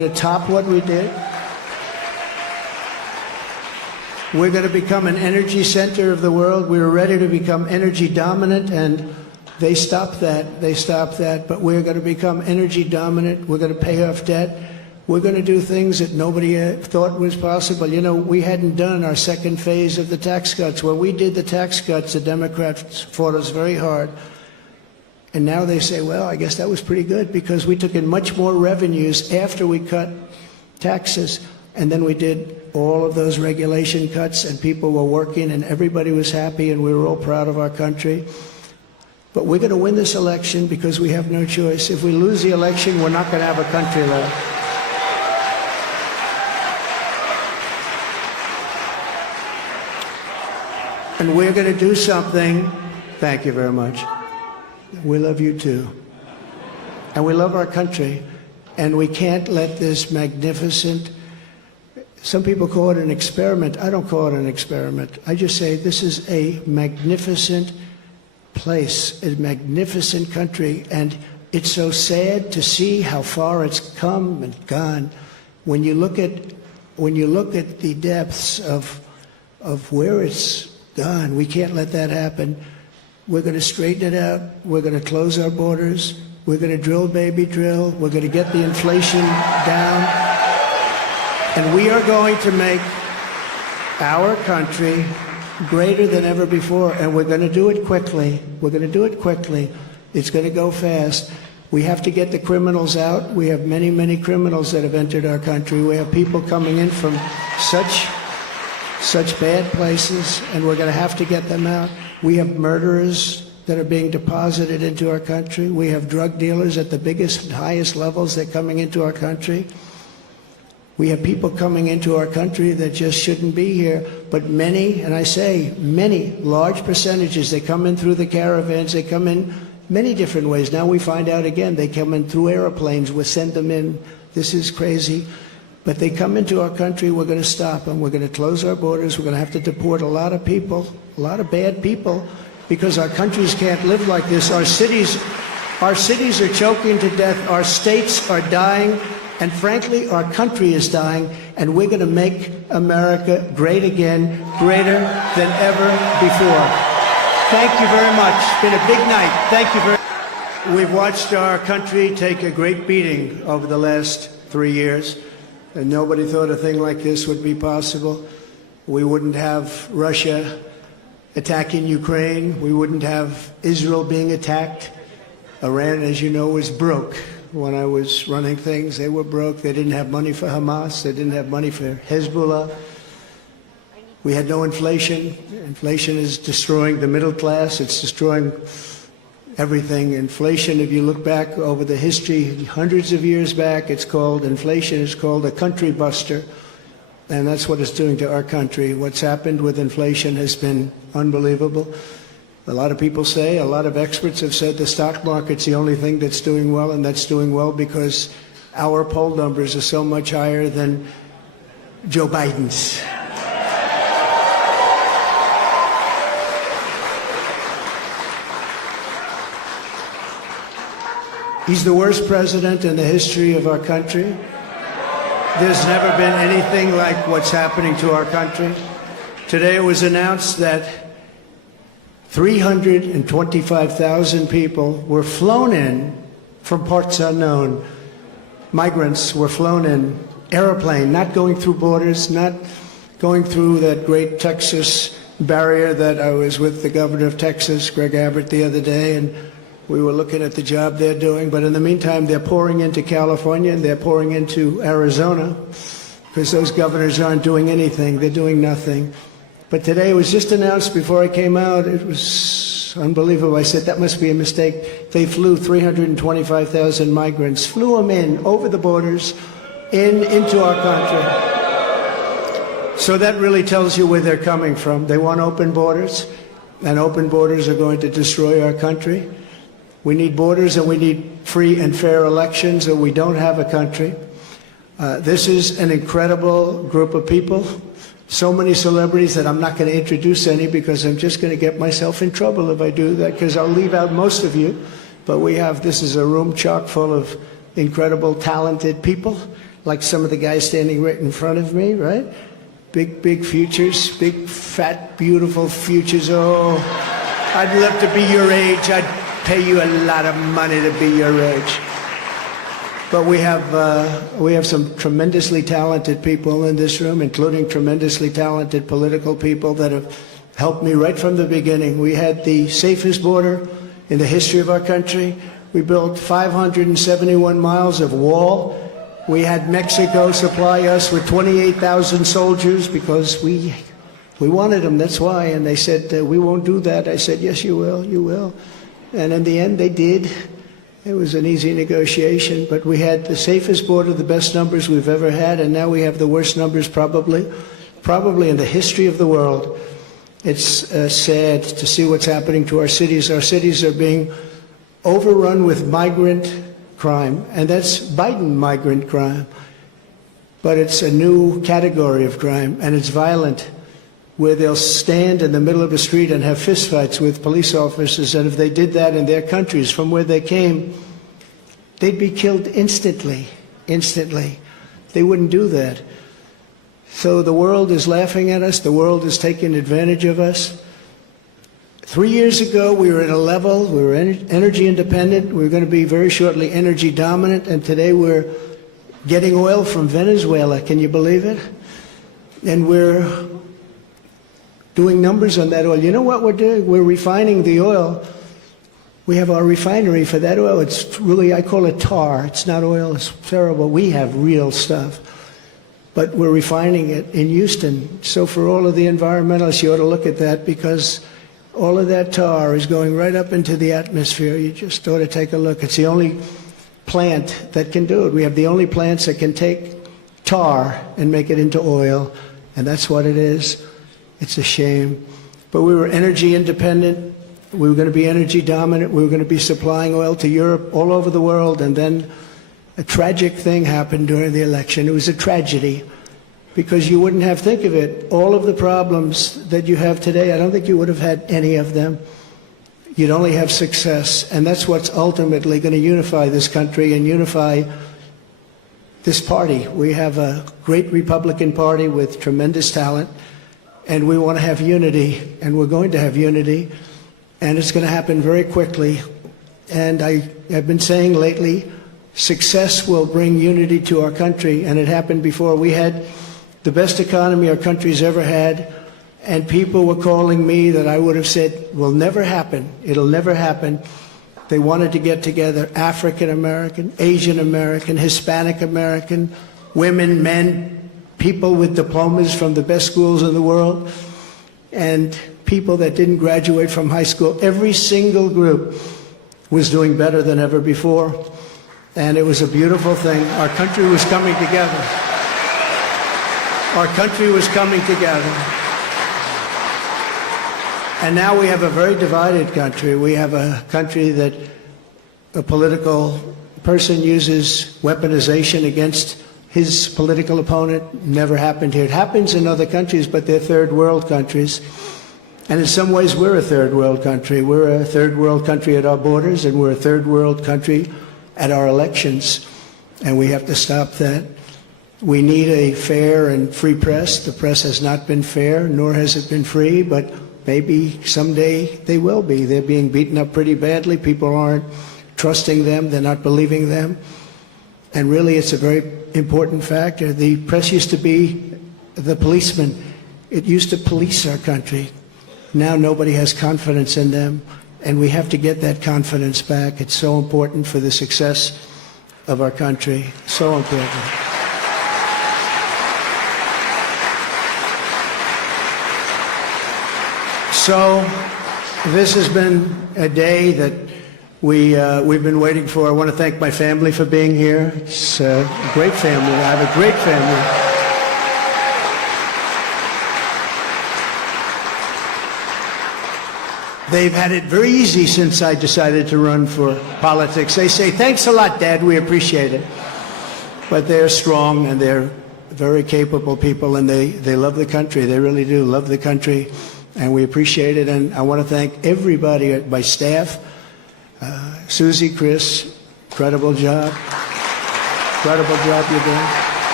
to top what we did. We're going to become an energy center of the world. We were ready to become energy dominant, and they stopped that. They stopped that. But we're going to become energy dominant. We're going to pay off debt. We're going to do things that nobody thought was possible. You know, we hadn't done our second phase of the tax cuts. When we did the tax cuts, the Democrats fought us very hard. And now they say, well, I guess that was pretty good because we took in much more revenues after we cut taxes. And then we did all of those regulation cuts, and people were working, and everybody was happy, and we were all proud of our country. But we're going to win this election because we have no choice. If we lose the election, we're not going to have a country left. And we're going to do something. Thank you very much. We love you too. And we love our country. And we can't let this magnificent, some people call it an experiment. I don't call it an experiment. I just say this is a magnificent place, a magnificent country. And it's so sad to see how far it's come and gone. When you look at the depths of where it's gone, we can't let that happen. We're going to straighten it out. We're going to close our borders. We're going to drill, baby, drill. We're going to get the inflation down. And we are going to make our country greater than ever before. And we're going to do it quickly. We're going to do it quickly. It's going to go fast. We have to get the criminals out. We have many, many criminals that have entered our country. We have people coming in from such bad places, and we're going to have to get them out. We have murderers that are being deposited into our country. We have drug dealers at the biggest and highest levels that are coming into our country. We have people coming into our country that just shouldn't be here. But many, and I say many, large percentages, they come in through the caravans. They come in many different ways. Now we find out again, they come in through airplanes. We send them in. This is crazy. But they come into our country, we're going to stop them. We're going to close our borders. We're going to have to deport a lot of people, a lot of bad people, because our countries can't live like this. Our cities are choking to death. Our states are dying. And frankly, our country is dying. And we're going to make America great again, greater than ever before. Thank you very much. It's been a big night. Thank you very much. We've watched our country take a great beating over the last 3 years. And nobody thought a thing like this would be possible. We wouldn't have Russia attacking Ukraine. We wouldn't have Israel being attacked. Iran, as you know, was broke. When I was running things, they were broke. They didn't have money for Hamas. They didn't have money for Hezbollah. We had no inflation. Inflation is destroying the middle class. It's destroying everything. Inflation, if you look back over the history, hundreds of years back, inflation is called a country buster. And that's what it's doing to our country. What's happened with inflation has been unbelievable. A lot of people say, a lot of experts have said the stock market's the only thing that's doing well, and that's doing well because our poll numbers are so much higher than Joe Biden's. He's the worst president in the history of our country. There's never been anything like what's happening to our country. Today it was announced that 325,000 people were flown in from parts unknown. Migrants were flown in, airplane, not going through borders, not going through that great Texas barrier that I was with the governor of Texas, Greg Abbott, the other day, and we were looking at the job they're doing. But in the meantime, they're pouring into California and they're pouring into Arizona because those governors aren't doing anything. They're doing nothing. But today it was just announced before I came out. It was unbelievable. I said, that must be a mistake. They flew 325,000 migrants, flew them in over the borders into our country. So that really tells you where they're coming from. They want open borders, and open borders are going to destroy our country. We need borders and we need free and fair elections, or we don't have a country. This is an incredible group of people. So many celebrities that I'm not going to introduce any because I'm just going to get myself in trouble if I do that, because I'll leave out most of you. But this is a room chock full of incredible, talented people. like some of the guys standing right in front of me, right? Big, big futures, big, fat, beautiful futures. Oh, I'd love to be your age. I'd pay you a lot of money to be your age. But we have some tremendously talented people in this room, including tremendously talented political people that have helped me right from the beginning. We had the safest border in the history of our country. We built 571 miles of wall. We had Mexico supply us with 28,000 soldiers because we wanted them, that's why. And they said, we won't do that. I said, yes, you will, you will. And in the end, they did. It was an easy negotiation, but we had the safest border, the best numbers we've ever had, and now we have the worst numbers probably in the history of the world. It's sad to see what's happening to our cities. Our cities are being overrun with migrant crime, and that's Biden migrant crime. But it's a new category of crime, and it's violent, where they'll stand in the middle of the street and have fistfights with police officers, and if they did that in their countries from where they came, they'd be killed instantly. They wouldn't do that. So the world is laughing at us. The world is taking advantage of us. 3 years ago, we were at a level, we were energy independent. We were going to be very shortly energy dominant, and today we're getting oil from Venezuela. Can you believe it? And we're doing numbers on that oil. You know what we're doing? We're refining the oil. We have our refinery for that oil. It's really, I call it tar. It's not oil. It's terrible. We have real stuff. But we're refining it in Houston. So for all of the environmentalists, you ought to look at that, because all of that tar is going right up into the atmosphere. You just ought to take a look. It's the only plant that can do it. We have the only plants that can take tar and make it into oil, and that's what it is. It's a shame. But we were energy independent. We were going to be energy dominant. We were going to be supplying oil to Europe, all over the world. And then a tragic thing happened during the election. It was a tragedy, because you wouldn't have, think of it, all of the problems that you have today, I don't think you would have had any of them. You'd only have success. And that's what's ultimately going to unify this country and unify this party. We have a great Republican Party with tremendous talent. And we want to have unity, and we're going to have unity, and it's going to happen very quickly. And I have been saying lately, success will bring unity to our country, and it happened before. We had the best economy our country's ever had, and people were calling me that I would have said will never happen. It'll never happen. They wanted to get together, African American, Asian American, Hispanic American, women, men, people with diplomas from the best schools in the world, and people that didn't graduate from high school. Every single group was doing better than ever before, and it was a beautiful thing. Our country was coming together. Our country was coming together. And now we have a very divided country. We have a country that a political person uses weaponization against his political opponent. Never happened here. It happens in other countries, but they're third world countries. And in some ways, we're a third world country. We're a third world country at our borders, and we're a third world country at our elections. And we have to stop that. We need a fair and free press. The press has not been fair, nor has it been free, but maybe someday they will be. They're being beaten up pretty badly. People aren't trusting them. They're not believing them. And really, it's a very important factor. The press used to be the policeman. It used to police our country. Now nobody has confidence in them, and we have to get that confidence back. It's so important for the success of our country. So important. So this has been a day that we've been waiting for. I want to thank my family for being here. It's a great family. I have a great family. They've had it very easy since I decided to run for politics. They say, thanks a lot, Dad, we appreciate it. But they're strong, and they're very capable people, and they love the country. They really do love the country, and we appreciate it. And I want to thank everybody, my staff, Susie, Chris, incredible job. Incredible job you're doing.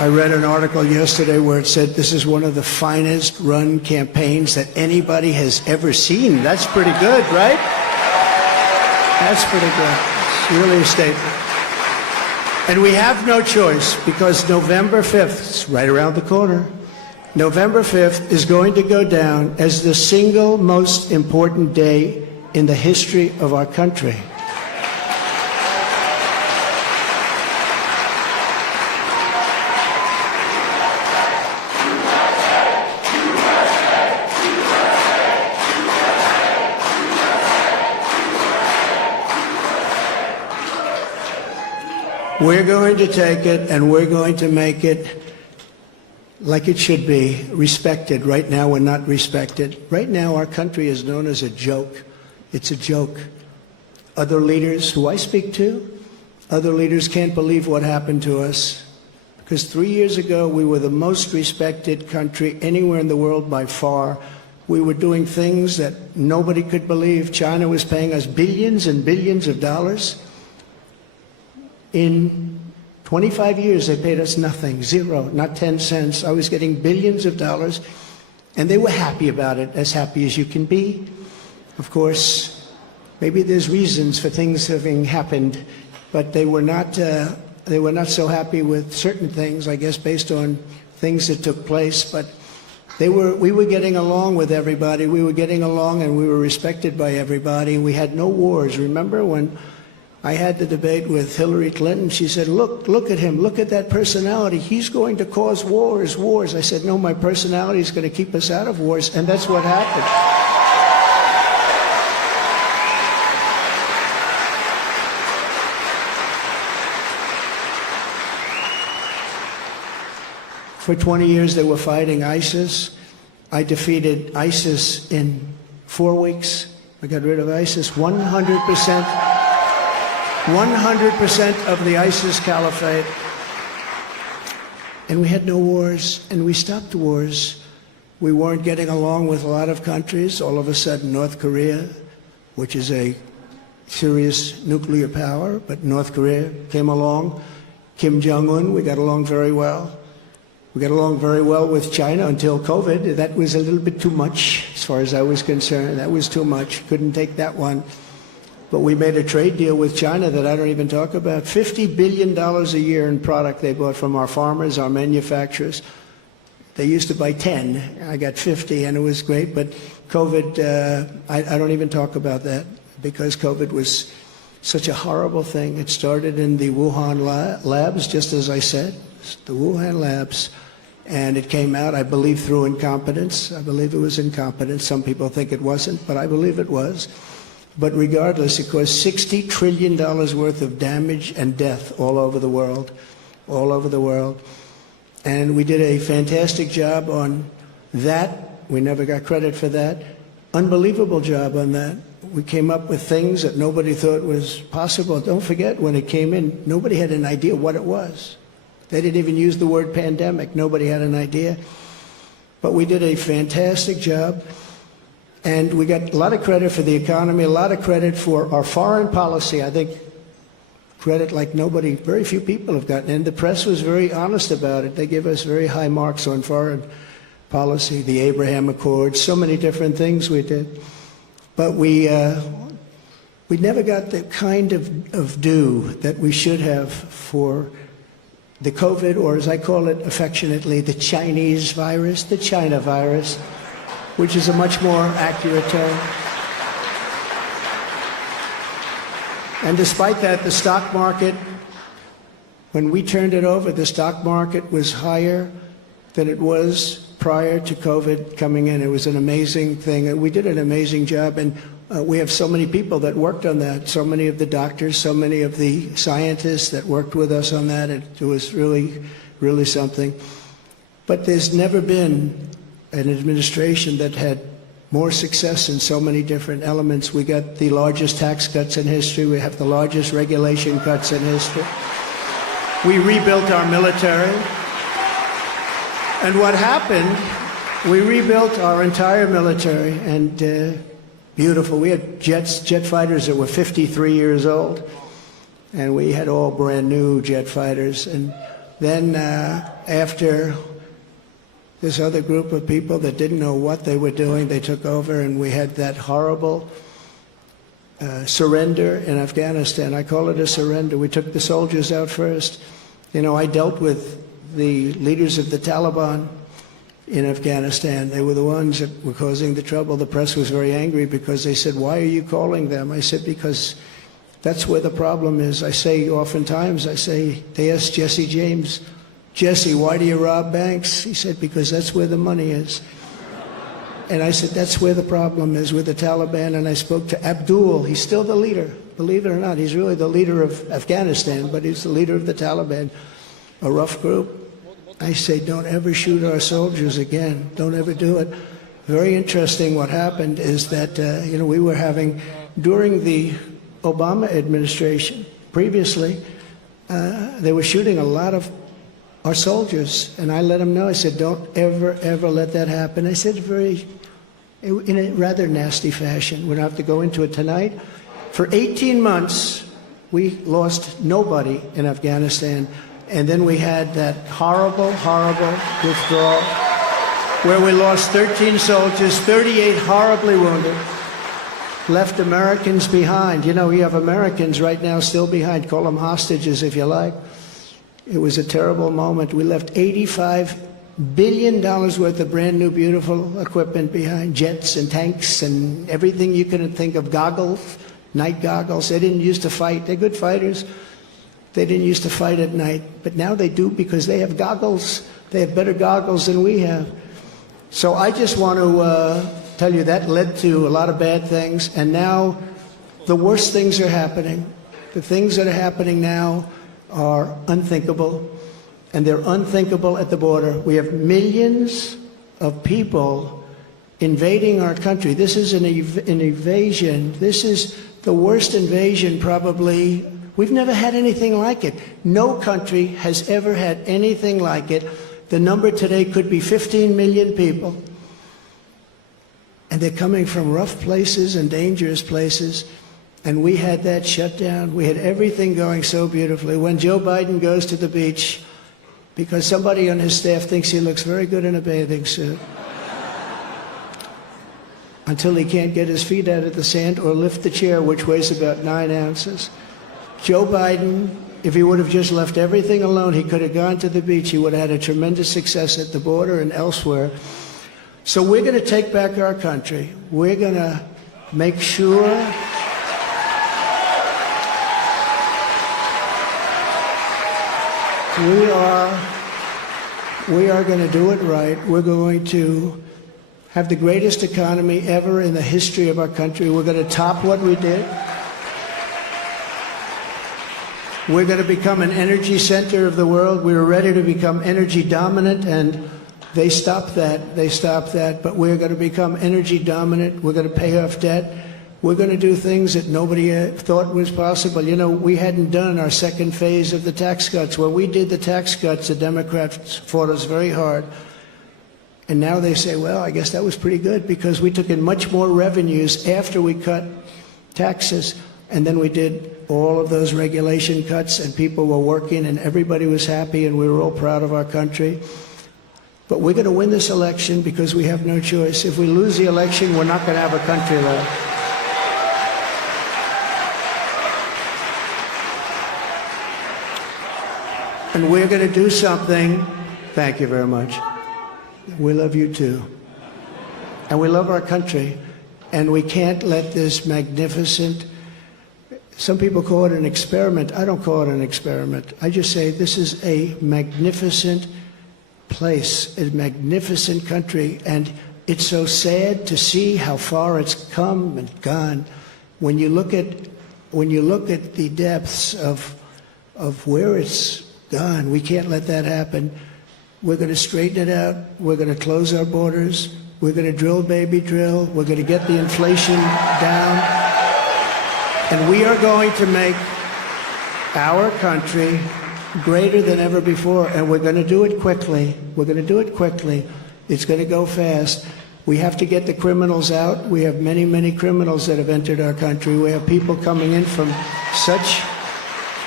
I read an article yesterday where it said this is one of the finest run campaigns that anybody has ever seen. That's pretty good, right? That's pretty good. It's really a statement. And we have no choice because November 5th, it's right around the corner, November 5th is going to go down as the single most important day in the history of our country. We're going to take it and we're going to make it like it should be, respected. Right now we're not respected. Right now our country is known as a joke. It's a joke. Other leaders who I speak to, other leaders can't believe what happened to us. Because 3 years ago we were the most respected country anywhere in the world by far. We were doing things that nobody could believe. China was paying us billions and billions of dollars. In 25 years, they paid us nothing, zero, not 10 cents. I was getting billions of dollars, and they were happy about it, as happy as you can be. Of course, maybe there's reasons for things having happened, but they were not so happy with certain things, I guess, based on things that took place. But we were getting along with everybody. We were getting along, and we were respected by everybody. We had no wars. Remember when I had the debate with Hillary Clinton? She said, look at him, look at that personality. He's going to cause wars. I said, no, my personality is going to keep us out of wars, and that's what happened. For 20 years they were fighting ISIS. I defeated ISIS in 4 weeks. I got rid of ISIS 100%. 100% of the ISIS caliphate. And we had no wars, and we stopped wars. We weren't getting along with a lot of countries. All of a sudden, North Korea, which is a serious nuclear power, but North Korea came along. Kim Jong-un, we got along very well. We got along very well with China until COVID. That was a little bit too much, as far as I was concerned. That was too much. Couldn't take that one. But we made a trade deal with China that I don't even talk about. $50 billion a year in product they bought from our farmers, our manufacturers. They used to buy 10. I got 50, and it was great. But COVID, I don't even talk about that because COVID was such a horrible thing. It started in the Wuhan labs, just as I said, the Wuhan labs. And it came out, I believe, through incompetence. I believe it was incompetence. Some people think it wasn't, but I believe it was. But regardless, it caused $60 trillion worth of damage and death all over the world, all over the world. And we did a fantastic job on that. We never got credit for that. Unbelievable job on that. We came up with things that nobody thought was possible. Don't forget, when it came in, nobody had an idea what it was. They didn't even use the word pandemic. Nobody had an idea. But we did a fantastic job. And we got a lot of credit for the economy, a lot of credit for our foreign policy. I think credit like nobody, very few people have gotten. And the press was very honest about it. They give us very high marks on foreign policy, the Abraham Accords, so many different things we did. But we never got the kind of due that we should have for the COVID, or as I call it affectionately, the Chinese virus, the China virus, which is a much more accurate term. And despite that, the stock market, when we turned it over, the stock market was higher than it was prior to COVID coming in. It was an amazing thing. We did an amazing job, and we have so many people that worked on that, so many of the doctors, so many of the scientists that worked with us on that. It was really, really something. But there's never been an administration that had more success in so many different elements. We got the largest tax cuts in history. We have the largest regulation cuts in history. We rebuilt our military. And what happened, we rebuilt our entire military, and beautiful. We had jet fighters that were 53 years old, and we had all brand new jet fighters. And Then after this other group of people that didn't know what they were doing, they took over, and we had that horrible surrender in Afghanistan. I call it a surrender. We took the soldiers out first. You know, I dealt with the leaders of the Taliban in Afghanistan. They were the ones that were causing the trouble. The press was very angry because they said, "Why are you calling them?" I said, "Because that's where the problem is." I say oftentimes, they asked Jesse James, "Jesse, why do you rob banks?" He said, "Because that's where the money is." And I said, that's where the problem is with the Taliban. And I spoke to Abdul. He's still the leader. Believe it or not, he's really the leader of Afghanistan, but he's the leader of the Taliban, a rough group. I say, don't ever shoot our soldiers again. Don't ever do it. Very interesting what happened is that, we were having, during the Obama administration, previously, they were shooting a lot of our soldiers, and I let them know. I said, don't ever, ever let that happen. I said in a rather nasty fashion. We don't have to go into it tonight. For 18 months, we lost nobody in Afghanistan, and then we had that horrible, horrible withdrawal where we lost 13 soldiers, 38 horribly wounded, left Americans behind. You know, we have Americans right now still behind. Call them hostages if you like. It was a terrible moment. We left $85 billion worth of brand new, beautiful equipment behind, jets and tanks and everything you can think of, goggles, night goggles. They didn't used to fight. They're good fighters. They didn't used to fight at night, but now they do because they have goggles. They have better goggles than we have. So I just want to tell you that led to a lot of bad things, and now the worst things are happening. The things that are happening now are unthinkable, and they're unthinkable at the border. We have millions of people invading our country. This is an invasion. This is the worst invasion probably. We've never had anything like it. No country has ever had anything like it. The number today could be 15 million people. And they're coming from rough places and dangerous places. And we had that shut down. We had everything going so beautifully. When Joe Biden goes to the beach, because somebody on his staff thinks he looks very good in a bathing suit, until he can't get his feet out of the sand or lift the chair, which weighs about 9 ounces. Joe Biden, if he would have just left everything alone, he could have gone to the beach. He would have had a tremendous success at the border and elsewhere. So we're going to take back our country. We're going to make sure we are going to do it right. We're going to have the greatest economy ever in the history of our country. We're going to top what we did. We're going to become an energy center of the world. We were ready to become energy dominant, and they stopped that. They stopped that. But we're going to become energy dominant. We're going to pay off debt. We're going to do things that nobody thought was possible. You know, we hadn't done our second phase of the tax cuts. When we did the tax cuts, the Democrats fought us very hard. And now they say, well, I guess that was pretty good because we took in much more revenues after we cut taxes. And then we did all of those regulation cuts, and people were working, and everybody was happy, and we were all proud of our country. But we're going to win this election because we have no choice. If we lose the election, we're not going to have a country left. And we're going to do something. Thank you very much. We love you too. And we love our country. And we can't let this magnificent, some people call it an experiment. I don't call it an experiment. I just say this is a magnificent place, a magnificent country. And it's so sad to see how far it's come and gone. When you look at the depths of where it's gone, we can't let that happen. We're going to straighten it out. We're going to close our borders. We're going to drill, baby, drill. We're going to get the inflation down. And we are going to make our country greater than ever before. And we're going to do it quickly. We're going to do it quickly. It's going to go fast. We have to get the criminals out. We have many, many criminals that have entered our country. We have people coming in from such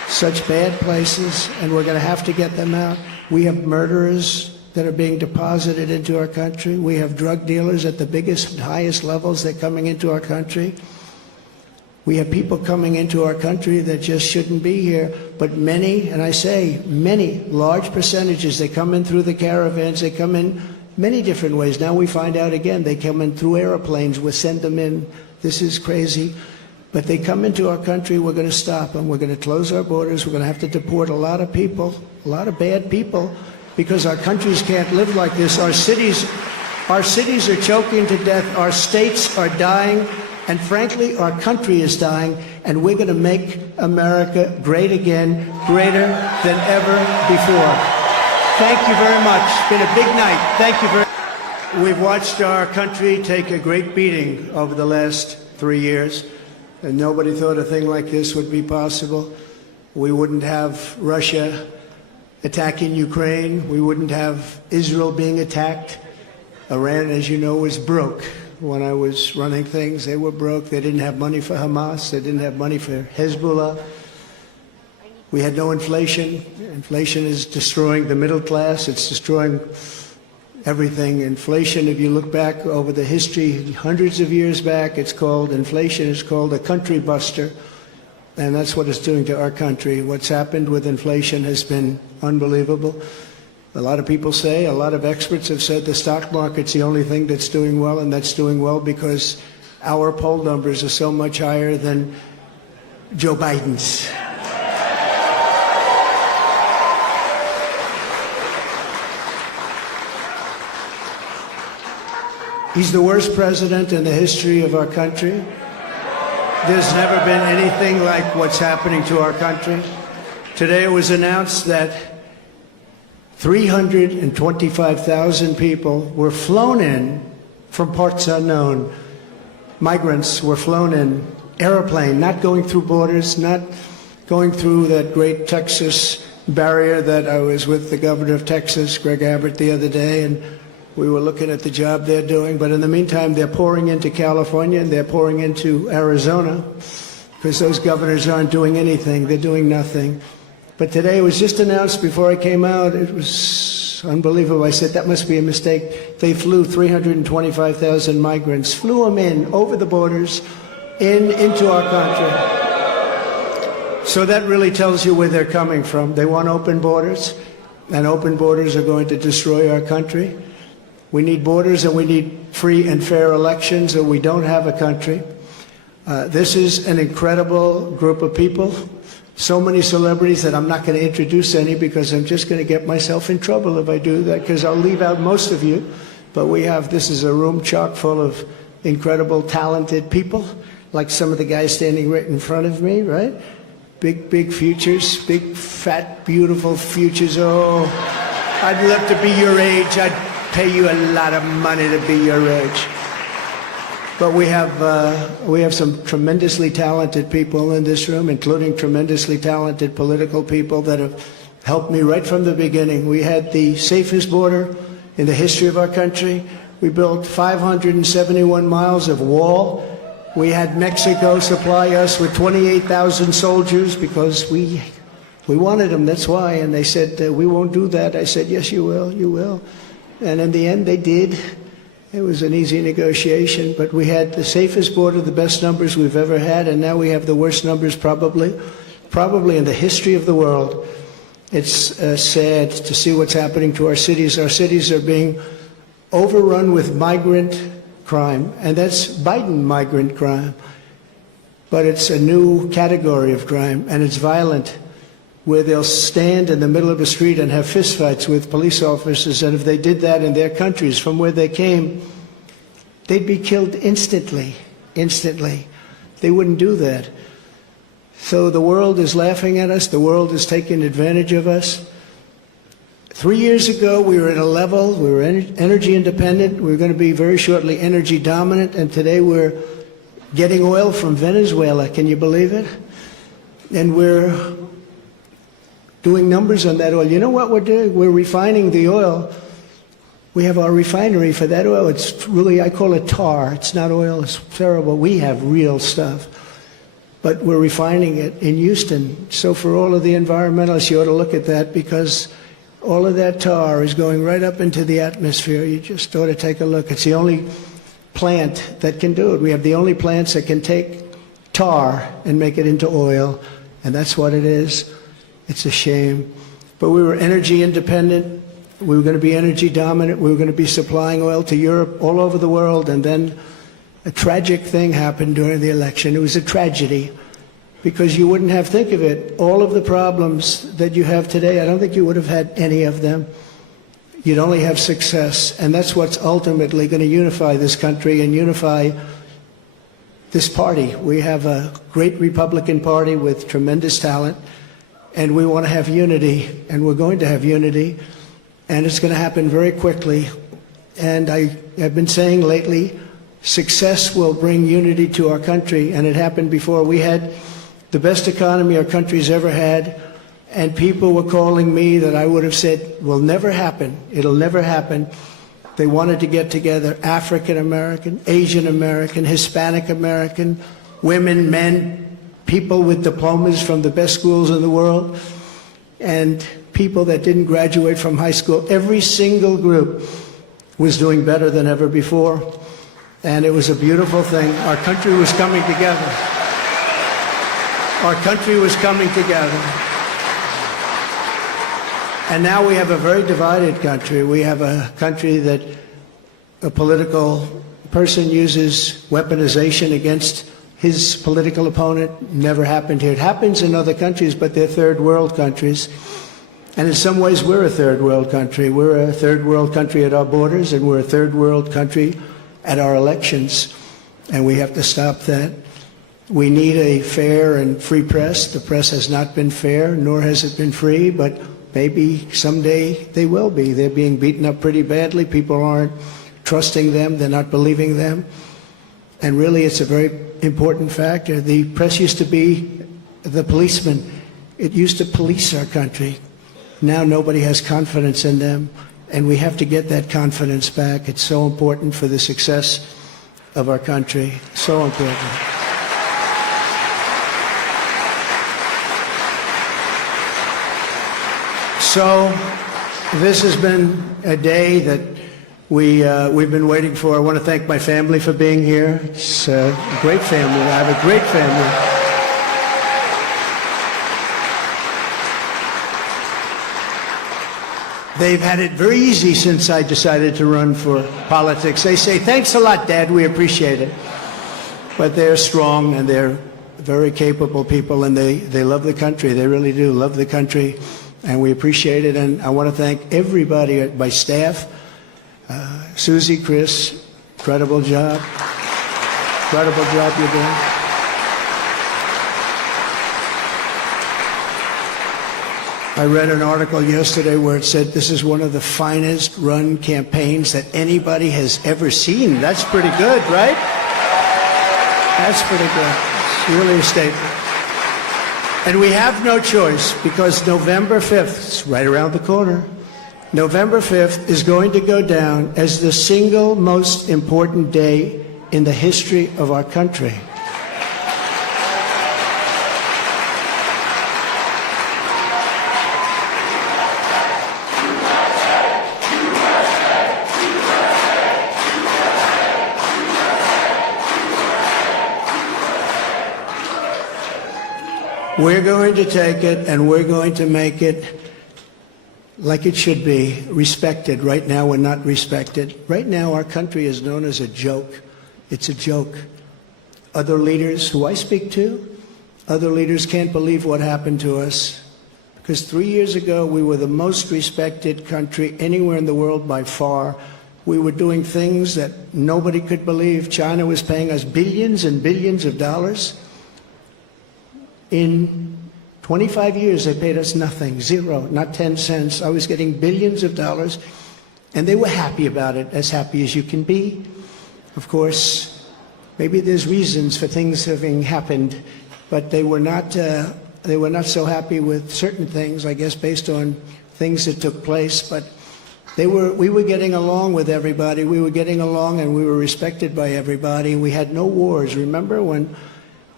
such bad places, and we're going to have to get them out. We have murderers that are being deposited into our country. We have drug dealers at the biggest, highest levels. They're coming into our country. We have people coming into our country that just shouldn't be here. But many, and I say many, large percentages, they come in through the caravans. They come in many different ways. Now we find out again, they come in through airplanes. We send them in. This is crazy. But they come into our country, we're going to stop them. We're going to close our borders. We're going to have to deport a lot of people, a lot of bad people, because our countries can't live like this. Our cities are choking to death. Our states are dying. And frankly, our country is dying. And we're going to make America great again, greater than ever before. Thank you very much. It's been a big night. Thank you very much. We've watched our country take a great beating over the last 3 years. And nobody thought a thing like this would be possible. We wouldn't have Russia attacking Ukraine. We wouldn't have Israel being attacked. Iran, as you know, was broke. When I was running things, they were broke. They didn't have money for Hamas. They didn't have money for Hezbollah. We had no inflation. Inflation is destroying the middle class. It's destroying everything. Inflation, if you look back over the history, hundreds of years back, inflation is called a country buster. And that's what it's doing to our country. What's happened with inflation has been unbelievable. A lot of people say, a lot of experts have said the stock market's the only thing that's doing well, and that's doing well because our poll numbers are so much higher than Joe Biden's. He's the worst president in the history of our country. There's never been anything like what's happening to our country. Today it was announced that 325,000 people were flown in from parts unknown. Migrants were flown in, airplane, not going through borders, not going through that great Texas barrier that I was with the governor of Texas, Greg Abbott, the other day, and we were looking at the job they're doing. But in the meantime, they're pouring into California and they're pouring into Arizona because those governors aren't doing anything. They're doing nothing. But today it was just announced before I came out. It was unbelievable. I said, that must be a mistake. They flew 325,000 migrants, flew them in over the borders into our country. So that really tells you where they're coming from. They want open borders, and open borders are going to destroy our country. We need borders and we need free and fair elections, or we don't have a country. This is an incredible group of people. So many celebrities that I'm not going to introduce any because I'm just going to get myself in trouble if I do that, because I'll leave out most of you. But this is a room chock full of incredible, talented people, like some of the guys standing right in front of me, right? Big futures, big, fat, beautiful futures. Oh, I'd love to be your age. I'd pay you a lot of money to be your age. But we have some tremendously talented people in this room, including tremendously talented political people that have helped me right from the beginning. We had the safest border in the history of our country. We built 571 miles of wall. We had Mexico supply us with 28,000 soldiers because we wanted them, that's why. And they said, we won't do that. I said, yes, you will, you will. And in the end, they did. It was an easy negotiation, but we had the safest border, the best numbers we've ever had, and now we have the worst numbers probably in the history of the world. It's sad to see what's happening to our cities. Our cities are being overrun with migrant crime, and that's Biden migrant crime. But it's a new category of crime, and it's violent, where they'll stand in the middle of a street and have fistfights with police officers, and if they did that in their countries from where they came, they'd be killed instantly. They wouldn't do that. So the world is laughing at us. The world is taking advantage of us. 3 years ago, we were at a level, we were energy independent. We were going to be very shortly energy dominant, and today we're getting oil from Venezuela. Can you believe it? And we're doing numbers on that oil. You know what we're doing? We're refining the oil. We have our refinery for that oil. It's really, I call it tar. It's not oil. It's terrible. We have real stuff. but we're refining it in Houston. So for all of the environmentalists, you ought to look at that, because all of that tar is going right up into the atmosphere. You just ought to take a look. It's the only plant that can do it. We have the only plants that can take tar and make it into oil, and that's what it is. It's a shame. But we were energy independent. We were going to be energy dominant. We were going to be supplying oil to Europe, all over the world, and then a tragic thing happened during the election. It was a tragedy, because you wouldn't have, think of it, all of the problems that you have today, I don't think you would have had any of them. You'd only have success, and that's what's ultimately going to unify this country and unify this party. We have a great Republican Party with tremendous talent, and we want to have unity, and we're going to have unity, and it's going to happen very quickly. And I have been saying lately, success will bring unity to our country, and it happened before. We had the best economy our country's ever had, and people were calling me that I would have said will never happen. It'll never happen. They wanted to get together, African American, Asian American, Hispanic American, women, men, people with diplomas from the best schools in the world, and people that didn't graduate from high school. Every single group was doing better than ever before. And it was a beautiful thing. Our country was coming together. Our country was coming together. And now we have a very divided country. We have a country that a political person uses weaponization against his political opponent. Never happened here. It happens in other countries, but they're third world countries. And in some ways, we're a third world country. We're a third world country at our borders, and we're a third world country at our elections, and we have to stop that. We need a fair and free press. The press has not been fair, nor has it been free, but maybe someday they will be. They're being beaten up pretty badly. People aren't trusting them. They're not believing them. And really, it's a very important factor. The press used to be the policeman. It used to police our country. Now nobody has confidence in them. And we have to get that confidence back. It's so important for the success of our country. So important. So this has been a day that we've been waiting for. I want to thank my family for being here. It's a great family. I have a great family. They've had it very easy since I decided to run for politics. They say, thanks a lot, Dad, we appreciate it. But they're strong, and they're very capable people, and they love the country. They really do love the country, and we appreciate it. And I want to thank everybody at my staff. Susie, Chris, incredible job. Incredible job you're doing. I read an article yesterday where it said this is one of the finest run campaigns that anybody has ever seen. That's pretty good, right? That's pretty good. It's really a statement. And we have no choice, because November 5th, it's right around the corner, November 5th is going to go down as the single most important day in the history of our country. We're going to take it, and we're going to make it like it should be, respected. Right now, we're not respected. Right now, our country is known as a joke. It's a joke. Other leaders who I speak to, other leaders can't believe what happened to us. Because 3 years ago, we were the most respected country anywhere in the world by far. We were doing things that nobody could believe. China was paying us billions and billions of dollars. In 25 years, they paid us nothing, zero, not 10 cents. I was getting billions of dollars, and they were happy about it, as happy as you can be. Of course, maybe there's reasons for things having happened, but they were not so happy with certain things, I guess, based on things that took place. But we were getting along with everybody. We were getting along, and we were respected by everybody. We had no wars. Remember when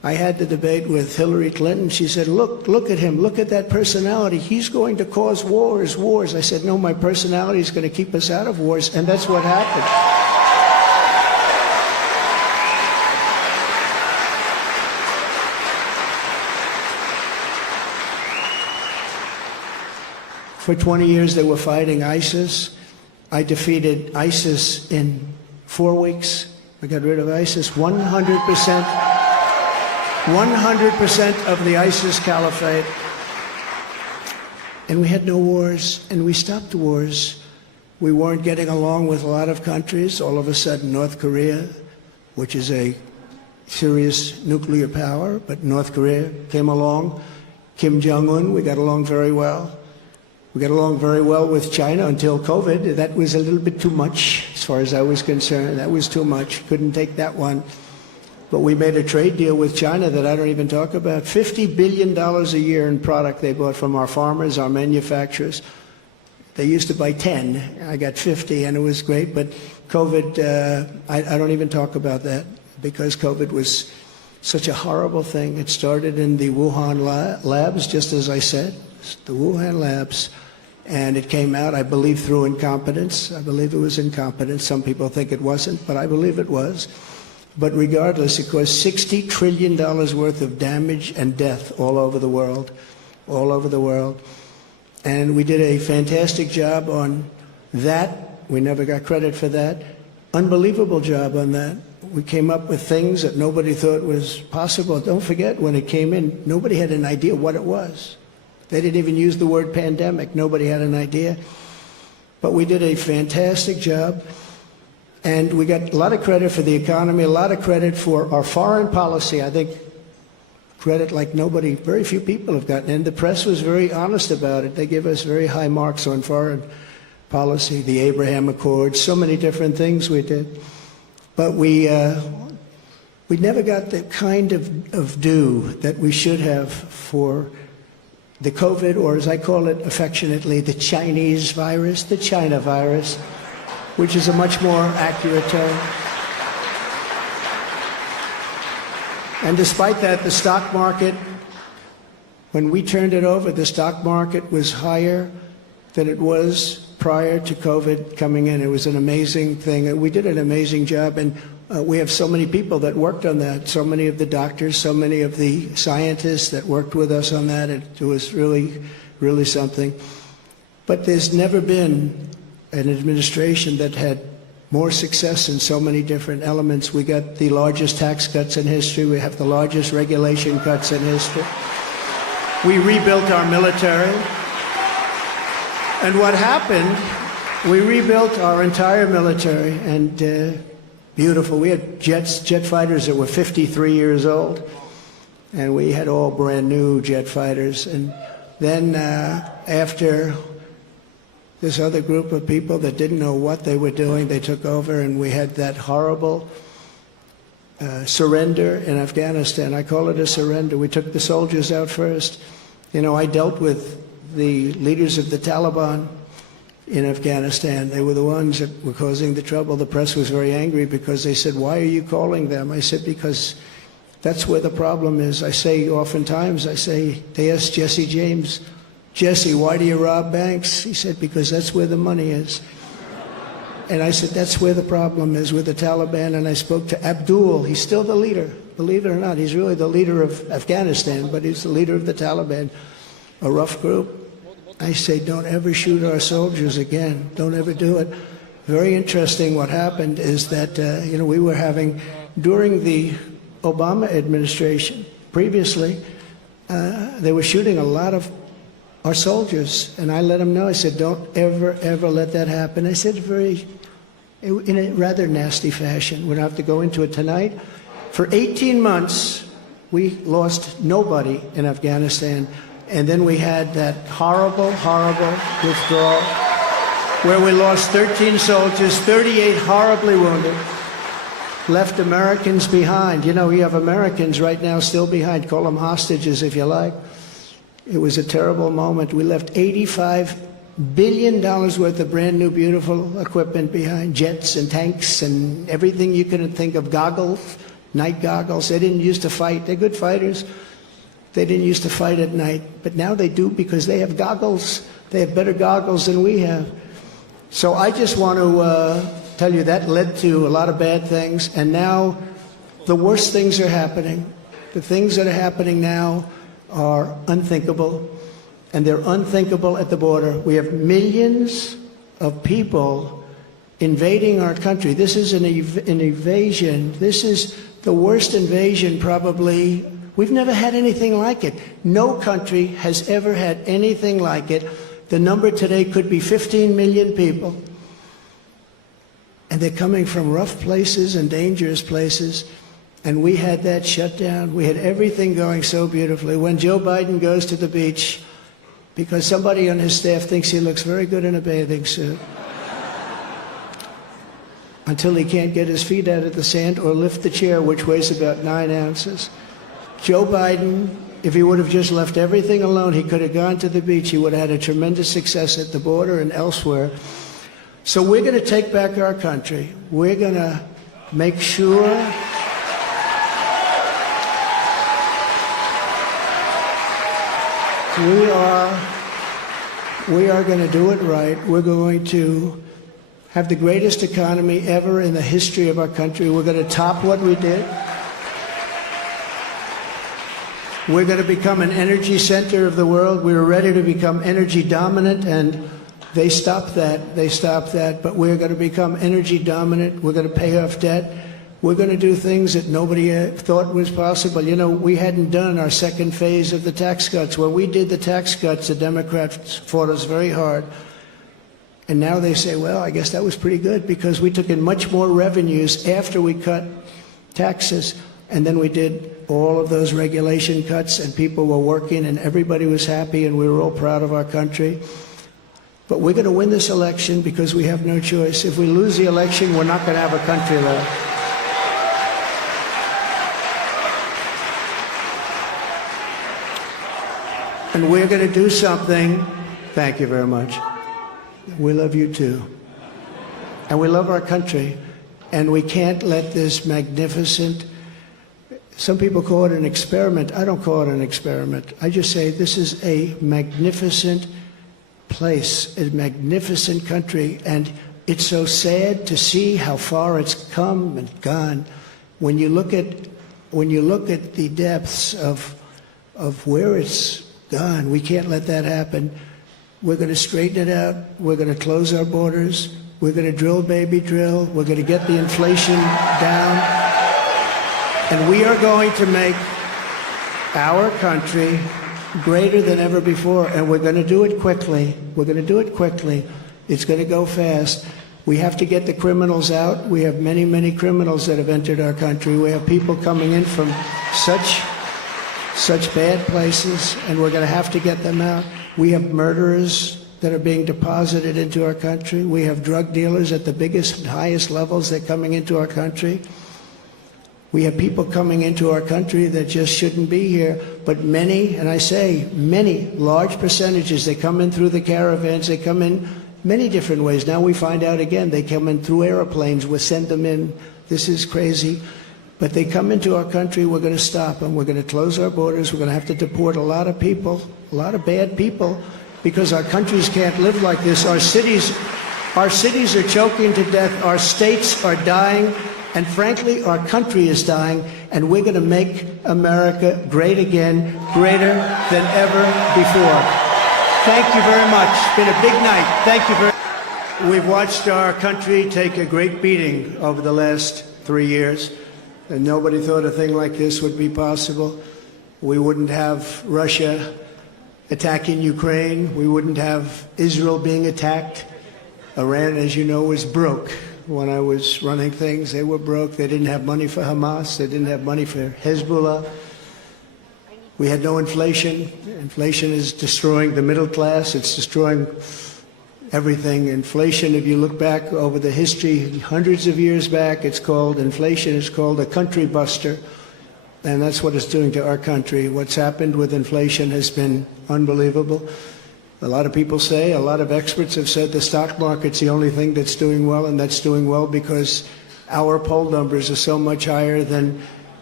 I had the debate with Hillary Clinton. She said, look at him. Look at that personality. He's going to cause wars. I said, no, my personality is going to keep us out of wars. And that's what happened. For 20 years, they were fighting ISIS. I defeated ISIS in 4 weeks. I got rid of ISIS 100%. 100% of the ISIS caliphate. And we had no wars, and we stopped wars. We weren't getting along with a lot of countries. All of a sudden, North Korea, which is a serious nuclear power, but North Korea came along. Kim Jong-un, we got along very well. We got along very well with China until COVID. That was a little bit too much, as far as I was concerned. That was too much. Couldn't take that one. But we made a trade deal with China that I don't even talk about. $50 billion a year in product they bought from our farmers, our manufacturers. They used to buy 10. I got 50, and it was great. But COVID, I don't even talk about that, because COVID was such a horrible thing. It started in the Wuhan labs, just as I said, the Wuhan labs. And it came out, I believe, through incompetence. I believe it was incompetence. Some people think it wasn't, but I believe it was. But regardless, it caused $60 trillion worth of damage and death all over the world, all over the world. And we did a fantastic job on that. We never got credit for that. Unbelievable job on that. We came up with things that nobody thought was possible. Don't forget, when it came in, nobody had an idea what it was. They didn't even use the word pandemic. Nobody had an idea. But we did a fantastic job. And we got a lot of credit for the economy, a lot of credit for our foreign policy. I think credit like nobody, very few people have gotten. And the press was very honest about it. They give us very high marks on foreign policy, the Abraham Accords, so many different things we did. But we never got the kind of due that we should have for the COVID, or as I call it affectionately, the Chinese virus, the China virus, which is a much more accurate term. And despite that, the stock market, when we turned it over, the stock market was higher than it was prior to COVID coming in. It was an amazing thing. We did an amazing job, and we have so many people that worked on that, so many of the doctors, so many of the scientists that worked with us on that. It was really, really something. But there's never been an administration that had more success in so many different elements. We got the largest tax cuts in history. We have the largest regulation cuts in history. We rebuilt our military. And what happened, we rebuilt our entire military, and beautiful. We had jet fighters that were 53 years old, and we had all brand new jet fighters. And then after this other group of people that didn't know what they were doing, they took over, and we had that horrible surrender in Afghanistan. I call it a surrender. We took the soldiers out first. You know, I dealt with the leaders of the Taliban in Afghanistan. They were the ones that were causing the trouble. The press was very angry because they said, why are you calling them? I said, because that's where the problem is. I say oftentimes, they asked Jesse James, Jesse, why do you rob banks? He said, because that's where the money is. And I said, that's where the problem is, with the Taliban. And I spoke to Abdul. He's still the leader. Believe it or not, he's really the leader of Afghanistan, but he's the leader of the Taliban, a rough group. I say, don't ever shoot our soldiers again. Don't ever do it. Very interesting what happened is that, we were having, during the Obama administration, previously, they were shooting a lot of our soldiers. And I let them know, I said, don't ever, ever let that happen. I said in a rather nasty fashion. We don't have to go into it tonight. For 18 months, we lost nobody in Afghanistan. And then we had that horrible, horrible withdrawal where we lost 13 soldiers, 38 horribly wounded, left Americans behind. You know, we have Americans right now still behind. Call them hostages if you like. It was a terrible moment. We left $85 billion worth of brand new, beautiful equipment behind, jets and tanks and everything you can think of, goggles, night goggles. They didn't used to fight. They're good fighters. They didn't used to fight at night, but now they do because they have goggles. They have better goggles than we have. So I just want to tell you that led to a lot of bad things, and now the worst things are happening. The things that are happening now are unthinkable, and they're unthinkable at the border. We have millions of people invading our country. This is an invasion. This is the worst invasion probably. We've never had anything like it. No country has ever had anything like it. The number today could be 15 million people. And they're coming from rough places and dangerous places. And we had that shut down. We had everything going so beautifully. When Joe Biden goes to the beach, because somebody on his staff thinks he looks very good in a bathing suit, until he can't get his feet out of the sand or lift the chair, which weighs about 9 ounces. Joe Biden, if he would have just left everything alone, he could have gone to the beach. He would have had a tremendous success at the border and elsewhere. So we're going to take back our country. We're going to make sure we are going to do it right. We're going to have the greatest economy ever in the history of our country. We're going to top what we did. We're going to become an energy center of the world. We were ready to become energy dominant, and they stopped that. They stopped that. But we're going to become energy dominant. We're going to pay off debt. We're going to do things that nobody thought was possible. You know, we hadn't done our second phase of the tax cuts. When we did the tax cuts, the Democrats fought us very hard. And now they say, well, I guess that was pretty good because we took in much more revenues after we cut taxes. And then we did all of those regulation cuts, and people were working, and everybody was happy, and we were all proud of our country. But we're going to win this election because we have no choice. If we lose the election, we're not going to have a country left. And we're going to do something. Thank you very much. We love you too. And we love our country. And we can't let this magnificent, some people call it an experiment. I don't call it an experiment. I just say this is a magnificent place, a magnificent country. And it's so sad to see how far it's come and gone. When you look at the depths of where it's gone, we can't let that happen. We're going to straighten it out. We're going to close our borders. We're going to drill, baby, drill. We're going to get the inflation down. And we are going to make our country greater than ever before. And we're going to do it quickly. We're going to do it quickly. It's going to go fast. We have to get the criminals out. We have many, many criminals that have entered our country. We have people coming in from such bad places, and we're going to have to get them out. We have murderers that are being deposited into our country. We have drug dealers at the biggest and highest levels that are coming into our country. We have people coming into our country that just shouldn't be here. But many, and I say many, large percentages, they come in through the caravans. They come in many different ways. Now we find out again, they come in through airplanes. We send them in. This is crazy. But they come into our country, we're going to stop them. We're going to close our borders. We're going to have to deport a lot of people, a lot of bad people, because our countries can't live like this. Our cities are choking to death. Our states are dying. And frankly, our country is dying. And we're going to make America great again, greater than ever before. Thank you very much. It's been a big night. Thank you very much. We've watched our country take a great beating over the last 3 years. And nobody thought a thing like this would be possible. We wouldn't have Russia attacking Ukraine. We wouldn't have Israel being attacked. Iran, as you know, was broke. When I was running things, they were broke. They didn't have money for Hamas. They didn't have money for Hezbollah. We had no inflation. Inflation is destroying the middle class. It's destroying everything. Inflation, if you look back over the history, hundreds of years back, inflation is called a country buster. And that's what it's doing to our country. What's happened with inflation has been unbelievable. A lot of people say, a lot of experts have said the stock market's the only thing that's doing well, and that's doing well because our poll numbers are so much higher than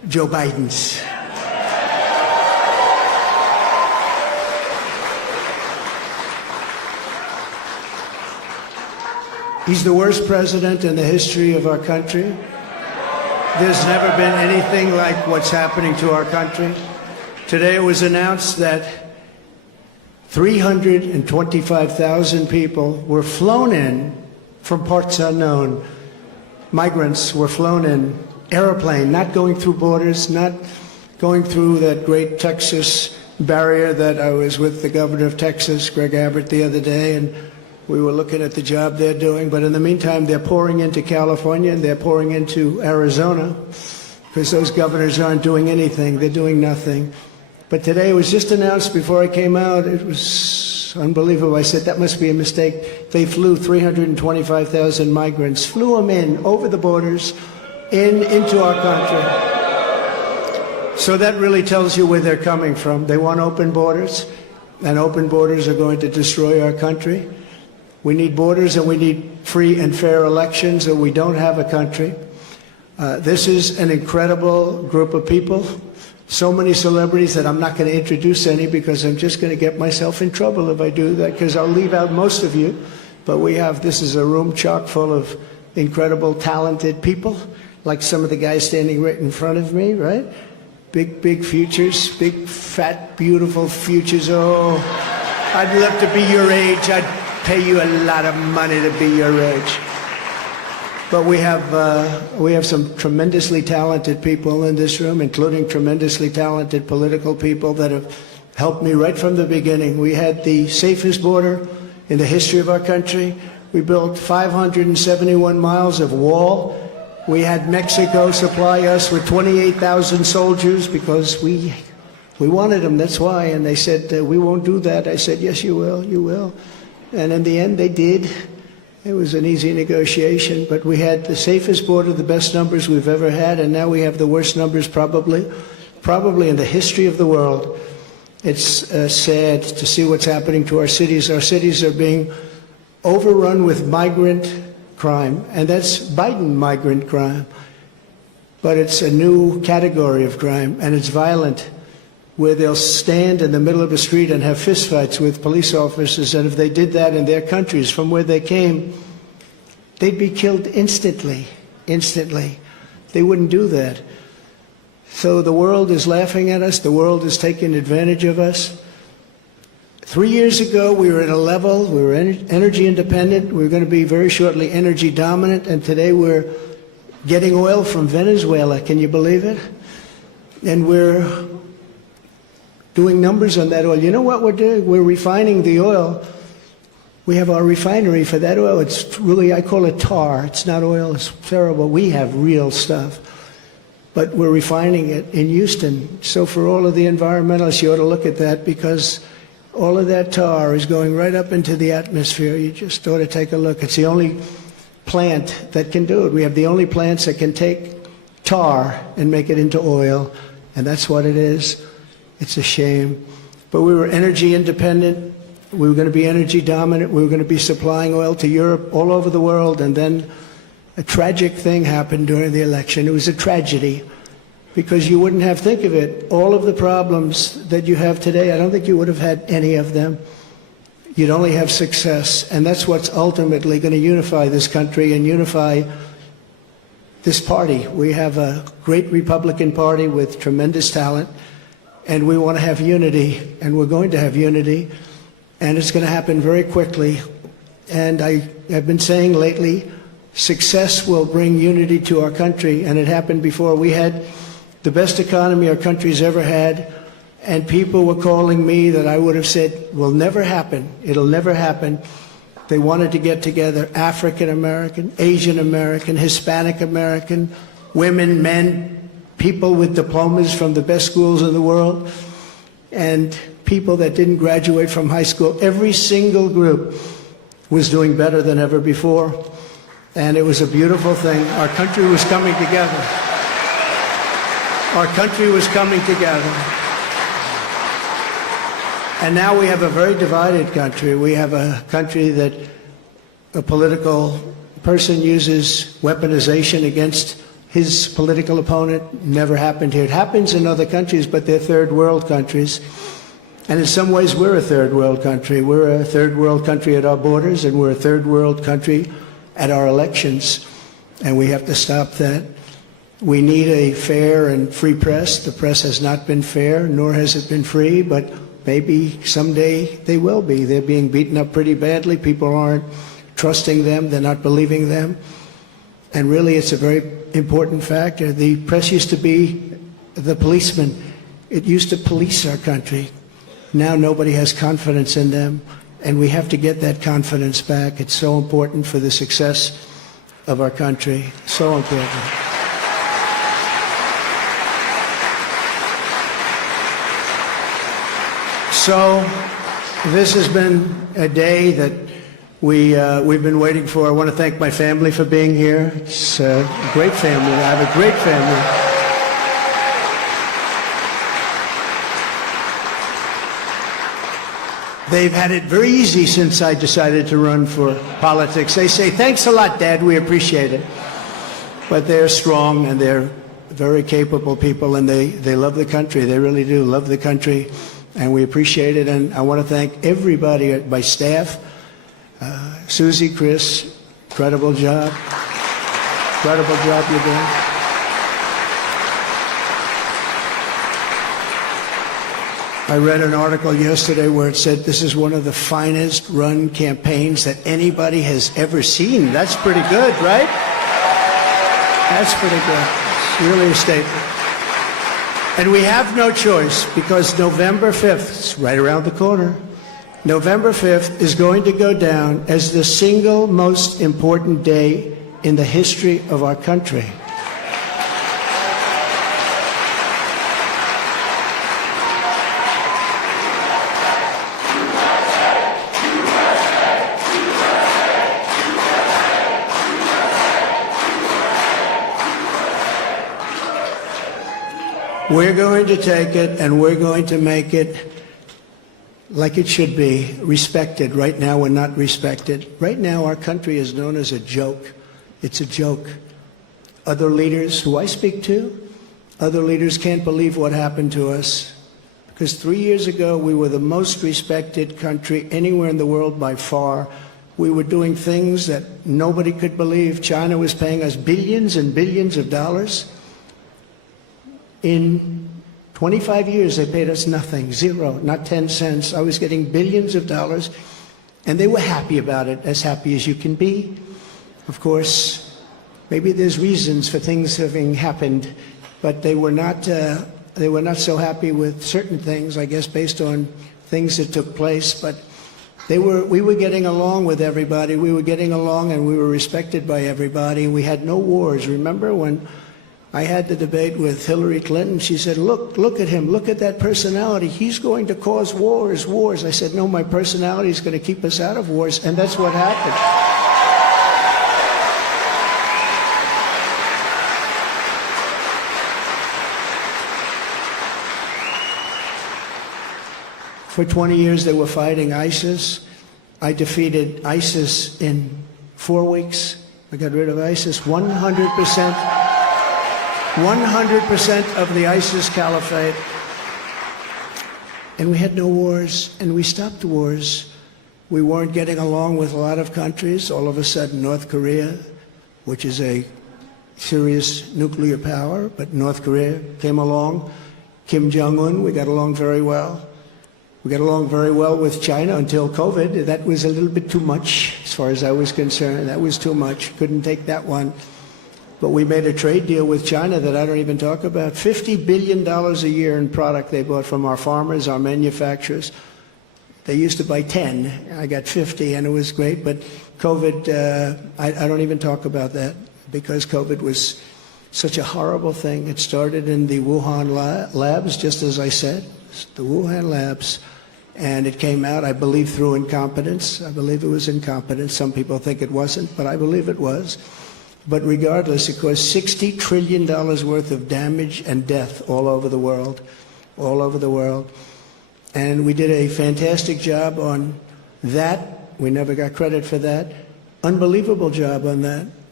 Joe Biden's. He's the worst president in the history of our country. There's never been anything like what's happening to our country. Today it was announced that 325,000 people were flown in from parts unknown. Migrants were flown in, airplane, not going through borders, not going through that great Texas barrier that I was with the governor of Texas, Greg Abbott, the other day, and we were looking at the job they're doing. But in the meantime, they're pouring into California and they're pouring into Arizona because those governors aren't doing anything. They're doing nothing. But today it was just announced before I came out. It was unbelievable. I said, that must be a mistake. They flew 325,000 migrants, flew them in over the borders into our country. So that really tells you where they're coming from. They want open borders, and open borders are going to destroy our country. We need borders and we need free and fair elections, or we don't have a country. This is an incredible group of people. So many celebrities that I'm not going to introduce any because I'm just going to get myself in trouble if I do that, because I'll leave out most of you. But this is a room chock full of incredible, talented people, like some of the guys standing right in front of me, right? Big, big futures, big, fat, beautiful futures. Oh, I'd love to be your age. I'd pay you a lot of money to be your age. But we have some tremendously talented people in this room, including tremendously talented political people that have helped me right from the beginning. We had the safest border in the history of our country. We built 571 miles of wall. We had Mexico supply us with 28,000 soldiers because we wanted them, that's why. And they said, we won't do that. I said, yes, you will, you will. And in the end, they did. It was an easy negotiation, but we had the safest border, the best numbers we've ever had, and now we have the worst numbers probably in the history of the world. It's sad to see what's happening to our cities. Our cities are being overrun with migrant crime, and that's Biden migrant crime. But it's a new category of crime, and it's violent, where they'll stand in the middle of a street and have fistfights with police officers, and if they did that in their countries from where they came, they'd be killed instantly. They wouldn't do that. So the world is laughing at us. The world is taking advantage of us. 3 years ago, we were at a level, we were energy independent. We were going to be very shortly energy dominant, and today we're getting oil from Venezuela. Can you believe it? And we're doing numbers on that oil. You know what we're doing? We're refining the oil. We have our refinery for that oil. It's really, I call it tar. It's not oil. It's terrible. We have real stuff. But we're refining it in Houston. So for all of the environmentalists, you ought to look at that, because all of that tar is going right up into the atmosphere. You just ought to take a look. It's the only plant that can do it. We have the only plants that can take tar and make it into oil, and that's what it is. It's a shame. But we were energy independent. We were going to be energy dominant. We were going to be supplying oil to Europe, all over the world. And then a tragic thing happened during the election. It was a tragedy, because you wouldn't have, think of it, all of the problems that you have today, I don't think you would have had any of them. You'd only have success. And that's what's ultimately going to unify this country and unify this party. We have a great Republican Party with tremendous talent. And we want to have unity, and we're going to have unity, and it's going to happen very quickly. And I have been saying lately, success will bring unity to our country, and it happened before. We had the best economy our country's ever had, and people were calling me that I would have said will never happen. It'll never happen. They wanted to get together, African American, Asian American, Hispanic American, women, men, people with diplomas from the best schools in the world, and people that didn't graduate from high school. Every single group was doing better than ever before, and it was a beautiful thing. Our country was coming together. Our country was coming together. And now we have a very divided country. We have a country that a political person uses weaponization against his political opponent. Never happened here. It happens in other countries, but they're third world countries. And in some ways, we're a third world country. We're a third world country at our borders, and we're a third world country at our elections. And we have to stop that. We need a fair and free press. The press has not been fair, nor has it been free, but maybe someday they will be. They're being beaten up pretty badly. People aren't trusting them. They're not believing them. And really, it's a very important factor. The press used to be the policeman. It used to police our country. Now nobody has confidence in them, and we have to get that confidence back. It's so important for the success of our country. So important. So this has been a day that we've been waiting for. I want to thank my family for being here. It's a great family. I have a great family. They've had it very easy since I decided to run for politics. They say, thanks a lot, Dad, we appreciate it. But they're strong, and they're very capable people, and they love the country. They really do love the country, and we appreciate it. And I want to thank everybody, my staff, Susie, Chris, incredible job. Incredible job you're doing. I read an article yesterday where it said this is one of the finest run campaigns that anybody has ever seen. That's pretty good, right? That's pretty good. It's really a statement. And we have no choice, because November 5th, it's right around the corner, November 5th is going to go down as the single most important day in the history of our country. We're going to take it, and we're going to make it like it should be, respected. Right now, we're not respected. Right now, our country is known as a joke. It's a joke. Other leaders who I speak to, other leaders can't believe what happened to us. Because 3 years ago, we were the most respected country anywhere in the world by far. We were doing things that nobody could believe. China was paying us billions and billions of dollars. In 25 years, they paid us nothing, zero, not 10 cents. I was getting billions of dollars, and they were happy about it, as happy as you can be. Of course, maybe there's reasons for things having happened, but they were not so happy with certain things, I guess, based on things that took place. But we were getting along with everybody. We were getting along, and we were respected by everybody. We had no wars. Remember when I had the debate with Hillary Clinton? She said, look at him, look at that personality. He's going to cause wars. I said, no, my personality is going to keep us out of wars, and that's what happened. For 20 years, they were fighting ISIS. I defeated ISIS in 4 weeks. I got rid of ISIS 100%. 100% of the ISIS caliphate. And we had no wars, and we stopped wars. We weren't getting along with a lot of countries. All of a sudden, North Korea, which is a serious nuclear power, but North Korea came along. Kim Jong-un, we got along very well. We got along very well with China until COVID. That was a little bit too much, as far as I was concerned. That was too much. Couldn't take that one. But we made a trade deal with China that I don't even talk about. $50 billion a year in product they bought from our farmers, our manufacturers. They used to buy 10. I got 50, and it was great. But COVID, I don't even talk about that, because COVID was such a horrible thing. It started in the Wuhan labs, just as I said, the Wuhan labs. And it came out, I believe, through incompetence. I believe it was incompetence. Some people think it wasn't, but I believe it was. But regardless, it caused $60 trillion worth of damage and death all over the world, all over the world. And we did a fantastic job on that. We never got credit for that. Unbelievable job on that.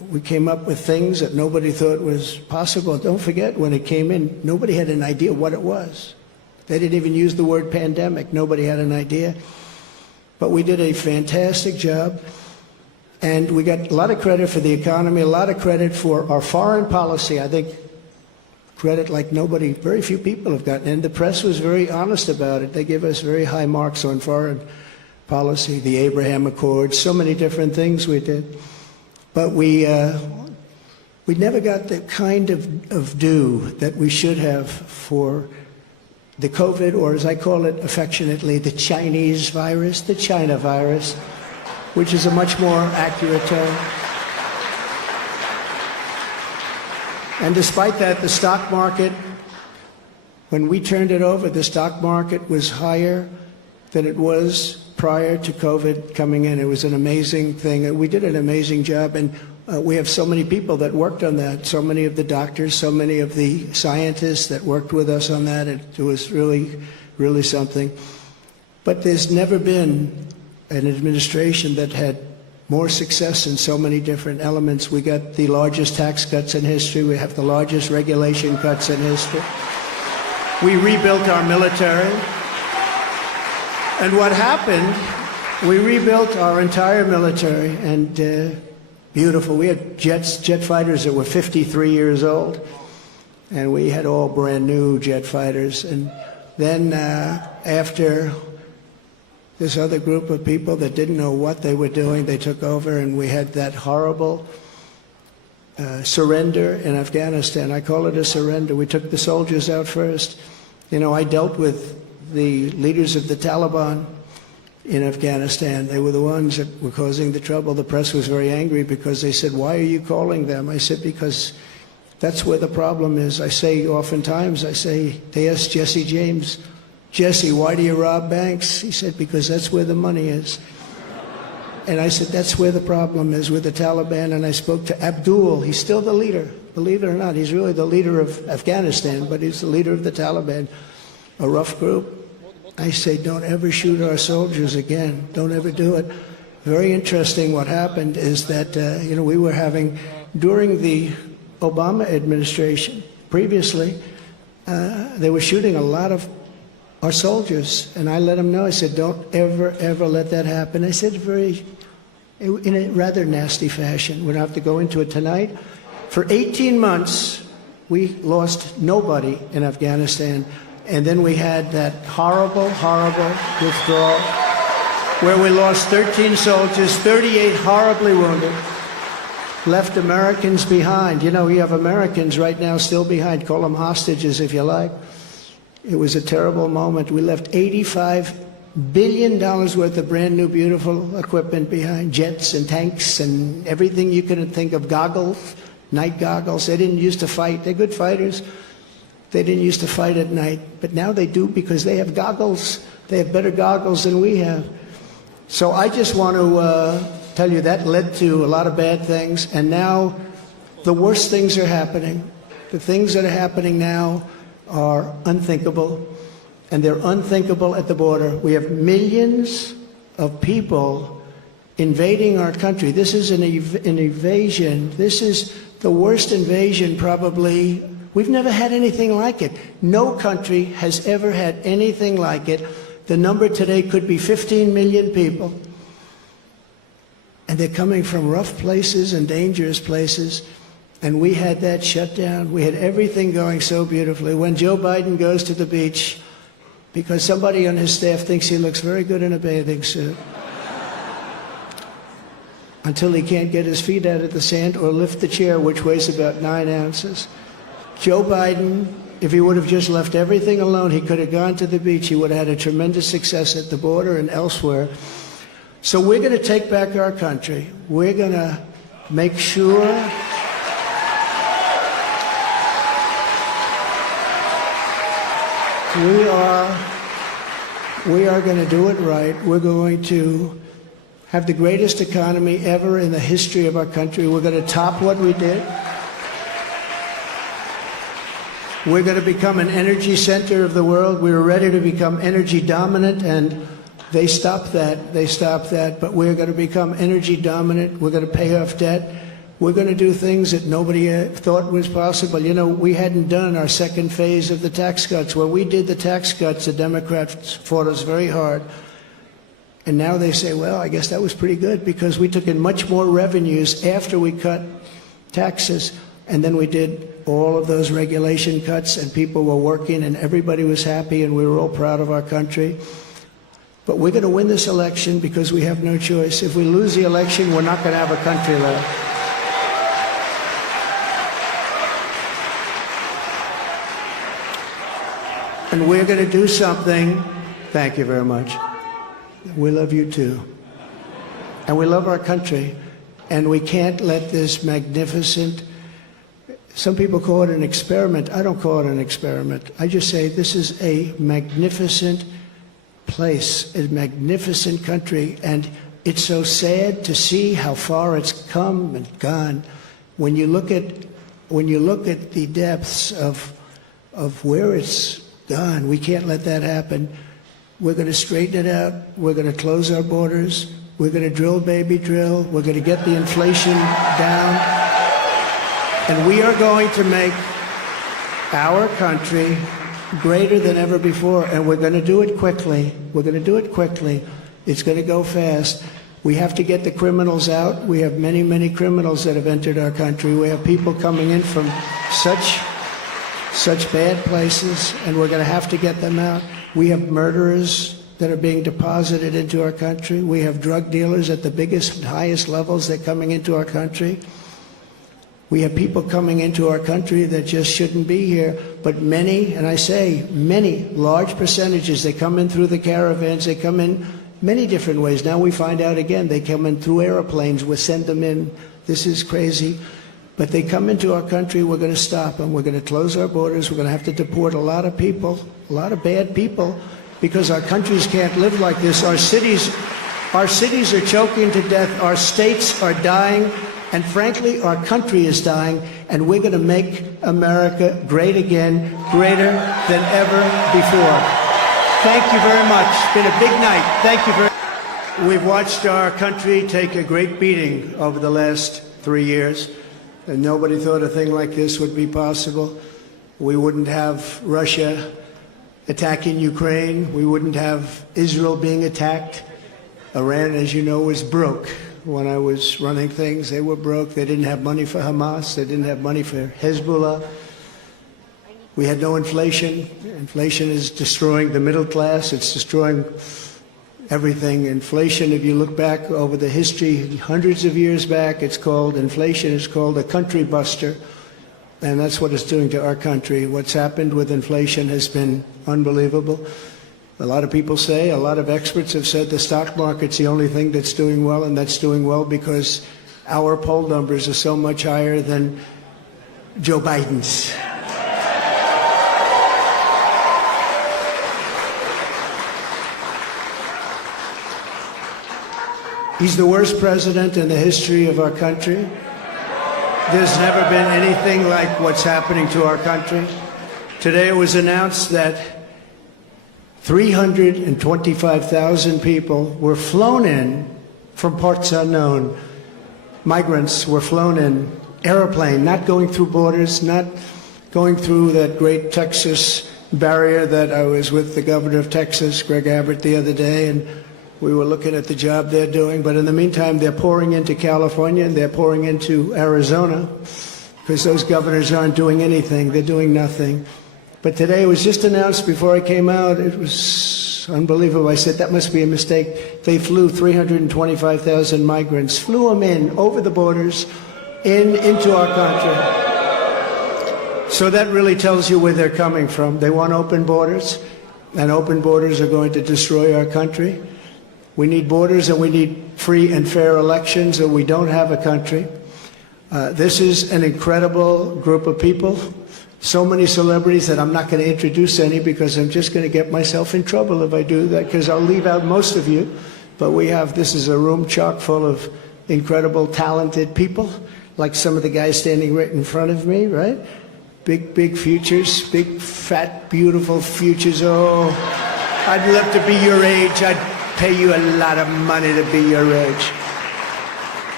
We came up with things that nobody thought was possible. Don't forget, when it came in, nobody had an idea what it was. They didn't even use the word pandemic. Nobody had an idea. But we did a fantastic job, and we got a lot of credit for the economy, a lot of credit for our foreign policy. I think credit like nobody, very few people have gotten. And the press was very honest about it. They give us very high marks on foreign policy, the Abraham Accords, so many different things we did. But we never got the kind of due that we should have for the COVID, or as I call it affectionately, the Chinese virus, the China virus, which is a much more accurate term. And despite that, the stock market, when we turned it over, the stock market was higher than it was prior to COVID coming in. It was an amazing thing. We did an amazing job, and we have so many people that worked on that, so many of the doctors, so many of the scientists that worked with us on that. It was really, really something. But there's never been an administration that had more success in so many different elements. We got the largest tax cuts in history. We have the largest regulation cuts in history. We rebuilt our military. And what happened, we rebuilt our entire military, and beautiful. We had jet fighters that were 53 years old, and we had all brand new jet fighters. And then after this other group of people that didn't know what they were doing, they took over, and we had that horrible surrender in Afghanistan. I call it a surrender. We took the soldiers out first. You know, I dealt with the leaders of the Taliban in Afghanistan. They were the ones that were causing the trouble. The press was very angry because they said, "Why are you calling them?" I said, "Because that's where the problem is." I say oftentimes, they asked Jesse James, "Jesse, why do you rob banks?" He said, "Because that's where the money is." And I said, that's where the problem is, with the Taliban. And I spoke to Abdul. He's still the leader. Believe it or not, he's really the leader of Afghanistan, but he's the leader of the Taliban, a rough group. I say, don't ever shoot our soldiers again. Don't ever do it. Very interesting. What happened is that, we were having, during the Obama administration, previously, they were shooting a lot of our soldiers. And I let them know, I said, don't ever, ever let that happen. I said in a rather nasty fashion. We don't have to go into it tonight. For 18 months, we lost nobody in Afghanistan. And then we had that horrible, horrible withdrawal where we lost 13 soldiers, 38 horribly wounded, left Americans behind. You know, we have Americans right now still behind. Call them hostages if you like. It was a terrible moment. We left $85 billion worth of brand new, beautiful equipment behind, jets and tanks and everything you can think of, goggles, night goggles. They didn't used to fight. They're good fighters. They didn't used to fight at night, but now they do because they have goggles. They have better goggles than we have. So I just want to tell you that led to a lot of bad things, and now the worst things are happening. The things that are happening now are unthinkable, and they're unthinkable at the border. We have millions of people invading our country. This is an invasion. This is the worst invasion probably. We've never had anything like it. No country has ever had anything like it. The number today could be 15 million people. And they're coming from rough places and dangerous places. And we had that shut down. We had everything going so beautifully. When Joe Biden goes to the beach, because somebody on his staff thinks he looks very good in a bathing suit, until he can't get his feet out of the sand or lift the chair, which weighs about 9 ounces. Joe Biden, if he would have just left everything alone, he could have gone to the beach. He would have had a tremendous success at the border and elsewhere. So we're going to take back our country. We're going to make sure we are going to do it right. We're going to have the greatest economy ever in the history of our country. We're going to top what we did. We're going to become an energy center of the world. We were ready to become energy dominant, and they stopped that. They stopped that. But we're going to become energy dominant. We're going to pay off debt. We're going to do things that nobody thought was possible. You know, we hadn't done our second phase of the tax cuts. When we did the tax cuts, the Democrats fought us very hard. And now they say, well, I guess that was pretty good because we took in much more revenues after we cut taxes. And then we did all of those regulation cuts, and people were working, and everybody was happy, and we were all proud of our country. But we're going to win this election because we have no choice. If we lose the election, we're not going to have a country left. And we're going to do something. Thank you very much. We love you too. And we love our country. And we can't let this magnificent, some people call it an experiment. I don't call it an experiment. I just say this is a magnificent place, a magnificent country. And it's so sad to see how far it's come and gone. When you look at the depths of where it's gone, we can't let that happen. We're going to straighten it out. We're going to close our borders. We're going to drill, baby, drill. We're going to get the inflation down. And we are going to make our country greater than ever before. And we're going to do it quickly. We're going to do it quickly. It's going to go fast. We have to get the criminals out. We have many, many criminals that have entered our country. We have people coming in from such bad places, and we're going to have to get them out. We have murderers that are being deposited into our country. We have drug dealers at the biggest, highest levels that are coming into our country. We have people coming into our country that just shouldn't be here. But many, and I say many, large percentages, they come in through the caravans. They come in many different ways. Now we find out again, they come in through airplanes. We send them in. This is crazy. But they come into our country, we're going to stop them. We're going to close our borders. We're going to have to deport a lot of people, a lot of bad people, because our countries can't live like this. Our cities are choking to death. Our states are dying. And frankly, our country is dying. And we're going to make America great again, greater than ever before. Thank you very much. It's been a big night. Thank you very much. We've watched our country take a great beating over the last 3 years. And nobody thought a thing like this would be possible. We wouldn't have Russia attacking Ukraine. We wouldn't have Israel being attacked. Iran, as you know, was broke. When I was running things, they were broke. They didn't have money for Hamas. They didn't have money for Hezbollah. We had no inflation. Inflation is destroying the middle class. It's destroying everything. Inflation, if you look back over the history, hundreds of years back, inflation is called a country buster. And that's what it's doing to our country. What's happened with inflation has been unbelievable. A lot of people say, a lot of experts have said the stock market's the only thing that's doing well, and that's doing well because our poll numbers are so much higher than Joe Biden's. He's the worst president in the history of our country. There's never been anything like what's happening to our country. Today it was announced that 325,000 people were flown in from parts unknown. Migrants were flown in, airplane, not going through borders, not going through that great Texas barrier that I was with the governor of Texas, Greg Abbott, the other day, and we were looking at the job they're doing. But in the meantime, they're pouring into California and they're pouring into Arizona because those governors aren't doing anything. They're doing nothing. But today it was just announced before I came out. It was unbelievable. I said, that must be a mistake. They flew 325,000 migrants, flew them in over the borders into our country. So that really tells you where they're coming from. They want open borders, and open borders are going to destroy our country. We need borders and we need free and fair elections, or we don't have a country. This is an incredible group of people. So many celebrities that I'm not going to introduce any because I'm just going to get myself in trouble if I do that, because I'll leave out most of you. But this is a room chock full of incredible, talented people, like some of the guys standing right in front of me, right? Big futures, big, fat, beautiful futures. Oh, I'd love to be your age. I'd pay you a lot of money to be your age.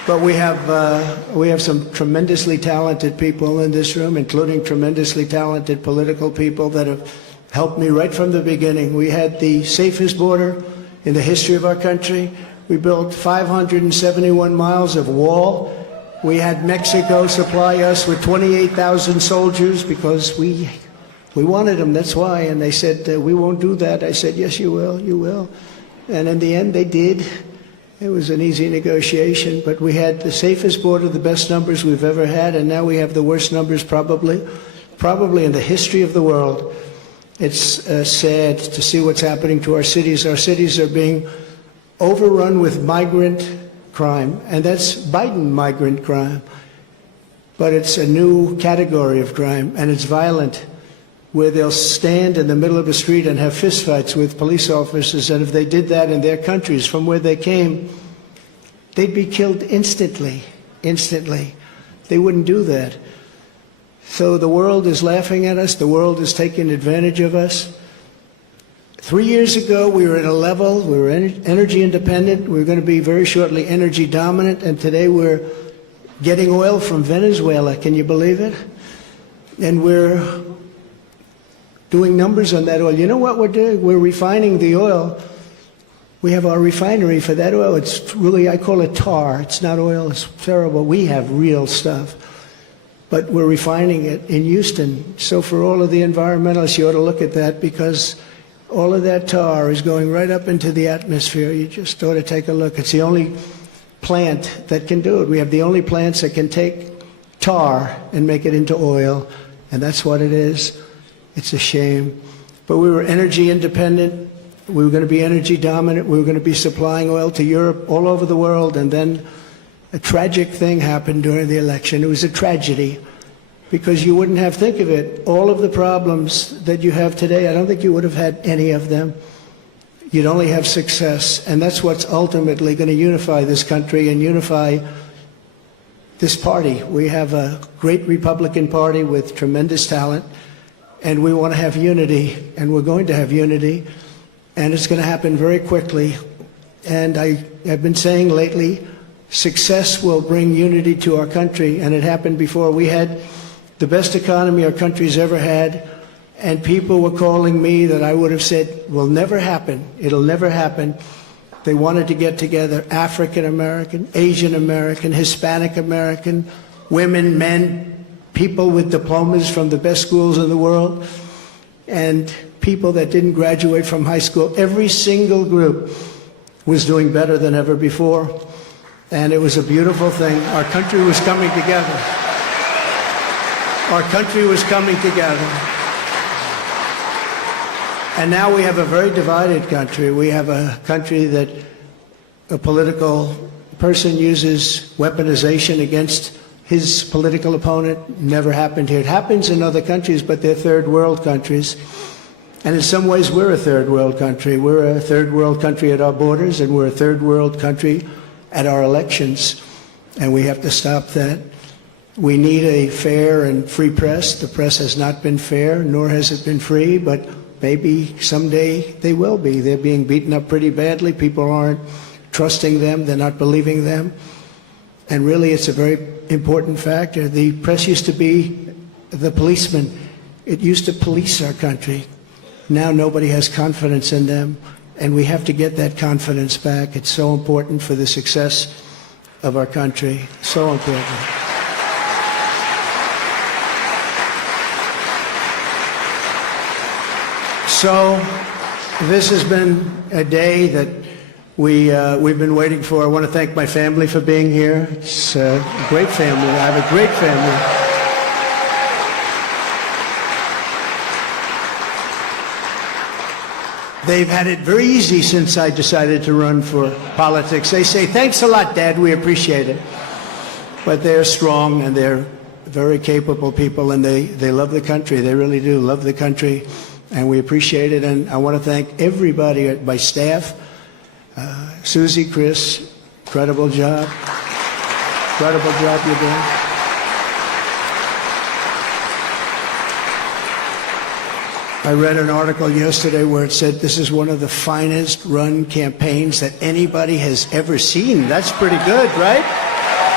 But we have some tremendously talented people in this room, including tremendously talented political people that have helped me right from the beginning. We had the safest border in the history of our country. We built 571 miles of wall. We had Mexico supply us with 28,000 soldiers because we wanted them, that's why. And they said, we won't do that. I said, yes, you will, you will. And in the end, they did. It was an easy negotiation, but we had the safest border, the best numbers we've ever had, and now we have the worst numbers probably in the history of the world. It's sad to see what's happening to our cities. Our cities are being overrun with migrant crime, and that's Biden migrant crime. But it's a new category of crime, and it's violent, where they'll stand in the middle of a street and have fistfights with police officers, and if they did that in their countries from where they came, they'd be killed instantly. They wouldn't do that. So the world is laughing at us. The world is taking advantage of us. 3 years ago, we were at a level, we were energy independent. We were going to be very shortly energy dominant, and today we're getting oil from Venezuela. Can you believe it? And we're doing numbers on that oil. You know what we're doing? We're refining the oil. We have our refinery for that oil. It's really, I call it tar. It's not oil. It's terrible. We have real stuff. But we're refining it in Houston. So for all of the environmentalists, you ought to look at that, because all of that tar is going right up into the atmosphere. You just ought to take a look. It's the only plant that can do it. We have the only plants that can take tar and make it into oil, and that's what it is. It's a shame. But we were energy independent. We were going to be energy dominant. We were going to be supplying oil to Europe, all over the world. And then a tragic thing happened during the election. It was a tragedy, because you wouldn't have, think of it, all of the problems that you have today, I don't think you would have had any of them. You'd only have success. And that's what's ultimately going to unify this country and unify this party. We have a great Republican Party with tremendous talent. And we want to have unity, and we're going to have unity, and it's going to happen very quickly. And I have been saying lately, success will bring unity to our country, and it happened before. We had the best economy our country's ever had, and people were calling me that I would have said will never happen. It'll never happen. They wanted to get together, African American, Asian American, Hispanic American, women, men, people with diplomas from the best schools in the world, and people that didn't graduate from high school. Every single group was doing better than ever before, and it was a beautiful thing. Our country was coming together. Our country was coming together. And now we have a very divided country. We have a country that a political person uses weaponization against his political opponent. Never happened here. It happens in other countries, but they're third world countries. And in some ways, we're a third world country. We're a third world country at our borders, and we're a third world country at our elections. And we have to stop that. We need a fair and free press. The press has not been fair, nor has it been free, but maybe someday they will be. They're being beaten up pretty badly. People aren't trusting them. They're not believing them. And really, it's a very important factor. The press used to be the policeman. It used to police our country. Now nobody has confidence in them, and we have to get that confidence back. It's so important for the success of our country. So important. So this has been a day that we've been waiting for. I want to thank my family for being here. It's a great family. I have a great family. They've had it very easy since I decided to run for politics. They say, thanks a lot, Dad, we appreciate it. But they're strong, and they're very capable people, and they love the country. They really do love the country, and we appreciate it. And I want to thank everybody at my staff. Susie, Chris, incredible job. Incredible job you're doing. I read an article yesterday where it said this is one of the finest run campaigns that anybody has ever seen. That's pretty good, right?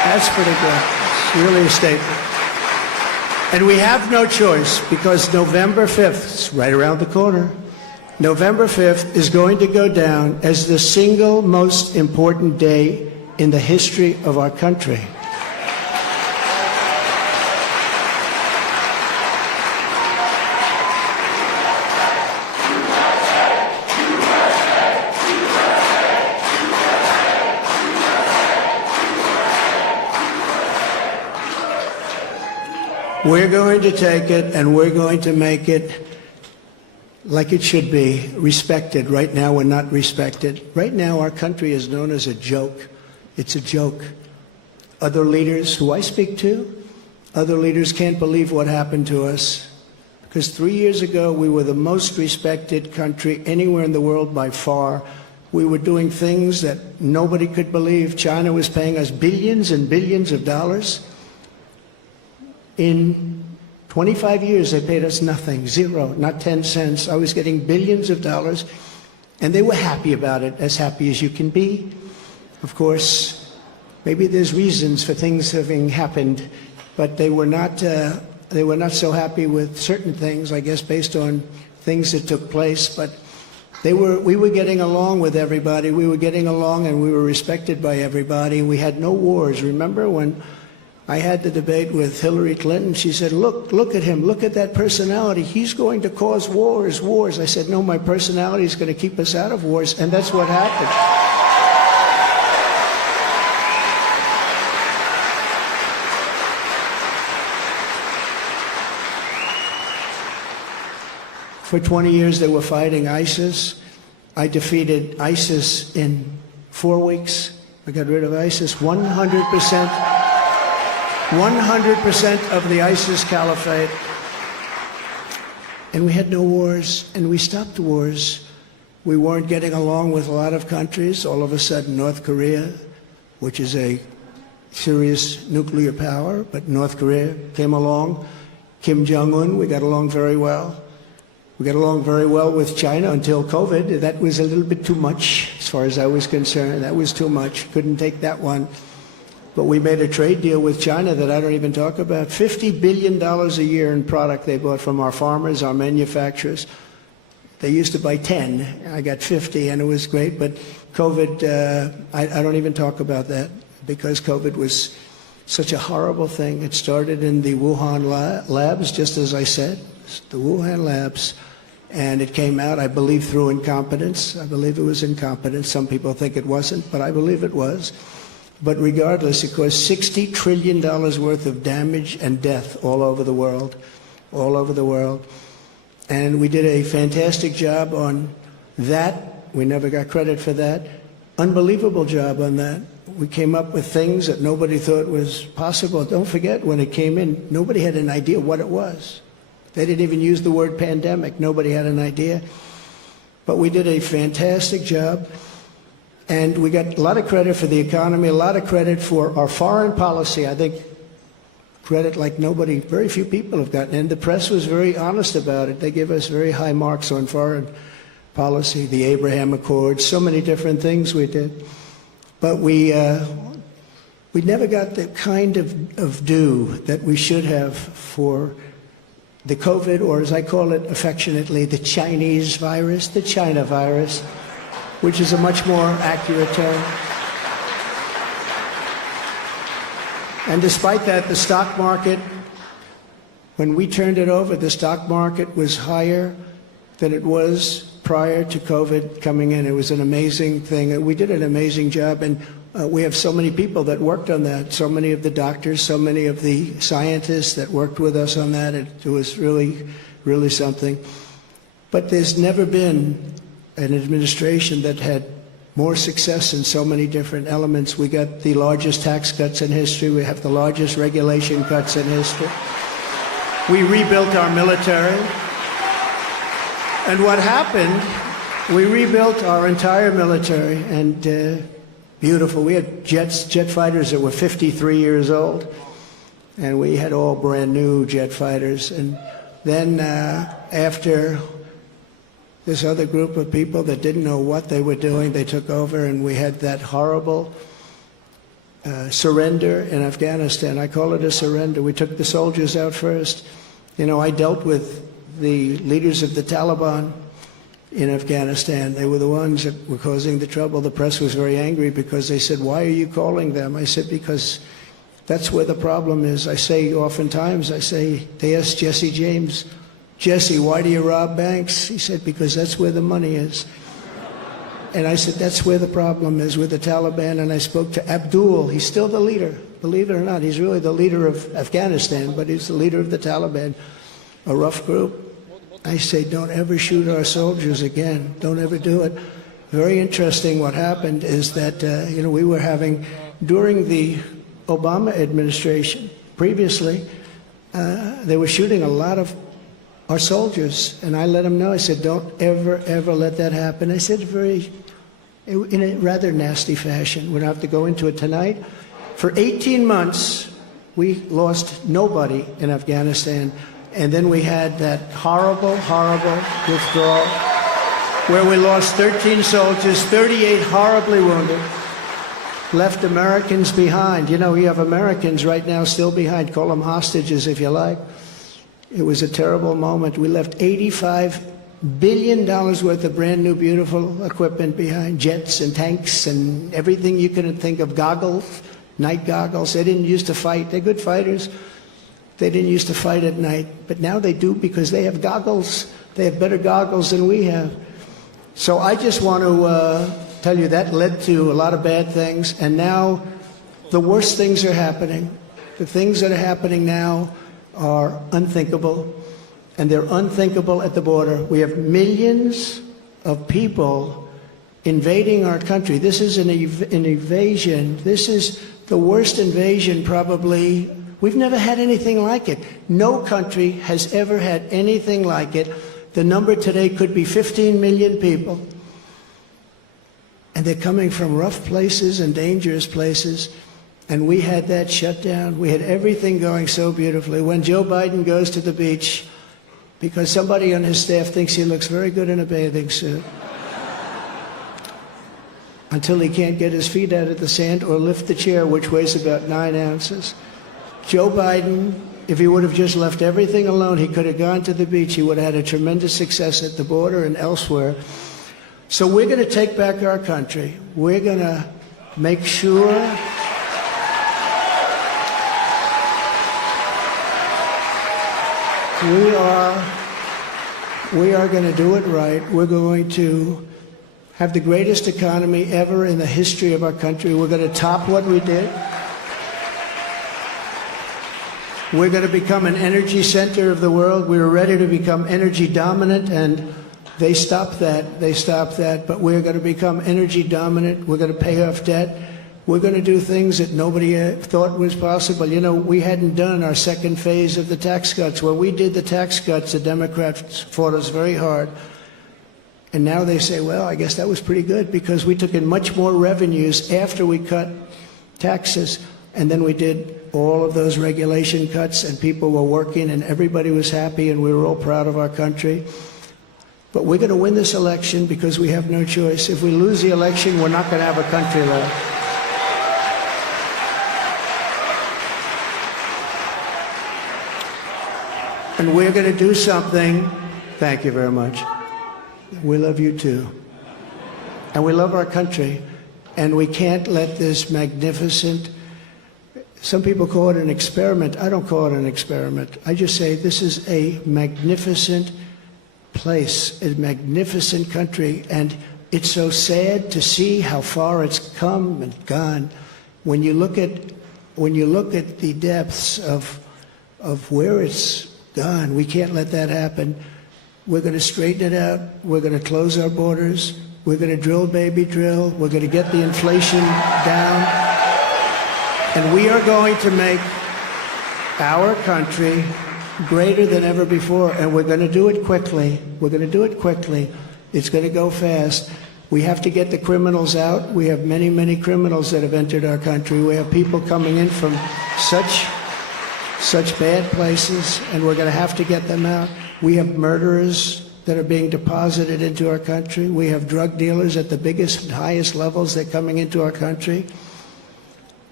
That's pretty good. It's really a statement. And we have no choice, because November 5th, it's right around the corner, November 5th is going to go down as the single most important day in the history of our country. We're going to take it, and we're going to make it like it should be, respected. Right now, we're not respected. Right now, our country is known as a joke. It's a joke. Other leaders who I speak to, other leaders can't believe what happened to us. Because 3 years ago, we were the most respected country anywhere in the world by far. We were doing things that nobody could believe. China was paying us billions and billions of dollars. In 25 years, they paid us nothing, zero, not 10 cents. I was getting billions of dollars, and they were happy about it, as happy as you can be. Of course, maybe there's reasons for things having happened, but they were not so happy with certain things, I guess, based on things that took place. But we were getting along with everybody. We were getting along, and we were respected by everybody. We had no wars. Remember when I had the debate with Hillary Clinton? She said, look at him, look at that personality. He's going to cause wars. I said, no, my personality is going to keep us out of wars, and that's what happened. For 20 years, they were fighting ISIS. I defeated ISIS in 4 weeks. I got rid of ISIS 100%. 100% of the ISIS caliphate. And we had no wars, and we stopped wars. We weren't getting along with a lot of countries. All of a sudden, North Korea, which is a serious nuclear power, but North Korea came along. Kim Jong-un, we got along very well. We got along very well with China until COVID. That was a little bit too much, as far as I was concerned. That was too much. Couldn't take that one. But we made a trade deal with China that I don't even talk about. $50 billion a year in product they bought from our farmers, our manufacturers. They used to buy 10. I got 50, and it was great. But COVID, I don't even talk about that, because COVID was such a horrible thing. It started in the Wuhan labs, just as I said, the Wuhan labs. And it came out, I believe, through incompetence. I believe it was incompetence. Some people think it wasn't, but I believe it was. But regardless, it caused $60 trillion worth of damage and death all over the world, all over the world. And we did a fantastic job on that. We never got credit for that. Unbelievable job on that. We came up with things that nobody thought was possible. Don't forget, when it came in, nobody had an idea what it was. They didn't even use the word pandemic. Nobody had an idea. But we did a fantastic job. And we got a lot of credit for the economy, a lot of credit for our foreign policy. I think credit like nobody, very few people have gotten. And the press was very honest about it. They give us very high marks on foreign policy, the Abraham Accords, so many different things we did. But we never got the kind of due that we should have for the COVID, or as I call it affectionately, the Chinese virus, the China virus, which is a much more accurate term. And despite that, the stock market, when we turned it over, the stock market was higher than it was prior to COVID coming in. It was an amazing thing. We did an amazing job, and we have so many people that worked on that, so many of the doctors, so many of the scientists that worked with us on that. It was really, really something. But there's never been an administration that had more success in so many different elements. We got the largest tax cuts in history. We have the largest regulation cuts in history. We rebuilt our military. And what happened, we rebuilt our entire military, and beautiful. We had jet fighters that were 53 years old, and we had all brand new jet fighters. And then after this other group of people that didn't know what they were doing, they took over, and we had that horrible surrender in Afghanistan. I call it a surrender. We took the soldiers out first. You know, I dealt with the leaders of the Taliban in Afghanistan. They were the ones that were causing the trouble. The press was very angry because they said, "Why are you calling them?" I said, "Because that's where the problem is." I say oftentimes, they asked Jesse James, "Jesse, why do you rob banks?" He said, "Because that's where the money is." And I said, that's where the problem is with the Taliban. And I spoke to Abdul. He's still the leader. Believe it or not, he's really the leader of Afghanistan, but he's the leader of the Taliban, a rough group. I say, don't ever shoot our soldiers again. Don't ever do it. Very interesting what happened is that, we were having, during the Obama administration, previously, they were shooting a lot of our soldiers, and I let them know. I said, don't ever, ever let that happen. I said in a rather nasty fashion. We don't have to go into it tonight. For 18 months, we lost nobody in Afghanistan, and then we had that horrible, horrible withdrawal where we lost 13 soldiers, 38 horribly wounded, left Americans behind. You know, you have Americans right now still behind. Call them hostages if you like. It was a terrible moment. We left $85 billion worth of brand new, beautiful equipment behind, jets and tanks and everything you can think of, goggles, night goggles. They didn't used to fight. They're good fighters. They didn't used to fight at night, but now they do because they have goggles. They have better goggles than we have. So I just want to tell you that led to a lot of bad things, and now the worst things are happening. The things that are happening now are unthinkable, and they're unthinkable at the border. We have millions of people invading our country. This is an invasion. This is the worst invasion probably. We've never had anything like it. No country has ever had anything like it. The number today could be 15 million people, and they're coming from rough places and dangerous places. And we had that shut down. We had everything going so beautifully. When Joe Biden goes to the beach, because somebody on his staff thinks he looks very good in a bathing suit, until he can't get his feet out of the sand or lift the chair, which weighs about 9 ounces. Joe Biden, if he would have just left everything alone, he could have gone to the beach. He would have had a tremendous success at the border and elsewhere. So we're going to take back our country. We're going to make sure we are going to do it right. We're going to have the greatest economy ever in the history of our country. We're going to top what we did. We're going to become an energy center of the world. We were ready to become energy dominant, and they stopped that. They stopped that. But we're going to become energy dominant. We're going to pay off debt. We're going to do things that nobody thought was possible. You know, we hadn't done our second phase of the tax cuts. When we did the tax cuts, the Democrats fought us very hard. And now they say, well, I guess that was pretty good because we took in much more revenues after we cut taxes. And then we did all of those regulation cuts, and people were working, and everybody was happy, and we were all proud of our country. But we're going to win this election because we have no choice. If we lose the election, we're not going to have a country left. And we're going to do something. Thank you very much. We love you too. And we love our country. And we can't let this magnificent, some people call it an experiment. I don't call it an experiment. I just say this is a magnificent place, a magnificent country. And it's so sad to see how far it's come and gone. When you look at the depths of where it's gone, we can't let that happen. We're going to straighten it out. We're going to close our borders. We're going to drill, baby, drill. We're going to get the inflation down. And we are going to make our country greater than ever before. And we're going to do it quickly. We're going to do it quickly. It's going to go fast. We have to get the criminals out. We have many, many criminals that have entered our country. We have people coming in from such bad places, and we're going to have to get them out. We have murderers that are being deposited into our country. We have drug dealers at the biggest and highest levels. They're coming into our country.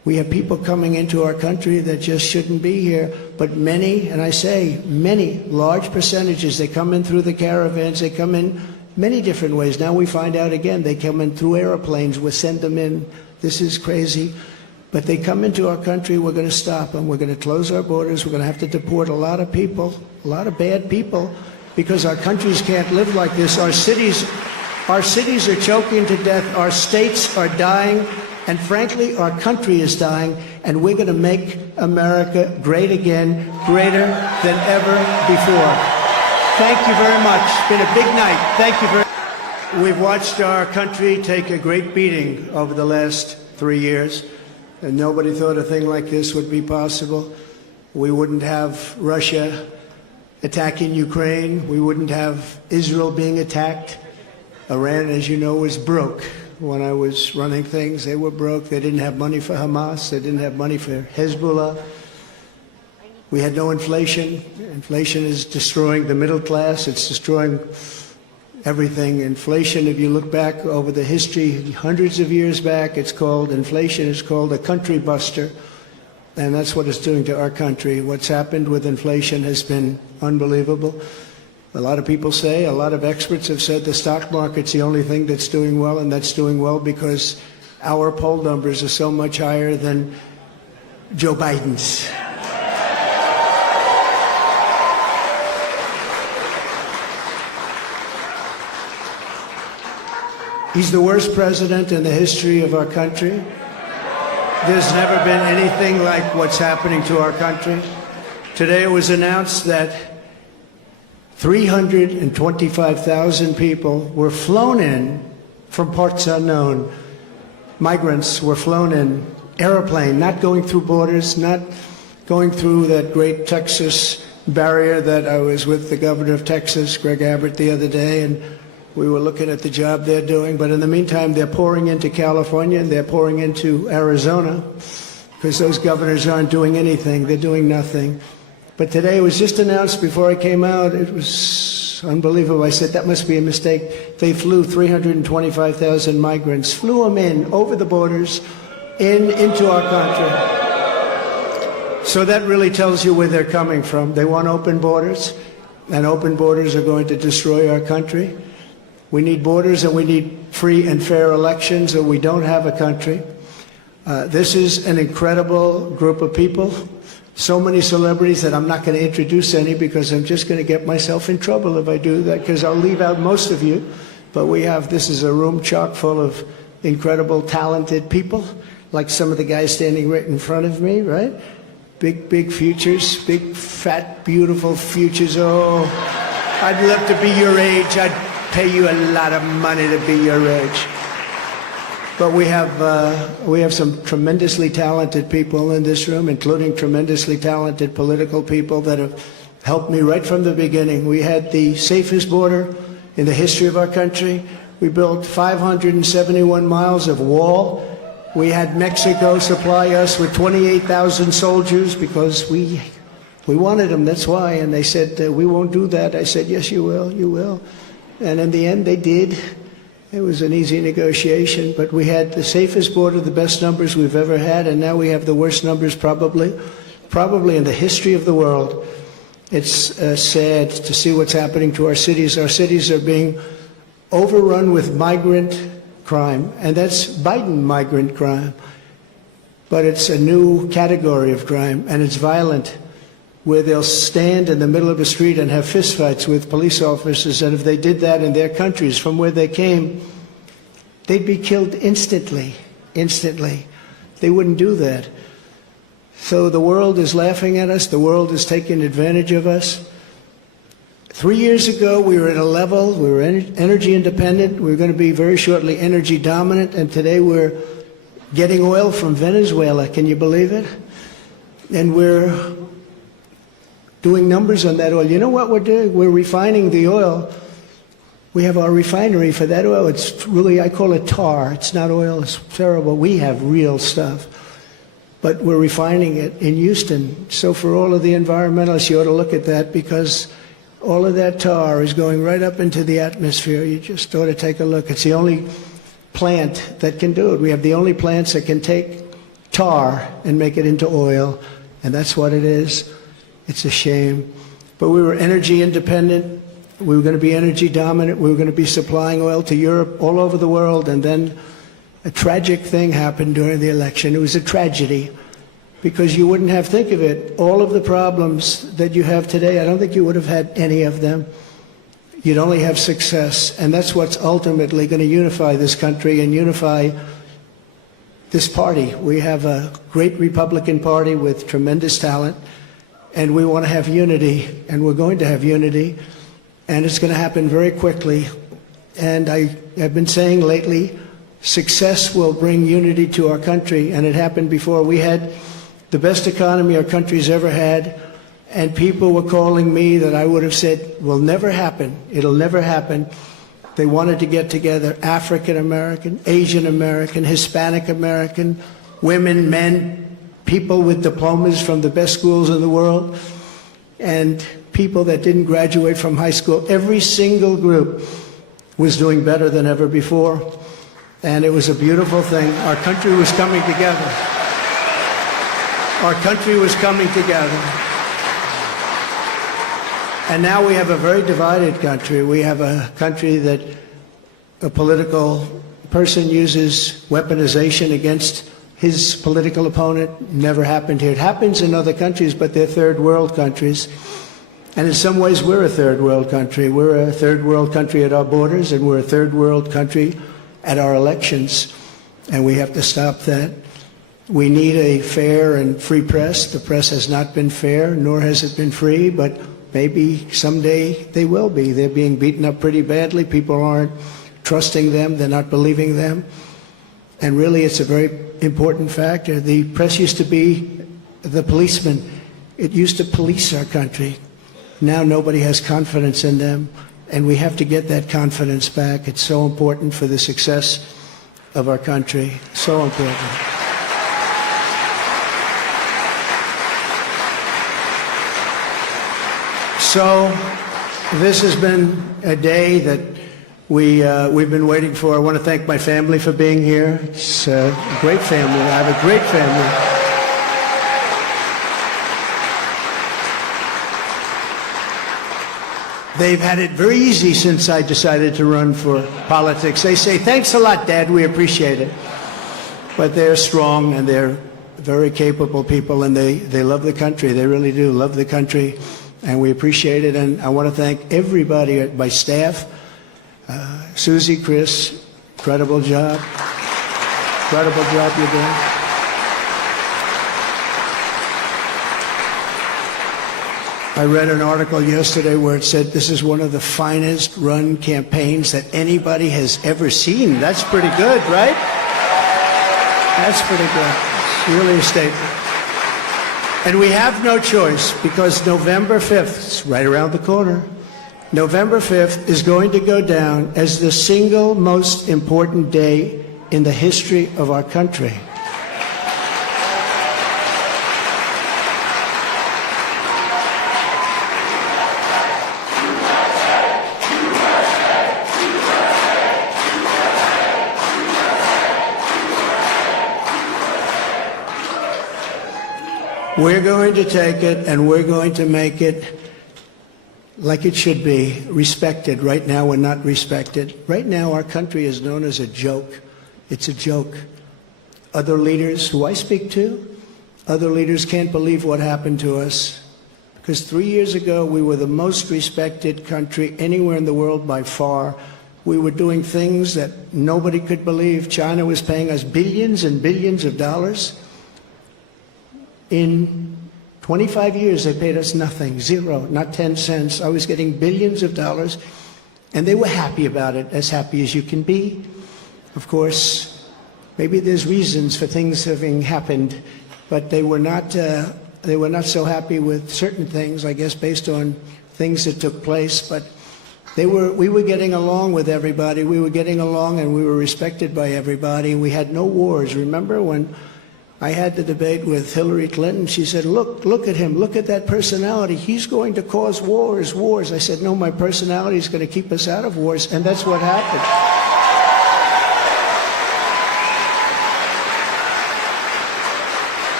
We have people coming into our country that just shouldn't be here, but many, and I say many, large percentages, they come in through the caravans, they come in many different ways. Now we find out again, they come in through airplanes, we send them in. This is crazy. But they come into our country, we're going to stop them. We're going to close our borders. We're going to have to deport a lot of people, a lot of bad people, because our countries can't live like this. Our cities are choking to death. Our states are dying. And frankly, our country is dying. And we're going to make America great again, greater than ever before. Thank you very much. It's been a big night. Thank you very much. We've watched our country take a great beating over the last 3 years. And nobody thought a thing like this would be possible. We wouldn't have Russia attacking Ukraine. We wouldn't have Israel being attacked. Iran, as you know, was broke. When I was running things, they were broke. They didn't have money for Hamas. They didn't have money for Hezbollah. We had no inflation. Inflation is destroying the middle class. It's destroying everything. Inflation, if you look back over the history, hundreds of years back, inflation is called a country buster. And that's what it's doing to our country. What's happened with inflation has been unbelievable. A lot of people say, a lot of experts have said the stock market's the only thing that's doing well, and that's doing well because our poll numbers are so much higher than Joe Biden's. He's the worst president in the history of our country. There's never been anything like what's happening to our country. Today it was announced that 325,000 people were flown in from parts unknown. Migrants were flown in, airplane, not going through borders, not going through that great Texas barrier that I was with the governor of Texas, Greg Abbott, the other day, and we were looking at the job they're doing. But in the meantime, they're pouring into California and they're pouring into Arizona because those governors aren't doing anything. They're doing nothing. But today it was just announced before I came out. It was unbelievable. I said, that must be a mistake. They flew 325,000 migrants, flew them in over the borders into our country. So that really tells you where they're coming from. They want open borders, and open borders are going to destroy our country. We need borders and we need free and fair elections, or we don't have a country. This is an incredible group of people. So many celebrities that I'm not going to introduce any because I'm just going to get myself in trouble if I do that, because I'll leave out most of you. But this is a room chock full of incredible, talented people, like some of the guys standing right in front of me, right? Big, big futures, big, fat, beautiful futures. Oh, I'd love to be your age. I'd pay you a lot of money to be your age. But we have some tremendously talented people in this room, including tremendously talented political people that have helped me right from the beginning. We had the safest border in the history of our country. We built 571 miles of wall. We had Mexico supply us with 28,000 soldiers because we wanted them, that's why. And they said, we won't do that. I said, yes, you will, you will. And in the end, they did. It was an easy negotiation, but we had the safest border, the best numbers we've ever had, and now we have the worst numbers probably in the history of the world. It's sad to see what's happening to our cities. Our cities are being overrun with migrant crime, and that's Biden migrant crime. But it's a new category of crime, and it's violent, where they'll stand in the middle of the street and have fistfights with police officers, and if they did that in their countries from where they came, they'd be killed instantly. They wouldn't do that. So the world is laughing at us. The world is taking advantage of us. 3 years ago, we were at a level, we were energy independent. We were going to be very shortly energy dominant, and today we're getting oil from Venezuela. Can you believe it? And we're doing numbers on that oil. You know what we're doing? We're refining the oil. We have our refinery for that oil. It's really, I call it tar. It's not oil. It's terrible. We have real stuff. But we're refining it in Houston. So for all of the environmentalists, you ought to look at that, because all of that tar is going right up into the atmosphere. You just ought to take a look. It's the only plant that can do it. We have the only plants that can take tar and make it into oil, and that's what it is. It's a shame. But we were energy independent. We were going to be energy dominant. We were going to be supplying oil to Europe, all over the world, and then a tragic thing happened during the election. It was a tragedy because you wouldn't have, think of it, all of the problems that you have today, I don't think you would have had any of them. You'd only have success, and that's what's ultimately going to unify this country and unify this party. We have a great Republican Party with tremendous talent, and we want to have unity, and we're going to have unity, and it's going to happen very quickly. And I have been saying lately, success will bring unity to our country, and it happened before. We had the best economy our country's ever had, and people were calling me that I would have said will never happen. It'll never happen. They wanted to get together, African American, Asian American, Hispanic American, women, men, people with diplomas from the best schools in the world, and people that didn't graduate from high school. Every single group was doing better than ever before, and it was a beautiful thing. Our country was coming together. Our country was coming together. And now we have a very divided country. We have a country that a political person uses weaponization against his political opponent. Never happened here. It happens in other countries, but they're third world countries. And in some ways, we're a third world country. We're a third world country at our borders, and we're a third world country at our elections. And we have to stop that. We need a fair and free press. The press has not been fair, nor has it been free, but maybe someday they will be. They're being beaten up pretty badly. People aren't trusting them. They're not believing them. And really, it's a very important factor. The press used to be the policeman. It used to police our country. Now nobody has confidence in them, and we have to get that confidence back. It's so important for the success of our country. So important. So this has been a day that we've been waiting for. I want to thank my family for being here. It's a great family. I have a great family. They've had it very easy since I decided to run for politics. They say, "Thanks a lot, Dad. We appreciate it." But they're strong, and they're very capable people, and they love the country. They really do love the country. And we appreciate it, and I want to thank everybody at my staff. Susie, Chris, incredible job. Incredible job you're doing. I read an article yesterday where it said this is one of the finest run campaigns that anybody has ever seen. That's pretty good, right? That's pretty good. It's really a statement. And we have no choice, because November 5th, it's right around the corner, November 5th is going to go down as the single most important day in the history of our country. We're going to take it, and we're going to make it like it should be, respected. Right now, we're not respected. Right now, our country is known as a joke. It's a joke. Other leaders who I speak to, other leaders can't believe what happened to us. Because 3 years ago, we were the most respected country anywhere in the world by far. We were doing things that nobody could believe. China was paying us billions and billions of dollars. In 25 years, they paid us nothing, zero, not 10 cents. I was getting billions of dollars, and they were happy about it, as happy as you can be. Of course, maybe there's reasons for things having happened, but they were not so happy with certain things, I guess, based on things that took place. But we were getting along with everybody. We were getting along, and we were respected by everybody. We had no wars. Remember when I had the debate with Hillary Clinton? She said, look at him, look at that personality. He's going to cause wars. I said, no, my personality is going to keep us out of wars, and that's what happened.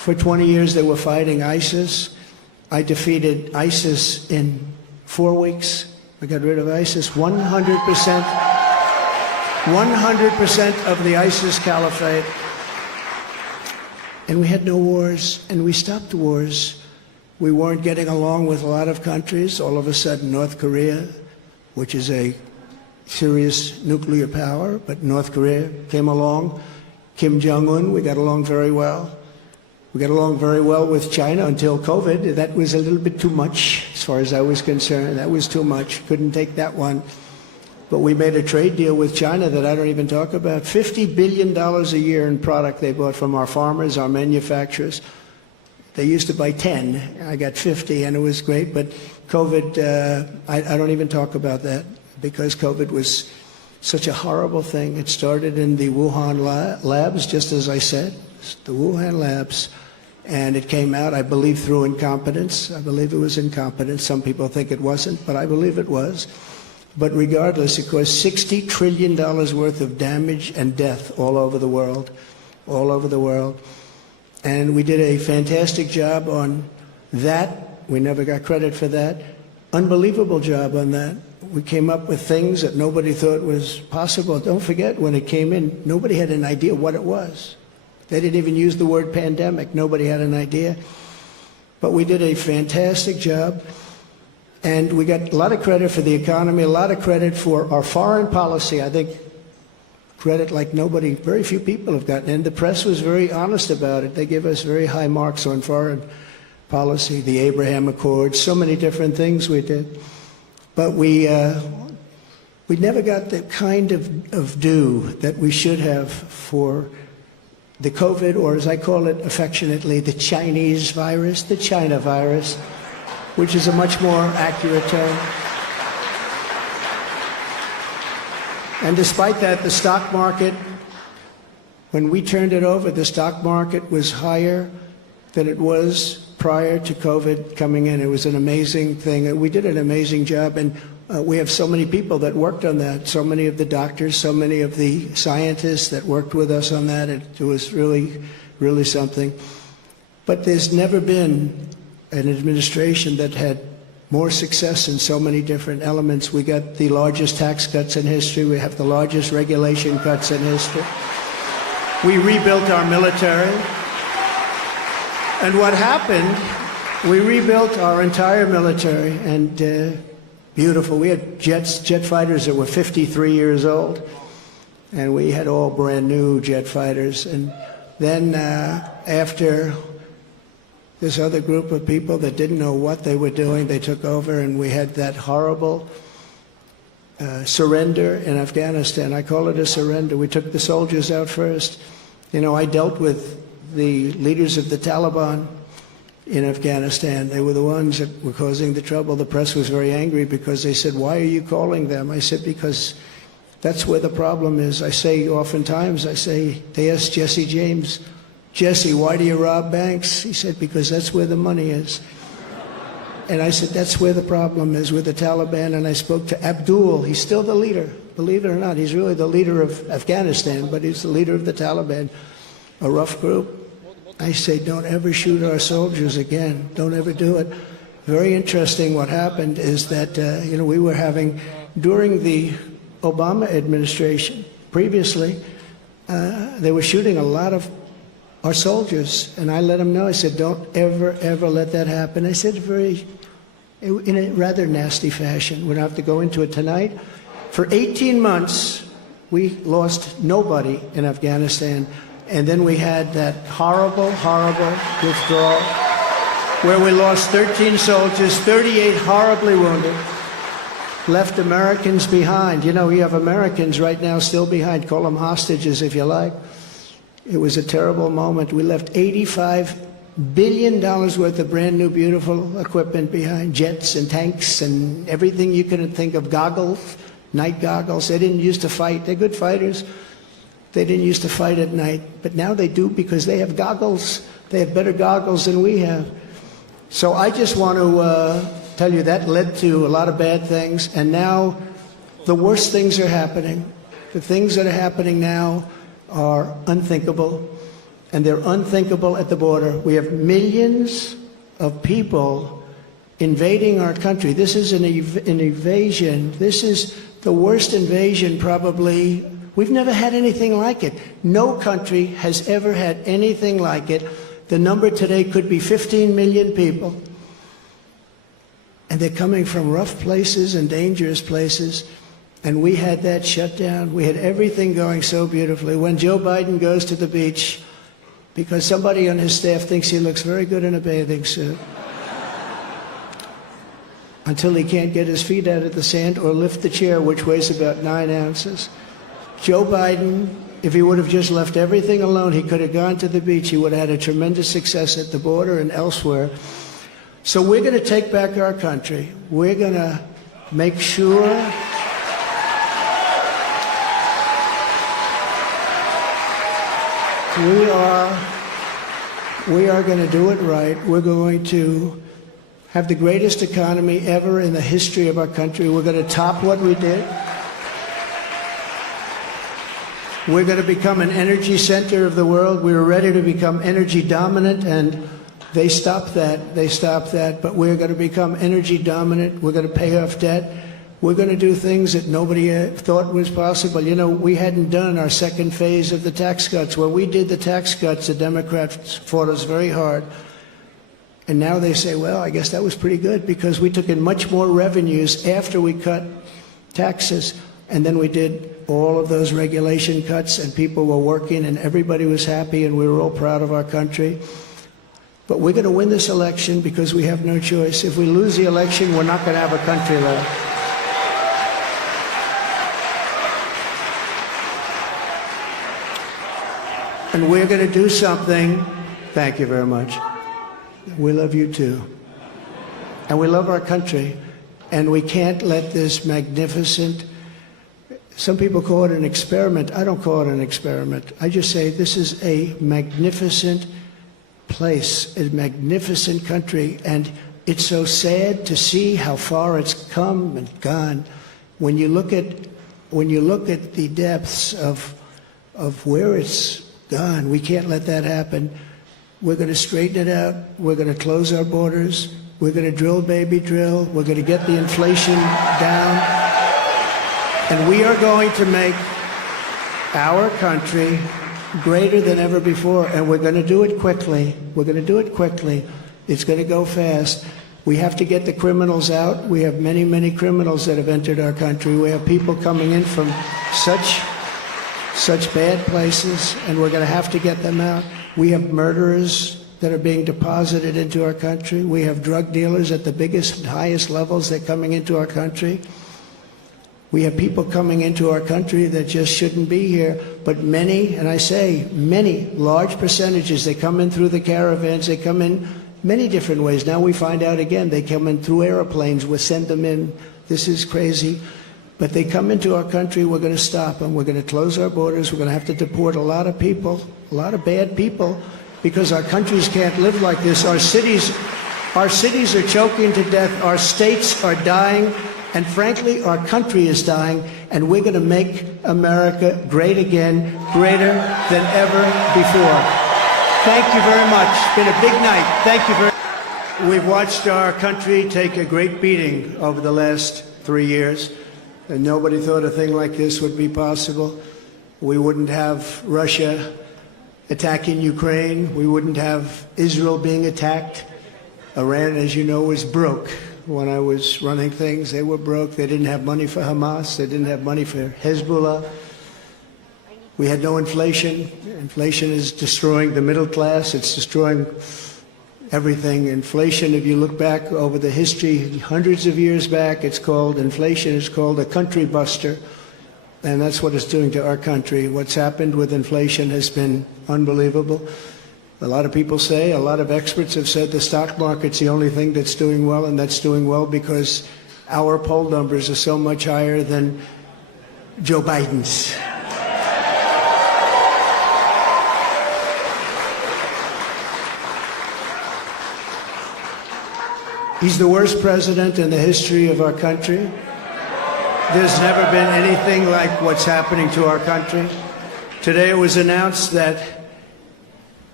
For 20 years they were fighting ISIS. I defeated ISIS in 4 weeks. I got rid of ISIS. 100% of the ISIS caliphate. And we had no wars, and we stopped the wars. We weren't getting along with a lot of countries. All of a sudden, North Korea, which is a serious nuclear power, but North Korea came along. Kim Jong-un, we got along very well. We got along very well with China until COVID. That was a little bit too much, as far as I was concerned. That was too much. Couldn't take that one. But we made a trade deal with China that I don't even talk about. $50 billion a year in product they bought from our farmers, our manufacturers. They used to buy 10. I got 50, and it was great. But COVID, I don't even talk about that, because COVID was such a horrible thing. It started in the Wuhan labs, just as I said, the Wuhan labs. And it came out, I believe, through incompetence. I believe it was incompetence. Some people think it wasn't, but I believe it was. But regardless, it caused $60 trillion worth of damage and death all over the world, all over the world. And we did a fantastic job on that. We never got credit for that. Unbelievable job on that. We came up with things that nobody thought was possible. Don't forget, when it came in, nobody had an idea what it was. They didn't even use the word pandemic. Nobody had an idea. But we did a fantastic job. And we got a lot of credit for the economy, a lot of credit for our foreign policy. I think credit like nobody, very few people have gotten. And the press was very honest about it. They give us very high marks on foreign policy, the Abraham Accords, so many different things we did. But we never got the kind of due that we should have for the COVID, or as I call it affectionately, the Chinese virus, the China virus, which is a much more accurate term. And despite that, the stock market, when we turned it over, the stock market was higher than it was prior to COVID coming in. It was an amazing thing. We did an amazing job, and we have so many people that worked on that, so many of the doctors, so many of the scientists that worked with us on that. It was really, really something. But there's never been an administration that had more success in so many different elements. We got the largest tax cuts in history. We have the largest regulation cuts in history. We rebuilt our military. And what happened, we rebuilt our entire military, and beautiful. We had jet fighters that were 53 years old, and we had all brand new jet fighters. And then after this other group of people that didn't know what they were doing, they took over, and we had that horrible surrender in Afghanistan. I call it a surrender. We took the soldiers out first. You know, I dealt with the leaders of the Taliban in Afghanistan. They were the ones that were causing the trouble. The press was very angry because they said, "Why are you calling them?" I said, "Because that's where the problem is." I say oftentimes, they asked Jesse James, "Jesse, why do you rob banks?" He said, "Because that's where the money is." And I said, that's where the problem is, with the Taliban. And I spoke to Abdul. He's still the leader, believe it or not. He's really the leader of Afghanistan, but he's the leader of the Taliban, a rough group. I say, don't ever shoot our soldiers again. Don't ever do it. Very interesting. What happened is that, we were having, during the Obama administration, previously, they were shooting a lot of our soldiers. And I let them know. I said, don't ever, ever let that happen. I said in a rather nasty fashion. We don't have to go into it tonight. For 18 months, we lost nobody in Afghanistan. And then we had that horrible, horrible withdrawal where we lost 13 soldiers, 38 horribly wounded, left Americans behind. You know, you have Americans right now still behind. Call them hostages if you like. It was a terrible moment. We left $85 billion worth of brand new, beautiful equipment behind, jets and tanks and everything you could think of, goggles, night goggles. They didn't used to fight. They're good fighters. They didn't used to fight at night, but now they do because they have goggles. They have better goggles than we have. So I just want to tell you that led to a lot of bad things, and now the worst things are happening. The things that are happening now are unthinkable, and they're unthinkable at the border. We have millions of people invading our country. This is an invasion. This is the worst invasion probably. We've never had anything like it. No country has ever had anything like it. The number today could be 15 million people. And they're coming from rough places and dangerous places. And we had that shut down. We had everything going so beautifully. When Joe Biden goes to the beach, because somebody on his staff thinks he looks very good in a bathing suit, until he can't get his feet out of the sand or lift the chair, which weighs about 9 ounces. Joe Biden, if he would have just left everything alone, he could have gone to the beach. He would have had a tremendous success at the border and elsewhere. So we're going to take back our country. We're going to make sure we are going to do it right. We're going to have the greatest economy ever in the history of our country. We're going to top what we did. We're going to become an energy center of the world. We were ready to become energy dominant, and they stopped that. They stopped that. But we're going to become energy dominant. We're going to pay off debt. We're going to do things that nobody thought was possible. You know, we hadn't done our second phase of the tax cuts. When we did the tax cuts, the Democrats fought us very hard. And now they say, well, I guess that was pretty good because we took in much more revenues after we cut taxes. And then we did all of those regulation cuts, and people were working, and everybody was happy, and we were all proud of our country. But we're going to win this election because we have no choice. If we lose the election, we're not going to have a country left. And we're going to do something. Thank you very much. We love you too. And we love our country. And we can't let this magnificent, some people call it an experiment. I don't call it an experiment. I just say this is a magnificent place, a magnificent country. And it's so sad to see how far it's come and gone. When you look at the depths of where it's gone, we can't let that happen. We're going to straighten it out. We're going to close our borders. We're going to drill, baby, drill. We're going to get the inflation down. And we are going to make our country greater than ever before. And we're going to do it quickly. We're going to do it quickly. It's going to go fast. We have to get the criminals out. We have many, many criminals that have entered our country. We have people coming in from such bad places, and we're going to have to get them out. We have murderers that are being deposited into our country. We have drug dealers at the biggest and highest levels that are coming into our country. We have people coming into our country that just shouldn't be here. But many, and I say many, large percentages, they come in through the caravans. They come in many different ways. Now we find out again, they come in through airplanes. We send them in. This is crazy. But they come into our country, we're going to stop them. We're going to close our borders. We're going to have to deport a lot of people, a lot of bad people, because our countries can't live like this. Our cities are choking to death. Our states are dying. And frankly, our country is dying. And we're going to make America great again, greater than ever before. Thank you very much. It's been a big night. Thank you very much. We've watched our country take a great beating over the last 3 years. And nobody thought a thing like this would be possible. We wouldn't have Russia attacking Ukraine. We wouldn't have Israel being attacked. Iran, as you know, was broke. When I was running things, they were broke. They didn't have money for Hamas. They didn't have money for Hezbollah. We had no inflation. Inflation is destroying the middle class. It's destroying everything. Inflation, if you look back over the history, hundreds of years back, inflation is called a country buster. And that's what it's doing to our country. What's happened with inflation has been unbelievable. A lot of people say, a lot of experts have said the stock market's the only thing that's doing well, and that's doing well because our poll numbers are so much higher than Joe Biden's. He's the worst president in the history of our country. There's never been anything like what's happening to our country. Today it was announced that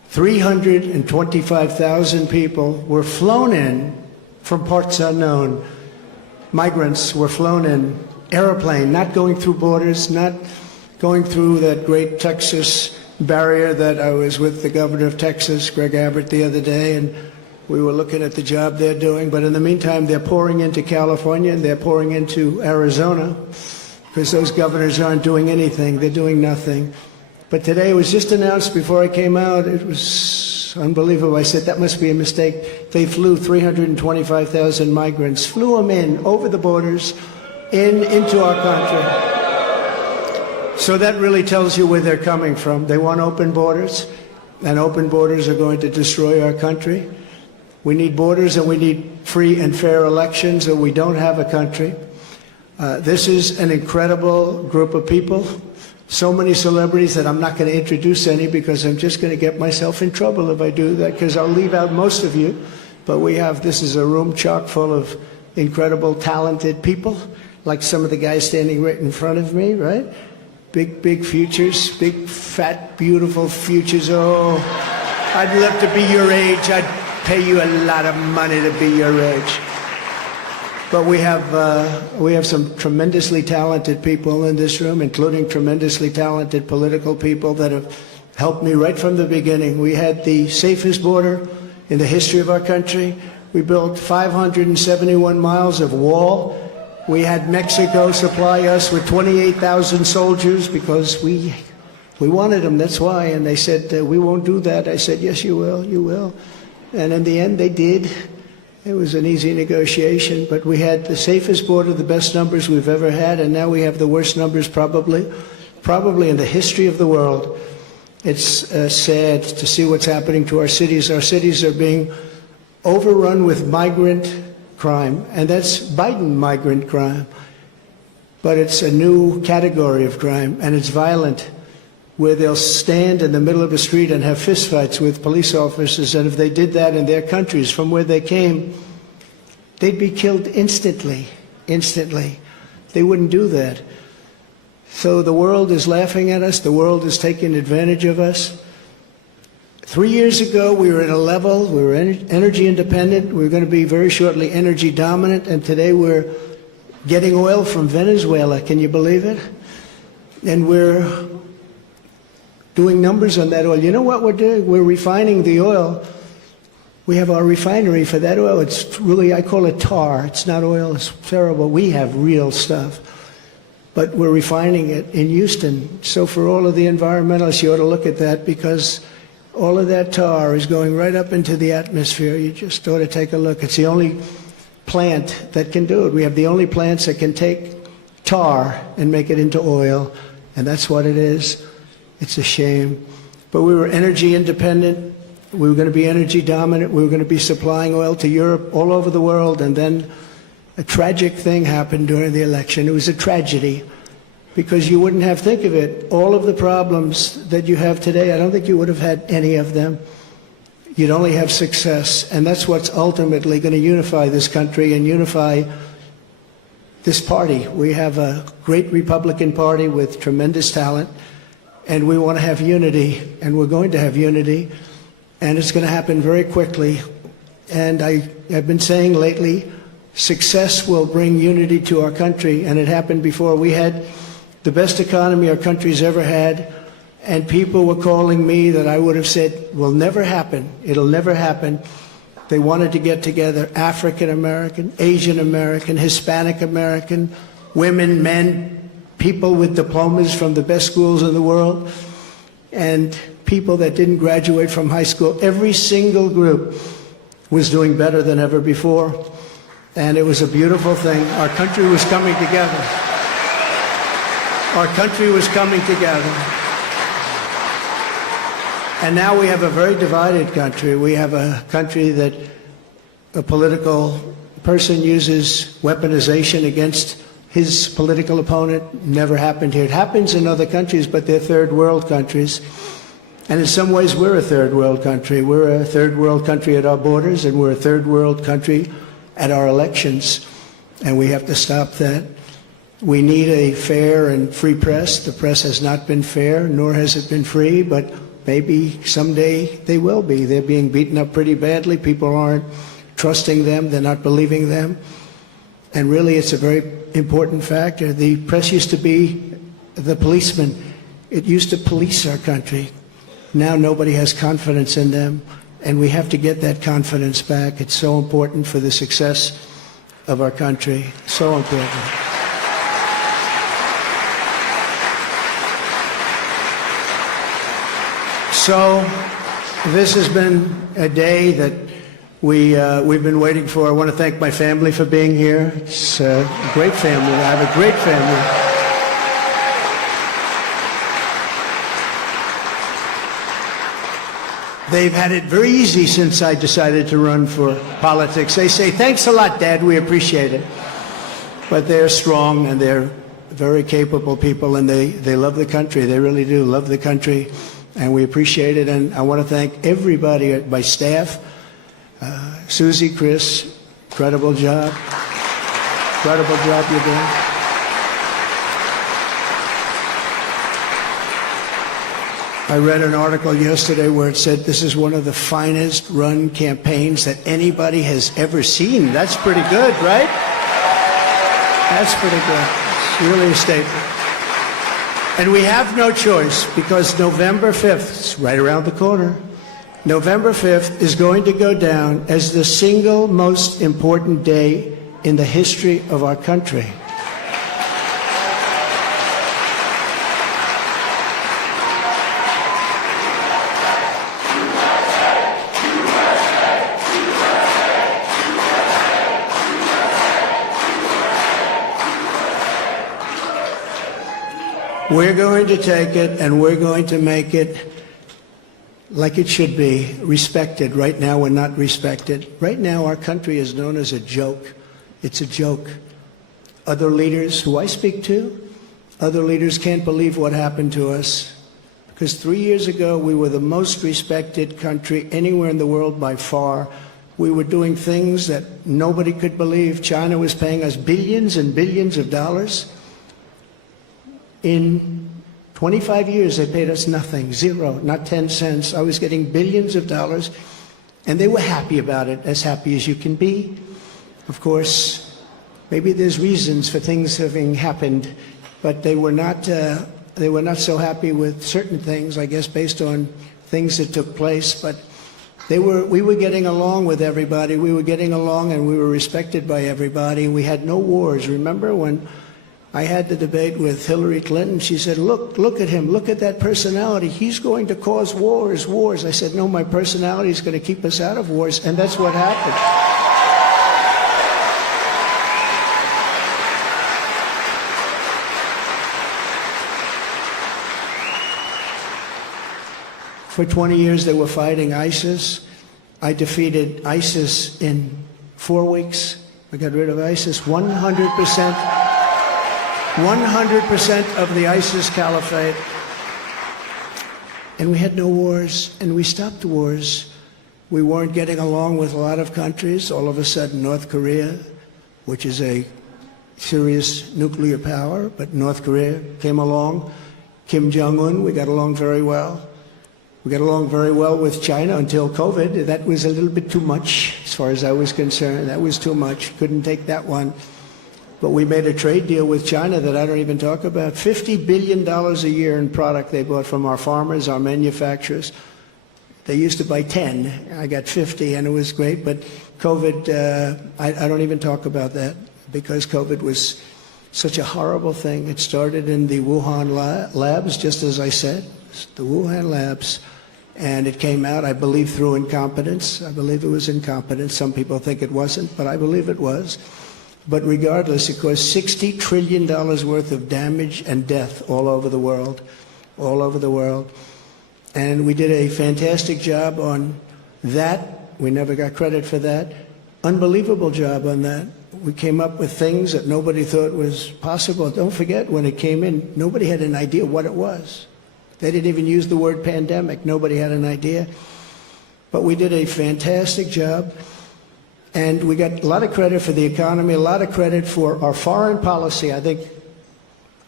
325,000 people were flown in from parts unknown. Migrants were flown in, airplane, not going through borders, not going through that great Texas barrier that I was with the governor of Texas, Greg Abbott, the other day, and we were looking at the job they're doing. But in the meantime, they're pouring into California and they're pouring into Arizona because those governors aren't doing anything. They're doing nothing. But today it was just announced before I came out. It was unbelievable. I said, that must be a mistake. They flew 325,000 migrants, flew them in over the borders into our country. So that really tells you where they're coming from. They want open borders, and open borders are going to destroy our country. We need borders and we need free and fair elections, or we don't have a country. This is an incredible group of people. So many celebrities that I'm not going to introduce any because I'm just going to get myself in trouble if I do that, because I'll leave out most of you. But this is a room chock full of incredible, talented people, like some of the guys standing right in front of me, right? Big futures, big, fat, beautiful futures. Oh, I'd love to be your age. I'd pay you a lot of money to be your age. But we have some tremendously talented people in this room, including tremendously talented political people that have helped me right from the beginning. We had the safest border in the history of our country. We built 571 miles of wall. We had Mexico supply us with 28,000 soldiers because we wanted them, that's why. And they said, we won't do that. I said, yes, you will, you will. And in the end, they did. It was an easy negotiation, but we had the safest border, the best numbers we've ever had, and now we have the worst numbers probably in the history of the world. It's sad to see what's happening to our cities. Our cities are being overrun with migrant crime, and that's Biden migrant crime. But it's a new category of crime, and it's violent, where they'll stand in the middle of a street and have fistfights with police officers, and if they did that in their countries from where they came, they'd be killed instantly. They wouldn't do that. So the world is laughing at us. The world is taking advantage of us. 3 years ago, we were at a level, we were energy independent. We were going to be very shortly energy dominant, and today we're getting oil from Venezuela. Can you believe it? And we're doing numbers on that oil. You know what we're doing? We're refining the oil. We have our refinery for that oil. It's really, I call it tar. It's not oil. It's terrible. We have real stuff. But we're refining it in Houston. So for all of the environmentalists, you ought to look at that, because all of that tar is going right up into the atmosphere. You just ought to take a look. It's the only plant that can do it. We have the only plants that can take tar and make it into oil, and that's what it is. It's a shame. But we were energy independent. We were going to be energy dominant. We were going to be supplying oil to Europe, all over the world. And then a tragic thing happened during the election. It was a tragedy, because you wouldn't have, think of it, all of the problems that you have today, I don't think you would have had any of them. You'd only have success. And that's what's ultimately going to unify this country and unify this party. We have a great Republican Party with tremendous talent. And we want to have unity, and we're going to have unity, and it's going to happen very quickly. And I have been saying lately, success will bring unity to our country, and it happened before. We had the best economy our country's ever had, and people were calling me that I would have said will never happen. It'll never happen. They wanted to get together, African American, Asian American, Hispanic American, women, men, people with diplomas from the best schools in the world, and people that didn't graduate from high school. Every single group was doing better than ever before, and it was a beautiful thing. Our country was coming together. Our country was coming together. And now we have a very divided country. We have a country that a political person uses weaponization against his political opponent. Never happened here. It happens in other countries, but they're third world countries. And in some ways, we're a third world country. We're a third world country at our borders, and we're a third world country at our elections. And we have to stop that. We need a fair and free press. The press has not been fair, nor has it been free, but maybe someday they will be. They're being beaten up pretty badly. People aren't trusting them. They're not believing them. And really, it's a very important factor. The press used to be the policeman. It used to police our country. Now nobody has confidence in them, and we have to get that confidence back. It's so important for the success of our country. So important. So this has been a day that we've been waiting for. I want to thank my family for being here. It's a great family. I have a great family. They've had it very easy since I decided to run for politics. They say, thanks a lot, Dad, we appreciate it. But they're strong and they're very capable people, and they love the country. They really do love the country, and we appreciate it. And I want to thank everybody at my staff. Susie, Chris, incredible job. Incredible job you're doing. I read an article yesterday where it said this is one of the finest run campaigns that anybody has ever seen. That's pretty good, right? That's pretty good. It's really a statement. And we have no choice, because November 5th, it's right around the corner, November 5th is going to go down as the single most important day in the history of our country. We're going to take it and we're going to make it like it should be, respected. Right now we're not respected. Right now our country is known as a joke. It's a joke. Other leaders who I speak to, other leaders can't believe what happened to us. Because 3 years ago we were the most respected country anywhere in the world by far. We were doing things that nobody could believe. China was paying us billions and billions of dollars. In 25 years, they paid us nothing, zero, not 10 cents. I was getting billions of dollars, and they were happy about it, as happy as you can be. Of course, maybe there's reasons for things having happened, but they were not so happy with certain things, I guess, based on things that took place. But we were getting along with everybody. We were getting along, and we were respected by everybody. We had no wars. Remember when I had the debate with Hillary Clinton? She said, look at him, look at that personality. He's going to cause wars. I said, no, my personality is going to keep us out of wars, and that's what happened. For 20 years they were fighting ISIS. I defeated ISIS in 4 weeks. I got rid of ISIS 100%. 100% of the ISIS caliphate. And we had no wars, and we stopped wars. We weren't getting along with a lot of countries. All of a sudden, North Korea, which is a serious nuclear power, but North Korea came along. Kim Jong-un, we got along very well. We got along very well with China until COVID. That was a little bit too much, as far as I was concerned. That was too much. Couldn't take that one. But we made a trade deal with China that I don't even talk about. $50 billion a year in product they bought from our farmers, our manufacturers. They used to buy 10. I got 50, and it was great. But COVID, I don't even talk about that, because COVID was such a horrible thing. It started in the Wuhan labs, just as I said, the Wuhan labs. And it came out, I believe, through incompetence. I believe it was incompetence. Some people think it wasn't, but I believe it was. But regardless, it caused $60 trillion worth of damage and death all over the world, all over the world. And we did a fantastic job on that. We never got credit for that. Unbelievable job on that. We came up with things that nobody thought was possible. Don't forget, when it came in, nobody had an idea what it was. They didn't even use the word pandemic. Nobody had an idea. But we did a fantastic job. And we got a lot of credit for the economy, a lot of credit for our foreign policy. I think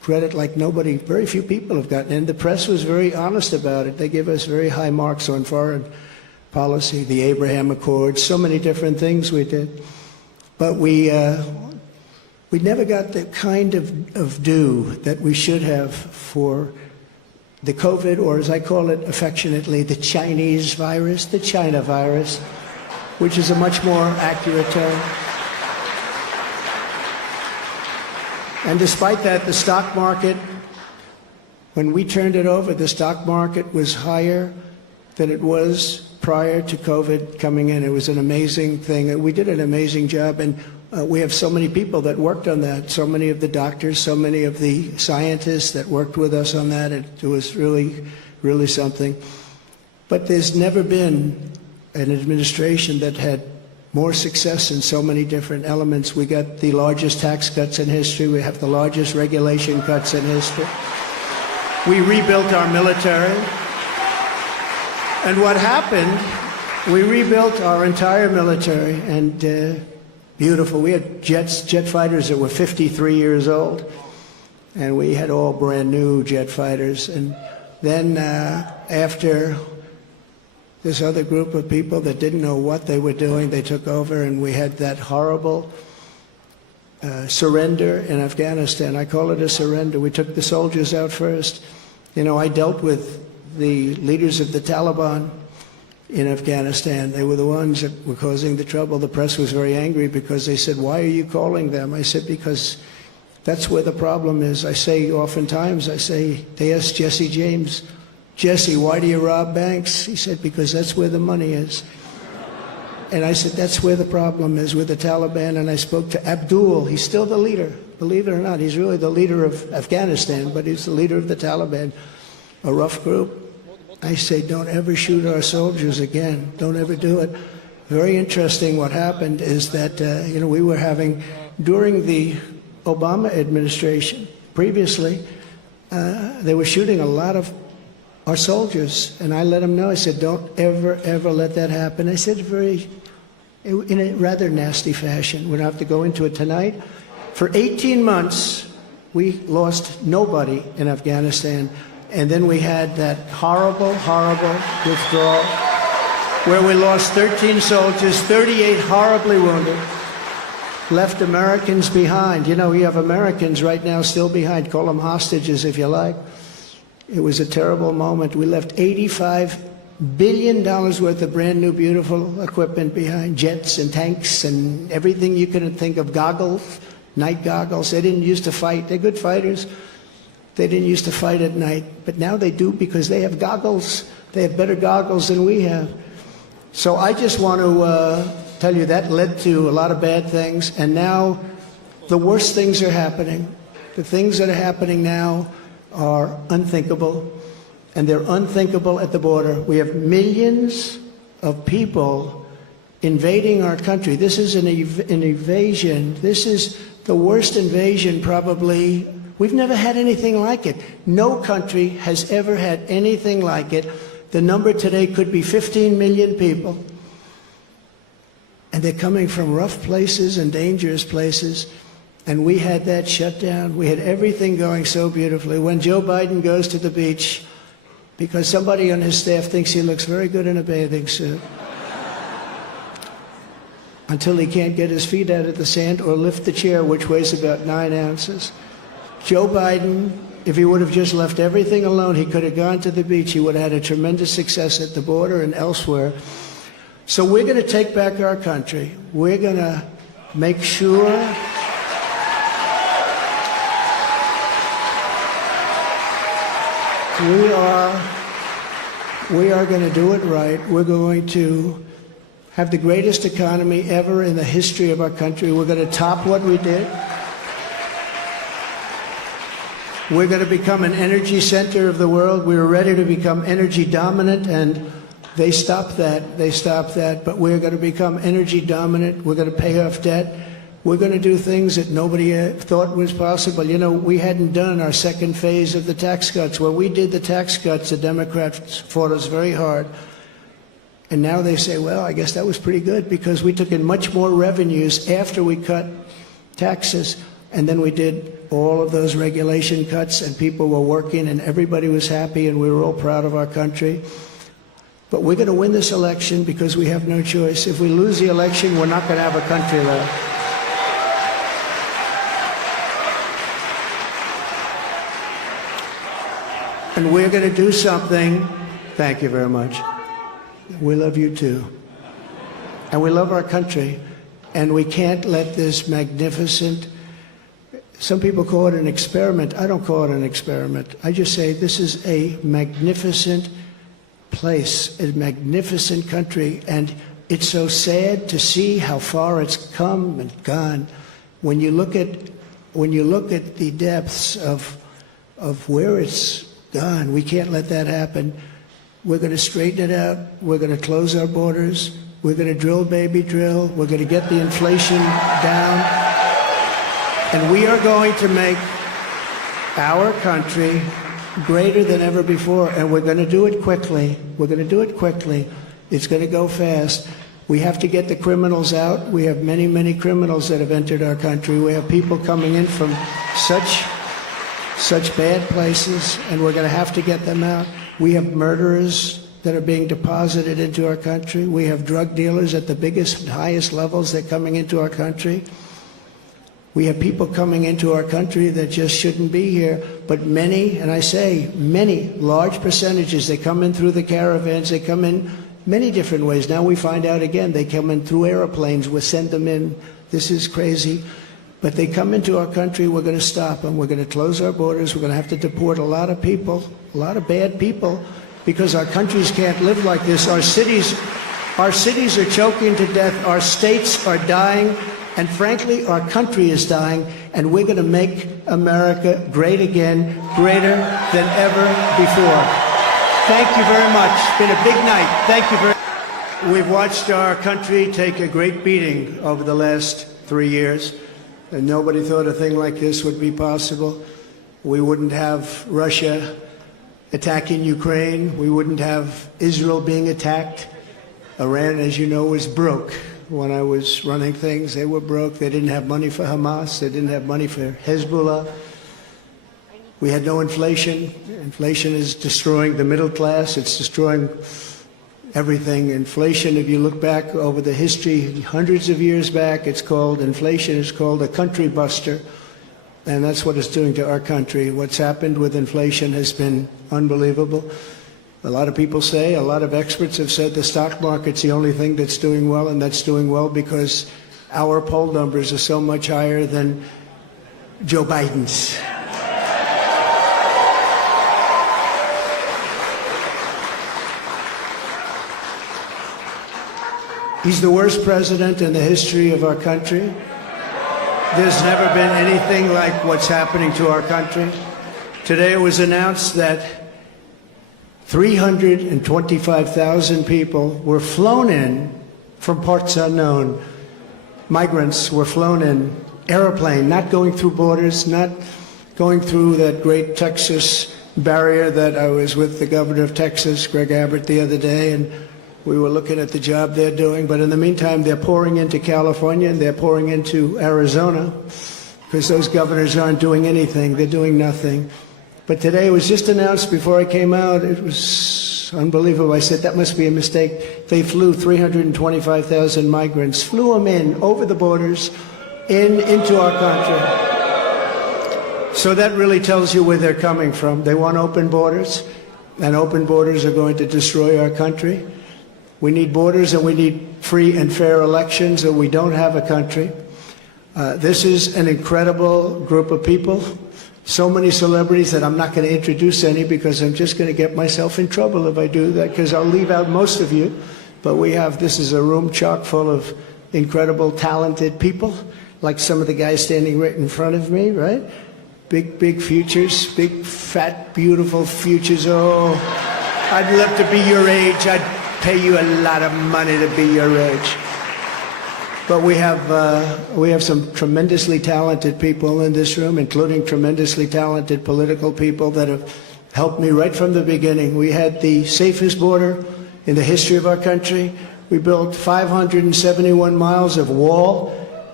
credit like nobody, very few people have gotten. And the press was very honest about it. They give us very high marks on foreign policy, the Abraham Accords, so many different things we did. But we never got the kind of due that we should have for the COVID, or as I call it affectionately, the Chinese virus, the China virus, which is a much more accurate term. And despite that, the stock market, when we turned it over, the stock market was higher than it was prior to COVID coming in. It was an amazing thing. We did an amazing job, and we have so many people that worked on that, so many of the doctors, so many of the scientists that worked with us on that. It was really, really something. But there's never been an administration that had more success in so many different elements. We got the largest tax cuts in history. We have the largest regulation cuts in history. We rebuilt our military. And what happened, we rebuilt our entire military, and beautiful. We had jet fighters that were 53 years old, and we had all brand new jet fighters. And then after this other group of people that didn't know what they were doing, they took over, and we had that horrible surrender in Afghanistan. I call it a surrender. We took the soldiers out first. You know, I dealt with the leaders of the Taliban in Afghanistan. They were the ones that were causing the trouble. The press was very angry because they said, "Why are you calling them?" I said, "Because that's where the problem is." I say oftentimes, they asked Jesse James, "Jesse, why do you rob banks?" He said, "Because that's where the money is." And I said, that's where the problem is, with the Taliban. And I spoke to Abdul. He's still the leader. Believe it or not, he's really the leader of Afghanistan, but he's the leader of the Taliban, a rough group. I say, don't ever shoot our soldiers again. Don't ever do it. Very interesting. What happened is that, we were having, during the Obama administration, previously, they were shooting a lot of our soldiers. And I let them know, I said, don't ever, ever let that happen. I said in a rather nasty fashion. We don't have to go into it tonight. For 18 months, we lost nobody in Afghanistan. And then we had that horrible, horrible withdrawal where we lost 13 soldiers, 38 horribly wounded, left Americans behind. You know, we have Americans right now still behind. Call them hostages if you like. It was a terrible moment. We left $85 billion worth of brand new, beautiful equipment behind, jets and tanks and everything you can think of, goggles, night goggles. They didn't used to fight. They're good fighters. They didn't used to fight at night, but now they do because they have goggles. They have better goggles than we have. So I just want to tell you that led to a lot of bad things, and now the worst things are happening. The things that are happening now are unthinkable, and they're unthinkable at the border. We have millions of people invading our country. This is an invasion. This is the worst invasion probably. We've never had anything like it. No country has ever had anything like it. The number today could be 15 million people. And they're coming from rough places and dangerous places. And we had that shut down. We had everything going so beautifully. When Joe Biden goes to the beach, because somebody on his staff thinks he looks very good in a bathing suit, until he can't get his feet out of the sand or lift the chair, which weighs about 9 ounces. Joe Biden, if he would have just left everything alone, he could have gone to the beach. He would have had a tremendous success at the border and elsewhere. So we're going to take back our country. We're going to make sure we are going to do it right. We're going to have the greatest economy ever in the history of our country. We're going to top what we did. We're going to become an energy center of the world. We were ready to become energy dominant, and they stopped that. They stopped that. But we're going to become energy dominant. We're going to pay off debt. We're going to do things that nobody thought was possible. You know, we hadn't done our second phase of the tax cuts. When we did the tax cuts, the Democrats fought us very hard. And now they say, well, I guess that was pretty good because we took in much more revenues after we cut taxes. And then we did all of those regulation cuts, and people were working, and everybody was happy, and we were all proud of our country. But we're going to win this election because we have no choice. If we lose the election, we're not going to have a country left. And we're going to do something. Thank you very much. We love you too. And we love our country. And we can't let this magnificent, some people call it an experiment. I don't call it an experiment. I just say this is a magnificent place, a magnificent country. And it's so sad to see how far it's come and gone. When you look at the depths of where it's gone, we can't let that happen. We're going to straighten it out. We're going to close our borders. We're going to drill, baby, drill. We're going to get the inflation down. And we are going to make our country greater than ever before. And we're going to do it quickly. We're going to do it quickly. It's going to go fast. We have to get the criminals out. We have many, many criminals that have entered our country. We have people coming in from such bad places, and we're going to have to get them out. We have murderers that are being deposited into our country. We have drug dealers at the biggest, highest levels that are coming into our country. We have people coming into our country that just shouldn't be here, but many, and I say many, large percentages, they come in through the caravans, they come in many different ways. Now we find out again, they come in through airplanes, we send them in. This is crazy. But they come into our country, we're going to stop them. We're going to close our borders. We're going to have to deport a lot of people, a lot of bad people, because our countries can't live like this. Our cities are choking to death. Our states are dying. And frankly, our country is dying. And we're going to make America great again, greater than ever before. Thank you very much. It's been a big night. Thank you very much. We've watched our country take a great beating over the last 3 years. And nobody thought a thing like this would be possible. We wouldn't have Russia attacking Ukraine. We wouldn't have Israel being attacked. Iran, as you know, was broke. When I was running things, they were broke. They didn't have money for Hamas. They didn't have money for Hezbollah. We had no inflation. Inflation is destroying the middle class. It's destroying everything. Inflation, if you look back over the history, hundreds of years back, inflation is called a country buster. And that's what it's doing to our country. What's happened with inflation has been unbelievable. A lot of people say, a lot of experts have said the stock market's the only thing that's doing well, and that's doing well because our poll numbers are so much higher than Joe Biden's. He's the worst president in the history of our country. There's never been anything like what's happening to our country. Today it was announced that 325,000 people were flown in from parts unknown. Migrants were flown in, airplane, not going through borders, not going through that great Texas barrier that I was with the governor of Texas, Greg Abbott, the other day, and we were looking at the job they're doing. But in the meantime, they're pouring into California and they're pouring into Arizona because those governors aren't doing anything. They're doing nothing. But today it was just announced before I came out. It was unbelievable. I said, that must be a mistake. They flew 325,000 migrants, flew them in over the borders into our country. So that really tells you where they're coming from. They want open borders, and open borders are going to destroy our country. We need borders and we need free and fair elections, or we don't have a country. This is an incredible group of people. So many celebrities that I'm not going to introduce any because I'm just going to get myself in trouble if I do that, because I'll leave out most of you. But this is a room chock full of incredible, talented people, like some of the guys standing right in front of me, right? Big, big futures, big, fat, beautiful futures. Oh, I'd love to be your age. I'd pay you a lot of money to be your age. But we have some tremendously talented people in this room, including tremendously talented political people that have helped me right from the beginning. We had the safest border in the history of our country. We built 571 miles of wall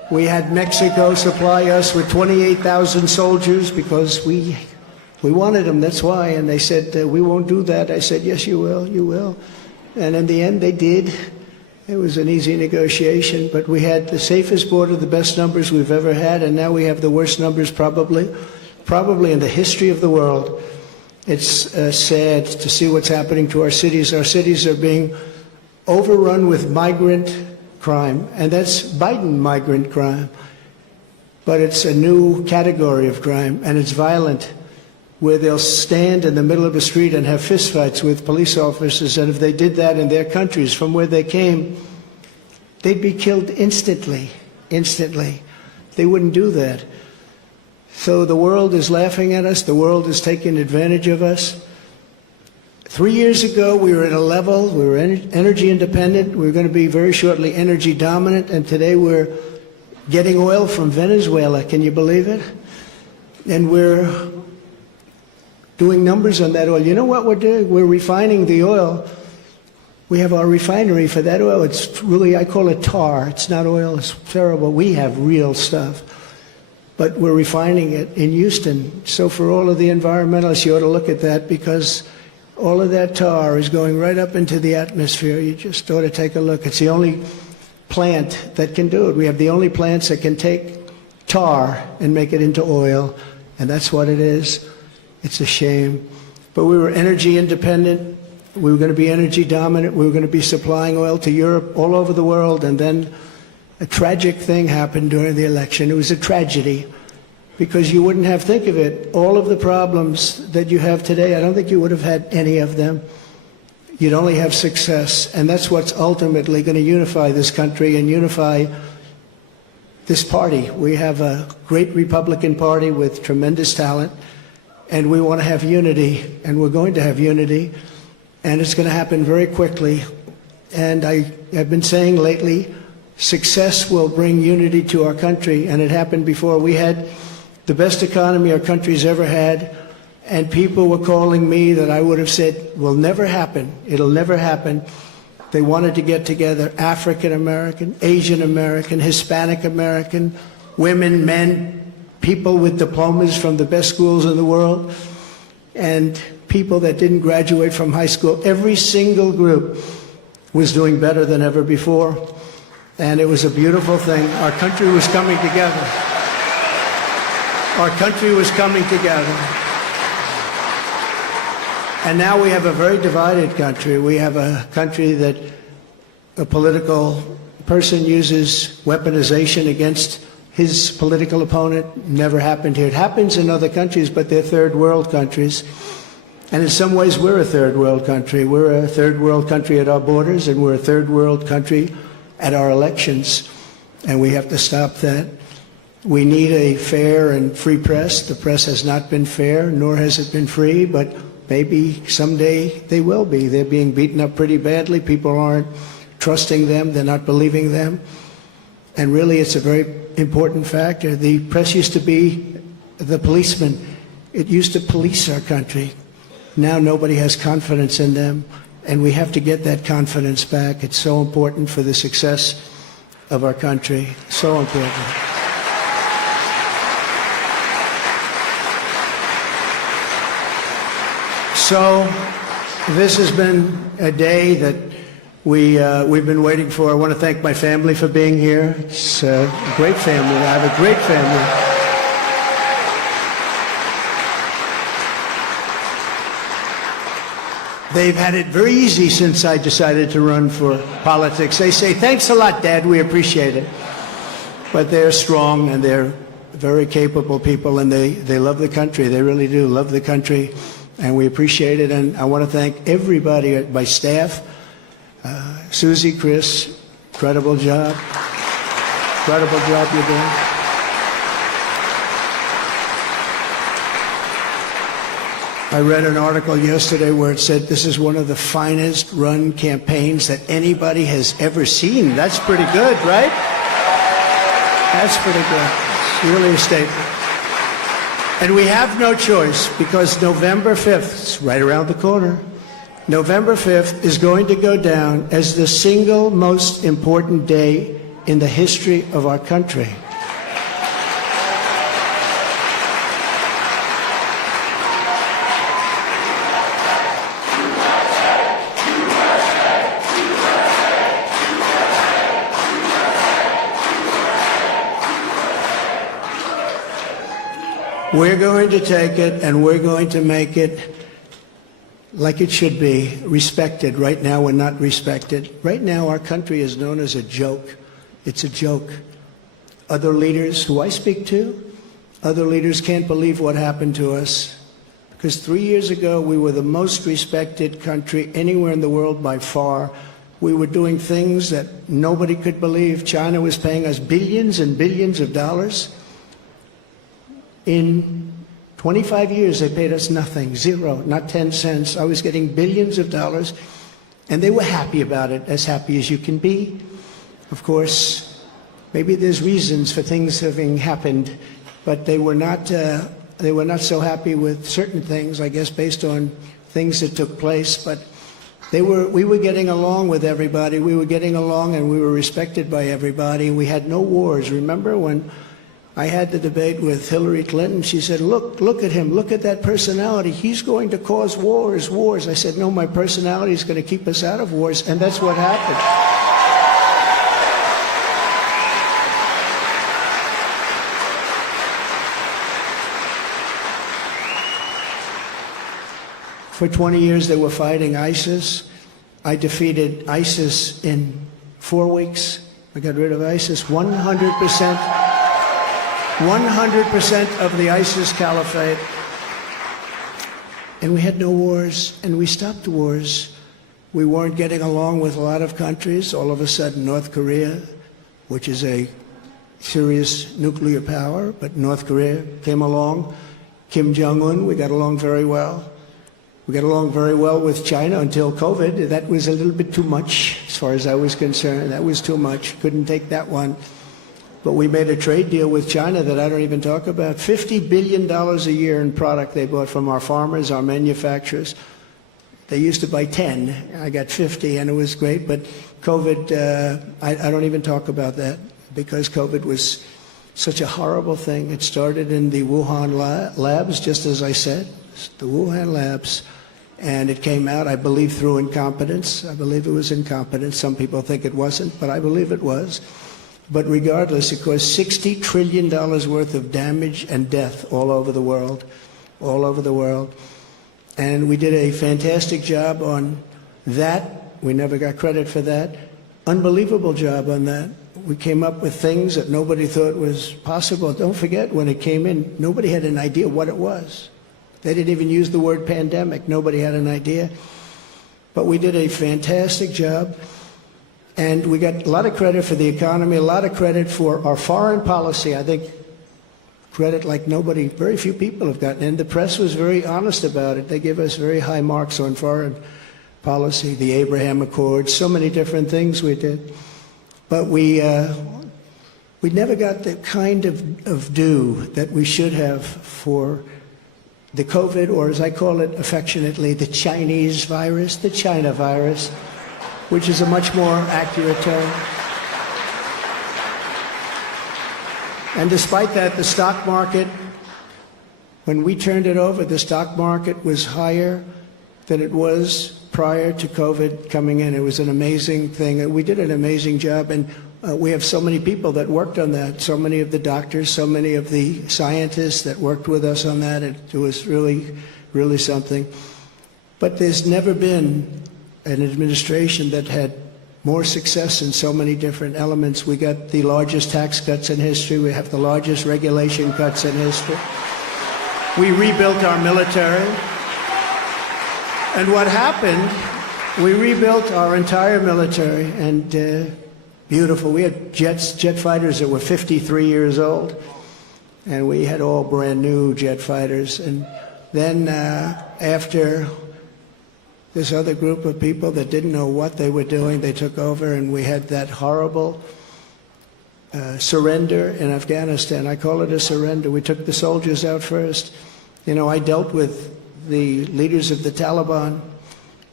We had Mexico supply us with 28,000 soldiers because we wanted them, that's why. And they said, we won't do that. I said, yes, you will, you will. And in the end, they did. It was an easy negotiation, but we had the safest border, the best numbers we've ever had, and now we have the worst numbers probably in the history of the world. It's sad to see what's happening to our cities. Our cities are being overrun with migrant crime, and that's Biden migrant crime. But it's a new category of crime, and it's violent, where they'll stand in the middle of the street and have fistfights with police officers, and if they did that in their countries from where they came, they'd be killed instantly. They wouldn't do that. So the world is laughing at us. The world is taking advantage of us. 3 years ago, we were at a level, we were energy independent, we were going to be very shortly energy dominant, and today we're getting oil from Venezuela. Can you believe it? And we're doing numbers on that oil. You know what we're doing? We're refining the oil. We have our refinery for that oil. It's really, I call it tar. It's not oil. It's terrible. We have real stuff. But we're refining it in Houston. So for all of the environmentalists, you ought to look at that, because all of that tar is going right up into the atmosphere. You just ought to take a look. It's the only plant that can do it. We have the only plants that can take tar and make it into oil, and that's what it is. It's a shame. But we were energy independent. We were going to be energy dominant. We were going to be supplying oil to Europe, all over the world, and then a tragic thing happened during the election. It was a tragedy, because you wouldn't have, think of it, all of the problems that you have today, I don't think you would have had any of them. You'd only have success, and that's what's ultimately going to unify this country and unify this party. We have a great Republican Party with tremendous talent, and we want to have unity, and we're going to have unity, and it's going to happen very quickly. And I have been saying lately, success will bring unity to our country, and it happened before. We had the best economy our country's ever had, and people were calling me that I would have said will never happen. It'll never happen. They wanted to get together, African American, Asian American, Hispanic American, women, men, people with diplomas from the best schools in the world, and people that didn't graduate from high school. Every single group was doing better than ever before, and it was a beautiful thing. Our country was coming together. Our country was coming together. And now we have a very divided country. We have a country that a political person uses weaponization against his political opponent. Never happened here. It happens in other countries, but they're third world countries. And in some ways, we're a third world country. We're a third world country at our borders, and we're a third world country at our elections. And we have to stop that. We need a fair and free press. The press has not been fair, nor has it been free, but maybe someday they will be. They're being beaten up pretty badly. People aren't trusting them. They're not believing them. And really, it's a very important factor. The press used to be the policeman. It used to police our country. Now nobody has confidence in them, and we have to get that confidence back. It's so important for the success of our country. So important. So this has been a day that we've been waiting for. I want to thank my family for being here. It's a great family. I have a great family. They've had it very easy since I decided to run for politics. They say, thanks a lot, Dad, we appreciate it. But they're strong, and they're very capable people, and they love the country. They really do love the country, and we appreciate it. And I want to thank everybody, my staff, Susie, Chris, incredible job. Incredible job you're doing. I read an article yesterday where it said this is one of the finest run campaigns that anybody has ever seen. That's pretty good, right? That's pretty good. It's really a statement. And we have no choice, because November 5th, it's right around the corner, November 5th is going to go down as the single most important day in the history of our country. We're going to take it and we're going to make it like it should be, respected. Right now we're not respected. Right now our country is known as a joke. It's a joke. Other leaders who I speak to, other leaders can't believe what happened to us. Because 3 years ago we were the most respected country anywhere in the world by far. We were doing things that nobody could believe. China was paying us billions and billions of dollars. In 25 years, they paid us nothing, zero, not 10 cents. I was getting billions of dollars, and they were happy about it, as happy as you can be. Of course, maybe there's reasons for things having happened, but they were not so happy with certain things, I guess, based on things that took place. But we were getting along with everybody. We were getting along, and we were respected by everybody. We had no wars. Remember when I had the debate with Hillary Clinton? She said, look at him, look at that personality. He's going to cause wars. I said, no, my personality is going to keep us out of wars, and that's what happened. For 20 years they were fighting ISIS. I defeated ISIS in 4 weeks. I got rid of ISIS 100%. 100% of the ISIS caliphate. And we had no wars, and we stopped wars. We weren't getting along with a lot of countries. All of a sudden, North Korea, which is a serious nuclear power, but North Korea came along. Kim Jong-un, we got along very well. We got along very well with China until COVID. That was a little bit too much, as far as I was concerned. That was too much. Couldn't take that one. But we made a trade deal with China that I don't even talk about. $50 billion a year in product they bought from our farmers, our manufacturers. They used to buy 10. I got 50, and it was great. But COVID, I don't even talk about that, because COVID was such a horrible thing. It started in the Wuhan labs, just as I said, the Wuhan labs. And it came out, I believe, through incompetence. I believe it was incompetence. Some people think it wasn't, but I believe it was. But regardless, it caused $60 trillion worth of damage and death all over the world, all over the world. And we did a fantastic job on that. We never got credit for that. Unbelievable job on that. We came up with things that nobody thought was possible. Don't forget, when it came in, nobody had an idea what it was. They didn't even use the word pandemic. Nobody had an idea. But we did a fantastic job. And we got a lot of credit for the economy, a lot of credit for our foreign policy. I think credit like nobody, very few people have gotten. And the press was very honest about it. They give us very high marks on foreign policy, the Abraham Accords, so many different things we did. But we never got the kind of due that we should have for the COVID, or as I call it affectionately, the Chinese virus, the China virus, which is a much more accurate term. And despite that, the stock market, when we turned it over, the stock market was higher than it was prior to COVID coming in. It was an amazing thing. We did an amazing job, and we have so many people that worked on that, so many of the doctors, so many of the scientists that worked with us on that. It was really, really something. But there's never been an administration that had more success in so many different elements. We got the largest tax cuts in history. We have the largest regulation cuts in history. We rebuilt our military. And what happened, we rebuilt our entire military, and beautiful. We had jet fighters that were 53 years old, and we had all brand new jet fighters. And then after this other group of people that didn't know what they were doing, they took over, and we had that horrible surrender in Afghanistan. I call it a surrender. We took the soldiers out first. You know, I dealt with the leaders of the Taliban,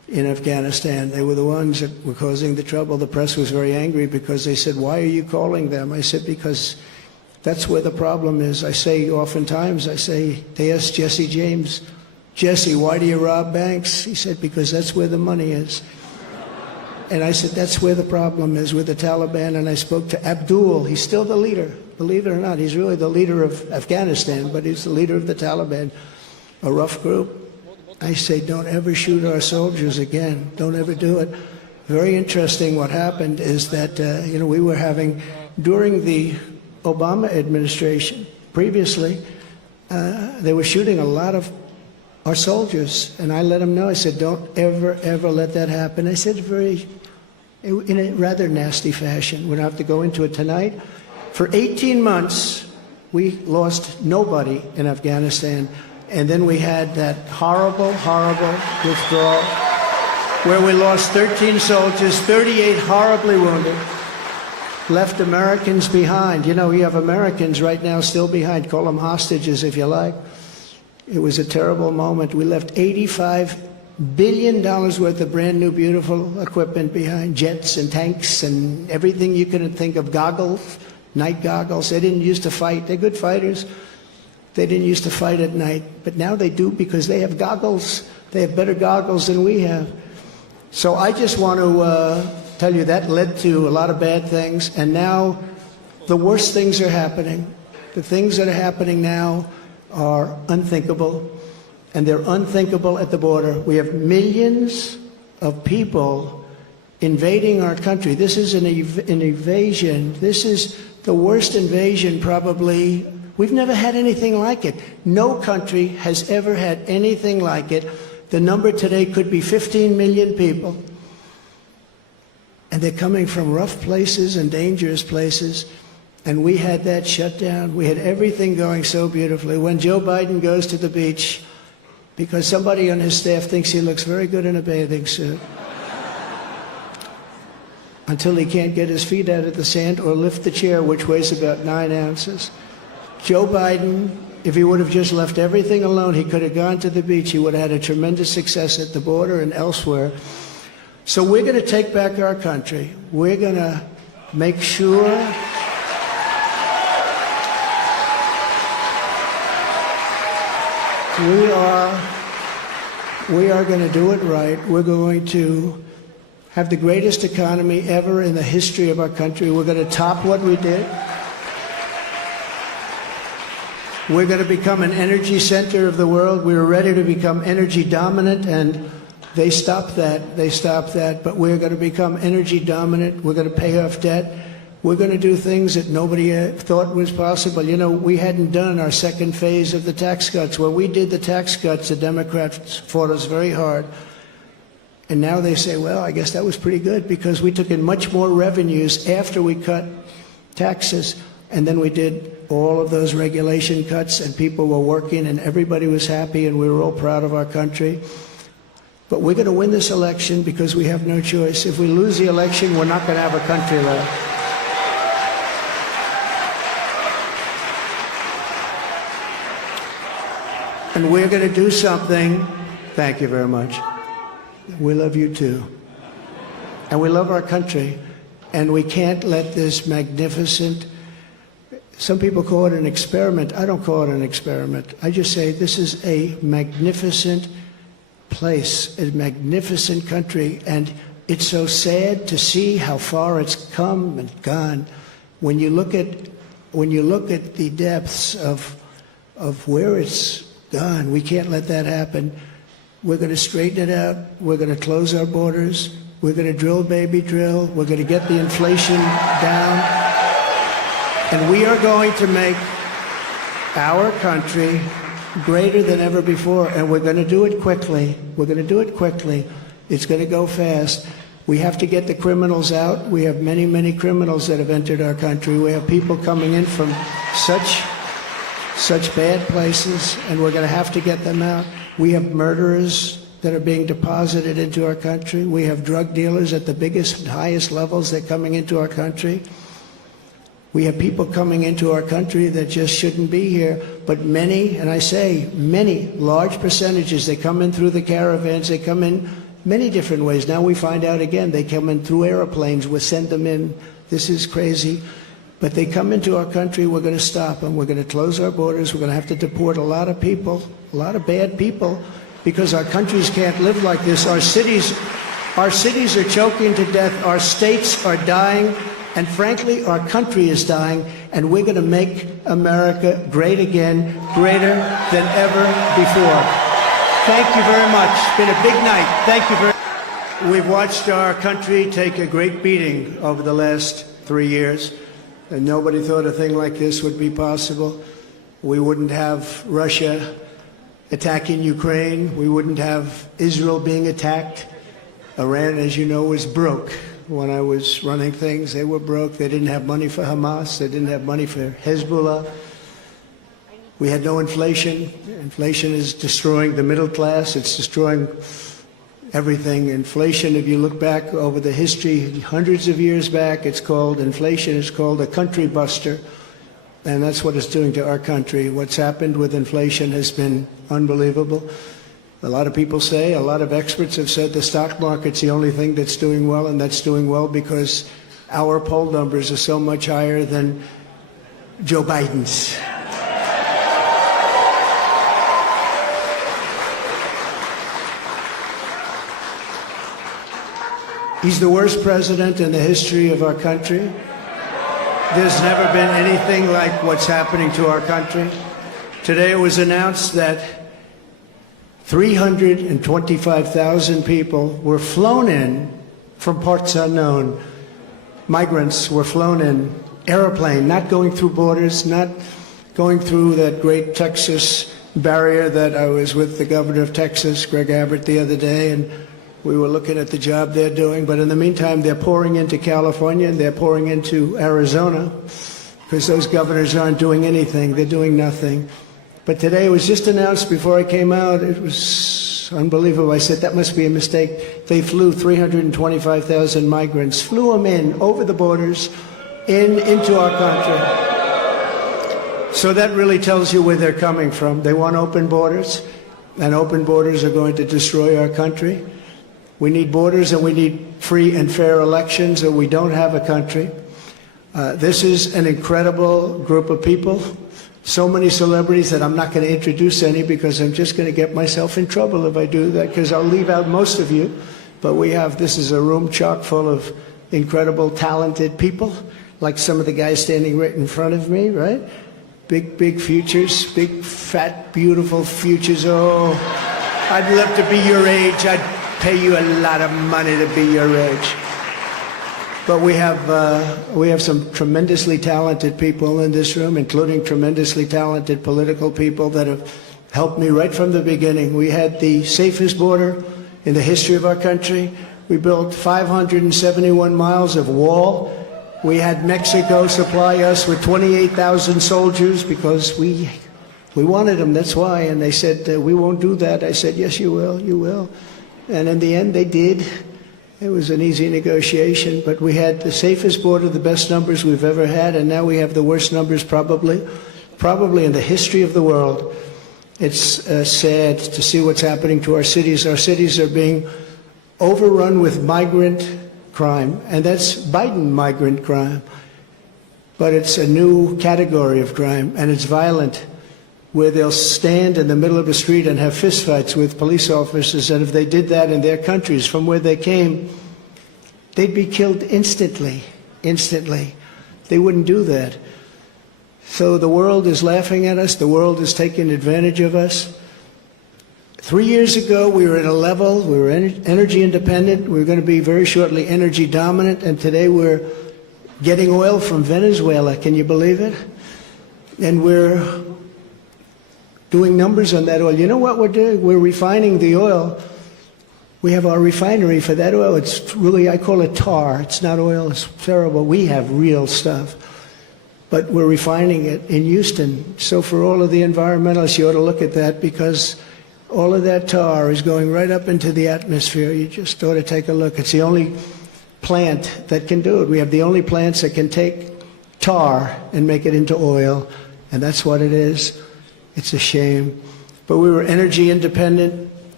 in Afghanistan. They were the ones that were causing the trouble. The press was very angry because they said, "Why are you calling them?" I said, "Because that's where the problem is." I say oftentimes, they asked Jesse James, "Jesse, why do you rob banks?" He said, "Because that's where the money is." And I said, that's where the problem is with the Taliban. And I spoke to Abdul. He's still the leader. Believe it or not, he's really the leader of Afghanistan, but he's the leader of the Taliban, a rough group. I say, don't ever shoot our soldiers again. Don't ever do it. Very interesting what happened is that, we were having, during the Obama administration, previously, they were shooting a lot of our soldiers, and I let them know. I said, don't ever, ever let that happen. I said in a rather nasty fashion. We don't have to go into it tonight. For 18 months, we lost nobody in Afghanistan, and then we had that horrible, horrible withdrawal where we lost 13 soldiers, 38 horribly wounded, left Americans behind. You have Americans right now still behind. Call them hostages if you like. It was a terrible moment. We left $85 billion worth of brand new, beautiful equipment behind, jets and tanks and everything you can think of, goggles, night goggles. They didn't used to fight. They're good fighters. They didn't used to fight at night, but now they do because they have goggles. They have better goggles than we have. So I just want to tell you that led to a lot of bad things, and now the worst things are happening. The things that are happening now are unthinkable, and they're unthinkable at the border. We have millions of people invading our country. This is an invasion. This is the worst invasion probably. We've never had anything like it. No country has ever had anything like it. The number today could be 15 million people. And they're coming from rough places and dangerous places. And we had that shut down. We had everything going so beautifully. When Joe Biden goes to the beach, because somebody on his staff thinks he looks very good in a bathing suit, until he can't get his feet out of the sand or lift the chair, which weighs about 9 ounces. Joe Biden, if he would have just left everything alone, he could have gone to the beach. He would have had a tremendous success at the border and elsewhere. So we're going to take back our country. We're going to make sure we are going to do it right. We're going to have the greatest economy ever in the history of our country. We're going to top what we did. We're going to become an energy center of the world. We were ready to become energy dominant, and they stopped that. They stopped that. But we're going to become energy dominant. We're going to pay off debt. We're going to do things that nobody thought was possible. We hadn't done our second phase of the tax cuts. When we did the tax cuts, the Democrats fought us very hard. And now they say, well, I guess that was pretty good because we took in much more revenues after we cut taxes. And then we did all of those regulation cuts, and people were working, and everybody was happy, and we were all proud of our country. But we're going to win this election because we have no choice. If we lose the election, we're not going to have a country left. And we're going to do something. Thank you very much. We love you too. And we love our country. And we can't let this magnificent, some people call it an experiment. I don't call it an experiment. I just say this is a magnificent place, a magnificent country. And it's so sad to see how far it's come and gone. When you look at the depths of where it's gone, we can't let that happen. We're going to straighten it out. We're going to close our borders. We're going to drill, baby, drill. We're going to get the inflation down. And we are going to make our country greater than ever before. And we're going to do it quickly. We're going to do it quickly. It's going to go fast. We have to get the criminals out. We have many, many criminals that have entered our country. We have people coming in from such bad places, and we're going to have to get them out. We have murderers that are being deposited into our country. We have drug dealers at the biggest and highest levels that are coming into our country. We have people coming into our country that just shouldn't be here, but many, and I say many, large percentages, they come in through the caravans, they come in many different ways. Now we find out again, they come in through airplanes, we send them in. This is crazy. But they come into our country, we're going to stop them. We're going to close our borders. We're going to have to deport a lot of people, a lot of bad people, because our countries can't live like this. Our cities are choking to death. Our states are dying. And frankly, our country is dying. And we're going to make America great again, greater than ever before. Thank you very much. It's been a big night. Thank you very much. We've watched our country take a great beating over the last 3 years. And nobody thought a thing like this would be possible. We wouldn't have Russia attacking Ukraine. We wouldn't have Israel being attacked. Iran, as you know, was broke. When I was running things, they were broke. They didn't have money for Hamas. They didn't have money for Hezbollah. We had no inflation. Inflation is destroying the middle class. It's destroying everything. Inflation, if you look back over the history, hundreds of years back, it's called inflation. It's called a country buster. And that's what it's doing to our country. What's happened with inflation has been unbelievable. A lot of people say, a lot of experts have said the stock market's the only thing that's doing well, and that's doing well because our poll numbers are so much higher than Joe Biden's. He's the worst president in the history of our country. There's never been anything like what's happening to our country. Today it was announced that 325,000 people were flown in from parts unknown. Migrants were flown in, airplane, not going through borders, not going through that great Texas barrier that I was with the governor of Texas, Greg Abbott, the other day, and we were looking at the job they're doing. But in the meantime, they're pouring into California and they're pouring into Arizona because those governors aren't doing anything. They're doing nothing. But today it was just announced before I came out. It was unbelievable. I said, that must be a mistake. They flew 325,000 migrants, flew them in over the borders into our country. So that really tells you where they're coming from. They want open borders, and open borders are going to destroy our country. We need borders and we need free and fair elections, or we don't have a country. This is an incredible group of people. So many celebrities that I'm not going to introduce any because I'm just going to get myself in trouble if I do that, because I'll leave out most of you. But this is a room chock full of incredible, talented people, like some of the guys standing right in front of me, right? Big futures, big, fat, beautiful futures. Oh, I'd love to be your age. I'd pay you a lot of money to be your age. But we have some tremendously talented people in this room, including tremendously talented political people that have helped me right from the beginning. We had the safest border in the history of our country. We built 571 miles of wall. We had Mexico supply us with 28,000 soldiers because we wanted them, that's why. And they said, we won't do that. I said, yes, you will, you will. And in the end, they did. It was an easy negotiation, but we had the safest border, the best numbers we've ever had, and now we have the worst numbers probably in the history of the world. It's sad to see what's happening to our cities. Our cities are being overrun with migrant crime, and that's Biden migrant crime. But it's a new category of crime, and it's violent, where they'll stand in the middle of a street and have fistfights with police officers, and if they did that in their countries from where they came, they'd be killed instantly. They wouldn't do that. So the world is laughing at us. The world is taking advantage of us. 3 years ago, we were at a level, we were energy independent. We were going to be very shortly energy dominant, and today we're getting oil from Venezuela. Can you believe it? And we're doing numbers on that oil. You know what we're doing? We're refining the oil. We have our refinery for that oil. It's really, I call it tar. It's not oil. It's terrible. We have real stuff. But we're refining it in Houston. So for all of the environmentalists, you ought to look at that, because all of that tar is going right up into the atmosphere. You just ought to take a look. It's the only plant that can do it. We have the only plants that can take tar and make it into oil, and that's what it is. It's a shame. But we were energy independent.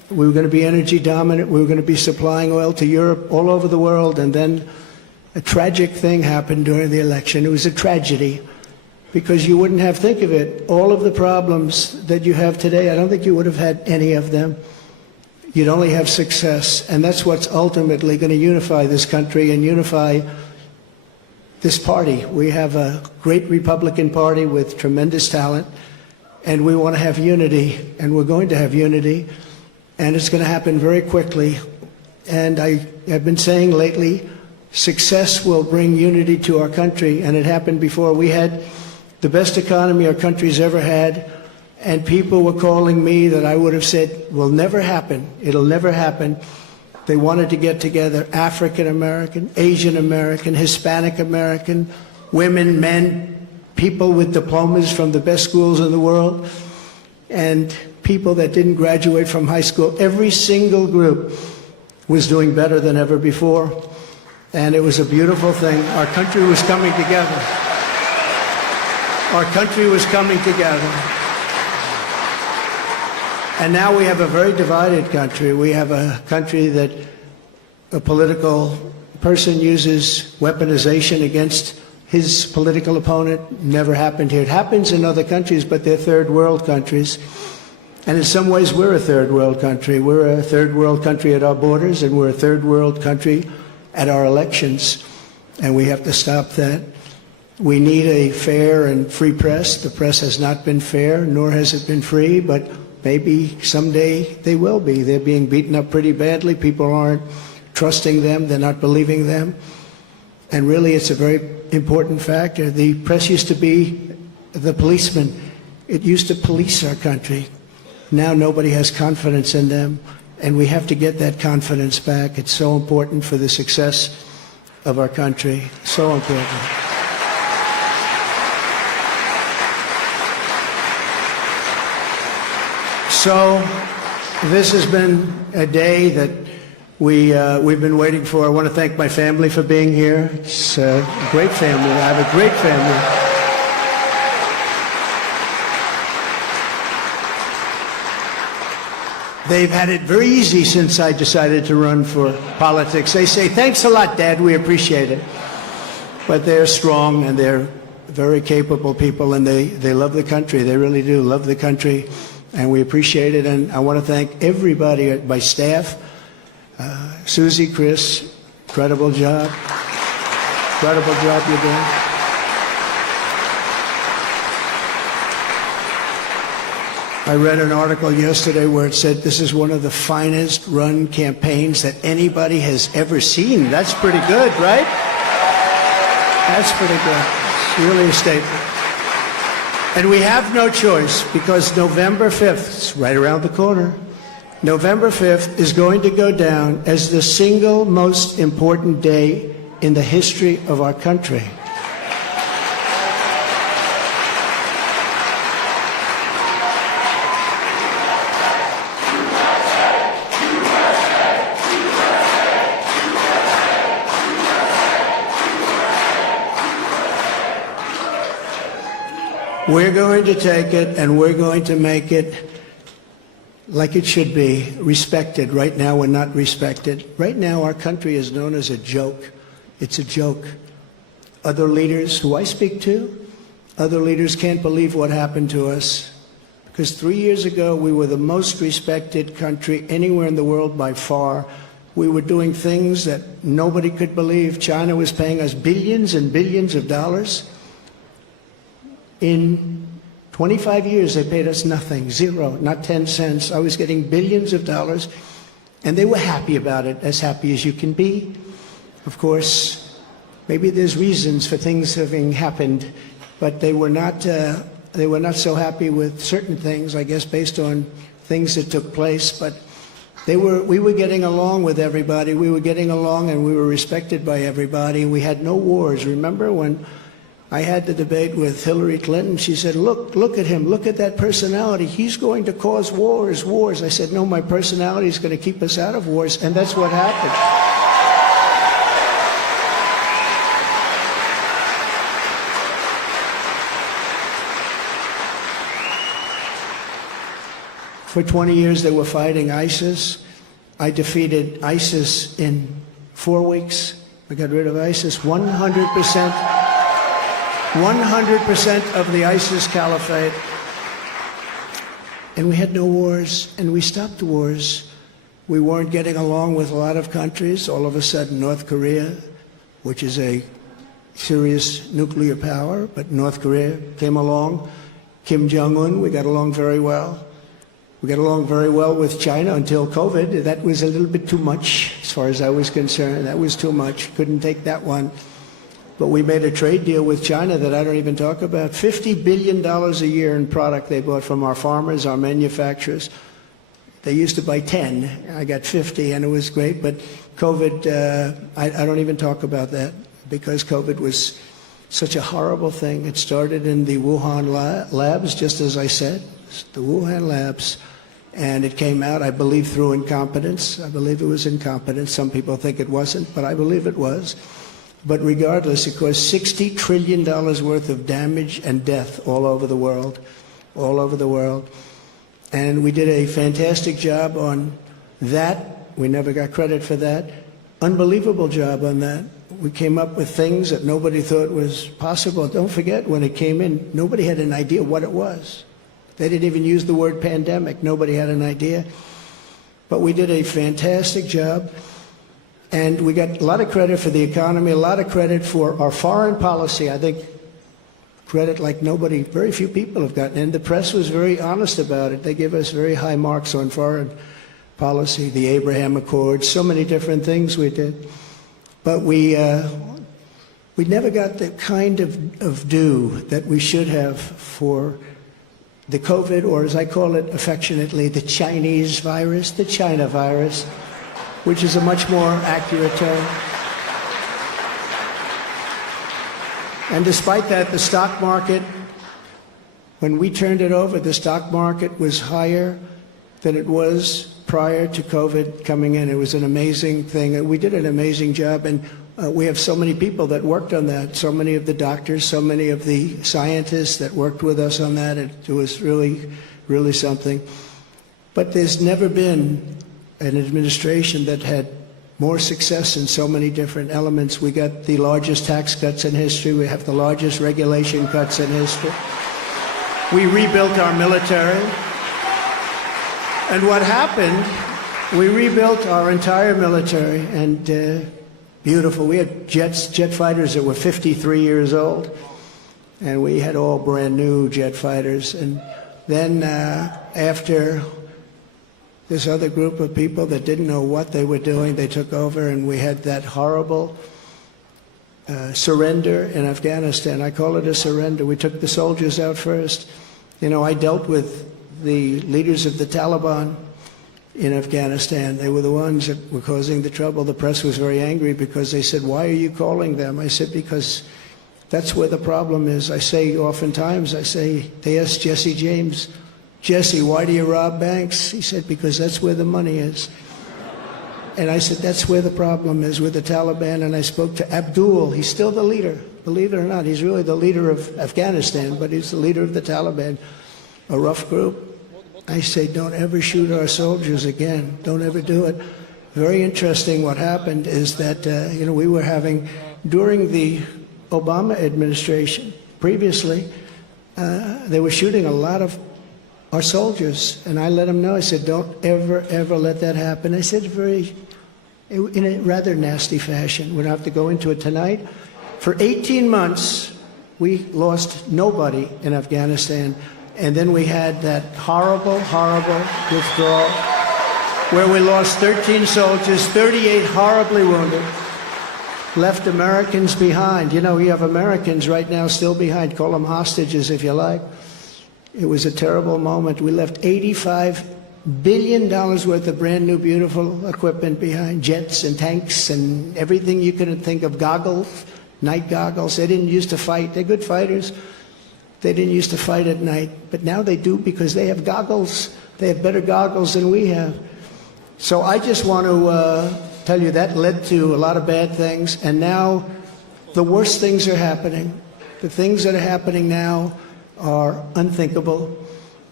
We were going to be energy dominant. We were going to be supplying oil to Europe, all over the world. And then a tragic thing happened during the election. It was a tragedy because you wouldn't have, think of it, all of the problems that you have today, I don't think you would have had any of them. You'd only have success. And that's what's ultimately going to unify this country and unify this party. We have a great Republican Party with tremendous talent, and we want to have unity, and we're going to have unity, and it's going to happen very quickly. And I have been saying lately, success will bring unity to our country, and it happened before. We had the best economy our country's ever had, and people were calling me that I would have said will never happen. It'll never happen. They wanted to get together, African American, Asian American, Hispanic American, women, men, people with diplomas from the best schools in the world, and people that didn't graduate from high school. Every single group was doing better than ever before, and it was a beautiful thing. Our country was coming together. Our country was coming together. And now we have a very divided country. We have a country that a political person uses weaponization against his political opponent. Never happened here. It happens in other countries, but they're third world countries. And in some ways, we're a third world country. We're a third world country at our borders, and we're a third world country at our elections. And we have to stop that. We need a fair and free press. The press has not been fair, nor has it been free, but maybe someday they will be. They're being beaten up pretty badly. People aren't trusting them. They're not believing them. And really, it's a very important factor. The press used to be the policeman. It used to police our country. Now nobody has confidence in them, and we have to get that confidence back. It's so important for the success of our country. So important. So this has been a day that we've been waiting for. I want to thank my family for being here. It's a great family. I have a great family. They've had it very easy since I decided to run for politics. They say, thanks a lot, Dad, we appreciate it. But they're strong, and they're very capable people, and they love the country. They really do love the country. And we appreciate it, and I want to thank everybody at my staff. Susie, Chris, incredible job. Incredible job you're doing. I read an article yesterday where it said this is one of the finest run campaigns that anybody has ever seen. That's pretty good, right? That's pretty good. It's really a statement. And we have no choice, because November 5th, it's right around the corner, November 5th is going to go down as the single most important day in the history of our country. We're going to take it, and we're going to make it like it should be, respected. Right now, we're not respected. Right now, our country is known as a joke. It's a joke. Other leaders who I speak to, other leaders can't believe what happened to us. Because 3 years ago, we were the most respected country anywhere in the world by far. We were doing things that nobody could believe. China was paying us billions and billions of dollars. In 25 years, they paid us nothing, zero, not 10 cents. I was getting billions of dollars, and they were happy about it, as happy as you can be. Of course, maybe there's reasons for things having happened, but they were not so happy with certain things, I guess, based on things that took place. But we were getting along with everybody. We were getting along, and we were respected by everybody. We had no wars. Remember when I had the debate with Hillary Clinton? She said, look at him, look at that personality. He's going to cause wars. I said, no, my personality is going to keep us out of wars, and that's what happened. For 20 years, they were fighting ISIS. I defeated ISIS in 4 weeks. I got rid of ISIS. 100% of the ISIS caliphate. And we had no wars, and we stopped wars. We weren't getting along with a lot of countries. All of a sudden, North Korea, which is a serious nuclear power, but North Korea came along. Kim Jong-un, we got along very well. We got along very well with China until COVID. That was a little bit too much, as far as I was concerned. That was too much. Couldn't take that one. But we made a trade deal with China that I don't even talk about. $50 billion a year in product they bought from our farmers, our manufacturers. They used to buy 10. I got 50, and it was great. But COVID, I don't even talk about that, because COVID was such a horrible thing. It started in the Wuhan labs, just as I said, the Wuhan labs. And it came out, I believe, through incompetence. I believe it was incompetence. Some people think it wasn't, but I believe it was. But regardless, it caused $60 trillion worth of damage and death all over the world, all over the world. And we did a fantastic job on that. We never got credit for that. Unbelievable job on that. We came up with things that nobody thought was possible. Don't forget, when it came in, nobody had an idea what it was. They didn't even use the word pandemic. Nobody had an idea. But we did a fantastic job. And we got a lot of credit for the economy, a lot of credit for our foreign policy. I think credit like nobody, very few people have gotten. And the press was very honest about it. They give us very high marks on foreign policy, the Abraham Accords, so many different things we did. But we never got the kind of due that we should have for the COVID, or as I call it affectionately, the Chinese virus, the China virus, which is a much more accurate term. And despite that, the stock market, when we turned it over, the stock market was higher than it was prior to COVID coming in. It was an amazing thing. We did an amazing job, and we have so many people that worked on that, so many of the doctors, so many of the scientists that worked with us on that. It was really, really something. But there's never been an administration that had more success in so many different elements. We got the largest tax cuts in history. We have the largest regulation cuts in history. We rebuilt our military. And what happened, we rebuilt our entire military, and beautiful. We had jet fighters that were 53 years old, and we had all brand new jet fighters. And then after this other group of people that didn't know what they were doing, they took over, and we had that horrible surrender in Afghanistan. I call it a surrender. We took the soldiers out first. You know, I dealt with the leaders of the Taliban in Afghanistan. They were the ones that were causing the trouble. The press was very angry because they said, "Why are you calling them?" I said, "Because that's where the problem is." I say oftentimes, they asked Jesse James, "Jesse, why do you rob banks?" He said, "Because that's where the money is." And I said, that's where the problem is, with the Taliban. And I spoke to Abdul. He's still the leader. Believe it or not, he's really the leader of Afghanistan, but he's the leader of the Taliban, a rough group. I say, don't ever shoot our soldiers again. Don't ever do it. Very interesting. What happened is that, we were having, during the Obama administration, previously, they were shooting a lot of our soldiers. And I let them know. I said, don't ever, ever let that happen. I said in a rather nasty fashion. We don't have to go into it tonight. For 18 months, we lost nobody in Afghanistan. And then we had that horrible, horrible withdrawal where we lost 13 soldiers, 38 horribly wounded, left Americans behind. You know, we have Americans right now still behind. Call them hostages if you like. It was a terrible moment. We left $85 billion worth of brand new, beautiful equipment behind, jets and tanks and everything you could think of, goggles, night goggles. They didn't used to fight. They're good fighters. They didn't used to fight at night, but now they do because they have goggles. They have better goggles than we have. So I just want to tell you that led to a lot of bad things, and now the worst things are happening. The things that are happening now are unthinkable.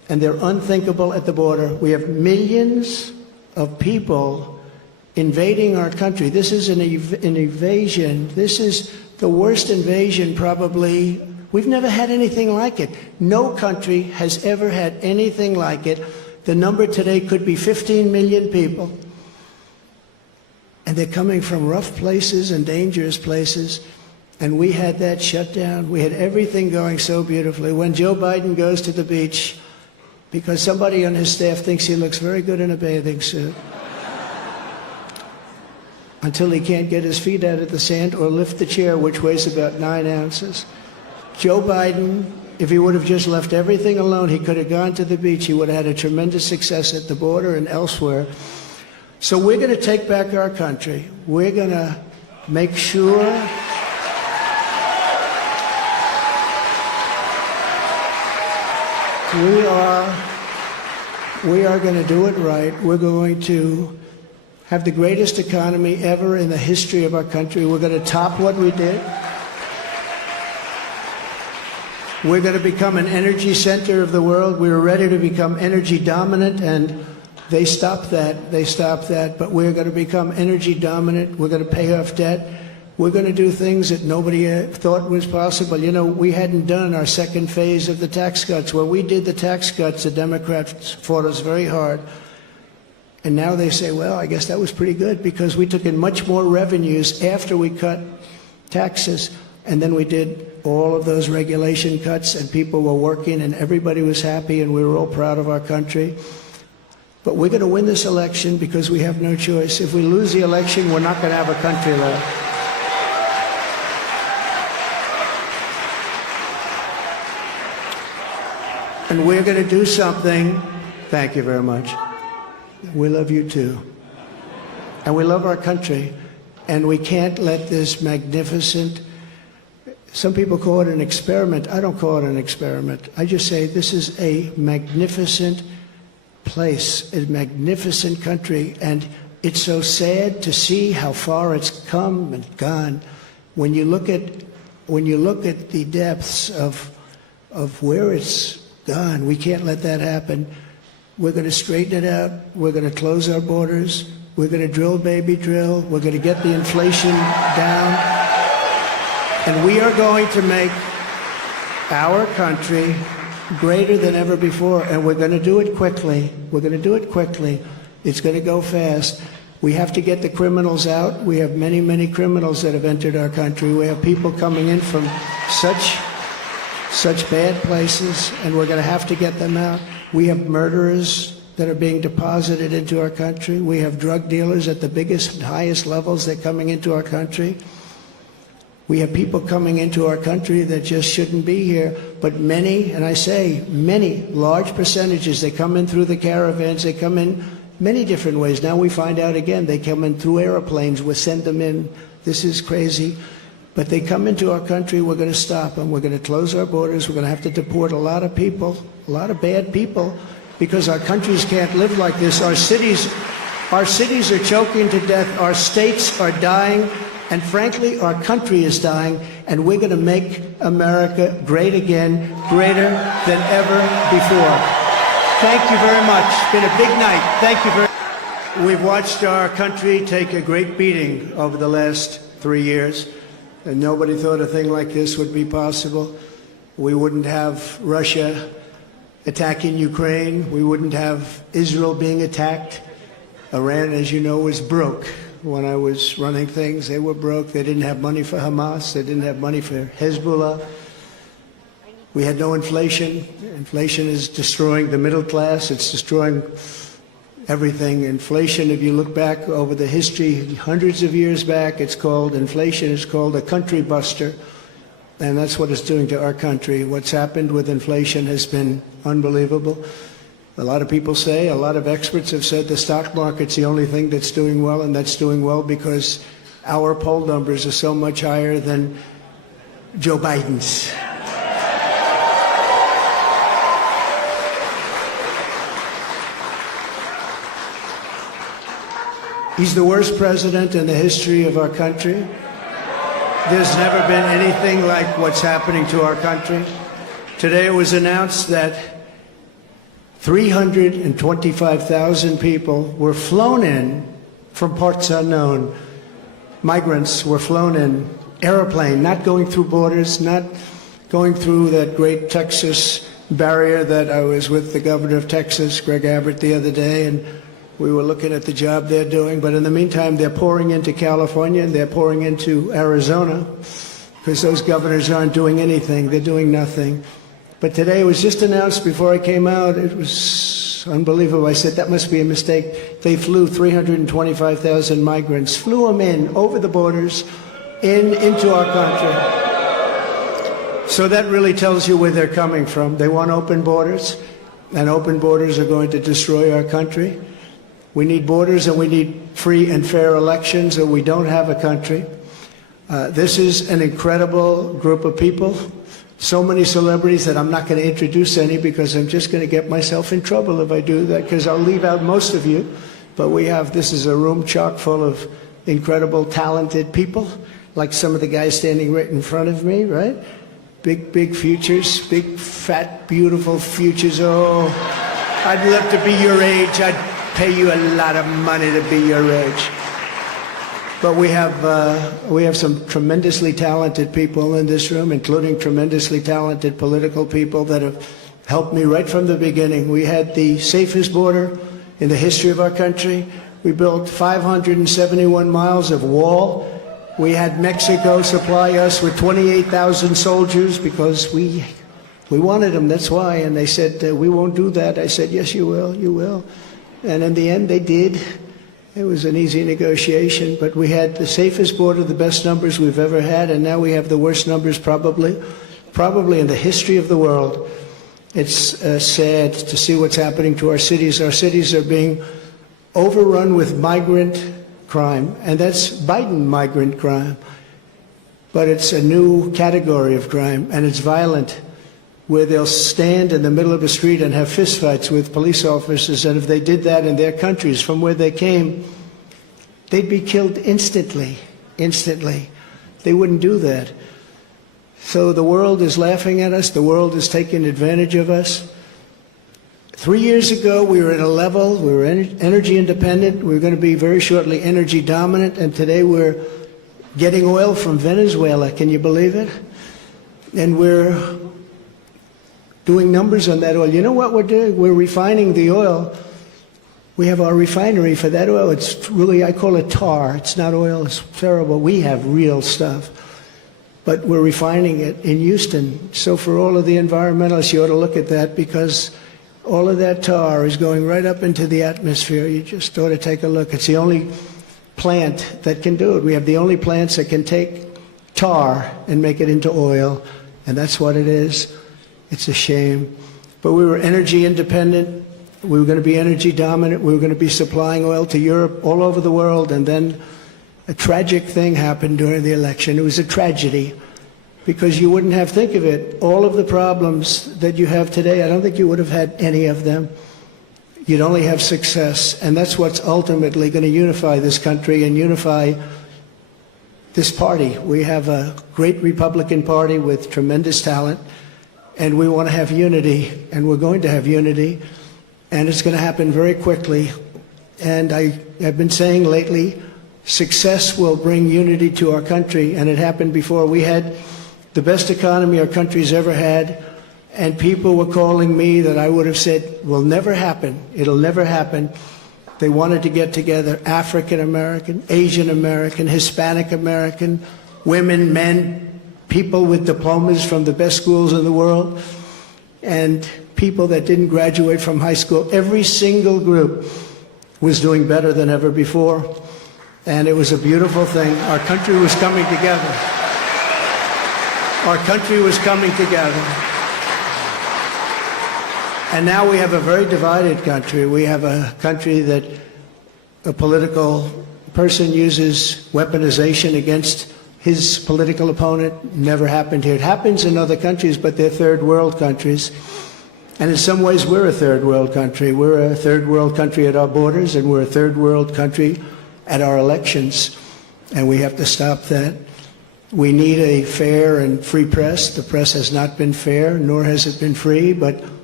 and they're unthinkable at the border. We have millions of people invading our country. This is an invasion. This is the worst invasion probably. We've never had anything like it. No country has ever had anything like it. The number today could be 15 million people. And they're coming from rough places and dangerous places. And we had that shut down. We had everything going so beautifully. When Joe Biden goes to the beach, because somebody on his staff thinks he looks very good in a bathing suit, until he can't get his feet out of the sand or lift the chair, which weighs about 9 ounces. Joe Biden, if he would have just left everything alone, he could have gone to the beach. He would have had a tremendous success at the border and elsewhere. So we're going to take back our country. We're going to make sure we are going to do it right. We're going to have the greatest economy ever in the history of our country. We're going to top what we did. We're going to become an energy center of the world. We were ready to become energy dominant, and they stopped that. They stopped that. But we're going to become energy dominant. We're going to pay off debt. We're going to do things that nobody thought was possible. You know, we hadn't done our second phase of the tax cuts. When we did the tax cuts, the Democrats fought us very hard. And now they say, well, I guess that was pretty good because we took in much more revenues after we cut taxes. And then we did all of those regulation cuts, and people were working, and everybody was happy, and we were all proud of our country. But we're going to win this election because we have no choice. If we lose the election, we're not going to have a country left. And we're going to do something. Thank you very much. We love you too. And we love our country. And we can't let this magnificent, some people call it an experiment. I don't call it an experiment. I just say this is a magnificent place, a magnificent country. And it's so sad to see how far it's come and gone. When you look at the depths of where it's gone, we can't let that happen. We're going to straighten it out. We're going to close our borders. We're going to drill, baby, drill. We're going to get the inflation down. And we are going to make our country greater than ever before. And we're going to do it quickly. We're going to do it quickly. It's going to go fast. We have to get the criminals out. We have many, many criminals that have entered our country. We have people coming in from such bad places, and we're going to have to get them out. We have murderers that are being deposited into our country. We have drug dealers at the biggest and highest levels that are coming into our country. We have people coming into our country that just shouldn't be here. But many, and I say many, large percentages, they come in through the caravans. They come in many different ways. Now we find out again, they come in through airplanes. We send them in. This is crazy. But they come into our country, we're going to stop them. We're going to close our borders. We're going to have to deport a lot of people, a lot of bad people, because our countries can't live like this. Our cities are choking to death. Our states are dying. And frankly, our country is dying. And we're going to make America great again, greater than ever before. Thank you very much. It's been a big night. Thank you very much. We've watched our country take a great beating over the last 3 years. And nobody thought a thing like this would be possible. We wouldn't have Russia attacking Ukraine. We wouldn't have Israel being attacked. Iran, as you know, was broke. When I was running things, they were broke. They didn't have money for Hamas. They didn't have money for Hezbollah. We had no inflation. Inflation is destroying the middle class. It's destroying everything. Inflation, if you look back over the history, hundreds of years back, inflation is called a country buster. And that's what it's doing to our country. What's happened with inflation has been unbelievable. A lot of people say, a lot of experts have said the stock market's the only thing that's doing well, and that's doing well because our poll numbers are so much higher than Joe Biden's. He's the worst president in the history of our country. There's never been anything like what's happening to our country. Today it was announced that 325,000 people were flown in from parts unknown. Migrants were flown in, airplane, not going through borders, not going through that great Texas barrier that I was with the governor of Texas, Greg Abbott, the other day, and we were looking at the job they're doing. But in the meantime, they're pouring into California and they're pouring into Arizona because those governors aren't doing anything. They're doing nothing. But today it was just announced before I came out. It was unbelievable. I said, that must be a mistake. They flew 325,000 migrants, flew them in over the borders into our country. So that really tells you where they're coming from. They want open borders, and open borders are going to destroy our country. We need borders and we need free and fair elections, or we don't have a country. This is an incredible group of people. So many celebrities that I'm not going to introduce any because I'm just going to get myself in trouble if I do that, because I'll leave out most of you. But this is a room chock full of incredible, talented people, like some of the guys standing right in front of me, right? Big futures, big, fat, beautiful futures. Oh, I'd love to be your age. I'd pay you a lot of money to be your age. But we have some tremendously talented people in this room, including tremendously talented political people that have helped me right from the beginning. We had the safest border in the history of our country. We built 571 miles of wall. We had Mexico supply us with 28,000 soldiers because we wanted them, that's why. And they said, we won't do that. I said, yes, you will, you will. And in the end, they did. It was an easy negotiation, but we had the safest border, the best numbers we've ever had, and now we have the worst numbers probably in the history of the world. It's sad to see what's happening to our cities. Our cities are being overrun with migrant crime, and that's Biden migrant crime. But it's a new category of crime, and it's violent, where they'll stand in the middle of a street and have fistfights with police officers, and if they did that in their countries from where they came, they'd be killed instantly. They wouldn't do that. So the world is laughing at us. The world is taking advantage of us. 3 years ago, we were at a level, we were energy independent. We were going to be very shortly energy dominant, and today we're getting oil from Venezuela. Can you believe it? And we're doing numbers on that oil. You know what we're doing? We're refining the oil. We have our refinery for that oil. It's really, I call it tar. It's not oil. It's terrible. We have real stuff. But we're refining it in Houston. So for all of the environmentalists, you ought to look at that, because all of that tar is going right up into the atmosphere. You just ought to take a look. It's the only plant that can do it. We have the only plants that can take tar and make it into oil, and that's what it is. It's a shame. But we were energy independent. We were going to be energy dominant. We were going to be supplying oil to Europe, all over the world. And then a tragic thing happened during the election. It was a tragedy, because you wouldn't have, think of it, all of the problems that you have today, I don't think you would have had any of them. You'd only have success. And that's what's ultimately going to unify this country and unify this party. We have a great Republican Party with tremendous talent. And we want to have unity, and we're going to have unity, and it's going to happen very quickly. And I've been saying lately, success will bring unity to our country, and it happened before. We had the best economy our country's ever had, and people were calling me that I would have said will never happen. It'll never happen. They wanted to get together, African American, Asian American, Hispanic American, women, men, people with diplomas from the best schools in the world, and people that didn't graduate from high school. Every single group was doing better than ever before, and it was a beautiful thing. Our country was coming together. Our country was coming together. And now we have a very divided country. We have a country that a political person uses weaponization against his political opponent. Never happened here. It happens in other countries, but they're third world countries. And in some ways, we're a third world country. We're a third world country at our borders, and we're a third world country at our elections. And we have to stop that. We need a fair and free press. The press has not been fair, nor has it been free, but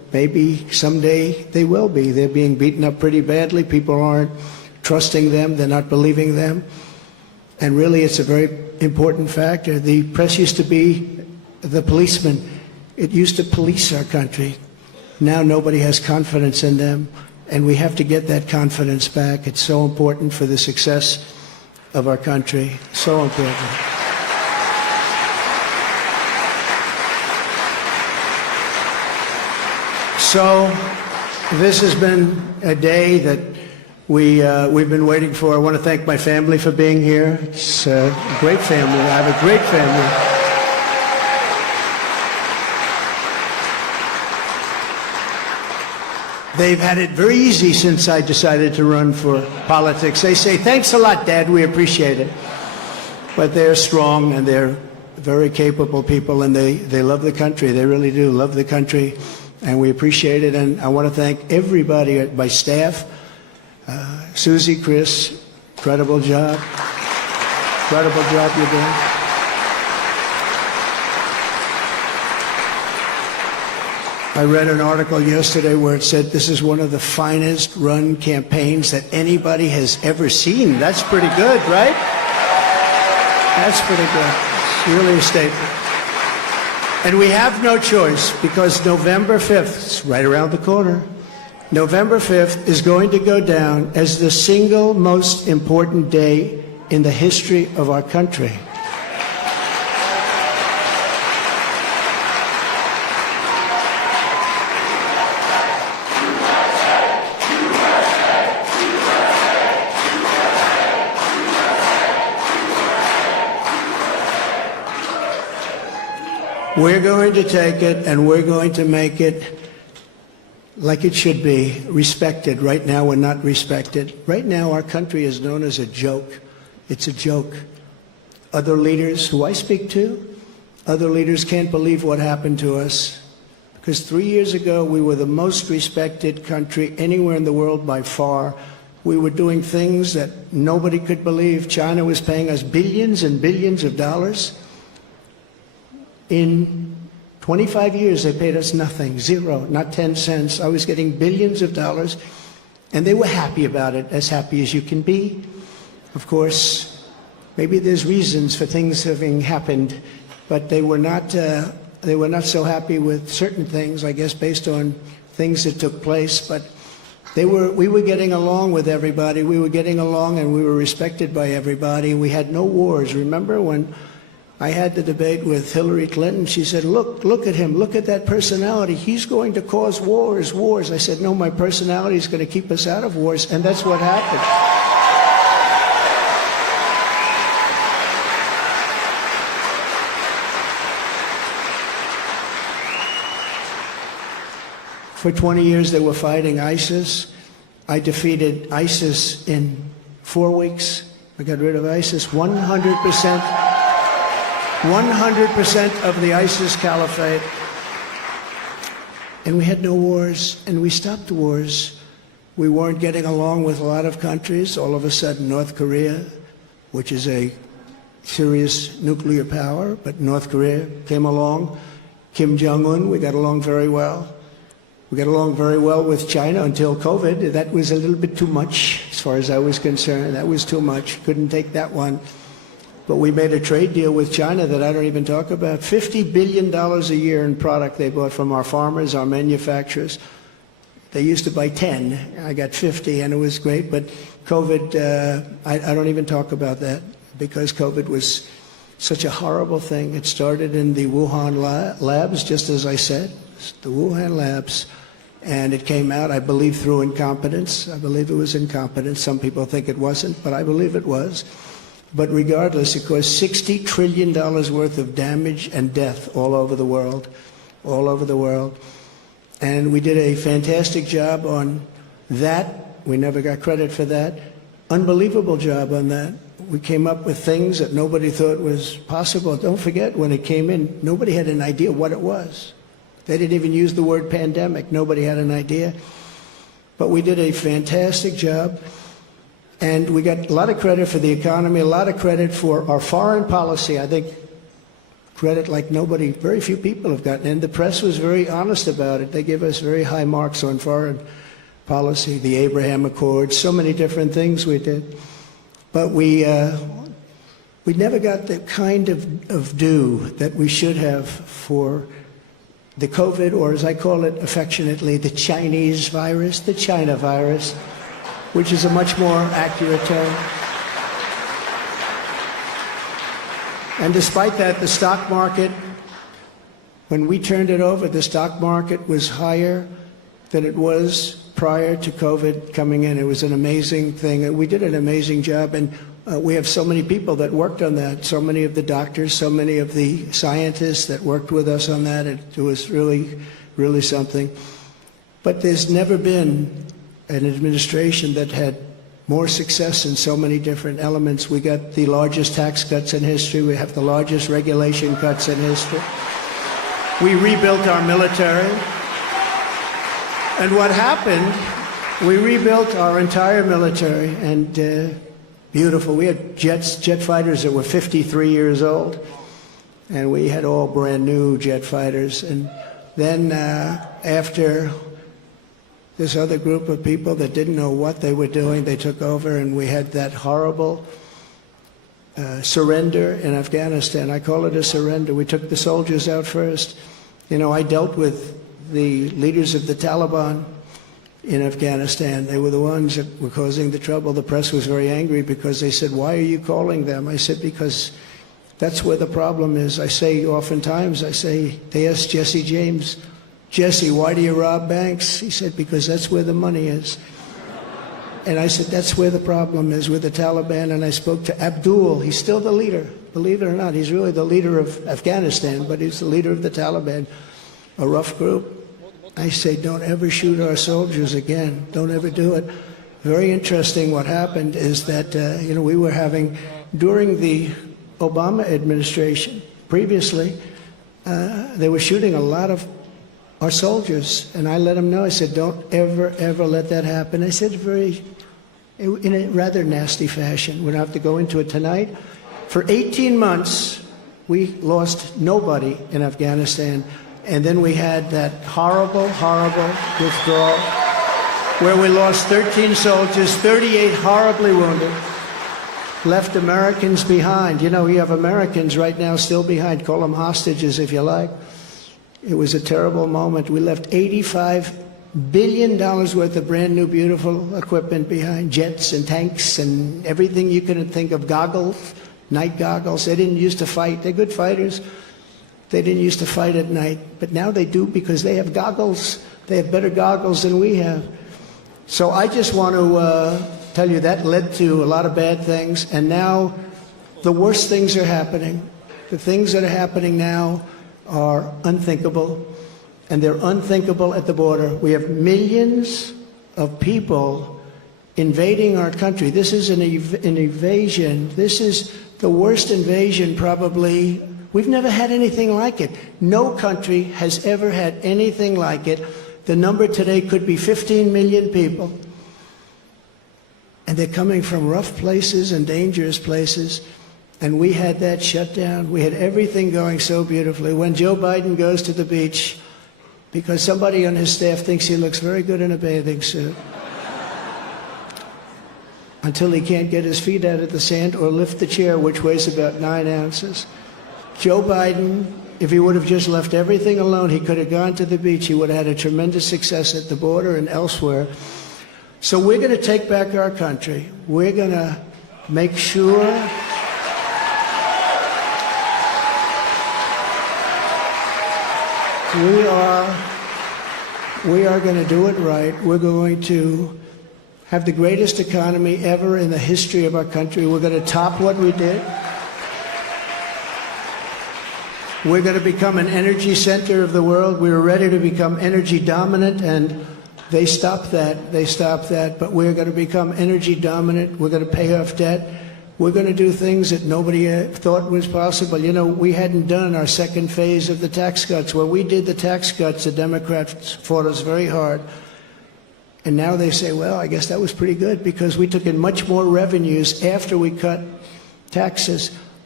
maybe someday they will be. They're being beaten up pretty badly. People aren't trusting them. They're not believing them. And really, it's a very important factor. The press used to be the policeman. It used to police our country. Now nobody has confidence in them, and we have to get that confidence back. It's so important for the success of our country. So important. So this has been a day that we've been waiting for. I want to thank my family for being here. It's a great family. I have a great family. They've had it very easy since I decided to run for politics. They say, thanks a lot, Dad, we appreciate it. But they're strong and they're very capable people, and they love the country. They really do love the country, and we appreciate it. And I want to thank everybody, my staff, Susie, Chris, incredible job. Incredible job you're doing. I read an article yesterday where it said this is one of the finest run campaigns that anybody has ever seen. That's pretty good, right? That's pretty good. It's really a statement. And we have no choice, because November 5th, it's right around the corner, November 5th is going to go down as the single most important day in the history of our country. We're going to take it and we're going to make it like it should be, respected. Right now, we're not respected. Right now, our country is known as a joke. It's a joke. Other leaders who I speak to, other leaders can't believe what happened to us. Because 3 years ago, we were the most respected country anywhere in the world by far. We were doing things that nobody could believe. China was paying us billions and billions of dollars. In 25 years, they paid us nothing, zero, not 10 cents. I was getting billions of dollars, and they were happy about it, as happy as you can be. Of course, maybe there's reasons for things having happened, but they were not so happy with certain things, I guess, based on things that took place. But we were getting along with everybody. We were getting along, and we were respected by everybody. We had no wars. Remember when I had the debate with Hillary Clinton? She said, look at him, look at that personality. He's going to cause wars. I said, no, my personality is going to keep us out of wars, and that's what happened. For 20 years, they were fighting ISIS. I defeated ISIS in 4 weeks. I got rid of ISIS 100%. 100% of the ISIS caliphate. And we had no wars, and we stopped the wars. We weren't getting along with a lot of countries. All of a sudden, North Korea, which is a serious nuclear power, but North Korea came along. Kim Jong-un, we got along very well. We got along very well with China until COVID. That was a little bit too much, as far as I was concerned. That was too much. Couldn't take that one. But we made a trade deal with China that I don't even talk about. $50 billion a year in product they bought from our farmers, our manufacturers. They used to buy 10. I got 50, and it was great. But COVID, I don't even talk about that, because COVID was such a horrible thing. It started in the Wuhan labs, just as I said, the Wuhan labs. And it came out, I believe, through incompetence. I believe it was incompetence. Some people think it wasn't, but I believe it was. But regardless, it caused $60 trillion worth of damage and death all over the world, all over the world. And we did a fantastic job on that. We never got credit for that. Unbelievable job on that. We came up with things that nobody thought was possible. Don't forget, when it came in, nobody had an idea what it was. They didn't even use the word pandemic. Nobody had an idea. But we did a fantastic job. And we got a lot of credit for the economy, a lot of credit for our foreign policy. I think credit like nobody, very few people have gotten. And the press was very honest about it. They give us very high marks on foreign policy, the Abraham Accords, so many different things we did. But we never got the kind of due that we should have for the COVID, or as I call it affectionately, the Chinese virus, the China virus, which is a much more accurate term. And despite that, the stock market, when we turned it over, the stock market was higher than it was prior to COVID coming in. It was an amazing thing. We did an amazing job, and we have so many people that worked on that, so many of the doctors, so many of the scientists that worked with us on that. It was really, really something. But there's never been an administration that had more success in so many different elements. We got the largest tax cuts in history. We have the largest regulation cuts in history. We rebuilt our military. And what happened, we rebuilt our entire military, and beautiful. We had jet fighters that were 53 years old, and we had all brand new jet fighters. And then after this other group of people that didn't know what they were doing, they took over, and we had that horrible surrender in Afghanistan. I call it a surrender. We took the soldiers out first. You know, I dealt with the leaders of the Taliban in Afghanistan. They were the ones that were causing the trouble. The press was very angry because they said, "Why are you calling them?" I said, "Because that's where the problem is." I say oftentimes, they asked Jesse James, "Jesse, why do you rob banks?" He said, "Because that's where the money is." And I said, that's where the problem is with the Taliban. And I spoke to Abdul. He's still the leader. Believe it or not, he's really the leader of Afghanistan, but he's the leader of the Taliban, a rough group. I say, don't ever shoot our soldiers again. Don't ever do it. Very interesting what happened is that, we were having, during the Obama administration, previously, they were shooting a lot of our soldiers, and I let them know. I said, don't ever, ever let that happen. I said in a rather nasty fashion. We don't have to go into it tonight. For 18 months, we lost nobody in Afghanistan, and then we had that horrible, horrible withdrawal where we lost 13 soldiers, 38 horribly wounded, left Americans behind. You know, you have Americans right now still behind. Call them hostages if you like. It was a terrible moment. We left $85 billion worth of brand new, beautiful equipment behind, jets and tanks and everything you can think of, goggles, night goggles. They didn't used to fight. They're good fighters. They didn't used to fight at night, but now they do because they have goggles. They have better goggles than we have. So I just want to tell you that led to a lot of bad things, and now the worst things are happening. The things that are happening now are unthinkable, and they're unthinkable at the border. We have millions of people invading our country. This is an invasion. This is the worst invasion probably. We've never had anything like it. No country has ever had anything like it. The number today could be 15 million people. And they're coming from rough places and dangerous places. And we had that shut down. We had everything going so beautifully. When Joe Biden goes to the beach, because somebody on his staff thinks he looks very good in a bathing suit, until he can't get his feet out of the sand or lift the chair, which weighs about 9 ounces. Joe Biden, if he would have just left everything alone, he could have gone to the beach. He would have had a tremendous success at the border and elsewhere. So we're going to take back our country. We're going to make sure we are going to do it right. We're going to have the greatest economy ever in the history of our country. We're going to top what we did. We're going to become an energy center of the world. We were ready to become energy dominant, and they stopped that. They stopped that. But we're going to become energy dominant. We're going to pay off debt. We're going to do things that nobody thought was possible. You know, we hadn't done our second phase of the tax cuts. When we did the tax cuts, the Democrats fought us very hard. And now they say, well, I guess that was pretty good because we took in much more revenues after we cut taxes.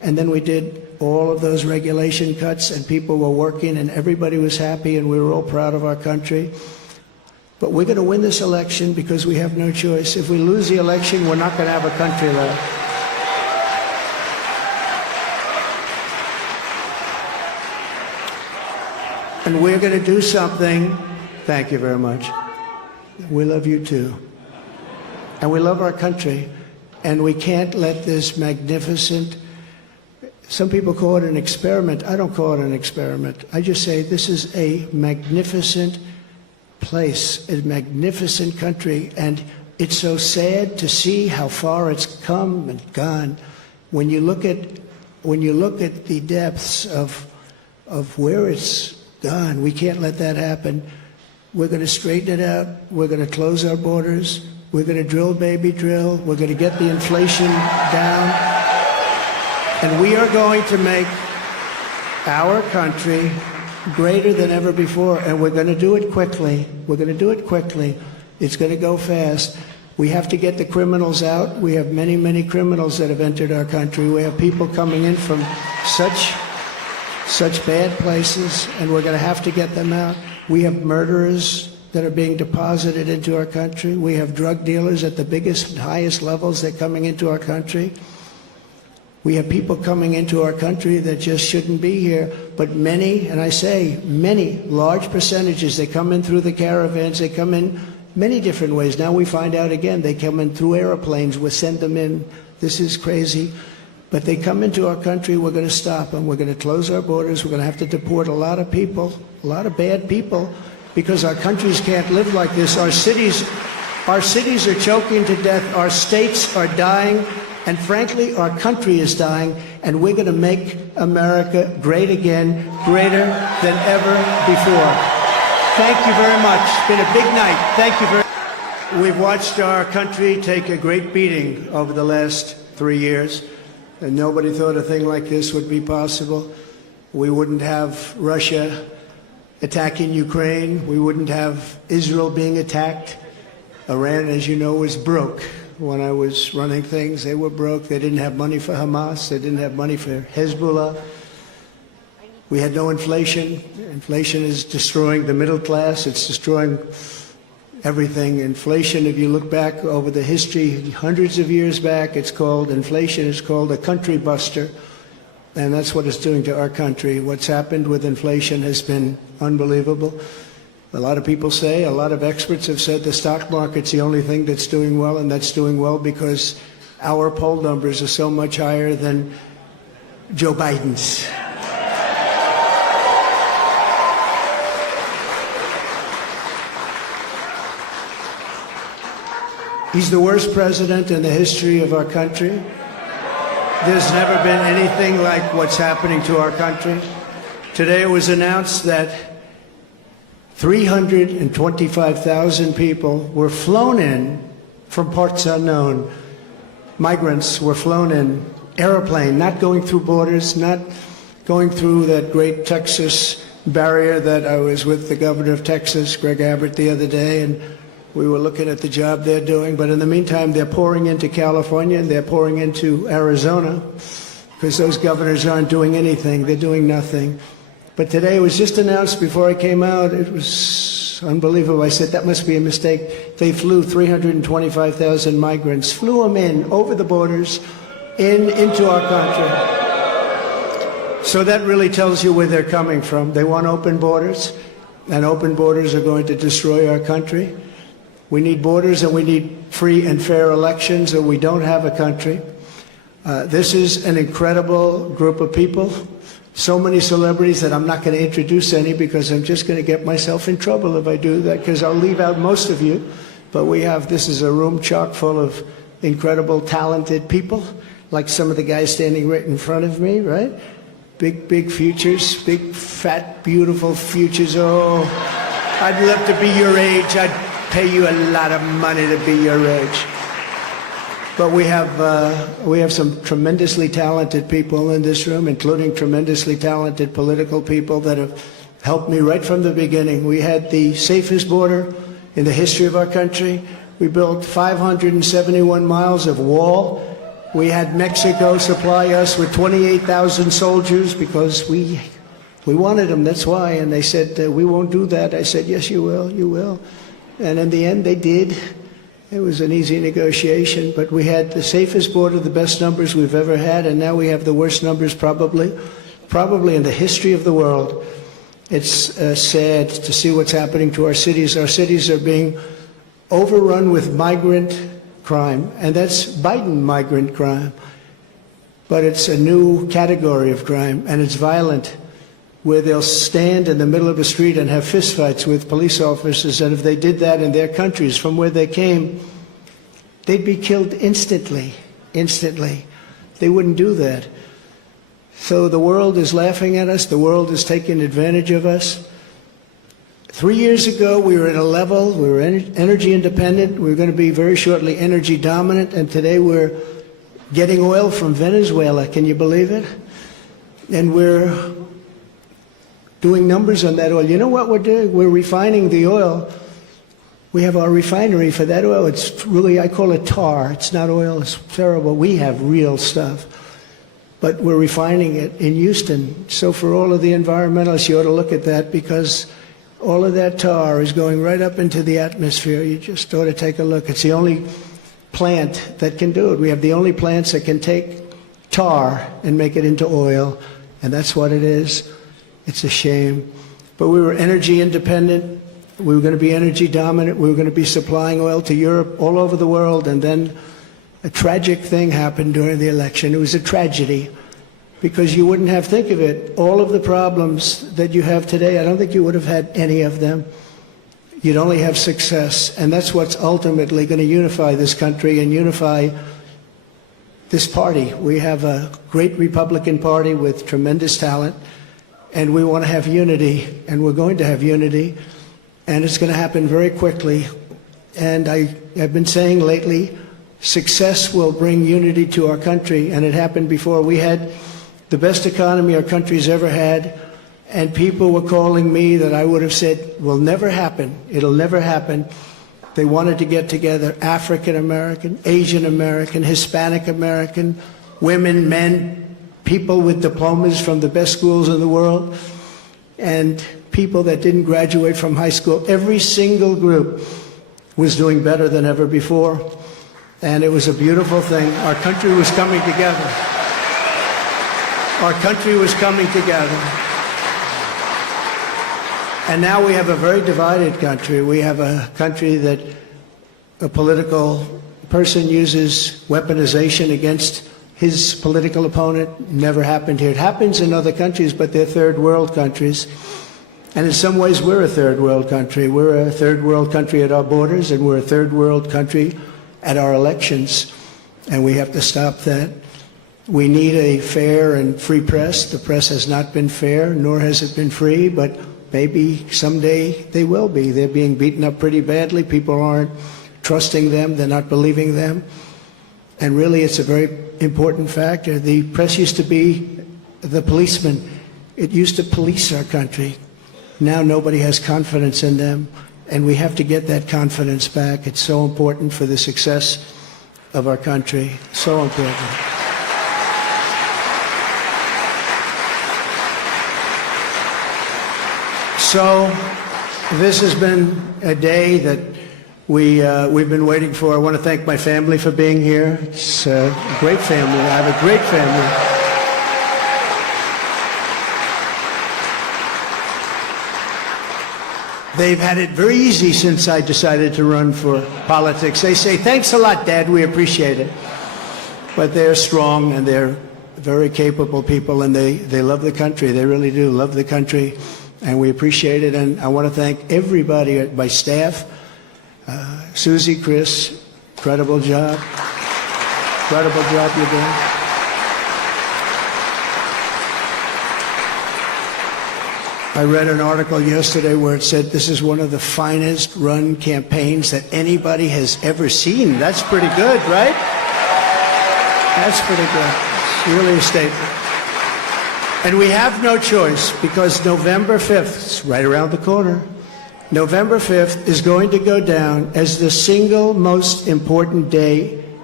And then we did all of those regulation cuts, and people were working, and everybody was happy, and we were all proud of our country. But we're going to win this election because we have no choice. If we lose the election, we're not going to have a country left. And we're going to do something. Thank you very much. We love you too. And we love our country. And we can't let this magnificent, some people call it an experiment. I don't call it an experiment. I just say this is a magnificent place, a magnificent country. And it's so sad to see how far it's come and gone. When you look at the depths of where it's gone, we can't let that happen. We're going to straighten it out. We're going to close our borders. We're going to drill, baby, drill. We're going to get the inflation down. And we are going to make our country greater than ever before. And we're going to do it quickly. We're going to do it quickly. It's going to go fast. We have to get the criminals out. We have many, many criminals that have entered our country. We have people coming in from such bad places, and we're going to have to get them out. We have murderers that are being deposited into our country. We have drug dealers at the biggest and highest levels that are coming into our country. We have people coming into our country that just shouldn't be here, but many, and I say many, large percentages, they come in through the caravans, they come in many different ways. Now we find out again, they come in through airplanes, we send them in. This is crazy. But they come into our country, we're going to stop them. We're going to close our borders. We're going to have to deport a lot of people, a lot of bad people, because our countries can't live like this. Our cities are choking to death. Our states are dying. And frankly, our country is dying. And we're going to make America great again, greater than ever before. Thank you very much. It's been a big night. Thank you very much. We've watched our country take a great beating over the last 3 years. And nobody thought a thing like this would be possible. We wouldn't have Russia attacking Ukraine. We wouldn't have Israel being attacked. Iran, as you know, was broke. When I was running things, they were broke. They didn't have money for Hamas. They didn't have money for Hezbollah. We had no inflation. Inflation is destroying the middle class. It's destroying everything. Inflation, if you look back over the history, hundreds of years back, inflation is called a country buster. And that's what it's doing to our country. What's happened with inflation has been unbelievable. A lot of people say, a lot of experts have said the stock market's the only thing that's doing well, and that's doing well because our poll numbers are so much higher than Joe Biden's. He's the worst president in the history of our country. There's never been anything like what's happening to our country. Today it was announced that 325,000 people were flown in from parts unknown. Migrants were flown in, airplane, not going through borders, not going through that great Texas barrier that I was with the governor of Texas, Greg Abbott, the other day, and we were looking at the job they're doing. But in the meantime, they're pouring into California and they're pouring into Arizona because those governors aren't doing anything. They're doing nothing. But today it was just announced before I came out. It was unbelievable. I said, that must be a mistake. They flew 325,000 migrants, flew them in over the borders into our country. So that really tells you where they're coming from. They want open borders, and open borders are going to destroy our country. We need borders and we need free and fair elections, or we don't have a country. This is an incredible group of people. So many celebrities that I'm not going to introduce any because I'm just going to get myself in trouble if I do that, because I'll leave out most of you. But this is a room chock full of incredible, talented people, like some of the guys standing right in front of me, right? Big futures, big, fat, beautiful futures. Oh, I'd love to be your age. I'd pay you a lot of money to be your age. But we have some tremendously talented people in this room, including tremendously talented political people that have helped me right from the beginning. We had the safest border in the history of our country. We built 571 miles of wall We had Mexico supply us with 28,000 soldiers because we wanted them, that's why. And they said, we won't do that. I said, yes, you will, you will. And in the end, they did. It was an easy negotiation, but we had the safest border, the best numbers we've ever had, and now we have the worst numbers probably in the history of the world. It's sad to see what's happening to our cities. Our cities are being overrun with migrant crime, and that's Biden migrant crime. But it's a new category of crime, and it's violent, where they'll stand in the middle of a street and have fistfights with police officers, and if they did that in their countries from where they came, they'd be killed instantly. They wouldn't do that. So the world is laughing at us. The world is taking advantage of us. 3 years ago, we were at a level, we were energy independent. We were going to be very shortly energy dominant, and today we're getting oil from Venezuela. Can you believe it? And we're doing numbers on that oil. You know what we're doing? We're refining the oil. We have our refinery for that oil. It's really, I call it tar. It's not oil. It's terrible. We have real stuff. But we're refining it in Houston. So for all of the environmentalists, you ought to look at that, because all of that tar is going right up into the atmosphere. You just ought to take a look. It's the only plant that can do it. We have the only plants that can take tar and make it into oil, and that's what it is. It's a shame. But we were energy independent. We were going to be energy dominant. We were going to be supplying oil to Europe, all over the world. And then a tragic thing happened during the election. It was a tragedy, because you wouldn't have, think of it, all of the problems that you have today, I don't think you would have had any of them. You'd only have success. And that's what's ultimately going to unify this country and unify this party. We have a great Republican Party with tremendous talent. And we want to have unity, and we're going to have unity, and it's going to happen very quickly. And I've been saying lately, success will bring unity to our country, and it happened before. We had the best economy our country's ever had, and people were calling me that I would have said will never happen. It'll never happen. They wanted to get together, African American, Asian American, Hispanic American, women, men, people with diplomas from the best schools in the world, and people that didn't graduate from high school. Every single group was doing better than ever before, and it was a beautiful thing. Our country was coming together. Our country was coming together. And now we have a very divided country. We have a country that a political person uses weaponization against his political opponent. Never happened here. It happens in other countries, but they're third world countries. And in some ways, we're a third world country. We're a third world country at our borders, and we're a third world country at our elections. And we have to stop that. We need a fair and free press. The press has not been fair, nor has it been free, but maybe someday they will be. They're being beaten up pretty badly. People aren't trusting them. They're not believing them. And really, it's a very important factor. The press used to be the policeman. It used to police our country. Now nobody has confidence in them, and we have to get that confidence back. It's so important for the success of our country. So important. So this has been a day that we've been waiting for. I want to thank my family for being here. It's a great family. I have a great family. They've had it very easy since I decided to run for politics. They say, thanks a lot, Dad, we appreciate it. But they're strong, and they're very capable people, and they love the country. They really do love the country, and we appreciate it. And I want to thank everybody at my staff. Susie, Chris, incredible job. Incredible job you're doing. I read an article yesterday where it said this is one of the finest run campaigns that anybody has ever seen. That's pretty good, right? That's pretty good. It's really a statement. And we have no choice, because November 5th is right around the corner. November 5th is going to go down as the single most important day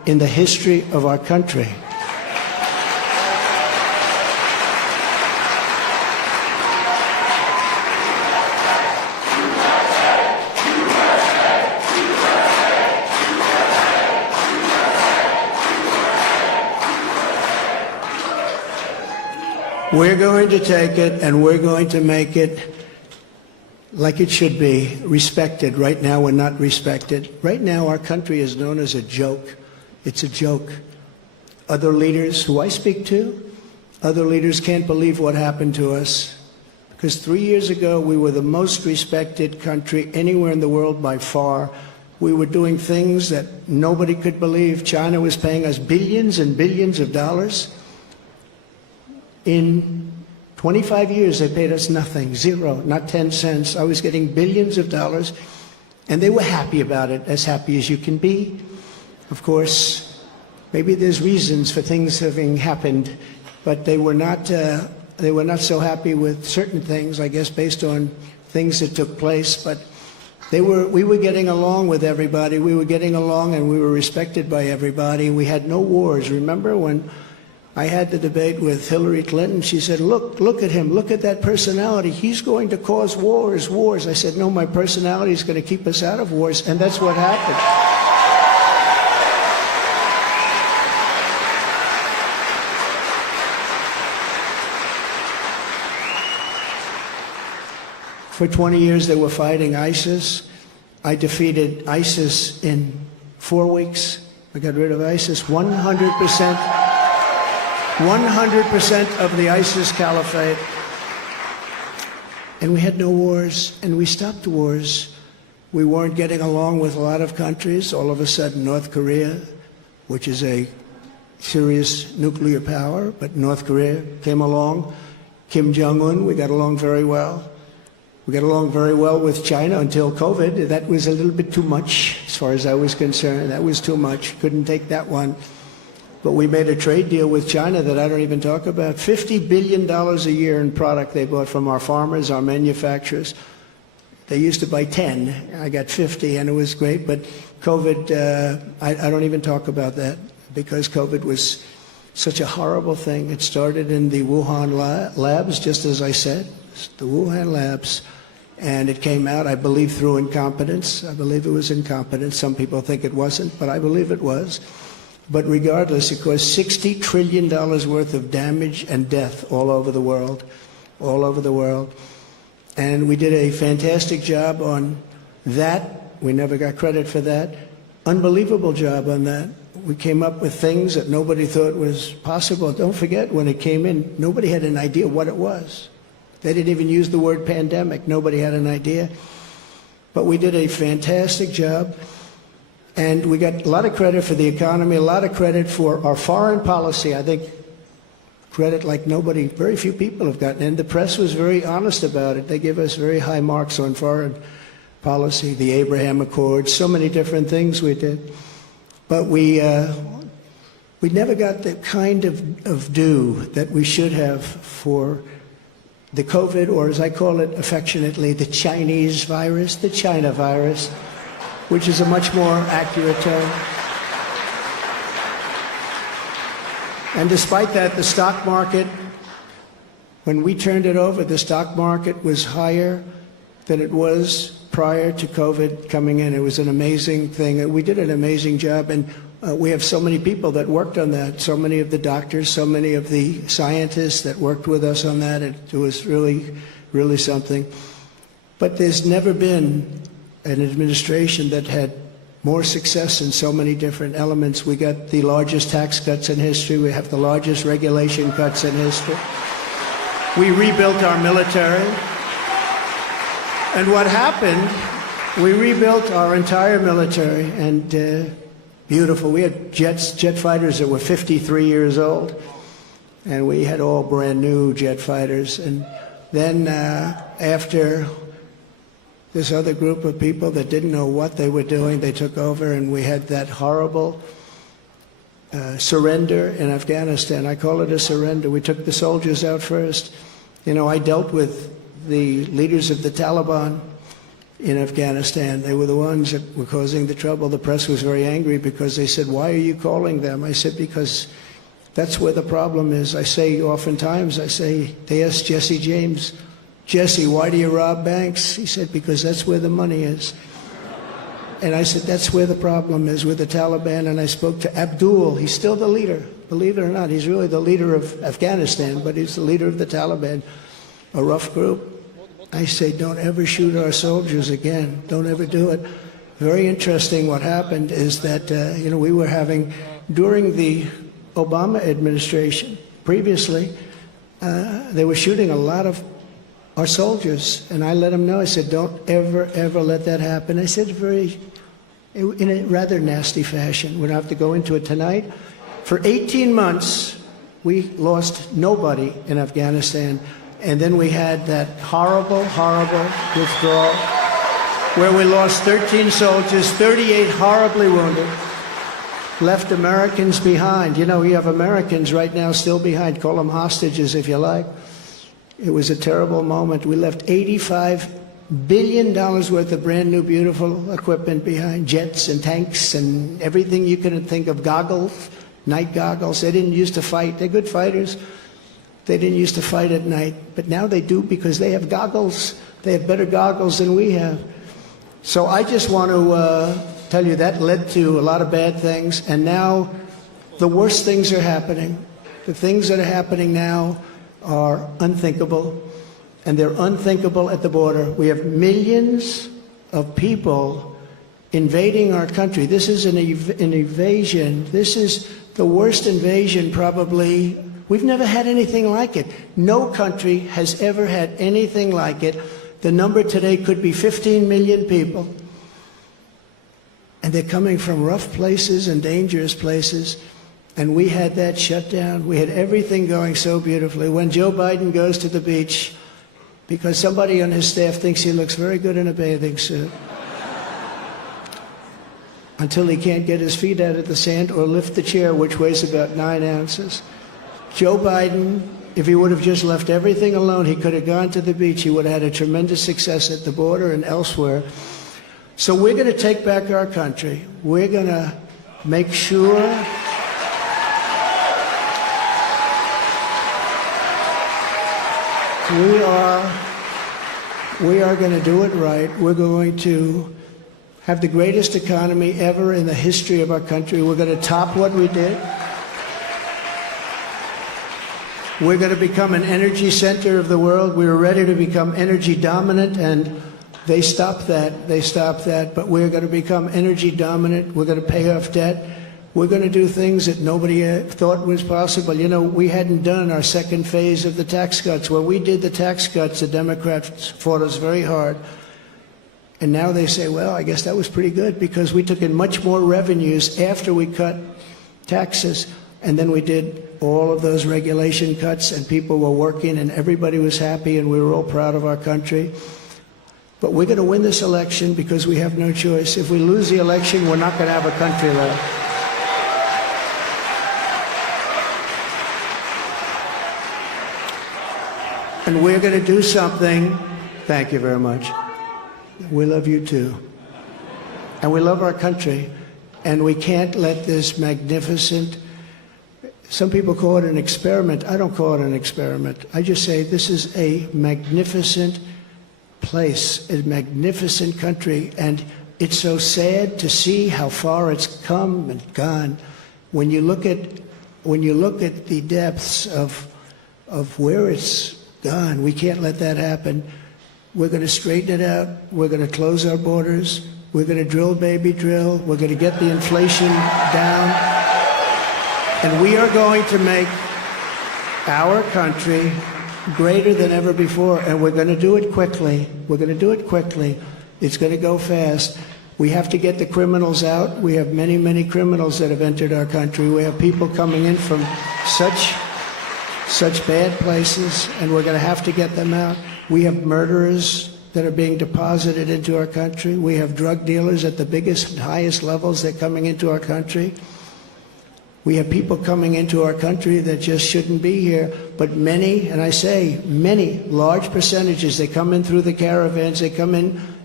in the history of our country. We're going to take it and we're going to make it like it should be, respected. Right now we're not respected. Right now our country is known as a joke. It's a joke. Other leaders who I speak to, other leaders can't believe what happened to us. Because 3 years ago we were the most respected country anywhere in the world by far. We were doing things that nobody could believe. China was paying us billions and billions of dollars. In 25 years, they paid us nothing, zero, not 10 cents. I was getting billions of dollars, and they were happy about it, as happy as you can be. Of course, maybe there's reasons for things having happened, but they were not so happy with certain things, I guess, based on things that took place. But we were getting along with everybody. We were getting along, and we were respected by everybody. We had no wars. Remember when I had the debate with Hillary Clinton? She said, look at him, look at that personality. He's going to cause wars. I said, no, my personality is going to keep us out of wars, and that's what happened. For 20 years they were fighting ISIS. I defeated ISIS in 4 weeks. I got rid of ISIS 100%. 100% of the ISIS caliphate. And we had no wars, and we stopped wars. We weren't getting along with a lot of countries. All of a sudden, North Korea, which is a serious nuclear power, but North Korea came along. Kim Jong-un, we got along very well. We got along very well with China until COVID. That was a little bit too much, as far as I was concerned. That was too much. Couldn't take that one. But we made a trade deal with China that I don't even talk about. $50 billion a year in product they bought from our farmers, our manufacturers. They used to buy 10. I got 50, and it was great. But COVID, I don't even talk about that, because COVID was such a horrible thing. It started in the Wuhan labs, just as I said, the Wuhan labs. And it came out, I believe, through incompetence. I believe it was incompetence. Some people think it wasn't, but I believe it was. But regardless, it caused $60 trillion worth of damage and death all over the world, all over the world. And we did a fantastic job on that. We never got credit for that. Unbelievable job on that. We came up with things that nobody thought was possible. Don't forget, when it came in, nobody had an idea what it was. They didn't even use the word pandemic. Nobody had an idea. But we did a fantastic job. And we got a lot of credit for the economy, a lot of credit for our foreign policy. I think credit like nobody, very few people have gotten. And the press was very honest about it. They give us very high marks on foreign policy, the Abraham Accords, so many different things we did. But we never got the kind of due that we should have for the COVID, or as I call it affectionately, the Chinese virus, the China virus, which is a much more accurate term. And despite that, the stock market, when we turned it over, the stock market was higher than it was prior to COVID coming in. It was an amazing thing. We did an amazing job, and we have so many people that worked on that, so many of the doctors, so many of the scientists that worked with us on that. It was really, really something. But there's never been an administration that had more success in so many different elements. We got the largest tax cuts in history. We have the largest regulation cuts in history. We rebuilt our military. And what happened, we rebuilt our entire military, and beautiful. We had jet fighters that were 53 years old, and we had all brand new jet fighters. And then after this other group of people that didn't know what they were doing, they took over, and we had that horrible surrender in Afghanistan. I call it a surrender. We took the soldiers out first. You know, I dealt with the leaders of the Taliban, in Afghanistan. They were the ones that were causing the trouble. The press was very angry because they said, "Why are you calling them?" I said, "Because that's where the problem is." I say oftentimes, they asked Jesse James, "Jesse, why do you rob banks?" He said, "Because that's where the money is." And I said, that's where the problem is with the Taliban. And I spoke to Abdul. He's still the leader. Believe it or not, he's really the leader of Afghanistan, but he's the leader of the Taliban, a rough group. I say, don't ever shoot our soldiers again. Don't ever do it. Very interesting what happened is that, we were having, during the Obama administration, previously, they were shooting a lot of our soldiers. And I let them know, I said, don't ever, ever let that happen. I said in a rather nasty fashion. We don't have to go into it tonight. For 18 months, we lost nobody in Afghanistan. And then we had that horrible, horrible withdrawal where we lost 13 soldiers, 38 horribly wounded, left Americans behind. You have Americans right now still behind. Call them hostages if you like. It was a terrible moment. We left $85 billion worth of brand new, beautiful equipment behind, jets and tanks and everything you can think of, goggles, night goggles. They didn't used to fight. They're good fighters. They didn't used to fight at night, but now they do because they have goggles. They have better goggles than we have. So I just want to tell you that led to a lot of bad things, and now the worst things are happening. The things that are happening now are unthinkable, and they're unthinkable at the border. We have millions of people invading our country. This is an invasion. This is the worst invasion probably. We've never had anything like it. No country has ever had anything like it. The number today could be 15 million people. And they're coming from rough places and dangerous places. And we had that shut down. We had everything going so beautifully. When Joe Biden goes to the beach, because somebody on his staff thinks he looks very good in a bathing suit, until he can't get his feet out of the sand or lift the chair, which weighs about 9 ounces. Joe Biden, if he would have just left everything alone, he could have gone to the beach. He would have had a tremendous success at the border and elsewhere. So we're going to take back our country. We're going to make sure we are going to do it right. We're going to have the greatest economy ever in the history of our country. We're going to top what we did. We're going to become an energy center of the world. We were ready to become energy dominant, and they stopped that. They stopped that. But we're going to become energy dominant. We're going to pay off debt. We're going to do things that nobody thought was possible. We hadn't done our second phase of the tax cuts. When we did the tax cuts, the Democrats fought us very hard. And now they say, well, I guess that was pretty good because we took in much more revenues after we cut taxes. And then we did all of those regulation cuts, and people were working, and everybody was happy, and we were all proud of our country. But we're going to win this election because we have no choice. If we lose the election, we're not going to have a country left. And we're going to do something. Thank you very much. We love you too. And we love our country. And we can't let this magnificent, some people call it an experiment. I don't call it an experiment. I just say this is a magnificent place, a magnificent country. And it's so sad to see how far it's come and gone. When you look at the depths of where it's gone, we can't let that happen. We're going to straighten it out. We're going to close our borders. We're going to drill, baby, drill. We're going to get the inflation down. And we are going to make our country greater than ever before. And we're going to do it quickly. We're going to do it quickly. It's going to go fast. We have to get the criminals out. We have many, many criminals that have entered our country. We have people coming in from such bad places, and we're going to have to get them out. We have murderers that are being deposited into our country. We have drug dealers at the biggest, highest levels. They're coming into our country. We have people coming into our country that just shouldn't be here. But many, and I say many, large percentages, they come in through the caravans. They come in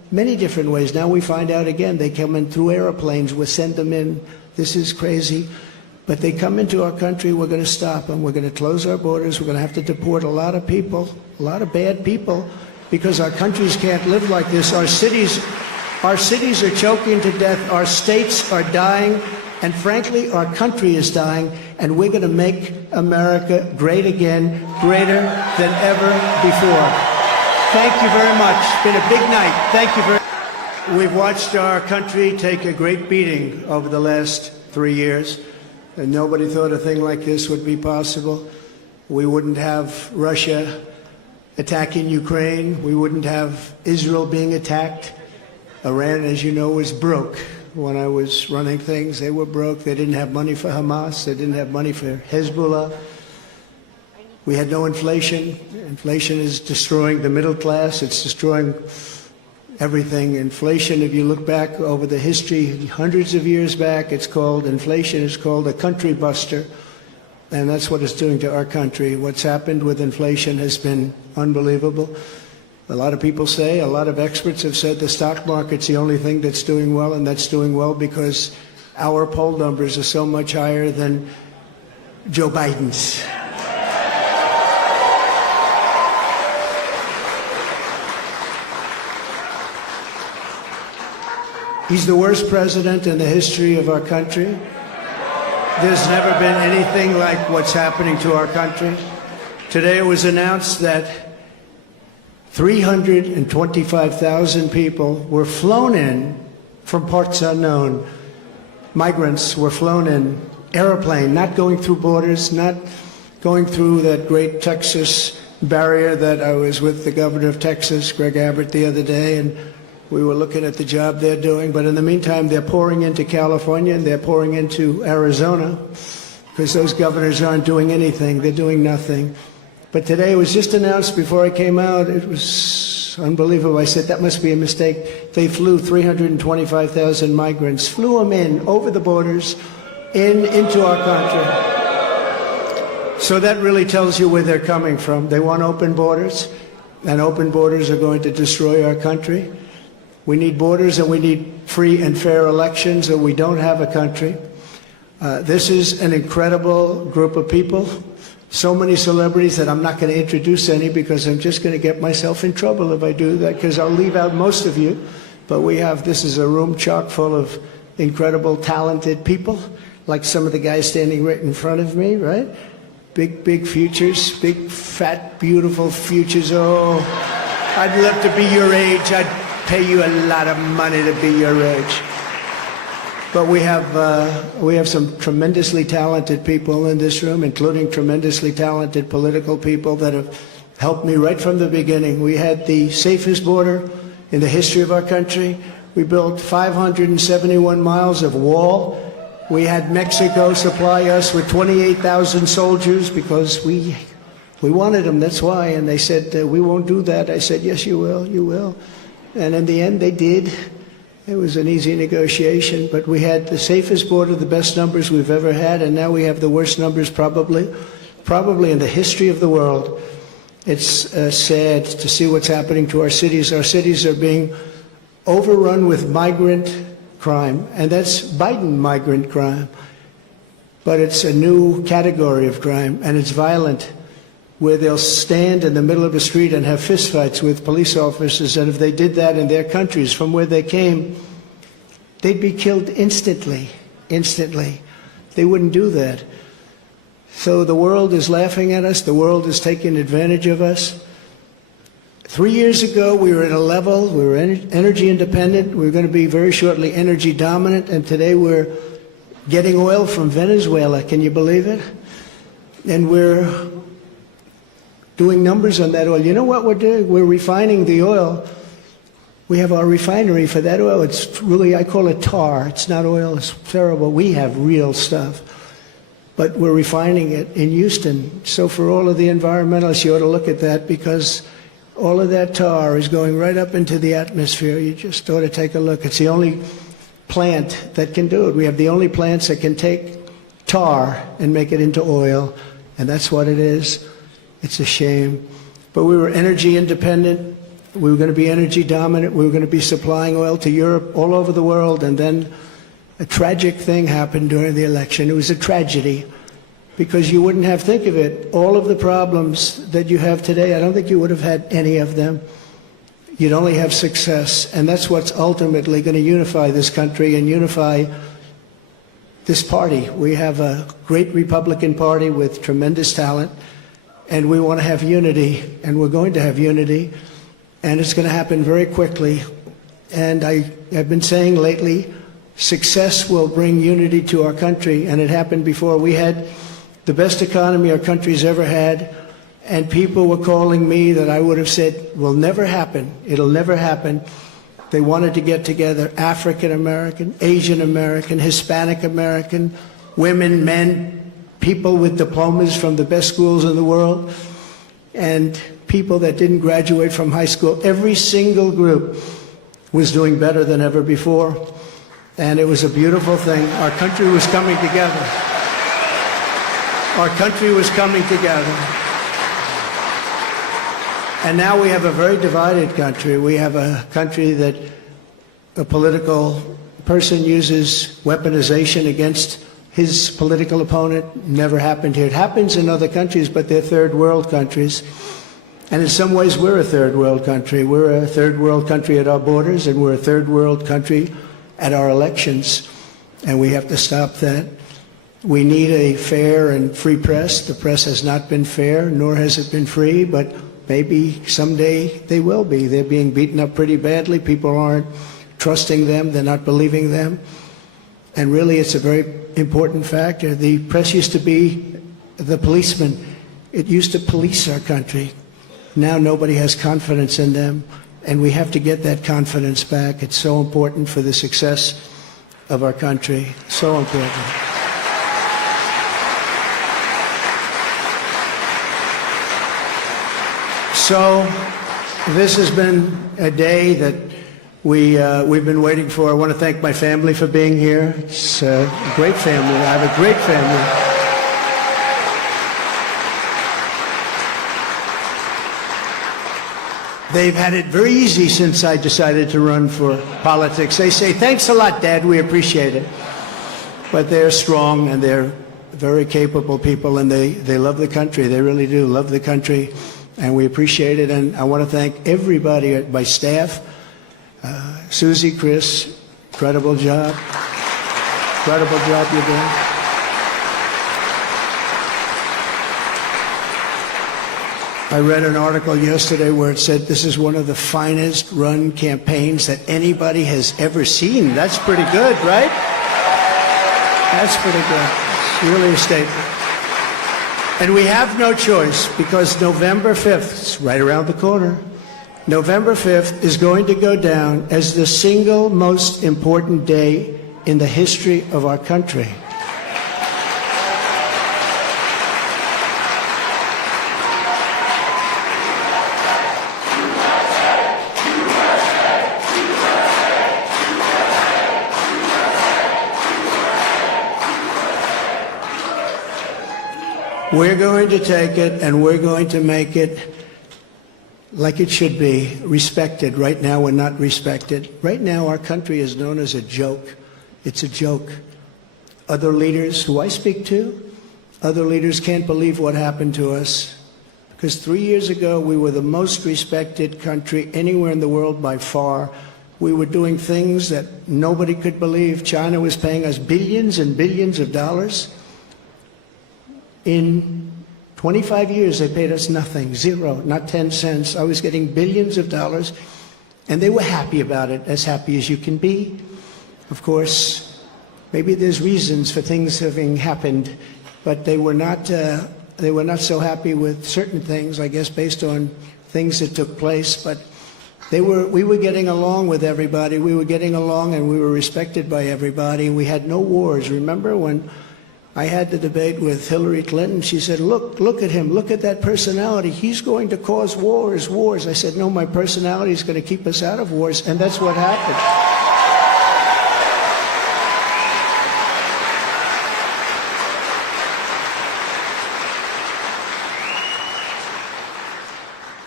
many different ways. Now we find out again, they come in through airplanes, we send them in. This is crazy. But they come into our country, we're going to stop them. We're going to close our borders. We're going to have to deport a lot of people, a lot of bad people, because our countries can't live like this. Our cities are choking to death. Our states are dying. And frankly, our country is dying. And we're going to make America great again, greater than ever before. Thank you very much. It's been a big night. Thank you very much. We've watched our country take a great beating over the last 3 years. And nobody thought a thing like this would be possible. We wouldn't have Russia attacking Ukraine. We wouldn't have Israel being attacked. Iran, as you know, was broke. When I was running things, they were broke. They didn't have money for Hamas. They didn't have money for Hezbollah. We had no inflation. Inflation is destroying the middle class. It's destroying everything. Inflation, if you look back over the history, hundreds of years back, inflation is called a country buster. And that's what it's doing to our country. What's happened with inflation has been unbelievable. A lot of people say, a lot of experts have said the stock market's the only thing that's doing well, and that's doing well because our poll numbers are so much higher than Joe Biden's. He's the worst president in the history of our country. There's never been anything like what's happening to our country. Today it was announced that 325,000 people were flown in from parts unknown. Migrants were flown in, airplane, not going through borders, not going through that great Texas barrier that I was with the governor of Texas, Greg Abbott, the other day, and we were looking at the job they're doing. But in the meantime, they're pouring into California and they're pouring into Arizona because those governors aren't doing anything. They're doing nothing. But today it was just announced before I came out. It was unbelievable. I said, that must be a mistake. They flew 325,000 migrants, flew them in over the borders, into our country. So that really tells you where they're coming from. They want open borders, and open borders are going to destroy our country. We need borders and we need free and fair elections, or we don't have a country. This is an incredible group of people. So many celebrities that I'm not going to introduce any because I'm just going to get myself in trouble if I do that, because I'll leave out most of you. But this is a room chock full of incredible, talented people, like some of the guys standing right in front of me, right? Big futures, big, fat, beautiful futures. Oh, I'd love to be your age. I'd pay you a lot of money to be your age. But we have some tremendously talented people in this room, including tremendously talented political people that have helped me right from the beginning. We had the safest border in the history of our country. We built 571 miles of wall. We had Mexico supply us with 28,000 soldiers because we wanted them, that's why. And they said, we won't do that. I said, yes, you will, you will. And in the end, they did. It was an easy negotiation, but we had the safest border, the best numbers we've ever had, and now we have the worst numbers probably in the history of the world. It's sad to see what's happening to our cities. Our cities are being overrun with migrant crime, and that's Biden migrant crime. But it's a new category of crime, and it's violent, where they'll stand in the middle of the street and have fistfights with police officers, and if they did that in their countries from where they came, they'd be killed instantly. They wouldn't do that. So the world is laughing at us. The world is taking advantage of us. 3 years ago, we were at a level, we were energy independent. We were going to be very shortly energy dominant, and today we're getting oil from Venezuela. Can you believe it? And we're doing numbers on that oil. You know what we're doing? We're refining the oil. We have our refinery for that oil. It's really, I call it tar. It's not oil. It's terrible. We have real stuff. But we're refining it in Houston. So for all of the environmentalists, you ought to look at that, because all of that tar is going right up into the atmosphere. You just ought to take a look. It's the only plant that can do it. We have the only plants that can take tar and make it into oil, and that's what it is. It's a shame. But we were energy independent We were going to be energy dominant. We were going to be supplying oil to Europe, all over the world. And then a tragic thing happened during the election. It was a tragedy because you wouldn't have, think of it, all of the problems that you have today, I don't think you would have had any of them. You'd only have success. And that's what's ultimately going to unify this country and unify this party. We have a great Republican Party with tremendous talent, and we want to have unity, and we're going to have unity, and it's going to happen very quickly. And I've been saying lately, success will bring unity to our country, and it happened before. We had the best economy our country's ever had, and people were calling me that I would have said will never happen. It'll never happen. They wanted to get together, African American, Asian American, Hispanic American, women, men, people with diplomas from the best schools in the world, and people that didn't graduate from high school. Every single group was doing better than ever before, and it was a beautiful thing. Our country was coming together. Our country was coming together. And now we have a very divided country. We have a country that a political person uses weaponization against his political opponent. Never happened here. It happens in other countries, but they're third world countries. And in some ways, we're a third world country. We're a third world country at our borders, and we're a third world country at our elections. And we have to stop that. We need a fair and free press. The press has not been fair, nor has it been free, but maybe someday they will be. They're being beaten up pretty badly. People aren't trusting them. They're not believing them. And really, it's a very important factor. The press used to be the policeman. It used to police our country. Now nobody has confidence in them, and we have to get that confidence back. It's so important for the success of our country. So important. So this has been a day that we've been waiting for. I want to thank my family for being here. It's a great family. I have a great family. They've had it very easy since I decided to run for politics. They say, "Thanks a lot, Dad. We appreciate it." But they're strong, and they're very capable people, and they love the country. They really do love the country. And we appreciate it, and I want to thank everybody at my staff. Susie, Chris, incredible job. Incredible job you're doing. I read an article yesterday where it said this is one of the finest run campaigns that anybody has ever seen. That's pretty good, right? That's pretty good. It's really a statement. And we have no choice, because November 5th, it's right around the corner, November 5th is going to go down as the single most important day in the history of our country. We're going to take it, and we're going to make it like it should be, respected. Right now, we're not respected. Right now, our country is known as a joke. It's a joke. Other leaders who I speak to, other leaders can't believe what happened to us. Because 3 years ago, we were the most respected country anywhere in the world by far. We were doing things that nobody could believe. China was paying us billions and billions of dollars. In 25 years, they paid us nothing, zero, not 10 cents. I was getting billions of dollars, and they were happy about it, as happy as you can be. Of course, maybe there's reasons for things having happened, but they were not so happy with certain things, I guess, based on things that took place. But we were getting along with everybody. We were getting along, and we were respected by everybody. We had no wars. Remember when I had the debate with Hillary Clinton? She said, look at him, look at that personality. He's going to cause wars. I said, no, my personality is going to keep us out of wars, and that's what happened.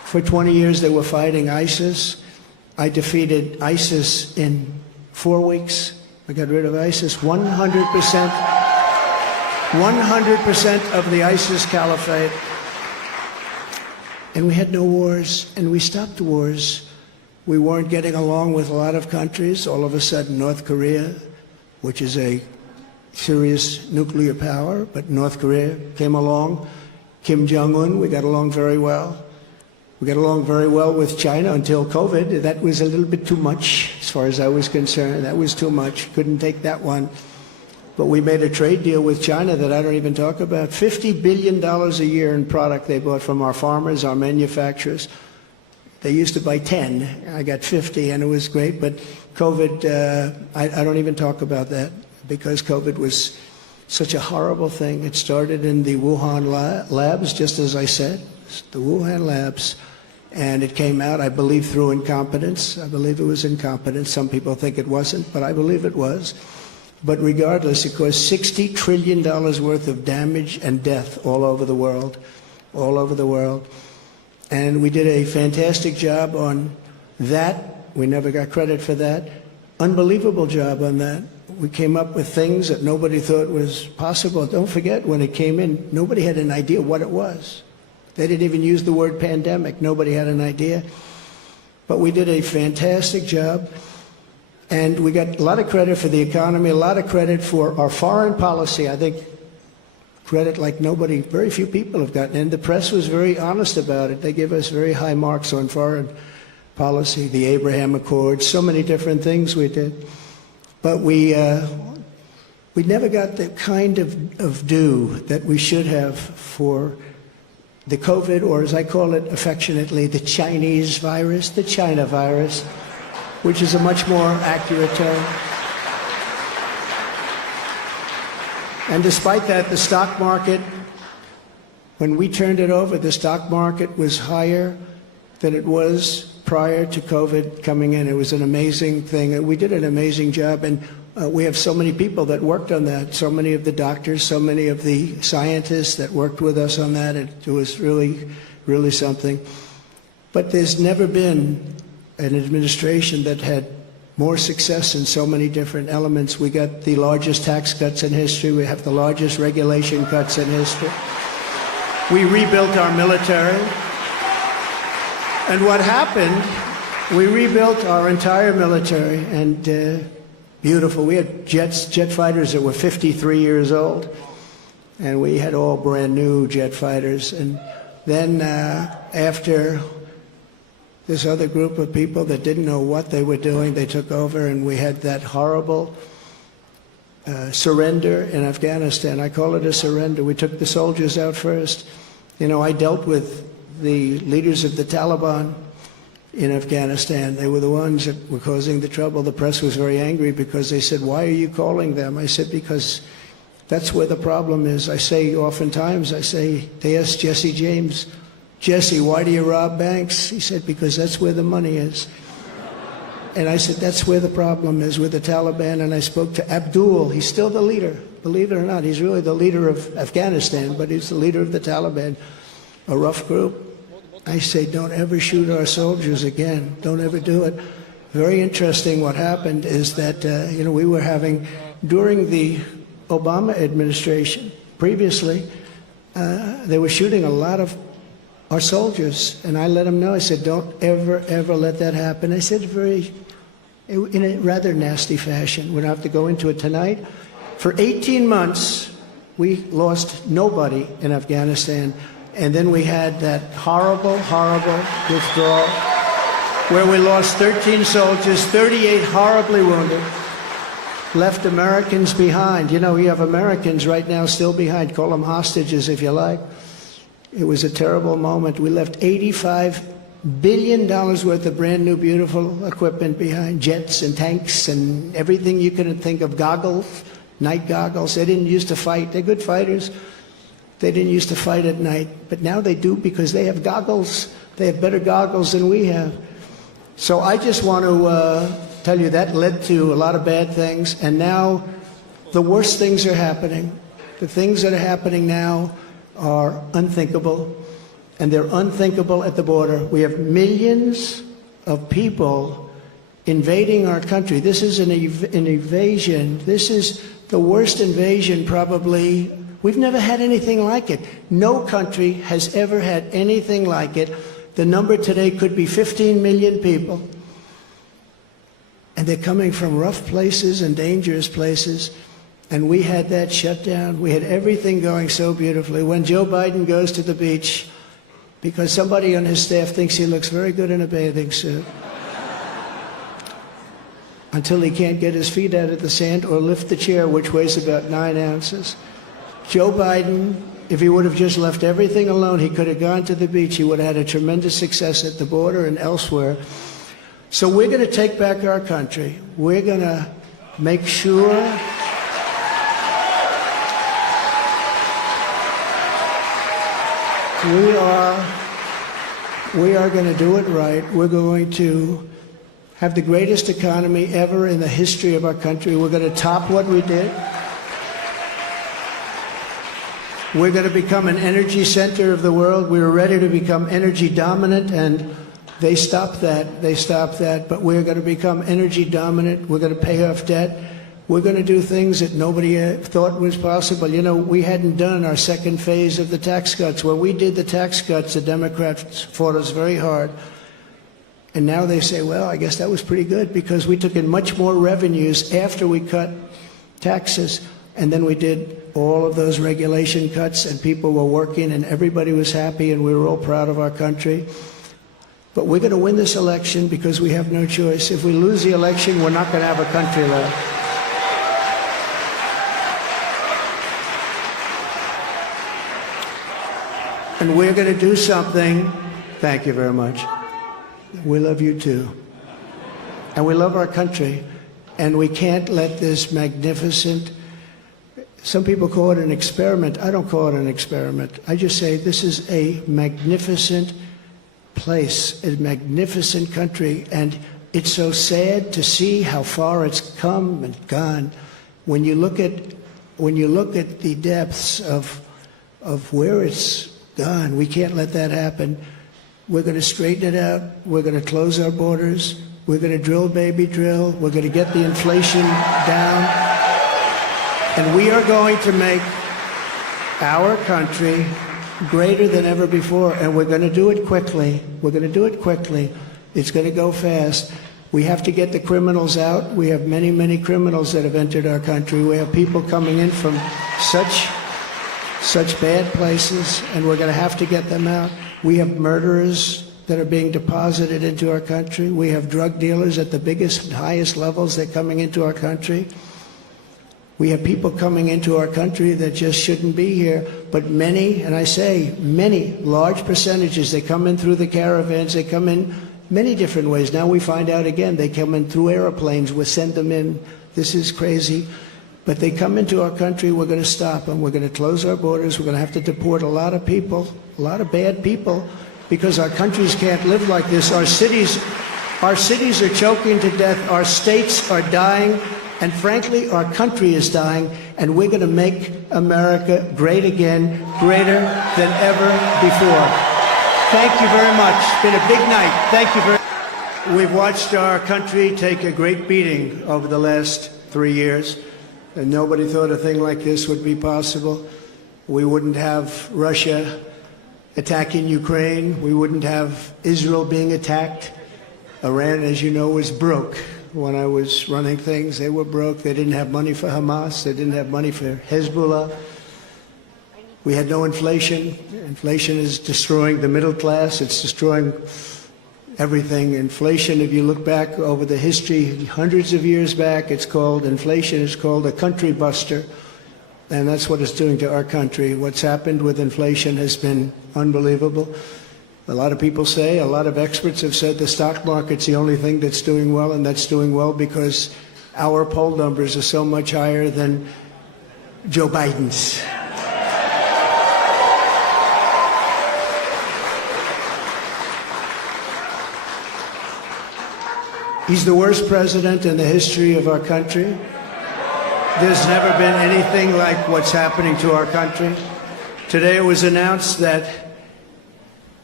For 20 years they were fighting ISIS. I defeated ISIS in 4 weeks. I got rid of ISIS. 100% of the ISIS caliphate. And we had no wars, and we stopped wars. We weren't getting along with a lot of countries. All of a sudden, North Korea, which is a serious nuclear power, but North Korea came along. Kim Jong-un, we got along very well. We got along very well with China until COVID. That was a little bit too much, as far as I was concerned. That was too much. Couldn't take that one. But we made a trade deal with China that I don't even talk about. $50 billion a year in product they bought from our farmers, our manufacturers. They used to buy 10. I got 50, and it was great. But COVID, I don't even talk about that, because COVID was such a horrible thing. It started in the Wuhan labs, just as I said, the Wuhan labs. And it came out, I believe, through incompetence. I believe it was incompetence. Some people think it wasn't, but I believe it was. But regardless, it caused $60 trillion worth of damage and death all over the world, all over the world. And we did a fantastic job on that. We never got credit for that. Unbelievable job on that. We came up with things that nobody thought was possible. Don't forget, when it came in, nobody had an idea what it was. They didn't even use the word pandemic. Nobody had an idea. But we did a fantastic job. And we got a lot of credit for the economy, a lot of credit for our foreign policy. I think credit like nobody, very few people have gotten. And the press was very honest about it. They gave us very high marks on foreign policy, the Abraham Accords, so many different things we did. But we never got the kind of due that we should have for the COVID, or as I call it affectionately, the Chinese virus, the China virus, which is a much more accurate term. And despite that, the stock market, when we turned it over, the stock market was higher than it was prior to COVID coming in. It was an amazing thing. And we did an amazing job. And we have so many people that worked on that, so many of the doctors, so many of the scientists that worked with us on that. It was really, really something. But there's never been an administration that had more success in so many different elements. We got the largest tax cuts in history. We have the largest regulation cuts in history. We rebuilt our military. And what happened, we rebuilt our entire military, and beautiful. We had jet fighters that were 53 years old, and we had all brand new jet fighters. And then after this other group of people that didn't know what they were doing, they took over, and we had that horrible surrender in Afghanistan. I call it a surrender. We took the soldiers out first. You know, I dealt with the leaders of the Taliban in Afghanistan. They were the ones that were causing the trouble. The press was very angry because they said, "Why are you calling them?" I said, "Because that's where the problem is." I say oftentimes, they asked Jesse James, "Jesse, why do you rob banks?" He said, "Because that's where the money is." And I said, that's where the problem is, with the Taliban. And I spoke to Abdul. He's still the leader, believe it or not. He's really the leader of Afghanistan, but he's the leader of the Taliban, a rough group. I say, don't ever shoot our soldiers again. Don't ever do it. Very interesting what happened is that, we were having, during the Obama administration, previously, they were shooting a lot of our soldiers, and I let them know. I said, don't ever, ever let that happen. I said in a rather nasty fashion. We don't have to go into it tonight. For 18 months, we lost nobody in Afghanistan, and then we had that horrible, horrible withdrawal where we lost 13 soldiers, 38 horribly wounded, left Americans behind. You know, you have Americans right now still behind. Call them hostages if you like. It was a terrible moment. We left $85 billion worth of brand new, beautiful equipment behind, jets and tanks and everything you could think of, goggles, night goggles. They didn't used to fight. They're good fighters. They didn't used to fight at night, but now they do because they have goggles. They have better goggles than we have. So I just want to tell you that led to a lot of bad things, and now the worst things are happening. The things that are happening now are unthinkable. and they're unthinkable at the border. We have millions of people invading our country. This is an invasion. This is the worst invasion probably. We've never had anything like it. No country has ever had anything like it. The number today could be 15 million people. And they're coming from rough places and dangerous places. And we had that shut down. We had everything going so beautifully. When Joe Biden goes to the beach, because somebody on his staff thinks he looks very good in a bathing suit, until he can't get his feet out of the sand or lift the chair, which weighs about 9 ounces. Joe Biden, if he would have just left everything alone, he could have gone to the beach. He would have had a tremendous success at the border and elsewhere. So we're going to take back our country. We're going to make sure we are going to do it right. We're going to have the greatest economy ever in the history of our country. We're going to top what we did. We're going to become an energy center of the world. We were ready to become energy dominant, and they stopped that. They stopped that. But we're going to become energy dominant. We're going to pay off debt. We're going to do things that nobody thought was possible. You know, we hadn't done our second phase of the tax cuts. When we did the tax cuts, the Democrats fought us very hard. And now they say, well, I guess that was pretty good because we took in much more revenues after we cut taxes. And then we did all of those regulation cuts, and people were working, and everybody was happy, and we were all proud of our country. But we're going to win this election because we have no choice. If we lose the election, we're not going to have a country left. And we're going to do something. Thank you very much. We love you too. And we love our country. And we can't let this magnificent, some people call it an experiment. I don't call it an experiment. I just say this is a magnificent place, a magnificent country. And it's so sad to see how far it's come and gone. When you look at the depths of where it's gone, we can't let that happen. We're going to straighten it out. We're going to close our borders. We're going to drill, baby, drill. We're going to get the inflation down. And we are going to make our country greater than ever before. And we're going to do it quickly. We're going to do it quickly. It's going to go fast. We have to get the criminals out. We have many, many criminals that have entered our country. We have people coming in from such bad places, and we're going to have to get them out. We have murderers that are being deposited into our country. We have drug dealers at the biggest and highest levels that are coming into our country. We have people coming into our country that just shouldn't be here, but many, and I say many, large percentages, they come in through the caravans, they come in many different ways. Now we find out again, they come in through airplanes, we send them in. This is crazy. But they come into our country, we're going to stop them. We're going to close our borders. We're going to have to deport a lot of people, a lot of bad people, because our countries can't live like this. Our cities are choking to death. Our states are dying. And frankly, our country is dying. And we're going to make America great again, greater than ever before. Thank you very much. It's been a big night. Thank you very much. We've watched our country take a great beating over the last 3 years. And nobody thought a thing like this would be possible. We wouldn't have Russia attacking Ukraine. We wouldn't have Israel being attacked. Iran, as you know, was broke. When I was running things, they were broke. They didn't have money for Hamas. They didn't have money for Hezbollah. We had no inflation. Inflation is destroying the middle class. It's destroying everything. Inflation, if you look back over the history, hundreds of years back, inflation is called a country buster. And that's what it's doing to our country. What's happened with inflation has been unbelievable. A lot of people say, a lot of experts have said the stock market's the only thing that's doing well, and that's doing well because our poll numbers are so much higher than Joe Biden's. He's the worst president in the history of our country. There's never been anything like what's happening to our country. Today it was announced that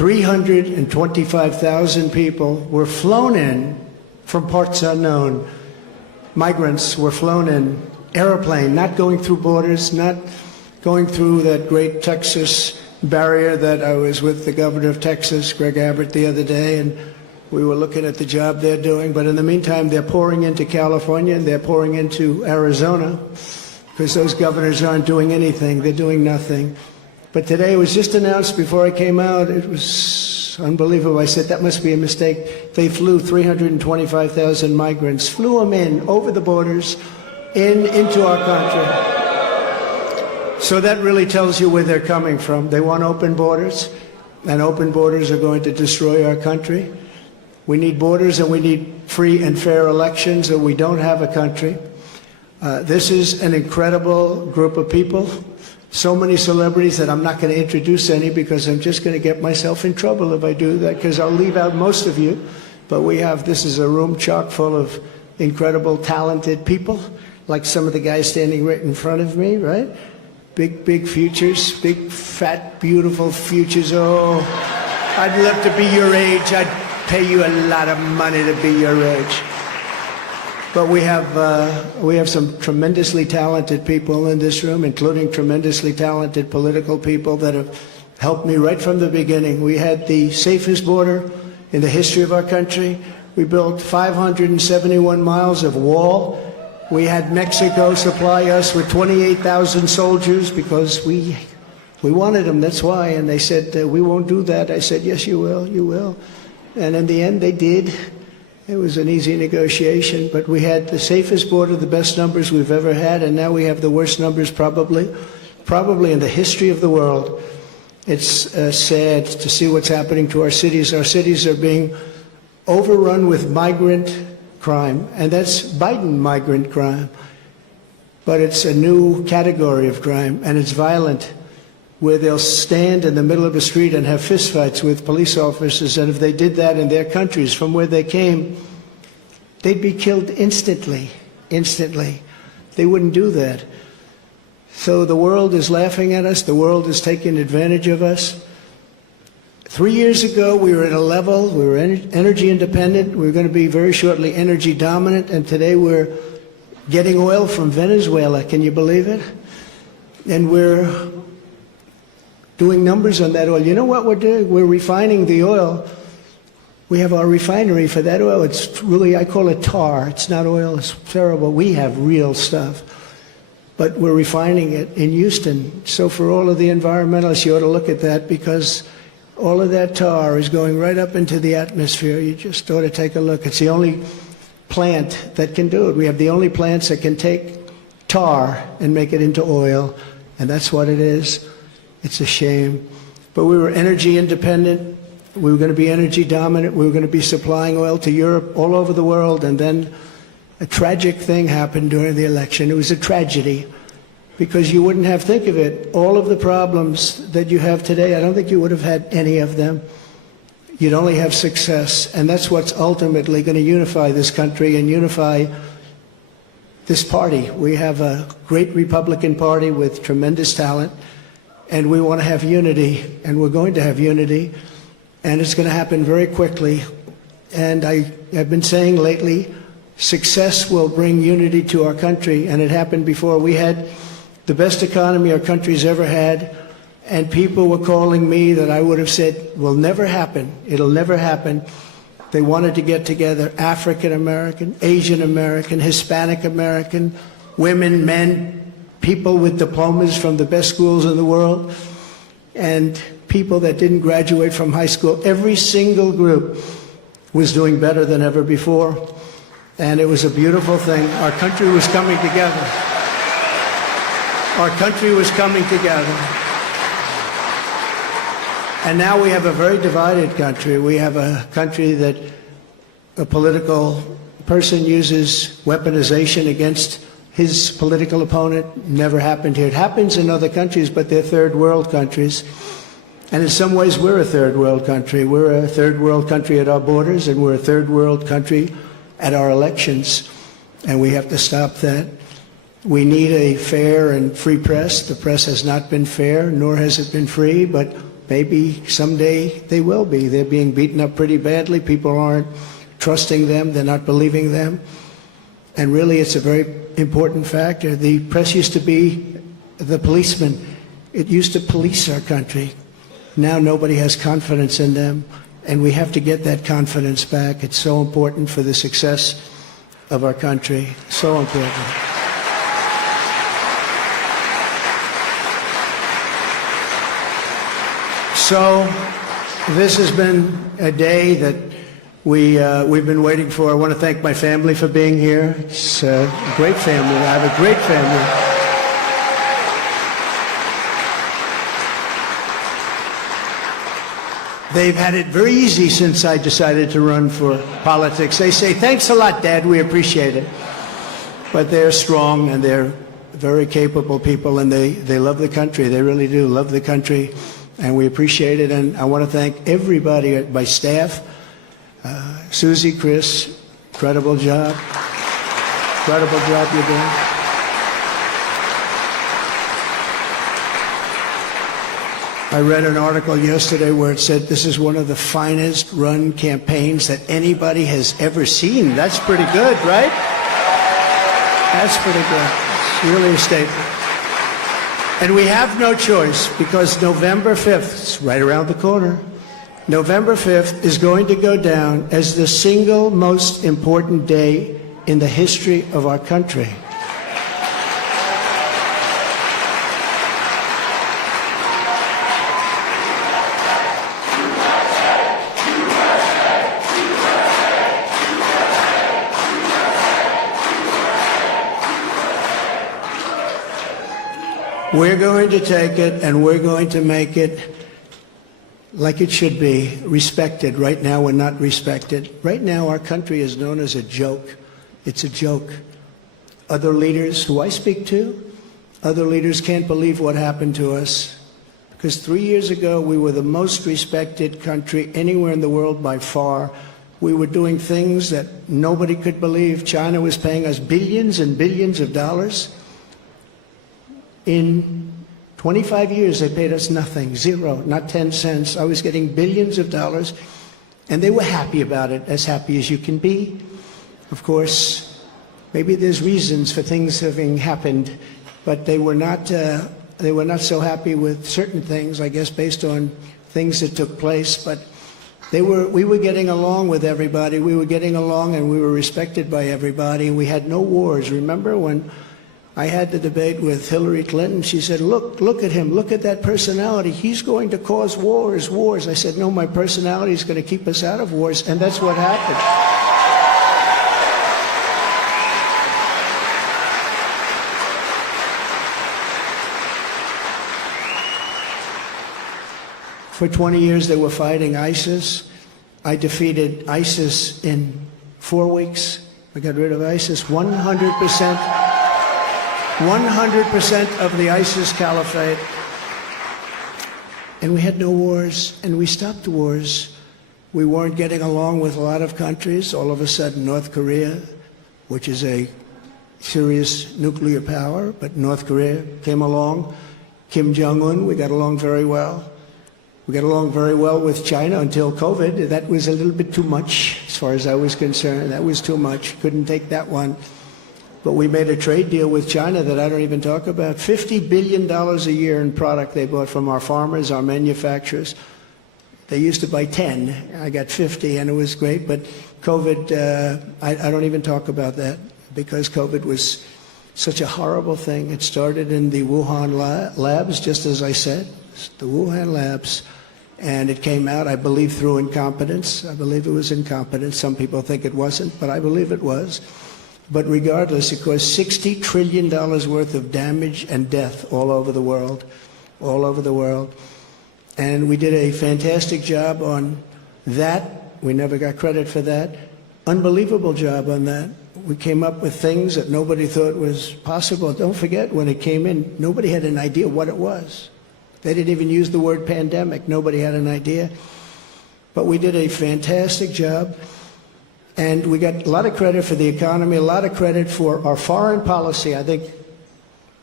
325,000 people were flown in from parts unknown. Migrants were flown in, airplane, not going through borders, not going through that great Texas barrier that I was with the governor of Texas, Greg Abbott, the other day, and we were looking at the job they're doing. But in the meantime, they're pouring into California and they're pouring into Arizona because those governors aren't doing anything. They're doing nothing. But today it was just announced before I came out. It was unbelievable. I said, that must be a mistake. They flew 325,000 migrants, flew them in over the borders into our country. So that really tells you where they're coming from. They want open borders, and open borders are going to destroy our country. We need borders and we need free and fair elections, or we don't have a country. This is an incredible group of people. So many celebrities that I'm not going to introduce any because I'm just going to get myself in trouble if I do that, because I'll leave out most of you. But this is a room chock full of incredible, talented people, like some of the guys standing right in front of me, right? Big futures, big, fat, beautiful futures. Oh, I'd love to be your age. I'd pay you a lot of money to be your age. But we have some tremendously talented people in this room, including tremendously talented political people that have helped me right from the beginning. We had the safest border in the history of our country. We built 571 miles of wall. We had Mexico supply us with 28,000 soldiers because we wanted them, that's why. And they said, we won't do that. I said, yes, you will, you will. And in the end, they did. It was an easy negotiation, but we had the safest border, the best numbers we've ever had, and now we have the worst numbers probably in the history of the world. It's sad to see what's happening to our cities. Our cities are being overrun with migrant crime, and that's Biden migrant crime. But it's a new category of crime, and it's violent, where they'll stand in the middle of a street and have fistfights with police officers, and if they did that in their countries from where they came, they'd be killed instantly. They wouldn't do that. So the world is laughing at us. The world is taking advantage of us. 3 years ago, we were at a level, we were energy independent. We were going to be very shortly energy dominant, and today we're getting oil from Venezuela. Can you believe it? And we're doing numbers on that oil. You know what we're doing? We're refining the oil. We have our refinery for that oil. It's really, I call it tar. It's not oil. It's terrible. We have real stuff. But we're refining it in Houston. So for all of the environmentalists, you ought to look at that, because all of that tar is going right up into the atmosphere. You just ought to take a look. It's the only plant that can do it. We have the only plants that can take tar and make it into oil, and that's what it is. It's a shame. But we were energy independent. We were going to be energy dominant. We were going to be supplying oil to Europe, all over the world. And then a tragic thing happened during the election. It was a tragedy, because you wouldn't have, think of it, all of the problems that you have today, I don't think you would have had any of them. You'd only have success. And that's what's ultimately going to unify this country and unify this party. We have a great Republican Party with tremendous talent. And we want to have unity, and we're going to have unity, and it's going to happen very quickly. And I have been saying lately, success will bring unity to our country, and it happened before. We had the best economy our country's ever had, and people were calling me that I would have said will never happen. It'll never happen. They wanted to get together, African American, Asian American, Hispanic American, women, men, people with diplomas from the best schools in the world, and people that didn't graduate from high school. Every single group was doing better than ever before, and it was a beautiful thing. Our country was coming together. Our country was coming together. And now we have a very divided country. We have a country that a political person uses weaponization against his political opponent. Never happened here. It happens in other countries, but they're third world countries. And in some ways, we're a third world country. We're a third world country at our borders, and we're a third world country at our elections. And we have to stop that. We need a fair and free press. The press has not been fair, nor has it been free, but maybe someday they will be. They're being beaten up pretty badly. People aren't trusting them. They're not believing them. And really, it's a very important factor. The press used to be the policeman. It used to police our country. Now nobody has confidence in them, and we have to get that confidence back. It's so important for the success of our country. So important. So this has been a day that we've been waiting for. I want to thank my family for being here. It's a great family. I have a great family. They've had it very easy since I decided to run for politics. They say, thanks a lot, Dad, we appreciate it. But they're strong and they're very capable people, and they love the country. They really do love the country, and we appreciate it. And I want to thank everybody at my staff. Susie, Chris, incredible job. Incredible job you're doing. I read an article yesterday where it said this is one of the finest run campaigns that anybody has ever seen. That's pretty good, right? That's pretty good. It's really a statement. And we have no choice, because November 5th, it's right around the corner, November 5th is going to go down as the single most important day in the history of our country. We're going to take it and we're going to make it like it should be, respected. Right now we're not respected. Right now our country is known as a joke. It's a joke. Other leaders who I speak to, other leaders can't believe what happened to us. Because 3 years ago we were the most respected country anywhere in the world by far. We were doing things that nobody could believe. China was paying us billions and billions of dollars. In 25 years, they paid us nothing, zero, not 10 cents. I was getting billions of dollars, and they were happy about it, as happy as you can be. Of course, maybe there's reasons for things having happened, but they were not so happy with certain things, I guess, based on things that took place. But we were getting along with everybody. We were getting along, and we were respected by everybody. We had no wars. Remember when I had the debate with Hillary Clinton? She said, look at him, look at that personality. He's going to cause wars. I said, no, my personality is going to keep us out of wars, and that's what happened. For 20 years they were fighting ISIS. I defeated ISIS in 4 weeks. I got rid of ISIS 100%. 100% of the ISIS caliphate. And we had no wars, and we stopped wars. We weren't getting along with a lot of countries. All of a sudden, North Korea, which is a serious nuclear power, but North Korea came along. Kim Jong-un, we got along very well. We got along very well with China until COVID. That was a little bit too much, as far as I was concerned. That was too much. Couldn't take that one. But we made a trade deal with China that I don't even talk about. $50 billion a year in product they bought from our farmers, our manufacturers. They used to buy 10. I got 50, and it was great. But COVID, I don't even talk about that, because COVID was such a horrible thing. It started in the Wuhan labs, just as I said, the Wuhan labs. And it came out, I believe, through incompetence. I believe it was incompetence. Some people think it wasn't, but I believe it was. But regardless, it caused $60 trillion worth of damage and death all over the world, all over the world. And we did a fantastic job on that. We never got credit for that. Unbelievable job on that. We came up with things that nobody thought was possible. Don't forget, when it came in, nobody had an idea what it was. They didn't even use the word pandemic. Nobody had an idea. But we did a fantastic job. And we got a lot of credit for the economy, a lot of credit for our foreign policy. I think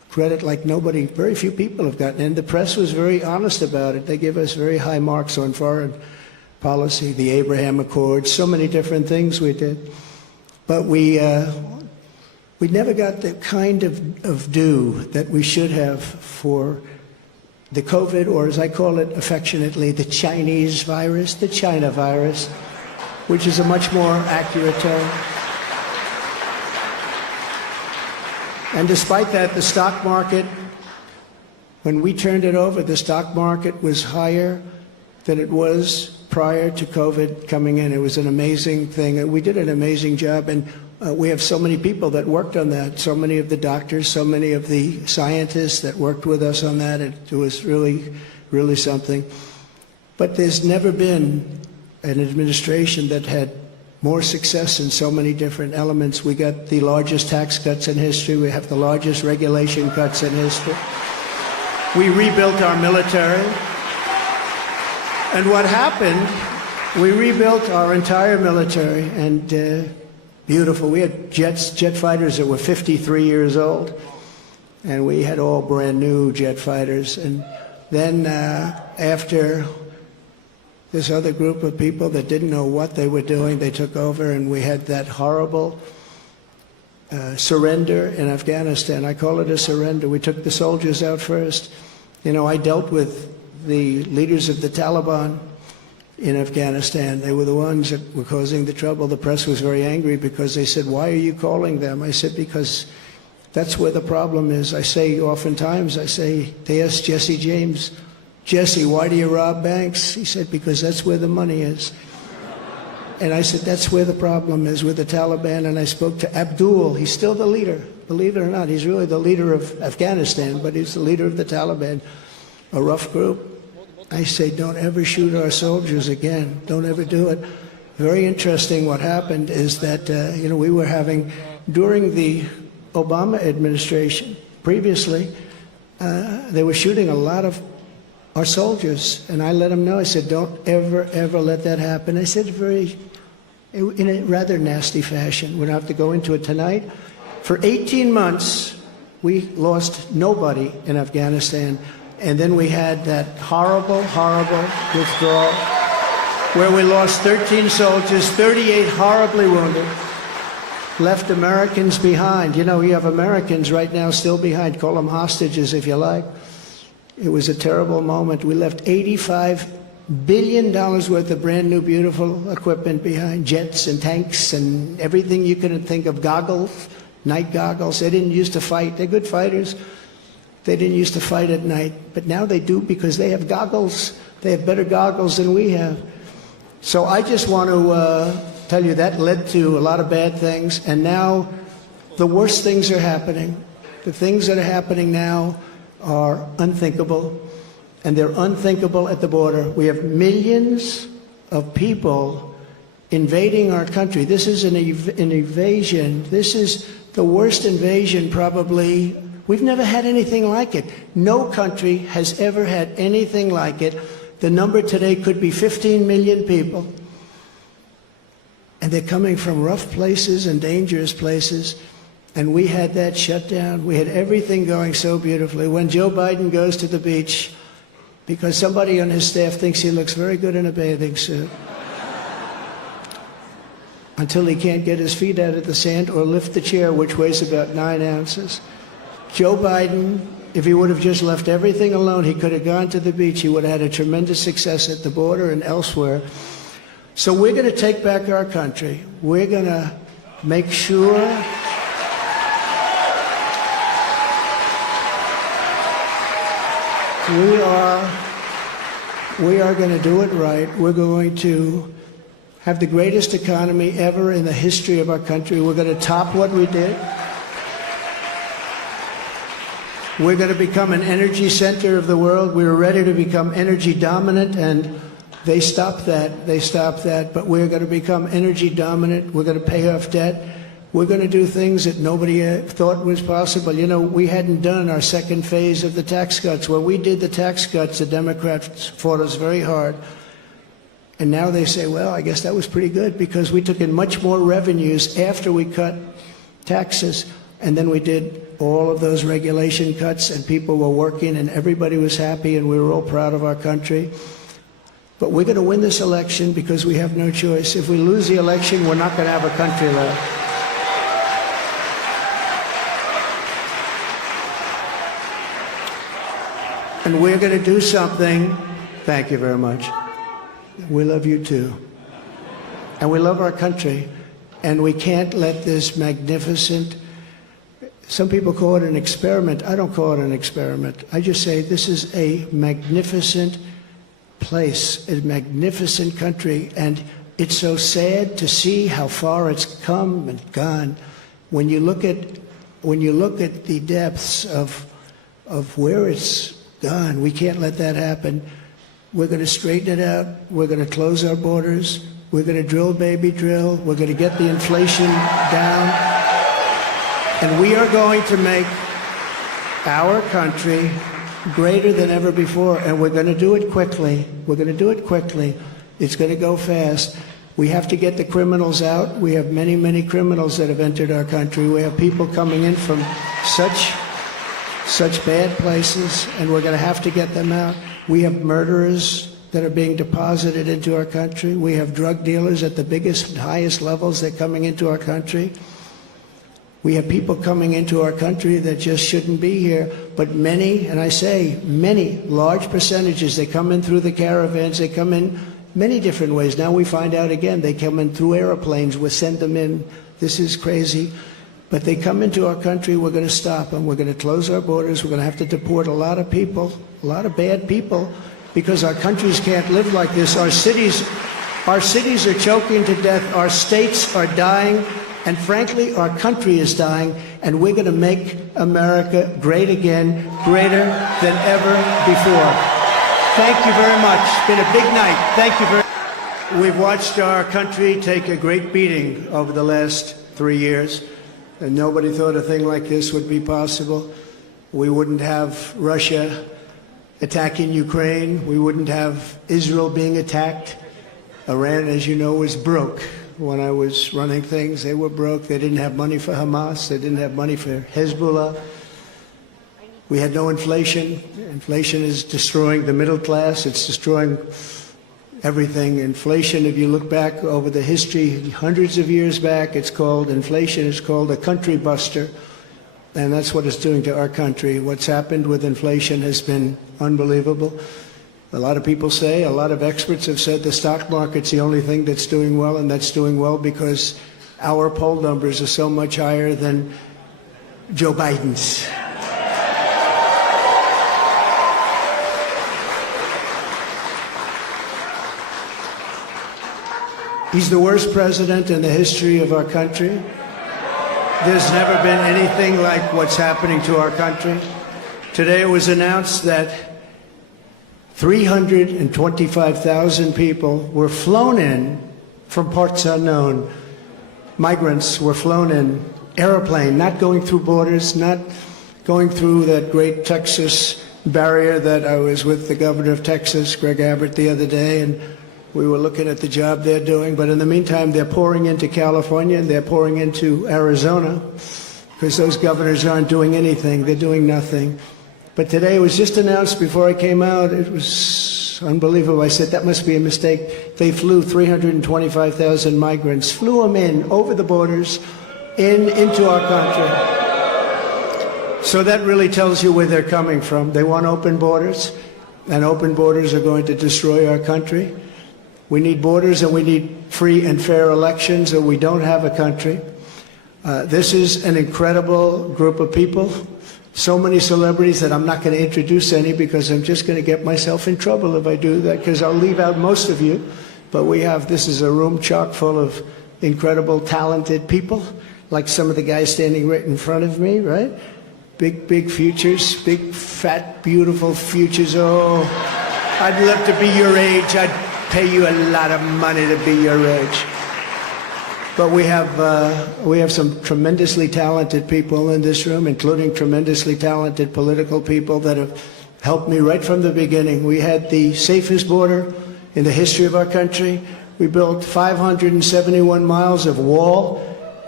credit like nobody, very few people have gotten. And the press was very honest about it. They give us very high marks on foreign policy, the Abraham Accords, so many different things we did. But we never got the kind of due that we should have for the COVID, or as I call it affectionately, the Chinese virus, the China virus, which is a much more accurate term. And despite that, the stock market, when we turned it over, the stock market was higher than it was prior to COVID coming in. It was an amazing thing. We did an amazing job, and we have so many people that worked on that, so many of the doctors, so many of the scientists that worked with us on that. It was really, really something. But there's never been an administration that had more success in so many different elements. We got the largest tax cuts in history. We have the largest regulation cuts in history. We rebuilt our military. And what happened, we rebuilt our entire military, and beautiful. We had jet fighters that were 53 years old, and we had all brand new jet fighters. And then after this other group of people that didn't know what they were doing, they took over, and we had that horrible surrender in Afghanistan. I call it a surrender. We took the soldiers out first. You know, I dealt with the leaders of the Taliban in Afghanistan. They were the ones that were causing the trouble. The press was very angry because they said, "Why are you calling them?" I said, "Because that's where the problem is." I say oftentimes, they asked Jesse James, "Jesse, why do you rob banks?" He said, "Because that's where the money is." And I said, that's where the problem is with the Taliban. And I spoke to Abdul. He's still the leader. Believe it or not, he's really the leader of Afghanistan, but he's the leader of the Taliban, a rough group. I say, don't ever shoot our soldiers again. Don't ever do it. Very interesting what happened is that, we were having, during the Obama administration, previously, they were shooting a lot of our soldiers. And I let them know, I said, don't ever, ever let that happen. I said in a rather nasty fashion. We don't have to go into it tonight. For 18 months, we lost nobody in Afghanistan. And then we had that horrible, horrible withdrawal where we lost 13 soldiers, 38 horribly wounded, left Americans behind. You know, you have Americans right now still behind. Call them hostages if you like. It was a terrible moment. We left $85 billion worth of brand new, beautiful equipment behind, jets and tanks and everything you can think of, goggles, night goggles. They didn't used to fight. They're good fighters. They didn't used to fight at night, but now they do because they have goggles. They have better goggles than we have. So I just want to tell you that led to a lot of bad things, and now the worst things are happening. The things that are happening now are unthinkable, and they're unthinkable at the border. We have millions of people invading our country. This is an invasion. This is the worst invasion probably. We've never had anything like it. No country has ever had anything like it. The number today could be 15 million people. And they're coming from rough places and dangerous places. And we had that shut down. We had everything going so beautifully. When Joe Biden goes to the beach, because somebody on his staff thinks he looks very good in a bathing suit, until he can't get his feet out of the sand or lift the chair, which weighs about 9 ounces. Joe Biden, if he would have just left everything alone, he could have gone to the beach. He would have had a tremendous success at the border and elsewhere. So we're going to take back our country. We're going to make sure we are going to do it right. We're going to have the greatest economy ever in the history of our country. We're going to top what we did. We're going to become an energy center of the world. We were ready to become energy dominant, and they stopped that. They stopped that. But we're going to become energy dominant. We're going to pay off debt. We're going to do things that nobody thought was possible. You know, we hadn't done our second phase of the tax cuts. When we did the tax cuts, the Democrats fought us very hard. And now they say, well, I guess that was pretty good because we took in much more revenues after we cut taxes. And then we did all of those regulation cuts, and people were working, and everybody was happy, and we were all proud of our country. But we're going to win this election because we have no choice. If we lose the election, we're not going to have a country left. And we're going to do something. Thank you very much. We love you too. And we love our country. And we can't let this magnificent, some people call it an experiment. I don't call it an experiment. I just say this is a magnificent place, a magnificent country. And it's so sad to see how far it's come and gone. When you look at the depths of where it's gone, we can't let that happen. We're going to straighten it out. We're going to close our borders. We're going to drill, baby, drill. We're going to get the inflation down. And we are going to make our country greater than ever before. And we're going to do it quickly. We're going to do it quickly. It's going to go fast. We have to get the criminals out. We have many, many criminals that have entered our country. We have people coming in from such bad places, and we're going to have to get them out. We have murderers that are being deposited into our country. We have drug dealers at the biggest, highest levels. They're coming into our country. We have people coming into our country that just shouldn't be here. But many, and I say many, large percentages, they come in through the caravans. They come in many different ways. Now we find out again, they come in through airplanes. We send them in. This is crazy. But they come into our country, we're going to stop them. We're going to close our borders. We're going to have to deport a lot of people, a lot of bad people, because our countries can't live like this. Our cities are choking to death. Our states are dying. And frankly, our country is dying. And we're going to make America great again, greater than ever before. Thank you very much. It's been a big night. Thank you very much. We've watched our country take a great beating over the last 3 years. And nobody thought a thing like this would be possible. We wouldn't have Russia attacking Ukraine. We wouldn't have Israel being attacked. Iran, as you know, was broke. When I was running things, they were broke. They didn't have money for Hamas. They didn't have money for Hezbollah. We had no inflation. Inflation is destroying the middle class. It's destroying everything. Inflation, if you look back over the history, hundreds of years back, inflation is called a country buster. And that's what it's doing to our country. What's happened with inflation has been unbelievable. A lot of people say, a lot of experts have said the stock market's the only thing that's doing well, and that's doing well because our poll numbers are so much higher than Joe Biden's. He's the worst president in the history of our country. There's never been anything like what's happening to our country. Today it was announced that 325,000 people were flown in from parts unknown. Migrants were flown in, airplane, not going through borders, not going through that great Texas barrier that I was with the governor of Texas, Greg Abbott, the other day, and we were looking at the job they're doing. But in the meantime, they're pouring into California, and they're pouring into Arizona, because those governors aren't doing anything. They're doing nothing. But today it was just announced before I came out. It was unbelievable. I said, that must be a mistake. They flew 325,000 migrants, flew them in over the borders into our country. So that really tells you where they're coming from. They want open borders, and open borders are going to destroy our country. We need borders, and we need free and fair elections, or we don't have a country. This is an incredible group of people. So many celebrities that I'm not going to introduce any, because I'm just going to get myself in trouble if I do that, because I'll leave out most of you. But this is a room chock full of incredible, talented people, like some of the guys standing right in front of me, right? Big, big futures, big, fat, beautiful futures. Oh, I'd love to be your age. I'd pay you a lot of money to be your age. But we have some tremendously talented people in this room, including tremendously talented political people that have helped me right from the beginning. We had the safest border in the history of our country. We built 571 miles of wall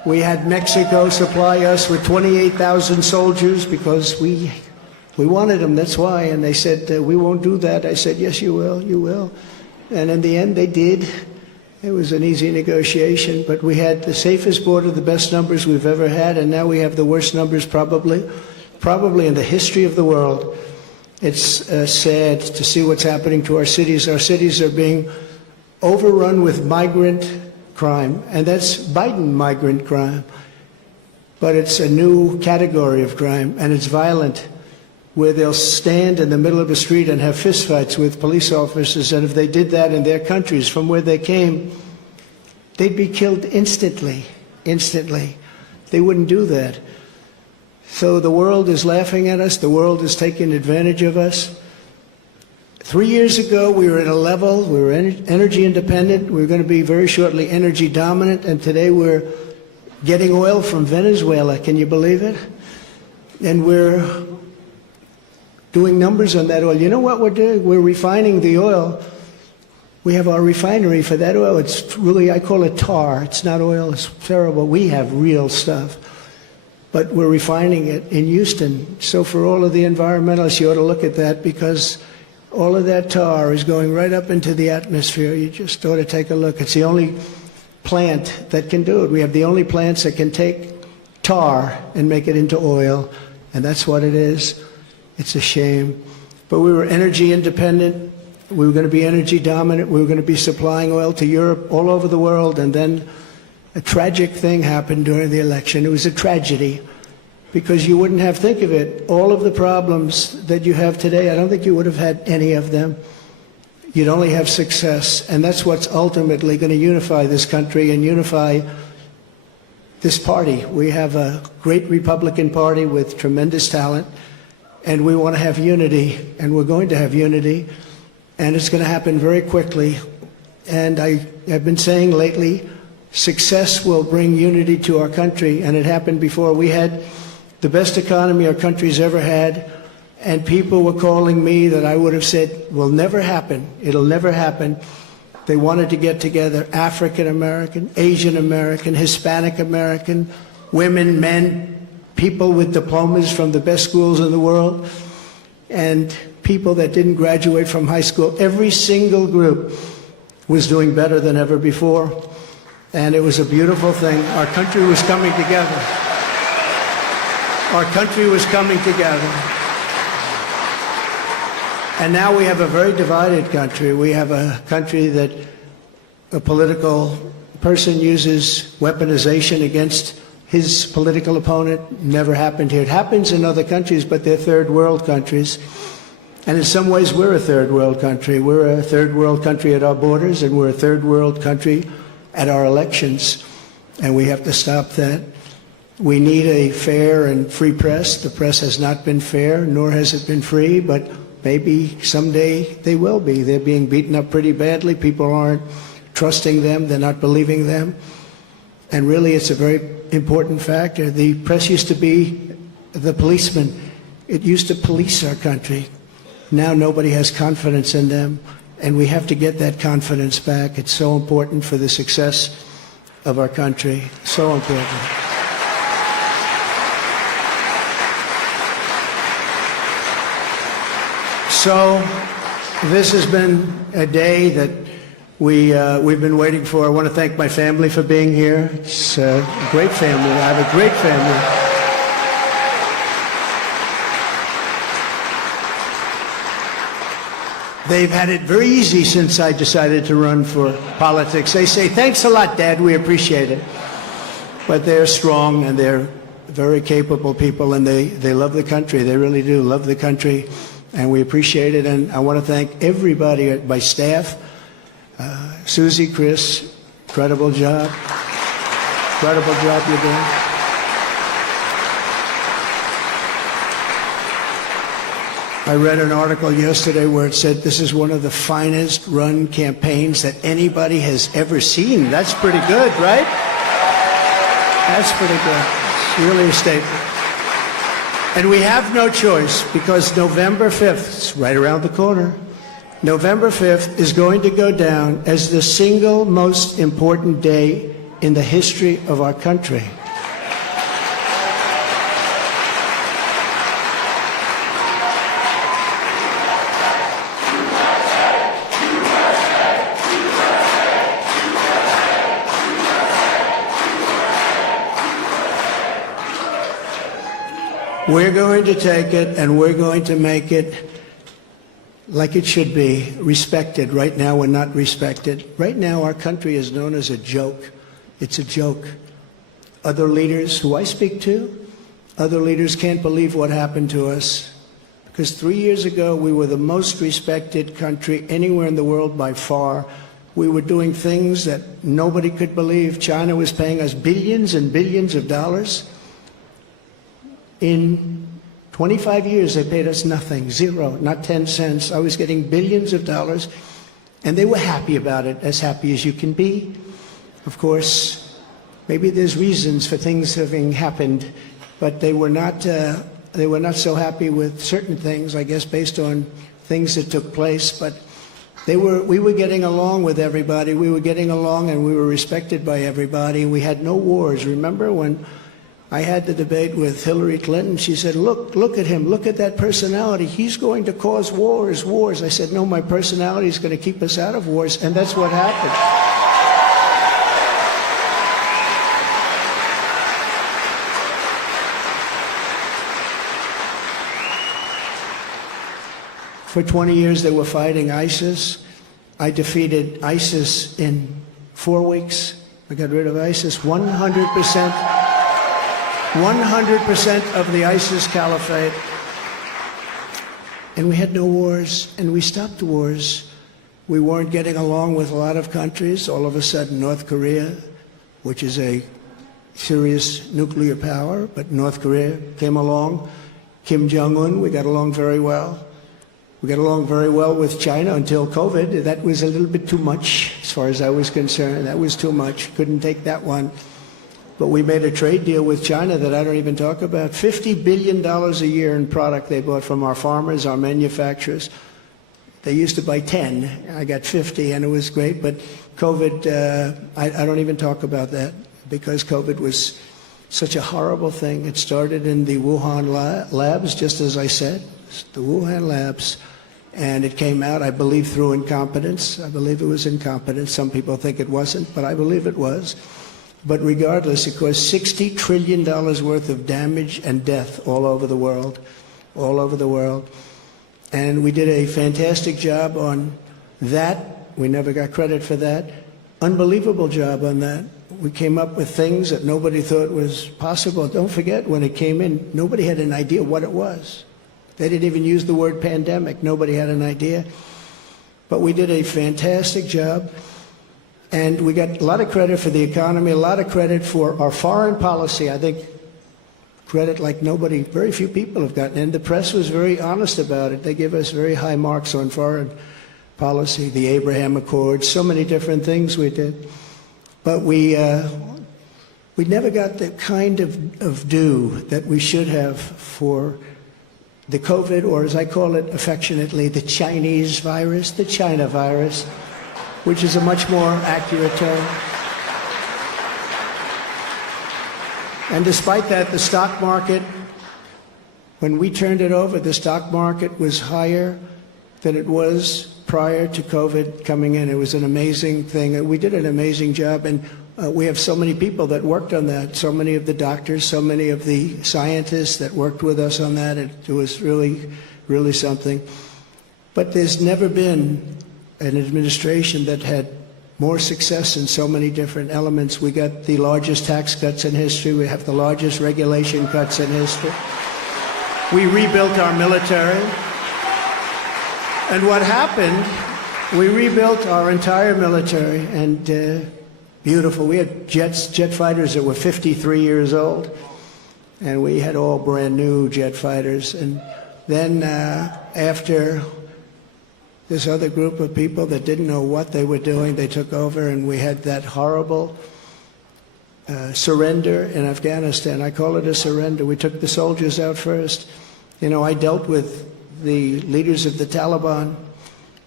We had Mexico supply us with 28,000 soldiers because we wanted them, that's why. And they said, we won't do that. I said, yes, you will, you will. And in the end, they did. It was an easy negotiation, but we had the safest border, the best numbers we've ever had, and now we have the worst numbers probably in the history of the world. It's sad to see what's happening to our cities. Our cities are being overrun with migrant crime, and that's Biden migrant crime. But it's a new category of crime, and it's violent, where they'll stand in the middle of a street and have fistfights with police officers, and if they did that in their countries from where they came, they'd be killed instantly, instantly. They wouldn't do that. So the world is laughing at us. The world is taking advantage of us. 3 years ago, we were at a level, we were energy independent. We were going to be very shortly energy dominant, and today we're getting oil from Venezuela. Can you believe it? And we're doing numbers on that oil. You know what we're doing? We're refining the oil. We have our refinery for that oil. It's really, I call it tar. It's not oil. It's terrible. We have real stuff. But we're refining it in Houston. So for all of the environmentalists, you ought to look at that, because all of that tar is going right up into the atmosphere. You just ought to take a look. It's the only plant that can do it. We have the only plants that can take tar and make it into oil, and that's what it is. It's a shame. But we were energy independent. We were going to be energy dominant. We were going to be supplying oil to Europe, all over the world, and then a tragic thing happened during the election. It was a tragedy, because you wouldn't have, think of it, all of the problems that you have today, I don't think you would have had any of them. You'd only have success, and that's what's ultimately going to unify this country and unify this party. We have a great Republican Party with tremendous talent, and we want to have unity, and we're going to have unity, and it's going to happen very quickly. And I've been saying lately, success will bring unity to our country, and it happened before. We had the best economy our country's ever had, and people were calling me that I would have said will never happen. It'll never happen. They wanted to get together, African American, Asian American, Hispanic American, women, men, people with diplomas from the best schools in the world, and people that didn't graduate from high school. Every single group was doing better than ever before, and it was a beautiful thing. Our country was coming together. Our country was coming together. And now we have a very divided country. We have a country that a political person uses weaponization against his political opponent. Never happened here. It happens in other countries, but they're third world countries. And in some ways, we're a third world country. We're a third world country at our borders, and we're a third world country at our elections. And we have to stop that. We need a fair and free press. The press has not been fair, nor has it been free, but maybe someday they will be. They're being beaten up pretty badly. People aren't trusting them. They're not believing them. And really, it's a very important factor. The press used to be the policeman. It used to police our country. Now nobody has confidence in them, and we have to get that confidence back. It's so important for the success of our country. So important. So this has been a day that we've been waiting for. I want to thank my family for being here. It's a great family. I have a great family. They've had it very easy since I decided to run for politics. They say, thanks a lot, Dad, we appreciate it. But they're strong, and they're very capable people, and they love the country. They really do love the country, and we appreciate it. And I want to thank everybody at my staff. Susie, Chris, incredible job. Incredible job you're doing. I read an article yesterday where it said this is one of the finest run campaigns that anybody has ever seen. That's pretty good, right? That's pretty good. It's really a statement. And we have no choice, because November 5th, it's right around the corner, November 5th is going to go down as the single most important day in the history of our country. We're going to take it and we're going to make it like it should be, respected. Right now we're not respected. Right now our country is known as a joke. It's a joke. Other leaders who I speak to, other leaders can't believe what happened to us. Because 3 years ago we were the most respected country anywhere in the world by far. We were doing things that nobody could believe. China was paying us billions and billions of dollars. In 25 years, they paid us nothing, zero, not 10 cents. I was getting billions of dollars, and they were happy about it, as happy as you can be. Of course, maybe there's reasons for things having happened, but they were not so happy with certain things, I guess, based on things that took place. But we were getting along with everybody. We were getting along, and we were respected by everybody. We had no wars. Remember when I had the debate with Hillary Clinton? She said, look at him, look at that personality. He's going to cause wars. I said, no, my personality is going to keep us out of wars, and that's what happened. For 20 years they were fighting ISIS. I defeated ISIS in 4 weeks. I got rid of ISIS 100%. 100% of the ISIS caliphate. And we had no wars, and we stopped wars. We weren't getting along with a lot of countries. All of a sudden, North Korea, which is a serious nuclear power, but North Korea came along. Kim Jong-un, we got along very well. We got along very well with China until COVID. That was a little bit too much, as far as I was concerned. That was too much. Couldn't take that one. But we made a trade deal with China that I don't even talk about. $50 billion a year in product they bought from our farmers, our manufacturers. They used to buy 10. I got 50, and it was great. But COVID, I don't even talk about that, because COVID was such a horrible thing. It started in the Wuhan labs, just as I said, the Wuhan labs. And it came out, I believe, through incompetence. I believe it was incompetence. Some people think it wasn't, but I believe it was. But regardless, it caused $60 trillion worth of damage and death all over the world, all over the world. And we did a fantastic job on that. We never got credit for that. Unbelievable job on that. We came up with things that nobody thought was possible. Don't forget, when it came in, nobody had an idea what it was. They didn't even use the word pandemic. Nobody had an idea. But we did a fantastic job. And we got a lot of credit for the economy, a lot of credit for our foreign policy. I think credit like nobody, very few people have gotten. And the press was very honest about it. They give us very high marks on foreign policy, the Abraham Accords, so many different things we did. But we never got the kind of due that we should have for the COVID, or as I call it affectionately, the Chinese virus, the China virus, which is a much more accurate term. And despite that, the stock market, when we turned it over, the stock market was higher than it was prior to COVID coming in. It was an amazing thing. We did an amazing job, and we have so many people that worked on that, so many of the doctors, so many of the scientists that worked with us on that. It was really, really something. But there's never been an administration that had more success in so many different elements. We got the largest tax cuts in history. We have the largest regulation cuts in history. We rebuilt our military. And what happened, we rebuilt our entire military, and beautiful. We had jet fighters that were 53 years old, and we had all brand new jet fighters. And then after this other group of people that didn't know what they were doing, they took over, and we had that horrible surrender in Afghanistan. I call it a surrender. We took the soldiers out first. You know, I dealt with the leaders of the Taliban,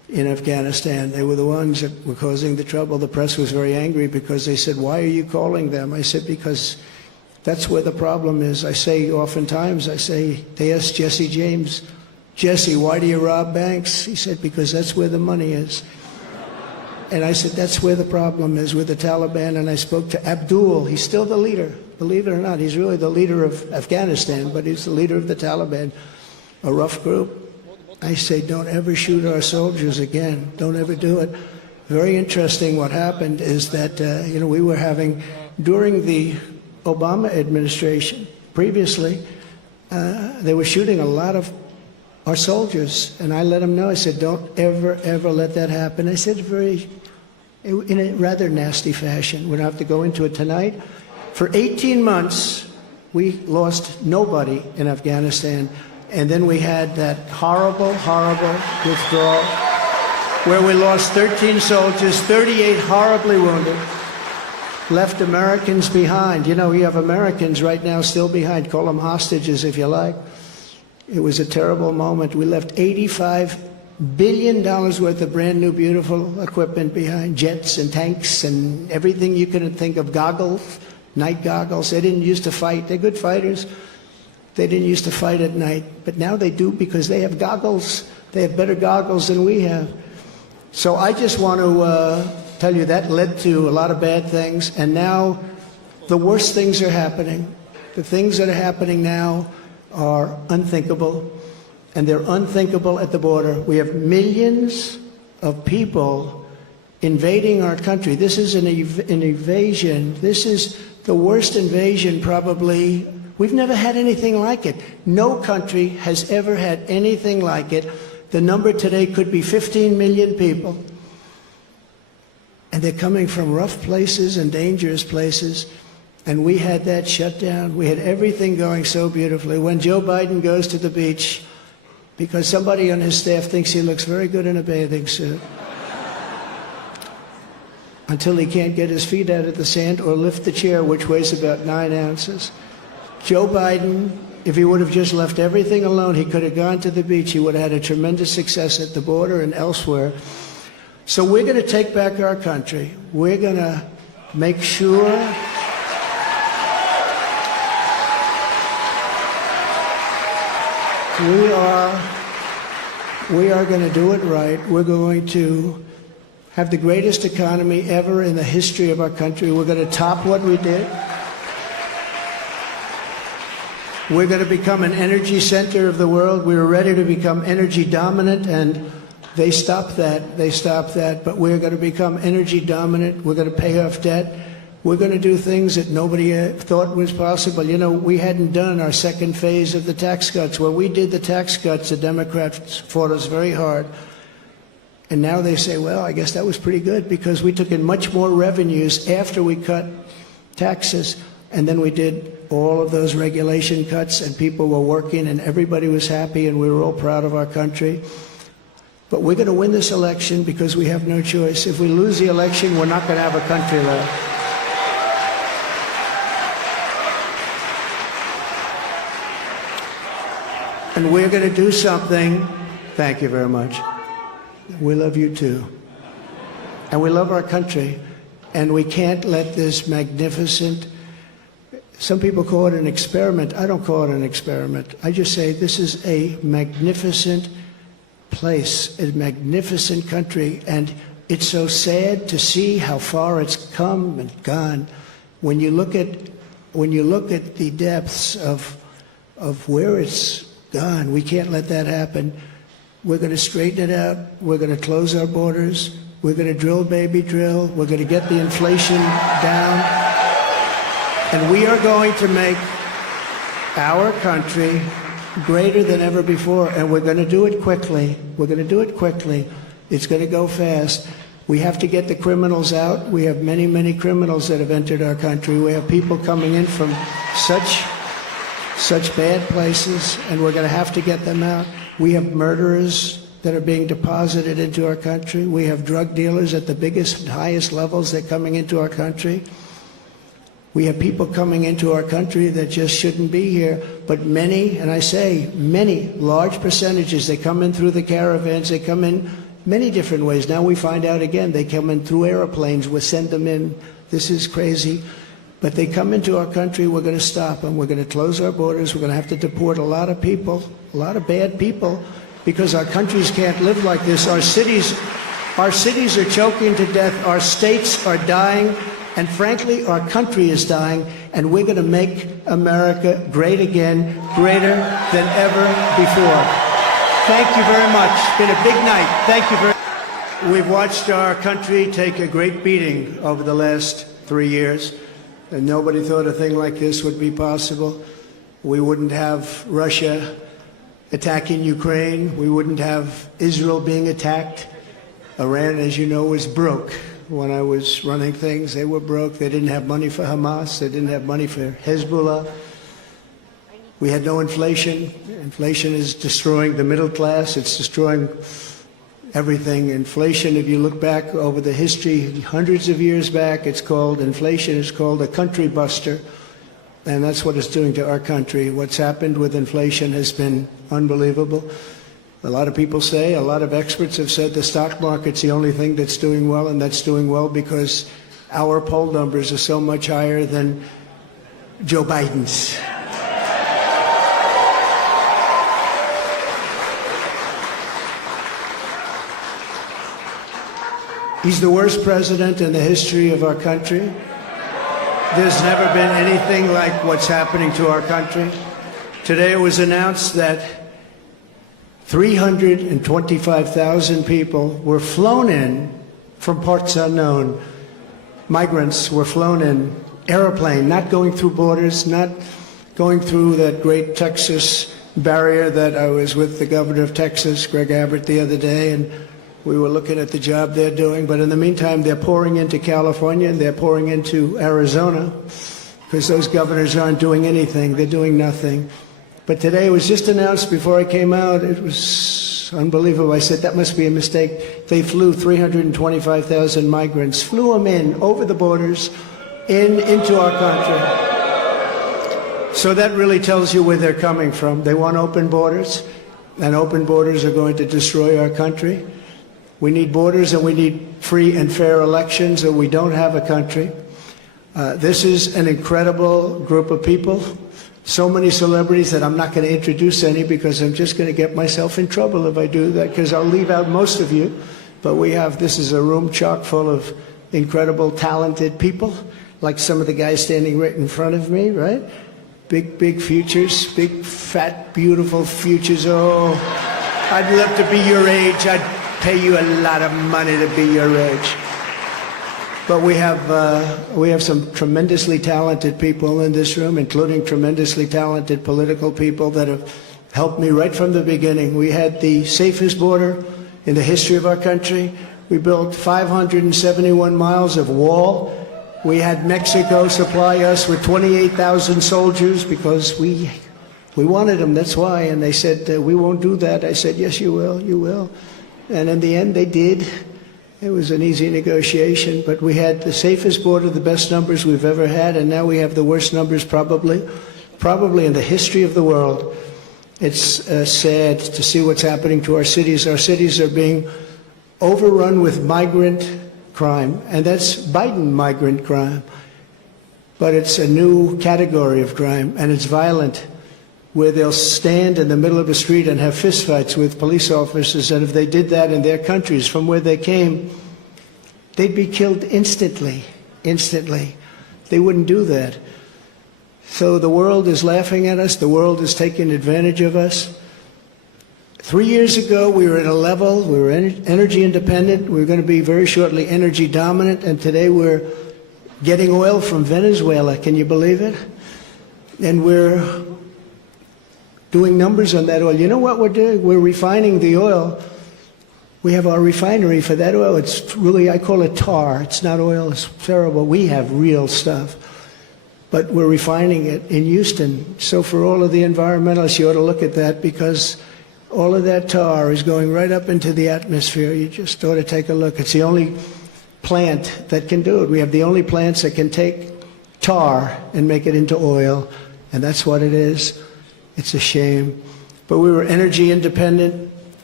in Afghanistan. They were the ones that were causing the trouble. The press was very angry because they said, why are you calling them? I said, because that's where the problem is. I say oftentimes, they asked Jesse James, Jesse, why do you rob banks? He said, because that's where the money is. And I said, that's where the problem is with the Taliban. And I spoke to Abdul. He's still the leader. Believe it or not, he's really the leader of Afghanistan, but he's the leader of the Taliban, a rough group. I say, don't ever shoot our soldiers again. Don't ever do it. Very interesting what happened is that, we were having, during the Obama administration, previously, they were shooting a lot of our soldiers, and I let them know. I said, don't ever, ever let that happen. I said in a rather nasty fashion. We don't have to go into it tonight. For 18 months, we lost nobody in Afghanistan, and then we had that horrible, horrible withdrawal where we lost 13 soldiers, 38 horribly wounded, left Americans behind. You have Americans right now still behind. Call them hostages if you like. It was a terrible moment. We left $85 billion worth of brand new, beautiful equipment behind, jets and tanks and everything you could think of, goggles, night goggles. They didn't used to fight. They're good fighters. They didn't used to fight at night, but now they do because they have goggles. They have better goggles than we have. So I just want to tell you that led to a lot of bad things, and now the worst things are happening. The things that are happening now are unthinkable, and they're unthinkable at the border. We have millions of people invading our country. This is an invasion. This is the worst invasion probably. We've never had anything like it. No country has ever had anything like it. The number today could be 15 million people. And they're coming from rough places and dangerous places. And we had that shut down. We had everything going so beautifully. When Joe Biden goes to the beach, because somebody on his staff thinks he looks very good in a bathing suit, until he can't get his feet out of the sand or lift the chair, which weighs about 9 ounces. Joe Biden, if he would have just left everything alone, he could have gone to the beach. He would have had a tremendous success at the border and elsewhere. So we're going to take back our country. We're going to make sure we are going to do it right. We're going to have the greatest economy ever in the history of our country. We're going to top what we did. We're going to become an energy center of the world. We were ready to become energy dominant, and they stopped that. They stopped that. But we're going to become energy dominant. We're going to pay off debt. We're going to do things that nobody thought was possible. We hadn't done our second phase of the tax cuts. When we did the tax cuts, the Democrats fought us very hard. And now they say, well, I guess that was pretty good because we took in much more revenues after we cut taxes. And then we did all of those regulation cuts, and people were working, and everybody was happy, and we were all proud of our country. But we're going to win this election because we have no choice. If we lose the election, we're not going to have a country left. And we're going to do something. Thank you very much. We love you too. And we love our country. And we can't let this magnificent, some people call it an experiment. I don't call it an experiment. I just say this is a magnificent place, a magnificent country. And it's so sad to see how far it's come and gone. When you look at the depths of where it's gone, we can't let that happen. We're going to straighten it out. We're going to close our borders. We're going to drill, baby, drill. We're going to get the inflation down. And we are going to make our country greater than ever before. And we're going to do it quickly. We're going to do it quickly. It's going to go fast. We have to get the criminals out. We have many, many criminals that have entered our country. We have people coming in from such bad places, and we're going to have to get them out. We have murderers that are being deposited into our country. We have drug dealers at the biggest and highest levels that are coming into our country. We have people coming into our country that just shouldn't be here, but many, and I say many, large percentages, they come in through the caravans, they come in many different ways. Now we find out again, they come in through airplanes, we send them in. This is crazy. But they come into our country, we're going to stop them. We're going to close our borders. We're going to have to deport a lot of people, a lot of bad people, because our countries can't live like this. Our cities are choking to death. Our states are dying. And frankly, our country is dying. And we're going to make America great again, greater than ever before. Thank you very much. It's been a big night. Thank you very much. We've watched our country take a great beating over the last 3 years. And nobody thought a thing like this would be possible. We wouldn't have Russia attacking Ukraine. We wouldn't have Israel being attacked. Iran, as you know, was broke. When I was running things, they were broke. They didn't have money for Hamas. They didn't have money for Hezbollah. We had no inflation. Inflation is destroying the middle class. It's destroying everything. Inflation, if you look back over the history, hundreds of years back, inflation is called a country buster. And that's what it's doing to our country. What's happened with inflation has been unbelievable. A lot of people say, a lot of experts have said the stock market's the only thing that's doing well, and that's doing well because our poll numbers are so much higher than Joe Biden's. He's the worst president in the history of our country. There's never been anything like what's happening to our country. Today it was announced that 325,000 people were flown in from parts unknown. Migrants were flown in, airplane, not going through borders, not going through that great Texas barrier that I was with the governor of Texas, Greg Abbott, the other day, and we were looking at the job they're doing. But in the meantime, they're pouring into California and they're pouring into Arizona because those governors aren't doing anything. They're doing nothing. But today it was just announced before I came out. It was unbelievable. I said, that must be a mistake. They flew 325,000 migrants, flew them in over the borders into our country. So that really tells you where they're coming from. They want open borders, and open borders are going to destroy our country. We need borders and we need free and fair elections, or we don't have a country. This is an incredible group of people. So many celebrities that I'm not going to introduce any because I'm just going to get myself in trouble if I do that, because I'll leave out most of you. But this is a room chock full of incredible, talented people, like some of the guys standing right in front of me, right? Big, big futures, big, fat, beautiful futures. Oh, I'd love to be your age. I'd pay you a lot of money to be your age. But we have some tremendously talented people in this room, including tremendously talented political people that have helped me right from the beginning. We had the safest border in the history of our country. We built 571 miles of wall. We had Mexico supply us with 28,000 soldiers because we wanted them, that's why. And they said, we won't do that. I said, yes, you will, you will. And in the end, they did. It was an easy negotiation, but we had the safest border, the best numbers we've ever had, and now we have the worst numbers probably in the history of the world. It's sad to see what's happening to our cities. Our cities are being overrun with migrant crime, and that's Biden migrant crime. But it's a new category of crime, and it's violent, where they'll stand in the middle of a street and have fistfights with police officers, and if they did that in their countries from where they came, they'd be killed instantly. They wouldn't do that. So the world is laughing at us. The world is taking advantage of us. 3 years ago, we were at a level, we were energy independent. We were going to be very shortly energy dominant, and today we're getting oil from Venezuela. Can you believe it? And we're doing numbers on that oil. You know what we're doing? We're refining the oil. We have our refinery for that oil. It's really, I call it tar. It's not oil. It's terrible. We have real stuff. But we're refining it in Houston. So for all of the environmentalists, you ought to look at that, because all of that tar is going right up into the atmosphere. You just ought to take a look. It's the only plant that can do it. We have the only plants that can take tar and make it into oil, and that's what it is. It's a shame. But we were energy independent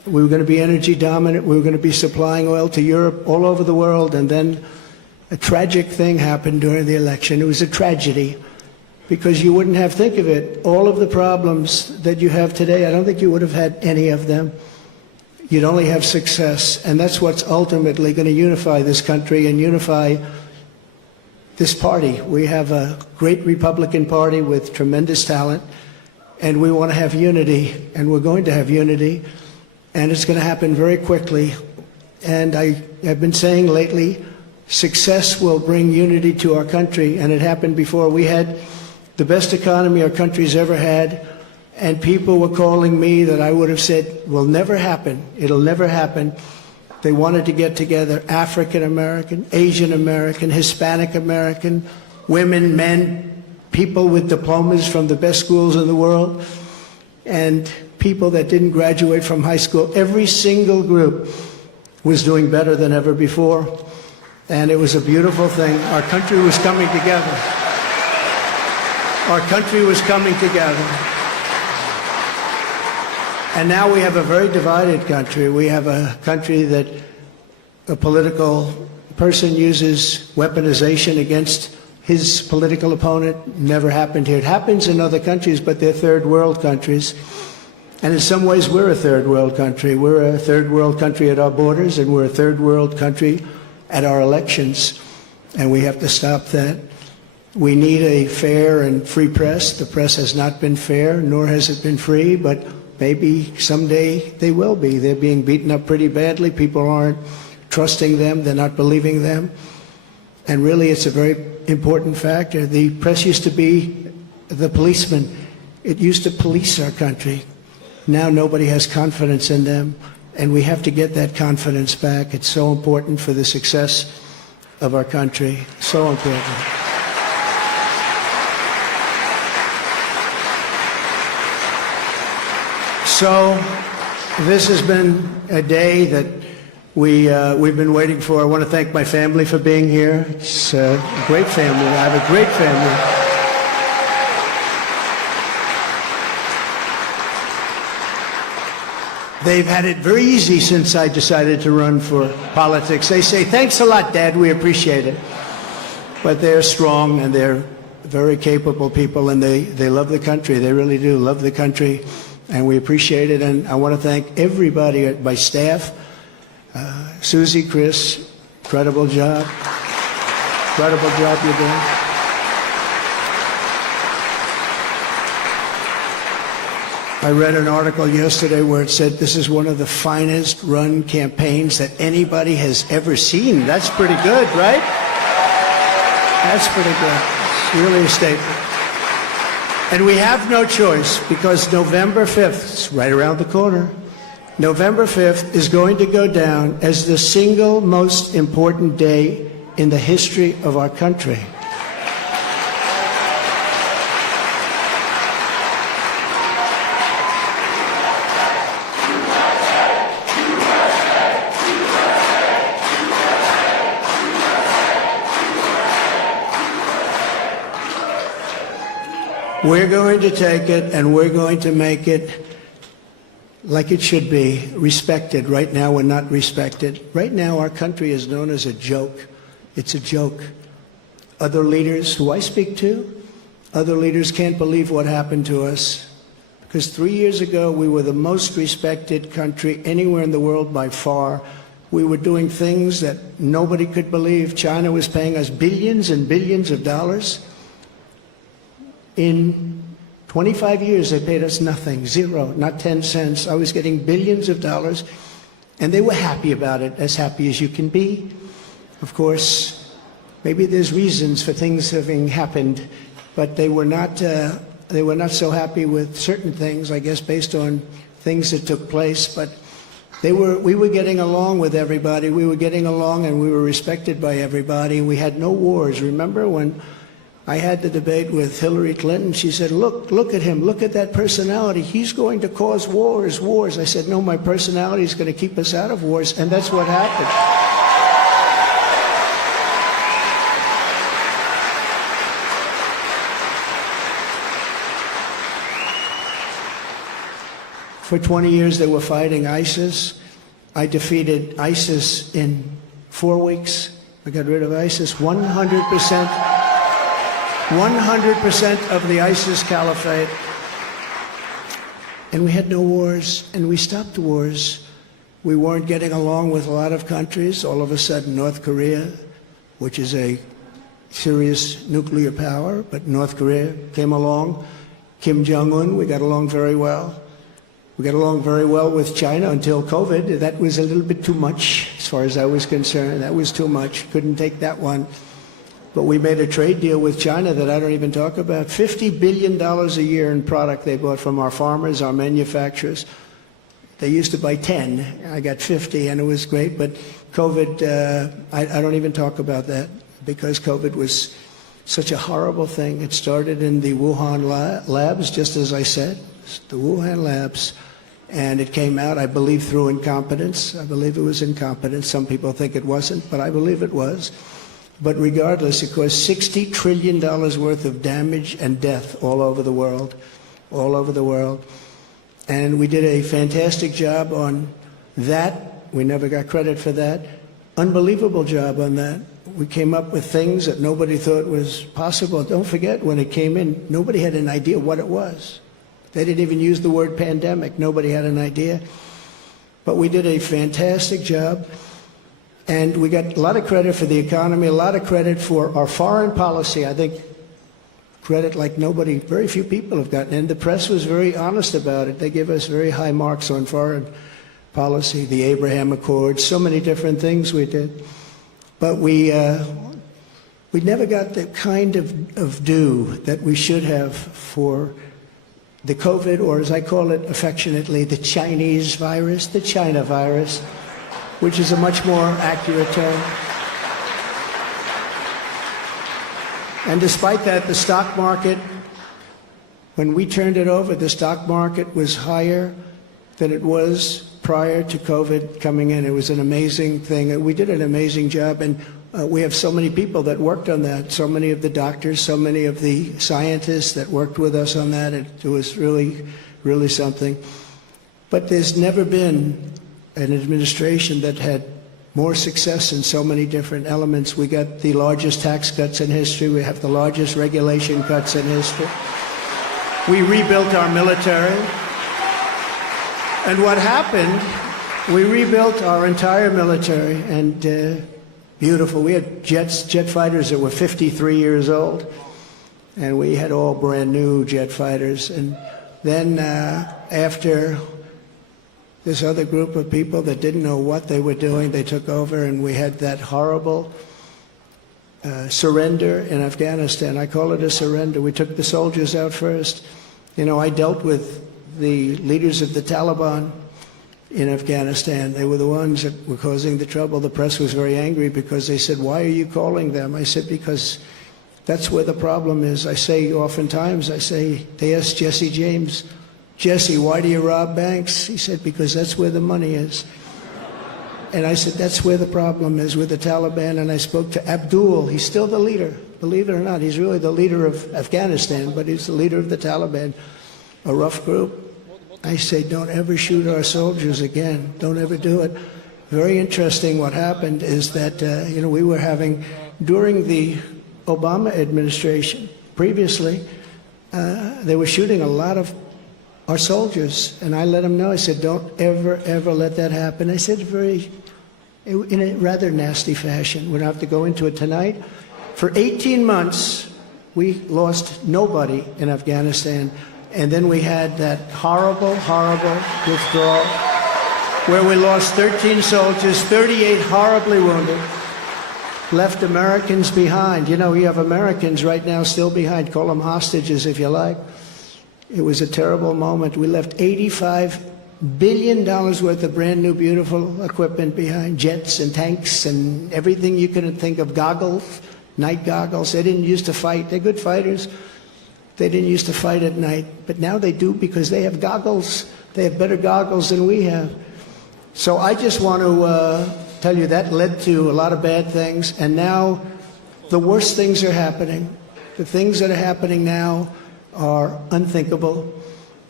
We were going to be energy dominant. We were going to be supplying oil to Europe, all over the world. And then a tragic thing happened during the election. It was a tragedy because you wouldn't have, think of it, all of the problems that you have today, I don't think you would have had any of them. You'd only have success. And that's what's ultimately going to unify this country and unify this party. We have a great Republican Party with tremendous talent, and we want to have unity, and we're going to have unity, and it's going to happen very quickly. And I have been saying lately, success will bring unity to our country, and it happened before. We had the best economy our country's ever had, and people were calling me that I would have said will never happen. It'll never happen. They wanted to get together, African American, Asian American, Hispanic American, women, men, people with diplomas from the best schools in the world, and people that didn't graduate from high school. Every single group was doing better than ever before, and it was a beautiful thing. Our country was coming together. Our country was coming together. And now we have a very divided country. We have a country that a political person uses weaponization against his political opponent. Never happened here. It happens in other countries, but they're third world countries. And in some ways, we're a third world country. We're a third world country at our borders, and we're a third world country at our elections. And we have to stop that. We need a fair and free press. The press has not been fair, nor has it been free, but maybe someday they will be. They're being beaten up pretty badly. People aren't trusting them. They're not believing them. And really, it's a very important factor. The press used to be the policeman. It used to police our country. Now nobody has confidence in them, and we have to get that confidence back. It's so important for the success of our country. So important. So this has been a day that we've been waiting for. I want to thank my family for being here. It's a great family. I have a great family. They've had it very easy since I decided to run for politics. They say, thanks a lot, Dad, we appreciate it. But they're strong, and they're very capable people, and they love the country. They really do love the country, and we appreciate it. And I want to thank everybody at my staff. Susie, Chris, incredible job. Incredible job you're doing. I read an article yesterday where it said this is one of the finest run campaigns that anybody has ever seen. That's pretty good, right? That's pretty good. It's really a statement. And we have no choice, because November 5th is right around the corner. November 5th is going to go down as the single most important day in the history of our country. We're going to take it, and we're going to make it like it should be, respected. Right now, we're not respected. Right now, our country is known as a joke. It's a joke. Other leaders who I speak to, other leaders can't believe what happened to us. Because 3 years ago, we were the most respected country anywhere in the world by far. We were doing things that nobody could believe. China was paying us billions and billions of dollars. In 25 years, they paid us nothing, zero, not 10 cents. I was getting billions of dollars, and they were happy about it, as happy as you can be. Of course, maybe there's reasons for things having happened, but they were not so happy with certain things, I guess, based on things that took place. But we were getting along with everybody. We were getting along, and we were respected by everybody. We had no wars. Remember when I had the debate with Hillary Clinton? She said, look at him, look at that personality. He's going to cause wars. I said, no, my personality is going to keep us out of wars, and that's what happened. For 20 years, they were fighting ISIS. I defeated ISIS in 4 weeks. I got rid of ISIS. 100% of the ISIS caliphate. And we had no wars, and we stopped wars. We weren't getting along with a lot of countries. All of a sudden, North Korea, which is a serious nuclear power, but North Korea came along. Kim Jong-un, we got along very well. We got along very well with China until COVID. That was a little bit too much as far as I was concerned. That was too much. Couldn't take that one. But we made a trade deal with China that I don't even talk about. $50 billion a year in product they bought from our farmers, our manufacturers. They used to buy 10. I got 50, and it was great. But COVID, I don't even talk about that because COVID was such a horrible thing. It started in the Wuhan labs, just as I said, the Wuhan labs. And it came out, I believe, through incompetence. I believe it was incompetence. Some people think it wasn't, but I believe it was. But regardless, it caused $60 trillion worth of damage and death all over the world, all over the world. And we did a fantastic job on that. We never got credit for that. Unbelievable job on that. We came up with things that nobody thought was possible. Don't forget, when it came in, nobody had an idea what it was. They didn't even use the word pandemic. Nobody had an idea. But we did a fantastic job. And we got a lot of credit for the economy, a lot of credit for our foreign policy. I think credit like nobody, very few people have gotten. And the press was very honest about it. They give us very high marks on foreign policy, the Abraham Accords, so many different things we did. But we never got the kind of due that we should have for the COVID, or as I call it affectionately, the Chinese virus, the China virus, which is a much more accurate term. And despite that, the stock market, when we turned it over, the stock market was higher than it was prior to COVID coming in. It was an amazing thing. We did an amazing job, and we have so many people that worked on that, so many of the doctors, so many of the scientists that worked with us on that. It was really, really something. But there's never been an administration that had more success in so many different elements. We got the largest tax cuts in history. We have the largest regulation cuts in history. We rebuilt our military. And what happened, we rebuilt our entire military, and beautiful. We had jet fighters that were 53 years old, and we had all brand new jet fighters. And then after this other group of people that didn't know what they were doing, they took over, and we had that horrible surrender in Afghanistan. I call it a surrender. We took the soldiers out first. You know, I dealt with the leaders of the Taliban in Afghanistan. They were the ones that were causing the trouble. The press was very angry because they said, "Why are you calling them?" I said, "Because that's where the problem is." I say oftentimes, they asked Jesse James, "Jesse, why do you rob banks?" He said, "Because that's where the money is." And I said, that's where the problem is with the Taliban. And I spoke to Abdul. He's still the leader. Believe it or not, he's really the leader of Afghanistan, but he's the leader of the Taliban, a rough group. I say, don't ever shoot our soldiers again. Don't ever do it. Very interesting what happened is that, we were having, during the Obama administration, previously, they were shooting a lot of our soldiers. And I let them know, I said, don't ever, ever let that happen. I said in a rather nasty fashion. We don't have to go into it tonight. For 18 months, we lost nobody in Afghanistan. And then we had that horrible, horrible withdrawal where we lost 13 soldiers, 38 horribly wounded, left Americans behind. You know, we have Americans right now still behind. Call them hostages if you like. It was a terrible moment. We left $85 billion worth of brand new, beautiful equipment behind, jets and tanks and everything you can think of, goggles, night goggles. They didn't used to fight. They're good fighters. They didn't used to fight at night, but now they do because they have goggles. They have better goggles than we have. So I just want to tell you that led to a lot of bad things, and now the worst things are happening. The things that are happening now are unthinkable.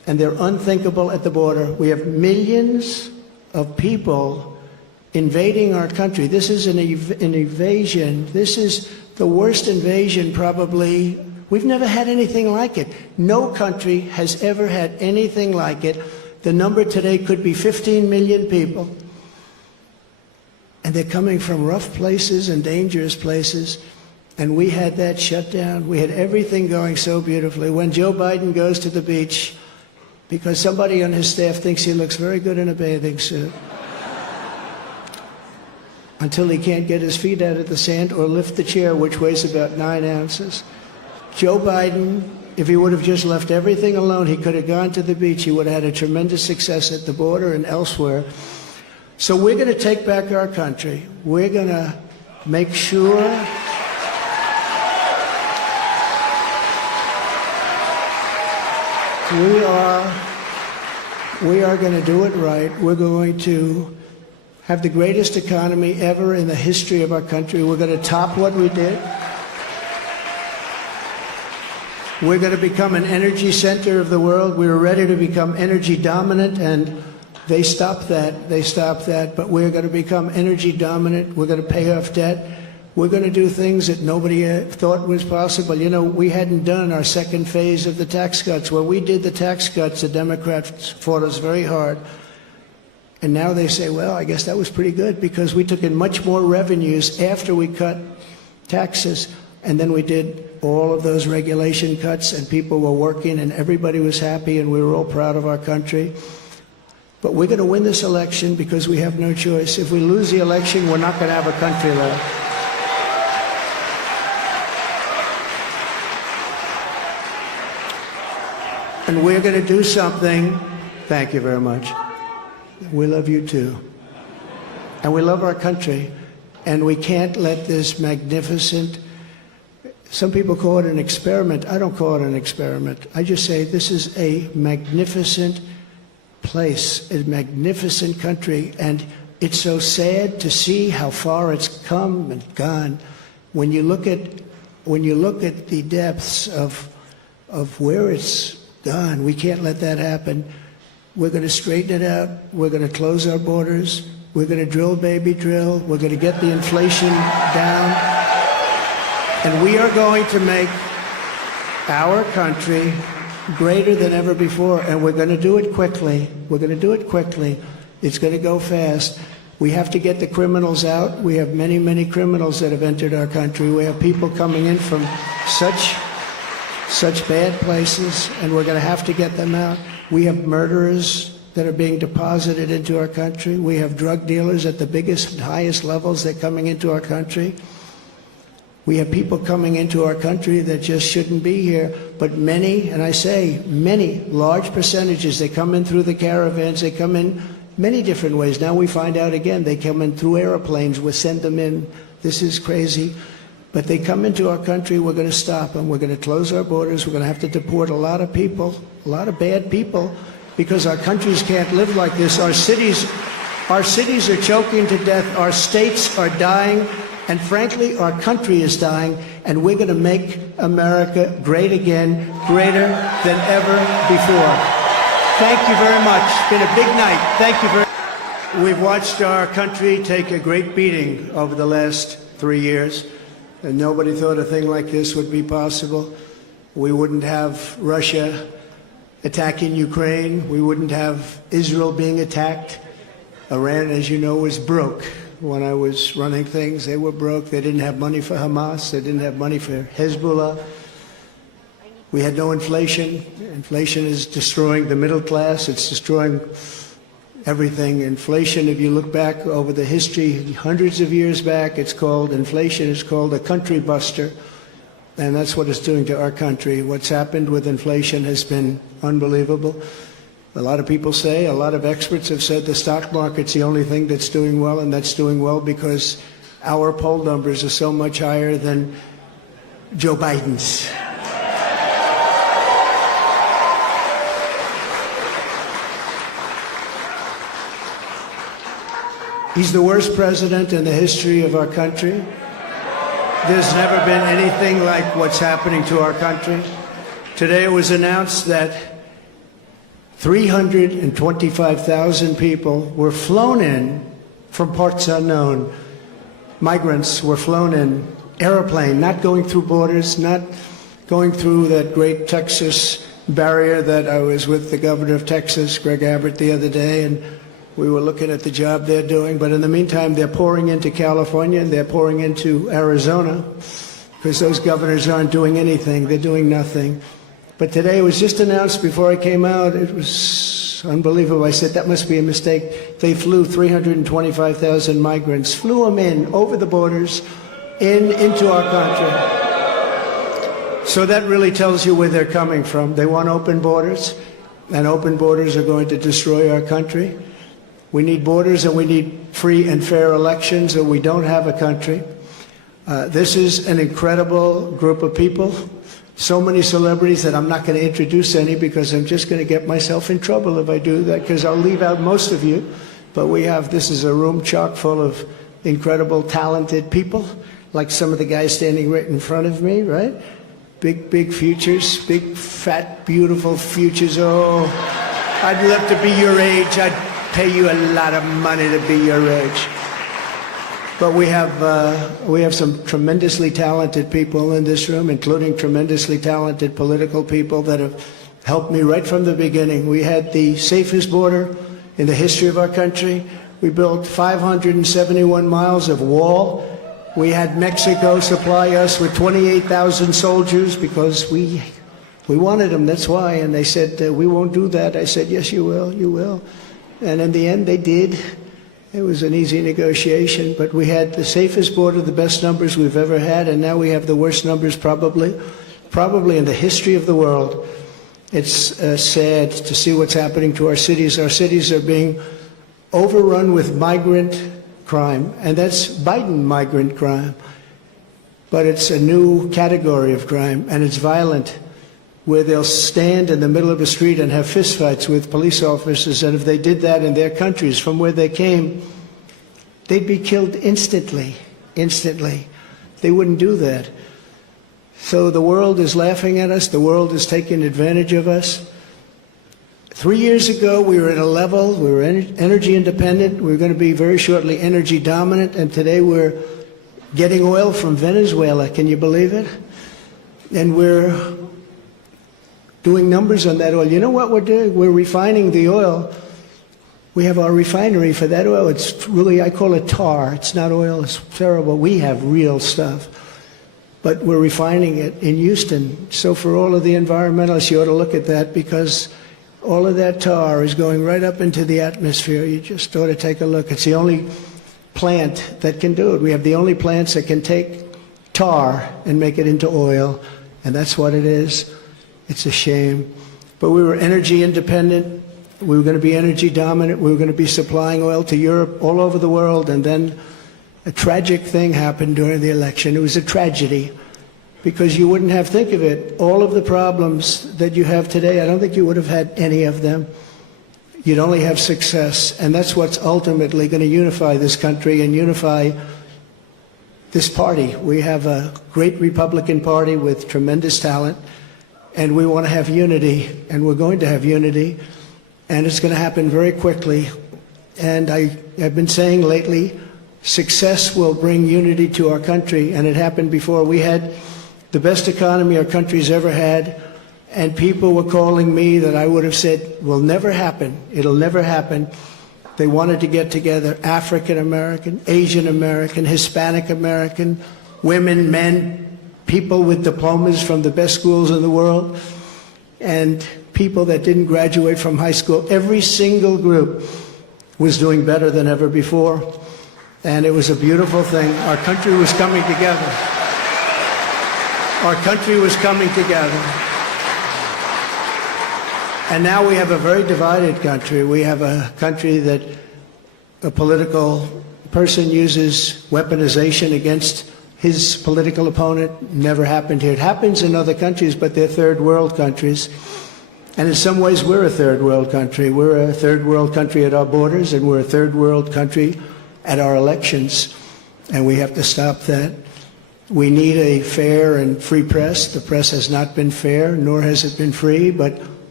and they're unthinkable at the border. We have millions of people invading our country. This is an invasion. This is the worst invasion probably. We've never had anything like it. No country has ever had anything like it. The number today could be 15 million people. And they're coming from rough places and dangerous places. And we had that shut down. We had everything going so beautifully. When Joe Biden goes to the beach, because somebody on his staff thinks he looks very good in a bathing suit, until he can't get his feet out of the sand or lift the chair, which weighs about 9 ounces. Joe Biden, if he would have just left everything alone, he could have gone to the beach. He would have had a tremendous success at the border and elsewhere. So we're going to take back our country. We're going to make sure we are going to do it right. We're going to have the greatest economy ever in the history of our country. We're going to top what we did. We're going to become an energy center of the world. We were ready to become energy dominant, and they stopped that. They stopped that. But we're going to become energy dominant. We're going to pay off debt. We're going to do things that nobody thought was possible. You know, we hadn't done our second phase of the tax cuts. When we did the tax cuts, the Democrats fought us very hard. And now they say, well, I guess that was pretty good because we took in much more revenues after we cut taxes. And then we did all of those regulation cuts, and people were working, and everybody was happy, and we were all proud of our country. But we're going to win this election because we have no choice. If we lose the election, we're not going to have a country left. And we're going to do something. Thank you very much. We love you too. And we love our country. And we can't let this magnificent, some people call it an experiment. I don't call it an experiment. I just say this is a magnificent place, a magnificent country. And it's so sad to see how far it's come and gone. When you look at the depths of where it's gone, we can't let that happen. We're going to straighten it out. We're going to close our borders. We're going to drill, baby, drill. We're going to get the inflation down. And we are going to make our country greater than ever before. And we're going to do it quickly. We're going to do it quickly. It's going to go fast. We have to get the criminals out. We have many, many criminals that have entered our country. We have people coming in from such bad places, and we're going to have to get them out. We have murderers that are being deposited into our country. We have drug dealers at the biggest, highest levels. They're coming into our country. We have people coming into our country that just shouldn't be here. But many, and I say many, large percentages, they come in through the caravans. They come in many different ways. Now we find out again, they come in through airplanes. We send them in. This is crazy. But they come into our country, we're going to stop them. We're going to close our borders. We're going to have to deport a lot of people, a lot of bad people, because our countries can't live like this. Our cities are choking to death. Our states are dying. And frankly, our country is dying. And we're going to make America great again, greater than ever before. Thank you very much. It's been a big night. Thank you very much. We've watched our country take a great beating over the last 3 years. And nobody thought a thing like this would be possible. We wouldn't have Russia attacking Ukraine. We wouldn't have Israel being attacked. Iran, as you know, was broke. When I was running things, they were broke. They didn't have money for Hamas. They didn't have money for Hezbollah. We had no inflation. Inflation is destroying the middle class. It's destroying everything. Inflation, if you look back over the history, hundreds of years back, inflation is called a country buster. And that's what it's doing to our country. What's happened with inflation has been unbelievable. A lot of people say, a lot of experts have said the stock market's the only thing that's doing well, and that's doing well because our poll numbers are so much higher than Joe Biden's. He's the worst president in the history of our country. There's never been anything like what's happening to our country. Today it was announced that 325,000 people were flown in from parts unknown. Migrants were flown in airplane, not going through borders, not going through that great Texas barrier that I was with the governor of Texas, Greg Abbott, the other day, and we were looking at the job they're doing. But in the meantime, they're pouring into California and they're pouring into Arizona because those governors aren't doing anything. They're doing nothing. But today it was just announced before I came out. It was unbelievable. I said, that must be a mistake. They flew 325,000 migrants, flew them in over the borders, into our country. So that really tells you where they're coming from. They want open borders, and open borders are going to destroy our country. We need borders and we need free and fair elections, or we don't have a country. This is an incredible group of people. So many celebrities that I'm not going to introduce any because I'm just going to get myself in trouble if I do that, because I'll leave out most of you. But this is a room chock full of incredible, talented people, like some of the guys standing right in front of me, right? Big futures, big, fat, beautiful futures. Oh, I'd love to be your age. I'd pay you a lot of money to be your age. But we have some tremendously talented people in this room, including tremendously talented political people that have helped me right from the beginning. We had the safest border in the history of our country. We built 571 miles of wall. We had Mexico supply us with 28,000 soldiers because we wanted them, that's why. And they said, we won't do that. I said, yes, you will, you will. And in the end, they did. It was an easy negotiation, but we had the safest border, the best numbers we've ever had, and now we have the worst numbers probably in the history of the world. It's sad to see what's happening to our cities. Our cities are being overrun with migrant crime, and that's Biden migrant crime. But it's a new category of crime, and it's violent, where they'll stand in the middle of a street and have fistfights with police officers, and if they did that in their countries from where they came, they'd be killed instantly. They wouldn't do that. So the world is laughing at us. The world is taking advantage of us. 3 years ago, we were at a level, we were energy independent. We were going to be very shortly energy dominant, and today we're getting oil from Venezuela. Can you believe it? And we're doing numbers on that oil. You know what we're doing? We're refining the oil. We have our refinery for that oil. It's really, I call it tar. It's not oil. It's terrible. We have real stuff. But we're refining it in Houston. So for all of the environmentalists, you ought to look at that, because all of that tar is going right up into the atmosphere. You just ought to take a look. It's the only plant that can do it. We have the only plants that can take tar and make it into oil, and that's what it is. It's a shame. But we were energy independent. We were going to be energy dominant. We were going to be supplying oil to Europe, all over the world. And then a tragic thing happened during the election. It was a tragedy, because you wouldn't have, think of it, all of the problems that you have today, I don't think you would have had any of them. You'd only have success. And that's what's ultimately going to unify this country and unify this party. We have a great Republican Party with tremendous talent. And we want to have unity, and we're going to have unity, and it's going to happen very quickly. And I've been saying lately, success will bring unity to our country, and it happened before. We had the best economy our country's ever had, and people were calling me that I would have said will never happen. It'll never happen. They wanted to get together, African American, Asian American, Hispanic American, women, men, people with diplomas from the best schools in the world, and people that didn't graduate from high school. Every single group was doing better than ever before, and it was a beautiful thing. Our country was coming together. Our country was coming together. And now we have a very divided country. We have a country that a political person uses weaponization against his political opponent. Never happened here. It happens in other countries, but they're third world countries. And in some ways, we're a third world country. We're a third world country at our borders, and we're a third world country at our elections. And we have to stop that. We need a fair and free press. The press has not been fair, nor has it been free, but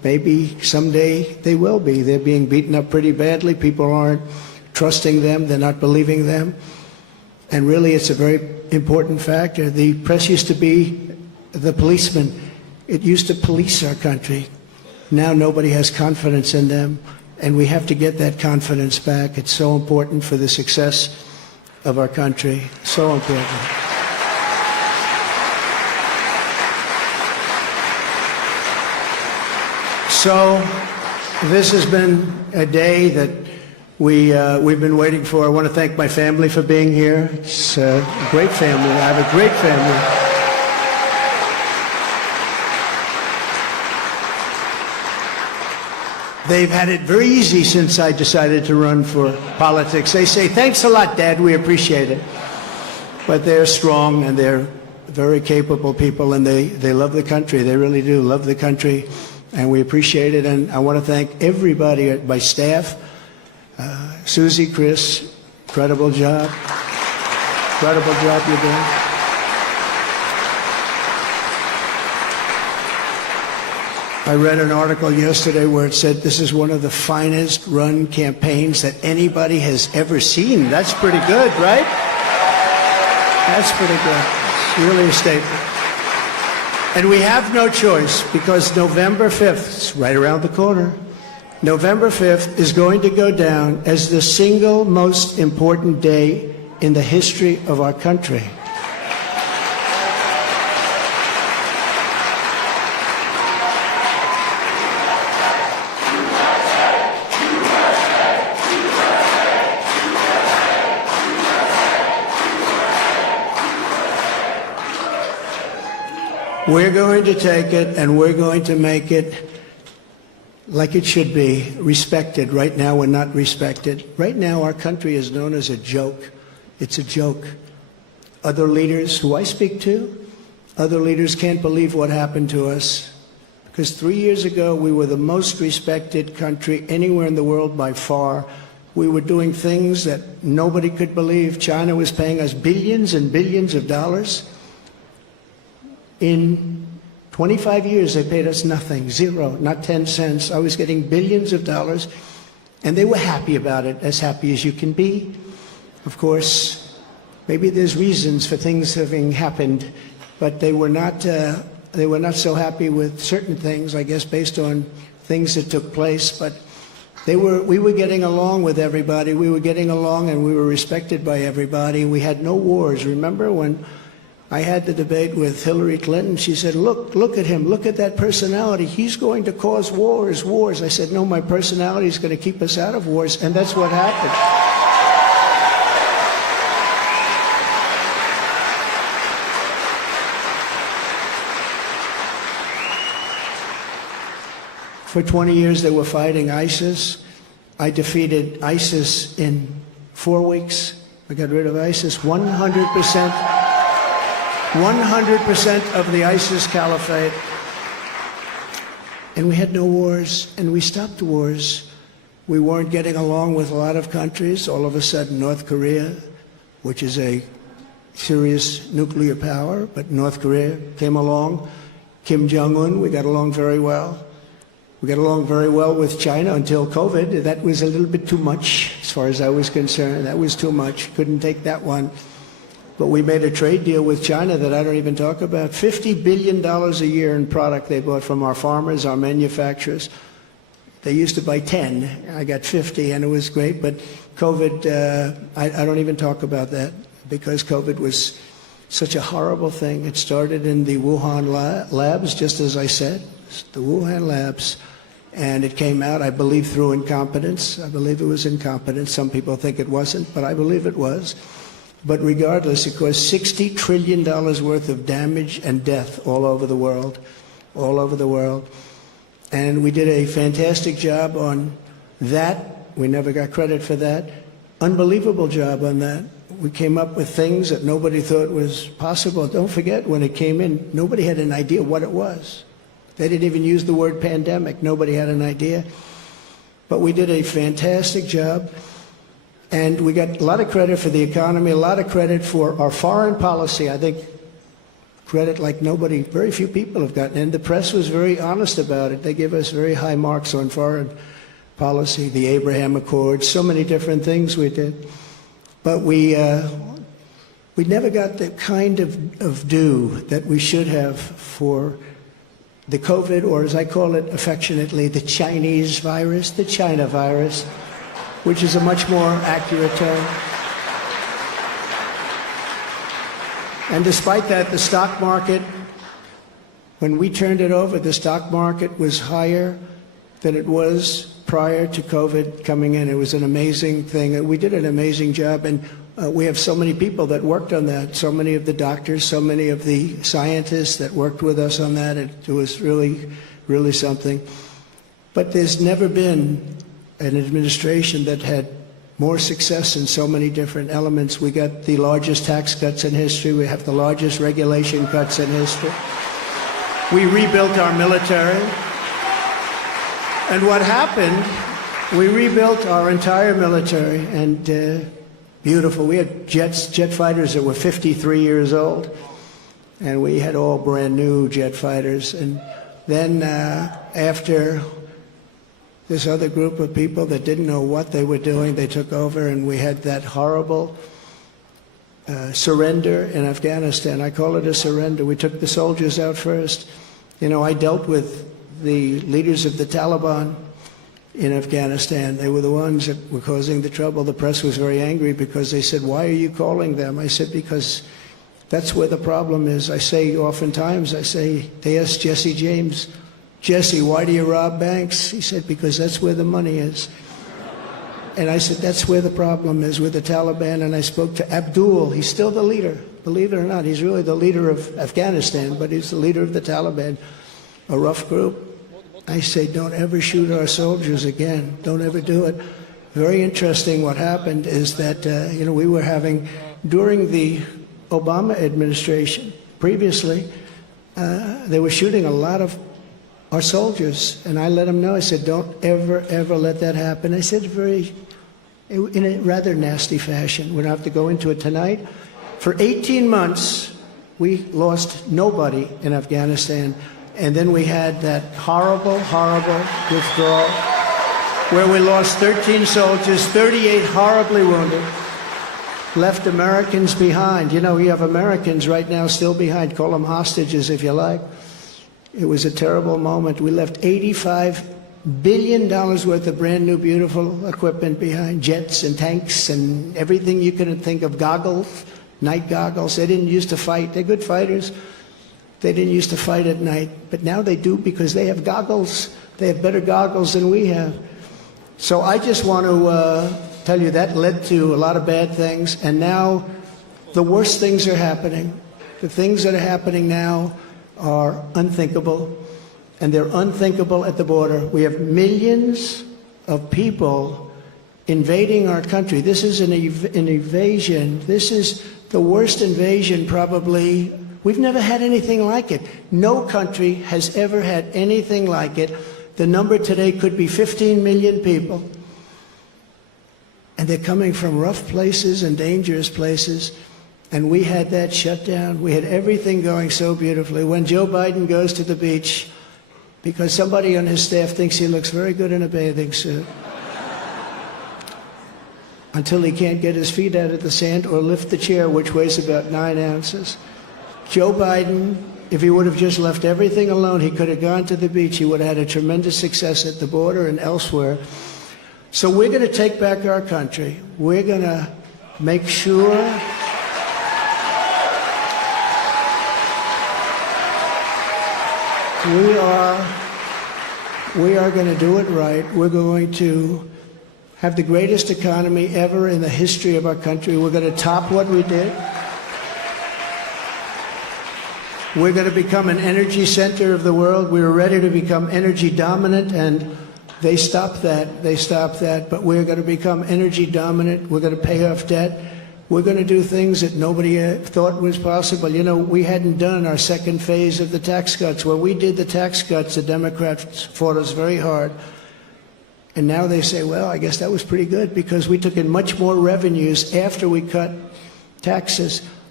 maybe someday they will be. They're being beaten up pretty badly. People aren't trusting them. They're not believing them. And really, it's a very important factor. The press used to be the policeman. It used to police our country. Now nobody has confidence in them, and we have to get that confidence back. It's so important for the success of our country. So important. So this has been a day that we've been waiting for. I want to thank my family for being here. It's a great family. I have a great family. They've had it very easy since I decided to run for politics. They say, thanks a lot, Dad, we appreciate it. But they're strong and they're very capable people, and they love the country. They really do love the country, and we appreciate it. And I want to thank everybody at my staff. Susie, Chris, incredible job. Incredible job you're doing. I read an article yesterday where it said this is one of the finest run campaigns that anybody has ever seen. That's pretty good, right? That's pretty good. It's really a statement. And we have no choice, because November 5th, it's right around the corner, November 5th is going to go down as the single most important day in the history of our country. We're going to take it and we're going to make it like it should be, respected. Right now, we're not respected. Right now, our country is known as a joke. It's a joke. Other leaders who I speak to, other leaders can't believe what happened to us. Because 3 years ago, we were the most respected country anywhere in the world by far. We were doing things that nobody could believe. China was paying us billions and billions of dollars. In 25 years, they paid us nothing, zero, not 10 cents. I was getting billions of dollars, and they were happy about it, as happy as you can be. Of course, maybe there's reasons for things having happened, but they were not so happy with certain things, I guess, based on things that took place. But we were getting along with everybody. We were getting along, and we were respected by everybody. We had no wars. Remember when I had the debate with Hillary Clinton? She said, look at him, look at that personality. He's going to cause wars. I said, no, my personality is going to keep us out of wars, and that's what happened. For 20 years, they were fighting ISIS. I defeated ISIS in 4 weeks. I got rid of ISIS 100%. 100% of the ISIS caliphate. And we had no wars, and we stopped wars. We weren't getting along with a lot of countries. All of a sudden, North Korea, which is a serious nuclear power, but North Korea came along. Kim Jong-un, we got along very well. We got along very well with China until COVID. That was a little bit too much, as far as I was concerned. That was too much. Couldn't take that one. But we made a trade deal with China that I don't even talk about. $50 billion a year in product they bought from our farmers, our manufacturers. They used to buy 10. I got 50, and it was great. But COVID, I don't even talk about that, because COVID was such a horrible thing. It started in the Wuhan labs, just as I said, the Wuhan labs. And it came out, I believe, through incompetence. I believe it was incompetence. Some people think it wasn't, but I believe it was. But regardless, it caused $60 trillion worth of damage and death all over the world, all over the world. And we did a fantastic job on that. We never got credit for that. Unbelievable job on that. We came up with things that nobody thought was possible. Don't forget, when it came in, nobody had an idea what it was. They didn't even use the word pandemic. Nobody had an idea. But we did a fantastic job. And we got a lot of credit for the economy, a lot of credit for our foreign policy. I think credit like nobody, very few people have gotten. And the press was very honest about it. They give us very high marks on foreign policy, the Abraham Accords, so many different things we did. But we never got the kind of due that we should have for the COVID, or as I call it affectionately, the Chinese virus, the China virus, which is a much more accurate term. And despite that, the stock market, when we turned it over, the stock market was higher than it was prior to COVID coming in. It was an amazing thing. We did an amazing job, and we have so many people that worked on that, so many of the doctors, so many of the scientists that worked with us on that. It was really, really something. But there's never been an administration that had more success in so many different elements. We got the largest tax cuts in history. We have the largest regulation cuts in history. We rebuilt our military. And what happened, we rebuilt our entire military, and beautiful. We had jet fighters that were 53 years old, and we had all brand new jet fighters. And then after this other group of people that didn't know what they were doing, they took over, and we had that horrible surrender in Afghanistan. I call it a surrender. We took the soldiers out first. You know, I dealt with the leaders of the Taliban in Afghanistan. They were the ones that were causing the trouble. The press was very angry because they said, "Why are you calling them?" I said, "Because that's where the problem is." I say oftentimes, they asked Jesse James, "Jesse, why do you rob banks?" He said, "Because that's where the money is." And I said, that's where the problem is, with the Taliban. And I spoke to Abdul. He's still the leader. Believe it or not, he's really the leader of Afghanistan, but he's the leader of the Taliban, a rough group. I say, don't ever shoot our soldiers again. Don't ever do it. Very interesting what happened is that, we were having, during the Obama administration, previously, they were shooting a lot of our soldiers, and I let them know. I said, don't ever, ever let that happen. I said in a rather nasty fashion. We don't have to go into it tonight. For 18 months, we lost nobody in Afghanistan, and then we had that horrible, horrible withdrawal where we lost 13 soldiers, 38 horribly wounded, left Americans behind. You know, you have Americans right now still behind. Call them hostages if you like. It was a terrible moment. We left $85 billion worth of brand new, beautiful equipment behind, jets and tanks and everything you could think of, goggles, night goggles. They didn't used to fight. They're good fighters. They didn't used to fight at night, but now they do because they have goggles. They have better goggles than we have. So I just want to tell you that led to a lot of bad things, and now the worst things are happening. The things that are happening now are unthinkable, and they're unthinkable at the border. We have millions of people invading our country. This is an invasion. This is the worst invasion probably. We've never had anything like it. No country has ever had anything like it. The number today could be 15 million people, and they're coming from rough places and dangerous places. And we had that shut down. We had everything going so beautifully. When Joe Biden goes to the beach, because somebody on his staff thinks he looks very good in a bathing suit, until he can't get his feet out of the sand or lift the chair, which weighs about 9 ounces. Joe Biden, if he would have just left everything alone, he could have gone to the beach. He would have had a tremendous success at the border and elsewhere. So we're going to take back our country. We're going to make sure we are going to do it right. We're going to have the greatest economy ever in the history of our country. We're going to top what we did. We're going to become an energy center of the world. We were ready to become energy dominant, and they stopped that. They stopped that. But we're going to become energy dominant. We're going to pay off debt. We're going to do things that nobody thought was possible. You know, we hadn't done our second phase of the tax cuts. When we did the tax cuts, the Democrats fought us very hard. And now they say, well, I guess that was pretty good because we took in much more revenues after we cut taxes.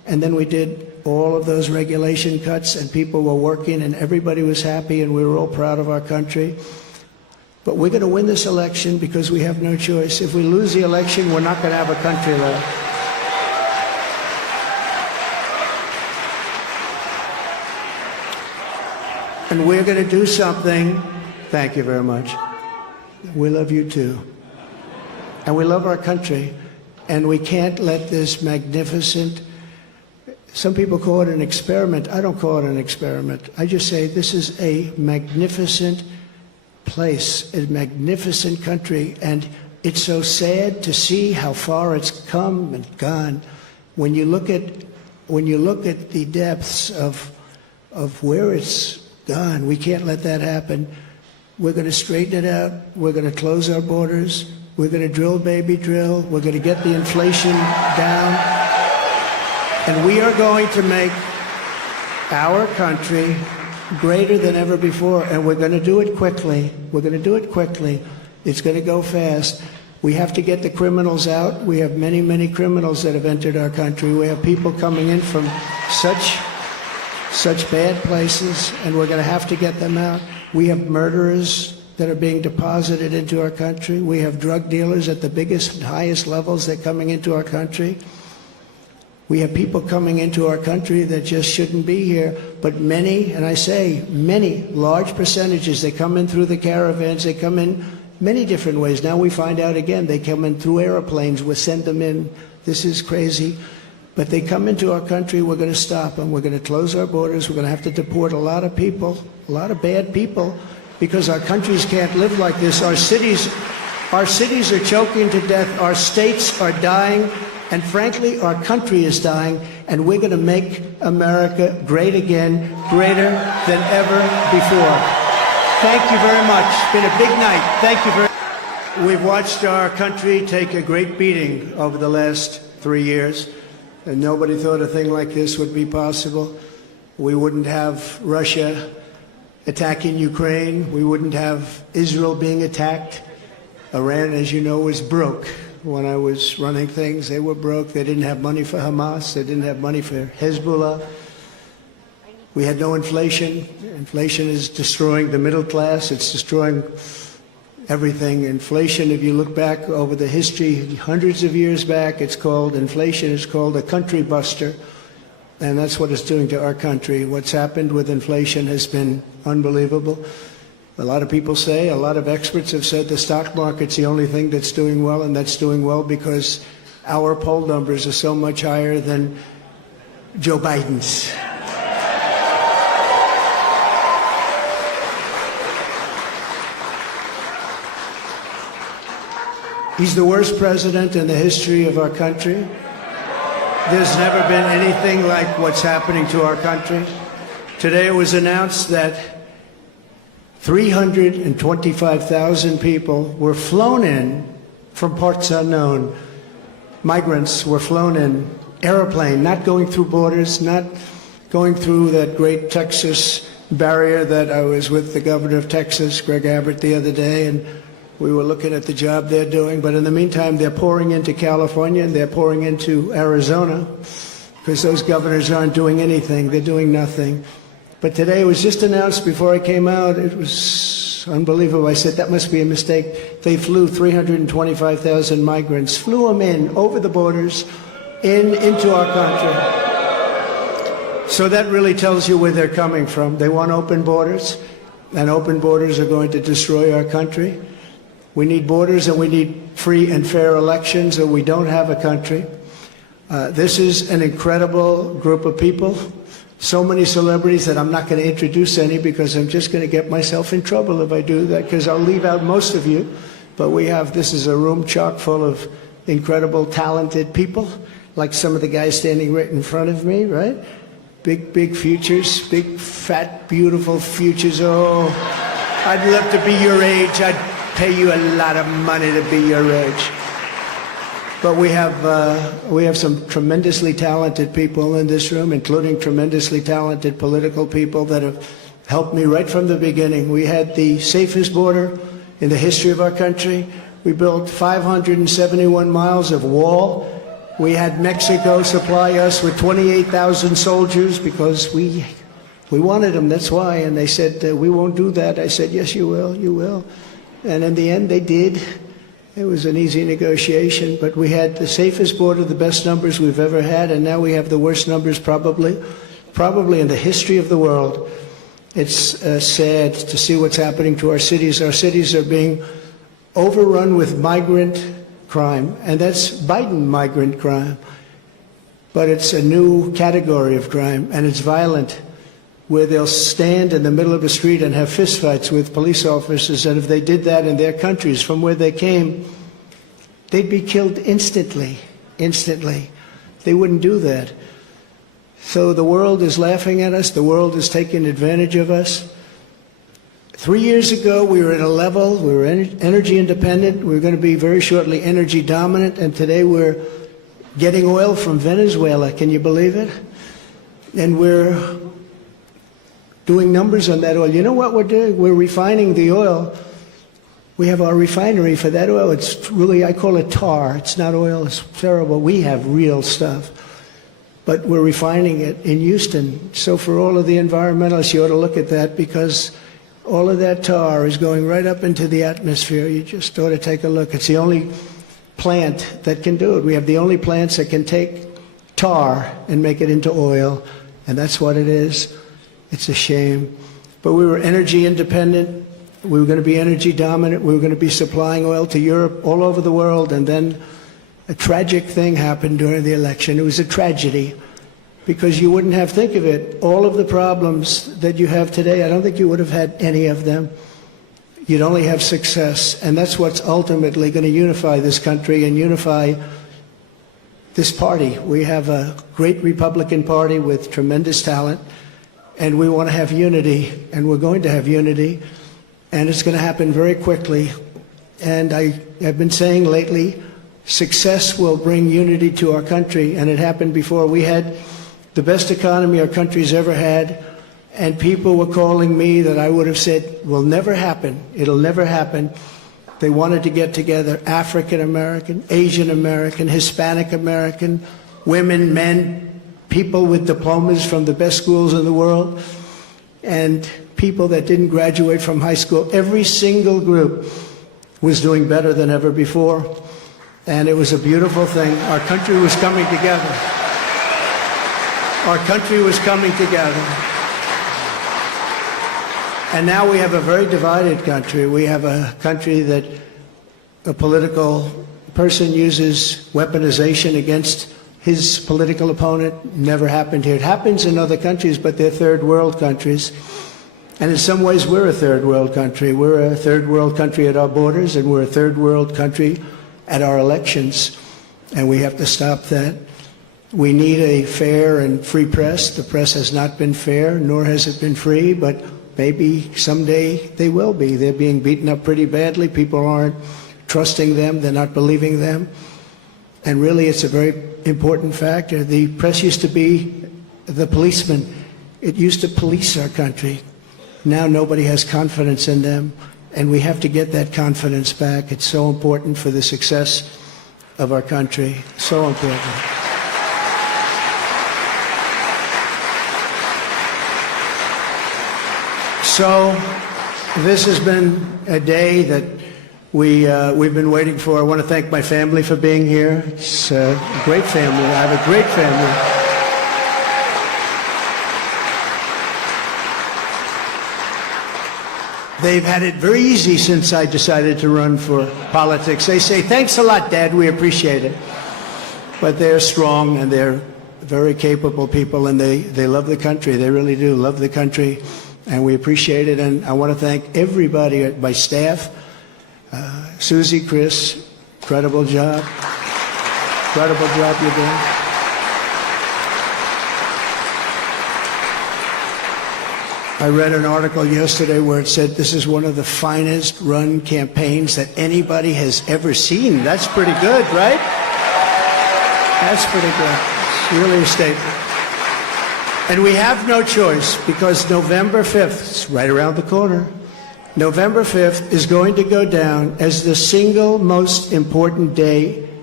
And then we did all of those regulation cuts, and people were working, and everybody was happy, and we were all proud of our country. But we're going to win this election because we have no choice. If we lose the election, we're not going to have a country left. And we're going to do something. Thank you very much. We love you too. And we love our country. And we can't let this magnificent, some people call it an experiment. I don't call it an experiment. I just say this is a magnificent place, a magnificent country. And it's so sad to see how far it's come and gone. When you look at the depths of where it's gone, we can't let that happen. We're going to straighten it out. We're going to close our borders. We're going to drill, baby, drill. We're going to get the inflation down. And we are going to make our country greater than ever before. And we're going to do it quickly. We're going to do it quickly. It's going to go fast. We have to get the criminals out. We have many, many criminals that have entered our country. We have people coming in from such bad places, and we're going to have to get them out. We have murderers that are being deposited into our country. We have drug dealers at the biggest and highest levels that are coming into our country. We have people coming into our country that just shouldn't be here, but many, and I say many, large percentages, they come in through the caravans, they come in many different ways. Now we find out again, they come in through airplanes, we send them in. This is crazy. But they come into our country, we're going to stop them. We're going to close our borders. We're going to have to deport a lot of people, a lot of bad people, because our countries can't live like this. Our cities are choking to death. Our states are dying. And frankly, our country is dying. And we're going to make America great again, greater than ever before. Thank you very much. It's been a big night. Thank you very much. We've watched our country take a great beating over the last 3 years. And nobody thought a thing like this would be possible. We wouldn't have Russia attacking Ukraine. We wouldn't have Israel being attacked. Iran, as you know, was broke. When I was running things, they were broke. They didn't have money for Hamas. They didn't have money for Hezbollah. We had no inflation. Inflation is destroying the middle class. It's destroying everything. Inflation, if you look back over the history, hundreds of years back, inflation is called a country buster. And that's what it's doing to our country. What's happened with inflation has been unbelievable. A lot of people say, a lot of experts have said the stock market's the only thing that's doing well, and that's doing well because our poll numbers are so much higher than Joe Biden's. He's the worst president in the history of our country. There's never been anything like what's happening to our country. Today it was announced that 325,000 people were flown in from parts unknown. Migrants were flown in, airplane, not going through borders, not going through that great Texas barrier that I was with the governor of Texas, Greg Abbott, the other day, and we were looking at the job they're doing. But in the meantime, they're pouring into California and they're pouring into Arizona because those governors aren't doing anything. They're doing nothing. But today it was just announced before I came out. It was unbelievable. I said, that must be a mistake. They flew 325,000 migrants, flew them in over the borders into our country. So that really tells you where they're coming from. They want open borders, and open borders are going to destroy our country. We need borders and we need free and fair elections, or we don't have a country. This is an incredible group of people. So many celebrities that I'm not going to introduce any because I'm just going to get myself in trouble if I do that, because I'll leave out most of you. But this is a room chock full of incredible, talented people, like some of the guys standing right in front of me, right? Big, big futures, big, fat, beautiful futures. Oh, I'd love to be your age. I'd pay you a lot of money to be your age. But we have some tremendously talented people in this room, including tremendously talented political people that have helped me right from the beginning. We had the safest border in the history of our country. We built 571 miles of wall. We had Mexico supply us with 28,000 soldiers because we wanted them, that's why. And they said, we won't do that. I said, yes, you will, you will. And in the end, they did. It was an easy negotiation, but we had the safest border, the best numbers we've ever had, and now we have the worst numbers probably in the history of the world. It's sad to see what's happening to our cities. Our cities are being overrun with migrant crime, and that's Biden migrant crime. But it's a new category of crime, and it's violent, where they'll stand in the middle of a street and have fistfights with police officers, and if they did that in their countries from where they came, they'd be killed instantly. They wouldn't do that. So the world is laughing at us. The world is taking advantage of us. 3 years ago, we were at a level, we were energy independent. We were going to be very shortly energy dominant, and today we're getting oil from Venezuela. Can you believe it? And we're doing numbers on that oil. You know what we're doing? We're refining the oil. We have our refinery for that oil. It's really, I call it tar. It's not oil. It's terrible. We have real stuff. But we're refining it in Houston. So for all of the environmentalists, you ought to look at that, because all of that tar is going right up into the atmosphere. You just ought to take a look. It's the only plant that can do it. We have the only plants that can take tar and make it into oil, and that's what it is. It's a shame. But we were energy independent. We were going to be energy dominant. We were going to be supplying oil to Europe, all over the world. And then a tragic thing happened during the election. It was a tragedy, because you wouldn't have, think of it, all of the problems that you have today, I don't think you would have had any of them. You'd only have success. And that's what's ultimately going to unify this country and unify this party. We have a great Republican Party with tremendous talent. And we want to have unity, and we're going to have unity, and it's going to happen very quickly. And I have been saying lately, success will bring unity to our country, and it happened before. We had the best economy our country's ever had, and people were calling me that I would have said will never happen. It'll never happen. They wanted to get together, African American, Asian American, Hispanic American, women, men, people with diplomas from the best schools in the world, and people that didn't graduate from high school. Every single group was doing better than ever before, and it was a beautiful thing. Our country was coming together. Our country was coming together. And now we have a very divided country. We have a country that a political person uses weaponization against his political opponent. Never happened here. It happens in other countries, but they're third world countries. And in some ways, we're a third world country. We're a third world country at our borders, and we're a third world country at our elections. And we have to stop that. We need a fair and free press. The press has not been fair, nor has it been free, but maybe someday they will be. They're being beaten up pretty badly. People aren't trusting them. They're not believing them. And really, it's a very important factor. The press used to be the policeman. It used to police our country. Now nobody has confidence in them, and we have to get that confidence back. It's so important for the success of our country. So important. So this has been a day that we've been waiting for. I want to thank my family for being here. It's a great family. I have a great family. They've had it very easy since I decided to run for politics. They say, thanks a lot, Dad, we appreciate it. But they're strong, and they're very capable people, and they love the country. They really do love the country, and we appreciate it. And I want to thank everybody at my staff. Susie, Chris, incredible job. Incredible job you're doing. I read an article yesterday where it said this is one of the finest run campaigns that anybody has ever seen. That's pretty good, right? That's pretty good. It's really a statement. And we have no choice, because November 5th, it's right around the corner, November 5th is going to go down as the single most important day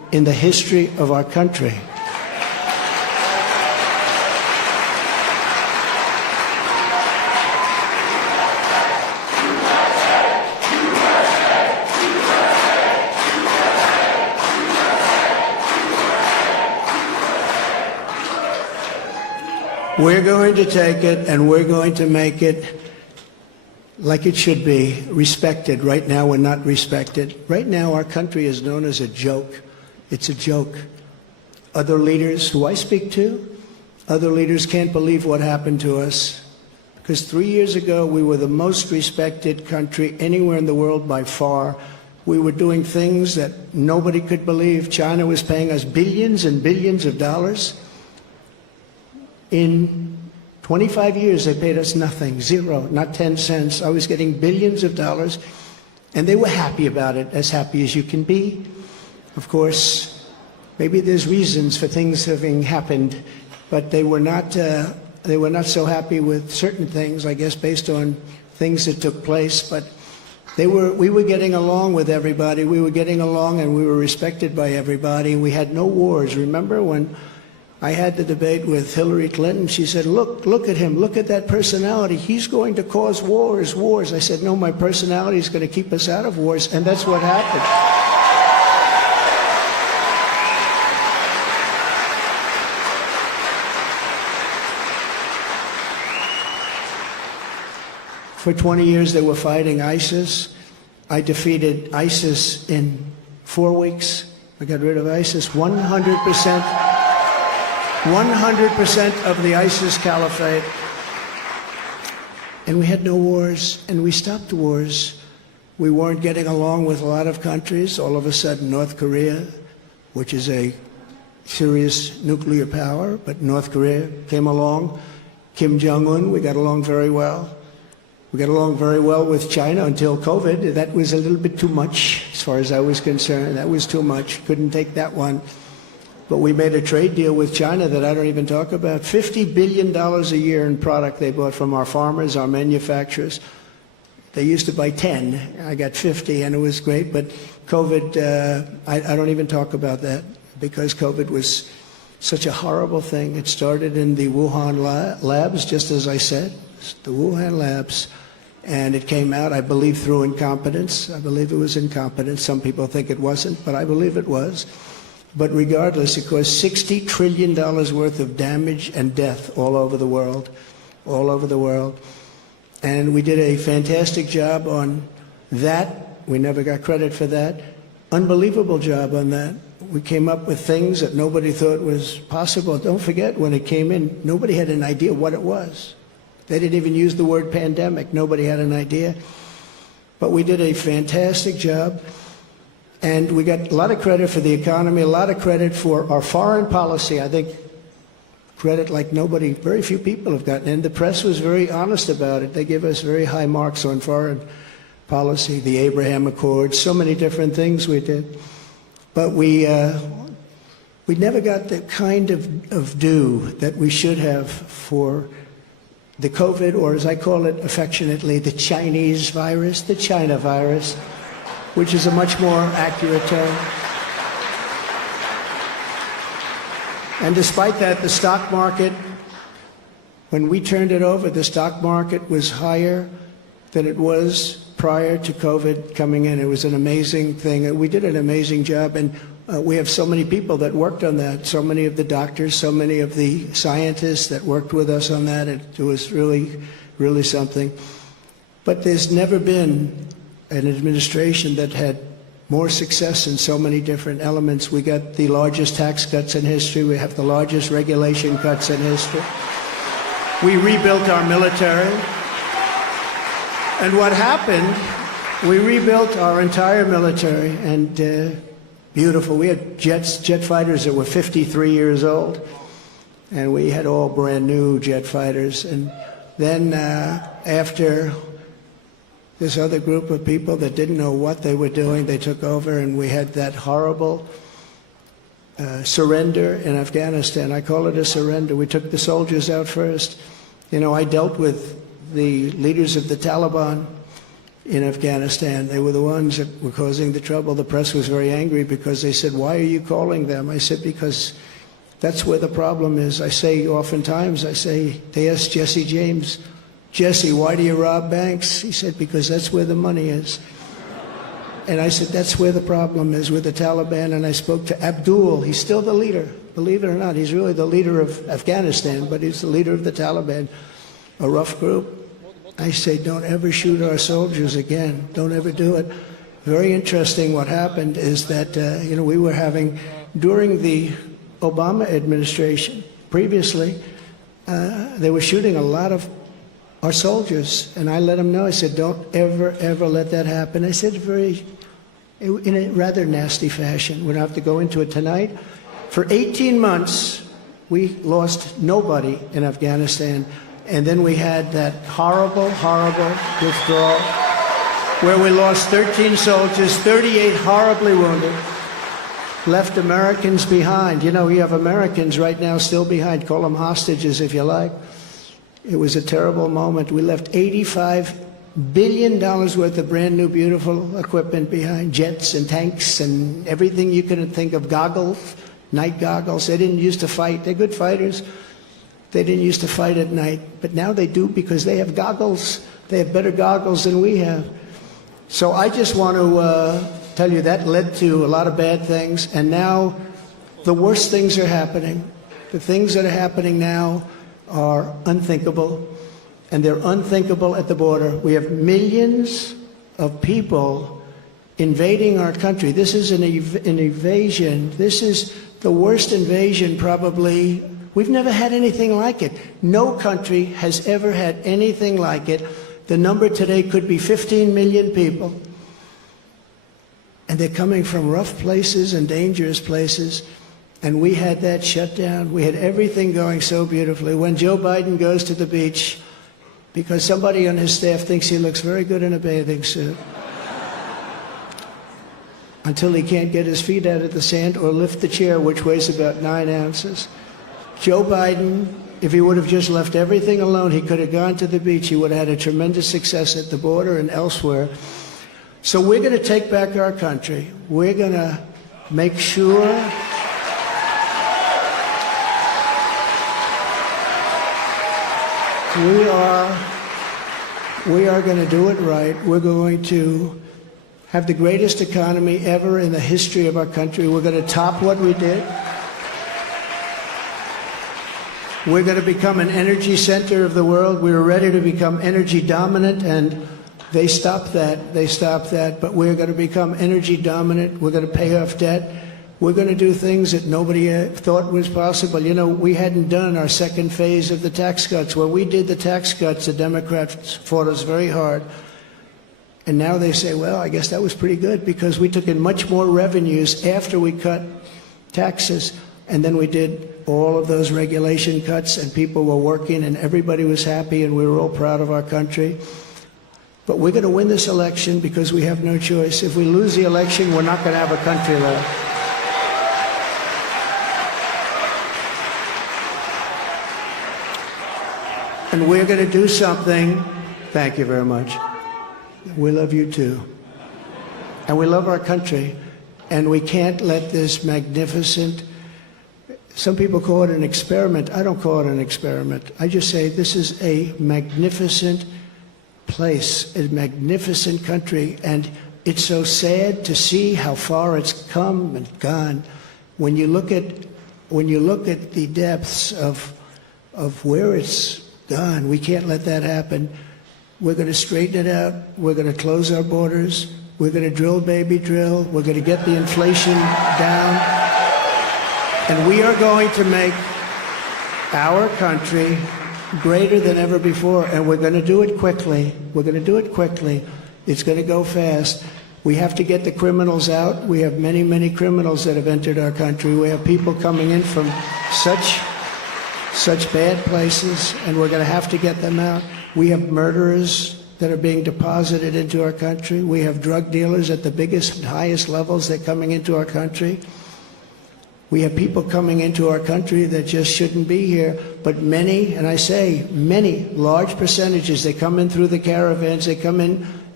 in the history of our country. We're going to take it and we're going to make it like it should be, respected. Right now we're not respected. Right now our country is known as a joke. It's a joke. Other leaders who I speak to, other leaders can't believe what happened to us. Because 3 years ago we were the most respected country anywhere in the world by far. We were doing things that nobody could believe. China was paying us billions and billions of dollars. In 25 years, they paid us nothing, zero, not 10 cents. I was getting billions of dollars, and they were happy about it, as happy as you can be. Of course, maybe there's reasons for things having happened, but they were not so happy with certain things, I guess, based on things that took place. But we were getting along with everybody. We were getting along, and we were respected by everybody. We had no wars. Remember when I had the debate with Hillary Clinton? She said, look at him, look at that personality. He's going to cause wars. I said, no, my personality is going to keep us out of wars, and that's what happened. For 20 years they were fighting ISIS. I defeated ISIS in 4 weeks. I got rid of ISIS 100%. 100% of the ISIS caliphate. And we had no wars, and we stopped wars. We weren't getting along with a lot of countries. All of a sudden, North Korea, which is a serious nuclear power, but North Korea came along. Kim Jong-un, we got along very well. We got along very well with China until COVID. That was a little bit too much, as far as I was concerned. That was too much. Couldn't take that one. But we made a trade deal with China that I don't even talk about. $50 billion a year in product they bought from our farmers, our manufacturers. They used to buy 10. I got 50, and it was great. But COVID, I don't even talk about that, because COVID was such a horrible thing. It started in the Wuhan labs, just as I said, the Wuhan labs. And it came out, I believe, through incompetence. I believe it was incompetence. Some people think it wasn't, but I believe it was. But regardless, it caused $60 trillion worth of damage and death all over the world, all over the world. And we did a fantastic job on that. We never got credit for that. Unbelievable job on that. We came up with things that nobody thought was possible. Don't forget, when it came in, nobody had an idea what it was. They didn't even use the word pandemic. Nobody had an idea. But we did a fantastic job. And we got a lot of credit for the economy, a lot of credit for our foreign policy. I think credit like nobody, very few people have gotten. And the press was very honest about it. They give us very high marks on foreign policy, the Abraham Accords, so many different things we did. But we never got the kind of due that we should have for the COVID, or as I call it affectionately, the Chinese virus, the China virus, which is a much more accurate term. And despite that, the stock market, when we turned it over, the stock market was higher than it was prior to COVID coming in. It was an amazing thing. We did an amazing job, and we have so many people that worked on that, so many of the doctors, so many of the scientists that worked with us on that. It was really, really something. But there's never been an administration that had more success in so many different elements. We got the largest tax cuts in history. We have the largest regulation cuts in history. We rebuilt our military. And what happened, we rebuilt our entire military, and beautiful. We had jet fighters that were 53 years old, and we had all brand new jet fighters. And then after this other group of people that didn't know what they were doing, they took over, and we had that horrible surrender in Afghanistan. I call it a surrender. We took the soldiers out first. You know, I dealt with the leaders of the Taliban in Afghanistan. They were the ones that were causing the trouble. The press was very angry because they said, "Why are you calling them?" I said, "Because that's where the problem is." I say oftentimes, they asked Jesse James, "Jesse, why do you rob banks?" He said, "Because that's where the money is." And I said, that's where the problem is with the Taliban. And I spoke to Abdul. He's still the leader. Believe it or not, he's really the leader of Afghanistan, but he's the leader of the Taliban, a rough group. I say, don't ever shoot our soldiers again. Don't ever do it. Very interesting what happened is that, we were having, during the Obama administration, previously, they were shooting a lot of our soldiers. And I let them know, I said, don't ever, ever let that happen. I said in a rather nasty fashion. We don't have to go into it tonight. For 18 months, we lost nobody in Afghanistan. And then we had that horrible, horrible withdrawal where we lost 13 soldiers, 38 horribly wounded, left Americans behind. You know, we have Americans right now still behind. Call them hostages if you like. It was a terrible moment. We left $85 billion worth of brand new, beautiful equipment behind, jets and tanks and everything you could think of, goggles, night goggles. They didn't used to fight. They're good fighters. They didn't used to fight at night, but now they do because they have goggles. They have better goggles than we have. So I just want to tell you that led to a lot of bad things, and now the worst things are happening. The things that are happening now are unthinkable, and they're unthinkable at the border. We have millions of people invading our country. This is an invasion. This is the worst invasion probably. We've never had anything like it. No country has ever had anything like it. The number today could be 15 million people. And they're coming from rough places and dangerous places. And we had that shut down. We had everything going so beautifully. When Joe Biden goes to the beach, because somebody on his staff thinks he looks very good in a bathing suit, until he can't get his feet out of the sand or lift the chair, which weighs about 9 ounces. Joe Biden, if he would have just left everything alone, he could have gone to the beach. He would have had a tremendous success at the border and elsewhere. So we're going to take back our country. We're going to make sure we are going to do it right. We're going to have the greatest economy ever in the history of our country. We're going to top what we did. We're going to become an energy center of the world. We were ready to become energy dominant, and they stopped that. They stopped that. But we're going to become energy dominant. We're going to pay off debt. We're going to do things that nobody thought was possible. You know, we hadn't done our second phase of the tax cuts. When we did the tax cuts, the Democrats fought us very hard. And now they say, well, I guess that was pretty good because we took in much more revenues after we cut taxes. And then we did all of those regulation cuts, and people were working, and everybody was happy, and we were all proud of our country. But we're going to win this election because we have no choice. If we lose the election, we're not going to have a country left. And we're going to do something. Thank you very much. We love you too. And we love our country. And we can't let this magnificent, some people call it an experiment. I don't call it an experiment. I just say this is a magnificent place, a magnificent country. And it's so sad to see how far it's come and gone. When you look at the depths of where it's gone, we can't let that happen. We're going to straighten it out. We're going to close our borders. We're going to drill, baby, drill. We're going to get the inflation down. And we are going to make our country greater than ever before. And we're going to do it quickly. We're going to do it quickly. It's going to go fast. We have to get the criminals out. We have many, many criminals that have entered our country. We have people coming in from such bad places, and we're going to have to get them out. We have murderers that are being deposited into our country. We have drug dealers at the biggest, highest levels. They're coming into our country. We have people coming into our country that just shouldn't be here. But many, and I say many, large percentages, they come in through the caravans. They come in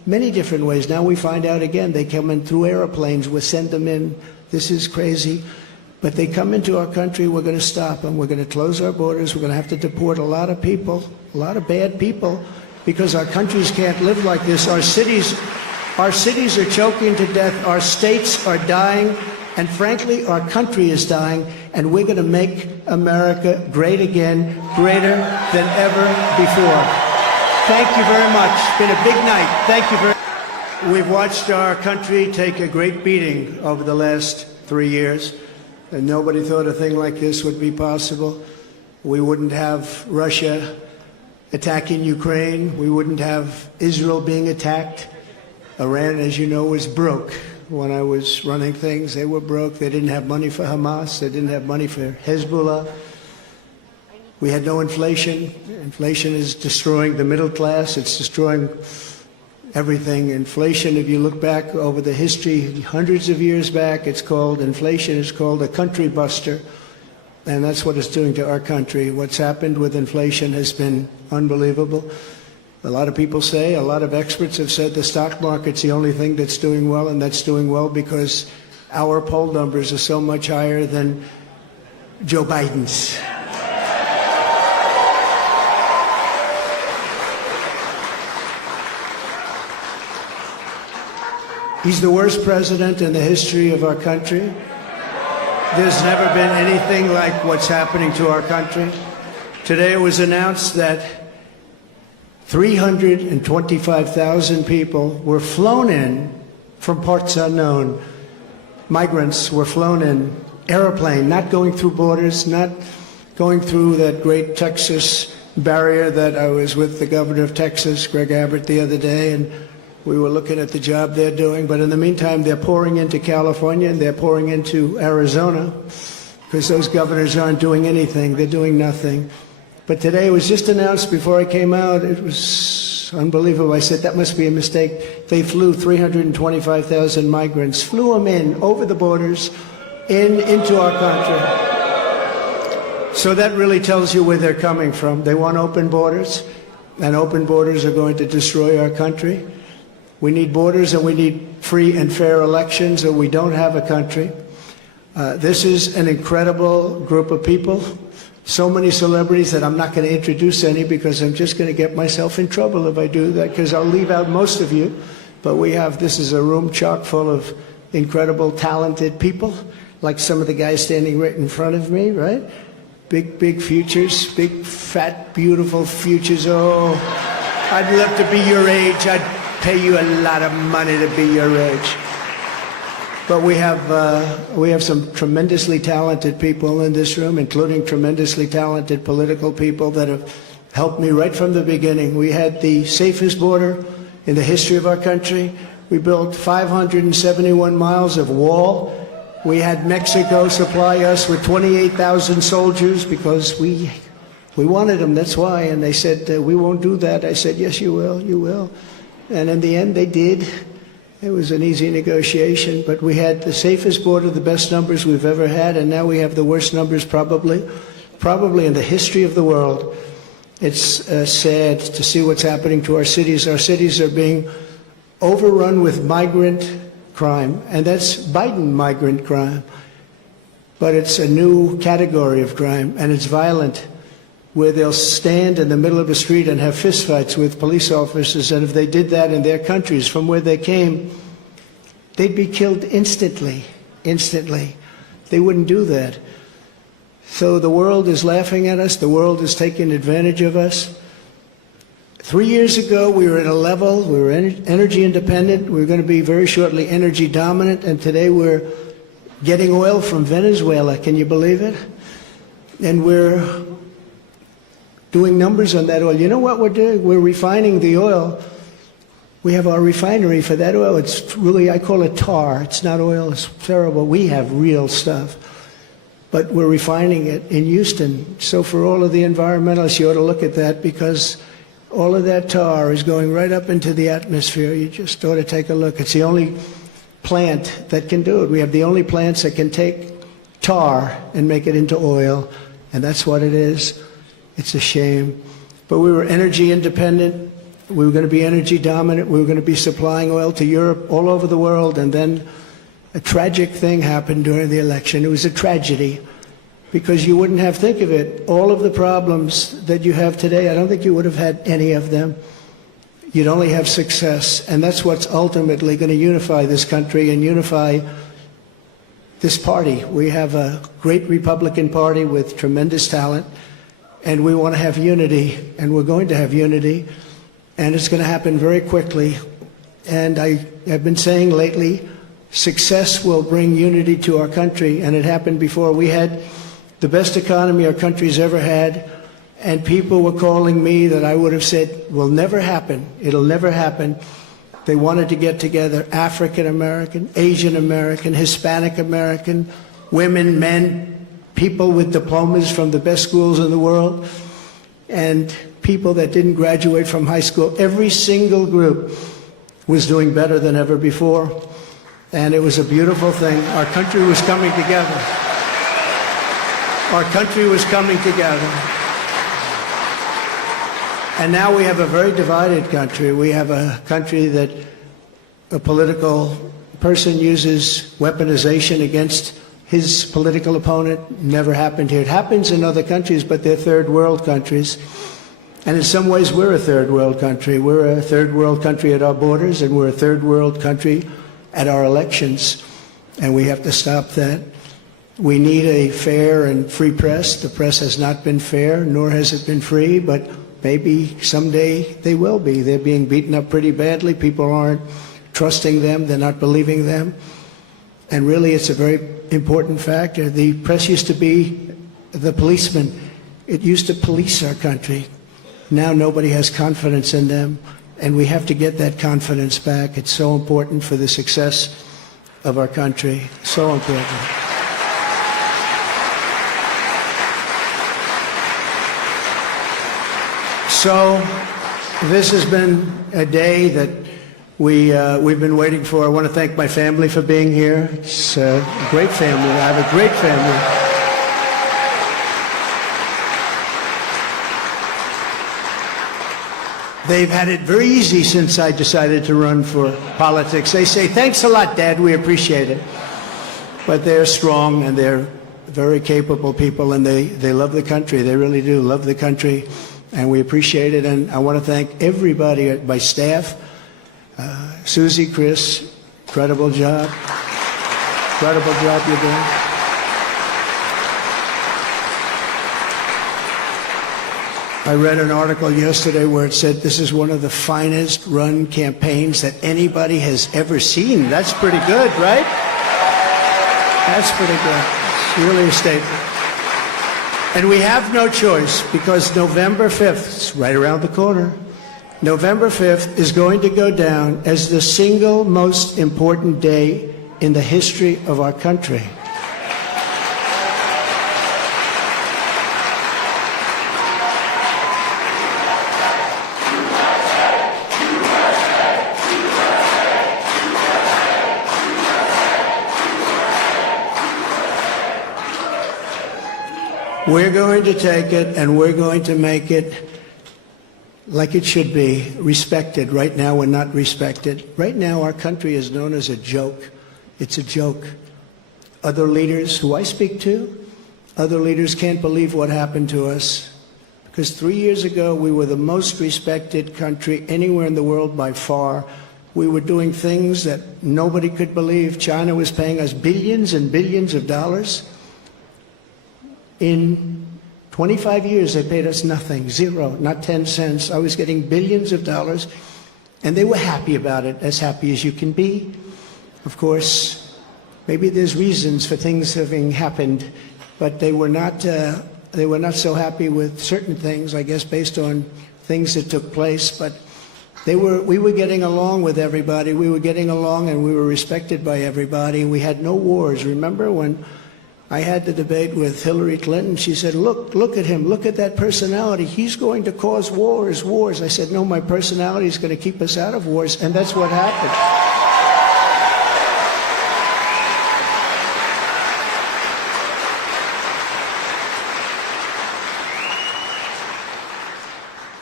many different ways. Now we find out again, they come in through airplanes, we send them in. This is crazy. But they come into our country, we're going to stop them. We're going to close our borders. We're going to have to deport a lot of people, a lot of bad people, because our countries can't live like this. Our cities are choking to death. Our states are dying. And frankly, our country is dying. And we're going to make America great again, greater than ever before. Thank you very much. It's been a big night. Thank you very much. We've watched our country take a great beating over the last 3 years. And nobody thought a thing like this would be possible. We wouldn't have Russia attacking Ukraine. We wouldn't have Israel being attacked. Iran, as you know, was broke. When I was running things, they were broke. They didn't have money for Hamas. They didn't have money for Hezbollah. We had no inflation. Inflation is destroying the middle class. It's destroying everything. Inflation, if you look back over the history, hundreds of years back, inflation is called a country buster. And that's what it's doing to our country. What's happened with inflation has been unbelievable. A lot of people say, a lot of experts have said the stock market's the only thing that's doing well, and that's doing well because our poll numbers are so much higher than Joe Biden's. He's the worst president in the history of our country. There's never been anything like what's happening to our country. Today it was announced that 325,000 people were flown in from parts unknown. Migrants were flown in, airplane, not going through borders, not going through that great Texas barrier that I was with the governor of Texas, Greg Abbott, the other day, and we were looking at the job they're doing. But in the meantime, they're pouring into California and they're pouring into Arizona because those governors aren't doing anything. They're doing nothing. But today it was just announced before I came out. It was unbelievable. I said, that must be a mistake. They flew 325,000 migrants, flew them in over the borders into our country. So that really tells you where they're coming from. They want open borders, and open borders are going to destroy our country. We need borders and we need free and fair elections, or we don't have a country. This is an incredible group of people. So many celebrities that I'm not going to introduce any because I'm just going to get myself in trouble if I do that, because I'll leave out most of you. But this is a room chock full of incredible, talented people, like some of the guys standing right in front of me, right? Big futures, big, fat, beautiful futures. Oh, I'd love to be your age. I'd pay you a lot of money to be your age. But we have some tremendously talented people in this room, including tremendously talented political people that have helped me right from the beginning. We had the safest border in the history of our country. We built 571 miles of wall. We had Mexico supply us with 28,000 soldiers because we wanted them, that's why. And they said, we won't do that. I said, yes, you will, you will. And in the end, they did. It was an easy negotiation, but we had the safest border, the best numbers we've ever had, and now we have the worst numbers probably in the history of the world. It's sad to see what's happening to our cities. Our cities are being overrun with migrant crime, and that's Biden migrant crime. But it's a new category of crime, and it's violent, where they'll stand in the middle of a street and have fistfights with police officers, and if they did that in their countries from where they came, they'd be killed instantly. They wouldn't do that. So the world is laughing at us. The world is taking advantage of us. 3 years ago, we were at a level, we were energy independent. We were going to be very shortly energy dominant, and today we're getting oil from Venezuela. Can you believe it? And we're doing numbers on that oil. You know what we're doing? We're refining the oil. We have our refinery for that oil. It's really, I call it tar. It's not oil. It's terrible. We have real stuff. But we're refining it in Houston. So for all of the environmentalists, you ought to look at that, because all of that tar is going right up into the atmosphere. You just ought to take a look. It's the only plant that can do it. We have the only plants that can take tar and make it into oil, and that's what it is. It's a shame. But we were energy independent. We were going to be energy dominant. We were going to be supplying oil to Europe, all over the world. And then a tragic thing happened during the election. It was a tragedy because you wouldn't have, think of it, all of the problems that you have today, I don't think you would have had any of them. You'd only have success. And that's what's ultimately going to unify this country and unify this party. We have a great Republican Party with tremendous talent, and we want to have unity, and we're going to have unity, and it's going to happen very quickly. And I have been saying lately, success will bring unity to our country, and it happened before. We had the best economy our country's ever had, and people were calling me that I would have said will never happen. It'll never happen. They wanted to get together African American, Asian American, Hispanic American, women, men, people with diplomas from the best schools in the world, and people that didn't graduate from high school. Every single group was doing better than ever before, and it was a beautiful thing. Our country was coming together. Our country was coming together. And now we have a very divided country. We have a country that a political person uses weaponization against his political opponent. Never happened here. It happens in other countries, but they're third world countries. And in some ways, we're a third world country. We're a third world country at our borders, and we're a third world country at our elections. And we have to stop that. We need a fair and free press. The press has not been fair, nor has it been free, but maybe someday they will be. They're being beaten up pretty badly. People aren't trusting them. They're not believing them. And really, it's a very important factor. The press used to be the policeman. It used to police our country. Now nobody has confidence in them, and we have to get that confidence back. It's so important for the success of our country. So important. So this has been a day that we've been waiting for. I want to thank my family for being here. It's a great family. I have a great family. They've had it very easy since I decided to run for politics. They say, thanks a lot, Dad, we appreciate it. But they're strong, and they're very capable people, and they love the country. They really do love the country, and we appreciate it. And I want to thank everybody at my staff. Susie, Chris, incredible job. Incredible job you're doing. I read an article yesterday where it said this is one of the finest run campaigns that anybody has ever seen. That's pretty good, right? That's pretty good. It's really a statement. And we have no choice, because November 5th, it's right around the corner, November 5th is going to go down as the single most important day in the history of our country. We're going to take it, and we're going to make it like it should be, respected. Right now, we're not respected. Right now, our country is known as a joke. It's a joke. Other leaders who I speak to, other leaders can't believe what happened to us. Because 3 years ago, we were the most respected country anywhere in the world by far. We were doing things that nobody could believe. China was paying us billions and billions of dollars. In 25 years, they paid us nothing, zero, not 10 cents. I was getting billions of dollars, and they were happy about it, as happy as you can be. Of course, maybe there's reasons for things having happened, but they were not so happy with certain things, I guess, based on things that took place. But we were getting along with everybody. We were getting along, and we were respected by everybody. We had no wars. Remember when I had the debate with Hillary Clinton? She said, look at him, look at that personality. He's going to cause wars. I said, no, my personality is going to keep us out of wars, and that's what happened.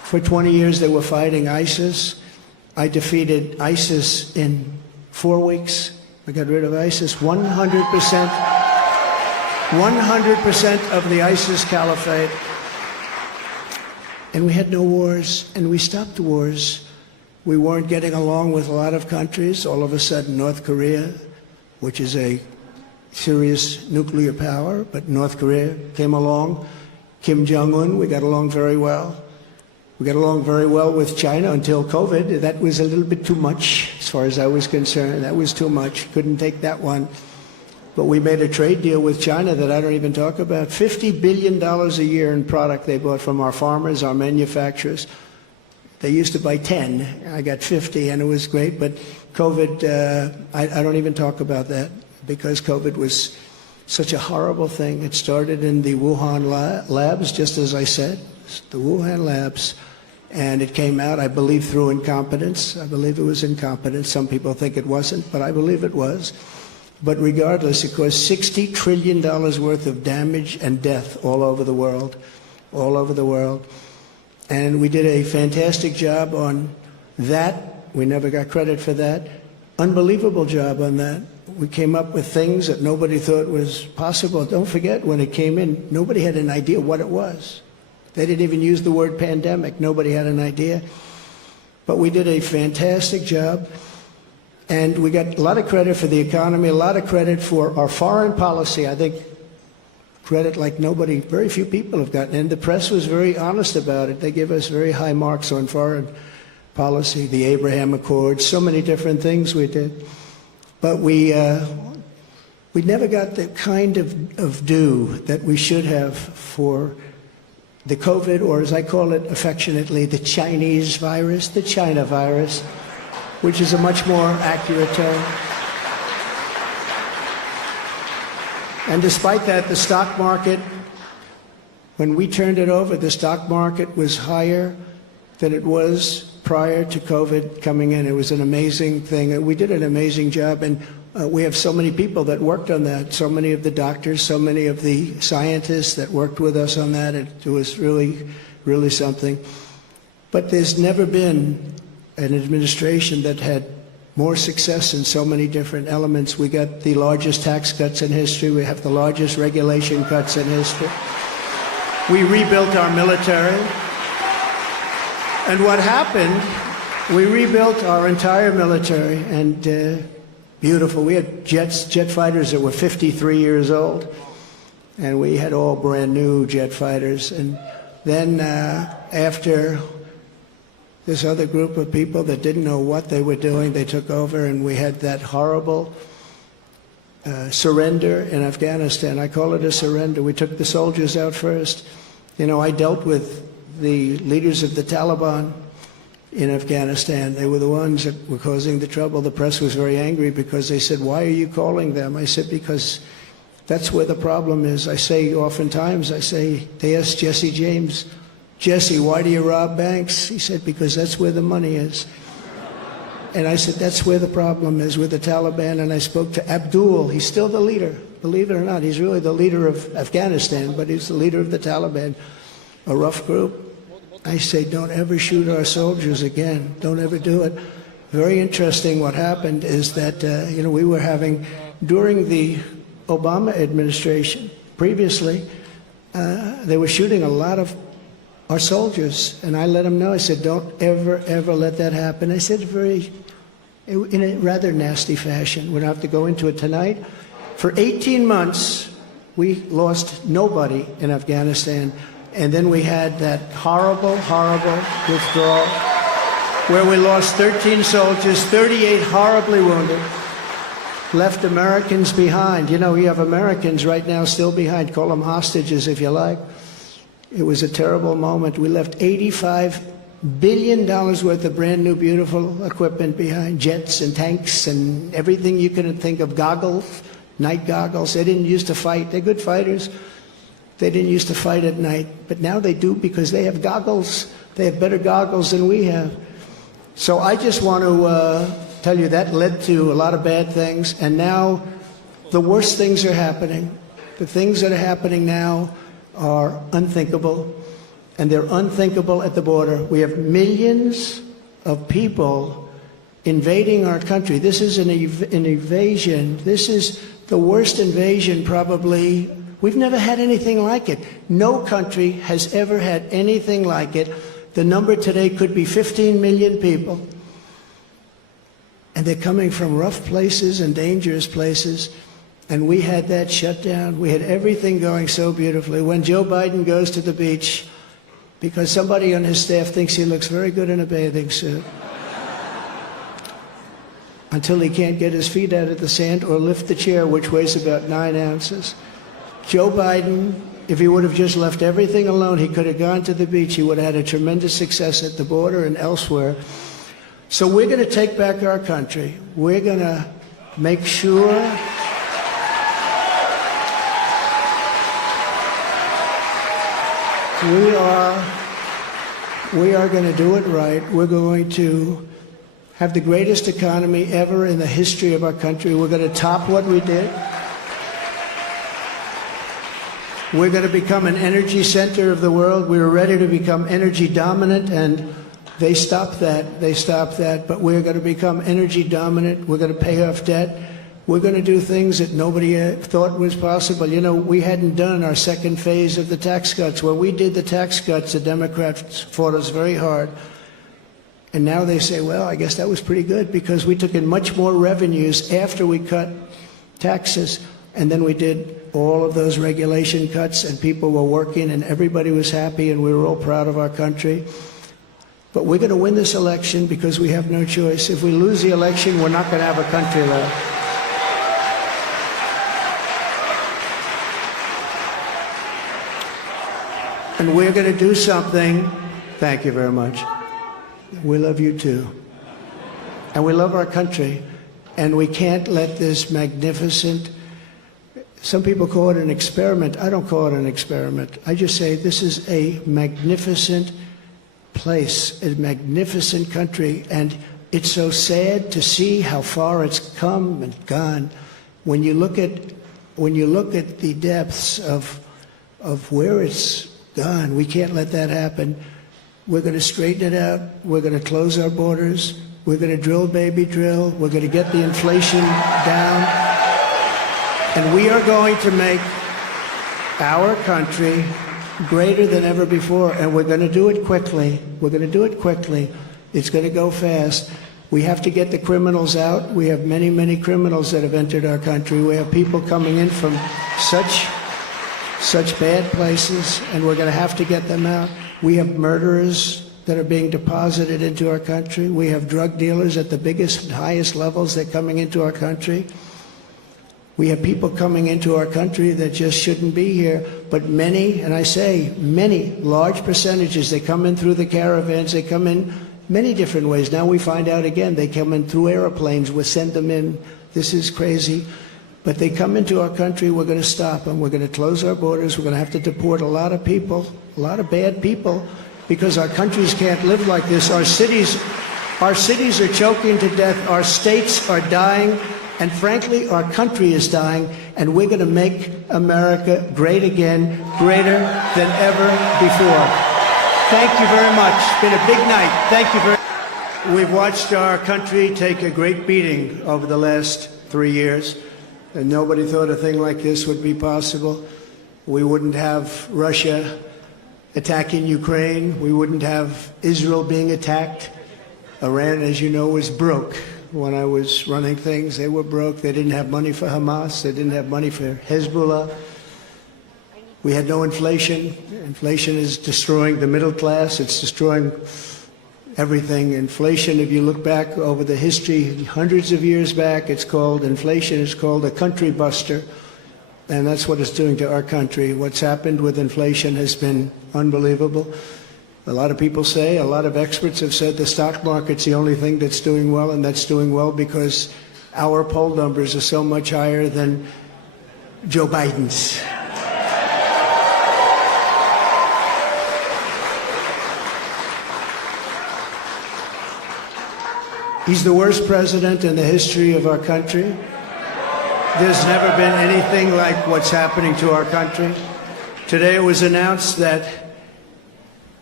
For 20 years, they were fighting ISIS. I defeated ISIS in 4 weeks. I got rid of ISIS. 100% of the ISIS caliphate. And we had no wars, and we stopped wars. We weren't getting along with a lot of countries. All of a sudden, North Korea, which is a serious nuclear power, but North Korea came along. Kim Jong-un, we got along very well. We got along very well with China until COVID. That was a little bit too much, as far as I was concerned. That was too much. Couldn't take that one. But we made a trade deal with China that I don't even talk about. $50 billion a year in product they bought from our farmers, our manufacturers. They used to buy 10. I got 50, and it was great. But COVID, I don't even talk about that, because COVID was such a horrible thing. It started in the Wuhan labs, just as I said, the Wuhan labs. And it came out, I believe, through incompetence. I believe it was incompetence. Some people think it wasn't, but I believe it was. But regardless, it caused $60 trillion worth of damage and death all over the world, all over the world. And we did a fantastic job on that. We never got credit for that. Unbelievable job on that. We came up with things that nobody thought was possible. Don't forget, when it came in, nobody had an idea what it was. They didn't even use the word pandemic. Nobody had an idea. But we did a fantastic job. And we got a lot of credit for the economy, a lot of credit for our foreign policy. I think credit like nobody, very few people have gotten. And the press was very honest about it. They give us very high marks on foreign policy, the Abraham Accords, so many different things we did. But we never got the kind of due that we should have for the COVID, or as I call it affectionately, the Chinese virus, the China virus, which is a much more accurate term. And despite that, the stock market, when we turned it over, the stock market was higher than it was prior to COVID coming in. It was an amazing thing. We did an amazing job, and we have so many people that worked on that, so many of the doctors, so many of the scientists that worked with us on that. It was really, really something. But there's never been an administration that had more success in so many different elements. We got the largest tax cuts in history. We have the largest regulation cuts in history. We rebuilt our military. And what happened, we rebuilt our entire military, and beautiful. We had jet fighters that were 53 years old, and we had all brand new jet fighters. And then after this other group of people that didn't know what they were doing, they took over, and we had that horrible surrender in Afghanistan. I call it a surrender. We took the soldiers out first. You know, I dealt with the leaders of the Taliban in Afghanistan. They were the ones that were causing the trouble. The press was very angry because they said, "Why are you calling them?" I said, "Because that's where the problem is." I say oftentimes, they asked Jesse James, "Jesse, why do you rob banks?" He said, "Because that's where the money is." And I said, that's where the problem is, with the Taliban. And I spoke to Abdul. He's still the leader. Believe it or not, he's really the leader of Afghanistan, but he's the leader of the Taliban, a rough group. I say, don't ever shoot our soldiers again. Don't ever do it. Very interesting what happened is that, we were having, during the Obama administration, previously, they were shooting a lot of our soldiers, and I let them know. I said, don't ever, ever let that happen. I said in a rather nasty fashion. We don't have to go into it tonight. For 18 months, we lost nobody in Afghanistan, and then we had that horrible, horrible withdrawal where we lost 13 soldiers, 38 horribly wounded, left Americans behind. You know, you have Americans right now still behind. Call them hostages if you like. It was a terrible moment. We left $85 billion worth of brand new, beautiful equipment behind, jets and tanks and everything you could think of, goggles, night goggles. They didn't used to fight. They're good fighters. They didn't used to fight at night, but now they do because they have goggles. They have better goggles than we have. So I just want to tell you that led to a lot of bad things, and now the worst things are happening. The things that are happening now are unthinkable, and they're unthinkable at the border. We have millions of people invading our country. This is an invasion. This is the worst invasion probably. We've never had anything like it. No country has ever had anything like it. The number today could be 15 million people. And they're coming from rough places and dangerous places. And we had that shut down. We had everything going so beautifully. When Joe Biden goes to the beach, because somebody on his staff thinks he looks very good in a bathing suit, until he can't get his feet out of the sand or lift the chair, which weighs about 9 ounces. Joe Biden, if he would have just left everything alone, he could have gone to the beach. He would have had a tremendous success at the border and elsewhere. So we're going to take back our country. We're going to make sure we are going to do it right. We're going to have the greatest economy ever in the history of our country. We're going to top what we did. We're going to become an energy center of the world. We were ready to become energy dominant, and they stopped that. They stopped that. But we're going to become energy dominant. We're going to pay off debt. We're going to do things that nobody thought was possible. You know, we hadn't done our second phase of the tax cuts. When we did the tax cuts, the Democrats fought us very hard. And now they say, well, I guess that was pretty good because we took in much more revenues after we cut taxes. And then we did all of those regulation cuts, and people were working, and everybody was happy, and we were all proud of our country. But we're going to win this election because we have no choice. If we lose the election, we're not going to have a country left. And we're going to do something. Thank you very much. We love you too. And we love our country. And we can't let this magnificent, some people call it an experiment. I don't call it an experiment. I just say this is a magnificent place, a magnificent country. And it's so sad to see how far it's come and gone. When you look at the depths of where it's gone, we can't let that happen. We're going to straighten it out. We're going to close our borders. We're going to drill, baby, drill. We're going to get the inflation down. And we are going to make our country greater than ever before. And we're going to do it quickly. We're going to do it quickly. It's going to go fast. We have to get the criminals out. We have many, many criminals that have entered our country. We have people coming in from such bad places, and we're going to have to get them out. We have murderers that are being deposited into our country. We have drug dealers at the biggest and highest levels that are coming into our country. We have people coming into our country that just shouldn't be here, but many, and I say many, large percentages, they come in through the caravans, they come in many different ways. Now we find out again, they come in through airplanes, we send them in. This is crazy. But they come into our country, we're going to stop them. We're going to close our borders. We're going to have to deport a lot of people, a lot of bad people, because our countries can't live like this. Our cities are choking to death. Our states are dying. And frankly, our country is dying. And we're going to make America great again, greater than ever before. Thank you very much. It's been a big night. Thank you very much. We've watched our country take a great beating over the last 3 years. And nobody thought a thing like this would be possible. We wouldn't have Russia attacking Ukraine. We wouldn't have Israel being attacked. Iran, as you know, was broke. When I was running things, they were broke. They didn't have money for Hamas. They didn't have money for Hezbollah. We had no inflation. Inflation is destroying the middle class. It's destroying everything. Inflation, if you look back over the history, hundreds of years back, it's called inflation. It's called a country buster. And that's what it's doing to our country. What's happened with inflation has been unbelievable. A lot of people say, a lot of experts have said the stock market's the only thing that's doing well, and that's doing well because our poll numbers are so much higher than Joe Biden's. He's the worst president in the history of our country. There's never been anything like what's happening to our country. Today it was announced that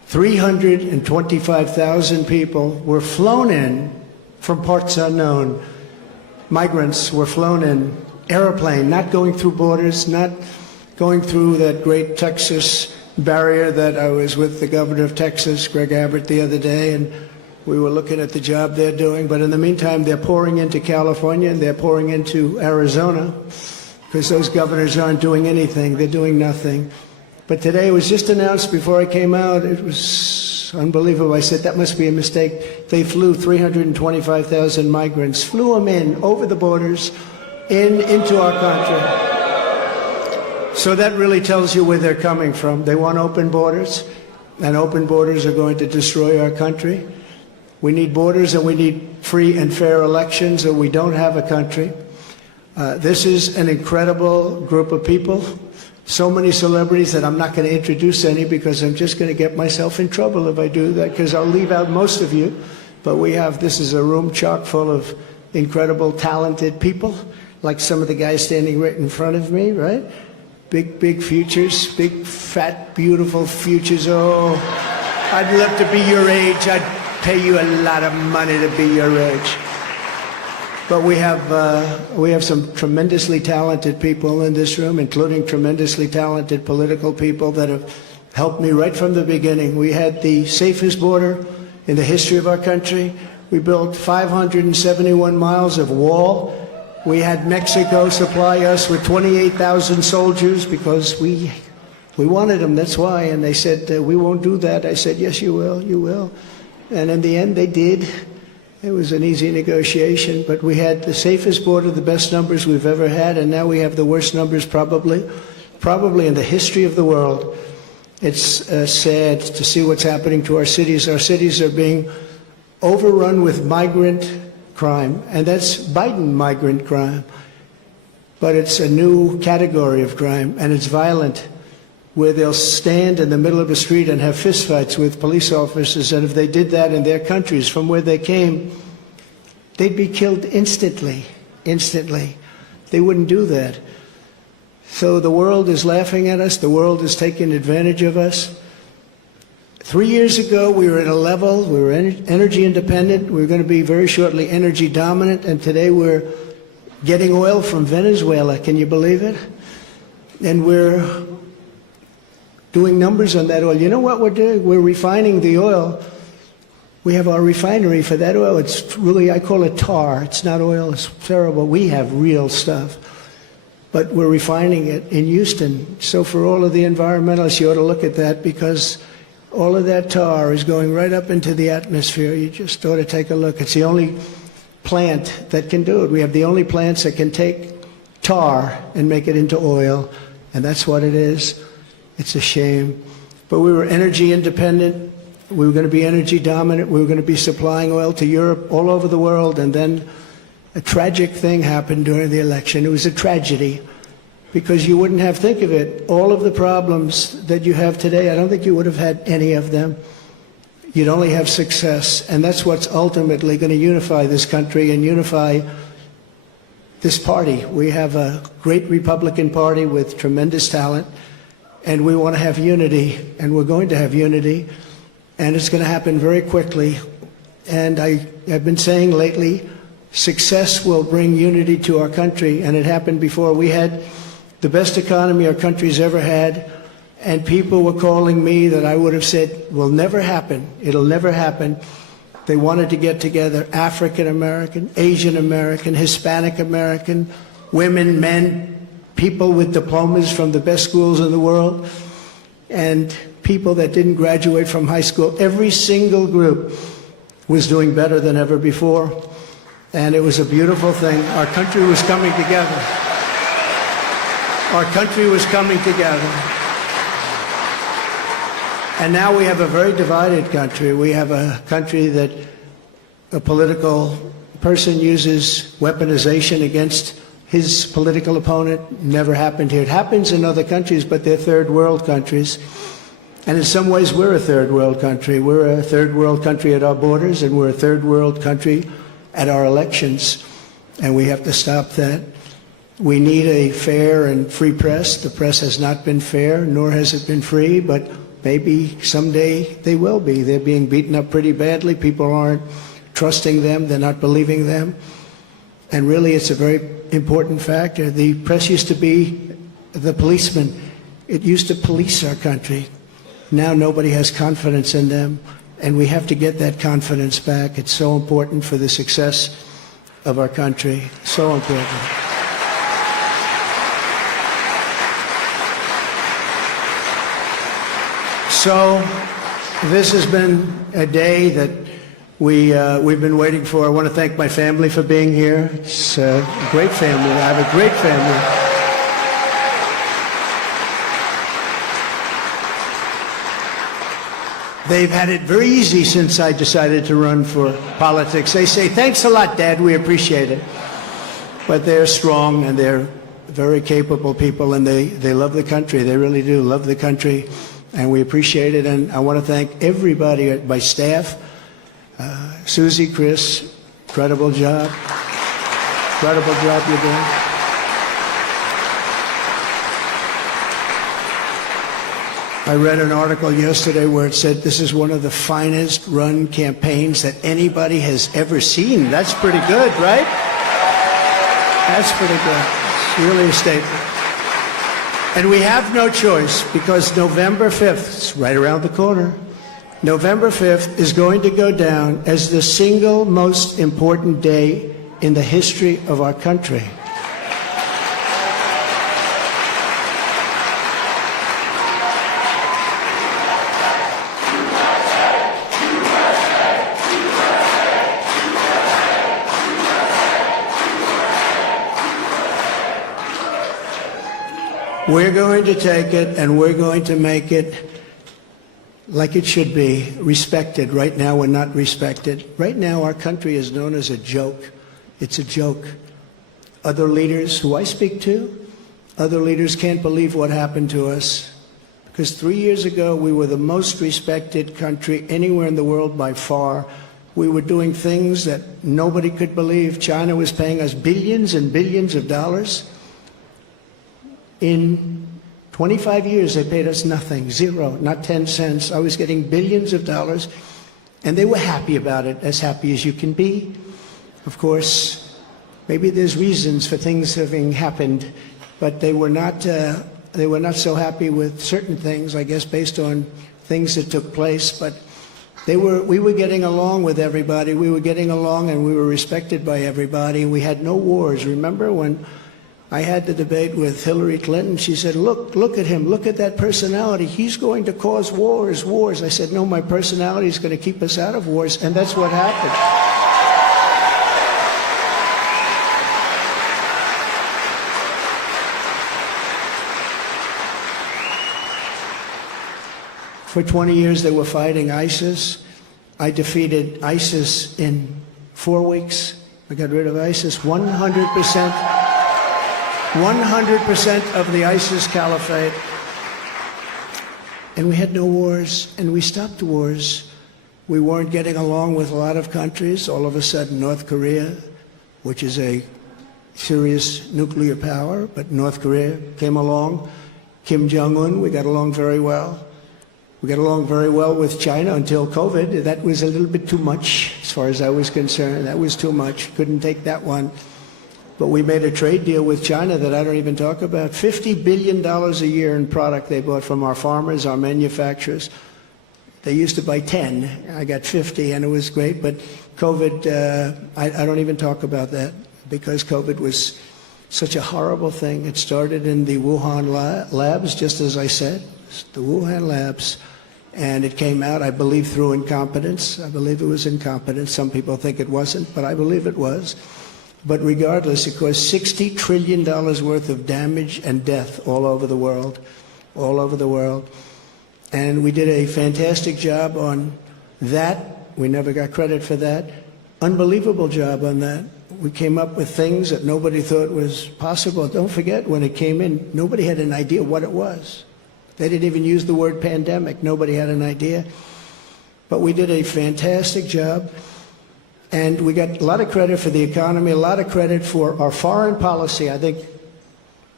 325,000 people were flown in from parts unknown. Migrants were flown in, airplane, not going through borders, not going through that great Texas barrier that I was with the governor of Texas, Greg Abbott, the other day, and we were looking at the job they're doing. But in the meantime, they're pouring into California and they're pouring into Arizona because those governors aren't doing anything. They're doing nothing. But today it was just announced before I came out. It was unbelievable. I said, that must be a mistake. They flew 325,000 migrants, flew them in over the borders into our country. So that really tells you where they're coming from. They want open borders, and open borders are going to destroy our country. We need borders and we need free and fair elections, or we don't have a country. This is an incredible group of people. So many celebrities that I'm not going to introduce any because I'm just going to get myself in trouble if I do that, because I'll leave out most of you. But this is a room chock full of incredible, talented people, like some of the guys standing right in front of me, right? Big, big futures, big, fat, beautiful futures. Oh, I'd love to be your age. I'd pay you a lot of money to be your age. But we have some tremendously talented people in this room, including tremendously talented political people that have helped me right from the beginning. We had the safest border in the history of our country. We built 571 miles of wall. We had Mexico supply us with 28,000 soldiers because we wanted them, that's why. And they said, we won't do that. I said, yes, you will, you will. And in the end, they did. It was an easy negotiation, but we had the safest border, the best numbers we've ever had, and now we have the worst numbers probably in the history of the world. It's sad to see what's happening to our cities. Our cities are being overrun with migrant crime, and that's Biden migrant crime. But it's a new category of crime, and it's violent, where they'll stand in the middle of a street and have fistfights with police officers, and if they did that in their countries from where they came, they'd be killed instantly. They wouldn't do that. So the world is laughing at us. The world is taking advantage of us. 3 years ago, we were at a level, we were energy independent. We were going to be very shortly energy dominant, and today we're getting oil from Venezuela. Can you believe it? And we're doing numbers on that oil. You know what we're doing? We're refining the oil. We have our refinery for that oil. It's really, I call it tar. It's not oil. It's terrible. We have real stuff. But we're refining it in Houston. So for all of the environmentalists, you ought to look at that, because all of that tar is going right up into the atmosphere. You just ought to take a look. It's the only plant that can do it. We have the only plants that can take tar and make it into oil, and that's what it is. It's a shame. But we were energy independent. We were going to be energy dominant. We were going to be supplying oil to Europe, all over the world. And then a tragic thing happened during the election. It was a tragedy, because you wouldn't have, think of it, all of the problems that you have today, I don't think you would have had any of them. You'd only have success. And that's what's ultimately going to unify this country and unify this party. We have a great Republican Party with tremendous talent. And we want to have unity, and we're going to have unity, and it's going to happen very quickly. And I have been saying lately, success will bring unity to our country, and it happened before. We had the best economy our country's ever had, and people were calling me that I would have said will never happen. It'll never happen. They wanted to get together, African American, Asian American, Hispanic American, women, men, people with diplomas from the best schools in the world, and people that didn't graduate from high school. Every single group was doing better than ever before, and it was a beautiful thing. Our country was coming together. Our country was coming together. And now we have a very divided country. We have a country that a political person uses weaponization against his political opponent. Never happened here. It happens in other countries, but they're third world countries. And in some ways, we're a third world country. We're a third world country at our borders, and we're a third world country at our elections. And we have to stop that. We need a fair and free press. The press has not been fair, nor has it been free, but maybe someday they will be. They're being beaten up pretty badly. People aren't trusting them. They're not believing them. And really, it's a very important factor. The press used to be the policeman. It used to police our country. Now nobody has confidence in them, and we have to get that confidence back. It's so important for the success of our country. So important. So this has been a day that we've been waiting for. I want to thank my family for being here. It's a great family. I have a great family. They've had it very easy since I decided to run for politics. They say, thanks a lot, Dad, we appreciate it. But they're strong and they're very capable people, and they love the country. They really do love the country, and we appreciate it. And I want to thank everybody at my staff. Susie, Chris, incredible job. Incredible job you're doing. I read an article yesterday where it said this is one of the finest run campaigns that anybody has ever seen. That's pretty good, right? That's pretty good. It's really a statement. And we have no choice, because November 5th, it's right around the corner, November 5th is going to go down as the single most important day in the history of our country. We're going to take it and we're going to make it like it should be, respected. Right now, we're not respected. Right now, our country is known as a joke. It's a joke. Other leaders who I speak to, other leaders can't believe what happened to us. Because 3 years ago, we were the most respected country anywhere in the world by far. We were doing things that nobody could believe. China was paying us billions and billions of dollars. In 25 years, they paid us nothing, zero, not 10 cents. I was getting billions of dollars, and they were happy about it, as happy as you can be. Of course, maybe there's reasons for things having happened, but they were not so happy with certain things, I guess, based on things that took place. But we were getting along with everybody. We were getting along, and we were respected by everybody. We had no wars. Remember when I had the debate with Hillary Clinton? She said, look at him, look at that personality. He's going to cause wars. I said, no, my personality is going to keep us out of wars, and that's what happened. For 20 years, they were fighting ISIS. I defeated ISIS in 4 weeks. I got rid of ISIS 100%. 100% of the ISIS caliphate. And we had no wars, and we stopped wars. We weren't getting along with a lot of countries. All of a sudden, North Korea, which is a serious nuclear power, but North Korea came along. Kim Jong-un, we got along very well. We got along very well with China until COVID. That was a little bit too much, as far as I was concerned. That was too much. Couldn't take that one. But we made a trade deal with China that I don't even talk about. $50 billion a year in product they bought from our farmers, our manufacturers. They used to buy 10. I got 50, and it was great. But COVID, I don't even talk about that, because COVID was such a horrible thing. It started in the Wuhan labs, just as I said, the Wuhan labs. And it came out, I believe, through incompetence. I believe it was incompetence. Some people think it wasn't, but I believe it was. But regardless, it caused $60 trillion worth of damage and death all over the world, all over the world. And we did a fantastic job on that. We never got credit for that. Unbelievable job on that. We came up with things that nobody thought was possible. Don't forget, when it came in, nobody had an idea what it was. They didn't even use the word pandemic. Nobody had an idea. But we did a fantastic job. And we got a lot of credit for the economy, a lot of credit for our foreign policy. I think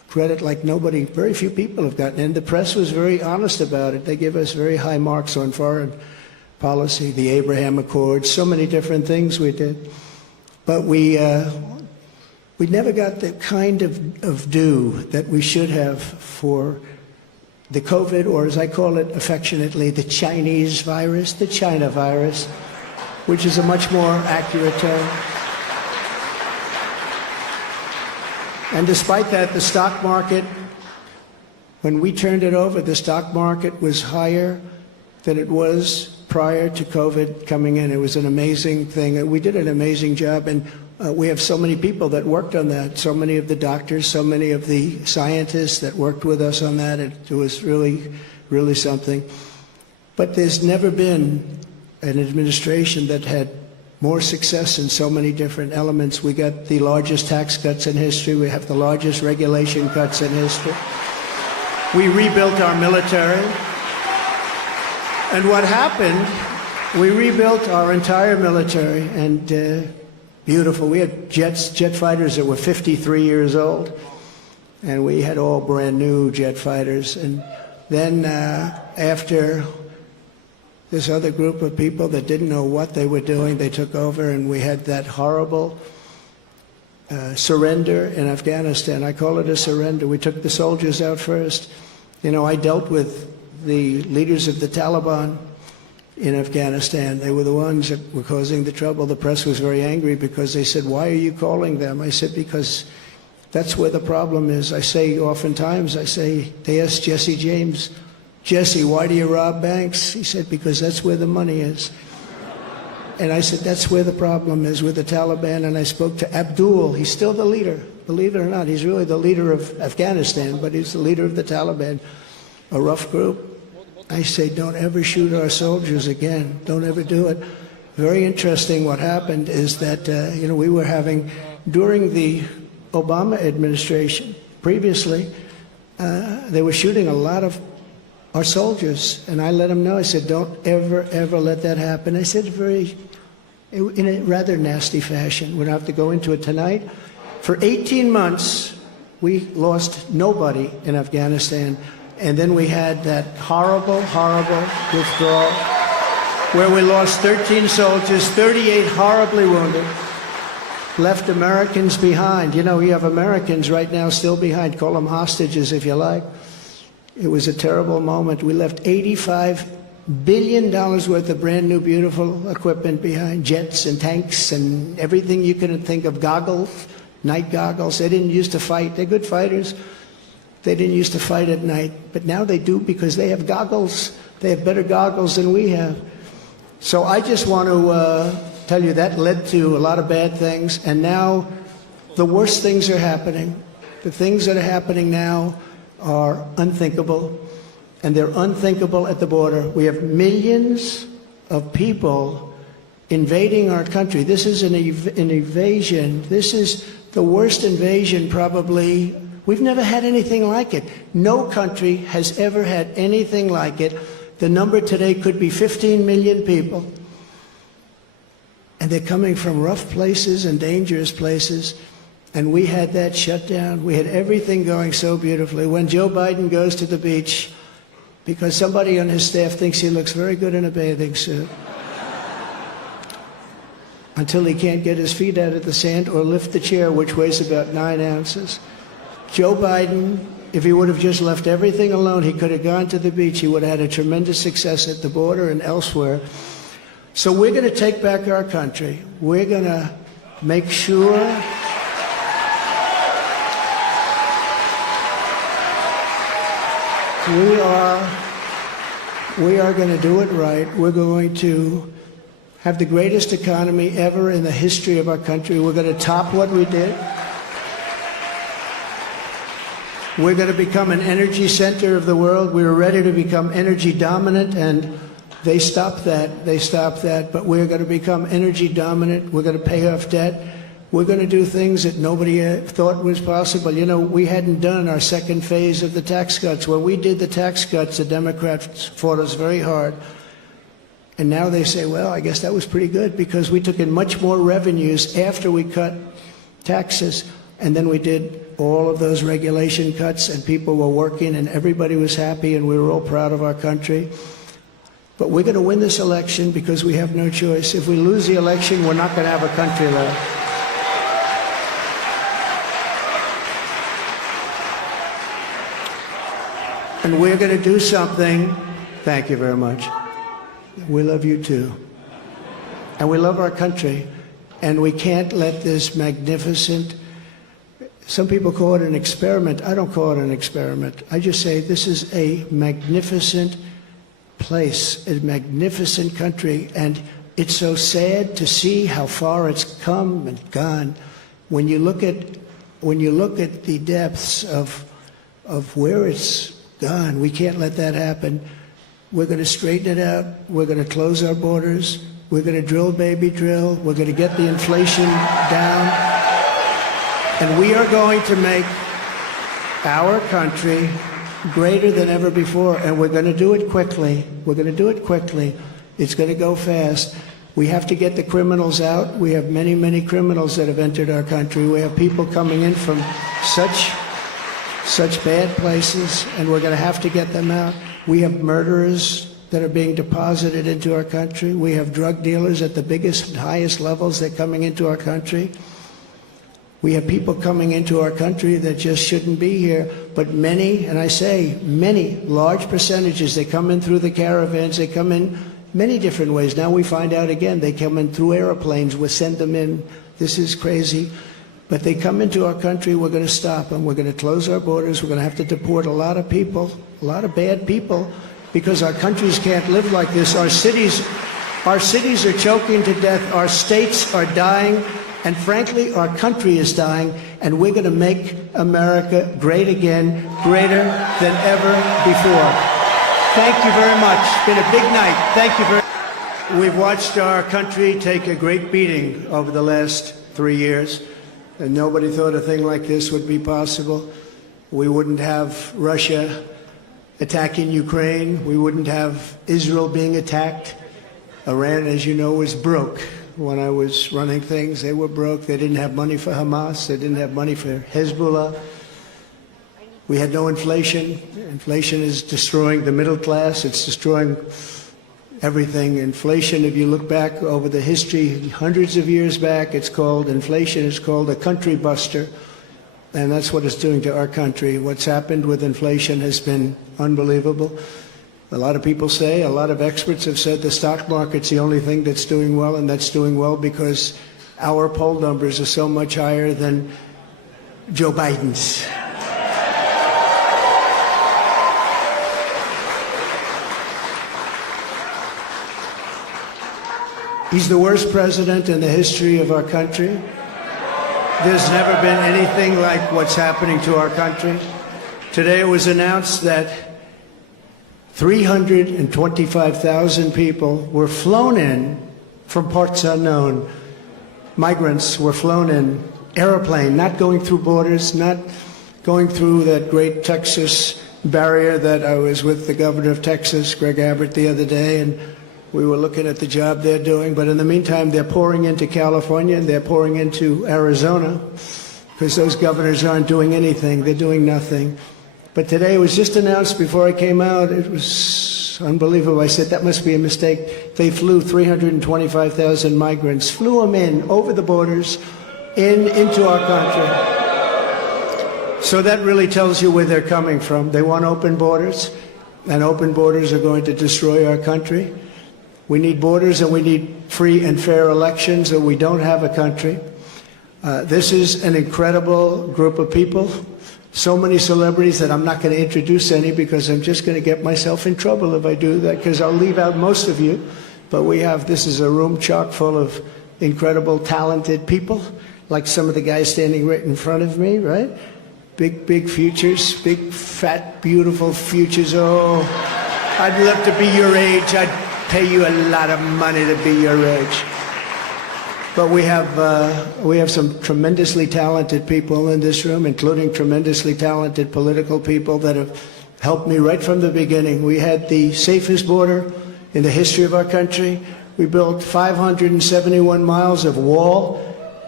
credit like nobody, very few people have gotten. And the press was very honest about it. They give us very high marks on foreign policy, the Abraham Accords, so many different things we did. But we never got the kind of due that we should have for the COVID, or as I call it affectionately, the Chinese virus, the China virus, which is a much more accurate term. And despite that, the stock market, when we turned it over, the stock market was higher than it was prior to COVID coming in. It was an amazing thing. We did an amazing job, and we have so many people that worked on that, so many of the doctors, so many of the scientists that worked with us on that. It was really, really something. But there's never been an administration that had more success in so many different elements. We got the largest tax cuts in history. We have the largest regulation cuts in history. We rebuilt our military. And what happened, we rebuilt our entire military, and beautiful. We had jet fighters that were 53 years old, and we had all brand new jet fighters. And then after this other group of people that didn't know what they were doing, they took over, and we had that horrible surrender in Afghanistan. I call it a surrender. We took the soldiers out first. You know, I dealt with the leaders of the Taliban in Afghanistan. They were the ones that were causing the trouble. The press was very angry because they said, "Why are you calling them?" I said, "Because that's where the problem is." I say oftentimes, they asked Jesse James, "Jesse, why do you rob banks?" He said, "Because that's where the money is." And I said, that's where the problem is with the Taliban. And I spoke to Abdul. He's still the leader. Believe it or not, he's really the leader of Afghanistan, but he's the leader of the Taliban, a rough group. I say, don't ever shoot our soldiers again. Don't ever do it. Very interesting what happened is that, we were having, during the Obama administration, previously, they were shooting a lot of our soldiers. And I let them know, I said, don't ever, ever let that happen. I said in a rather nasty fashion. We don't have to go into it tonight. For 18 months, we lost nobody in Afghanistan. And then we had that horrible, horrible withdrawal where we lost 13 soldiers, 38 horribly wounded, left Americans behind. You know, you have Americans right now still behind. Call them hostages if you like. It was a terrible moment. We left $85 billion worth of brand new, beautiful equipment behind, jets and tanks and everything you could think of, goggles, night goggles. They didn't used to fight. They're good fighters. They didn't used to fight at night, but now they do because they have goggles. They have better goggles than we have. So I just want to tell you that led to a lot of bad things, and now the worst things are happening. The things that are happening now are unthinkable, and they're unthinkable at the border. We have millions of people invading our country. This is an invasion. This is the worst invasion probably. We've never had anything like it. No country has ever had anything like it. The number today could be 15 million people. And they're coming from rough places and dangerous places. And we had that shut down. We had everything going so beautifully. When Joe Biden goes to the beach, because somebody on his staff thinks he looks very good in a bathing suit, until he can't get his feet out of the sand or lift the chair, which weighs about 9 ounces. Joe Biden, if he would have just left everything alone, he could have gone to the beach. He would have had a tremendous success at the border and elsewhere. So we're going to take back our country. We're going to make sure we are going to do it right. We're going to have the greatest economy ever in the history of our country. We're going to top what we did. We're going to become an energy center of the world. We were ready to become energy dominant, and they stopped that. They stopped that. But we're going to become energy dominant. We're going to pay off debt. We're going to do things that nobody thought was possible. You know, we hadn't done our second phase of the tax cuts. When we did the tax cuts, the Democrats fought us very hard. And now they say, well, I guess that was pretty good because we took in much more revenues after we cut taxes. And then we did all of those regulation cuts, and people were working, and everybody was happy, and we were all proud of our country. But we're going to win this election because we have no choice. If we lose the election, we're not going to have a country left. And we're going to do something. Thank you very much. We love you too. And we love our country. And we can't let this magnificent, some people call it an experiment. I don't call it an experiment. I just say this is a magnificent place, a magnificent country. And it's so sad to see how far it's come and gone. When you look at the depths of where it's gone, we can't let that happen. We're going to straighten it out. We're going to close our borders. We're going to drill, baby, drill. We're going to get the inflation down. And we are going to make our country greater than ever before. And we're going to do it quickly. We're going to do it quickly. It's going to go fast. We have to get the criminals out. We have many, many criminals that have entered our country. We have people coming in from such bad places, and we're going to have to get them out. We have murderers that are being deposited into our country. We have drug dealers at the biggest, highest levels. They're coming into our country. We have people coming into our country that just shouldn't be here. But many, and I say many, large percentages, they come in through the caravans. They come in many different ways. Now we find out again, they come in through airplanes. We send them in. This is crazy. But they come into our country, we're going to stop them. We're going to close our borders. We're going to have to deport a lot of people, a lot of bad people, because our countries can't live like this. Our cities are choking to death. Our states are dying. And frankly, our country is dying. And we're going to make America great again, greater than ever before. Thank you very much. It's been a big night. Thank you very much. We've watched our country take a great beating over the last 3 years. And nobody thought a thing like this would be possible. We wouldn't have Russia attacking Ukraine. We wouldn't have Israel being attacked. Iran, as you know, was broke. When I was running things, they were broke. They didn't have money for Hamas. They didn't have money for Hezbollah. We had no inflation. Inflation is destroying the middle class. It's destroying everything. Inflation, if you look back over the history, hundreds of years back, inflation is called a country buster. And that's what it's doing to our country. What's happened with inflation has been unbelievable. A lot of people say, a lot of experts have said the stock market's the only thing that's doing well, and that's doing well because our poll numbers are so much higher than Joe Biden's. He's the worst president in the history of our country. There's never been anything like what's happening to our country. Today it was announced that 325,000 people were flown in from parts unknown. Migrants were flown in, airplane, not going through borders, not going through that great Texas barrier that I was with the governor of Texas, Greg Abbott, the other day, and we were looking at the job they're doing. But in the meantime, they're pouring into California, and they're pouring into Arizona, because those governors aren't doing anything. They're doing nothing. But today it was just announced before I came out. It was unbelievable. I said, that must be a mistake. They flew 325,000 migrants, flew them in over the borders into our country. So that really tells you where they're coming from. They want open borders, and open borders are going to destroy our country. We need borders, and we need free and fair elections, or we don't have a country. This is an incredible group of people. So many celebrities that I'm not going to introduce any, because I'm just going to get myself in trouble if I do that, because I'll leave out most of you. But this is a room chock full of incredible, talented people, like some of the guys standing right in front of me, right? Big, big futures, big, fat, beautiful futures. Oh, I'd love to be your age. I'd pay you a lot of money to be your age. But we have some tremendously talented people in this room, including tremendously talented political people that have helped me right from the beginning. We had the safest border in the history of our country. We built 571 miles of wall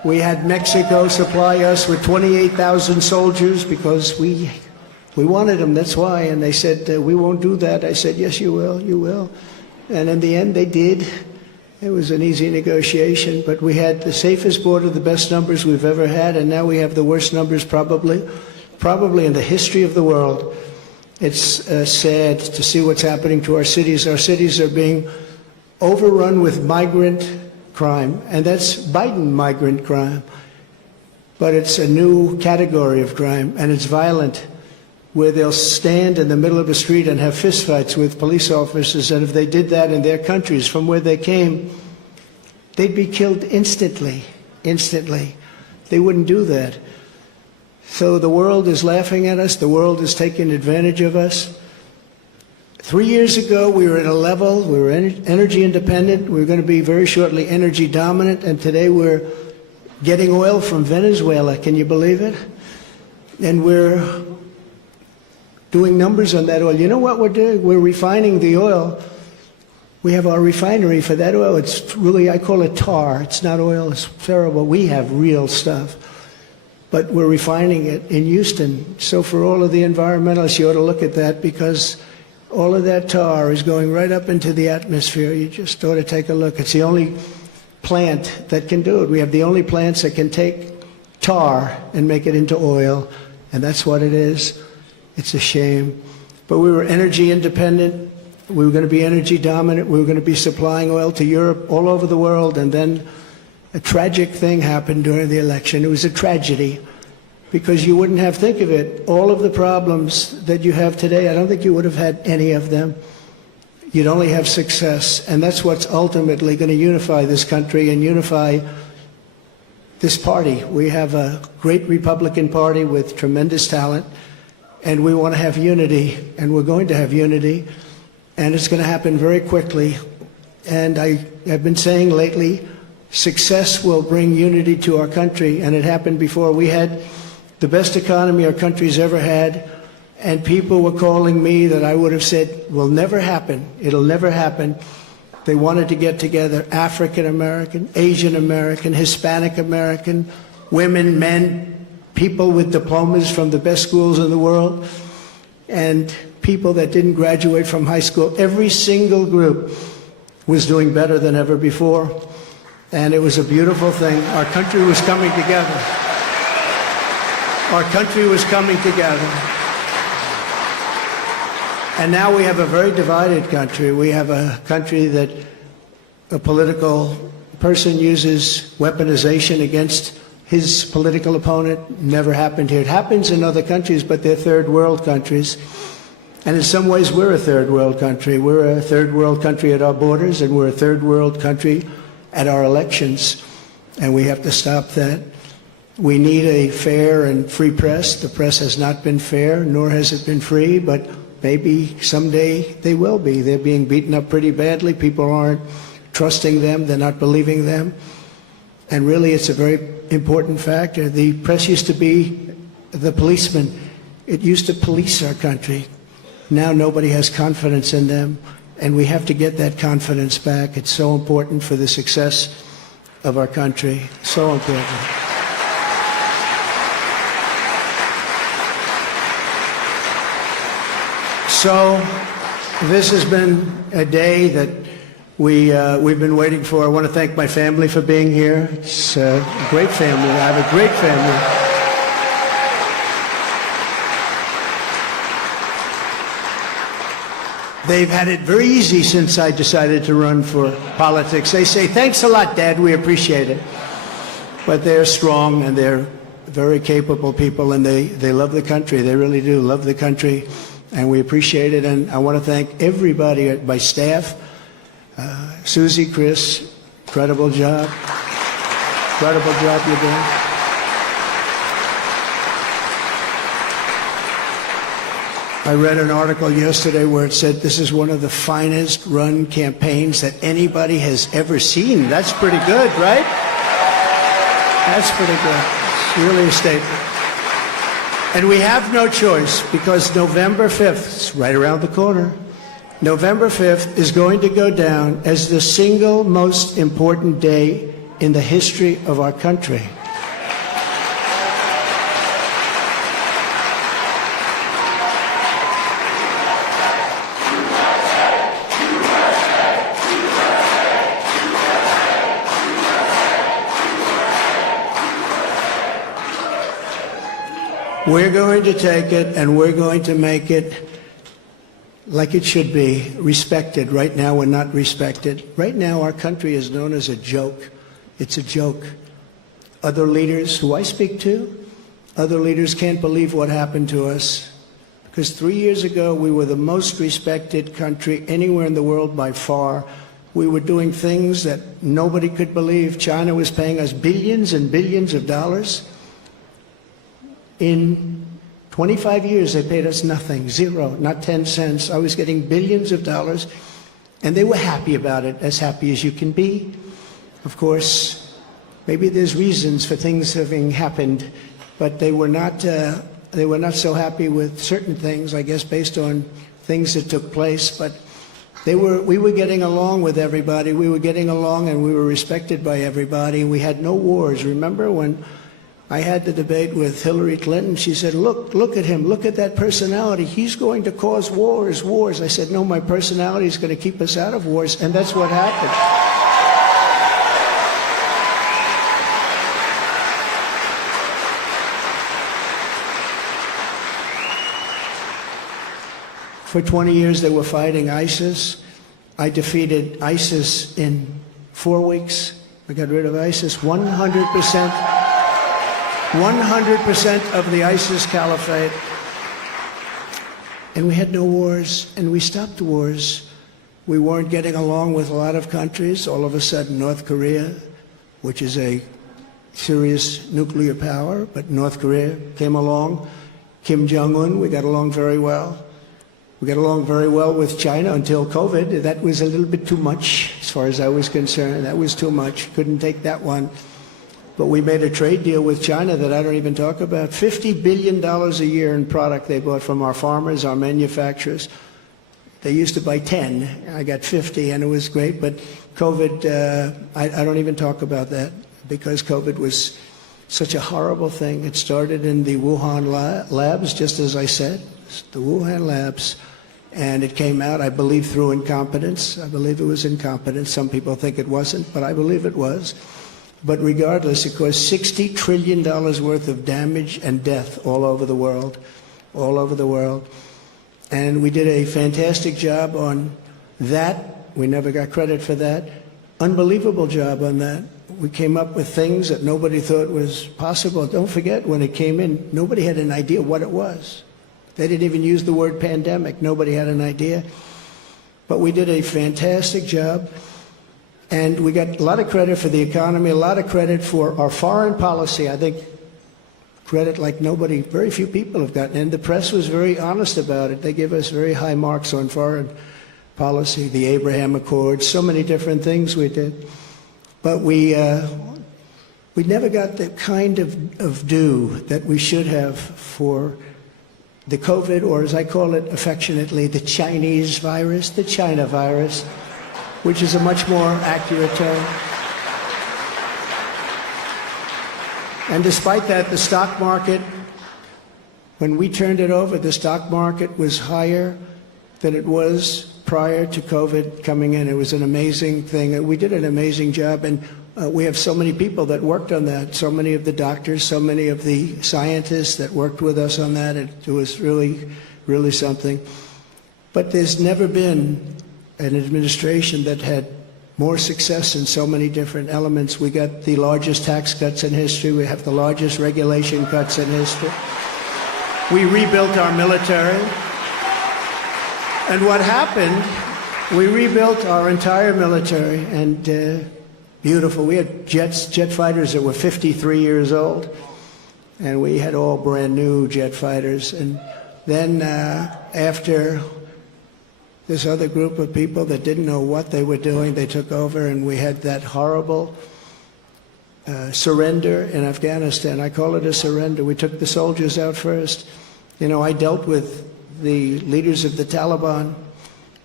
We had Mexico supply us with 28,000 soldiers because we wanted them, that's why. And they said, we won't do that. I said, yes, you will, you will. And in the end, they did. It was an easy negotiation, but we had the safest border, the best numbers we've ever had, and now we have the worst numbers probably in the history of the world. It's sad to see what's happening to our cities. Our cities are being overrun with migrant crime, and that's Biden migrant crime. But it's a new category of crime, and it's violent, where they'll stand in the middle of a street and have fistfights with police officers, and if they did that in their countries from where they came, they'd be killed instantly, instantly. They wouldn't do that. So the world is laughing at us. The world is taking advantage of us. 3 years ago, we were at a level, we were energy independent. We were going to be very shortly energy dominant, and today we're getting oil from Venezuela. Can you believe it? And we're doing numbers on that oil. You know what we're doing? We're refining the oil. We have our refinery for that oil. It's really, I call it tar. It's not oil. It's terrible. We have real stuff. But we're refining it in Houston. So for all of the environmentalists, you ought to look at that, because all of that tar is going right up into the atmosphere. You just ought to take a look. It's the only plant that can do it. We have the only plants that can take tar and make it into oil, and that's what it is. It's a shame. But we were energy independent. We were going to be energy dominant. We were going to be supplying oil to Europe, all over the world. And then a tragic thing happened during the election. It was a tragedy, because you wouldn't have, think of it, all of the problems that you have today, I don't think you would have had any of them. You'd only have success. And that's what's ultimately going to unify this country and unify this party. We have a great Republican Party with tremendous talent. And we want to have unity, and we're going to have unity, and it's going to happen very quickly. And I've been saying lately, success will bring unity to our country, and it happened before. We had the best economy our country's ever had, and people were calling me that I would have said will never happen. It'll never happen. They wanted to get together, African American, Asian American, Hispanic American, women, men, people with diplomas from the best schools in the world, and people that didn't graduate from high school. Every single group was doing better than ever before, and it was a beautiful thing. Our country was coming together. Our country was coming together. And now we have a very divided country. We have a country that a political person uses weaponization against his political opponent. Never happened here. It happens in other countries, but they're third world countries. And in some ways, we're a third world country. We're a third world country at our borders, and we're a third world country at our elections. And we have to stop that. We need a fair and free press. The press has not been fair, nor has it been free, but maybe someday they will be. They're being beaten up pretty badly. People aren't trusting them. They're not believing them. And really, it's a very important factor. The press used to be the policeman. It used to police our country. Now nobody has confidence in them, and we have to get that confidence back. It's so important for the success of our country. So important. So this has been a day that we've been waiting for. I want to thank my family for being here. It's a great family. I have a great family. They've had it very easy since I decided to run for politics. They say, thanks a lot, Dad, we appreciate it. But they're strong, and they're very capable people, and they love the country. They really do love the country, and we appreciate it. And I want to thank everybody at my staff. Susie, Chris, incredible job. Incredible job you're doing. I read an article yesterday where it said this is one of the finest run campaigns that anybody has ever seen. That's pretty good, right? That's pretty good. It's really a statement. And we have no choice, because November 5th, it's right around the corner, November 5th is going to go down as the single most important day in the history of our country. We're going to take it and we're going to make it like it should be, respected. Right now we're not respected. Right now our country is known as a joke. It's a joke. Other leaders who I speak to, other leaders can't believe what happened to us. Because 3 years ago we were the most respected country anywhere in the world by far. We were doing things that nobody could believe. China was paying us billions and billions of dollars. In 25 years, they paid us nothing, zero, not 10 cents. I was getting billions of dollars, and they were happy about it, as happy as you can be. Of course, maybe there's reasons for things having happened, but they were not so happy with certain things, I guess, based on things that took place. But we were getting along with everybody. We were getting along, and we were respected by everybody. We had no wars. Remember when I had the debate with Hillary Clinton? She said, look at him, look at that personality. He's going to cause wars. I said, no, my personality is going to keep us out of wars, and that's what happened. For 20 years they were fighting ISIS. I defeated ISIS in 4 weeks. I got rid of ISIS 100%. 100% of the ISIS caliphate. And we had no wars, and we stopped wars. We weren't getting along with a lot of countries. All of a sudden, North Korea, which is a serious nuclear power, but North Korea came along. Kim Jong-un, we got along very well. We got along very well with China until COVID. That was a little bit too much, as far as I was concerned. That was too much. Couldn't take that one. But we made a trade deal with China that I don't even talk about. $50 billion a year in product they bought from our farmers, our manufacturers. They used to buy 10. I got 50, and it was great. But COVID, I don't even talk about that, because COVID was such a horrible thing. It started in the Wuhan labs, just as I said, the Wuhan labs. And it came out, I believe, through incompetence. I believe it was incompetence. Some people think it wasn't, but I believe it was. But regardless, it caused $60 trillion worth of damage and death all over the world, all over the world. And we did a fantastic job on that. We never got credit for that. Unbelievable job on that. We came up with things that nobody thought was possible. Don't forget, when it came in, nobody had an idea what it was. They didn't even use the word pandemic. Nobody had an idea. But we did a fantastic job. And we got a lot of credit for the economy, a lot of credit for our foreign policy. I think credit like nobody, very few people have gotten. And the press was very honest about it. They give us very high marks on foreign policy, the Abraham Accords, so many different things we did. But we never got the kind of due that we should have for the COVID, or as I call it affectionately, the Chinese virus, the China virus, which is a much more accurate term. And despite that, the stock market, when we turned it over, the stock market was higher than it was prior to COVID coming in. It was an amazing thing. We did an amazing job, and we have so many people that worked on that, so many of the doctors, so many of the scientists that worked with us on that. It was really, really something. But there's never been an administration that had more success in so many different elements. We got the largest tax cuts in history. We have the largest regulation cuts in history. We rebuilt our military. And what happened, we rebuilt our entire military, and beautiful. We had jet fighters that were 53 years old, and we had all brand new jet fighters. And then after this other group of people that didn't know what they were doing, they took over, and we had that horrible surrender in Afghanistan. I call it a surrender. We took the soldiers out first. You know, I dealt with the leaders of the Taliban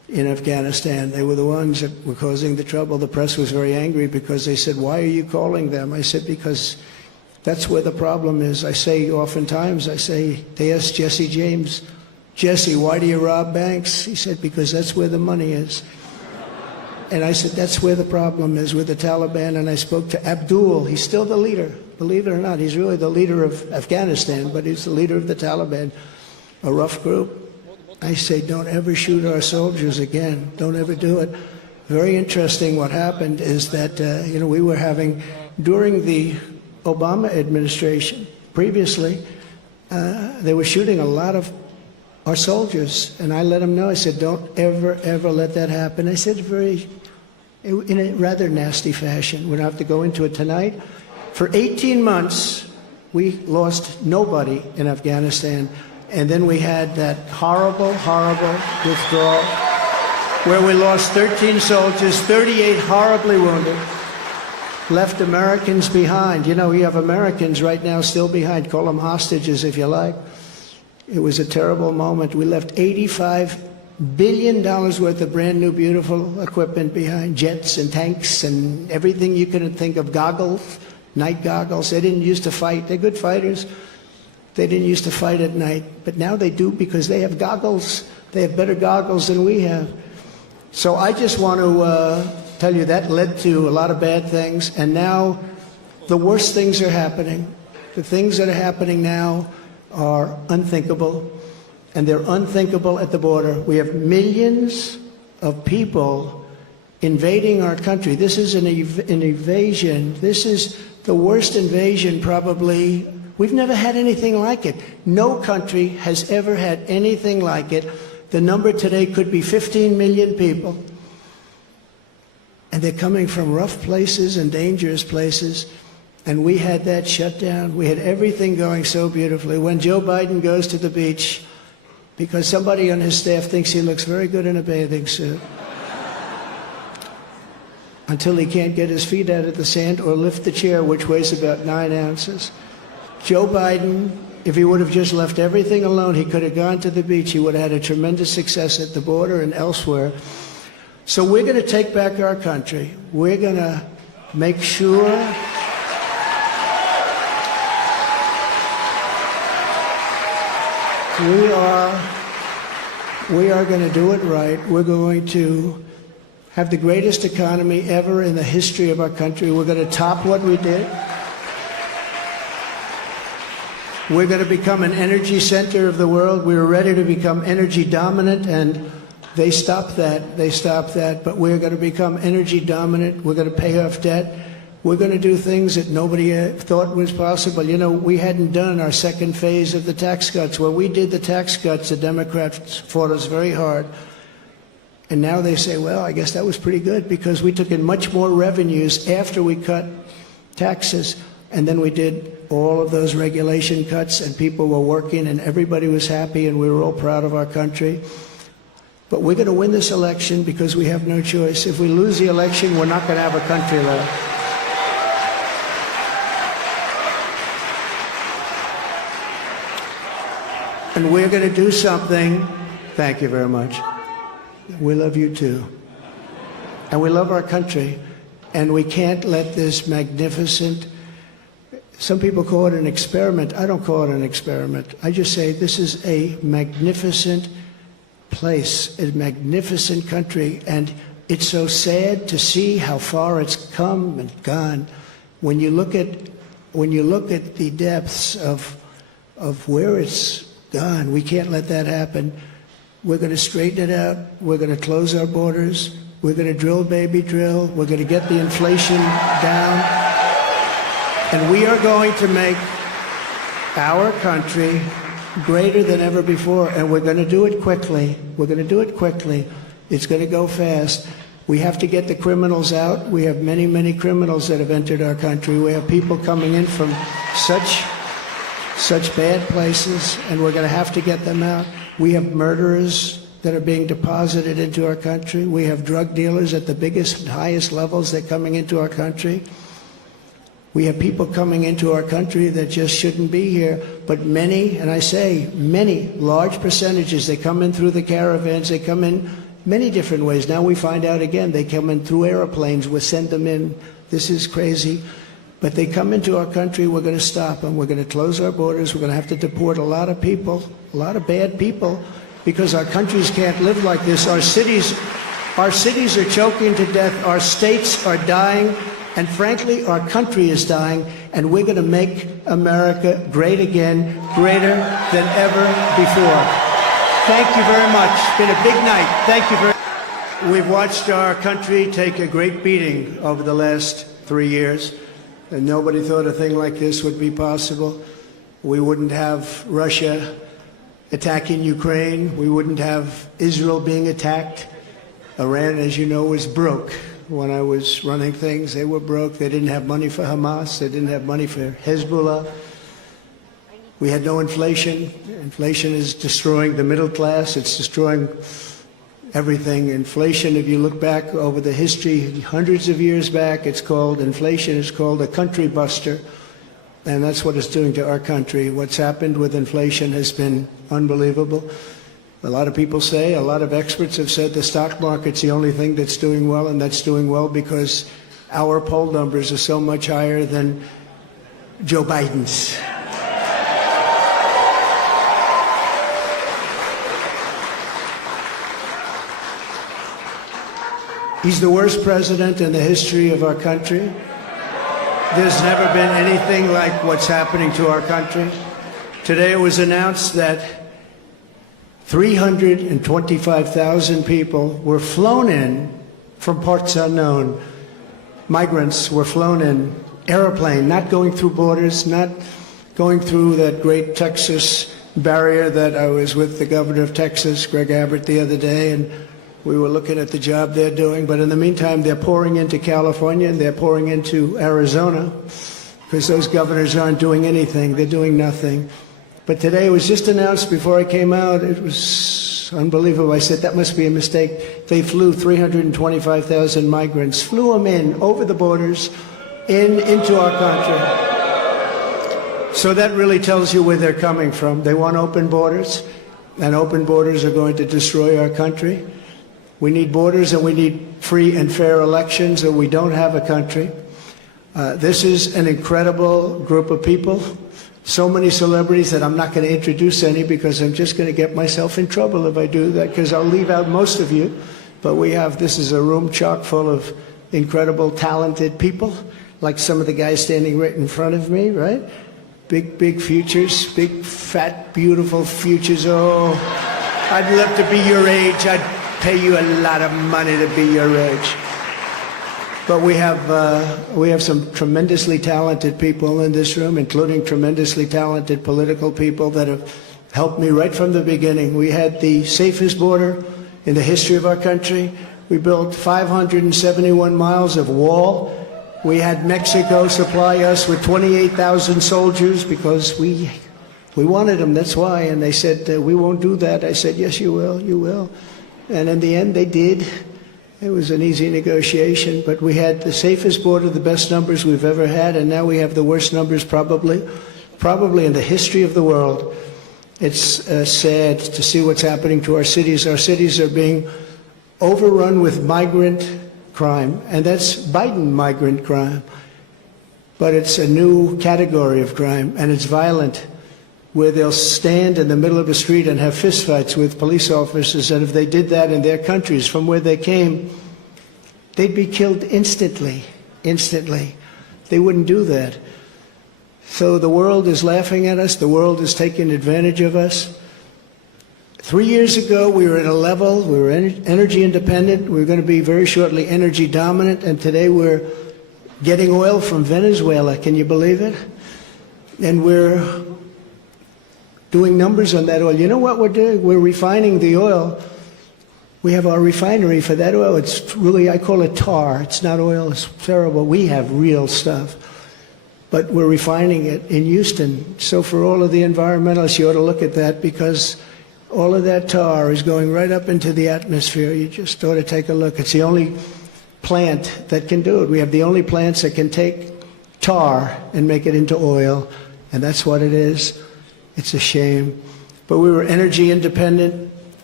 in Afghanistan. They were the ones that were causing the trouble. The press was very angry because they said, "Why are you calling them?" I said, "Because that's where the problem is." I say oftentimes, they asked Jesse James, "Jesse, why do you rob banks?" He said, "Because that's where the money is." And I said, that's where the problem is, with the Taliban. And I spoke to Abdul. He's still the leader. Believe it or not, he's really the leader of Afghanistan, but he's the leader of the Taliban, a rough group. I say, don't ever shoot our soldiers again. Don't ever do it. Very interesting what happened is that, we were having, during the Obama administration, previously, they were shooting a lot of our soldiers. And I let them know, I said, don't ever, ever let that happen. I said in a rather nasty fashion. We don't have to go into it tonight. For 18 months, we lost nobody in Afghanistan. And then we had that horrible, horrible withdrawal where we lost 13 soldiers, 38 horribly wounded, left Americans behind. You have Americans right now still behind. Call them hostages if you like. It was a terrible moment. We left $85 billion worth of brand new, beautiful equipment behind, jets and tanks and everything you could think of, goggles, night goggles. They didn't used to fight. They're good fighters. They didn't used to fight at night, but now they do because they have goggles. They have better goggles than we have. So I just want to tell you that led to a lot of bad things, and now the worst things are happening. The things that are happening now are unthinkable, and they're unthinkable at the border. We have millions of people invading our country. This is an invasion. This is the worst invasion probably. We've never had anything like it. No country has ever had anything like it. The number today could be 15 million people. And they're coming from rough places and dangerous places. And we had that shut down. We had everything going so beautifully. When Joe Biden goes to the beach, because somebody on his staff thinks he looks very good in a bathing suit, until he can't get his feet out of the sand or lift the chair, which weighs about 9 ounces. Joe Biden, if he would have just left everything alone, he could have gone to the beach. He would have had a tremendous success at the border and elsewhere. So we're going to take back our country. We're going to make sure we are going to do it right. We're going to have the greatest economy ever in the history of our country. We're going to top what we did. We're going to become an energy center of the world. We were ready to become energy dominant, and they stopped that. They stopped that. But we're going to become energy dominant. We're going to pay off debt. We're going to do things that nobody thought was possible. We hadn't done our second phase of the tax cuts. When we did the tax cuts, the Democrats fought us very hard. And now they say, well, I guess that was pretty good because we took in much more revenues after we cut taxes. And then we did all of those regulation cuts, and people were working, and everybody was happy, and we were all proud of our country. But we're going to win this election because we have no choice. If we lose the election, we're not going to have a country left. And we're going to do something. Thank you very much. We love you too. And we love our country. And we can't let this magnificent, some people call it an experiment. I don't call it an experiment. I just say this is a magnificent place, a magnificent country. And it's so sad to see how far it's come and gone. When you look at the depths of where it's gone, we can't let that happen. We're going to straighten it out. We're going to close our borders. We're going to drill, baby, drill. We're going to get the inflation down. And we are going to make our country greater than ever before. And we're going to do it quickly. We're going to do it quickly. It's going to go fast. We have to get the criminals out. We have many, many criminals that have entered our country. We have people coming in from such bad places, and we're going to have to get them out. We have murderers that are being deposited into our country. We have drug dealers at the biggest and highest levels that are coming into our country. We have people coming into our country that just shouldn't be here, but many, and I say many, large percentages, they come in through the caravans, they come in many different ways. Now we find out again, they come in through airplanes, we send them in. This is crazy. But they come into our country, we're going to stop them. We're going to close our borders. We're going to have to deport a lot of people, a lot of bad people, because our countries can't live like this. Our cities are choking to death. Our states are dying. And frankly, our country is dying. And we're going to make America great again, greater than ever before. Thank you very much. It's been a big night. Thank you very much. We've watched our country take a great beating over the last 3 years. And nobody thought a thing like this would be possible. We wouldn't have Russia attacking Ukraine. We wouldn't have Israel being attacked. Iran, as you know, was broke. When I was running things, they were broke. They didn't have money for Hamas. They didn't have money for Hezbollah. We had no inflation. Inflation is destroying the middle class. It's destroying everything. Inflation, if you look back over the history, hundreds of years back, it's called inflation. It's called a country buster. And that's what it's doing to our country. What's happened with inflation has been unbelievable. A lot of people say, a lot of experts have said the stock market's the only thing that's doing well, and that's doing well because our poll numbers are so much higher than Joe Biden's. He's the worst president in the history of our country. There's never been anything like what's happening to our country. Today it was announced that 325,000 people were flown in from parts unknown. Migrants were flown in, airplane, not going through borders, not going through that great Texas barrier that I was with the governor of Texas, Greg Abbott, the other day, and we were looking at the job they're doing. But in the meantime, they're pouring into California and they're pouring into Arizona because those governors aren't doing anything. They're doing nothing. But today it was just announced before I came out. It was unbelievable. I said, that must be a mistake. They flew 325,000 migrants, flew them in over the borders into our country. So that really tells you where they're coming from. They want open borders, and open borders are going to destroy our country. We need borders and we need free and fair elections, or we don't have a country. This is an incredible group of people. So many celebrities that I'm not going to introduce any because I'm just going to get myself in trouble if I do that, because I'll leave out most of you. But this is a room chock full of incredible, talented people, like some of the guys standing right in front of me, right? Big, big futures, big, fat, beautiful futures. Oh, I'd love to be your age. I'd pay you a lot of money to be your age. But we have some tremendously talented people in this room, including tremendously talented political people that have helped me right from the beginning. We had the safest border in the history of our country. We built 571 miles of wall. We had Mexico supply us with 28,000 soldiers because we wanted them, that's why. And they said, we won't do that. I said, yes, you will, you will. And in the end, they did. It was an easy negotiation, but we had the safest border, the best numbers we've ever had, and now we have the worst numbers probably in the history of the world. It's sad to see what's happening to our cities. Our cities are being overrun with migrant crime, and that's Biden migrant crime. But it's a new category of crime, and it's violent, where they'll stand in the middle of the street and have fistfights with police officers, and if they did that in their countries from where they came, they'd be killed instantly. They wouldn't do that. So the world is laughing at us. The world is taking advantage of us. 3 years ago, we were at a level, we were energy independent. We were going to be very shortly energy dominant, and today we're getting oil from Venezuela. Can you believe it? And we're doing numbers on that oil. You know what we're doing? We're refining the oil. We have our refinery for that oil. It's really, I call it tar. It's not oil. It's terrible. We have real stuff. But we're refining it in Houston. So for all of the environmentalists, you ought to look at that, because all of that tar is going right up into the atmosphere. You just ought to take a look. It's the only plant that can do it. We have the only plants that can take tar and make it into oil, and that's what it is. It's a shame. But we were energy independent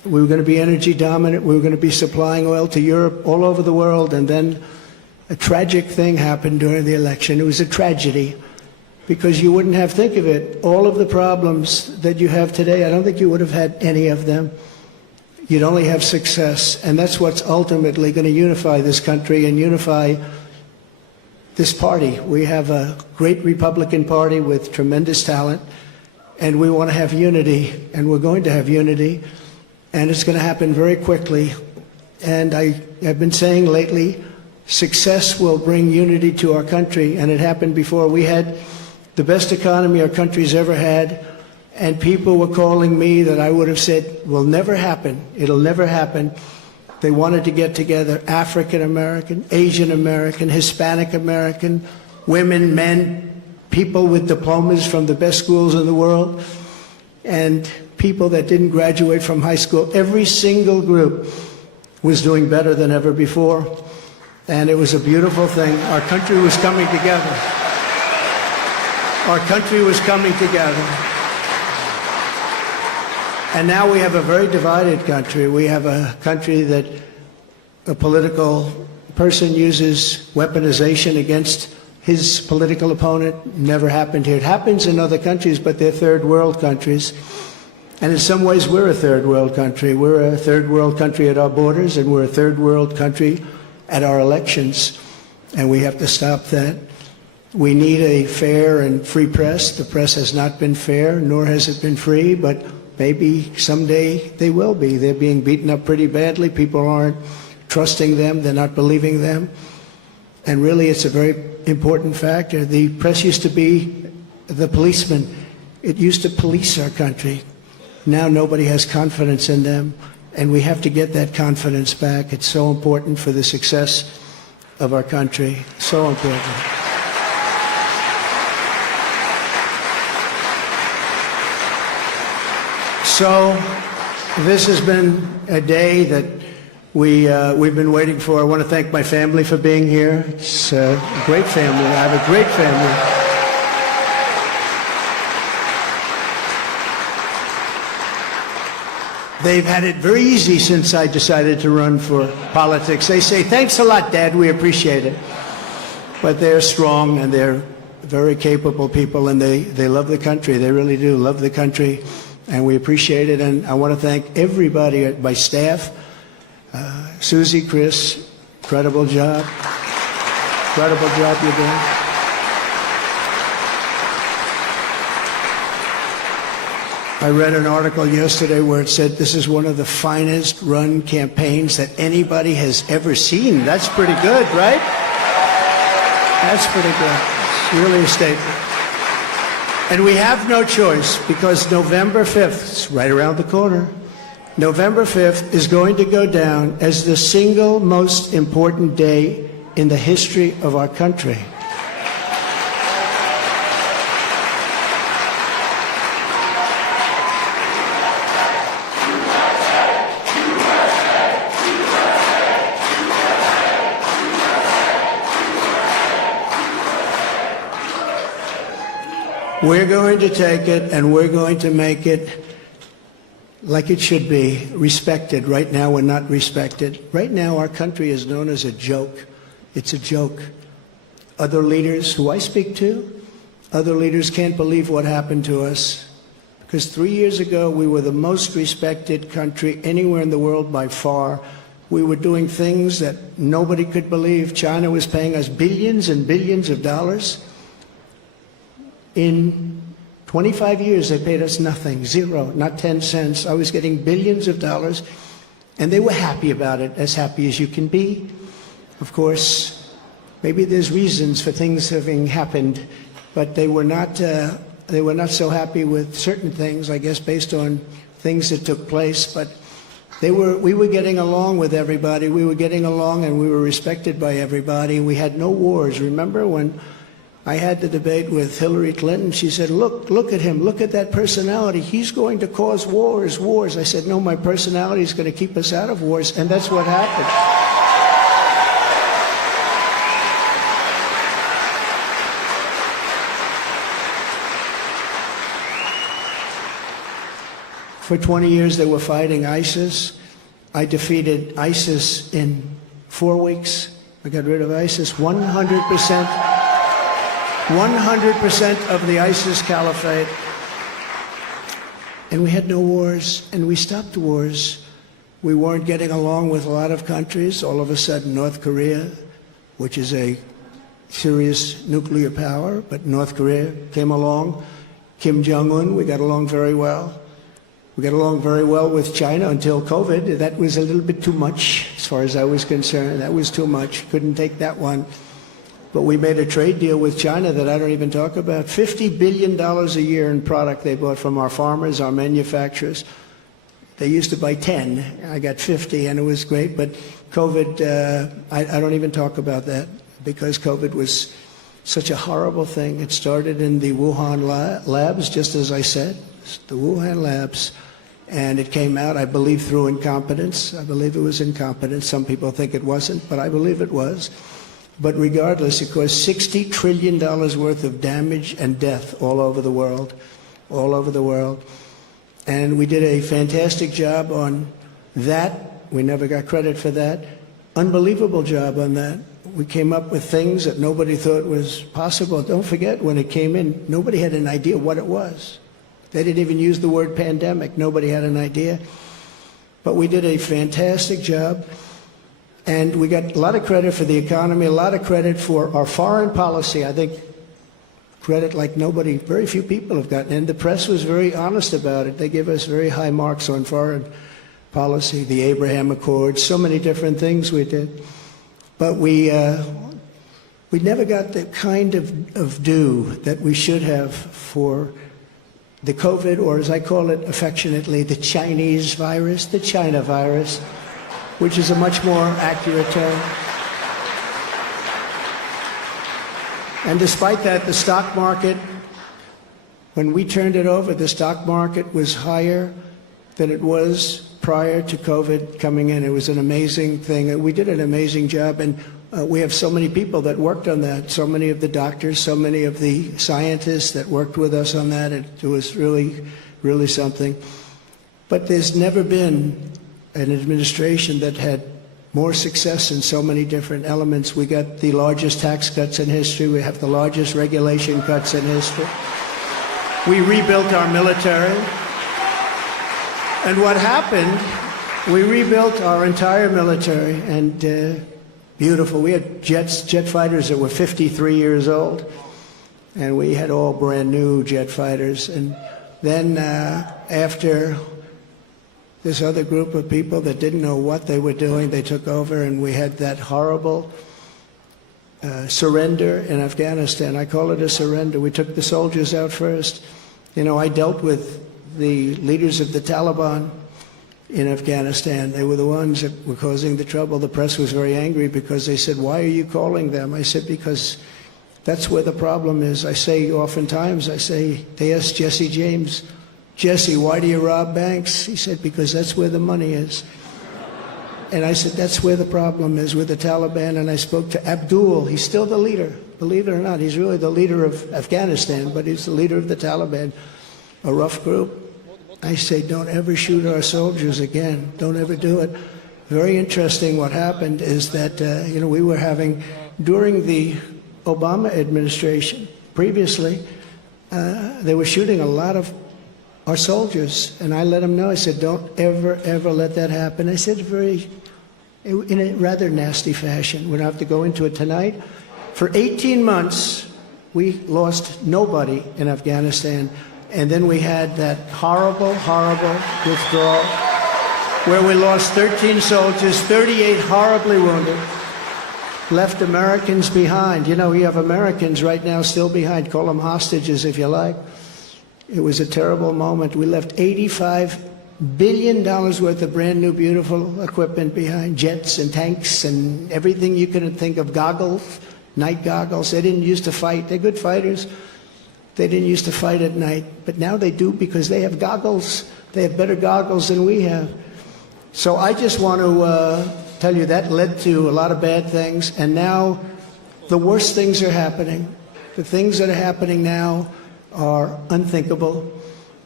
We were going to be energy dominant. We were going to be supplying oil to Europe, all over the world. And then a tragic thing happened during the election. It was a tragedy because you wouldn't have, think of it, all of the problems that you have today, I don't think you would have had any of them. You'd only have success. And that's what's ultimately going to unify this country and unify this party. We have a great Republican Party with tremendous talent, and we want to have unity, and we're going to have unity, and it's going to happen very quickly. And I've been saying lately, success will bring unity to our country, and it happened before. We had the best economy our country's ever had, and people were calling me that I would have said will never happen. It'll never happen. They wanted to get together, African American, Asian American, Hispanic American, women, men, people with diplomas from the best schools in the world, and people that didn't graduate from high school. Every single group was doing better than ever before, and it was a beautiful thing. Our country was coming together. Our country was coming together. And now we have a very divided country. We have a country that a political person uses weaponization against his political opponent. Never happened here. It happens in other countries, but they're third world countries. And in some ways, we're a third world country. We're a third world country at our borders, and we're a third world country at our elections. And we have to stop that. We need a fair and free press. The press has not been fair, nor has it been free, but maybe someday they will be. They're being beaten up pretty badly. People aren't trusting them. They're not believing them. And really, it's a very important factor. The press used to be the policeman. It used to police our country. Now nobody has confidence in them, and we have to get that confidence back. It's so important for the success of our country. So important. So this has been a day that we've been waiting for. I want to thank my family for being here. It's a great family. I have a great family. They've had it very easy since I decided to run for politics. They say, thanks a lot, Dad, we appreciate it. But they're strong, and they're very capable people, and they love the country. They really do love the country, and we appreciate it. And I want to thank everybody at my staff. Susie, Chris, incredible job. Incredible job you're doing. I read an article yesterday where it said this is one of the finest run campaigns that anybody has ever seen. That's pretty good, right? That's pretty good. It's really a statement. And we have no choice, because November 5th, it's right around the corner, November 5th is going to go down as the single most important day in the history of our country. We're going to take it, and we're going to make it like it should be, respected. Right now, we're not respected. Right now, our country is known as a joke. It's a joke. Other leaders who I speak to, other leaders can't believe what happened to us. Because 3 years ago, we were the most respected country anywhere in the world by far. We were doing things that nobody could believe. China was paying us billions and billions of dollars. In 25 years, they paid us nothing, zero, not 10 cents. I was getting billions of dollars, and they were happy about it, as happy as you can be. Of course, maybe there's reasons for things having happened, but they were not so happy with certain things, I guess, based on things that took place. But we were getting along with everybody. We were getting along, and we were respected by everybody. We had no wars. Remember when I had the debate with Hillary Clinton? She said, look at him, look at that personality. He's going to cause wars. I said, no, my personality is going to keep us out of wars, and that's what happened. For 20 years they were fighting ISIS. I defeated ISIS in 4 weeks. I got rid of ISIS. 100% of the ISIS caliphate. And we had no wars, and we stopped wars. We weren't getting along with a lot of countries. All of a sudden, North Korea, which is a serious nuclear power, but North Korea came along. Kim Jong-un, we got along very well. We got along very well with China until COVID. That was a little bit too much, as far as I was concerned. That was too much. Couldn't take that one. But we made a trade deal with China that I don't even talk about. $50 billion a year in product they bought from our farmers, our manufacturers. They used to buy 10. I got 50, and it was great. But COVID, I don't even talk about that, because COVID was such a horrible thing. It started in the Wuhan labs, just as I said, the Wuhan labs. And it came out, I believe, through incompetence. I believe it was incompetence. Some people think it wasn't, but I believe it was. But regardless, it caused $60 trillion worth of damage and death all over the world, all over the world. And we did a fantastic job on that. We never got credit for that. Unbelievable job on that. We came up with things that nobody thought was possible. Don't forget, when it came in, nobody had an idea what it was. They didn't even use the word pandemic. Nobody had an idea. But we did a fantastic job. And we got a lot of credit for the economy, a lot of credit for our foreign policy. I think credit like nobody, very few people have gotten. And the press was very honest about it. They give us very high marks on foreign policy, the Abraham Accords, so many different things we did. But we never got the kind of due that we should have for the COVID, or as I call it affectionately, the Chinese virus, the China virus, which is a much more accurate term. And despite that, the stock market, when we turned it over, the stock market was higher than it was prior to COVID coming in. It was an amazing thing. We did an amazing job, and we have so many people that worked on that, so many of the doctors, so many of the scientists that worked with us on that. It was really, really something. But there's never been an administration that had more success in so many different elements. We got the largest tax cuts in history. We have the largest regulation cuts in history. We rebuilt our military. And what happened, we rebuilt our entire military, and beautiful. We had jet fighters that were 53 years old, and we had all brand new jet fighters. And then after this other group of people that didn't know what they were doing, they took over, and we had that horrible surrender in Afghanistan. I call it a surrender. We took the soldiers out first. You know, I dealt with the leaders of the Taliban in Afghanistan. They were the ones that were causing the trouble. The press was very angry because they said, "Why are you calling them?" I said, "Because that's where the problem is." I say oftentimes, they asked Jesse James, "Jesse, why do you rob banks?" He said, "Because that's where the money is." And I said, that's where the problem is, with the Taliban. And I spoke to Abdul. He's still the leader. Believe it or not, he's really the leader of Afghanistan, but he's the leader of the Taliban, a rough group. I say, don't ever shoot our soldiers again. Don't ever do it. Very interesting what happened is that, we were having, during the Obama administration, previously, they were shooting a lot of our soldiers, and I let them know. I said, don't ever, ever let that happen. I said in a rather nasty fashion. We don't have to go into it tonight. For 18 months, we lost nobody in Afghanistan, and then we had that horrible, horrible withdrawal where we lost 13 soldiers, 38 horribly wounded, left Americans behind. You know, we have Americans right now still behind. Call them hostages if you like. It was a terrible moment. We left $85 billion worth of brand new, beautiful equipment behind, jets and tanks and everything you could think of, goggles, night goggles. They didn't used to fight. They're good fighters. They didn't used to fight at night, but now they do because they have goggles. They have better goggles than we have. So I just want to tell you that led to a lot of bad things, and now the worst things are happening. The things that are happening now are unthinkable.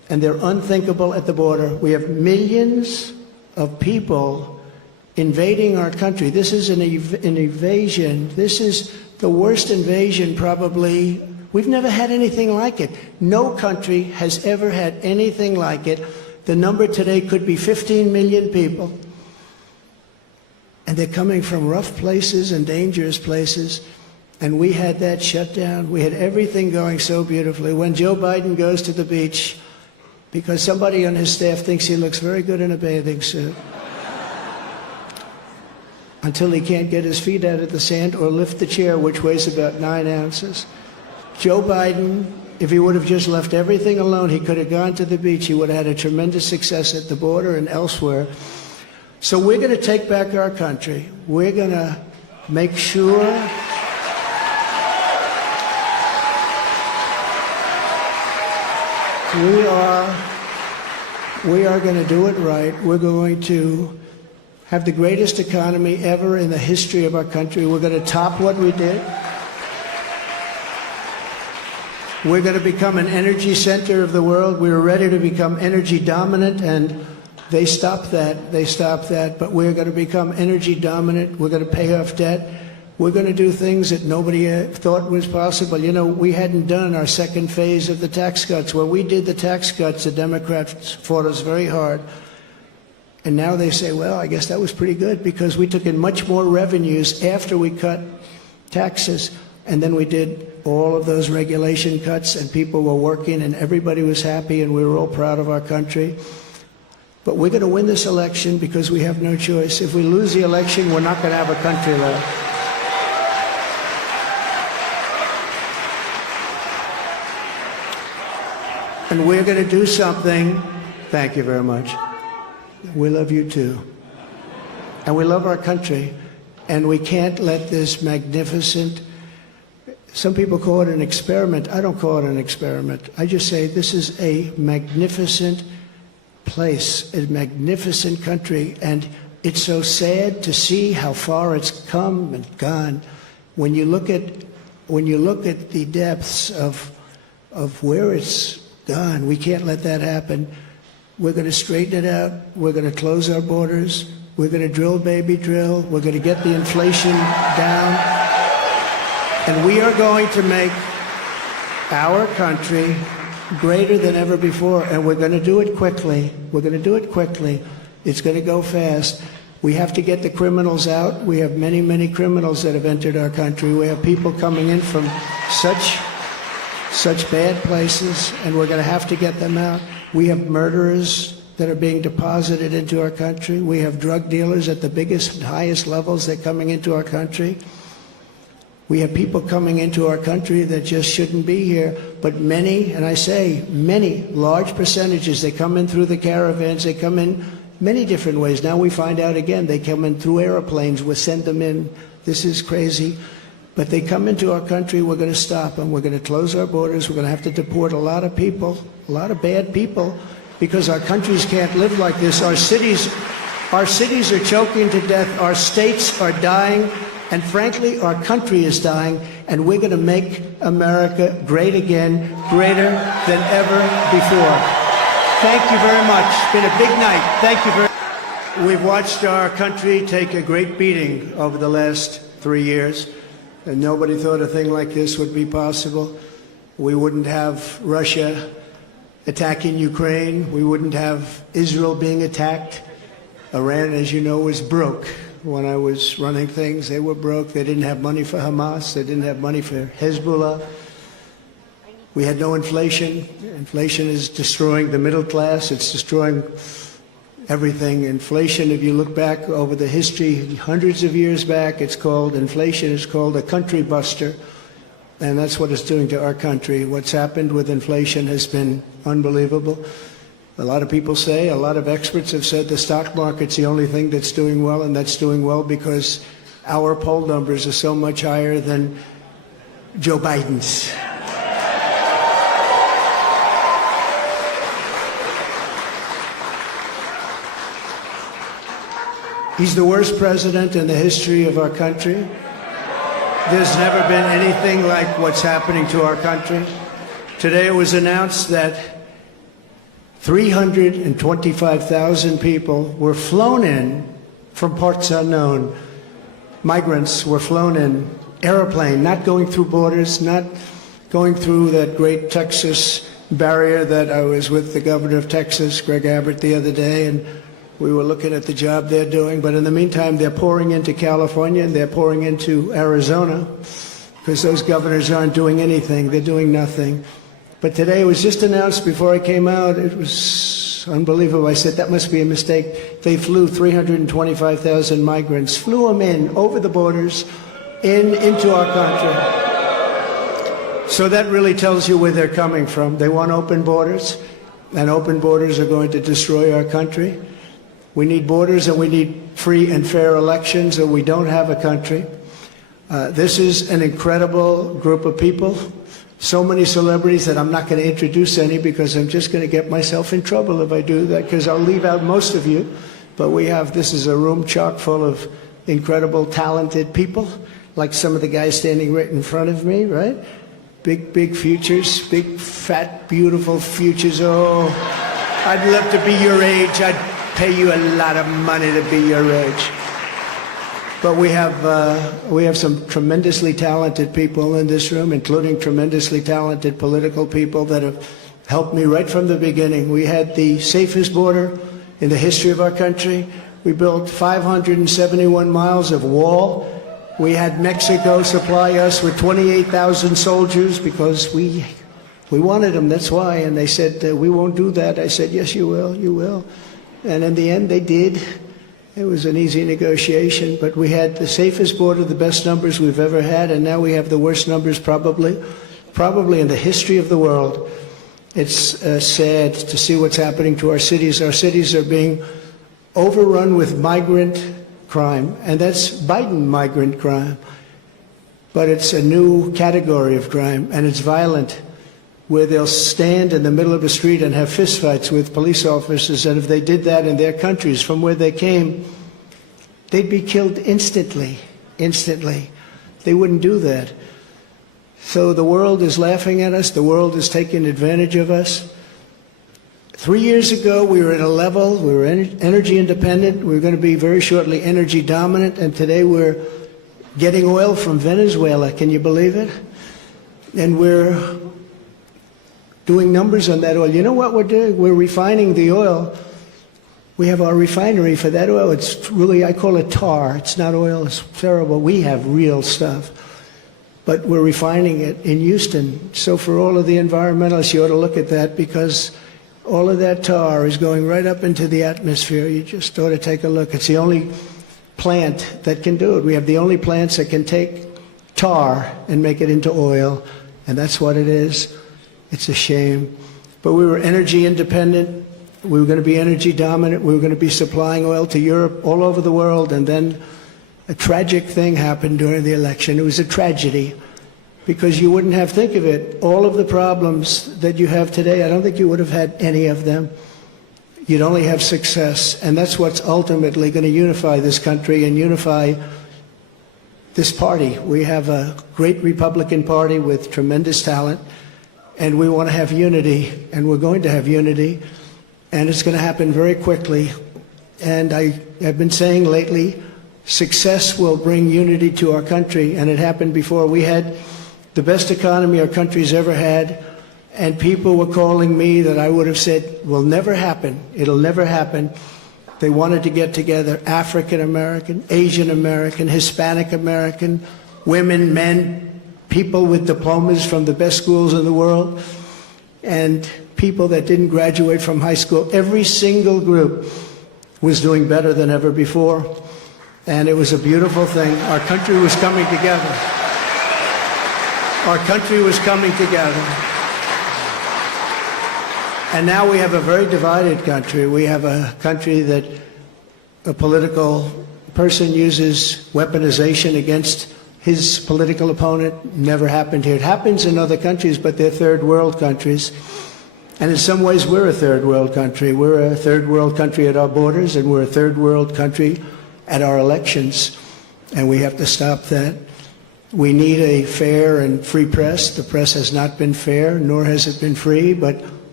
and they're unthinkable at the border. We have millions of people invading our country. This is an invasion. This is the worst invasion probably. We've never had anything like it. No country has ever had anything like it. The number today could be 15 million people. And they're coming from rough places and dangerous places. And we had that shut down. We had everything going so beautifully. When Joe Biden goes to the beach, because somebody on his staff thinks he looks very good in a bathing suit, until he can't get his feet out of the sand or lift the chair, which weighs about 9 ounces. Joe Biden, if he would have just left everything alone, he could have gone to the beach. He would have had a tremendous success at the border and elsewhere. So we're going to take back our country. We're going to make sure we are going to do it right. We're going to have the greatest economy ever in the history of our country. We're going to top what we did. We're going to become an energy center of the world. We were ready to become energy dominant, and they stopped that. They stopped that. But we're going to become energy dominant. We're going to pay off debt. We're going to do things that nobody thought was possible. You know, we hadn't done our second phase of the tax cuts. When we did the tax cuts, the Democrats fought us very hard. And now they say, well, I guess that was pretty good because we took in much more revenues after we cut taxes. And then we did all of those regulation cuts, and people were working, and everybody was happy, and we were all proud of our country. But we're going to win this election because we have no choice. If we lose the election, we're not going to have a country left. And we're going to do something. Thank you very much. We love you too. And we love our country. And we can't let this magnificent, some people call it an experiment. I don't call it an experiment. I just say this is a magnificent place, a magnificent country. And it's so sad to see how far it's come and gone. When you look at the depths of where it's gone, we can't let that happen. We're going to straighten it out. We're going to close our borders. We're going to drill, baby, drill. We're going to get the inflation down. And we are going to make our country greater than ever before. And we're going to do it quickly. We're going to do it quickly. It's going to go fast. We have to get the criminals out. We have many, many criminals that have entered our country. We have people coming in from such bad places, and we're going to have to get them out. We have murderers that are being deposited into our country. We have drug dealers at the biggest, highest levels. They're coming into our country. We have people coming into our country that just shouldn't be here. But many, and I say many, large percentages, they come in through the caravans. They come in many different ways. Now we find out again, they come in through airplanes. We send them in. This is crazy. But they come into our country, we're going to stop them. We're going to close our borders. We're going to have to deport a lot of people, a lot of bad people, because our countries can't live like this. Our cities are choking to death. Our states are dying. And frankly, our country is dying. And we're going to make America great again, greater than ever before. Thank you very much. It's been a big night. Thank you very much. We've watched our country take a great beating over the last 3 years. And nobody thought a thing like this would be possible. We wouldn't have Russia attacking Ukraine. We wouldn't have Israel being attacked. Iran, as you know, was broke. When I was running things, they were broke. They didn't have money for Hamas. They didn't have money for Hezbollah. We had no inflation. Inflation is destroying the middle class. It's destroying everything. Inflation, if you look back over the history, hundreds of years back, inflation is called a country buster. And that's what it's doing to our country. What's happened with inflation has been unbelievable. A lot of people say, a lot of experts have said the stock market's the only thing that's doing well, and that's doing well because our poll numbers are so much higher than Joe Biden's. He's the worst president in the history of our country. There's never been anything like what's happening to our country. Today it was announced that 325,000 people were flown in from parts unknown. Migrants were flown in, airplane, not going through borders, not going through that great Texas barrier that I was with the governor of Texas, Greg Abbott, the other day, and we were looking at the job they're doing. But in the meantime, they're pouring into California and they're pouring into Arizona because those governors aren't doing anything. They're doing nothing. But today it was just announced before I came out. It was unbelievable. I said, that must be a mistake. They flew 325,000 migrants, flew them in over the borders, into our country. So that really tells you where they're coming from. They want open borders, and open borders are going to destroy our country. We need borders and we need free and fair elections, or we don't have a country. This is an incredible group of people. So many celebrities that I'm not going to introduce any because I'm just going to get myself in trouble if I do that, because I'll leave out most of you. But this is a room chock full of incredible, talented people, like some of the guys standing right in front of me, right? Big futures, big, fat, beautiful futures. Oh, I'd love to be your age. I'd pay you a lot of money to be your age. But we have some tremendously talented people in this room, including tremendously talented political people that have helped me right from the beginning. We had the safest border in the history of our country. We built 571 miles of wall. We had Mexico supply us with 28,000 soldiers because we wanted them, that's why. And they said, we won't do that. I said, yes, you will, you will. And in the end, they did. It was an easy negotiation, but we had the safest border, the best numbers we've ever had, and now we have the worst numbers probably in the history of the world. It's sad to see what's happening to our cities. Our cities are being overrun with migrant crime, and that's Biden migrant crime. But it's a new category of crime, and it's violent, where they'll stand in the middle of a street and have fistfights with police officers, and if they did that in their countries from where they came, they'd be killed instantly. They wouldn't do that. So the world is laughing at us. The world is taking advantage of us. 3 years ago, we were at a level, we were energy independent. We were going to be very shortly energy dominant, and today we're getting oil from Venezuela. Can you believe it? And we're doing numbers on that oil. You know what we're doing? We're refining the oil. We have our refinery for that oil. It's really, I call it tar. It's not oil. It's terrible. We have real stuff. But we're refining it in Houston. So for all of the environmentalists, you ought to look at that, because all of that tar is going right up into the atmosphere. You just ought to take a look. It's the only plant that can do it. We have the only plants that can take tar and make it into oil, and that's what it is. It's a shame. But we were energy independent. We were going to be energy dominant. We were going to be supplying oil to Europe, all over the world. And then a tragic thing happened during the election. It was a tragedy, because you wouldn't have, think of it, all of the problems that you have today, I don't think you would have had any of them. You'd only have success. And that's what's ultimately going to unify this country and unify this party. We have a great Republican Party with tremendous talent. And we want to have unity, and we're going to have unity, and it's going to happen very quickly. And I've been saying lately, success will bring unity to our country, and it happened before. We had the best economy our country's ever had, and people were calling me that I would have said will never happen. It'll never happen. They wanted to get together, African American, Asian American, Hispanic American, women, men, people with diplomas from the best schools in the world, and people that didn't graduate from high school. Every single group was doing better than ever before, and it was a beautiful thing. Our country was coming together. Our country was coming together. And now we have a very divided country. We have a country that a political person uses weaponization against his political opponent. Never happened here. It happens in other countries, but they're third world countries. And in some ways, we're a third world country. We're a third world country at our borders, and we're a third world country at our elections. And we have to stop that. We need a fair and free press. The press has not been fair, nor has it been free, but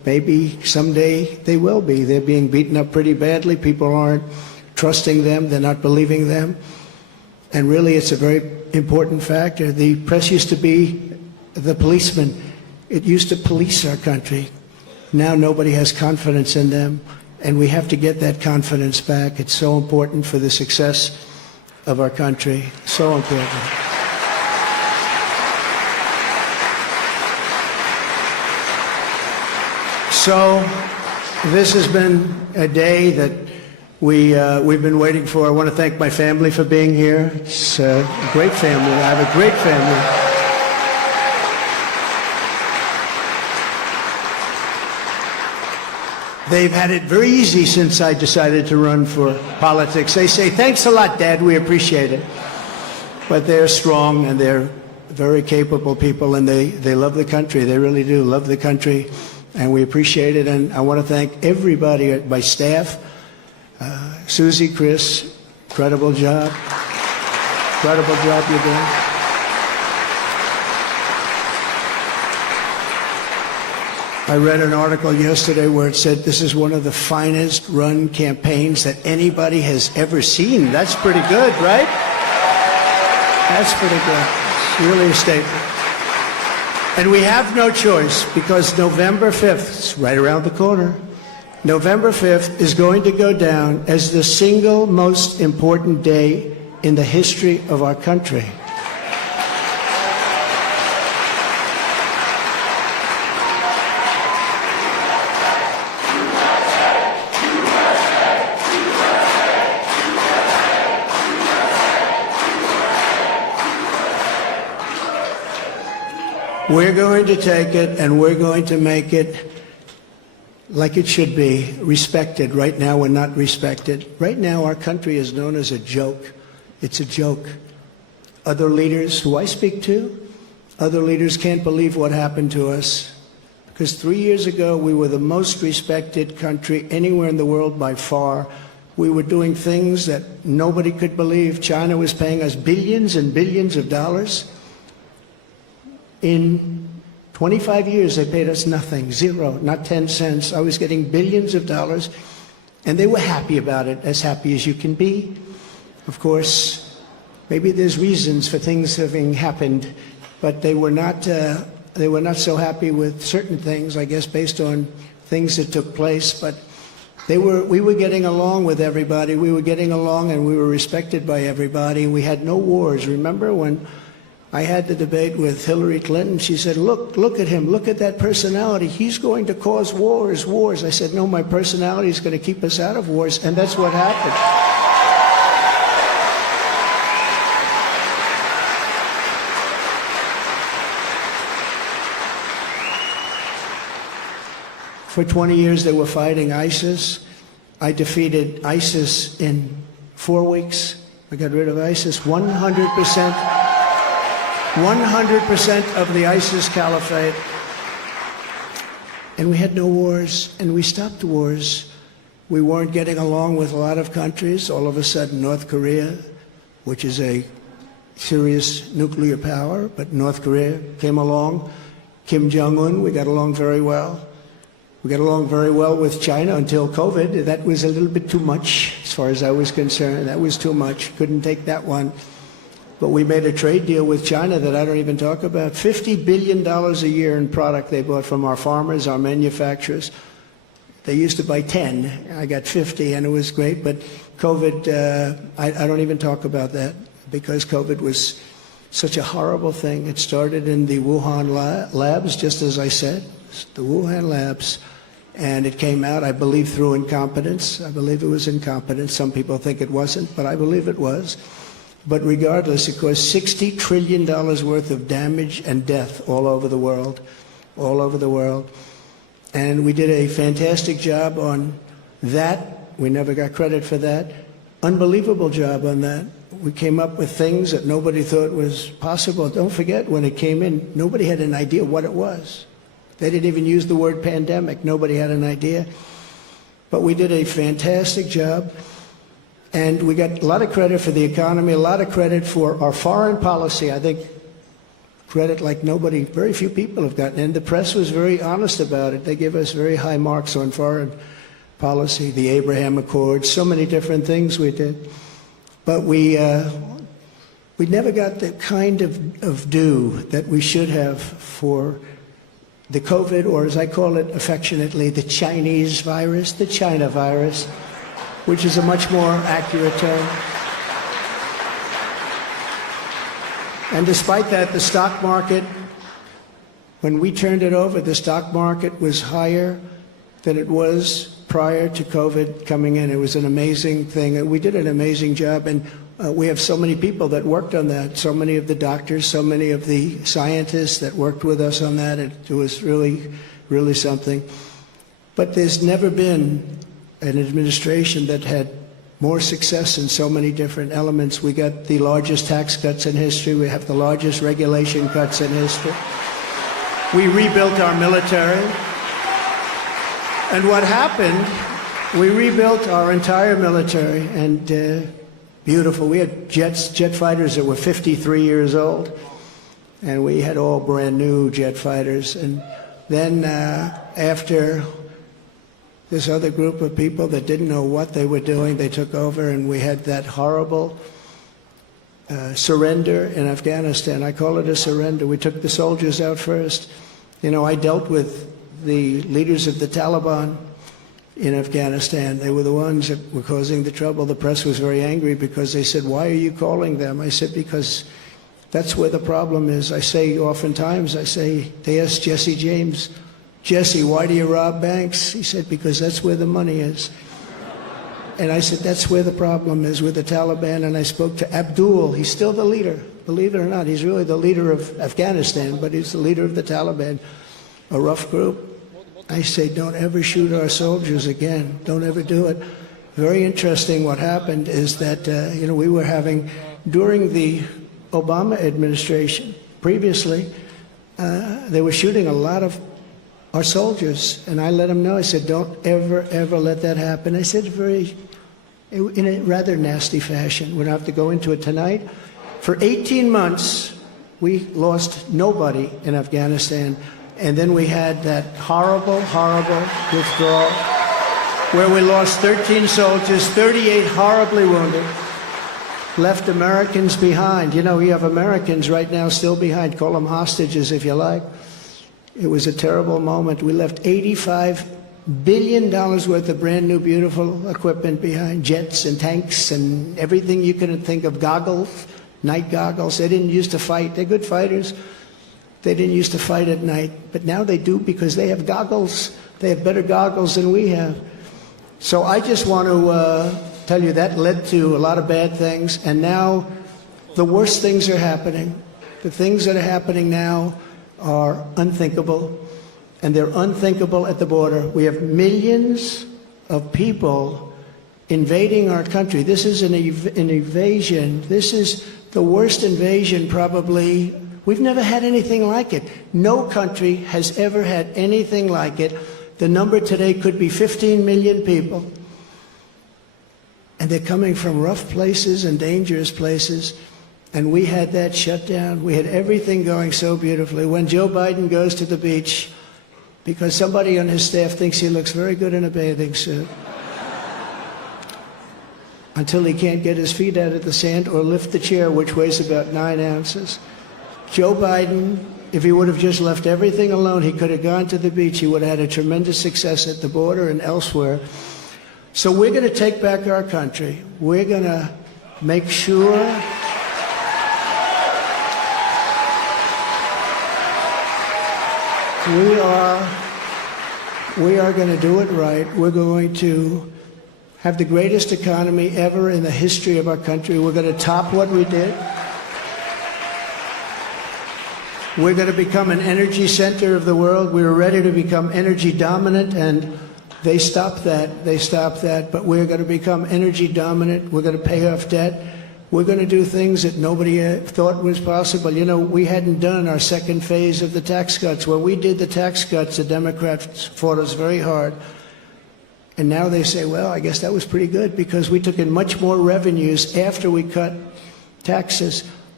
maybe someday they will be. They're being beaten up pretty badly. People aren't trusting them. They're not believing them. And really, it's a very important factor. The press used to be the policeman. It used to police our country. Now nobody has confidence in them, and we have to get that confidence back. It's so important for the success of our country. So important. So this has been a day that we've been waiting for. I want to thank my family for being here. It's a great family. I have a great family. They've had it very easy since I decided to run for politics. They say, thanks a lot, Dad, we appreciate it. But they're strong and they're very capable people, and they love the country. They really do love the country, and we appreciate it. And I want to thank everybody, my staff, Susie, Chris, incredible job. Incredible job you're doing. I read an article yesterday where it said this is one of the finest run campaigns that anybody has ever seen. That's pretty good, right? That's pretty good. It's really a statement. And we have no choice, because November 5th, it's right around the corner, November 5th is going to go down as the single most important day in the history of our country. We're going to take it and we're going to make it like it should be, respected. Right now we're not respected. Right now our country is known as a joke. It's a joke. Other leaders who I speak to, other leaders can't believe what happened to us. Because 3 years ago we were the most respected country anywhere in the world by far. We were doing things that nobody could believe. China was paying us billions and billions of dollars. In 25 years, they paid us nothing, zero, not 10 cents. I was getting billions of dollars, and they were happy about it, as happy as you can be. Of course, maybe there's reasons for things having happened, but they were not so happy with certain things, I guess, based on things that took place. But we were getting along with everybody. We were getting along, and we were respected by everybody. We had no wars. Remember when I had the debate with Hillary Clinton? She said, look at him, look at that personality. He's going to cause wars. I said, no, my personality is going to keep us out of wars, and that's what happened. For 20 years they were fighting ISIS. I defeated ISIS in 4 weeks. I got rid of ISIS 100%. 100% of the ISIS caliphate. And we had no wars, and we stopped wars. We weren't getting along with a lot of countries. All of a sudden, North Korea, which is a serious nuclear power, but North Korea came along. Kim Jong-un, we got along very well. We got along very well with China until COVID. That was a little bit too much, as far as I was concerned. That was too much. Couldn't take that one. But we made a trade deal with China that I don't even talk about. $50 billion a year in product they bought from our farmers, our manufacturers. They used to buy 10. I got 50, and it was great. But COVID, I don't even talk about that, because COVID was such a horrible thing. It started in the Wuhan labs, just as I said, the Wuhan labs. And it came out, I believe, through incompetence. I believe it was incompetence. Some people think it wasn't, but I believe it was. But regardless, it caused $60 trillion worth of damage and death all over the world, all over the world. And we did a fantastic job on that. We never got credit for that. Unbelievable job on that. We came up with things that nobody thought was possible. Don't forget, when it came in, nobody had an idea what it was. They didn't even use the word pandemic. Nobody had an idea. But we did a fantastic job. And we got a lot of credit for the economy, a lot of credit for our foreign policy. I think credit like very few people have gotten. And the press was very honest about it. They give us very high marks on foreign policy, the Abraham Accords, so many different things we did. But we never got the kind of due that we should have for the COVID, or as I call it affectionately, the Chinese virus, the China virus, which is a much more accurate term. And despite that, the stock market, when we turned it over, the stock market was higher than it was prior to COVID coming in. It was an amazing thing. We did an amazing job, and we have so many people that worked on that, so many of the doctors, so many of the scientists that worked with us on that. It was really, really something. But there's never been an administration that had more success in so many different elements. We got the largest tax cuts in history. We have the largest regulation cuts in history. We rebuilt our military. And what happened, we rebuilt our entire military, and beautiful. We had jet fighters that were 53 years old, and we had all brand new jet fighters. And then after this other group of people that didn't know what they were doing, they took over, and we had that horrible surrender in Afghanistan. I call it a surrender. We took the soldiers out first. You know, I dealt with the leaders of the Taliban in Afghanistan. They were the ones that were causing the trouble. The press was very angry because they said, "Why are you calling them?" I said, "Because that's where the problem is." I say oftentimes, they asked Jesse James, "Jesse, why do you rob banks?" He said, "Because that's where the money is." And I said, that's where the problem is, with the Taliban. And I spoke to Abdul. He's still the leader. Believe it or not, he's really the leader of Afghanistan, but he's the leader of the Taliban, a rough group. I say, don't ever shoot our soldiers again. Don't ever do it. Very interesting what happened is that, we were having, during the Obama administration, previously, they were shooting a lot of our soldiers. And I let them know, I said, don't ever, ever let that happen. I said in a rather nasty fashion. We don't have to go into it tonight. For 18 months, we lost nobody in Afghanistan. And then we had that horrible, horrible withdrawal where we lost 13 soldiers, 38 horribly wounded, left Americans behind. You know, we have Americans right now still behind. Call them hostages if you like. It was a terrible moment. We left $85 billion worth of brand new, beautiful equipment behind, jets and tanks and everything you could think of, goggles, night goggles. They didn't used to fight. They're good fighters. They didn't used to fight at night, but now they do because they have goggles. They have better goggles than we have. So I just want to tell you that led to a lot of bad things, and now the worst things are happening. The things that are happening now are unthinkable, and they're unthinkable at the border. We have millions of people invading our country. This is an invasion. This is the worst invasion probably. We've never had anything like it. No country has ever had anything like it. The number today could be 15 million people. And they're coming from rough places and dangerous places. And we had that shut down. We had everything going so beautifully. When Joe Biden goes to the beach, because somebody on his staff thinks he looks very good in a bathing suit, until he can't get his feet out of the sand or lift the chair, which weighs about 9 ounces. Joe Biden, if he would have just left everything alone, he could have gone to the beach. He would have had a tremendous success at the border and elsewhere. So we're going to take back our country. We're going to make sure we are going to do it right. We're going to have the greatest economy ever in the history of our country. We're going to top what we did. We're going to become an energy center of the world. We were ready to become energy dominant, and they stopped that. They stopped that. But we're going to become energy dominant. We're going to pay off debt. We're going to do things that nobody thought was possible. You know, we hadn't done our second phase of the tax cuts. When we did the tax cuts, the Democrats fought us very hard. And now they say, well, I guess that was pretty good because we took in much more revenues after we cut taxes.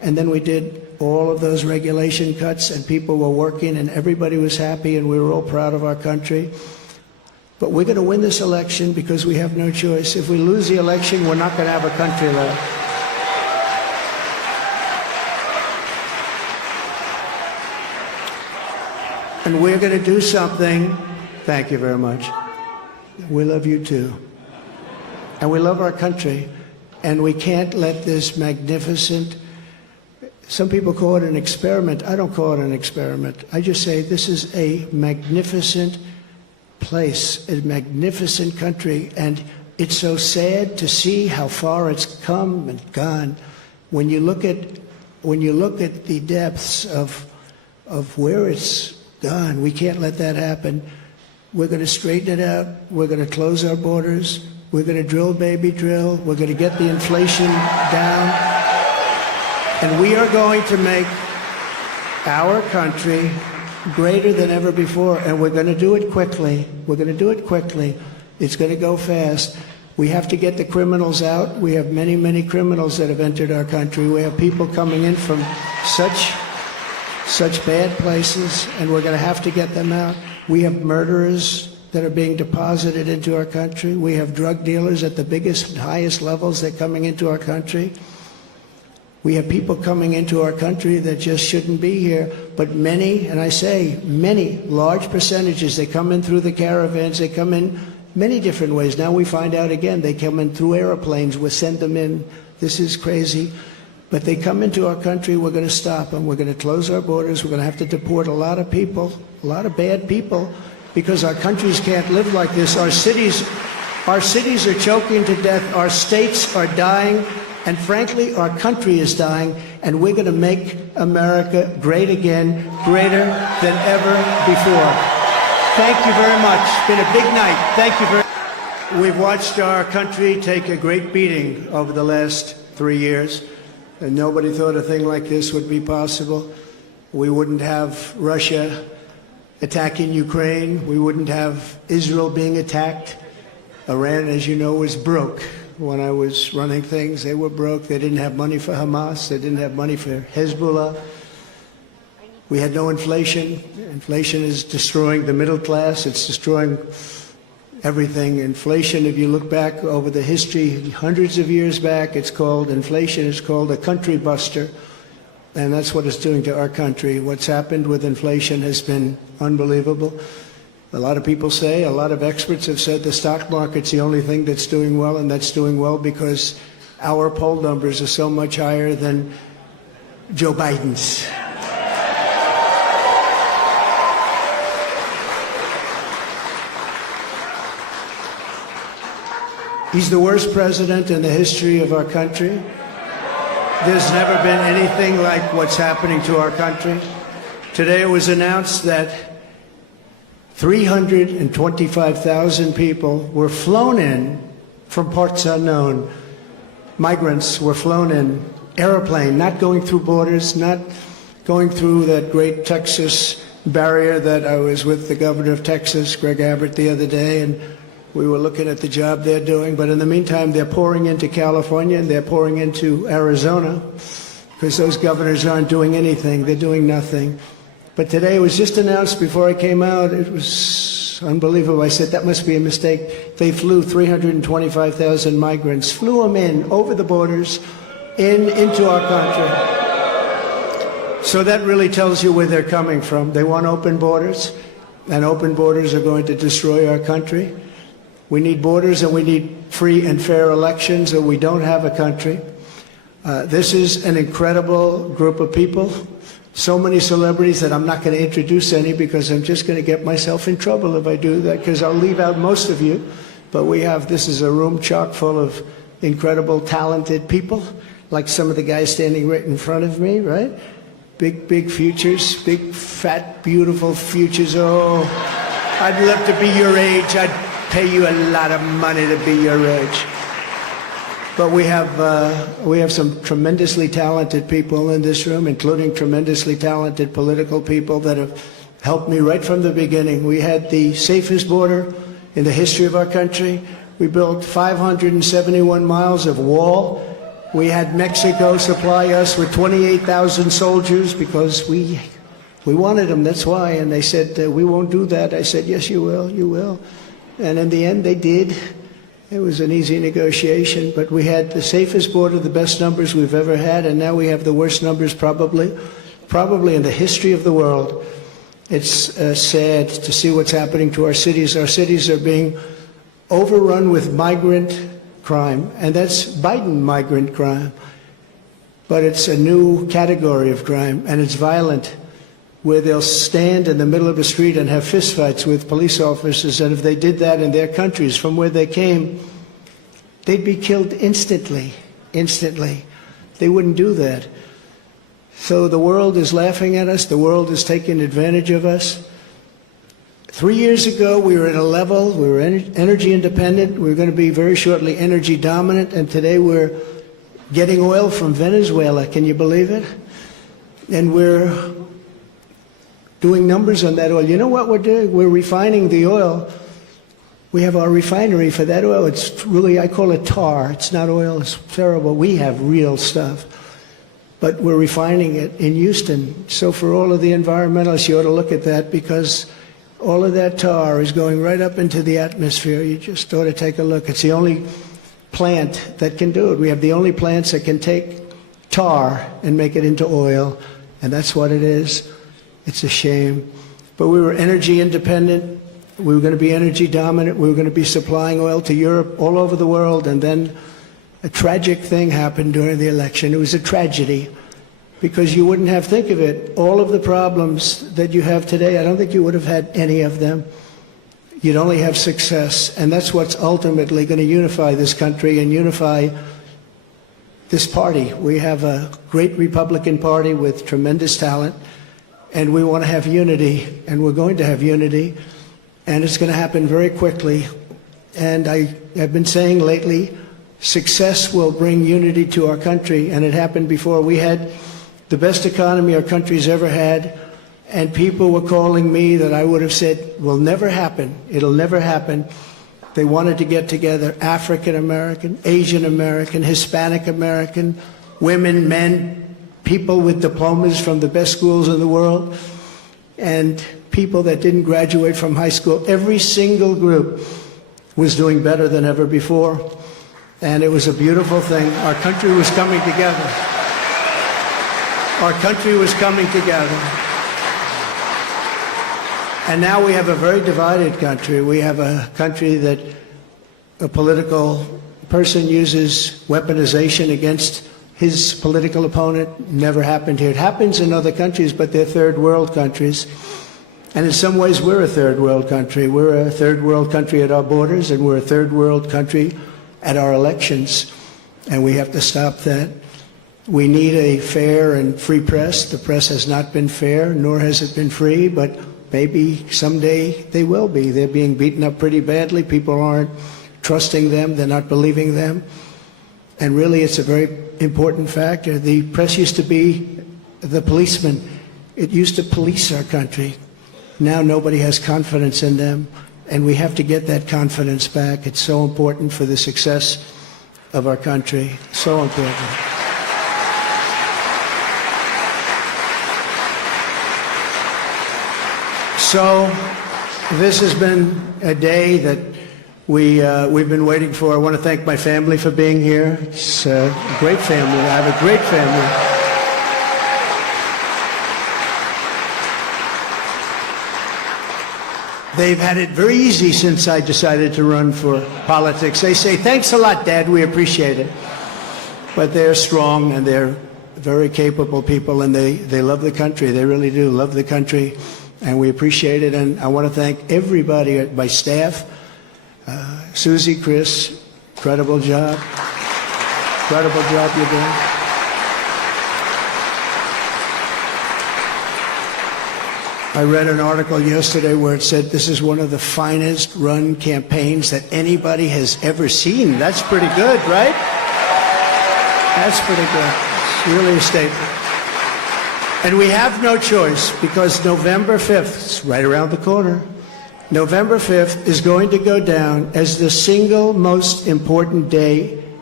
And then we did all of those regulation cuts, and people were working, and everybody was happy, and we were all proud of our country. But we're going to win this election because we have no choice. If we lose the election, we're not going to have a country left. And we're going to do something. Thank you very much. We love you too. And we love our country. And we can't let this magnificent, some people call it an experiment. I don't call it an experiment. I just say this is a magnificent place, a magnificent country. And it's so sad to see how far it's come and gone. When you look at the depths of where it's gone, we can't let that happen. We're going to straighten it out. We're going to close our borders. We're going to drill, baby, drill. We're going to get the inflation down. And we are going to make our country greater than ever before. And we're going to do it quickly. We're going to do it quickly. It's going to go fast. We have to get the criminals out. We have many, many criminals that have entered our country. We have people coming in from such bad places, and we're going to have to get them out. We have murderers that are being deposited into our country. We have drug dealers at the biggest and highest levels that are coming into our country. We have people coming into our country that just shouldn't be here, but many, and I say many, large percentages, they come in through the caravans, they come in many different ways. Now we find out again, they come in through airplanes, we send them in. This is crazy. But they come into our country, we're going to stop them. We're going to close our borders. We're going to have to deport a lot of people, a lot of bad people, because our countries can't live like this. Our cities are choking to death. Our states are dying. And frankly, our country is dying. And we're going to make America great again, greater than ever before. Thank you very much. It's been a big night. Thank you very much. We've watched our country take a great beating over the last 3 years. And nobody thought a thing like this would be possible. We wouldn't have Russia attacking Ukraine. We wouldn't have Israel being attacked. Iran, as you know, was broke. When I was running things, they were broke. They didn't have money for Hamas. They didn't have money for Hezbollah. We had no inflation. Inflation is destroying the middle class. It's destroying everything. Inflation, if you look back over the history, hundreds of years back, inflation is called a country buster. And that's what it's doing to our country. What's happened with inflation has been unbelievable. A lot of people say, a lot of experts have said the stock market's the only thing that's doing well, and that's doing well because our poll numbers are so much higher than Joe Biden's. He's the worst president in the history of our country. There's never been anything like what's happening to our country. Today it was announced that 325,000 people were flown in from parts unknown. Migrants were flown in, airplane, not going through borders, not going through that great Texas barrier that I was with the governor of Texas, Greg Abbott, the other day, and we were looking at the job they're doing. But in the meantime, they're pouring into California and they're pouring into Arizona because those governors aren't doing anything. They're doing nothing. But today it was just announced before I came out. It was unbelievable. I said, that must be a mistake. They flew 325,000 migrants, flew them in over the borders into our country. So that really tells you where they're coming from. They want open borders, and open borders are going to destroy our country. We need borders and we need free and fair elections, or we don't have a country. This is an incredible group of people. So many celebrities that I'm not going to introduce any because I'm just going to get myself in trouble if I do that, because I'll leave out most of you. But this is a room chock full of incredible, talented people, like some of the guys standing right in front of me, right? Big, big futures, big, fat, beautiful futures. Oh, I'd love to be your age. I'd pay you a lot of money to be your age. But we have some tremendously talented people in this room, including tremendously talented political people that have helped me right from the beginning. We had the safest border in the history of our country. We built 571 miles of wall. We had Mexico supply us with 28,000 soldiers because we wanted them, that's why. And they said, we won't do that. I said, yes, you will, you will. And in the end, they did. It was an easy negotiation, but we had the safest border, the best numbers we've ever had, and now we have the worst numbers probably in the history of the world. It's sad to see what's happening to our cities. Our cities are being overrun with migrant crime, and that's Biden migrant crime. But it's a new category of crime, and it's violent, where they'll stand in the middle of the street and have fistfights with police officers, and if they did that in their countries from where they came, they'd be killed instantly. They wouldn't do that. So the world is laughing at us. The world is taking advantage of us. 3 years ago, we were at a level, we were energy independent. We were going to be very shortly energy dominant, and today we're getting oil from Venezuela. Can you believe it? And we're doing numbers on that oil. You know what we're doing? We're refining the oil. We have our refinery for that oil. It's really, I call it tar. It's not oil. It's terrible. We have real stuff. But we're refining it in Houston. So for all of the environmentalists, you ought to look at that, because all of that tar is going right up into the atmosphere. You just ought to take a look. It's the only plant that can do it. We have the only plants that can take tar and make it into oil, and that's what it is. It's a shame. But we were energy independent. We were going to be energy dominant. We were going to be supplying oil to Europe, all over the world, and then a tragic thing happened during the election. It was a tragedy, because you wouldn't have, think of it, all of the problems that you have today, I don't think you would have had any of them. You'd only have success, and that's what's ultimately going to unify this country and unify this party. We have a great Republican Party with tremendous talent, and we want to have unity, and we're going to have unity, and it's going to happen very quickly. And I have been saying lately, success will bring unity to our country, and it happened before. We had the best economy our country's ever had, and people were calling me that I would have said will never happen. It'll never happen. They wanted to get together, African American, Asian American, Hispanic American, women, men, people with diplomas from the best schools in the world, and people that didn't graduate from high school. Every single group was doing better than ever before. And it was a beautiful thing. Our country was coming together. Our country was coming together. And now we have a very divided country. We have a country that a political person uses weaponization against his political opponent. Never happened here. It happens in other countries, but they're third world countries. And in some ways, we're a third world country. We're a third world country at our borders, and we're a third world country at our elections, and we have to stop that. We need a fair and free press. The press has not been fair, nor has it been free, but maybe someday they will be. They're being beaten up pretty badly. People aren't trusting them. They're not believing them. And really, it's a very important factor. The press used to be the policeman. It used to police our country. Now nobody has confidence in them. And we have to get that confidence back. It's so important for the success of our country. So important. So this has been a day that we've been waiting for. I want to thank my family for being here. It's a great family. I have a great family. They've had it very easy since I decided to run for politics. They say, thanks a lot, Dad, we appreciate it. But they're strong, and they're very capable people, and they love the country. They really do love the country, and we appreciate it. And I want to thank everybody, my staff, Susie, Chris, incredible job. Incredible job you're doing. I read an article yesterday where it said this is one of the finest run campaigns that anybody has ever seen. That's pretty good, right? That's pretty good. It's really a statement. And we have no choice, because November 5th, it's right around the corner, November 5th is going to go down as the single most important day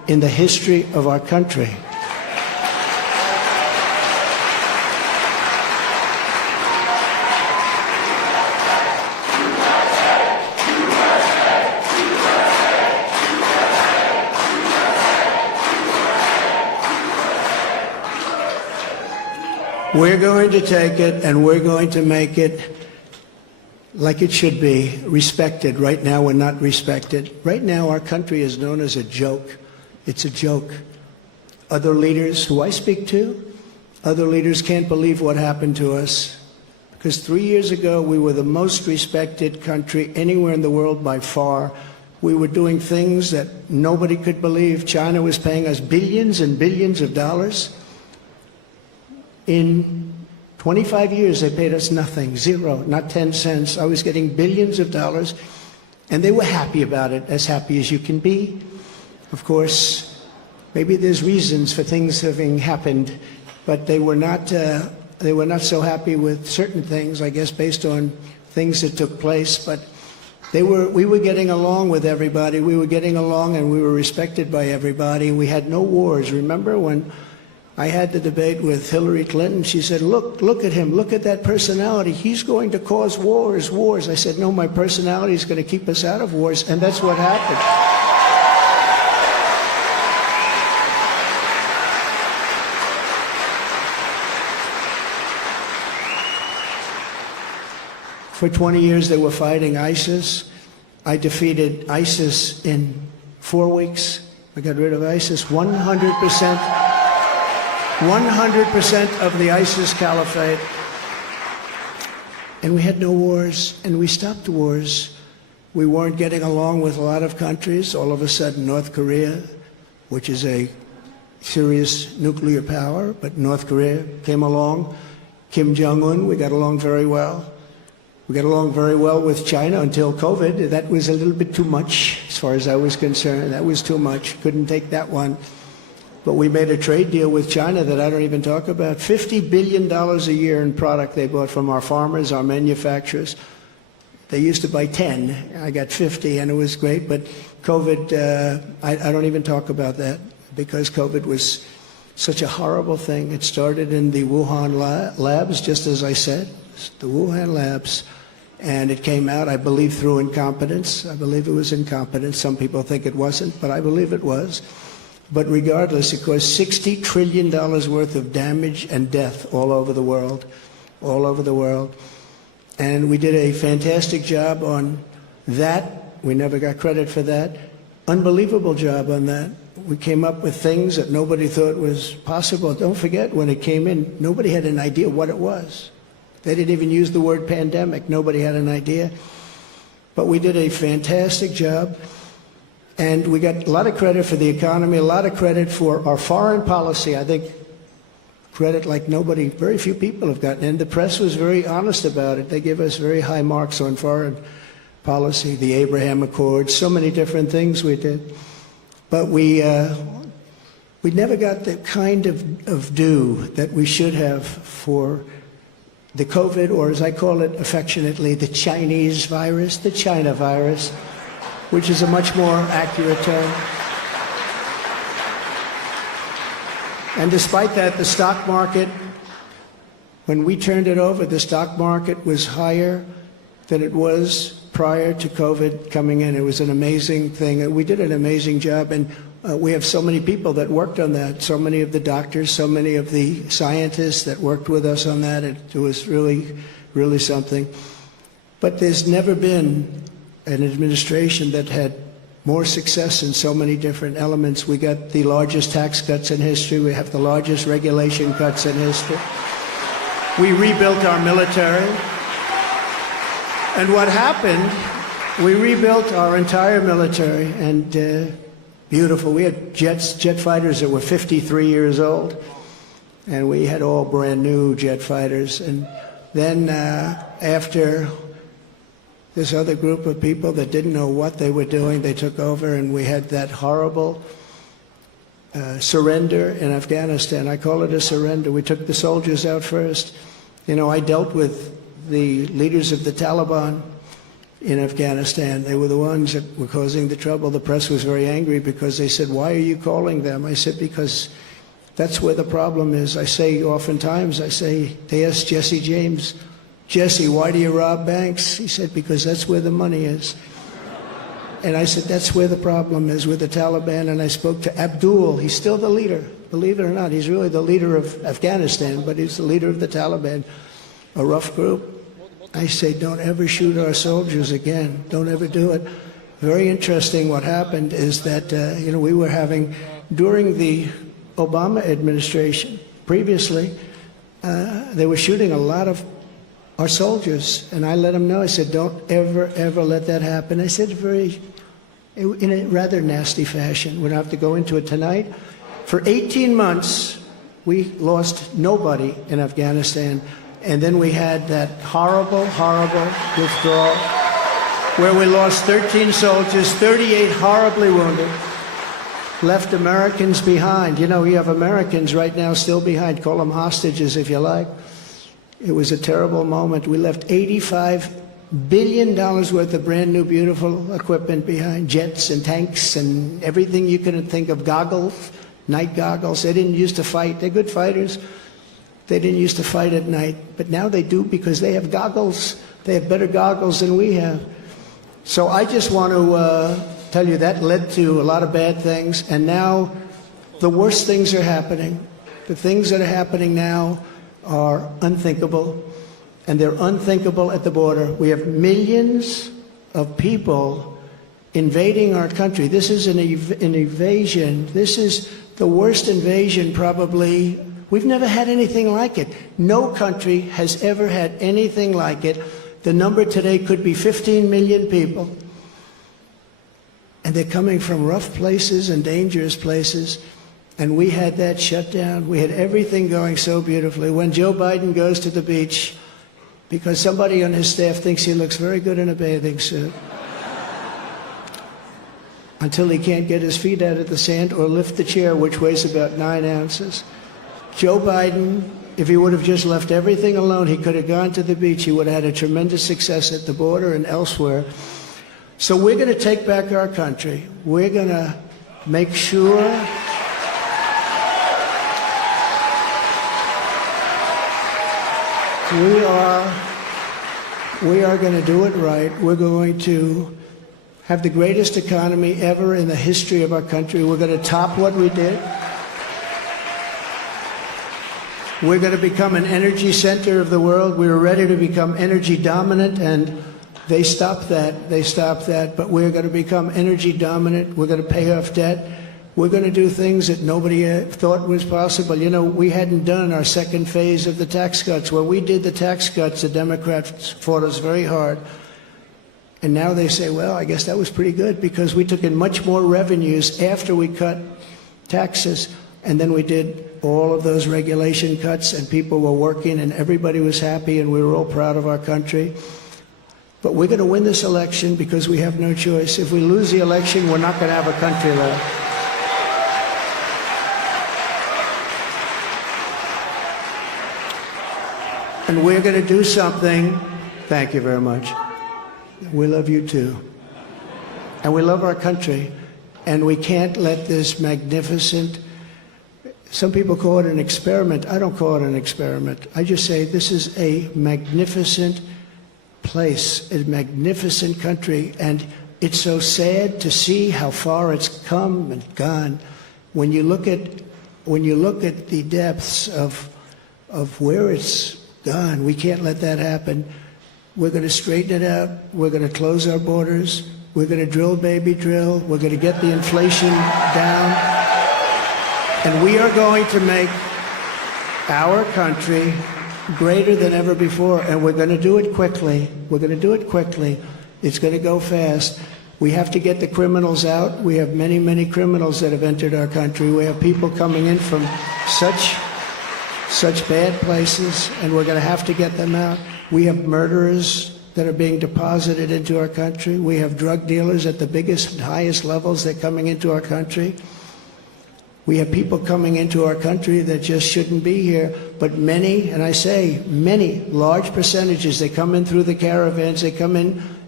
in the history of our country. We're going to take it and we're going to make it like it should be, respected. Right now we're not respected. Right now our country is known as a joke. It's a joke. Other leaders who I speak to, other leaders can't believe what happened to us. Because 3 years ago we were the most respected country anywhere in the world by far. We were doing things that nobody could believe. China was paying us billions and billions of dollars. In 25 years, they paid us nothing, zero, not 10 cents. I was getting billions of dollars, and they were happy about it, as happy as you can be. Of course, maybe there's reasons for things having happened, but they were not so happy with certain things, I guess, based on things that took place. But we were getting along with everybody. We were getting along, and we were respected by everybody. We had no wars. Remember when I had the debate with Hillary Clinton? She said, look at him, look at that personality. He's going to cause wars. I said, no, my personality is going to keep us out of wars, and that's what happened. For 20 years they were fighting ISIS. I defeated ISIS in 4 weeks. I got rid of ISIS 100%. 100% of the ISIS caliphate. And we had no wars, and we stopped wars. We weren't getting along with a lot of countries. All of a sudden, North Korea, which is a serious nuclear power, but North Korea came along. Kim Jong-un, we got along very well. We got along very well with China until COVID. That was a little bit too much, as far as I was concerned. That was too much. Couldn't take that one. But we made a trade deal with China that I don't even talk about. $50 billion a year in product they bought from our farmers, our manufacturers. They used to buy 10. I got 50, and it was great. But COVID, I don't even talk about that, because COVID was such a horrible thing. It started in the Wuhan labs, just as I said, the Wuhan labs. And it came out, I believe, through incompetence. I believe it was incompetence. Some people think it wasn't, but I believe it was. But regardless, it caused $60 trillion worth of damage and death all over the world, all over the world. And we did a fantastic job on that. We never got credit for that. Unbelievable job on that. We came up with things that nobody thought was possible. Don't forget, when it came in, nobody had an idea what it was. They didn't even use the word pandemic. Nobody had an idea. But we did a fantastic job. And we got a lot of credit for the economy, a lot of credit for our foreign policy. I think credit like nobody, very few people have gotten. And the press was very honest about it. They give us very high marks on foreign policy, the Abraham Accords, so many different things we did. But we never got the kind of due that we should have for the COVID, or as I call it affectionately, the Chinese virus, the China virus, which is a much more accurate term. And despite that, the stock market, when we turned it over, the stock market was higher than it was prior to COVID coming in. It was an amazing thing. We did an amazing job, and we have so many people that worked on that, so many of the doctors, so many of the scientists that worked with us on that. It was really, really something. But there's never been an administration that had more success in so many different elements. We got the largest tax cuts in history. We have the largest regulation cuts in history. We rebuilt our military. And what happened, we rebuilt our entire military, and beautiful. We had jet fighters that were 53 years old, and we had all brand new jet fighters. And then after this other group of people that didn't know what they were doing, they took over, and we had that horrible surrender in Afghanistan. I call it a surrender. We took the soldiers out first. You know, I dealt with the leaders of the Taliban in Afghanistan. They were the ones that were causing the trouble. The press was very angry because they said, "Why are you calling them?" I said, "Because that's where the problem is." I say oftentimes, they asked Jesse James, "Jesse, why do you rob banks?" He said, "Because that's where the money is." And I said, that's where the problem is with the Taliban. And I spoke to Abdul. He's still the leader. Believe it or not, he's really the leader of Afghanistan, but he's the leader of the Taliban, a rough group. I say, don't ever shoot our soldiers again. Don't ever do it. Very interesting what happened is that, we were having, during the Obama administration, previously, they were shooting a lot of our soldiers. And I let them know, I said, don't ever, ever let that happen. I said in a rather nasty fashion. We don't have to go into it tonight. For 18 months, we lost nobody in Afghanistan. And then we had that horrible, horrible withdrawal where we lost 13 soldiers, 38 horribly wounded, left Americans behind. You have Americans right now still behind. Call them hostages if you like. It was a terrible moment. We left $85 billion worth of brand new, beautiful equipment behind, jets and tanks and everything you can think of, goggles, night goggles. They didn't used to fight. They're good fighters. They didn't used to fight at night, but now they do because they have goggles. They have better goggles than we have. So I just want to tell you that led to a lot of bad things, and now the worst things are happening. The things that are happening now are unthinkable, and they're unthinkable at the border. We have millions of people invading our country. This is an invasion. This is the worst invasion probably. We've never had anything like it. No country has ever had anything like it. The number today could be 15 million people. And they're coming from rough places and dangerous places. And we had that shut down. We had everything going so beautifully. When Joe Biden goes to the beach, because somebody on his staff thinks he looks very good in a bathing suit, until he can't get his feet out of the sand or lift the chair, which weighs about 9 ounces. Joe Biden, if he would have just left everything alone, he could have gone to the beach. He would have had a tremendous success at the border and elsewhere. So we're going to take back our country. We're going to make sure we are going to do it right. We're going to have the greatest economy ever in the history of our country. We're going to top what we did. We're going to become an energy center of the world. We were ready to become energy dominant, and they stopped that. They stopped that. But we're going to become energy dominant. We're going to pay off debt. We're going to do things that nobody thought was possible. We hadn't done our second phase of the tax cuts. When we did the tax cuts, the Democrats fought us very hard. And now they say, well, I guess that was pretty good because we took in much more revenues after we cut taxes. And then we did all of those regulation cuts, and people were working, and everybody was happy, and we were all proud of our country. But we're going to win this election because we have no choice. If we lose the election, we're not going to have a country left. And we're going to do something. Thank you very much. We love you too. And we love our country. And we can't let this magnificent, some people call it an experiment. I don't call it an experiment. I just say this is a magnificent place, a magnificent country. And it's so sad to see how far it's come and gone. When you look at the depths of where it's gone, we can't let that happen. We're going to straighten it out. We're going to close our borders. We're going to drill, baby, drill. We're going to get the inflation down. And we are going to make our country greater than ever before. And we're going to do it quickly. We're going to do it quickly. It's going to go fast. We have to get the criminals out. We have many, many criminals that have entered our country. We have people coming in from such bad places, and we're going to have to get them out. We have murderers that are being deposited into our country. We have drug dealers at the biggest, highest levels. They're coming into our country. We have people coming into our country that just shouldn't be here. But many, and I say many, large percentages, they come in through the caravans. They come in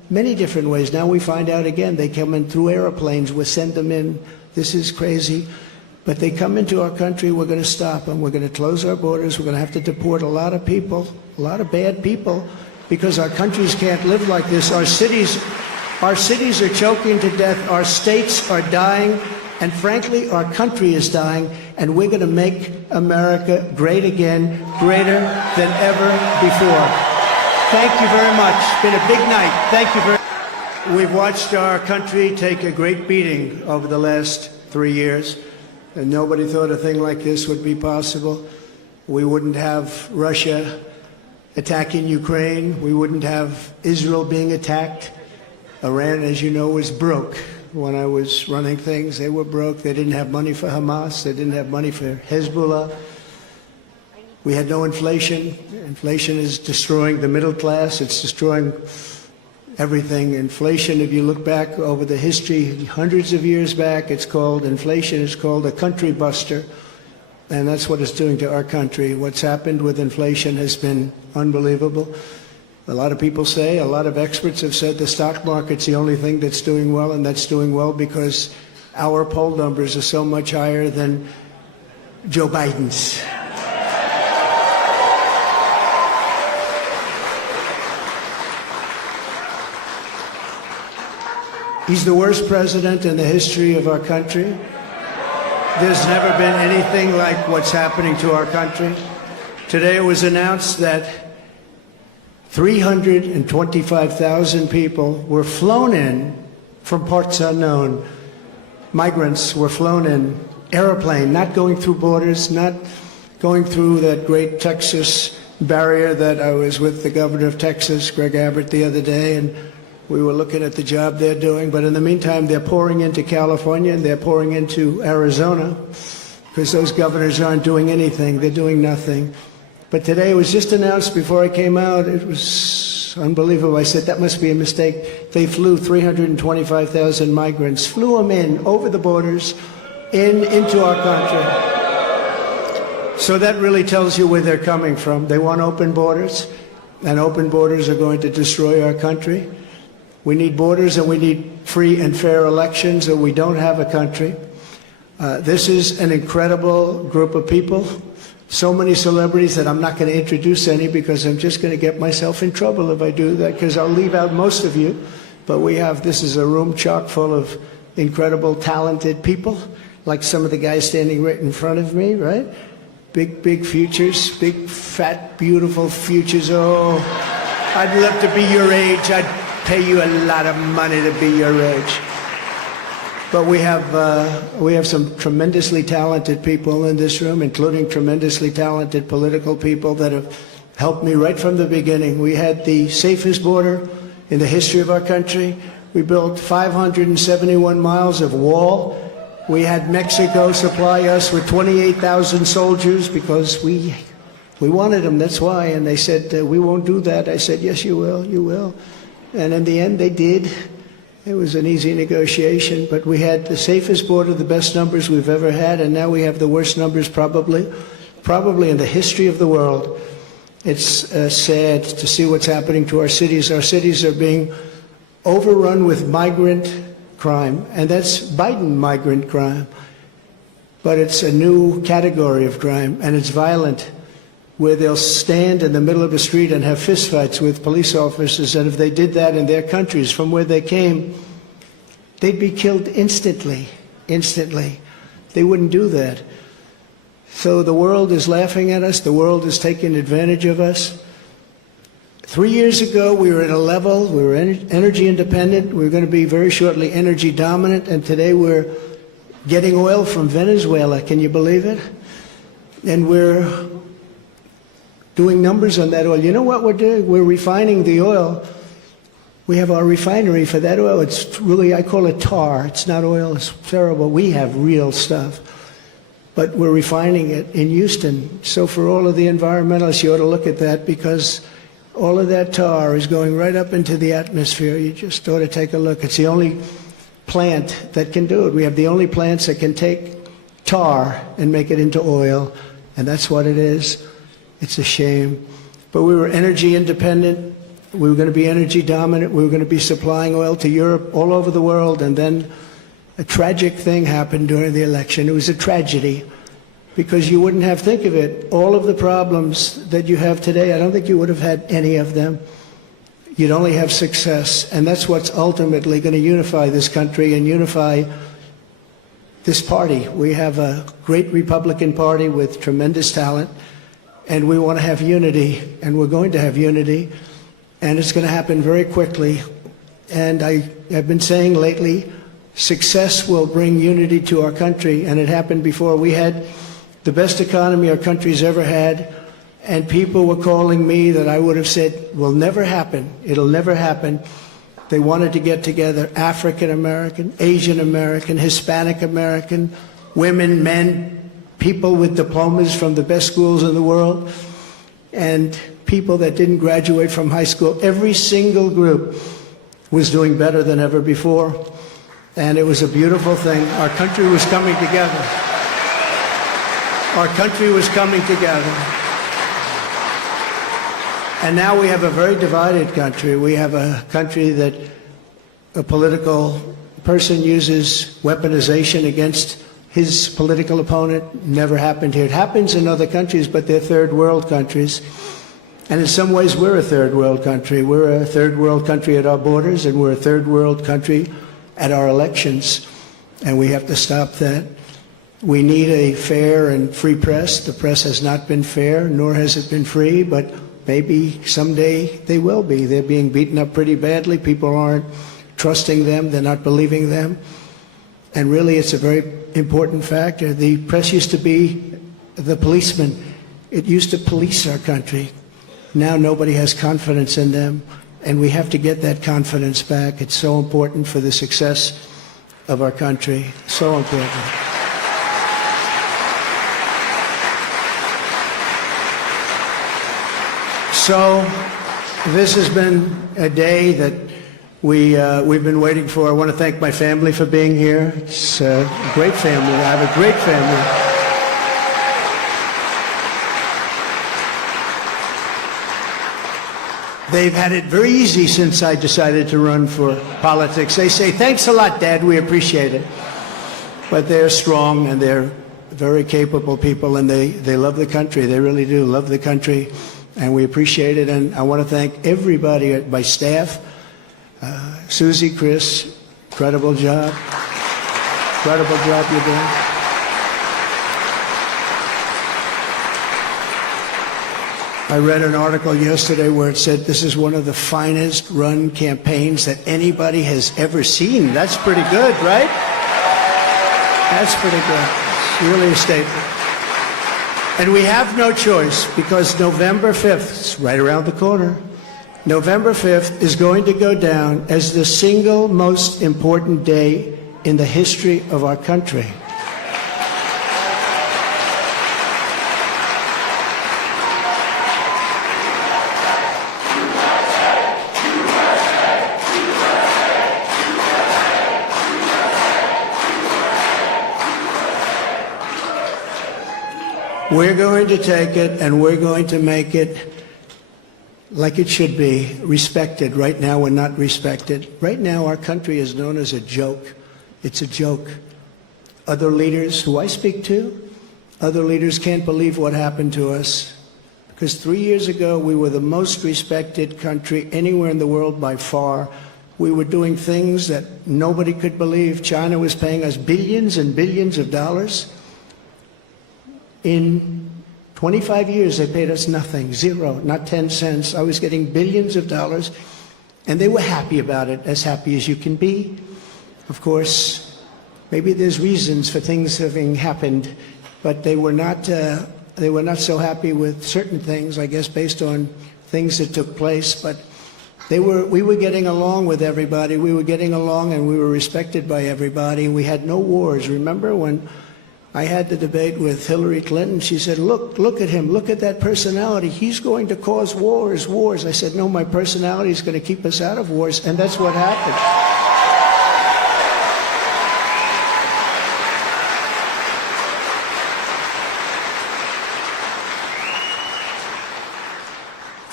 many different ways. Now we find out again, they come in through airplanes, we send them in. This is crazy. But they come into our country, we're going to stop them. We're going to close our borders. We're going to have to deport a lot of people, a lot of bad people, because our countries can't live like this. Our cities are choking to death. Our states are dying. And frankly, our country is dying. And we're going to make America great again, greater than ever before. Thank you very much. It's been a big night. Thank you very much. We've watched our country take a great beating over the last 3 years. And nobody thought a thing like this would be possible. We wouldn't have Russia attacking Ukraine. We wouldn't have Israel being attacked. Iran, as you know, was broke. When I was running things, they were broke. They didn't have money for Hamas. They didn't have money for Hezbollah. We had no inflation. Inflation is destroying the middle class. It's destroying everything. Inflation, if you look back over the history, hundreds of years back, inflation is called a country buster. And that's what it's doing to our country. What's happened with inflation has been unbelievable. A lot of people say, a lot of experts have said the stock market's the only thing that's doing well, and that's doing well because our poll numbers are so much higher than Joe Biden's. He's the worst president in the history of our country. There's never been anything like what's happening to our country. Today it was announced that 325,000 people were flown in from parts unknown. Migrants were flown in, airplane, not going through borders, not going through that great Texas barrier that I was with the governor of Texas, Greg Abbott, the other day, and we were looking at the job they're doing. But in the meantime, they're pouring into California and they're pouring into Arizona because those governors aren't doing anything. They're doing nothing. But today it was just announced before I came out. It was unbelievable. I said, that must be a mistake. They flew 325,000 migrants, flew them in over the borders into our country. So that really tells you where they're coming from. They want open borders, and open borders are going to destroy our country. We need borders and we need free and fair elections, or we don't have a country. This is an incredible group of people. So many celebrities that I'm not going to introduce any because I'm just going to get myself in trouble if I do that, because I'll leave out most of you. But this is a room chock full of incredible, talented people, like some of the guys standing right in front of me, right? Big futures, big, fat, beautiful futures. Oh, I'd love to be your age. I'd pay you a lot of money to be your age. But we have some tremendously talented people in this room, including tremendously talented political people that have helped me right from the beginning. We had the safest border in the history of our country. We built 571 miles of wall. We had Mexico supply us with 28,000 soldiers because we wanted them, that's why. And they said, we won't do that. I said, yes, you will, you will. And in the end, they did. It was an easy negotiation, but we had the safest border, the best numbers we've ever had, and now we have the worst numbers probably in the history of the world. It's sad to see what's happening to our cities. Our cities are being overrun with migrant crime, and that's Biden migrant crime. But it's a new category of crime, and it's violent, where they'll stand in the middle of a street and have fistfights with police officers, and if they did that in their countries from where they came, they'd be killed instantly. They wouldn't do that. So the world is laughing at us. The world is taking advantage of us. 3 years ago, we were at a level, we were energy independent. We were going to be very shortly energy dominant, and today we're getting oil from Venezuela. Can you believe it? And we're doing numbers on that oil. You know what we're doing? We're refining the oil. We have our refinery for that oil. It's really, I call it tar. It's not oil. It's terrible. We have real stuff. But we're refining it in Houston. So for all of the environmentalists, you ought to look at that, because all of that tar is going right up into the atmosphere. You just ought to take a look. It's the only plant that can do it. We have the only plants that can take tar and make it into oil, and that's what it is. It's a shame. But we were energy independent. We were going to be energy dominant. We were going to be supplying oil to Europe, all over the world. And then a tragic thing happened during the election. It was a tragedy because you wouldn't have, think of it, all of the problems that you have today, I don't think you would have had any of them. You'd only have success. And that's what's ultimately going to unify this country and unify this party. We have a great Republican Party with tremendous talent, and we want to have unity, and we're going to have unity, and it's going to happen very quickly. And I have been saying lately, success will bring unity to our country, and it happened before. We had the best economy our country's ever had, and people were calling me that I would have said will never happen. It'll never happen. They wanted to get together African American, Asian American, Hispanic American, women, men, people with diplomas from the best schools in the world, and people that didn't graduate from high school. Every single group was doing better than ever before, and it was a beautiful thing. Our country was coming together. Our country was coming together. And now we have a very divided country. We have a country that a political person uses weaponization against his political opponent. Never happened here. It happens in other countries, but they're third world countries. And in some ways, we're a third world country. We're a third world country at our borders, and we're a third world country at our elections. And we have to stop that. We need a fair and free press. The press has not been fair, nor has it been free, but maybe someday they will be. They're being beaten up pretty badly. People aren't trusting them. They're not believing them. And really, it's a very important factor. The press used to be the policeman. It used to police our country. Now nobody has confidence in them, and we have to get that confidence back. It's so important for the success of our country. So important. So this has been a day that we've been waiting for. I want to thank my family for being here. It's a great family. I have a great family. They've had it very easy since I decided to run for politics. They say, thanks a lot, Dad, we appreciate it. But they're strong, and they're very capable people, and they love the country. They really do love the country. And we appreciate it, and I want to thank everybody at my staff. Susie, Chris, incredible job. Incredible job you're doing. I read an article yesterday where it said this is one of the finest run campaigns that anybody has ever seen. That's pretty good, right? That's pretty good. It's really a statement. And we have no choice, because November 5th, it's right around the corner, November 5th is going to go down as the single most important day in the history of our country. We're going to take it, and we're going to make it like it should be, respected. Right now, we're not respected. Right now, our country is known as a joke. It's a joke. Other leaders who I speak to, other leaders can't believe what happened to us. Because 3 years ago, we were the most respected country anywhere in the world by far. We were doing things that nobody could believe. China was paying us billions and billions of dollars. In 25 years, they paid us nothing, zero, not 10 cents. I was getting billions of dollars, and they were happy about it, as happy as you can be. Of course, maybe there's reasons for things having happened, but they were not so happy with certain things, I guess, based on things that took place. But we were getting along with everybody. We were getting along, and we were respected by everybody. We had no wars. Remember when I had the debate with Hillary Clinton? She said, look at him, look at that personality. He's going to cause wars. I said, no, my personality is going to keep us out of wars, and that's what happened.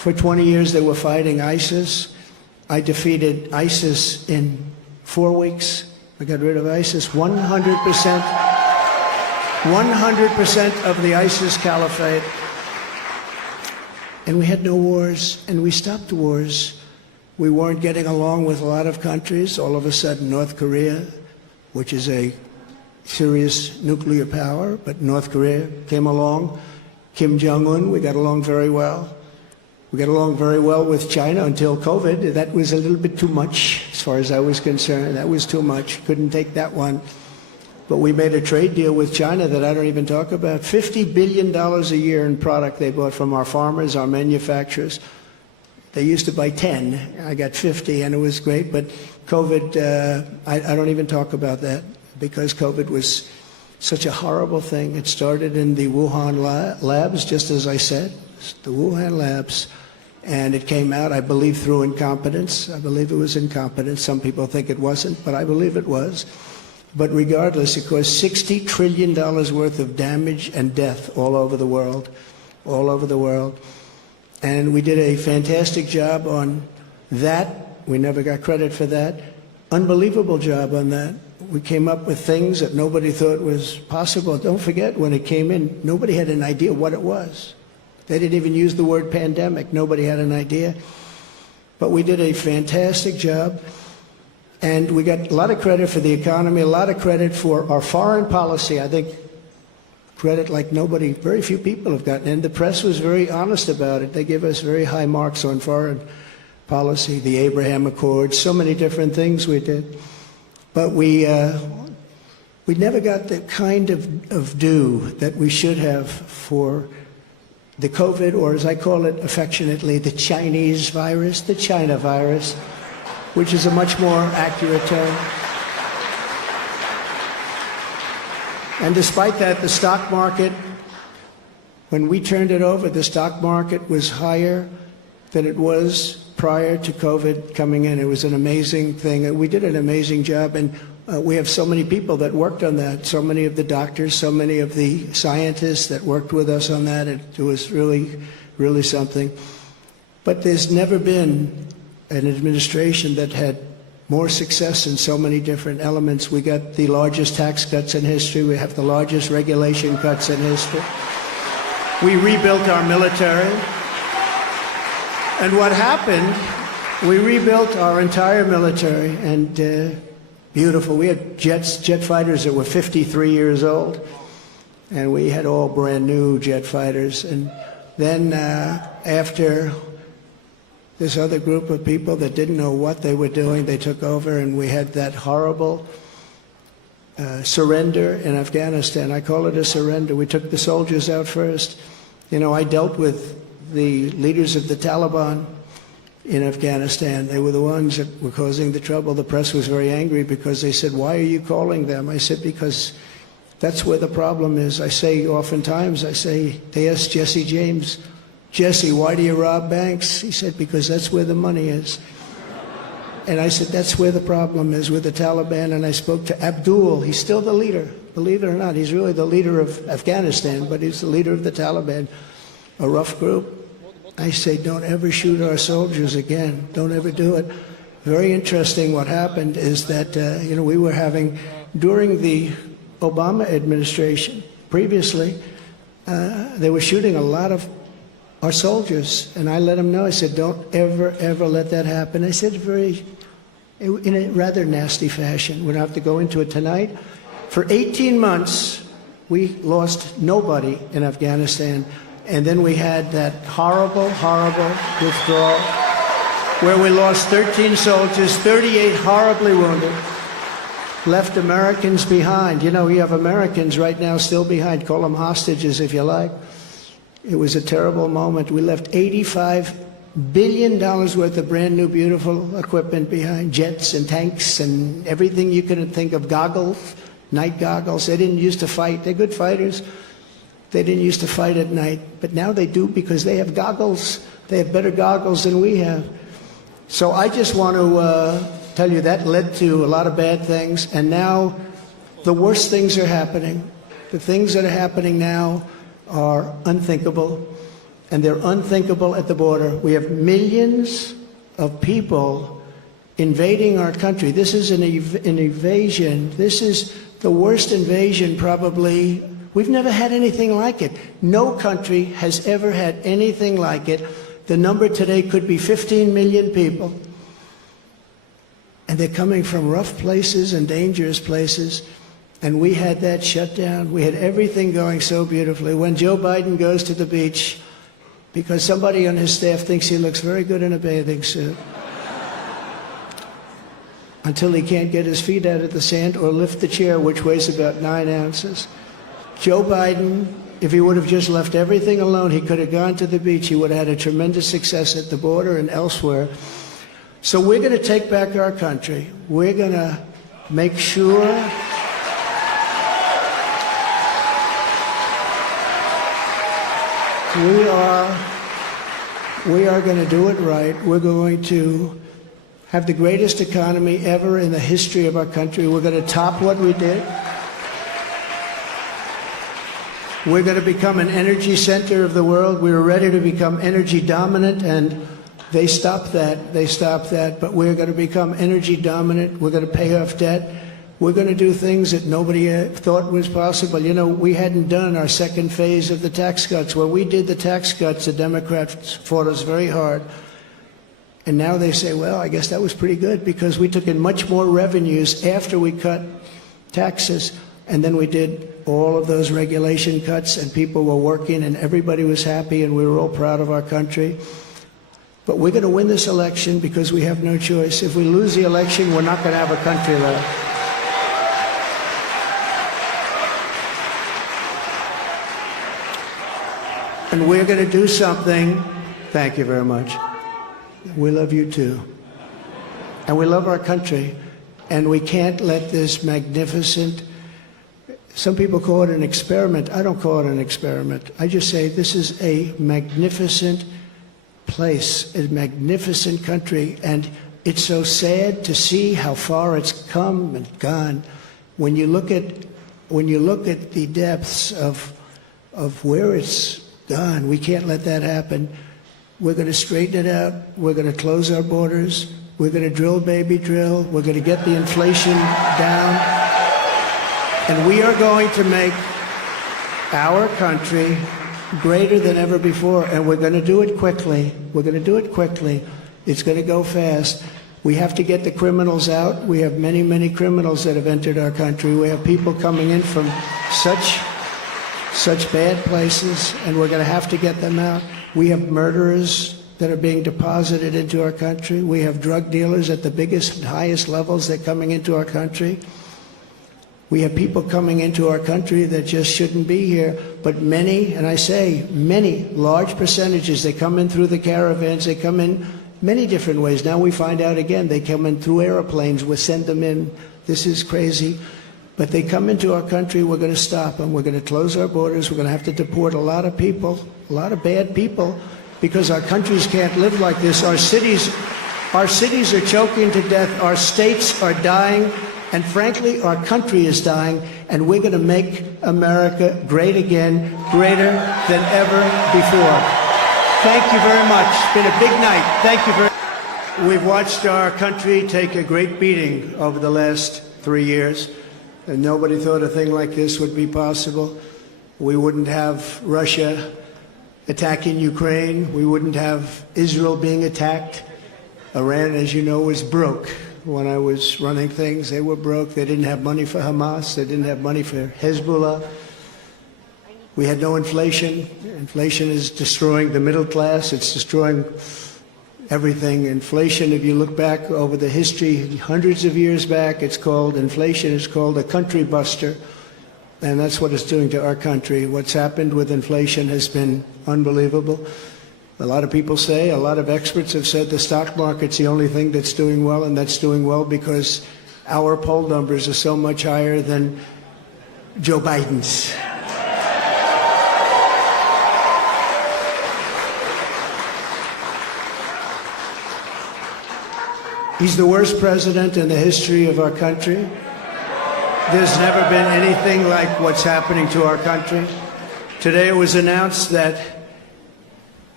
For 20 years, they were fighting ISIS. I defeated ISIS in 4 weeks. I got rid of ISIS. 100% of the ISIS caliphate. And we had no wars, and we stopped wars. We weren't getting along with a lot of countries. All of a sudden, North Korea, which is a serious nuclear power, but North Korea came along. Kim Jong-un, we got along very well. We got along very well with China until COVID. That was a little bit too much, as far as I was concerned. That was too much. Couldn't take that one. But we made a trade deal with China that I don't even talk about. $50 billion a year in product they bought from our farmers, our manufacturers. They used to buy 10. I got 50, and it was great. But COVID, I don't even talk about that, because COVID was such a horrible thing. It started in the Wuhan labs, just as I said, the Wuhan labs. And it came out, I believe, through incompetence. I believe it was incompetence. Some people think it wasn't, but I believe it was. But regardless, it caused $60 trillion worth of damage and death all over the world, all over the world. And we did a fantastic job on that. We never got credit for that. Unbelievable job on that. We came up with things that nobody thought was possible. Don't forget, when it came in, nobody had an idea what it was. They didn't even use the word pandemic. Nobody had an idea. But we did a fantastic job. And we got a lot of credit for the economy, a lot of credit for our foreign policy. I think credit like nobody, very few people have gotten. And the press was very honest about it. They give us very high marks on foreign policy, the Abraham Accords, so many different things we did. But we never got the kind of due that we should have for the COVID, or as I call it affectionately, the Chinese virus, the China virus, which is a much more accurate term. And despite that, the stock market, when we turned it over, the stock market was higher than it was prior to COVID coming in. It was an amazing thing. We did an amazing job, and we have so many people that worked on that, so many of the doctors, so many of the scientists that worked with us on that. It was really, really something. But there's never been an administration that had more success in so many different elements. We got the largest tax cuts in history. We have the largest regulation cuts in history. We rebuilt our military. And what happened, we rebuilt our entire military, and beautiful. We had jet fighters that were 53 years old, and we had all brand new jet fighters. And then after this other group of people that didn't know what they were doing, they took over, and we had that horrible surrender in Afghanistan. I call it a surrender. We took the soldiers out first. You know, I dealt with the leaders of the Taliban in Afghanistan. They were the ones that were causing the trouble. The press was very angry because they said, "Why are you calling them?" I said, "Because that's where the problem is." I say oftentimes, they asked Jesse James, "Jesse, why do you rob banks?" He said, "Because that's where the money is." And I said, that's where the problem is, with the Taliban. And I spoke to Abdul. He's still the leader. Believe it or not, he's really the leader of Afghanistan, but he's the leader of the Taliban, a rough group. I say, don't ever shoot our soldiers again. Don't ever do it. Very interesting what happened is that, we were having, during the Obama administration, previously, they were shooting a lot of our soldiers. And I let them know, I said, don't ever, ever let that happen. I said in a rather nasty fashion. We don't have to go into it tonight. For 18 months, we lost nobody in Afghanistan. And then we had that horrible, horrible withdrawal where we lost 13 soldiers, 38 horribly wounded, left Americans behind. You know, we have Americans right now still behind. Call them hostages if you like. It was a terrible moment. We left $85 billion worth of brand new, beautiful equipment behind, jets and tanks and everything you could think of, goggles, night goggles. They didn't used to fight. They're good fighters. They didn't used to fight at night, but now they do because they have goggles. They have better goggles than we have. So I just want to tell you that led to a lot of bad things, and now the worst things are happening. The things that are happening now are unthinkable, and they're unthinkable at the border. We have millions of people invading our country. This is an invasion. This is the worst invasion probably. We've never had anything like it. No country has ever had anything like it. The number today could be 15 million people. And they're coming from rough places and dangerous places. And we had that shut down. We had everything going so beautifully. When Joe Biden goes to the beach, because somebody on his staff thinks he looks very good in a bathing suit, until he can't get his feet out of the sand or lift the chair, which weighs about 9 ounces. Joe Biden, if he would have just left everything alone, he could have gone to the beach. He would have had a tremendous success at the border and elsewhere. So we're going to take back our country. We're going to make sure we are going to do it right. We're going to have the greatest economy ever in the history of our country. We're going to top what we did. We're going to become an energy center of the world. We were ready to become energy dominant, and they stopped that. They stopped that. But we're going to become energy dominant. We're going to pay off debt. We're going to do things that nobody thought was possible. You know, we hadn't done our second phase of the tax cuts. When we did the tax cuts, the Democrats fought us very hard. And now they say, well, I guess that was pretty good because we took in much more revenues after we cut taxes. And then we did all of those regulation cuts, and people were working, and everybody was happy, and we were all proud of our country. But we're going to win this election because we have no choice. If we lose the election, we're not going to have a country left. And we're going to do something. Thank you very much. We love you too. And we love our country. And we can't let this magnificent, some people call it an experiment. I don't call it an experiment. I just say this is a magnificent place, a magnificent country. And it's so sad to see how far it's come and gone. When you look at the depths of where it's gone, we can't let that happen. We're going to straighten it out. We're going to close our borders. We're going to drill, baby, drill. We're going to get the inflation down. And we are going to make our country greater than ever before. And we're going to do it quickly. We're going to do it quickly. It's going to go fast. We have to get the criminals out. We have many, many criminals that have entered our country. We have people coming in from such bad places, and we're going to have to get them out. We have murderers that are being deposited into our country. We have drug dealers at the biggest and highest levels that are coming into our country. We have people coming into our country that just shouldn't be here. But many, and I say many, large percentages, they come in through the caravans. They come in many different ways. Now we find out again, they come in through airplanes. We send them in. This is crazy. But they come into our country, we're going to stop them. We're going to close our borders. We're going to have to deport a lot of people, a lot of bad people, because our countries can't live like this. Our cities are choking to death. Our states are dying. And frankly, our country is dying. And we're going to make America great again, greater than ever before. Thank you very much. It's been a big night. Thank you very much. We've watched our country take a great beating over the last 3 years. And nobody thought a thing like this would be possible. We wouldn't have Russia attacking Ukraine. We wouldn't have Israel being attacked. Iran, as you know, was broke. When I was running things, they were broke. They didn't have money for Hamas. They didn't have money for Hezbollah. We had no inflation. Inflation is destroying the middle class. It's destroying everything. Inflation, if you look back over the history, hundreds of years back, it's called inflation. It's called a country buster. And that's what it's doing to our country. What's happened with inflation has been unbelievable. A lot of people say, a lot of experts have said the stock market's the only thing that's doing well, and that's doing well because our poll numbers are so much higher than Joe Biden's. He's the worst president in the history of our country. There's never been anything like what's happening to our country. Today it was announced that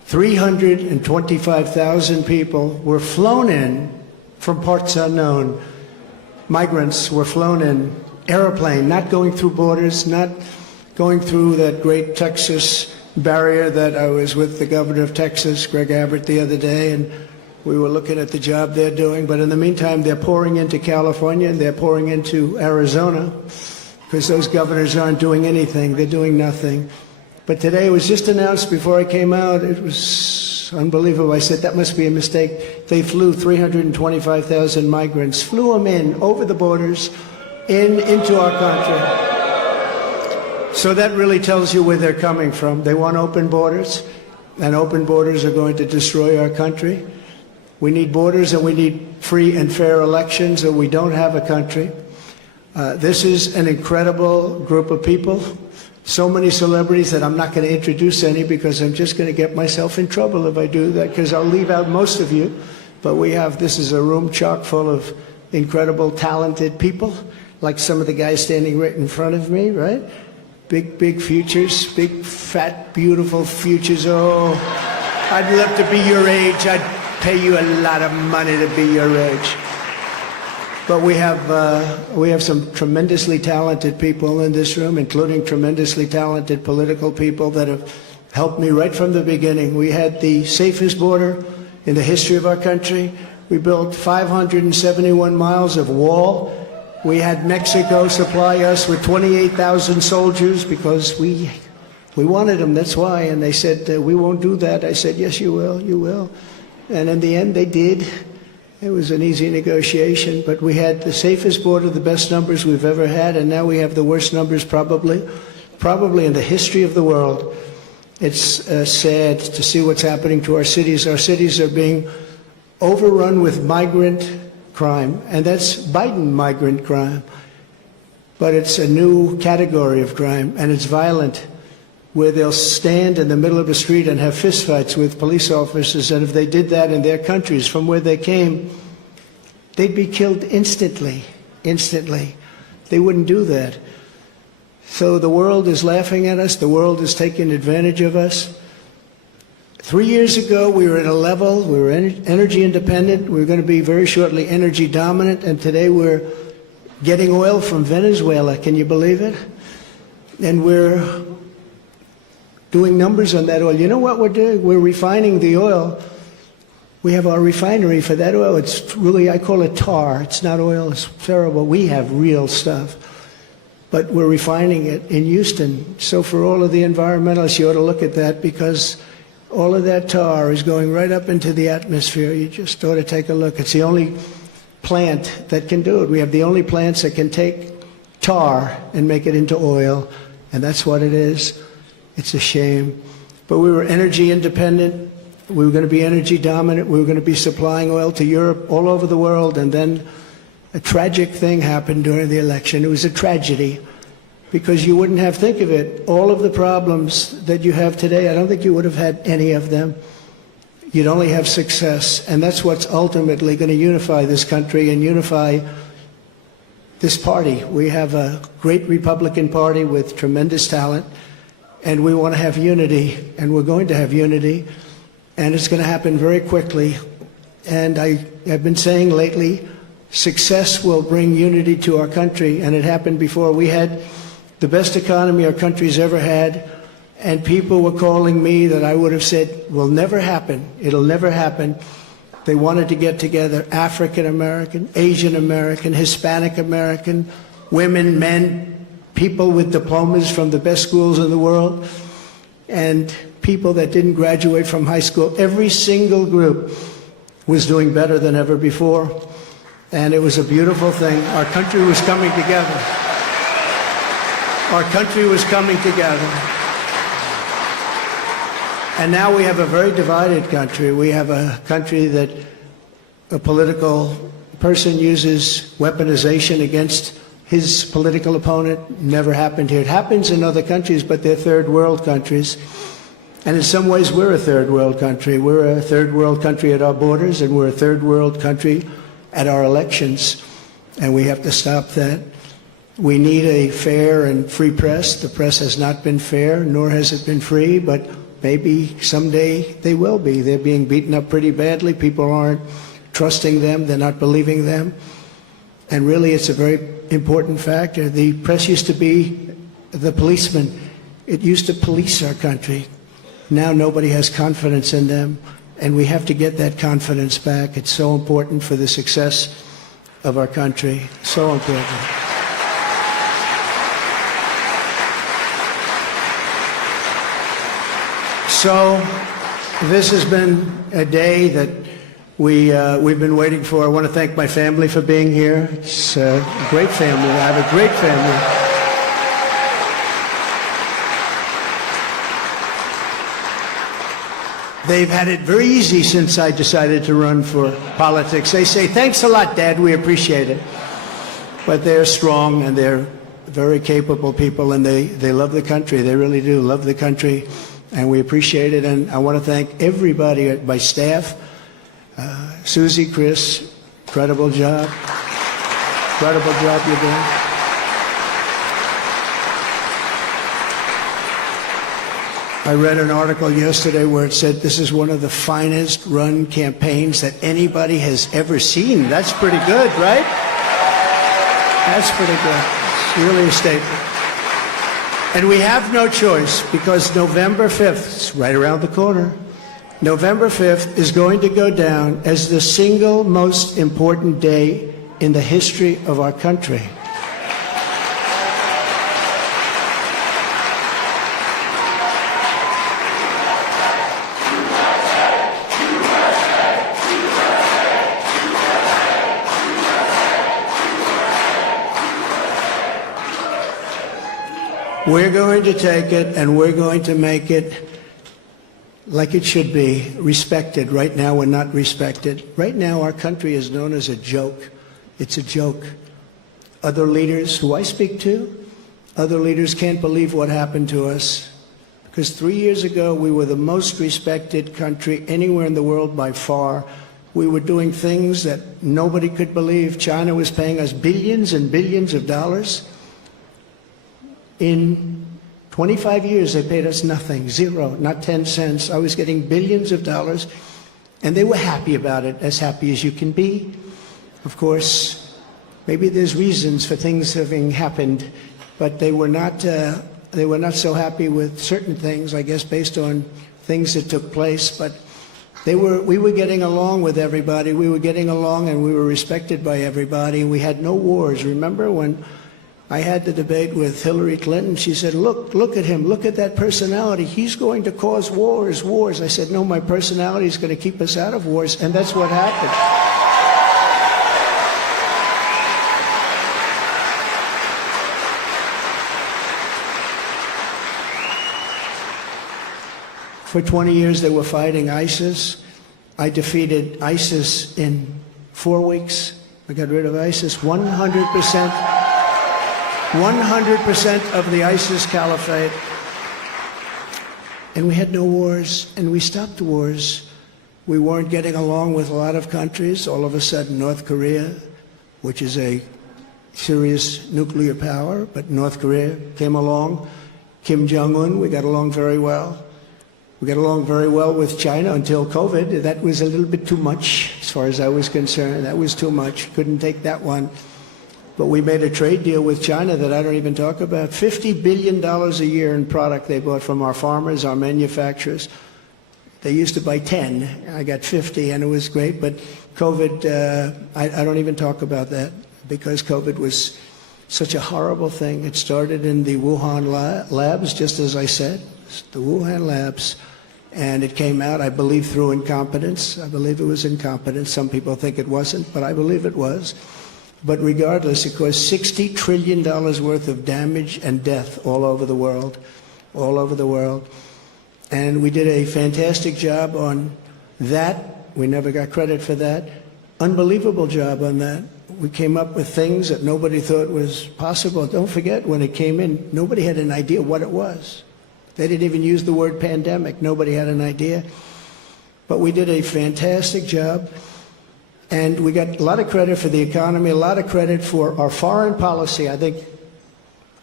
325,000 people were flown in from parts unknown. Migrants were flown in, airplane, not going through borders, not going through that great Texas barrier that I was with the governor of Texas, Greg Abbott, the other day, and we were looking at the job they're doing. But in the meantime, they're pouring into California and they're pouring into Arizona because those governors aren't doing anything. They're doing nothing. But today it was just announced before I came out. It was unbelievable. I said, that must be a mistake. They flew 325,000 migrants, flew them in over the borders into our country. So that really tells you where they're coming from. They want open borders, and open borders are going to destroy our country. We need borders and we need free and fair elections, or we don't have a country. This is an incredible group of people. So many celebrities that I'm not going to introduce any because I'm just going to get myself in trouble if I do that, because I'll leave out most of you. But this is a room chock full of incredible, talented people, like some of the guys standing right in front of me, right? Big, big futures, big, fat, beautiful futures. Oh, I'd love to be your age. I'd pay you a lot of money to be your age. But we have some tremendously talented people in this room, including tremendously talented political people that have helped me right from the beginning. We had the safest border in the history of our country. We built 571 miles of wall. We had Mexico supply us with 28,000 soldiers because we wanted them, that's why. And they said, we won't do that. I said, yes, you will, you will. And in the end, they did. It was an easy negotiation, but we had the safest border, the best numbers we've ever had, and now we have the worst numbers probably in the history of the world. It's sad to see what's happening to our cities. Our cities are being overrun with migrant crime, and that's Biden migrant crime. But it's a new category of crime, and it's violent, where they'll stand in the middle of a street and have fistfights with police officers, and if they did that in their countries from where they came, they'd be killed instantly. They wouldn't do that. So the world is laughing at us. The world is taking advantage of us. 3 years ago, we were at a level, we were energy independent. We were going to be very shortly energy dominant, and today we're getting oil from Venezuela. Can you believe it? And we're doing numbers on that oil. You know what we're doing? We're refining the oil. We have our refinery for that oil. It's really, I call it tar. It's not oil. It's terrible. We have real stuff. But we're refining it in Houston. So for all of the environmentalists, you ought to look at that, because all of that tar is going right up into the atmosphere. You just ought to take a look. It's the only plant that can do it. We have the only plants that can take tar and make it into oil, and that's what it is. It's a shame. But we were energy independent. We were going to be energy dominant. We were going to be supplying oil to Europe, all over the world. And then a tragic thing happened during the election. It was a tragedy, because you wouldn't have, think of it, all of the problems that you have today, I don't think you would have had any of them. You'd only have success. And that's what's ultimately going to unify this country and unify this party. We have a great Republican Party with tremendous talent. And we want to have unity, and we're going to have unity, and it's going to happen very quickly. And I have been saying lately, success will bring unity to our country, and it happened before. We had the best economy our country's ever had, and people were calling me that I would have said will never happen. It'll never happen. They wanted to get together, African American, Asian American, Hispanic American, women, men, people with diplomas from the best schools in the world, and people that didn't graduate from high school. Every single group was doing better than ever before, and it was a beautiful thing. Our country was coming together. Our country was coming together. And now we have a very divided country. We have a country that a political person uses weaponization against his political opponent. Never happened here. It happens in other countries, but they're third world countries. And in some ways, we're a third world country. We're a third world country at our borders, and we're a third world country at our elections. And we have to stop that. We need a fair and free press. The press has not been fair, nor has it been free, but maybe someday they will be. They're being beaten up pretty badly. People aren't trusting them. They're not believing them. And really, it's a very important factor. The press used to be the policeman. It used to police our country. Now nobody has confidence in them, and we have to get that confidence back. It's so important for the success of our country. So important. So this has been a day that we've been waiting for. I want to thank my family for being here. It's a great family. I have a great family. They've had it very easy since I decided to run for politics. They say, thanks a lot, Dad, we appreciate it. But they're strong and they're very capable people, and they love the country. They really do love the country, and we appreciate it. And I want to thank everybody, my staff, Susie, Chris, incredible job. Incredible job you're doing. I read an article yesterday where it said this is one of the finest run campaigns that anybody has ever seen. That's pretty good, right? That's pretty good. It's really a statement. And we have no choice, because November 5th, it's right around the corner, November 5th is going to go down as the single most important day in the history of our country. We're going to take it and we're going to make it like it should be, respected. Right now, we're not respected. Right now, our country is known as a joke. It's a joke. Other leaders who I speak to, other leaders can't believe what happened to us. Because 3 years ago, we were the most respected country anywhere in the world by far. We were doing things that nobody could believe. China was paying us billions and billions of dollars. In 25 years, they paid us nothing, zero, not 10 cents. I was getting billions of dollars, and they were happy about it, as happy as you can be. Of course, maybe there's reasons for things having happened, but they were not so happy with certain things, I guess, based on things that took place. But we were getting along with everybody. We were getting along, and we were respected by everybody. We had no wars. Remember when I had the debate with Hillary Clinton? She said, look at him, look at that personality. He's going to cause wars. I said, no, my personality is going to keep us out of wars, and that's what happened. For 20 years, they were fighting ISIS. I defeated ISIS in 4 weeks. I got rid of ISIS 100%. 100% of the ISIS caliphate. And we had no wars, and we stopped wars. We weren't getting along with a lot of countries. All of a sudden, North Korea, which is a serious nuclear power, but North Korea came along. Kim Jong-un, we got along very well. We got along very well with China until COVID. That was a little bit too much, as far as I was concerned. That was too much. Couldn't take that one. But we made a trade deal with China that I don't even talk about. $50 billion a year in product they bought from our farmers, our manufacturers. They used to buy 10. I got 50, and it was great. But COVID, I don't even talk about that, because COVID was such a horrible thing. It started in the Wuhan labs, just as I said, the Wuhan labs. And it came out, I believe, through incompetence. I believe it was incompetence. Some people think it wasn't, but I believe it was. But regardless, it caused $60 trillion worth of damage and death all over the world, all over the world. And we did a fantastic job on that. We never got credit for that. Unbelievable job on that. We came up with things that nobody thought was possible. Don't forget, when it came in, nobody had an idea what it was. They didn't even use the word pandemic. Nobody had an idea. But we did a fantastic job. And we got a lot of credit for the economy, a lot of credit for our foreign policy. I think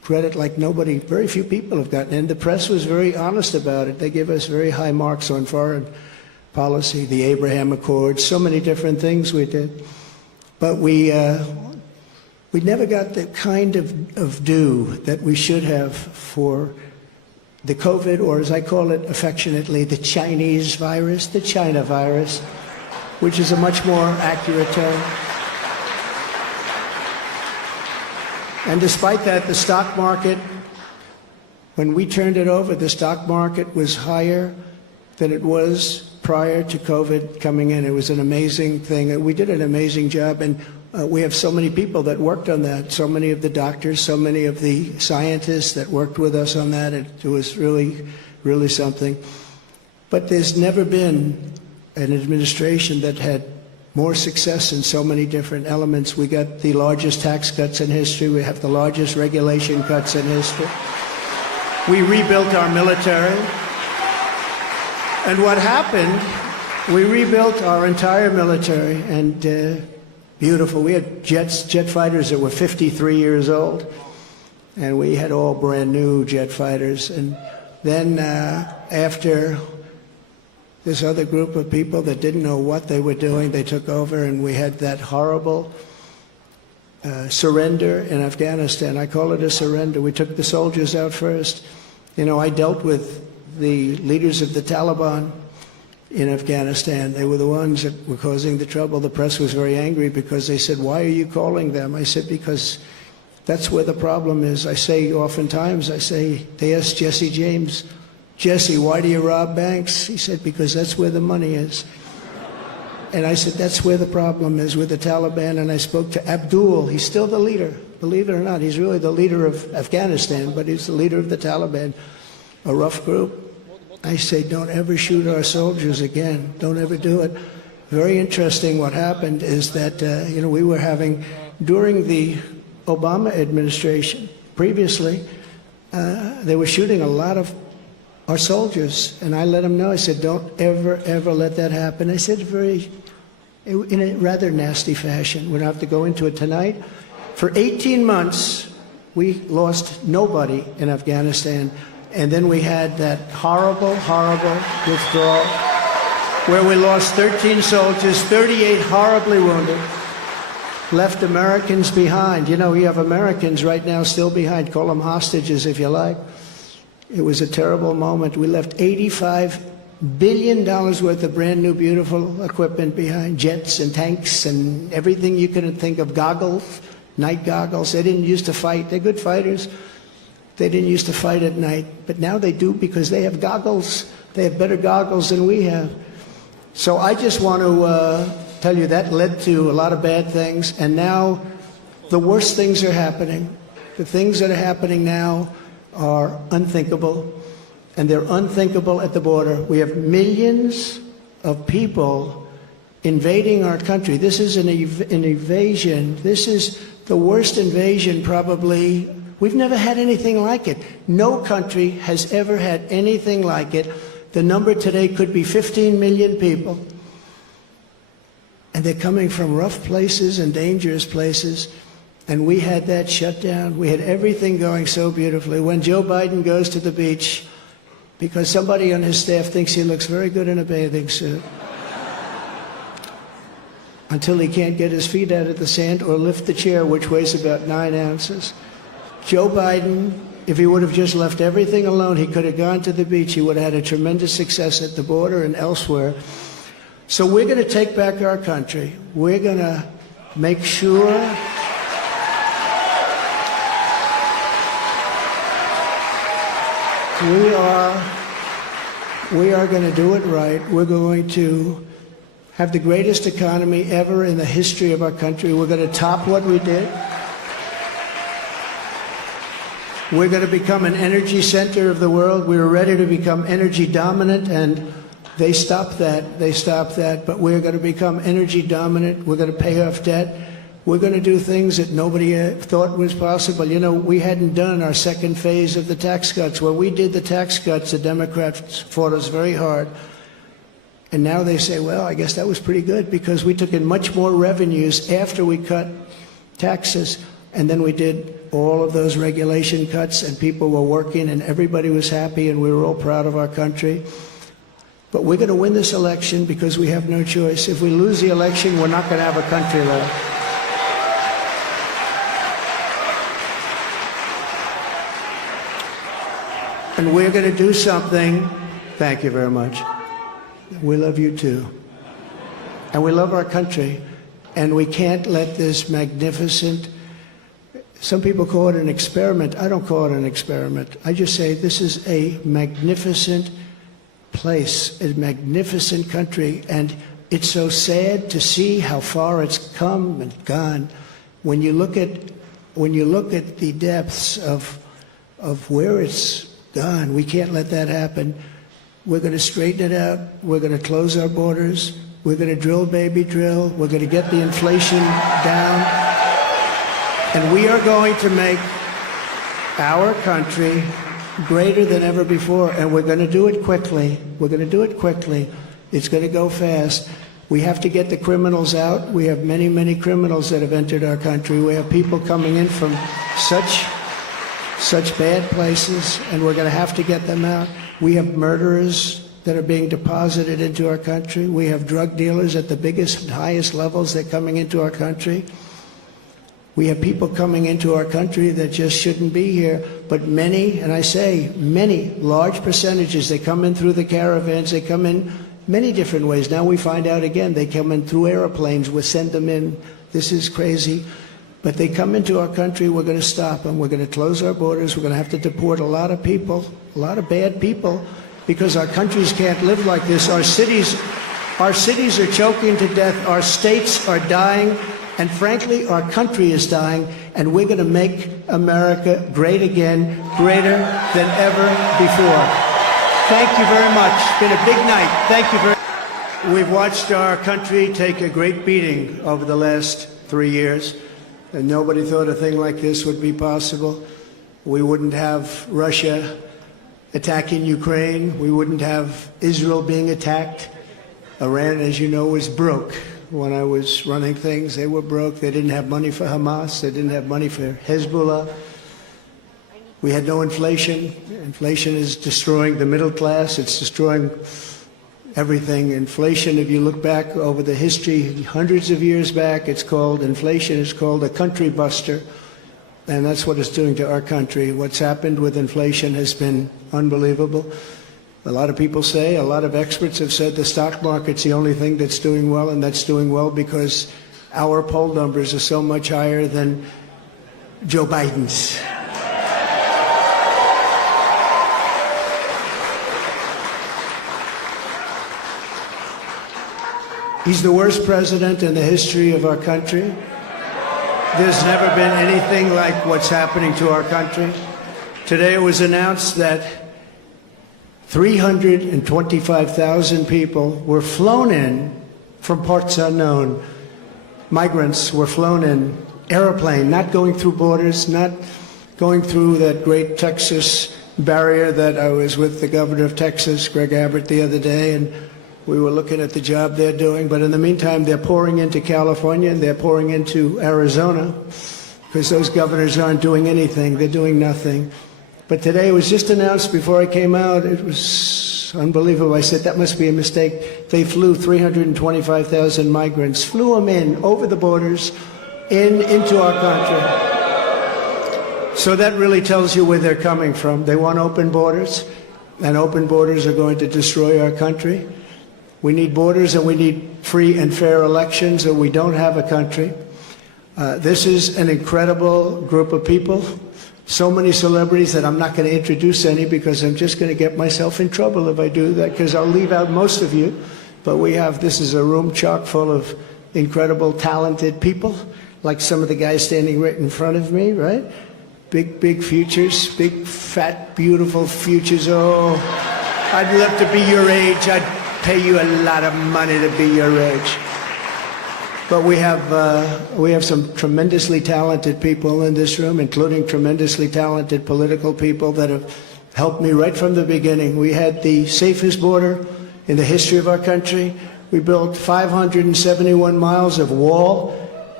credit like nobody, very few people have gotten. And the press was very honest about it. They give us very high marks on foreign policy, the Abraham Accords, so many different things we did. But we never got the kind of due that we should have for the COVID, or as I call it affectionately, the Chinese virus, the China virus, which is a much more accurate term. And despite that, the stock market, when we turned it over, the stock market was higher than it was prior to COVID coming in. It was an amazing thing. We did an amazing job, and we have so many people that worked on that, so many of the doctors, so many of the scientists that worked with us on that. It was really, really something. But there's never been an administration that had more success in so many different elements. We got the largest tax cuts in history. We have the largest regulation cuts in history. We rebuilt our military. And what happened, we rebuilt our entire military, and beautiful. We had jet fighters that were 53 years old, and we had all brand new jet fighters. And then after this other group of people that didn't know what they were doing, they took over, and we had that horrible surrender in Afghanistan. I call it a surrender. We took the soldiers out first. You know, I dealt with the leaders of the Taliban in Afghanistan. They were the ones that were causing the trouble. The press was very angry because they said, "Why are you calling them?" I said, "Because that's where the problem is." I say oftentimes, they asked Jesse James, "Jesse, why do you rob banks?" He said, "Because that's where the money is." And I said, that's where the problem is with the Taliban. And I spoke to Abdul. He's still the leader. Believe it or not, he's really the leader of Afghanistan, but he's the leader of the Taliban, a rough group. I say, don't ever shoot our soldiers again. Don't ever do it. Very interesting what happened is that, we were having, during the Obama administration, previously, they were shooting a lot of our soldiers. And I let them know, I said, don't ever, ever let that happen. I said in a rather nasty fashion. We don't have to go into it tonight. For 18 months, we lost nobody in Afghanistan. And then we had that horrible, horrible withdrawal where we lost 13 soldiers, 38 horribly wounded, left Americans behind. You know, we have Americans right now still behind. Call them hostages if you like. It was a terrible moment. We left $85 billion worth of brand new, beautiful equipment behind, jets and tanks and everything you could think of, goggles, night goggles. They didn't used to fight. They're good fighters. They didn't used to fight at night, but now they do because they have goggles. They have better goggles than we have. So I just want to tell you that led to a lot of bad things, and now the worst things are happening. The things that are happening now are unthinkable, and they're unthinkable at the border. We have millions of people invading our country. This is an invasion. This is the worst invasion probably. We've never had anything like it. No country has ever had anything like it. The number today could be 15 million people. And they're coming from rough places and dangerous places. And we had that shut down. We had everything going so beautifully. When Joe Biden goes to the beach, because somebody on his staff thinks he looks very good in a bathing suit, until he can't get his feet out of the sand or lift the chair, which weighs about 9 ounces. Joe Biden, if he would have just left everything alone, he could have gone to the beach. He would have had a tremendous success at the border and elsewhere. So we're going to take back our country. We're going to make sure we are going to do it right. We're going to have the greatest economy ever in the history of our country. We're going to top what we did. We're going to become an energy center of the world. We were ready to become energy dominant, and they stopped that. They stopped that. But we're going to become energy dominant. We're going to pay off debt. We're going to do things that nobody thought was possible. You know, we hadn't done our second phase of the tax cuts. When we did the tax cuts, the Democrats fought us very hard. And now they say, well, I guess that was pretty good because we took in much more revenues after we cut taxes. And then we did all of those regulation cuts, and people were working, and everybody was happy, and we were all proud of our country. But we're going to win this election because we have no choice. If we lose the election, we're not going to have a country left. And we're going to do something. Thank you very much. We love you too. And we love our country. And we can't let this magnificent, some people call it an experiment. I don't call it an experiment. I just say this is a magnificent place, a magnificent country. And it's so sad to see how far it's come and gone. When you look at the depths of where it's gone, we can't let that happen. We're going to straighten it out. We're going to close our borders. We're going to drill, baby, drill. We're going to get the inflation down. And we are going to make our country greater than ever before. And we're going to do it quickly. We're going to do it quickly. It's going to go fast. We have to get the criminals out. We have many, many criminals that have entered our country. We have people coming in from such bad places, and we're going to have to get them out. We have murderers that are being deposited into our country. We have drug dealers at the biggest, highest levels that are coming into our country. We have people coming into our country that just shouldn't be here. But many, and I say many, large percentages, they come in through the caravans. They come in many different ways. Now we find out again, they come in through airplanes. We send them in. This is crazy. But they come into our country, we're going to stop them. We're going to close our borders. We're going to have to deport a lot of people, a lot of bad people, because our countries can't live like this. Our cities are choking to death. Our states are dying. And frankly, our country is dying. And we're going to make America great again, greater than ever before. Thank you very much. It's been a big night. Thank you very much. We've watched our country take a great beating over the last 3 years. And nobody thought a thing like this would be possible. We wouldn't have Russia attacking Ukraine. We wouldn't have Israel being attacked. Iran, as you know, was broke. When I was running things, they were broke. They didn't have money for Hamas. They didn't have money for Hezbollah. We had no inflation. Inflation is destroying the middle class. It's destroying everything. Inflation, if you look back over the history, hundreds of years back, it's called, inflation is called a country buster. And that's what it's doing to our country. What's happened with inflation has been unbelievable. A lot of people say, a lot of experts have said the stock market's the only thing that's doing well, and that's doing well because our poll numbers are so much higher than Joe Biden's. He's the worst president in the history of our country. There's never been anything like what's happening to our country. Today it was announced that 325,000 people were flown in from parts unknown. Migrants were flown in, airplane, not going through borders, not going through that great Texas barrier that I was with the governor of Texas, Greg Abbott, the other day, and we were looking at the job they're doing. But in the meantime, they're pouring into California and they're pouring into Arizona because those governors aren't doing anything. They're doing nothing. But today it was just announced before I came out. It was unbelievable. I said, that must be a mistake. They flew 325,000 migrants, flew them in over the borders into our country. So that really tells you where they're coming from. They want open borders, and open borders are going to destroy our country. We need borders and we need free and fair elections, or we don't have a country. This is an incredible group of people. So many celebrities that I'm not going to introduce any because I'm just going to get myself in trouble if I do that, because I'll leave out most of you. But this is a room chock full of incredible, talented people, like some of the guys standing right in front of me, right? Big futures, big, fat, beautiful futures. Oh, I'd love to be your age. I'd pay you a lot of money to be your age. But we have some tremendously talented people in this room, including tremendously talented political people that have helped me right from the beginning. We had the safest border in the history of our country. We built 571 miles of wall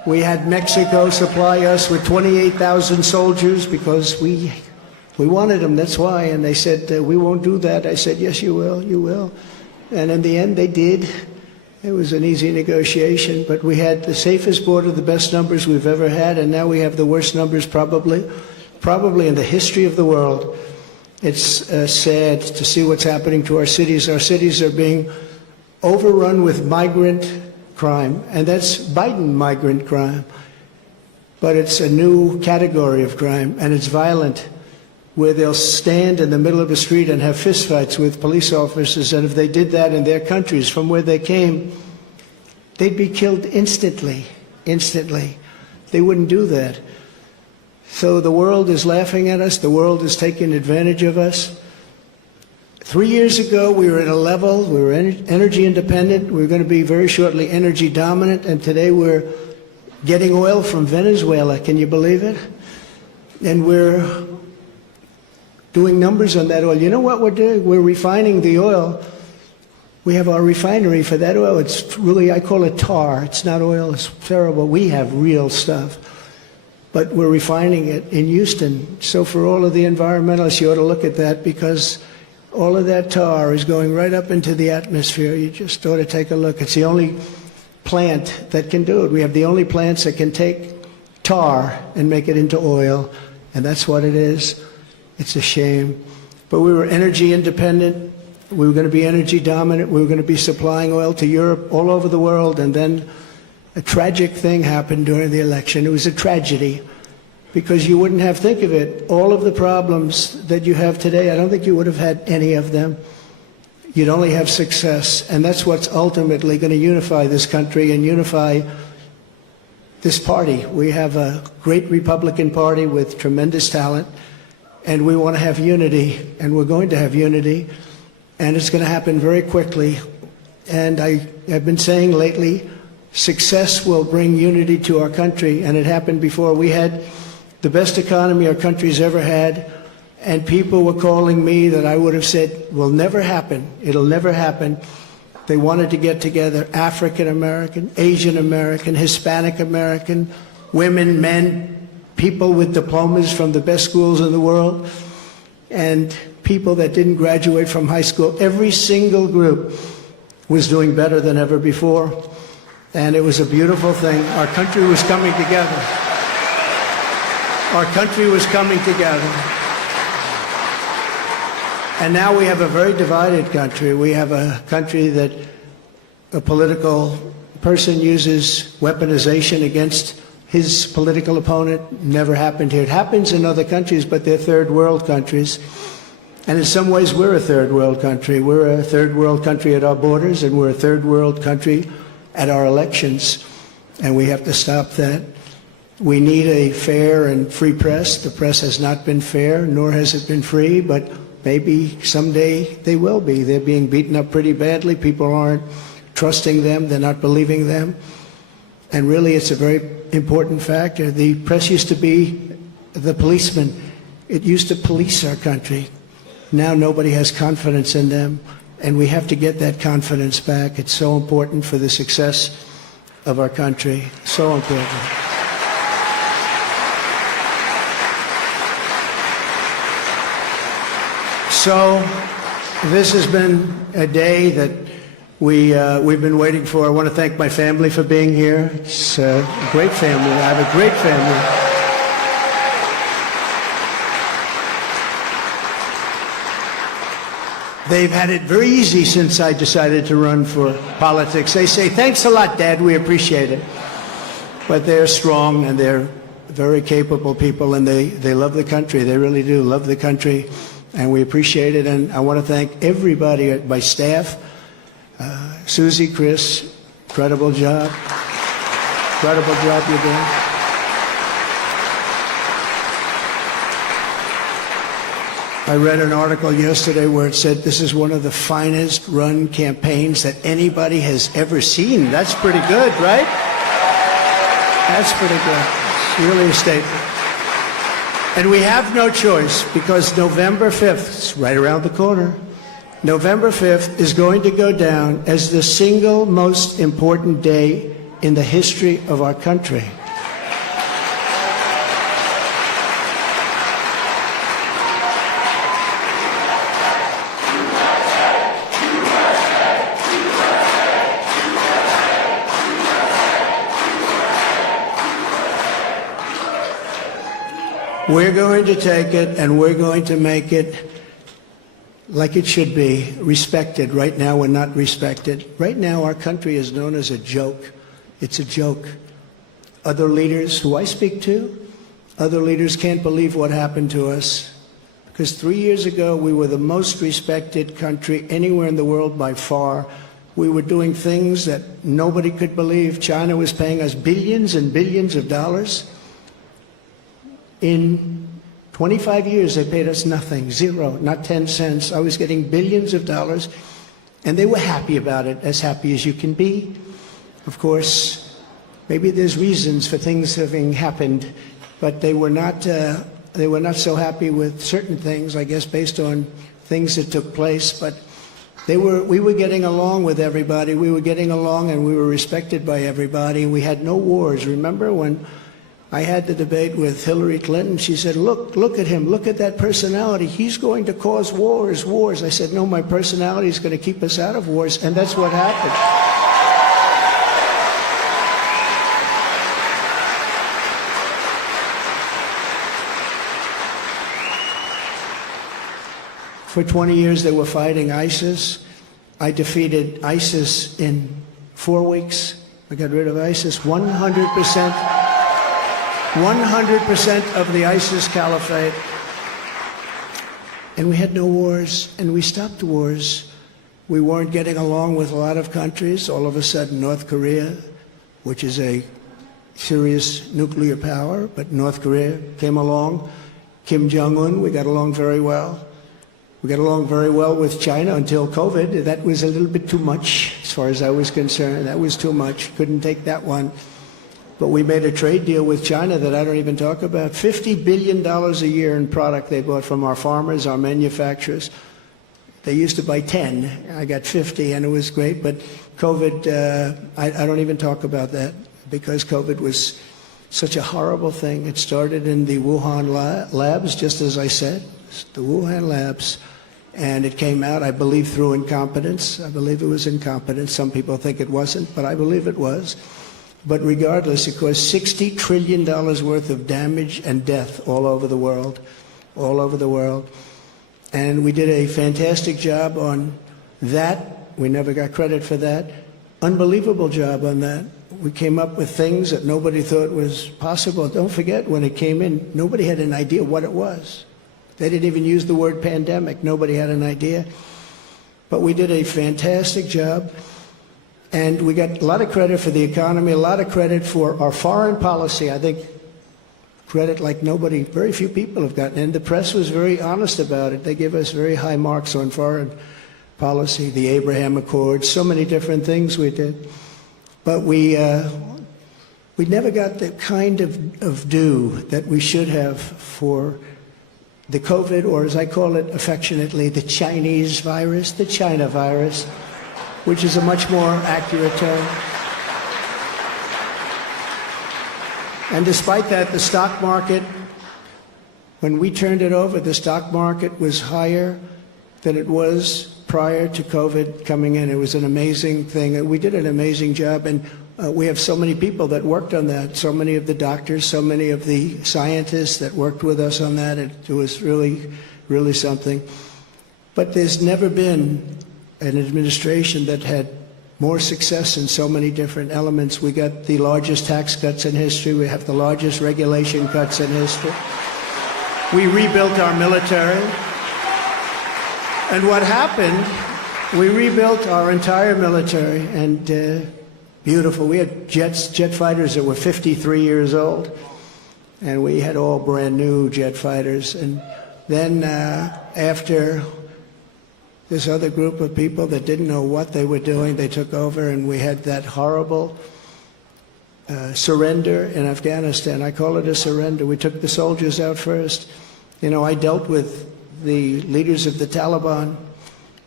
We had Mexico supply us with 28,000 soldiers because we wanted them, that's why. And they said, we won't do that. I said, yes, you will, you will. And in the end, they did. It was an easy negotiation, but we had the safest border, the best numbers we've ever had, and now we have the worst numbers probably in the history of the world. It's sad to see what's happening to our cities. Our cities are being overrun with migrant crime, and that's Biden migrant crime. But it's a new category of crime, and it's violent, where they'll stand in the middle of a street and have fistfights with police officers, and if they did that in their countries from where they came, they'd be killed instantly. They wouldn't do that. So the world is laughing at us. The world is taking advantage of us. 3 years ago, we were at a level, we were energy independent. We were going to be very shortly energy dominant, and today we're getting oil from Venezuela. Can you believe it? And we're doing numbers on that oil. You know what we're doing? We're refining the oil. We have our refinery for that oil. It's really, I call it tar. It's not oil. It's terrible. We have real stuff. But we're refining it in Houston. So for all of the environmentalists, you ought to look at that, because all of that tar is going right up into the atmosphere. You just ought to take a look. It's the only plant that can do it. We have the only plants that can take tar and make it into oil, and that's what it is. It's a shame. But we were energy independent. We were going to be energy dominant. We were going to be supplying oil to Europe, all over the world. And then a tragic thing happened during the election. It was a tragedy, because you wouldn't have, think of it, all of the problems that you have today, I don't think you would have had any of them. You'd only have success. And that's what's ultimately going to unify this country and unify this party. We have a great Republican Party with tremendous talent. And we want to have unity, and we're going to have unity, and it's going to happen very quickly. And I've been saying lately, success will bring unity to our country, and it happened before. We had the best economy our country's ever had, and people were calling me that I would have said will never happen. It'll never happen. They wanted to get together, African American, Asian American, Hispanic American, women, men, people with diplomas from the best schools in the world, and people that didn't graduate from high school. Every single group was doing better than ever before, and it was a beautiful thing. Our country was coming together. Our country was coming together. And now we have a very divided country. We have a country that a political person uses weaponization against his political opponent. Never happened here. It happens in other countries, but they're third world countries. And in some ways, we're a third world country. We're a third world country at our borders, and we're a third world country at our elections. And we have to stop that. We need a fair and free press. The press has not been fair, nor has it been free, but maybe someday they will be. They're being beaten up pretty badly. People aren't trusting them. They're not believing them. And really, it's a very important factor. The press used to be the policeman. It used to police our country. Now nobody has confidence in them, and we have to get that confidence back. It's so important for the success of our country. So important. So this has been a day that we've been waiting for. I want to thank my family for being here. It's a great family. I have a great family. They've had it very easy since I decided to run for politics. They say, thanks a lot, Dad, we appreciate it. But they're strong, and they're very capable people, and they love the country. They really do love the country, and we appreciate it. And I want to thank everybody at my staff. Susie, Chris, incredible job. Incredible job you're doing. I read an article yesterday where it said this is one of the finest run campaigns that anybody has ever seen. That's pretty good, right? That's pretty good. It's really a statement. And we have no choice, because November 5th, it's right around the corner, November 5th is going to go down as the single most important day in the history of our country. We're going to take it and we're going to make it like it should be, respected. Right now we're not respected. Right now our country is known as a joke. It's a joke. Other leaders who I speak to, other leaders can't believe what happened to us. Because 3 years ago we were the most respected country anywhere in the world by far. We were doing things that nobody could believe. China was paying us billions and billions of dollars. In 25 years, they paid us nothing, zero, not 10 cents. I was getting billions of dollars, and they were happy about it, as happy as you can be. Of course, maybe there's reasons for things having happened, but they were not so happy with certain things, I guess, based on things that took place. But we were getting along with everybody. We were getting along, and we were respected by everybody. We had no wars. Remember when I had the debate with Hillary Clinton? She said, look at him, look at that personality. He's going to cause wars. I said, no, my personality is going to keep us out of wars, and that's what happened. For 20 years, they were fighting ISIS. I defeated ISIS in 4 weeks. I got rid of ISIS 100%. 100% of the ISIS caliphate. And we had no wars, and we stopped wars. We weren't getting along with a lot of countries. All of a sudden, North Korea, which is a serious nuclear power, but North Korea came along. Kim Jong-un, we got along very well. We got along very well with China until COVID. That was a little bit too much, as far as I was concerned. That was too much. Couldn't take that one. But we made a trade deal with China that I don't even talk about. $50 billion a year in product they bought from our farmers, our manufacturers. They used to buy 10. I got 50, and it was great. But COVID, I don't even talk about that, because COVID was such a horrible thing. It started in the Wuhan labs, just as I said, the Wuhan labs. And it came out, I believe, through incompetence. I believe it was incompetence. Some people think it wasn't, but I believe it was. But regardless, it caused $60 trillion worth of damage and death all over the world, all over the world. And we did a fantastic job on that. We never got credit for that. Unbelievable job on that. We came up with things that nobody thought was possible. Don't forget, when it came in, nobody had an idea what it was. They didn't even use the word pandemic. Nobody had an idea. But we did a fantastic job. And we got a lot of credit for the economy, a lot of credit for our foreign policy. I think credit like nobody, very few people have gotten. And the press was very honest about it. They give us very high marks on foreign policy, the Abraham Accords, so many different things we did. But we never got the kind of due that we should have for the COVID, or as I call it affectionately, the Chinese virus, the China virus, which is a much more accurate term. And despite that, the stock market, when we turned it over, the stock market was higher than it was prior to COVID coming in. It was an amazing thing. We did an amazing job, and we have so many people that worked on that, so many of the doctors, so many of the scientists that worked with us on that. It was really, really something. But there's never been an administration that had more success in so many different elements. We got the largest tax cuts in history. We have the largest regulation cuts in history. We rebuilt our military. And what happened, we rebuilt our entire military, and beautiful. We had jet fighters that were 53 years old, and we had all brand new jet fighters. And then after this other group of people that didn't know what they were doing, they took over, and we had that horrible surrender in Afghanistan. I call it a surrender. We took the soldiers out first. You know, I dealt with the leaders of the Taliban.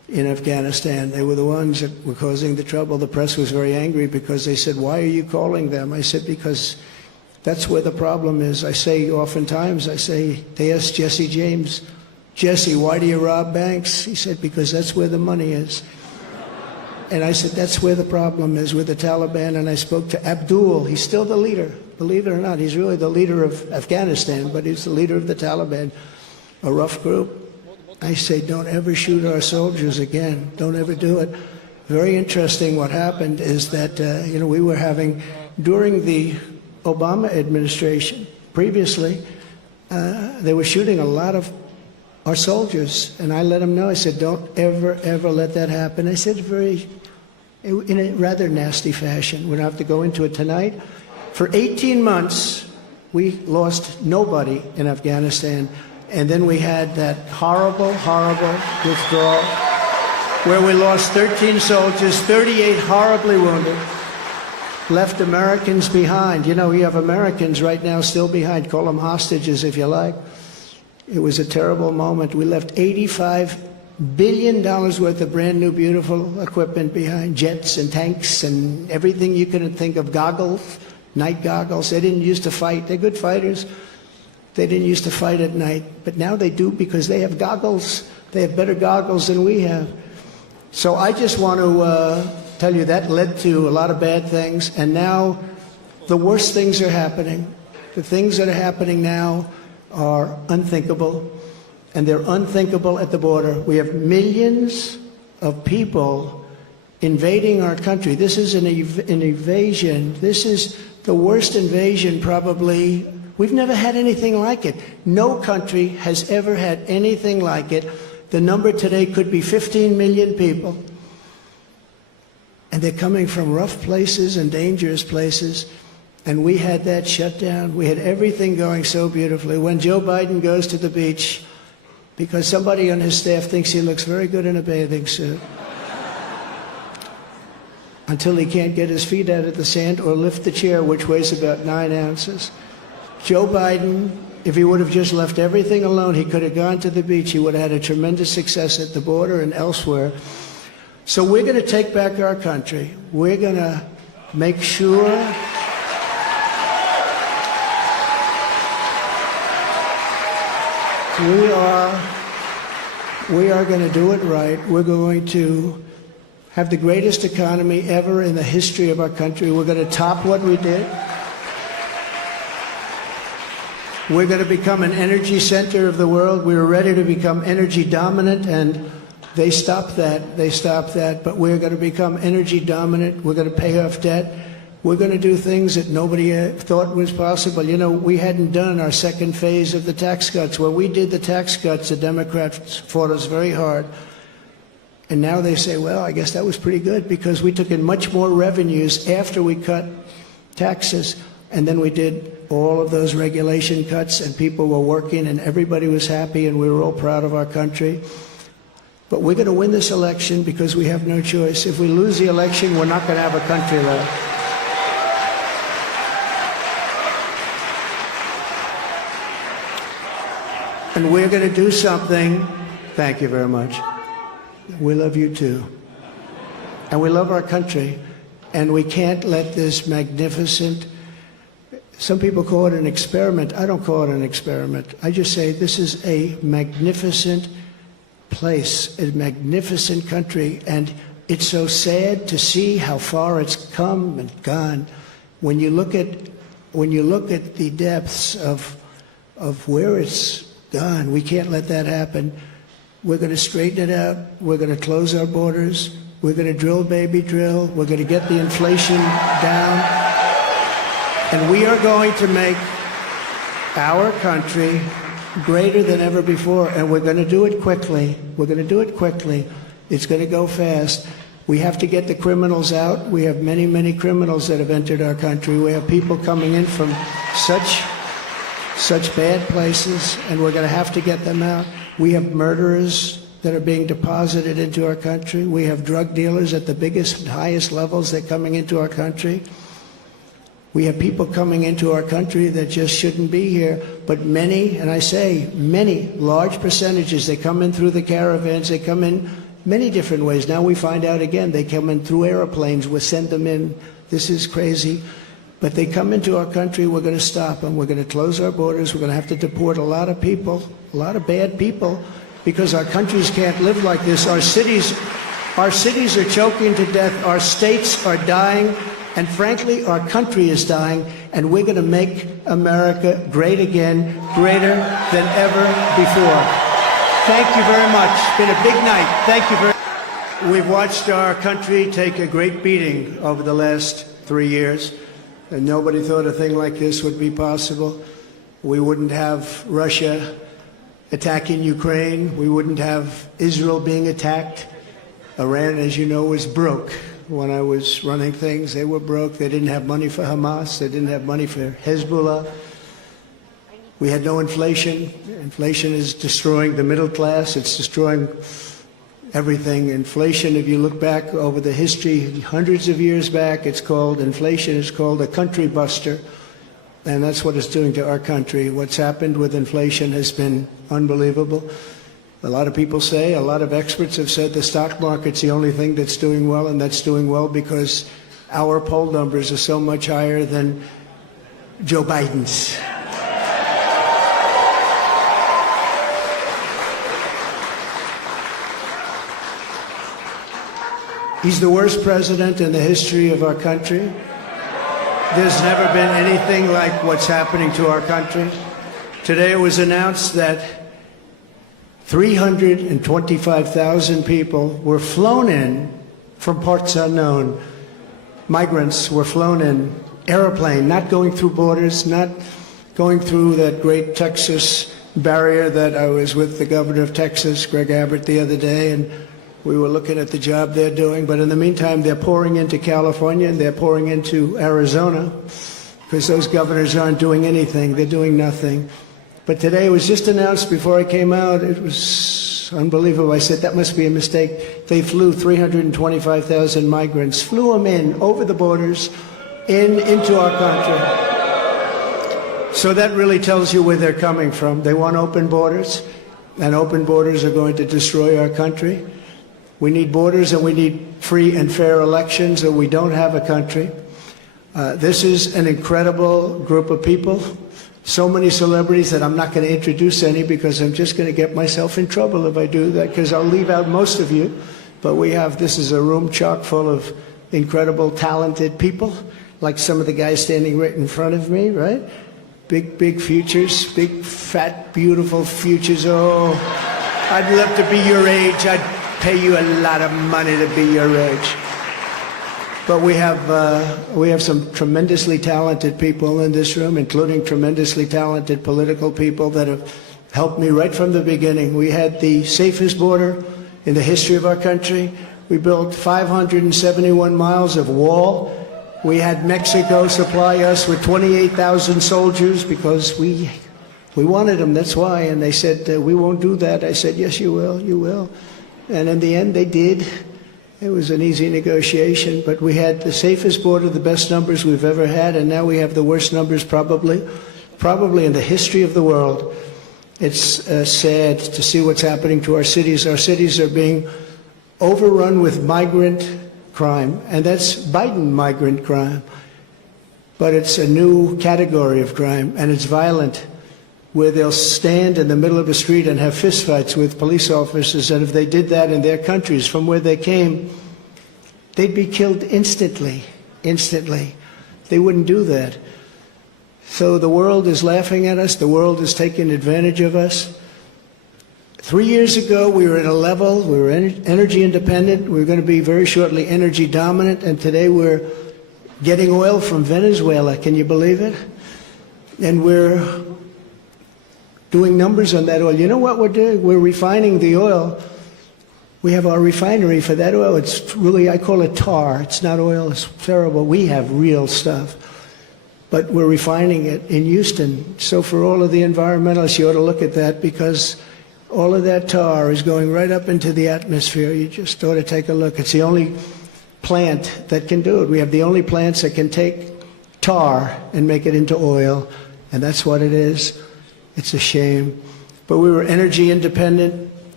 in Afghanistan. They were the ones that were causing the trouble. The press was very angry because they said, "Why are you calling them?" I said, "Because that's where the problem is." I say oftentimes, they asked Jesse James, "Jesse, why do you rob banks?" He said, "Because that's where the money is." And I said, that's where the problem is with the Taliban. And I spoke to Abdul. He's still the leader. Believe it or not, he's really the leader of Afghanistan, but he's the leader of the Taliban, a rough group. I say, don't ever shoot our soldiers again. Don't ever do it. Very interesting what happened is that, we were having, during the Obama administration, previously, they were shooting a lot of our soldiers, and I let them know. I said, don't ever, ever let that happen. I said in a rather nasty fashion. We don't have to go into it tonight. For 18 months, we lost nobody in Afghanistan, and then we had that horrible, horrible withdrawal where we lost 13 soldiers, 38 horribly wounded, left Americans behind. You have Americans right now still behind. Call them hostages if you like. It was a terrible moment. We left $85 billion worth of brand new, beautiful equipment behind, jets and tanks and everything you could think of, goggles, night goggles. They didn't used to fight. They're good fighters. They didn't used to fight at night, but now they do because they have goggles. They have better goggles than we have. So I just want to tell you that led to a lot of bad things, and now the worst things are happening. The things that are happening now are unthinkable, and they're unthinkable at the border. We have millions of people invading our country. This is an invasion. This is the worst invasion probably. We've never had anything like it. No country has ever had anything like it. The number today could be 15 million people, and they're coming from rough places and dangerous places. And we had that shut down. We had everything going so beautifully. When Joe Biden goes to the beach, because somebody on his staff thinks he looks very good in a bathing suit, until he can't get his feet out of the sand or lift the chair, which weighs about 9 ounces. Joe Biden, if he would have just left everything alone, he could have gone to the beach. He would have had a tremendous success at the border and elsewhere. So we're going to take back our country. We're going to make sure we are going to do it right. We're going to have the greatest economy ever in the history of our country. We're going to top what we did. We're going to become an energy center of the world. We were ready to become energy dominant, and they stopped that. They stopped that. But we're going to become energy dominant. We're going to pay off debt. We're going to do things that nobody thought was possible. We hadn't done our second phase of the tax cuts. When we did the tax cuts, the Democrats fought us very hard. And now they say, well, I guess that was pretty good because we took in much more revenues after we cut taxes. And then we did all of those regulation cuts, and people were working, and everybody was happy, and we were all proud of our country. But we're going to win this election because we have no choice. If we lose the election, we're not going to have a country left. And we're going to do something. Thank you very much. We love you too. And we love our country. And we can't let this magnificent, some people call it an experiment. I don't call it an experiment. I just say this is a magnificent place, a magnificent country. And it's so sad to see how far it's come and gone. When you look at the depths of where it's gone, we can't let that happen. We're going to straighten it out. We're going to close our borders. We're going to drill, baby, drill. We're going to get the inflation down. And we are going to make our country greater than ever before. And we're going to do it quickly. We're going to do it quickly. It's going to go fast. We have to get the criminals out. We have many, many criminals that have entered our country. We have people coming in from such bad places, and we're going to have to get them out. We have murderers that are being deposited into our country. We have drug dealers at the biggest, highest levels that are coming into our country. We have people coming into our country that just shouldn't be here, but many, and I say many, large percentages, they come in through the caravans, they come in many different ways. Now we find out again, they come in through airplanes. We send them in. This is crazy. But they come into our country, we're going to stop them. We're going to close our borders. We're going to have to deport a lot of people, a lot of bad people, because our countries can't live like this. Our cities are choking to death. Our states are dying. And frankly, our country is dying. And we're going to make America great again, greater than ever before. Thank you very much. It's been a big night. Thank you very much. We've watched our country take a great beating over the last 3 years. And nobody thought a thing like this would be possible. We wouldn't have Russia attacking Ukraine. We wouldn't have Israel being attacked. Iran, as you know, was broke. When I was running things, they were broke. They didn't have money for Hamas. They didn't have money for Hezbollah. We had no inflation. Inflation is destroying the middle class. It's destroying everything. Inflation, if you look back over the history, hundreds of years back, inflation is called a country buster. And that's what it's doing to our country. What's happened with inflation has been unbelievable. A lot of people say, a lot of experts have said the stock market's the only thing that's doing well, and that's doing well because our poll numbers are so much higher than Joe Biden's. He's the worst president in the history of our country. There's never been anything like what's happening to our country. Today it was announced that 325,000 people were flown in from parts unknown. Migrants were flown in, airplane, not going through borders, not going through that great Texas barrier that I was with the governor of Texas, Greg Abbott, the other day, and we were looking at the job they're doing. But in the meantime, they're pouring into California and they're pouring into Arizona because those governors aren't doing anything. They're doing nothing. But today it was just announced before I came out. It was unbelievable. I said, that must be a mistake. They flew 325,000 migrants, flew them in over the borders into our country. So that really tells you where they're coming from. They want open borders, and open borders are going to destroy our country. We need borders and we need free and fair elections, or we don't have a country. This is an incredible group of people. So many celebrities that I'm not going to introduce any because I'm just going to get myself in trouble if I do that, because I'll leave out most of you. But this is a room chock full of incredible, talented people, like some of the guys standing right in front of me, right? Big, big futures, big, fat, beautiful futures. Oh, I'd love to be your age. I'd pay you a lot of money to be your age. But we have some tremendously talented people in this room, including tremendously talented political people that have helped me right from the beginning. We had the safest border in the history of our country. We built 571 miles of wall. We had Mexico supply us with 28,000 soldiers because we wanted them, that's why. And they said, we won't do that. I said, yes, you will, you will. And in the end, they did. It was an easy negotiation, but we had the safest border, the best numbers we've ever had, and now we have the worst numbers probably in the history of the world. It's sad to see what's happening to our cities. Our cities are being overrun with migrant crime, and that's Biden migrant crime. But it's a new category of crime, and it's violent, where they'll stand in the middle of a street and have fistfights with police officers, and if they did that in their countries from where they came, they'd be killed instantly. They wouldn't do that. So the world is laughing at us. The world is taking advantage of us. 3 years ago, we were at a level, we were energy independent. We were going to be very shortly energy dominant, and today we're getting oil from Venezuela. Can you believe it? And we're doing numbers on that oil. You know what we're doing? We're refining the oil. We have our refinery for that oil. It's really, I call it tar. It's not oil. It's terrible. We have real stuff. But we're refining it in Houston. So for all of the environmentalists, you ought to look at that, because all of that tar is going right up into the atmosphere. You just ought to take a look. It's the only plant that can do it. We have the only plants that can take tar and make it into oil, and that's what it is. It's a shame. But we were energy independent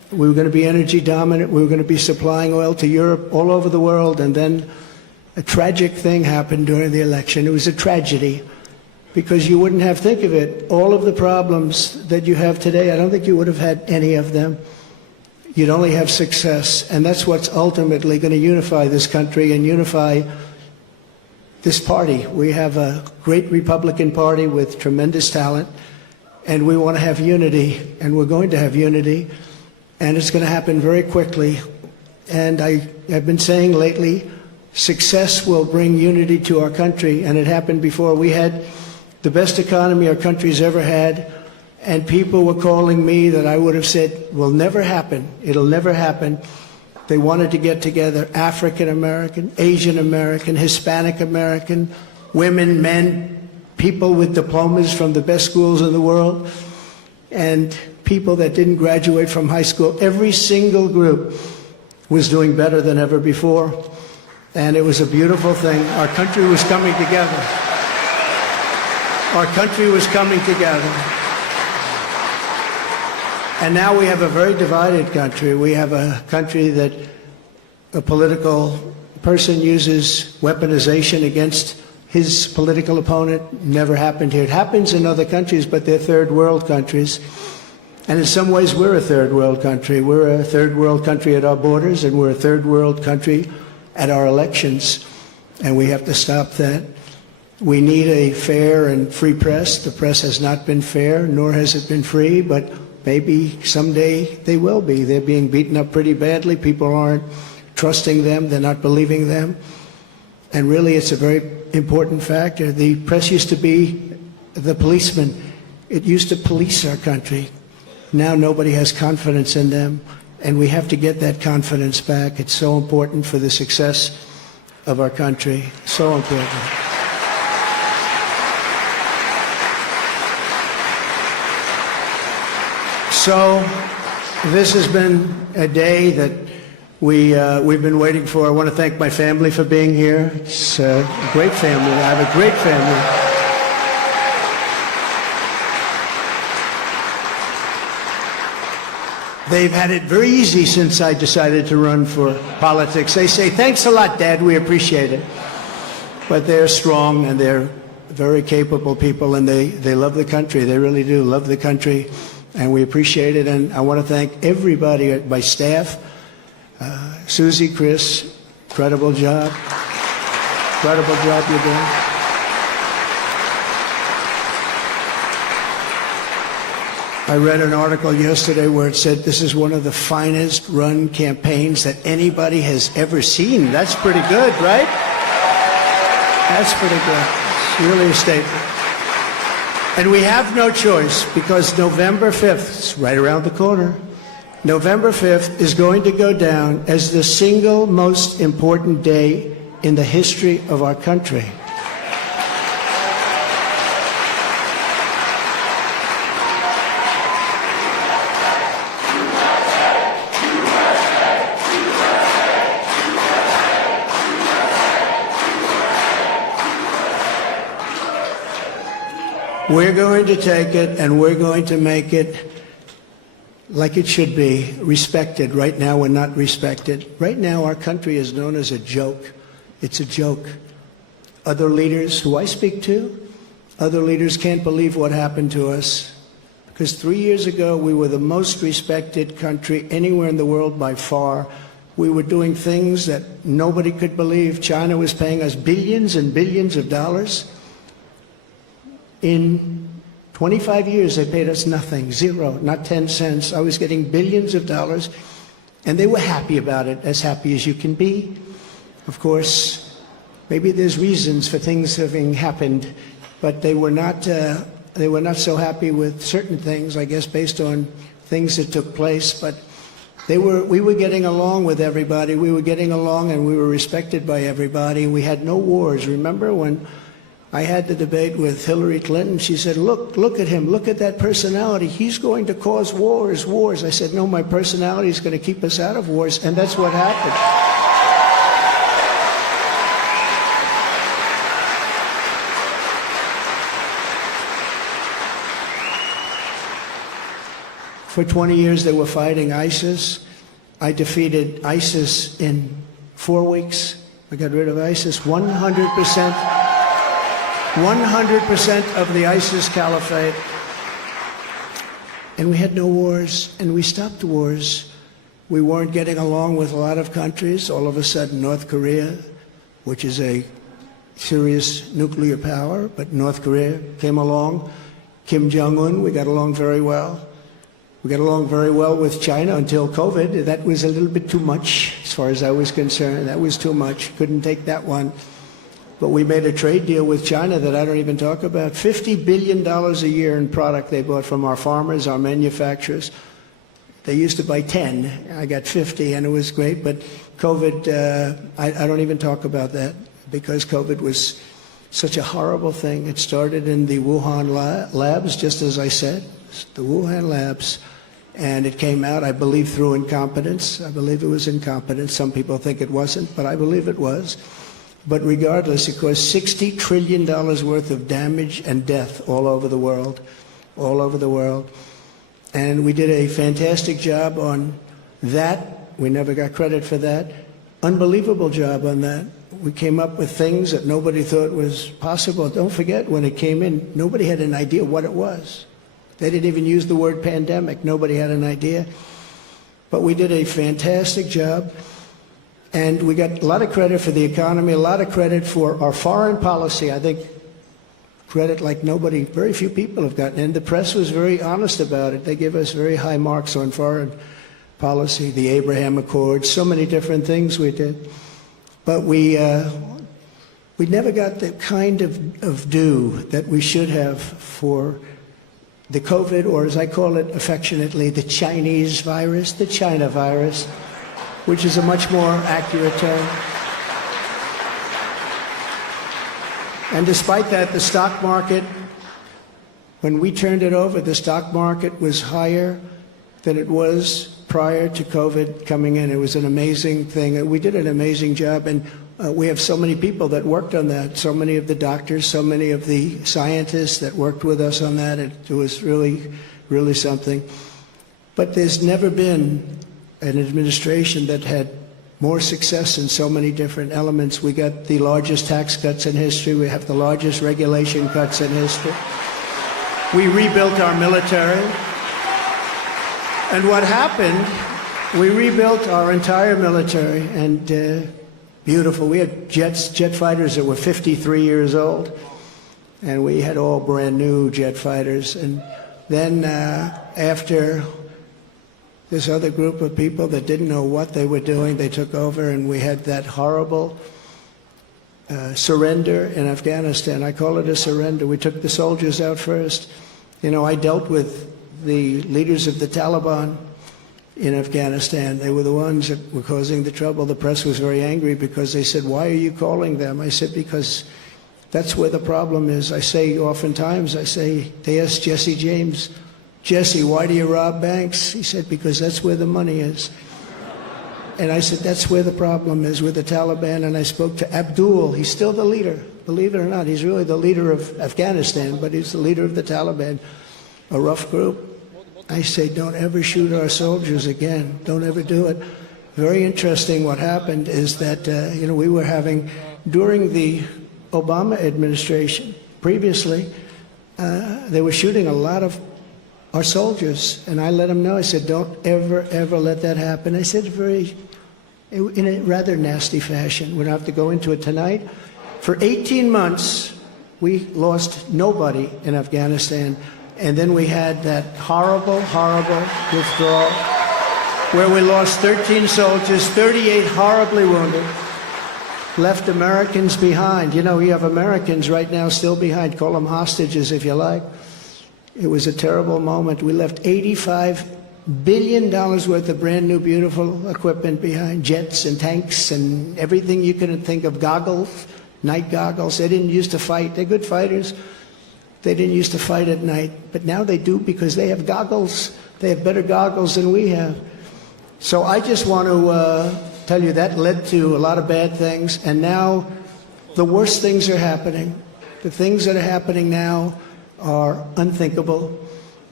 We were going to be energy dominant. We were going to be supplying oil to Europe, all over the world. And then a tragic thing happened during the election. It was a tragedy because you wouldn't have, think of it, all of the problems that you have today, I don't think you would have had any of them. You'd only have success. And that's what's ultimately going to unify this country and unify this party. We have a great Republican Party with tremendous talent, and we want to have unity, and we're going to have unity, and it's going to happen very quickly. And I have been saying lately, success will bring unity to our country, and it happened before. We had the best economy our country's ever had, and people were calling me that I would have said will never happen. It'll never happen. They wanted to get together, African American, Asian American, Hispanic American, women, men, people with diplomas from the best schools in the world, and people that didn't graduate from high school. Every single group was doing better than ever before, and it was a beautiful thing. Our country was coming together. Our country was coming together. And now we have a very divided country. We have a country that a political person uses weaponization against his political opponent. Never happened here. It happens in other countries, but they're third world countries. And in some ways, we're a third world country. We're a third world country at our borders, and we're a third world country at our elections. And we have to stop that. We need a fair and free press. The press has not been fair, nor has it been free, but maybe someday they will be. They're being beaten up pretty badly. People aren't trusting them. They're not believing them. And really, it's a very important factor. The press used to be the policeman. It used to police our country. Now nobody has confidence in them, and we have to get that confidence back. It's so important for the success of our country. So important. So this has been a day that we've been waiting for. I want to thank my family for being here. It's a great family. I have a great family. They've had it very easy since I decided to run for politics. They say, thanks a lot, Dad, we appreciate it. But they're strong, and they're very capable people, and they love the country. They really do love the country, and we appreciate it. And I want to thank everybody, my staff, Susie, Chris, incredible job. Incredible job you're doing. I read an article yesterday where it said this is one of the finest run campaigns that anybody has ever seen. That's pretty good, right? That's pretty good. It's really a statement. And we have no choice, because November 5th, it's right around the corner, November 5th is going to go down as the single most important day in the history of our country. We're going to take it, and we're going to make it like it should be, respected. Right now, we're not respected. Right now, our country is known as a joke. It's a joke. Other leaders who I speak to, other leaders can't believe what happened to us. Because 3 years ago, we were the most respected country anywhere in the world by far. We were doing things that nobody could believe. China was paying us billions and billions of dollars. In 25 years, they paid us nothing, zero, not 10 cents. I was getting billions of dollars, and they were happy about it, as happy as you can be. Of course, maybe there's reasons for things having happened, but they were not so happy with certain things, I guess, based on things that took place. But we were getting along with everybody. We were getting along, and we were respected by everybody. We had no wars. Remember when I had the debate with Hillary Clinton? She said, look at him, look at that personality. He's going to cause wars. I said, no, my personality is going to keep us out of wars, and that's what happened. For 20 years they were fighting ISIS. I defeated ISIS in 4 weeks. I got rid of ISIS. 100% of the ISIS caliphate. And we had no wars, and we stopped wars. We weren't getting along with a lot of countries. All of a sudden, North Korea, which is a serious nuclear power, but North Korea came along. Kim Jong-un, we got along very well. We got along very well with China until COVID. That was a little bit too much, as far as I was concerned. That was too much. Couldn't take that one. But we made a trade deal with China that I don't even talk about. $50 billion a year in product they bought from our farmers, our manufacturers. They used to buy 10. I got 50, and it was great. But COVID, I don't even talk about that, because COVID was such a horrible thing. It started in the Wuhan labs, just as I said, the Wuhan labs. And it came out, I believe, through incompetence. I believe it was incompetence. Some people think it wasn't, but I believe it was. But regardless, it caused $60 trillion worth of damage and death all over the world, all over the world. And we did a fantastic job on that. We never got credit for that. Unbelievable job on that. We came up with things that nobody thought was possible. Don't forget, when it came in, nobody had an idea what it was. They didn't even use the word pandemic. Nobody had an idea. But we did a fantastic job. And we got a lot of credit for the economy, a lot of credit for our foreign policy. I think credit like nobody, very few people have gotten. And the press was very honest about it. They give us very high marks on foreign policy, the Abraham Accords, so many different things we did. But we never got the kind of due that we should have for the COVID, or as I call it affectionately, the Chinese virus, the China virus, which is a much more accurate term. And despite that, the stock market, when we turned it over, the stock market was higher than it was prior to COVID coming in. It was an amazing thing. We did an amazing job, and we have so many people that worked on that, so many of the doctors, so many of the scientists that worked with us on that. It was really, really something. But there's never been an administration that had more success in so many different elements. We got the largest tax cuts in history. We have the largest regulation cuts in history. We rebuilt our military. And what happened, we rebuilt our entire military, and beautiful. We had jet fighters that were 53 years old, and we had all brand new jet fighters. And then after this other group of people that didn't know what they were doing, they took over, and we had that horrible surrender in Afghanistan. I call it a surrender. We took the soldiers out first. You know, I dealt with the leaders of the Taliban in Afghanistan. They were the ones that were causing the trouble. The press was very angry because they said, "Why are you calling them?" I said, "Because that's where the problem is." I say oftentimes, they asked Jesse James, "Jesse, why do you rob banks?" He said, "Because that's where the money is." And I said, that's where the problem is, with the Taliban. And I spoke to Abdul. He's still the leader. Believe it or not, he's really the leader of Afghanistan, but he's the leader of the Taliban, a rough group. I say, don't ever shoot our soldiers again. Don't ever do it. Very interesting what happened is that, we were having, during the Obama administration, previously, they were shooting a lot of our soldiers. And I let them know, I said, don't ever, ever let that happen. I said in a rather nasty fashion. We don't have to go into it tonight. For 18 months, we lost nobody in Afghanistan. And then we had that horrible, horrible withdrawal where we lost 13 soldiers, 38 horribly wounded, left Americans behind. You know, you have Americans right now still behind. Call them hostages if you like. It was a terrible moment. We left $85 billion worth of brand new, beautiful equipment behind, jets and tanks and everything you could think of, goggles, night goggles. They didn't used to fight. They're good fighters. They didn't used to fight at night, but now they do because they have goggles. They have better goggles than we have. So I just want to tell you that led to a lot of bad things, and now the worst things are happening. The things that are happening now are unthinkable.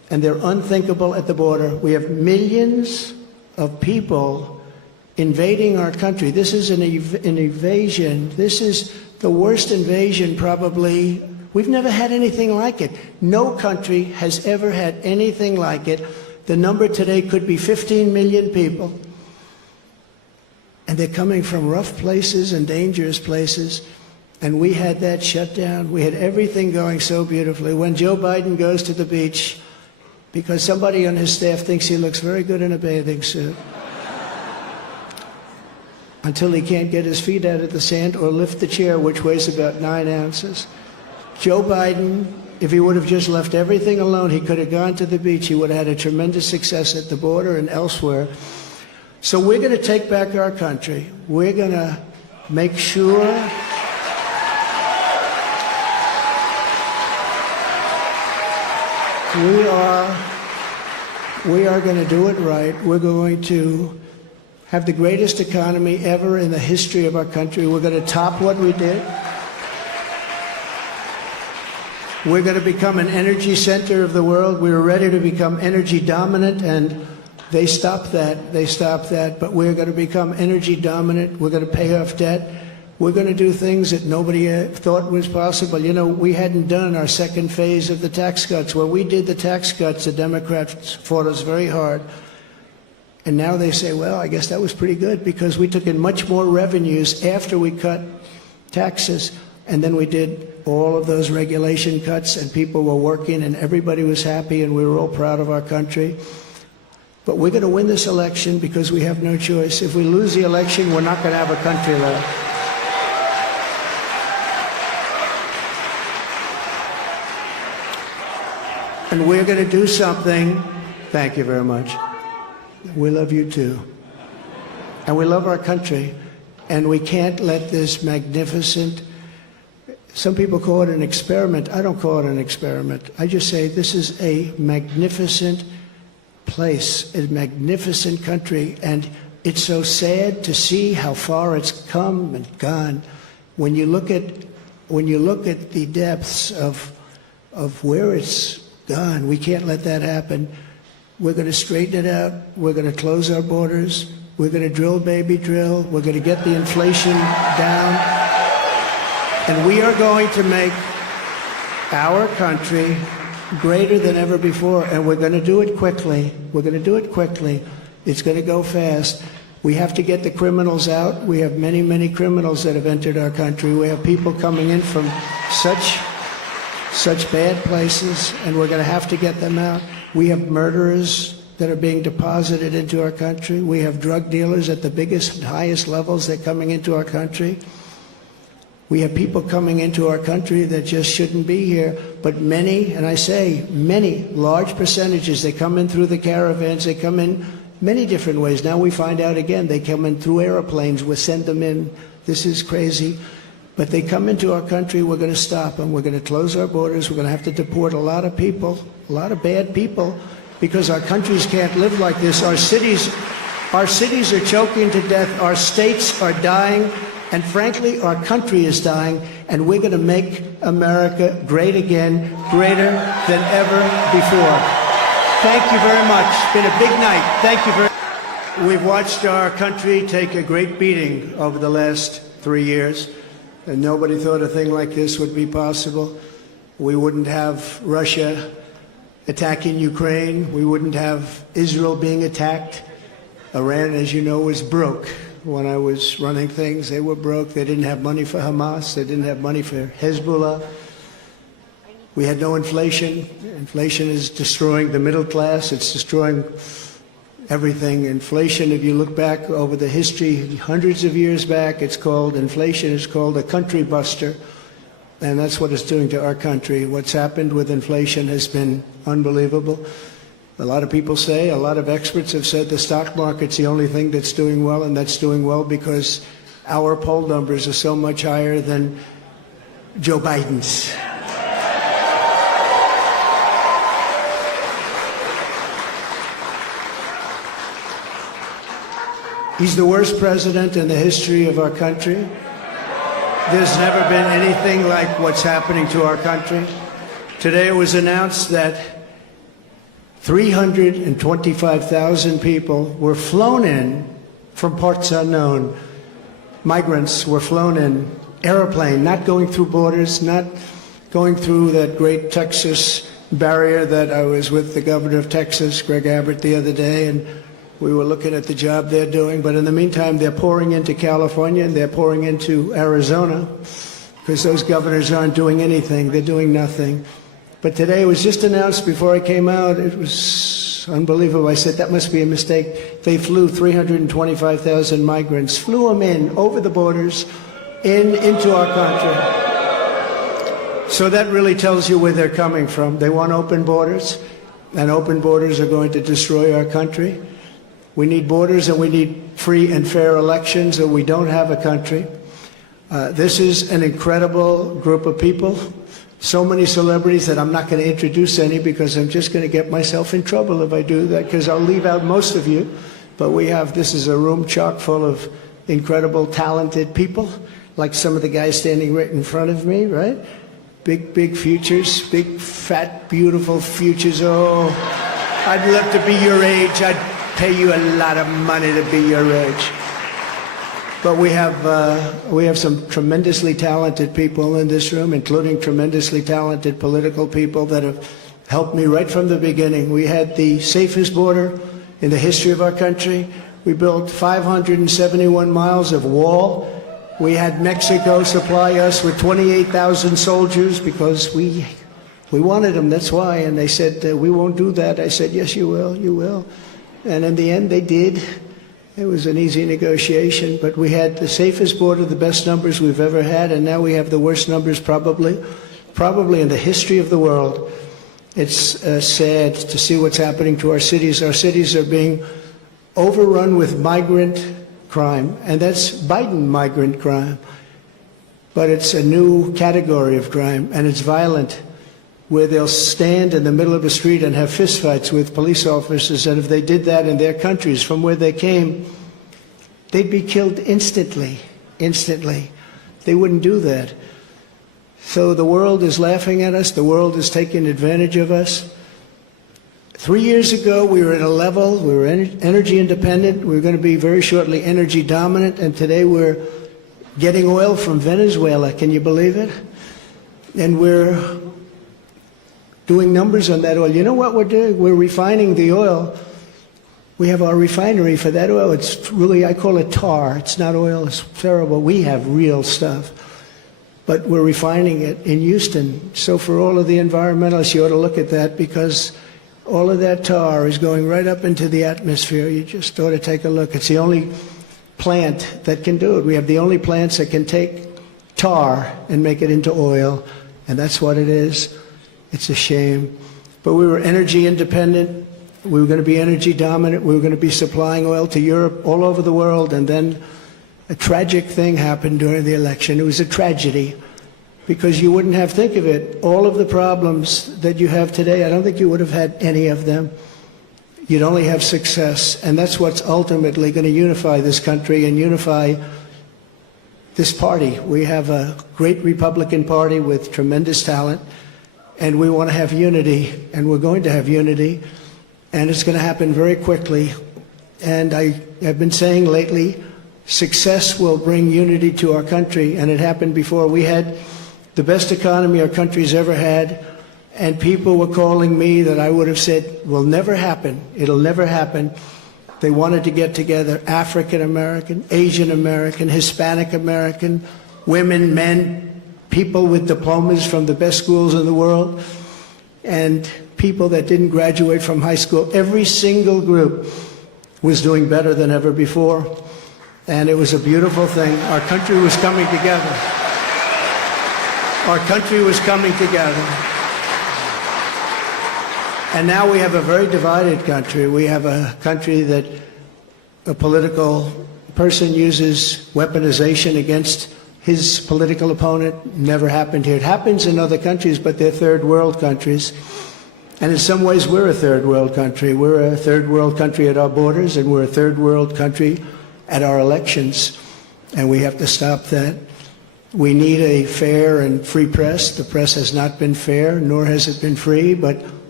and they're unthinkable at the border. We have millions of people invading our country. This is an invasion. This is the worst invasion probably. We've never had anything like it. No country has ever had anything like it. The number today could be 15 million people. And they're coming from rough places and dangerous places. And we had that shut down. We had everything going so beautifully. When Joe Biden goes to the beach, because somebody on his staff thinks he looks very good in a bathing suit, until he can't get his feet out of the sand or lift the chair, which weighs about 9 ounces. Joe Biden, if he would have just left everything alone, he could have gone to the beach. He would have had a tremendous success at the border and elsewhere. So we're going to take back our country. We're going to make sure we are going to do it right. We're going to have the greatest economy ever in the history of our country. We're going to top what we did. We're going to become an energy center of the world. We were ready to become energy dominant, and they stopped that. They stopped that. But we're going to become energy dominant. We're going to pay off debt. We're going to do things that nobody thought was possible. You know, we hadn't done our second phase of the tax cuts. When we did the tax cuts, the Democrats fought us very hard. And now they say, well, I guess that was pretty good because we took in much more revenues after we cut taxes. And then we did all of those regulation cuts, and people were working, and everybody was happy, and we were all proud of our country. But we're going to win this election because we have no choice. If we lose the election, we're not going to have a country left. And we're going to do something. Thank you very much. We love you too. And we love our country. And we can't let this magnificent, some people call it an experiment. I don't call it an experiment. I just say this is a magnificent place, a magnificent country. And it's so sad to see how far it's come and gone. When you look at the depths of where it's gone, we can't let that happen. We're going to straighten it out. We're going to close our borders. We're going to drill, baby, drill. We're going to get the inflation down. And we are going to make our country greater than ever before. And we're going to do it quickly. We're going to do it quickly. It's going to go fast. We have to get the criminals out. We have many, many criminals that have entered our country. We have people coming in from such bad places, and we're going to have to get them out. We have murderers that are being deposited into our country. We have drug dealers at the biggest, highest levels that are coming into our country. We have people coming into our country that just shouldn't be here. But many, and I say many, large percentages, they come in through the caravans. They come in many different ways. Now we find out again, they come in through airplanes. We send them in. This is crazy. But they come into our country, we're going to stop them. We're going to close our borders. We're going to have to deport a lot of people, a lot of bad people, because our countries can't live like this. Our cities are choking to death. Our states are dying. And frankly, our country is dying. And we're going to make America great again, greater than ever before. Thank you very much. It's been a big night. Thank you very much. We've watched our country take a great beating over the last 3 years. And nobody thought a thing like this would be possible. We wouldn't have Russia attacking Ukraine. We wouldn't have Israel being attacked. Iran, as you know, was broke. When I was running things, they were broke. They didn't have money for Hamas. They didn't have money for Hezbollah. We had no inflation. Inflation is destroying the middle class. It's destroying everything. Inflation, if you look back over the history, hundreds of years back, inflation is called a country buster. And that's what it's doing to our country. What's happened with inflation has been unbelievable. A lot of people say, a lot of experts have said the stock market's the only thing that's doing well, and that's doing well because our poll numbers are so much higher than Joe Biden's. He's the worst president in the history of our country. There's never been anything like what's happening to our country. Today it was announced that 325,000 people were flown in from parts unknown. Migrants were flown in, airplane, not going through borders, not going through that great Texas barrier that I was with the governor of Texas, Greg Abbott, the other day, and we were looking at the job they're doing. But in the meantime, they're pouring into California and they're pouring into Arizona because those governors aren't doing anything. They're doing nothing. But today it was just announced before I came out. It was unbelievable. I said, that must be a mistake. They flew 325,000 migrants, flew them in over the borders, into our country. So that really tells you where they're coming from. They want open borders, and open borders are going to destroy our country. We need borders and we need free and fair elections, or we don't have a country. This is an incredible group of people. So many celebrities that I'm not going to introduce any because I'm just going to get myself in trouble if I do that, because I'll leave out most of you. But this is a room chock full of incredible, talented people, like some of the guys standing right in front of me, right? Big futures, big, fat, beautiful futures. Oh, I'd love to be your age. I'd pay you a lot of money to be your age. But we have some tremendously talented people in this room, including tremendously talented political people that have helped me right from the beginning. We had the safest border in the history of our country. We built 571 miles of wall. We had Mexico supply us with 28,000 soldiers because we wanted them, that's why. And they said, we won't do that. I said, yes, you will, you will. And in the end, they did. It was an easy negotiation, but we had the safest border, the best numbers we've ever had, and now we have the worst numbers probably in the history of the world. It's sad to see what's happening to our cities. Our cities are being overrun with migrant crime, and that's Biden migrant crime. But it's a new category of crime, and it's violent, where they'll stand in the middle of a street and have fistfights with police officers, and if they did that in their countries from where they came, they'd be killed instantly. They wouldn't do that. So the world is laughing at us. The world is taking advantage of us. 3 years ago, we were at a level, we were energy independent. We were going to be very shortly energy dominant, and today we're getting oil from Venezuela. Can you believe it? And we're doing numbers on that oil. You know what we're doing? We're refining the oil. We have our refinery for that oil. It's really, I call it tar. It's not oil. It's terrible. We have real stuff. But we're refining it in Houston. So for all of the environmentalists, you ought to look at that, because all of that tar is going right up into the atmosphere. You just ought to take a look. It's the only plant that can do it. We have the only plants that can take tar and make it into oil, and that's what it is. It's a shame. But we were energy independent. We were going to be energy dominant. We were going to be supplying oil to Europe, all over the world. And then a tragic thing happened during the election. It was a tragedy, because you wouldn't have, think of it, all of the problems that you have today, I don't think you would have had any of them. You'd only have success. And that's what's ultimately going to unify this country and unify this party. We have a great Republican Party with tremendous talent. And we want to have unity, and we're going to have unity, and it's going to happen very quickly. And I have been saying lately, success will bring unity to our country, and it happened before. We had the best economy our country's ever had, and people were calling me that I would have said will never happen. It'll never happen. They wanted to get together, African American, Asian American, Hispanic American, women, men, people with diplomas from the best schools in the world, and people that didn't graduate from high school. Every single group was doing better than ever before, and it was a beautiful thing. Our country was coming together. Our country was coming together. And now we have a very divided country. We have a country that a political person uses weaponization against his political opponent. Never happened here. It happens in other countries, but they're third world countries. And in some ways, we're a third world country. We're a third world country at our borders, and we're a third world country at our elections. And we have to stop that. We need a fair and free press. The press has not been fair, nor has it been free, but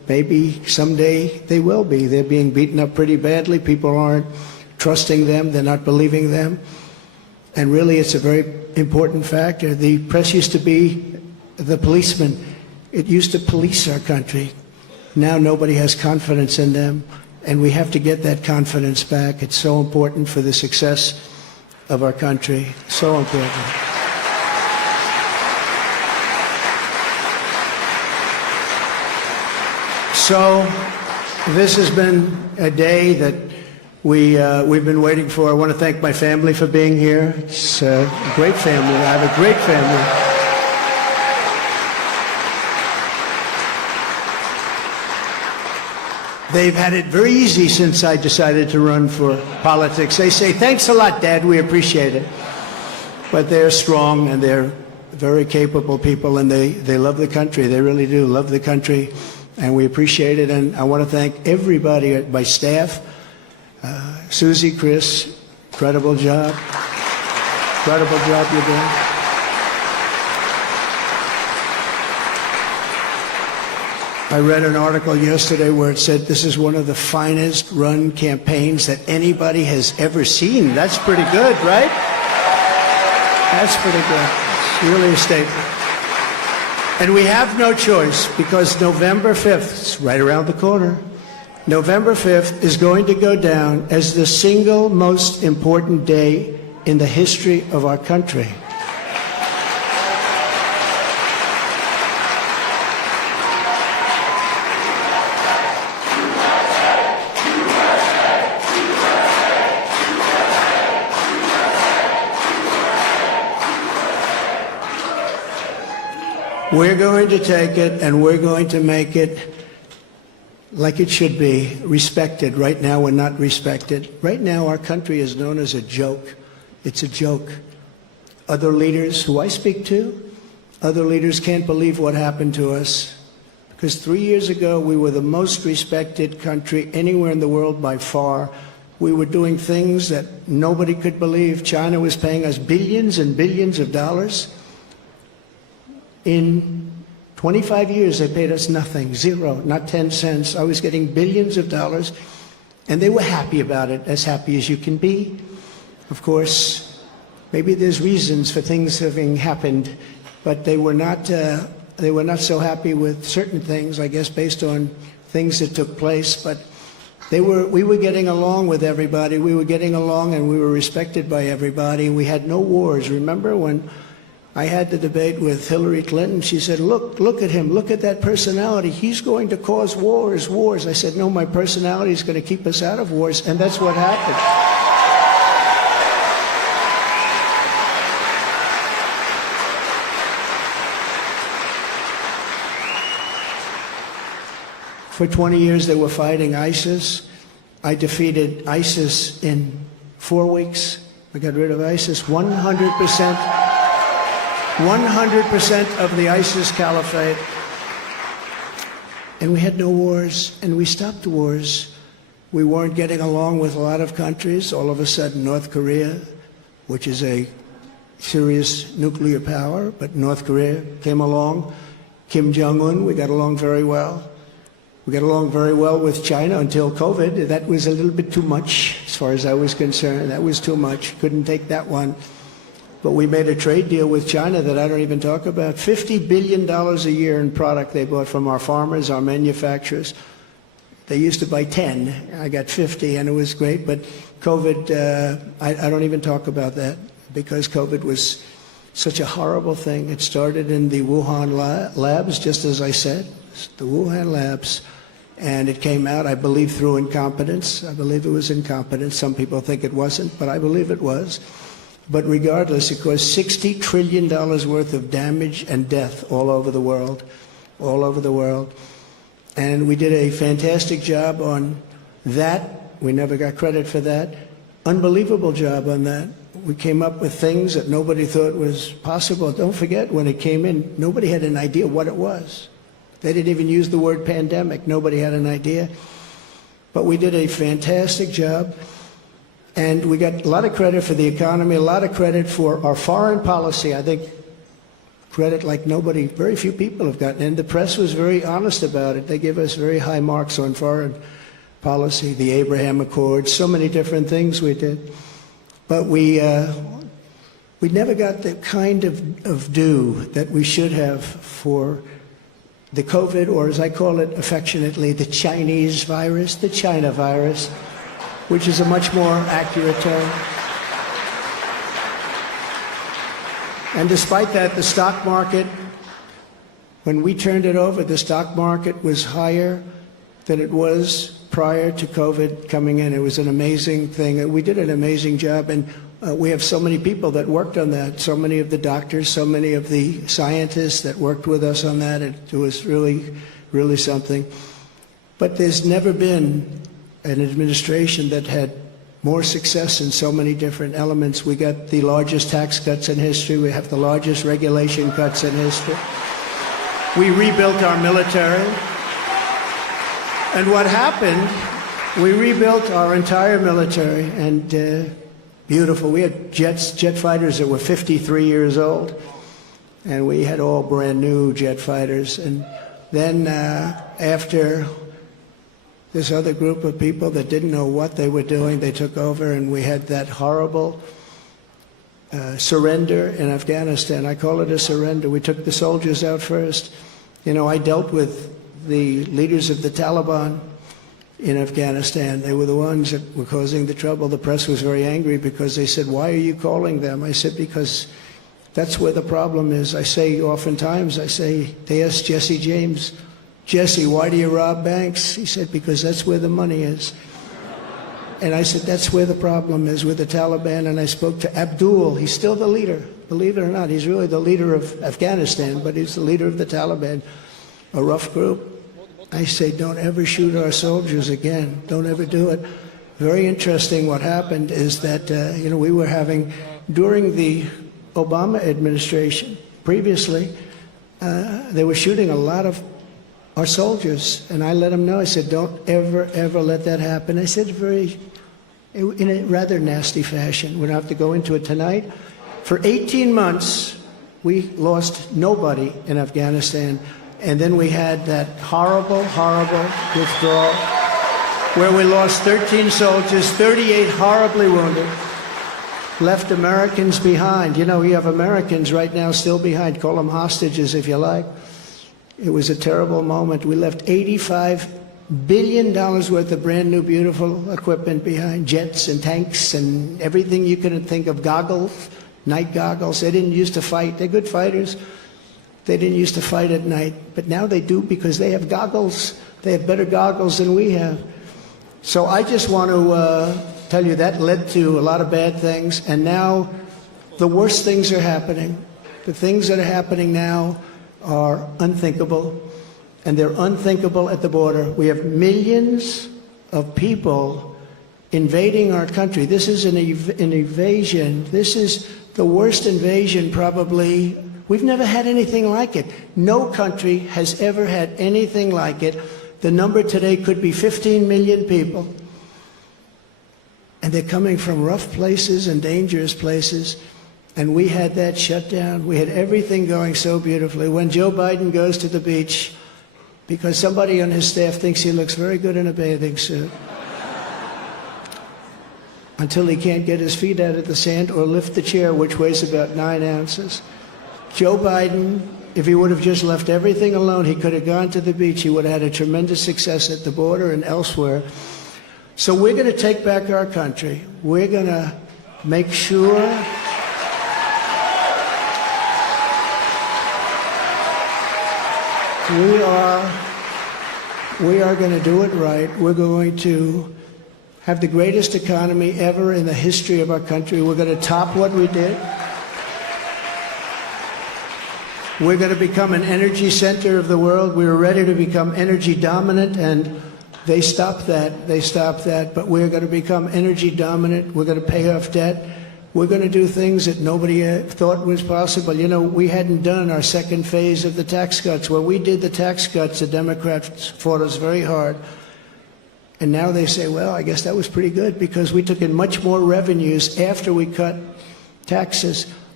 maybe someday they will be. They're being beaten up pretty badly. People aren't trusting them. They're not believing them. And really, it's a very important factor. The press used to be the policeman. It used to police our country. Now nobody has confidence in them, and we have to get that confidence back. It's so important for the success of our country. So important. So this has been a day that we've been waiting for. I want to thank my family for being here. It's a great family. I have a great family. They've had it very easy since I decided to run for politics. They say, thanks a lot, Dad, we appreciate it. But they're strong and they're very capable people, and they love the country. They really do love the country, and we appreciate it. And I want to thank everybody at my staff. Susie, Chris, incredible job. Incredible job you're doing. I read an article yesterday where it said this is one of the finest run campaigns that anybody has ever seen. That's pretty good, right? That's pretty good. It's really a statement. And we have no choice, because November 5th, it's right around the corner, November 5th is going to go down as the single most important day in the history of our country. We're going to take it and we're going to make it like it should be, respected. Right now we're not respected. Right now our country is known as a joke. It's a joke. Other leaders who I speak to, other leaders can't believe what happened to us. Because 3 years ago we were the most respected country anywhere in the world by far. We were doing things that nobody could believe. China was paying us billions and billions of dollars. In 25 years, they paid us nothing, zero, not 10 cents. I was getting billions of dollars, and they were happy about it, as happy as you can be. Of course, maybe there's reasons for things having happened, but they were not so happy with certain things, I guess, based on things that took place. But we were getting along with everybody. We were getting along, and we were respected by everybody. We had no wars. Remember when I had the debate with Hillary Clinton? She said, look at him, look at that personality. He's going to cause wars. I said, no, my personality is going to keep us out of wars, and that's what happened. For 20 years, they were fighting ISIS. I defeated ISIS in 4 weeks. I got rid of ISIS 100%. 100% of the ISIS caliphate. And we had no wars, and we stopped wars. We weren't getting along with a lot of countries. All of a sudden, North Korea, which is a serious nuclear power, but North Korea came along. Kim Jong-un, we got along very well. We got along very well with China until COVID. That was a little bit too much, as far as I was concerned. That was too much. Couldn't take that one. But we made a trade deal with China that I don't even talk about. $50 billion a year in product they bought from our farmers, our manufacturers. They used to buy 10. I got 50, and it was great. But COVID, I don't even talk about that, because COVID was such a horrible thing. It started in the Wuhan labs, just as I said, the Wuhan labs. And it came out, I believe, through incompetence. I believe it was incompetence. Some people think it wasn't, but I believe it was. But regardless, it caused $60 trillion worth of damage and death all over the world, all over the world. And we did a fantastic job on that. We never got credit for that. Unbelievable job on that. We came up with things that nobody thought was possible. Don't forget, when it came in, nobody had an idea what it was. They didn't even use the word pandemic. Nobody had an idea. But we did a fantastic job. And we got a lot of credit for the economy, a lot of credit for our foreign policy. I think credit like very few people have gotten. And the press was very honest about it. They give us very high marks on foreign policy, the Abraham Accords, so many different things we did. But we never got the kind of due that we should have for the COVID, or as I call it affectionately, the Chinese virus, the China virus, which is a much more accurate term. And despite that, the stock market, when we turned it over, the stock market was higher than it was prior to COVID coming in. It was an amazing thing. We did an amazing job, and we have so many people that worked on that, so many of the doctors, so many of the scientists that worked with us on that. It was really, really something. But there's never been an administration that had more success in so many different elements. We got the largest tax cuts in history. We have the largest regulation cuts in history. We rebuilt our military. And what happened, we rebuilt our entire military, and beautiful. We had jet fighters that were 53 years old, and we had all brand new jet fighters. And then after this other group of people that didn't know what they were doing, they took over, and we had that horrible surrender in Afghanistan. I call it a surrender. We took the soldiers out first. You know, I dealt with the leaders of the Taliban in Afghanistan. They were the ones that were causing the trouble. The press was very angry because they said, "Why are you calling them?" I said, "Because that's where the problem is." I say oftentimes, they asked Jesse James, "Jesse, why do you rob banks?" He said, "Because that's where the money is." And I said, that's where the problem is with the Taliban. And I spoke to Abdul. He's still the leader. Believe it or not, he's really the leader of Afghanistan, but he's the leader of the Taliban, a rough group. I say, don't ever shoot our soldiers again. Don't ever do it. Very interesting what happened is that, we were having, during the Obama administration, previously, they were shooting a lot of our soldiers. And I let them know, I said, don't ever, ever let that happen. I said in a rather nasty fashion. We don't have to go into it tonight. For 18 months, we lost nobody in Afghanistan. And then we had that horrible, horrible withdrawal where we lost 13 soldiers, 38 horribly wounded, left Americans behind. You know, you have Americans right now still behind. Call them hostages if you like. It was a terrible moment. We left $85 billion worth of brand new, beautiful equipment behind, jets and tanks and everything you could think of, goggles, night goggles. They didn't used to fight. They're good fighters. They didn't used to fight at night, but now they do because they have goggles. They have better goggles than we have. So I just want to tell you that led to a lot of bad things, and now the worst things are happening. The things that are happening now are unthinkable, and they're unthinkable at the border. We have millions of people invading our country. This is an invasion. This is the worst invasion probably. We've never had anything like it. No country has ever had anything like it. The number today could be 15 million people. And they're coming from rough places and dangerous places. And we had that shut down. We had everything going so beautifully. When Joe Biden goes to the beach, because somebody on his staff thinks he looks very good in a bathing suit, until he can't get his feet out of the sand or lift the chair, which weighs about 9 ounces. Joe Biden, if he would have just left everything alone, he could have gone to the beach. He would have had a tremendous success at the border and elsewhere. So we're going to take back our country. We're going to make sure we are going to do it right. We're going to have the greatest economy ever in the history of our country. We're going to top what we did. We're going to become an energy center of the world. We were ready to become energy dominant, and they stopped that. They stopped that. But we're going to become energy dominant. We're going to pay off debt. We're going to do things that nobody thought was possible. You know, we hadn't done our second phase of the tax cuts. When we did the tax cuts, the Democrats fought us very hard. And now they say, well, I guess that was pretty good because we took in much more revenues after we cut taxes.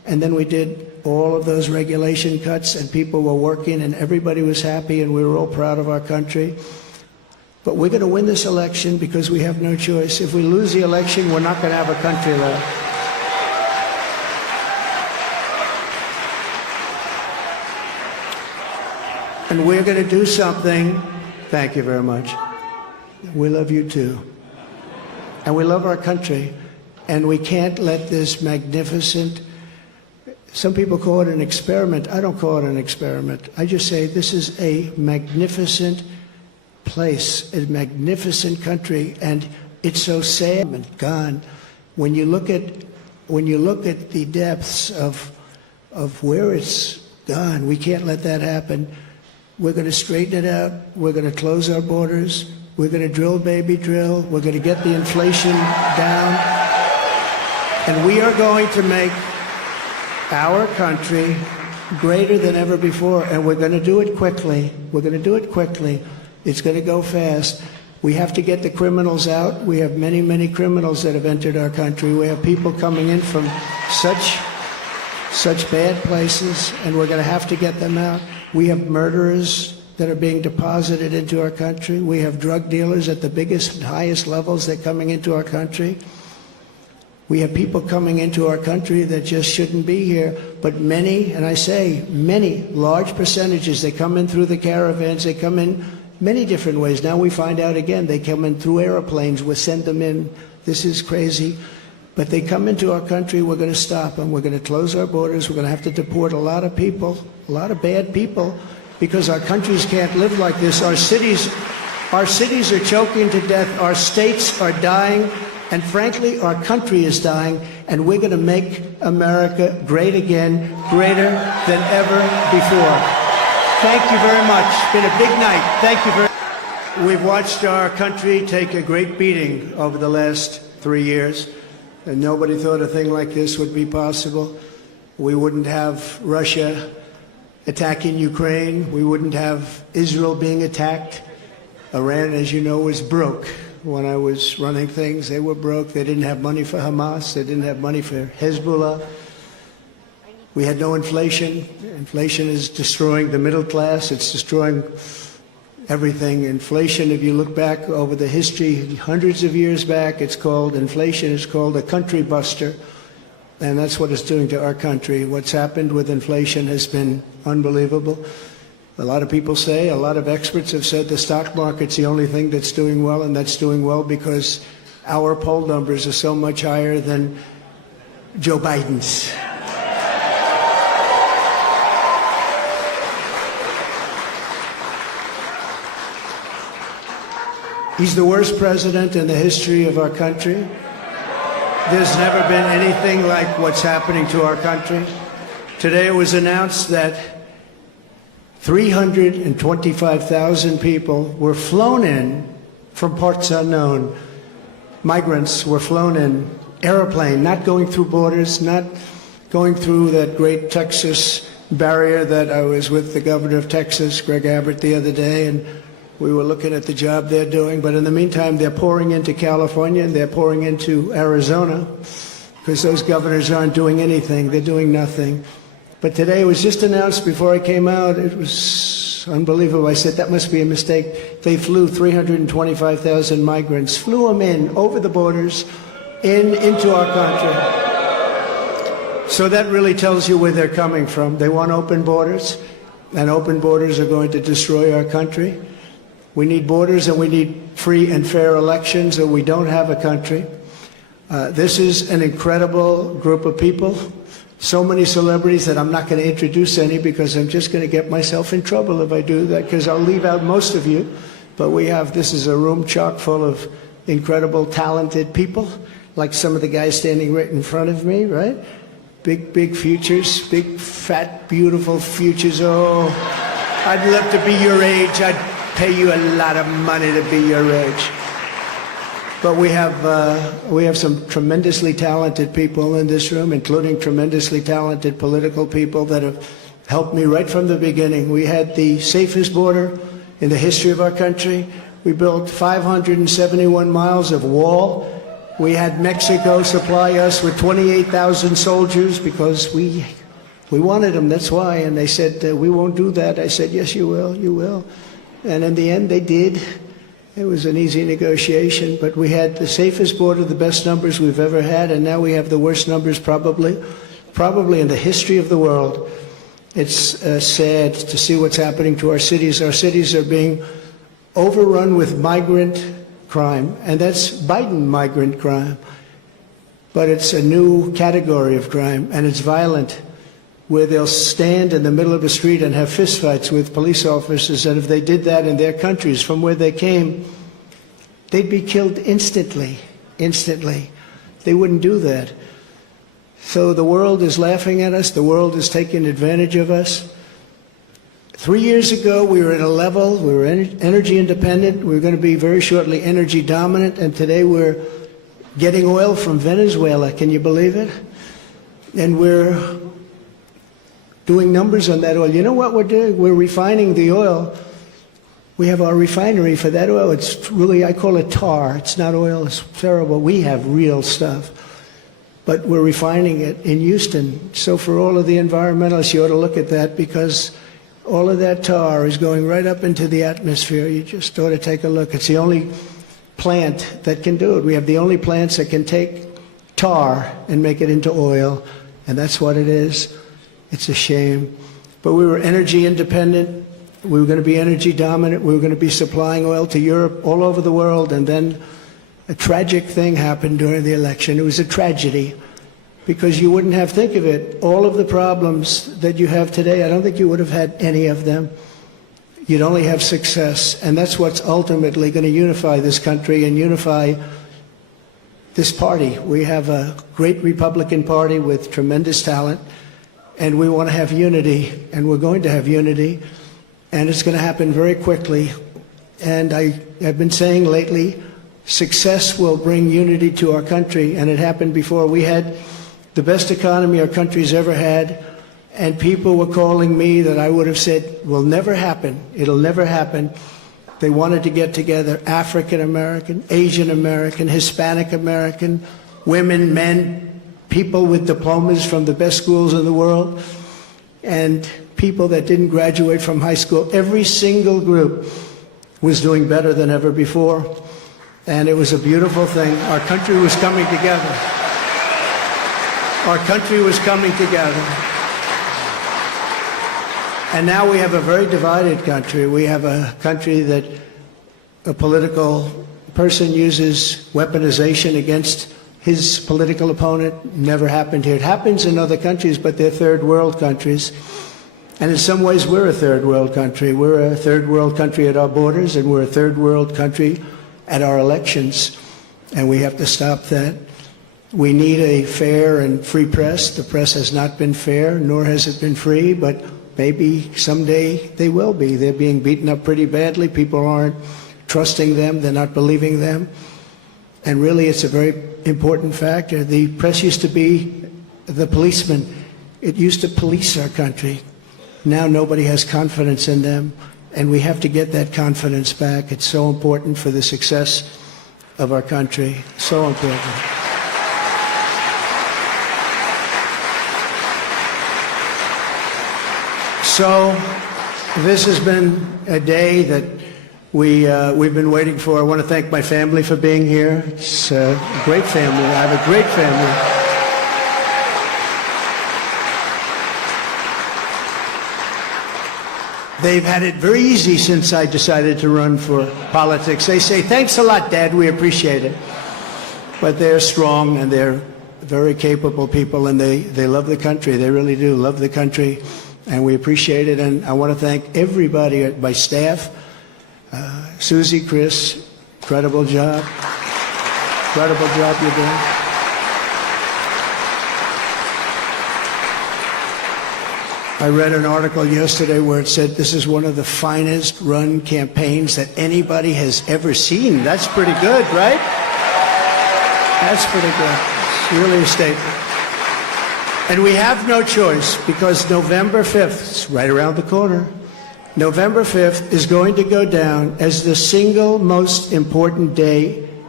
And then we did all of those regulation cuts, and people were working, and everybody was happy, and we were all proud of our country. But we're going to win this election because we have no choice. If we lose the election, we're not going to have a country left. And we're going to do something. Thank you very much. We love you too. And we love our country. And we can't let this magnificent, some people call it an experiment. I don't call it an experiment. I just say this is a magnificent place, a magnificent country, and it's so sad and gone. When you look at the depths of where it's gone, we can't let that happen. We're going to straighten it out. We're going to close our borders. We're going to drill, baby, drill. We're going to get the inflation down. And we are going to make our country greater than ever before. And we're going to do it quickly. We're going to do it quickly. It's going to go fast. We have to get the criminals out. We have many, many criminals that have entered our country. We have people coming in from such bad places, and we're going to have to get them out. We have murderers that are being deposited into our country. We have drug dealers at the biggest and highest levels that are coming into our country. We have people coming into our country that just shouldn't be here, but many, and I say many, large percentages, they come in through the caravans, they come in many different ways. Now we find out again, they come in through airplanes, we send them in. This is crazy. But they come into our country, we're going to stop them. We're going to close our borders. We're going to have to deport a lot of people, a lot of bad people, because our countries can't live like this. Our cities are choking to death. Our states are dying. And frankly, our country is dying. And we're going to make America great again, greater than ever before. Thank you very much. It's been a big night. Thank you very much. We've watched our country take a great beating over the last 3 years. And nobody thought a thing like this would be possible. We wouldn't have Russia attacking Ukraine. We wouldn't have Israel being attacked. Iran, as you know, was broke. When I was running things, they were broke. They didn't have money for Hamas. They didn't have money for Hezbollah. We had no inflation. Inflation is destroying the middle class. It's destroying everything. Inflation, if you look back over the history, hundreds of years back, it's called inflation. It's called a country buster. And that's what it's doing to our country. What's happened with inflation has been unbelievable. A lot of people say, a lot of experts have said the stock market's the only thing that's doing well, and that's doing well because our poll numbers are so much higher than Joe Biden's. He's the worst president in the history of our country. There's never been anything like what's happening to our country. Today it was announced that 325,000 people were flown in from parts unknown. Migrants were flown in, airplane, not going through borders, not going through that great Texas barrier that I was with the governor of Texas, Greg Abbott, the other day, and we were looking at the job they're doing. But in the meantime, they're pouring into California and they're pouring into Arizona because those governors aren't doing anything. They're doing nothing. But today it was just announced before I came out. It was unbelievable. I said, that must be a mistake. They flew 325,000 migrants, flew them in over the borders into our country. So that really tells you where they're coming from. They want open borders, and open borders are going to destroy our country. We need borders and we need free and fair elections, or we don't have a country. This is an incredible group of people. So many celebrities that I'm not going to introduce any because I'm just going to get myself in trouble if I do that, because I'll leave out most of you. But this is a room chock full of incredible, talented people, like some of the guys standing right in front of me, right? Big, big futures, big, fat, beautiful futures. Oh, I'd love to be your age. I'd pay you a lot of money to be your age. But we have some tremendously talented people in this room, including tremendously talented political people that have helped me right from the beginning. We had the safest border in the history of our country. We built 571 miles of wall We had Mexico supply us with 28,000 soldiers because we wanted them, that's why. And they said, we won't do that. I said, yes, you will, you will. And in the end, they did. It was an easy negotiation, but we had the safest border, the best numbers we've ever had, and now we have the worst numbers probably in the history of the world. It's sad to see what's happening to our cities. Our cities are being overrun with migrant crime, and that's Biden migrant crime. But it's a new category of crime, and it's violent, where they'll stand in the middle of the street and have fistfights with police officers, and if they did that in their countries from where they came, they'd be killed instantly. They wouldn't do that. So the world is laughing at us. The world is taking advantage of us. 3 years ago, we were at a level, we were energy independent. We were going to be very shortly energy dominant, and today we're getting oil from Venezuela. Can you believe it? And we're doing numbers on that oil. You know what we're doing? We're refining the oil. We have our refinery for that oil. It's really, I call it tar. It's not oil. It's terrible. We have real stuff. But we're refining it in Houston. So for all of the environmentalists, you ought to look at that, because all of that tar is going right up into the atmosphere. You just ought to take a look. It's the only plant that can do it. We have the only plants that can take tar and make it into oil, and that's what it is. It's a shame. But we were energy independent. We were going to be energy dominant. We were going to be supplying oil to Europe, all over the world. And then a tragic thing happened during the election. It was a tragedy, because you wouldn't have, think of it, all of the problems that you have today, I don't think you would have had any of them. You'd only have success. And that's what's ultimately going to unify this country and unify this party. We have a great Republican Party with tremendous talent. And we want to have unity, and we're going to have unity, and it's going to happen very quickly. And I have been saying lately, success will bring unity to our country, and it happened before. We had the best economy our country's ever had, and people were calling me that I would have said will never happen. It'll never happen. They wanted to get together, African American, Asian American, Hispanic American, women, men, people with diplomas from the best schools in the world, and people that didn't graduate from high school. Every single group was doing better than ever before, and it was a beautiful thing. Our country was coming together. Our country was coming together. And now we have a very divided country. We have a country that a political person uses weaponization against his political opponent. Never happened here. It happens in other countries, but they're third world countries. And in some ways, we're a third world country. We're a third world country at our borders, and we're a third world country at our elections. And we have to stop that. We need a fair and free press. The press has not been fair, nor has it been free, but maybe someday they will be. They're being beaten up pretty badly. People aren't trusting them. They're not believing them. And really, it's a very important factor. The press used to be the policeman. It used to police our country. Now nobody has confidence in them, and we have to get that confidence back. It's so important for the success of our country. So important. So this has been a day that we've been waiting for. I want to thank my family for being here. It's a great family. I have a great family. They've had it very easy since I decided to run for politics. They say, thanks a lot, Dad, we appreciate it. But they're strong, and they're very capable people, and they love the country. They really do love the country, and we appreciate it. And I want to thank everybody at my staff. Susie, Chris, incredible job. Incredible job you're doing. I read an article yesterday where it said this is one of the finest run campaigns that anybody has ever seen. That's pretty good, right? That's pretty good. It's really a statement. And we have no choice, because November 5th, it's right around the corner, November 5th is going to go down as the single most important day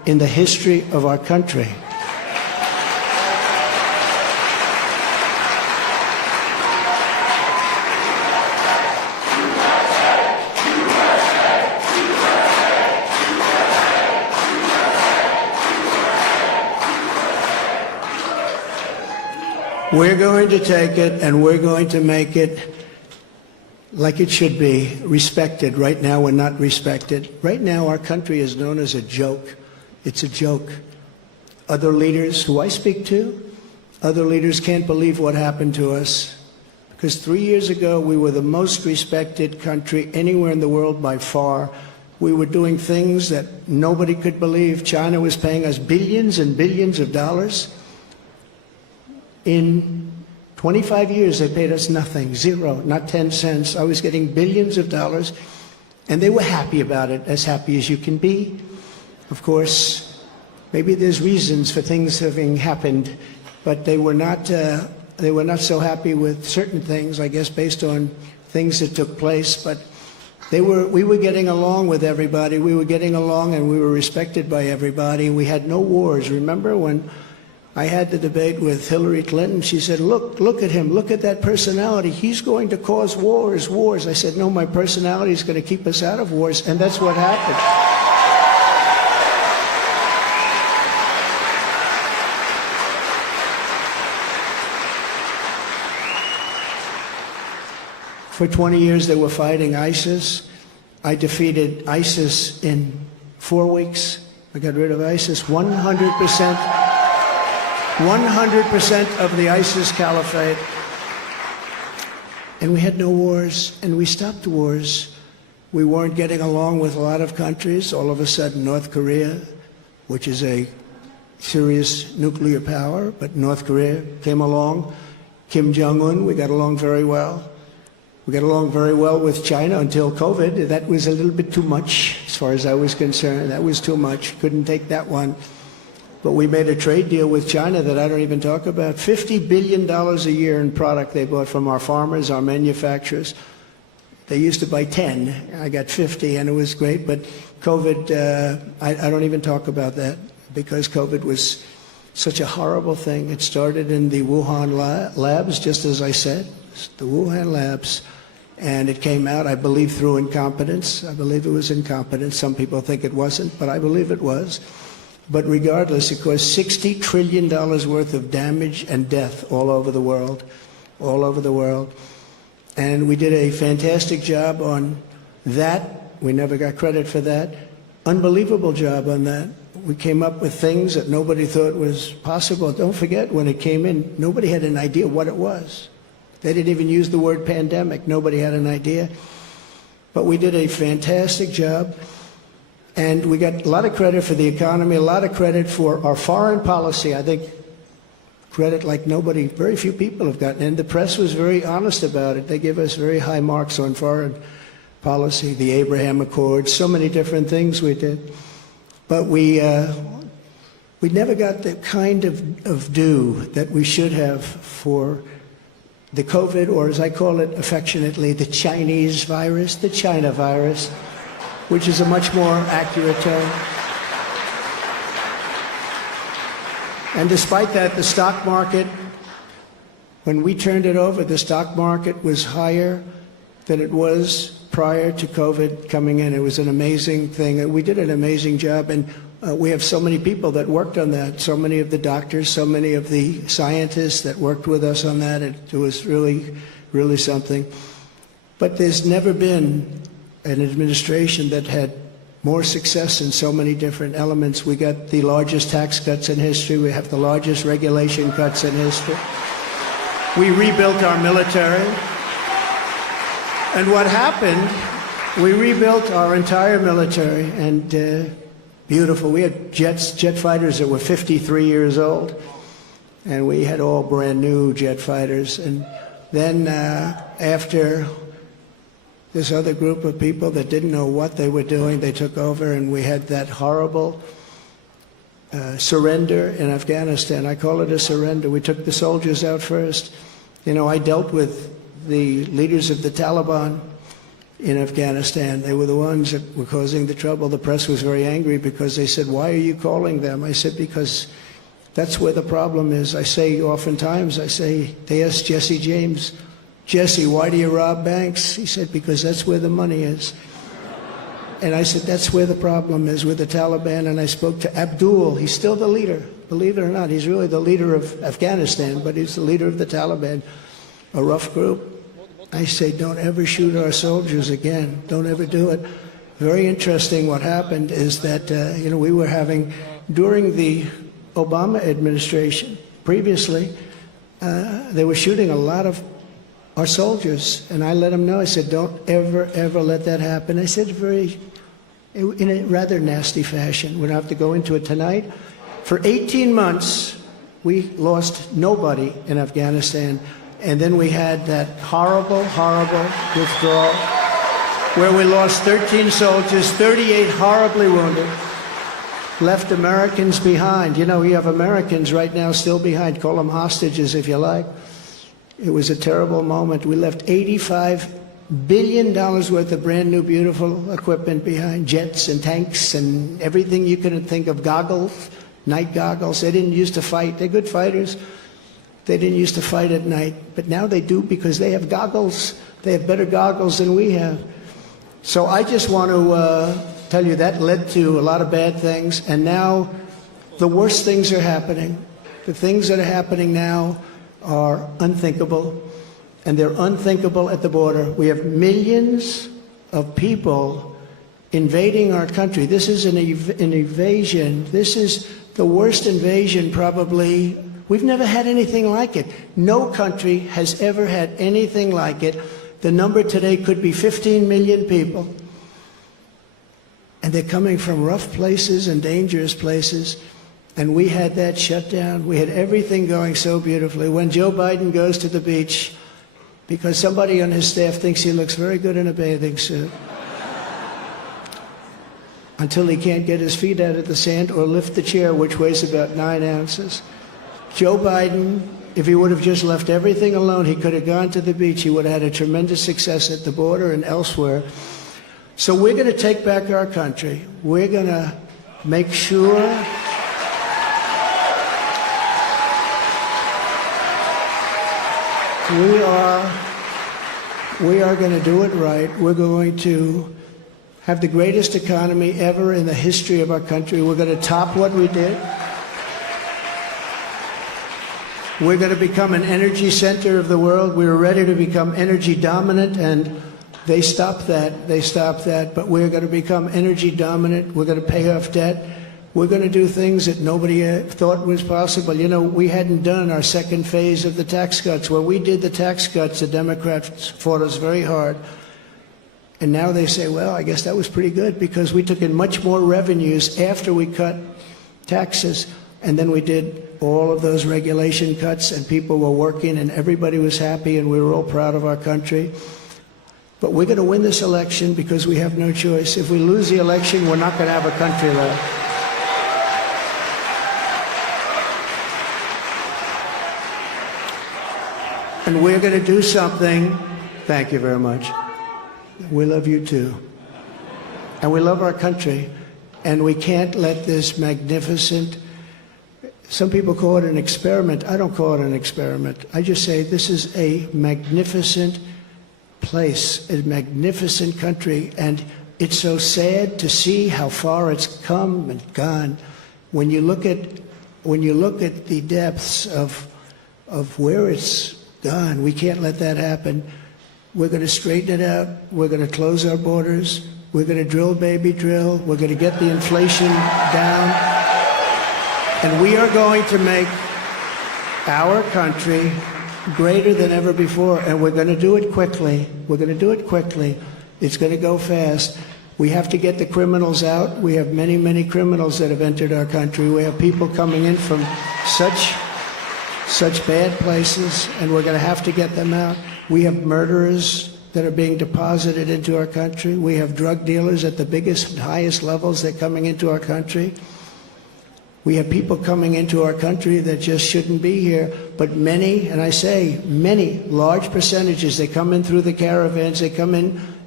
in the history of our country. We're going to take it and we're going to make it like it should be, respected. Right now we're not respected. Right now our country is known as a joke. It's a joke. Other leaders who I speak to, other leaders can't believe what happened to us. Because 3 years ago we were the most respected country anywhere in the world by far. We were doing things that nobody could believe. China was paying us billions and billions of dollars. In 25 years, they paid us nothing, zero, not 10 cents. I was getting billions of dollars, and they were happy about it, as happy as you can be. Of course, maybe there's reasons for things having happened, but they were not so happy with certain things, I guess, based on things that took place. But we were getting along with everybody. We were getting along, and we were respected by everybody. We had no wars. Remember when I had the debate with Hillary Clinton? She said, look at him, look at that personality. He's going to cause wars. I said, no, my personality is going to keep us out of wars, and that's what happened. For 20 years they were fighting ISIS. I defeated ISIS in 4 weeks. I got rid of ISIS 100%. 100% of the ISIS caliphate. And we had no wars, and we stopped wars. We weren't getting along with a lot of countries. All of a sudden, North Korea, which is a serious nuclear power, but North Korea came along. Kim Jong-un, we got along very well. We got along very well with China until COVID. That was a little bit too much, as far as I was concerned. That was too much. Couldn't take that one. But we made a trade deal with China that I don't even talk about. $50 billion a year in product they bought from our farmers, our manufacturers. They used to buy 10. I got 50, and it was great. But COVID, I don't even talk about that, because COVID was such a horrible thing. It started in the Wuhan labs, just as I said, the Wuhan labs. And it came out, I believe, through incompetence. I believe it was incompetence. Some people think it wasn't, but I believe it was. But regardless, it caused $60 trillion worth of damage and death all over the world, all over the world. And we did a fantastic job on that. We never got credit for that. Unbelievable job on that. We came up with things that nobody thought was possible. Don't forget, when it came in, nobody had an idea what it was. They didn't even use the word pandemic. Nobody had an idea. But we did a fantastic job. And we got a lot of credit for the economy, a lot of credit for our foreign policy. I think credit like nobody, very few people have gotten. And the press was very honest about it. They give us very high marks on foreign policy, the Abraham Accords, so many different things we did. But we never got the kind of due that we should have for the COVID, or as I call it affectionately, the Chinese virus, the China virus, which is a much more accurate term. And despite that, the stock market, when we turned it over, the stock market was higher than it was prior to COVID coming in. It was an amazing thing. We did an amazing job, and we have so many people that worked on that, so many of the doctors, so many of the scientists that worked with us on that. It was really, really something. But there's never been an administration that had more success in so many different elements. We got the largest tax cuts in history. We have the largest regulation cuts in history. We rebuilt our military. And what happened, we rebuilt our entire military, and beautiful. We had jet fighters that were 53 years old, and we had all brand new jet fighters. And then after this other group of people that didn't know what they were doing, they took over, and we had that horrible surrender in Afghanistan. I call it a surrender. We took the soldiers out first. You know, I dealt with the leaders of the Taliban in Afghanistan. They were the ones that were causing the trouble. The press was very angry because they said, "Why are you calling them?" I said, "Because that's where the problem is." I say oftentimes, they asked Jesse James, "Jesse, why do you rob banks?" He said, "Because that's where the money is." And I said, that's where the problem is with the Taliban. And I spoke to Abdul. He's still the leader. Believe it or not, he's really the leader of Afghanistan, but he's the leader of the Taliban, a rough group. I say, don't ever shoot our soldiers again. Don't ever do it. Very interesting what happened is that, we were having, during the Obama administration, previously, they were shooting a lot of our soldiers. And I let them know, I said, don't ever, ever let that happen. I said in a rather nasty fashion. We don't have to go into it tonight. For 18 months, we lost nobody in Afghanistan. And then we had that horrible, horrible withdrawal where we lost 13 soldiers, 38 horribly wounded, left Americans behind. You know, we have Americans right now still behind. Call them hostages if you like. It was a terrible moment. We left $85 billion worth of brand new, beautiful equipment behind, jets and tanks and everything you could think of, goggles, night goggles. They didn't used to fight. They're good fighters. They didn't used to fight at night, but now they do because they have goggles. They have better goggles than we have. So I just want to tell you that led to a lot of bad things, and now the worst things are happening. The things that are happening now are unthinkable, and they're unthinkable at the border. We have millions of people invading our country. This is an invasion. This is the worst invasion probably. We've never had anything like it. No country has ever had anything like it. The number today could be 15 million people. And they're coming from rough places and dangerous places. And we had that shut down. We had everything going so beautifully. When Joe Biden goes to the beach, because somebody on his staff thinks he looks very good in a bathing suit, until he can't get his feet out of the sand or lift the chair, which weighs about 9 ounces. Joe Biden, if he would have just left everything alone, he could have gone to the beach. He would have had a tremendous success at the border and elsewhere. So we're going to take back our country. We're going to make sure we are going to do it right. We're going to have the greatest economy ever in the history of our country. We're going to top what we did. We're going to become an energy center of the world. We were ready to become energy dominant, and they stopped that. They stopped that. But we're going to become energy dominant. We're going to pay off debt. We're going to do things that nobody thought was possible. You know, we hadn't done our second phase of the tax cuts. When we did the tax cuts, the Democrats fought us very hard. And now they say, well, I guess that was pretty good because we took in much more revenues after we cut taxes. And then we did all of those regulation cuts, and people were working, and everybody was happy, and we were all proud of our country. But we're going to win this election because we have no choice. If we lose the election, we're not going to have a country left. And we're going to do something. Thank you very much. We love you too. And we love our country. And we can't let this magnificent, some people call it an experiment. I don't call it an experiment. I just say this is a magnificent place, a magnificent country. And it's so sad to see how far it's come and gone. When you look at the depths of where it's gone, we can't let that happen. We're going to straighten it out. We're going to close our borders. We're going to drill, baby, drill. We're going to get the inflation down. And we are going to make our country greater than ever before. And we're going to do it quickly. We're going to do it quickly. It's going to go fast. We have to get the criminals out. We have many, many criminals that have entered our country. We have people coming in from such bad places, and we're going to have to get them out. We have murderers that are being deposited into our country. We have drug dealers at the biggest, highest levels. They're coming into our country. We have people coming into our country that just shouldn't be here. But many, and I say many, large percentages, they come in through the caravans. They come in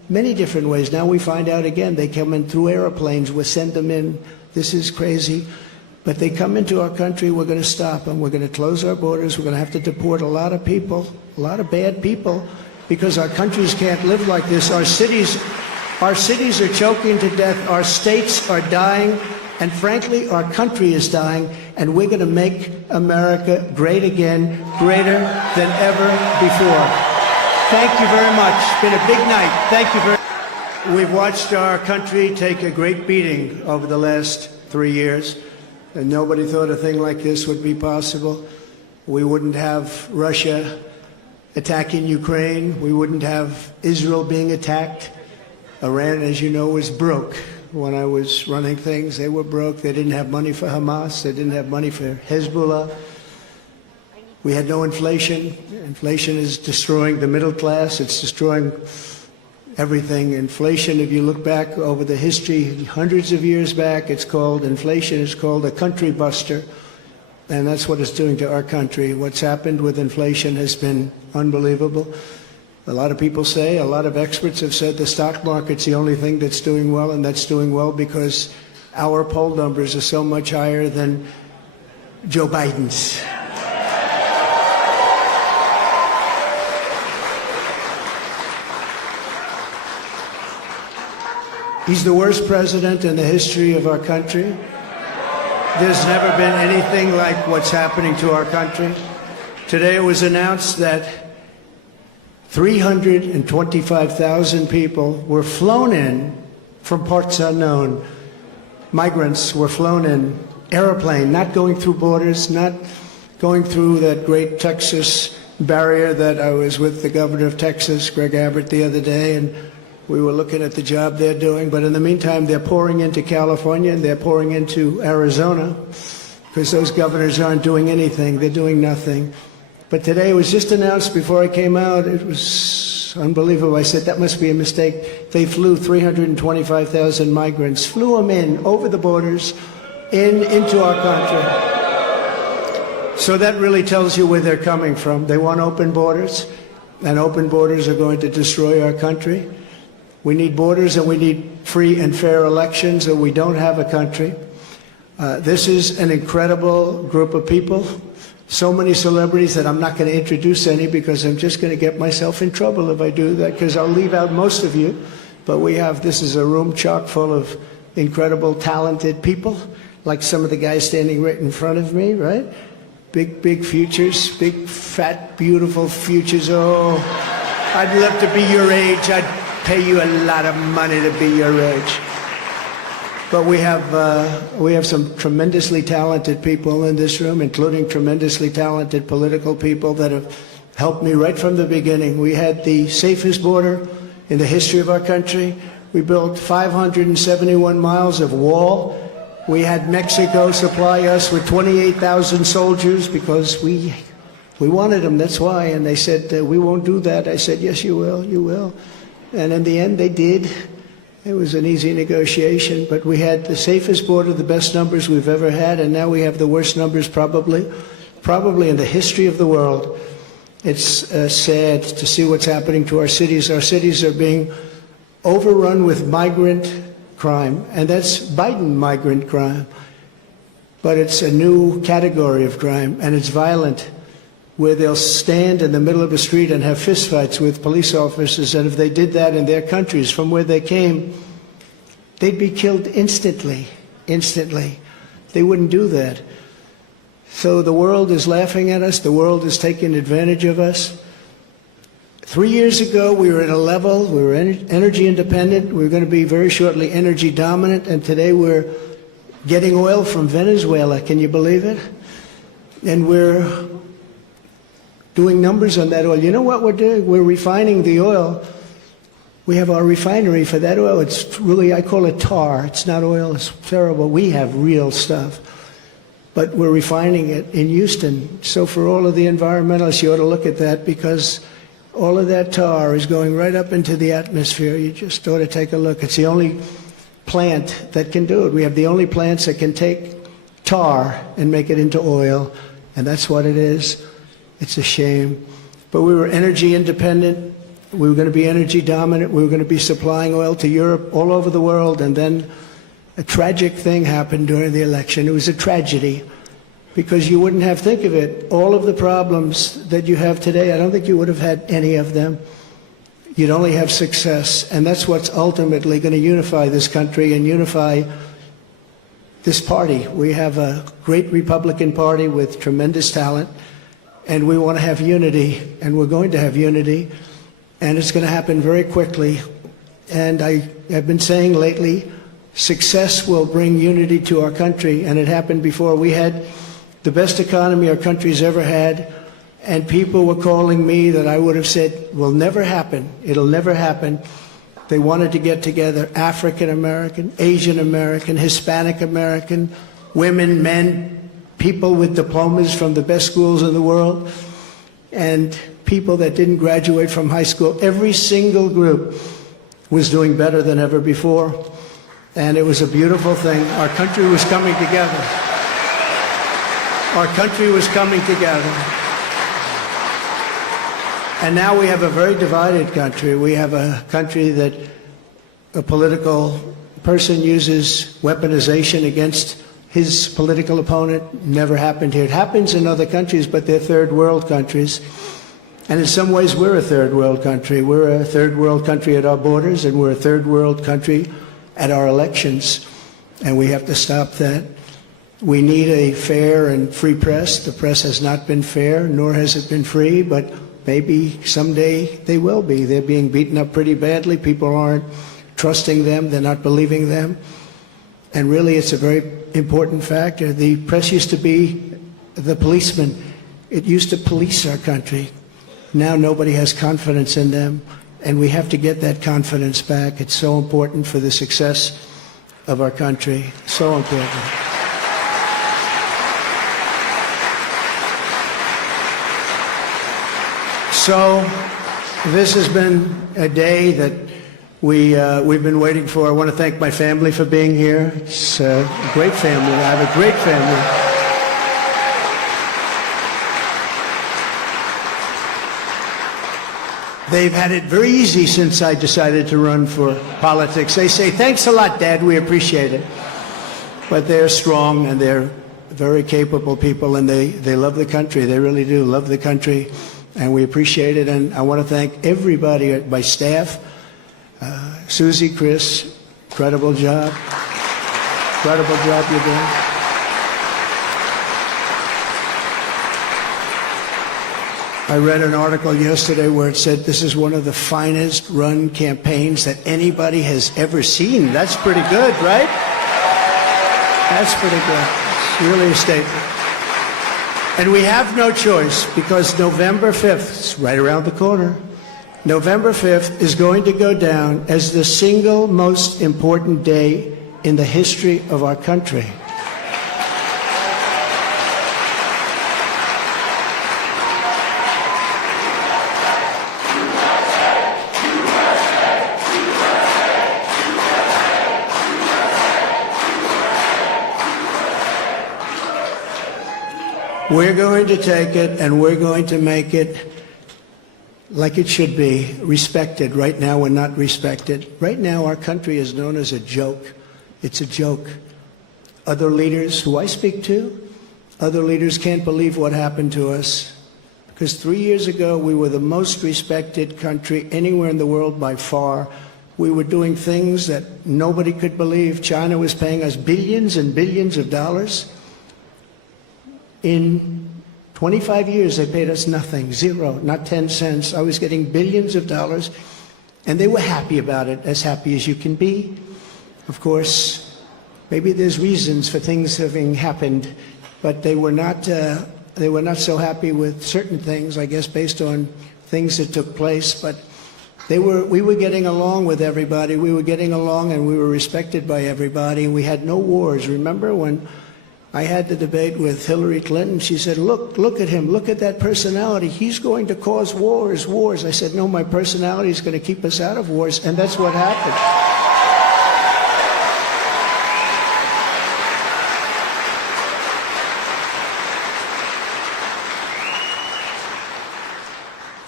many different ways. Now we find out again, they come in through airplanes, we send them in. This is crazy. But they come into our country, we're going to stop them. We're going to close our borders. We're going to have to deport a lot of people, a lot of bad people, because our countries can't live like this. Our cities are choking to death. Our states are dying. And frankly, our country is dying. And we're going to make America great again, greater than ever before. Thank you very much. It's been a big night. Thank you very much. We've watched our country take a great beating over the last 3 years. And nobody thought a thing like this would be possible. We wouldn't have Russia attacking Ukraine. We wouldn't have Israel being attacked. Iran, as you know, was broke. When I was running things, they were broke. They didn't have money for Hamas. They didn't have money for Hezbollah. We had no inflation. Inflation is destroying the middle class. It's destroying everything. Inflation, if you look back over the history, hundreds of years back, inflation is called a country buster. And that's what it's doing to our country. What's happened with inflation has been unbelievable. A lot of people say, a lot of experts have said the stock market's the only thing that's doing well, and that's doing well because our poll numbers are so much higher than Joe Biden's. He's the worst president in the history of our country. There's never been anything like what's happening to our country. Today it was announced that 325,000 people were flown in from parts unknown. Migrants were flown in, airplane, not going through borders, not going through that great Texas barrier that I was with the governor of Texas, Greg Abbott, the other day, and we were looking at the job they're doing. But in the meantime, they're pouring into California and they're pouring into Arizona because those governors aren't doing anything. They're doing nothing. But today it was just announced before I came out. It was unbelievable. I said, that must be a mistake. They flew 325,000 migrants, flew them in over the borders into our country. So that really tells you where they're coming from. They want open borders, and open borders are going to destroy our country. We need borders and we need free and fair elections, or we don't have a country. This is an incredible group of people. So many celebrities that I'm not going to introduce any because I'm just going to get myself in trouble if I do that, because I'll leave out most of you. But this is a room chock full of incredible, talented people, like some of the guys standing right in front of me, right? Big futures, big, fat, beautiful futures. Oh, I'd love to be your age. I'd pay you a lot of money to be your age. But we have some tremendously talented people in this room, including tremendously talented political people that have helped me right from the beginning. We had the safest border in the history of our country. We built 571 miles of wall. We had Mexico supply us with 28,000 soldiers because we wanted them, that's why. And they said, we won't do that. I said, yes, you will, you will. And in the end, they did. It was an easy negotiation, but we had the safest border, the best numbers we've ever had, and now we have the worst numbers probably in the history of the world. It's sad to see what's happening to our cities. Our cities are being overrun with migrant crime, and that's Biden migrant crime. But it's a new category of crime, and it's violent, where they'll stand in the middle of a street and have fistfights with police officers, and if they did that in their countries from where they came, they'd be killed instantly. They wouldn't do that. So the world is laughing at us. The world is taking advantage of us. 3 years ago, we were at a level, we were energy independent. We were going to be very shortly energy dominant, and today we're getting oil from Venezuela. Can you believe it? And we're doing numbers on that oil. You know what we're doing? We're refining the oil. We have our refinery for that oil. It's really, I call it tar. It's not oil. It's terrible. We have real stuff. But we're refining it in Houston. So for all of the environmentalists, you ought to look at that, because all of that tar is going right up into the atmosphere. You just ought to take a look. It's the only plant that can do it. We have the only plants that can take tar and make it into oil, and that's what it is. It's a shame. But we were energy independent We were going to be energy dominant. We were going to be supplying oil to Europe, all over the world. And then a tragic thing happened during the election. It was a tragedy because you wouldn't have, think of it, all of the problems that you have today, I don't think you would have had any of them. You'd only have success. And that's what's ultimately going to unify this country and unify this party. We have a great Republican Party with tremendous talent, and we want to have unity, and we're going to have unity, and it's going to happen very quickly. And I have been saying lately, success will bring unity to our country, and it happened before. We had the best economy our country's ever had, and people were calling me that I would have said will never happen. It'll never happen. They wanted to get together, African American, Asian American, Hispanic American, women, men, people with diplomas from the best schools in the world, and people that didn't graduate from high school. Every single group was doing better than ever before, and it was a beautiful thing. Our country was coming together. Our country was coming together. And now we have a very divided country. We have a country that a political person uses weaponization against his political opponent. Never happened here. It happens in other countries, but they're third world countries. And in some ways, we're a third world country. We're a third world country at our borders, and we're a third world country at our elections. And we have to stop that. We need a fair and free press. The press has not been fair, nor has it been free, but maybe someday they will be. They're being beaten up pretty badly. People aren't trusting them. They're not believing them. And really, it's a very important factor. The press used to be the policeman. It used to police our country. Now nobody has confidence in them, and we have to get that confidence back. It's so important for the success of our country. So important. So this has been a day that we've been waiting for. I want to thank my family for being here. It's a great family. I have a great family. They've had it very easy since I decided to run for politics. They say, thanks a lot, Dad, we appreciate it. But they're strong, and they're very capable people, and they love the country. They really do love the country. And we appreciate it, and I want to thank everybody, my staff, Susie, Chris, incredible job you're doing. I read an article yesterday where it said this is one of the finest run campaigns that anybody has ever seen. That's pretty good, right? That's pretty good. It's really a statement. And we have no choice, because November 5th, it's right around the corner, November 5th is going to go down as the single most important day in the history of our country. We're going to take it, and we're going to make it like it should be, respected. Right now, we're not respected. Right now, our country is known as a joke. It's a joke. Other leaders who I speak to, other leaders can't believe what happened to us. Because 3 years ago, we were the most respected country anywhere in the world by far. We were doing things that nobody could believe. China was paying us billions and billions of dollars. In 25 years, they paid us nothing, zero, not 10 cents. I was getting billions of dollars, and they were happy about it, as happy as you can be. Of course, maybe there's reasons for things having happened, but they were not so happy with certain things, I guess, based on things that took place. But we were getting along with everybody. We were getting along, and we were respected by everybody. We had no wars. Remember when I had the debate with Hillary Clinton? She said, look at him, look at that personality. He's going to cause wars. I said, no, my personality is going to keep us out of wars, and that's what happened.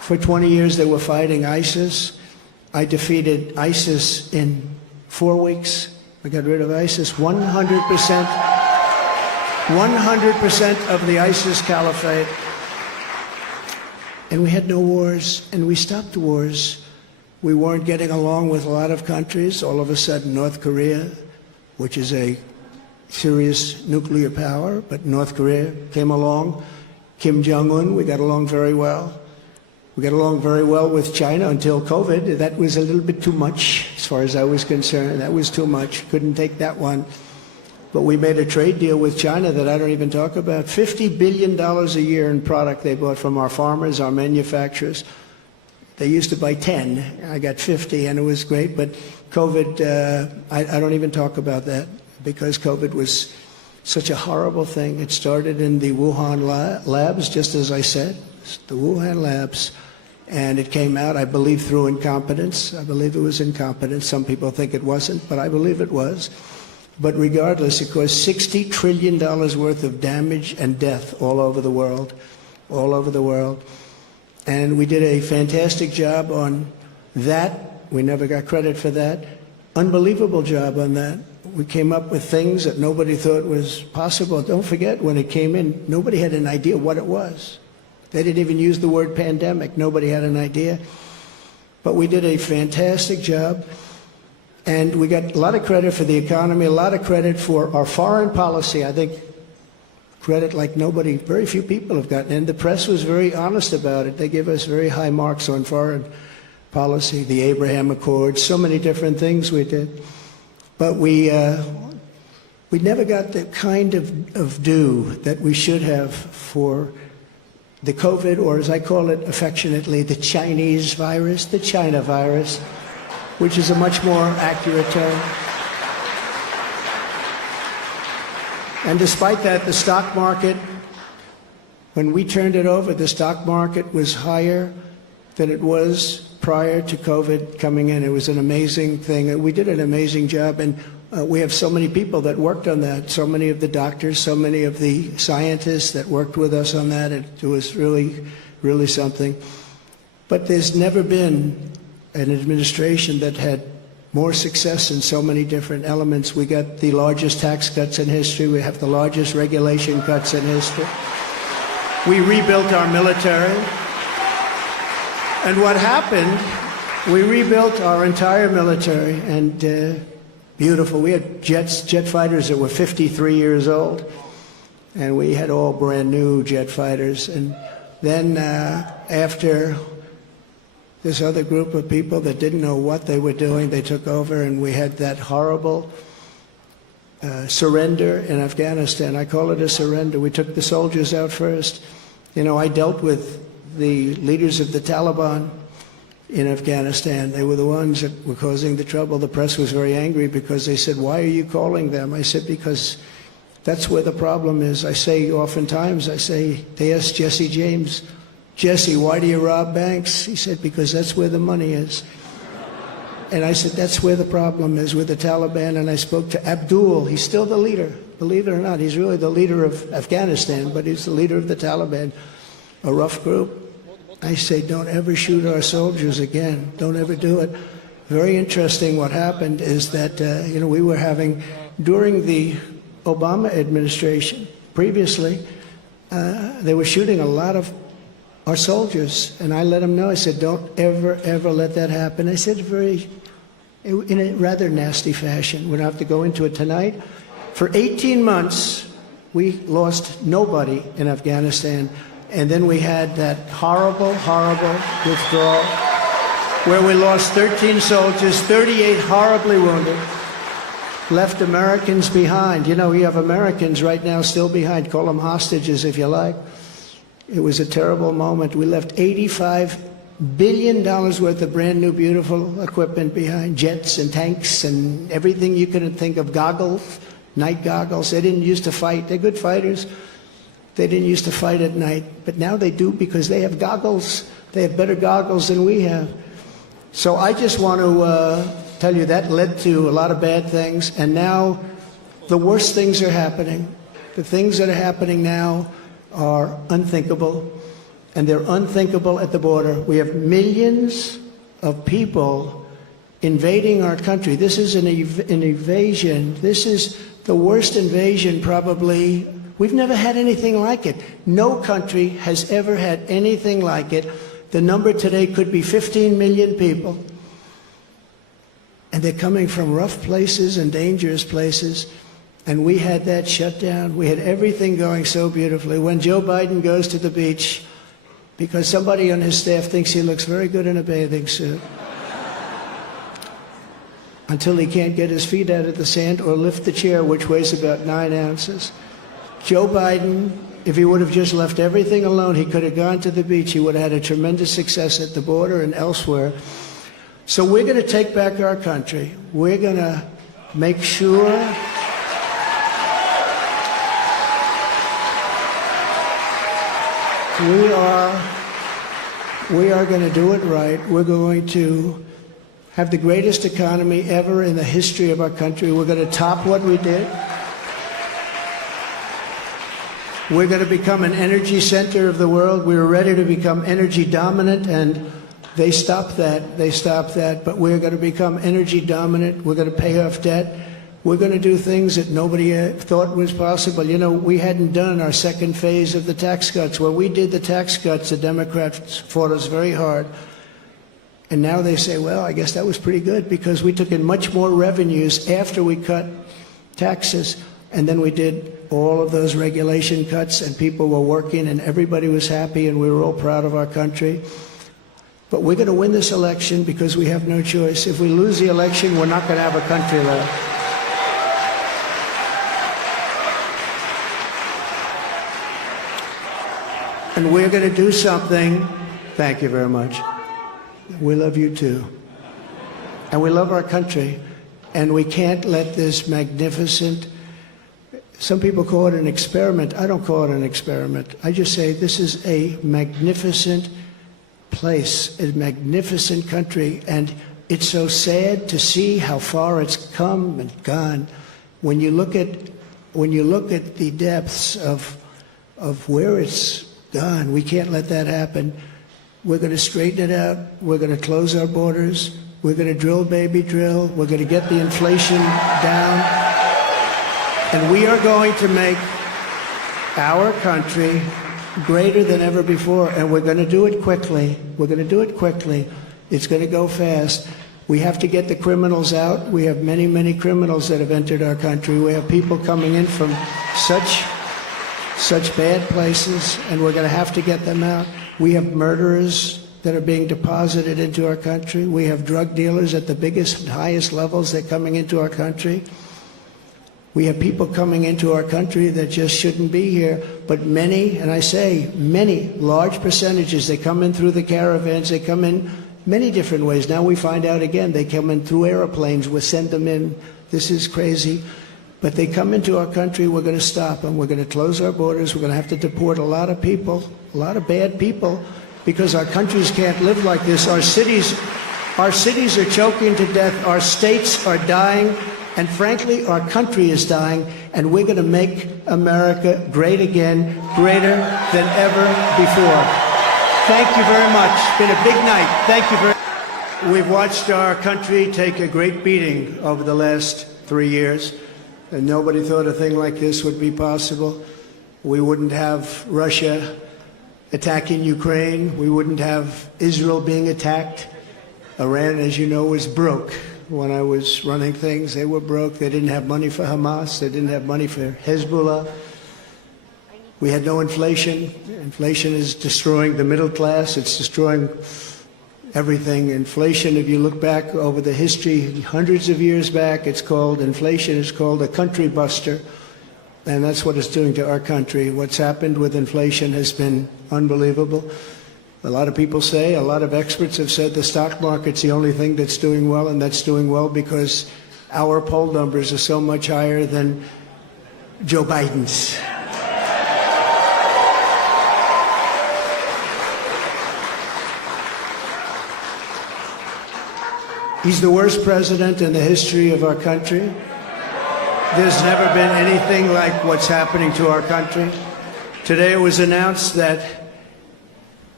For 20 years they were fighting ISIS. I defeated ISIS in 4 weeks. I got rid of ISIS. 100% of the ISIS caliphate. And we had no wars, and we stopped wars. We weren't getting along with a lot of countries. All of a sudden, North Korea, which is a serious nuclear power, but North Korea came along. Kim Jong-un, we got along very well. We got along very well with China until COVID. That was a little bit too much, as far as I was concerned. That was too much. Couldn't take that one. But we made a trade deal with China that I don't even talk about. $50 billion a year in product they bought from our farmers, our manufacturers. They used to buy 10. I got 50, and it was great. But COVID, I don't even talk about that, because COVID was such a horrible thing. It started in the Wuhan labs, just as I said, the Wuhan labs. And it came out, I believe, through incompetence. I believe it was incompetence. Some people think it wasn't, but I believe it was. But regardless, it caused $60 trillion worth of damage and death all over the world, all over the world. And we did a fantastic job on that. We never got credit for that. Unbelievable job on that. We came up with things that nobody thought was possible. Don't forget, when it came in, nobody had an idea what it was. They didn't even use the word pandemic. Nobody had an idea. But we did a fantastic job. And we got a lot of credit for the economy, a lot of credit for our foreign policy. I think credit like nobody, very few people have gotten. And the press was very honest about it. They give us very high marks on foreign policy, the Abraham Accords, so many different things we did. But we never got the kind of due that we should have for the COVID, or as I call it affectionately, the Chinese virus, the China virus, which is a much more accurate term. And despite that, the stock market, when we turned it over, the stock market was higher than it was prior to COVID coming in. It was an amazing thing. We did an amazing job, and we have so many people that worked on that, so many of the doctors, so many of the scientists that worked with us on that. It was really, really something. But there's never been an administration that had more success in so many different elements. We got the largest tax cuts in history. We have the largest regulation cuts in history. We rebuilt our military. And what happened, we rebuilt our entire military, and beautiful. We had jet fighters that were 53 years old, and we had all brand new jet fighters. And then after this other group of people that didn't know what they were doing, they took over, and we had that horrible surrender in Afghanistan. I call it a surrender. We took the soldiers out first. You know, I dealt with the leaders of the Taliban in Afghanistan. They were the ones that were causing the trouble. The press was very angry because they said, "Why are you calling them?" I said, "Because that's where the problem is." I say oftentimes, they asked Jesse James, "Jesse, why do you rob banks?" He said, "Because that's where the money is." And I said, that's where the problem is, with the Taliban. And I spoke to Abdul. He's still the leader. Believe it or not, he's really the leader of Afghanistan, but he's the leader of the Taliban, a rough group. I say, don't ever shoot our soldiers again. Don't ever do it. Very interesting what happened is that, we were having, during the Obama administration, previously, they were shooting a lot of our soldiers, and I let them know. I said, don't ever, ever let that happen. I said in a rather nasty fashion. We don't have to go into it tonight. For 18 months, we lost nobody in Afghanistan, and then we had that horrible, horrible withdrawal where we lost 13 soldiers, 38 horribly wounded, left Americans behind. You know, you have Americans right now still behind. Call them hostages if you like. It was a terrible moment. We left $85 billion worth of brand new, beautiful equipment behind, jets and tanks and everything you could think of, goggles, night goggles. They didn't used to fight. They're good fighters. They didn't used to fight at night, but now they do because they have goggles. They have better goggles than we have. So I just want to tell you that led to a lot of bad things, and now the worst things are happening. The things that are happening now are unthinkable, and they're unthinkable at the border. We have millions of people invading our country. This is an invasion. This is the worst invasion probably. We've never had anything like it. No country has ever had anything like it. The number today could be 15 million people. And they're coming from rough places and dangerous places. And we had that shut down. We had everything going so beautifully. When Joe Biden goes to the beach, because somebody on his staff thinks he looks very good in a bathing suit, until he can't get his feet out of the sand or lift the chair, which weighs about 9 ounces. Joe Biden, if he would have just left everything alone, he could have gone to the beach. He would have had a tremendous success at the border and elsewhere. So we're going to take back our country. We're going to make sure we are going to do it right. We're going to have the greatest economy ever in the history of our country. We're going to top what we did. We're going to become an energy center of the world. We were ready to become energy dominant, and they stopped that. They stopped that. But we're going to become energy dominant. We're going to pay off debt. We're going to do things that nobody thought was possible. You know, we hadn't done our second phase of the tax cuts. When we did the tax cuts, the Democrats fought us very hard. And now they say, well, I guess that was pretty good because we took in much more revenues after we cut taxes. And then we did all of those regulation cuts, and people were working, and everybody was happy, and we were all proud of our country. But we're going to win this election because we have no choice. If we lose the election, we're not going to have a country left. And we're going to do something. Thank you very much. We love you too. And we love our country. And we can't let this magnificent, some people call it an experiment. I don't call it an experiment. I just say this is a magnificent place, a magnificent country. And it's so sad to see how far it's come and gone. When you look at the depths of where it's gone, we can't let that happen. We're going to straighten it out. We're going to close our borders. We're going to drill, baby, drill. We're going to get the inflation down. And we are going to make our country greater than ever before. And we're going to do it quickly. We're going to do it quickly. It's going to go fast. We have to get the criminals out. We have many, many criminals that have entered our country. We have people coming in from such bad places, and we're going to have to get them out. We have murderers that are being deposited into our country. We have drug dealers at the biggest and highest levels that are coming into our country. We have people coming into our country that just shouldn't be here. But many, and I say many, large percentages, they come in through the caravans. They come in many different ways. Now we find out again, they come in through airplanes. We send them in. This is crazy. But they come into our country, we're going to stop them. We're going to close our borders. We're going to have to deport a lot of people, a lot of bad people, because our countries can't live like this. Our cities are choking to death. Our states are dying. And frankly, our country is dying. And we're going to make America great again, greater than ever before. Thank you very much. It's been a big night. Thank you very much. We've watched our country take a great beating over the last 3 years. And nobody thought a thing like this would be possible. We wouldn't have Russia attacking Ukraine. We wouldn't have Israel being attacked. Iran, as you know, was broke. When I was running things, they were broke. They didn't have money for Hamas. They didn't have money for Hezbollah. We had no inflation. Inflation is destroying the middle class. It's destroying everything. Inflation, if you look back over the history, hundreds of years back, inflation is called a country buster. And that's what it's doing to our country. What's happened with inflation has been unbelievable. A lot of people say, a lot of experts have said the stock market's the only thing that's doing well, and that's doing well because our poll numbers are so much higher than Joe Biden's. He's the worst president in the history of our country. There's never been anything like what's happening to our country. Today it was announced that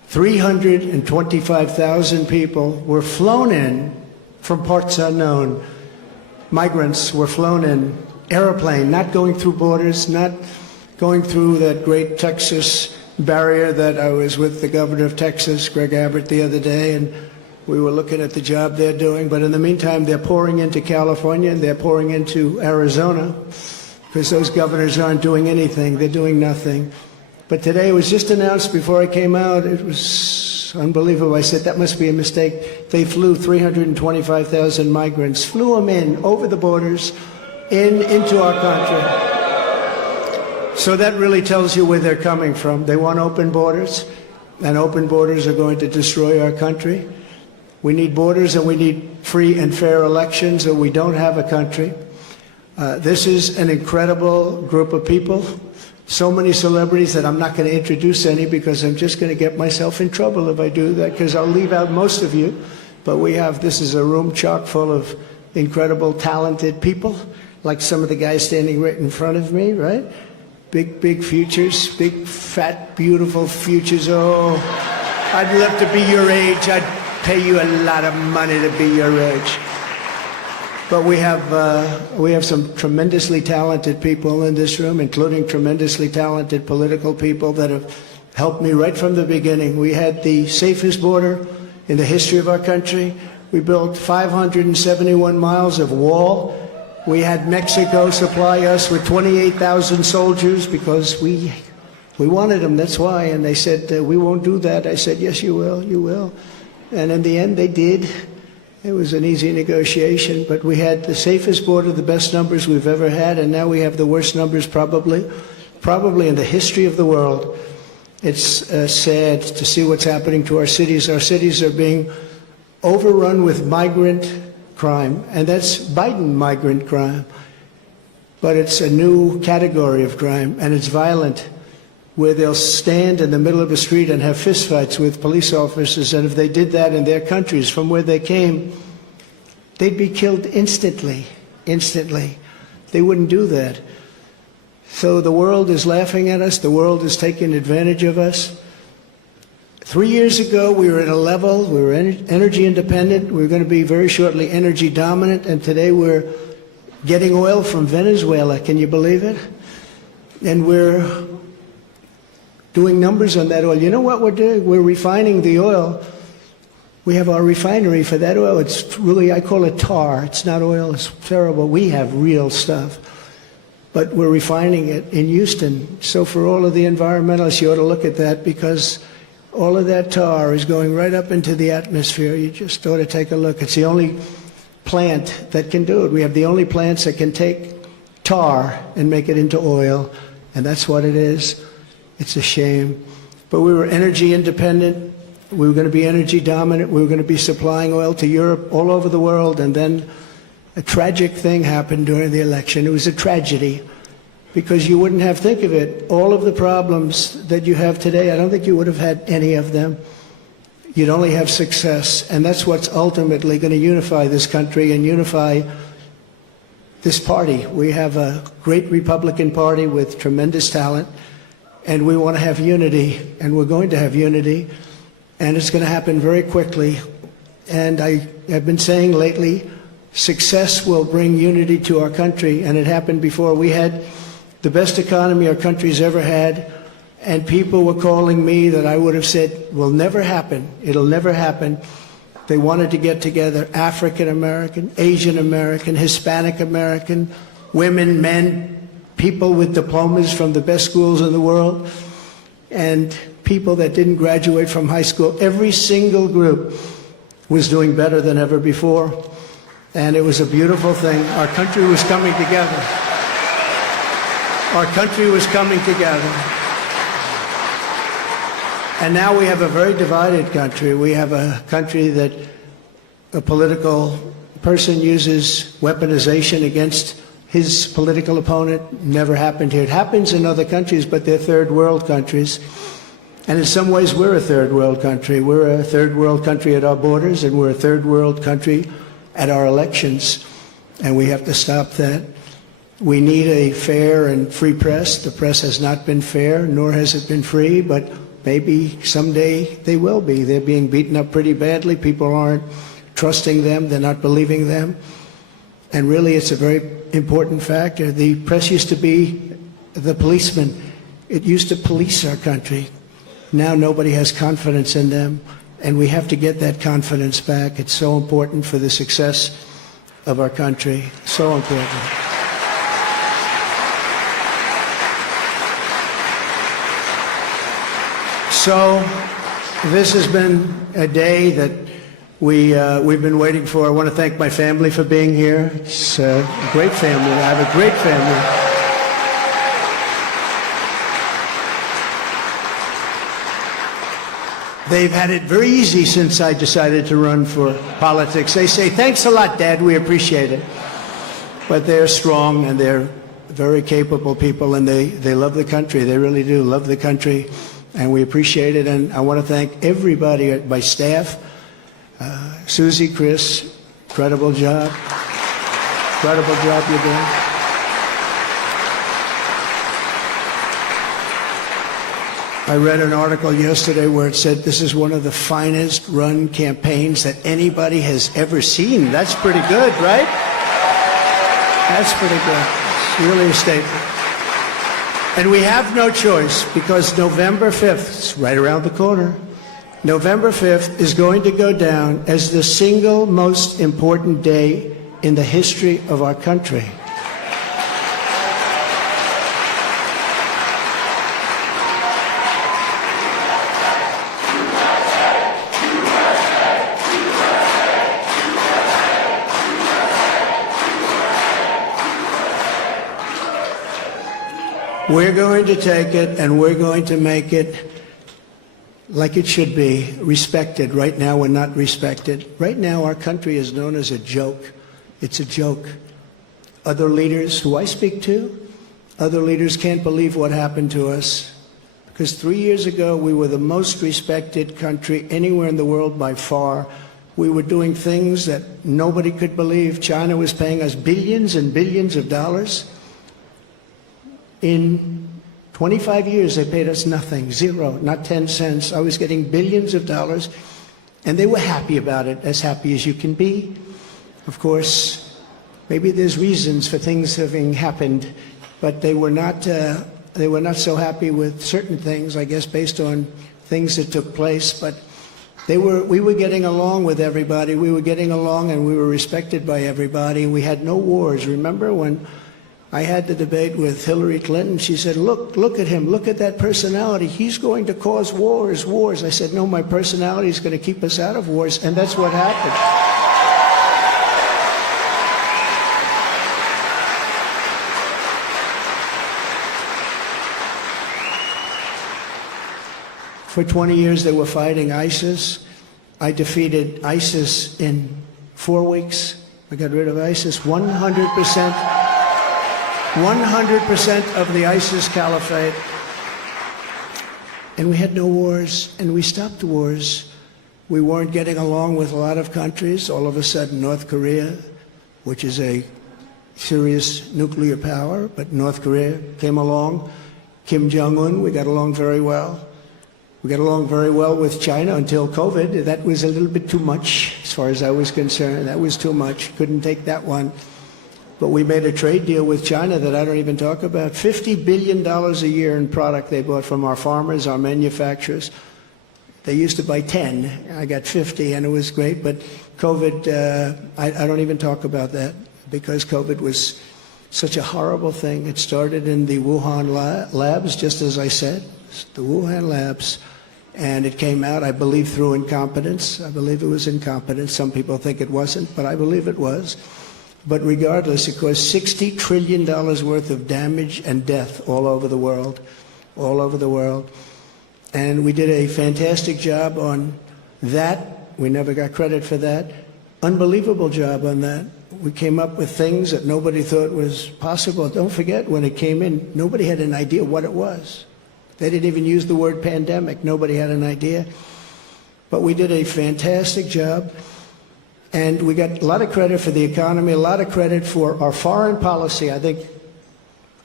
325,000 people were flown in from parts unknown. Migrants were flown in, airplane, not going through borders, not going through that great Texas barrier that I was with the governor of Texas, Greg Abbott, the other day, and we were looking at the job they're doing. But in the meantime, they're pouring into California and they're pouring into Arizona because those governors aren't doing anything. They're doing nothing. But today it was just announced before I came out. It was unbelievable. I said, that must be a mistake. They flew 325,000 migrants, flew them in over the borders into our country. So that really tells you where they're coming from. They want open borders, and open borders are going to destroy our country. We need borders and we need free and fair elections, or we don't have a country. This is an incredible group of people. So many celebrities that I'm not going to introduce any because I'm just going to get myself in trouble if I do that, because I'll leave out most of you. But this is a room chock full of incredible, talented people, like some of the guys standing right in front of me, right? Big, big futures, big, fat, beautiful futures. Oh, I'd love to be your age. I'd pay you a lot of money to be your age. But we have some tremendously talented people in this room, including tremendously talented political people that have helped me right from the beginning. We had the safest border in the history of our country. We built 571 miles of wall. We had Mexico supply us with 28,000 soldiers because we wanted them, that's why. And they said, we won't do that. I said, yes, you will, you will. And in the end, they did. It was an easy negotiation, but we had the safest border, the best numbers we've ever had, and now we have the worst numbers probably in the history of the world. It's sad to see what's happening to our cities. Our cities are being overrun with migrant crime, and that's Biden migrant crime. But it's a new category of crime, and it's violent, where they'll stand in the middle of a street and have fistfights with police officers, and if they did that in their countries from where they came, they'd be killed instantly. They wouldn't do that. So the world is laughing at us. The world is taking advantage of us. 3 years ago, we were at a level, we were energy independent. We were going to be very shortly energy dominant, and today we're getting oil from Venezuela. Can you believe it? And we're doing numbers on that oil. You know what we're doing? We're refining the oil. We have our refinery for that oil. It's really, I call it tar. It's not oil. It's terrible. We have real stuff. But we're refining it in Houston. So for all of the environmentalists, you ought to look at that, because all of that tar is going right up into the atmosphere. You just ought to take a look. It's the only plant that can do it. We have the only plants that can take tar and make it into oil, and that's what it is. It's a shame. But we were energy independent. We were going to be energy dominant. We were going to be supplying oil to Europe, all over the world. And then a tragic thing happened during the election. It was a tragedy, because you wouldn't have, think of it, all of the problems that you have today, I don't think you would have had any of them. You'd only have success. And that's what's ultimately going to unify this country and unify this party. We have a great Republican Party with tremendous talent. And we want to have unity, and we're going to have unity, and it's going to happen very quickly. And I have been saying lately, success will bring unity to our country, and it happened before. We had the best economy our country's ever had, and people were calling me that I would have said will never happen. It'll never happen. They wanted to get together, African American, Asian American, Hispanic American, women, men, people with diplomas from the best schools in the world, and people that didn't graduate from high school. Every single group was doing better than ever before, and it was a beautiful thing. Our country was coming together. Our country was coming together. And now we have a very divided country. We have a country that a political person uses weaponization against his political opponent. Never happened here. It happens in other countries, but they're third world countries. And in some ways, we're a third world country. We're a third world country at our borders, and we're a third world country at our elections. And we have to stop that. We need a fair and free press. The press has not been fair, nor has it been free, but maybe someday they will be. They're being beaten up pretty badly. People aren't trusting them. They're not believing them. And really, it's a very important factor. The press used to be the policeman. It used to police our country. Now nobody has confidence in them, and we have to get that confidence back. It's so important for the success of our country. So important. So this has been a day that we've been waiting for. I want to thank my family for being here. It's a great family. I have a great family. They've had it very easy since I decided to run for politics. They say, thanks a lot, Dad, we appreciate it. But they're strong and they're very capable people, and they love the country. They really do love the country, and we appreciate it. And I want to thank everybody, my staff, Susie, Chris, incredible job. Incredible job you're doing. I read an article yesterday where it said this is one of the finest run campaigns that anybody has ever seen. That's pretty good, right? That's pretty good. It's really a statement. And we have no choice, because November 5th, it's right around the corner, November 5th is going to go down as the single most important day in the history of our country. We're going to take it and we're going to make it like it should be, respected. Right now, we're not respected. Right now, our country is known as a joke. It's a joke. Other leaders who I speak to, other leaders can't believe what happened to us. Because 3 years ago, we were the most respected country anywhere in the world by far. We were doing things that nobody could believe. China was paying us billions and billions of dollars. In 25 years, they paid us nothing, zero, not 10 cents. I was getting billions of dollars, and they were happy about it, as happy as you can be. Of course, maybe there's reasons for things having happened, but they were not so happy with certain things, I guess, based on things that took place. But we were getting along with everybody. We were getting along, and we were respected by everybody. We had no wars. Remember when I had the debate with Hillary Clinton? She said, look at him, look at that personality. He's going to cause wars. I said, no, my personality is going to keep us out of wars, and that's what happened. For 20 years, they were fighting ISIS. I defeated ISIS in 4 weeks. I got rid of ISIS 100%. 100% of the ISIS caliphate. And we had no wars, and we stopped the wars. We weren't getting along with a lot of countries. All of a sudden, North Korea, which is a serious nuclear power, but North Korea came along. Kim Jong-un, we got along very well. We got along very well with China until COVID. That was a little bit too much, as far as I was concerned. That was too much. Couldn't take that one. But we made a trade deal with China that I don't even talk about. $50 billion a year in product they bought from our farmers, our manufacturers. They used to buy 10. I got 50, and it was great. But COVID, I don't even talk about that, because COVID was such a horrible thing. It started in the Wuhan labs, just as I said, the Wuhan labs. And it came out, I believe, through incompetence. I believe it was incompetence. Some people think it wasn't, but I believe it was. But regardless, it caused $60 trillion worth of damage and death all over the world, all over the world. And we did a fantastic job on that. We never got credit for that. Unbelievable job on that. We came up with things that nobody thought was possible. Don't forget, when it came in, nobody had an idea what it was. They didn't even use the word pandemic. Nobody had an idea. But we did a fantastic job. And we got a lot of credit for the economy, a lot of credit for our foreign policy. I think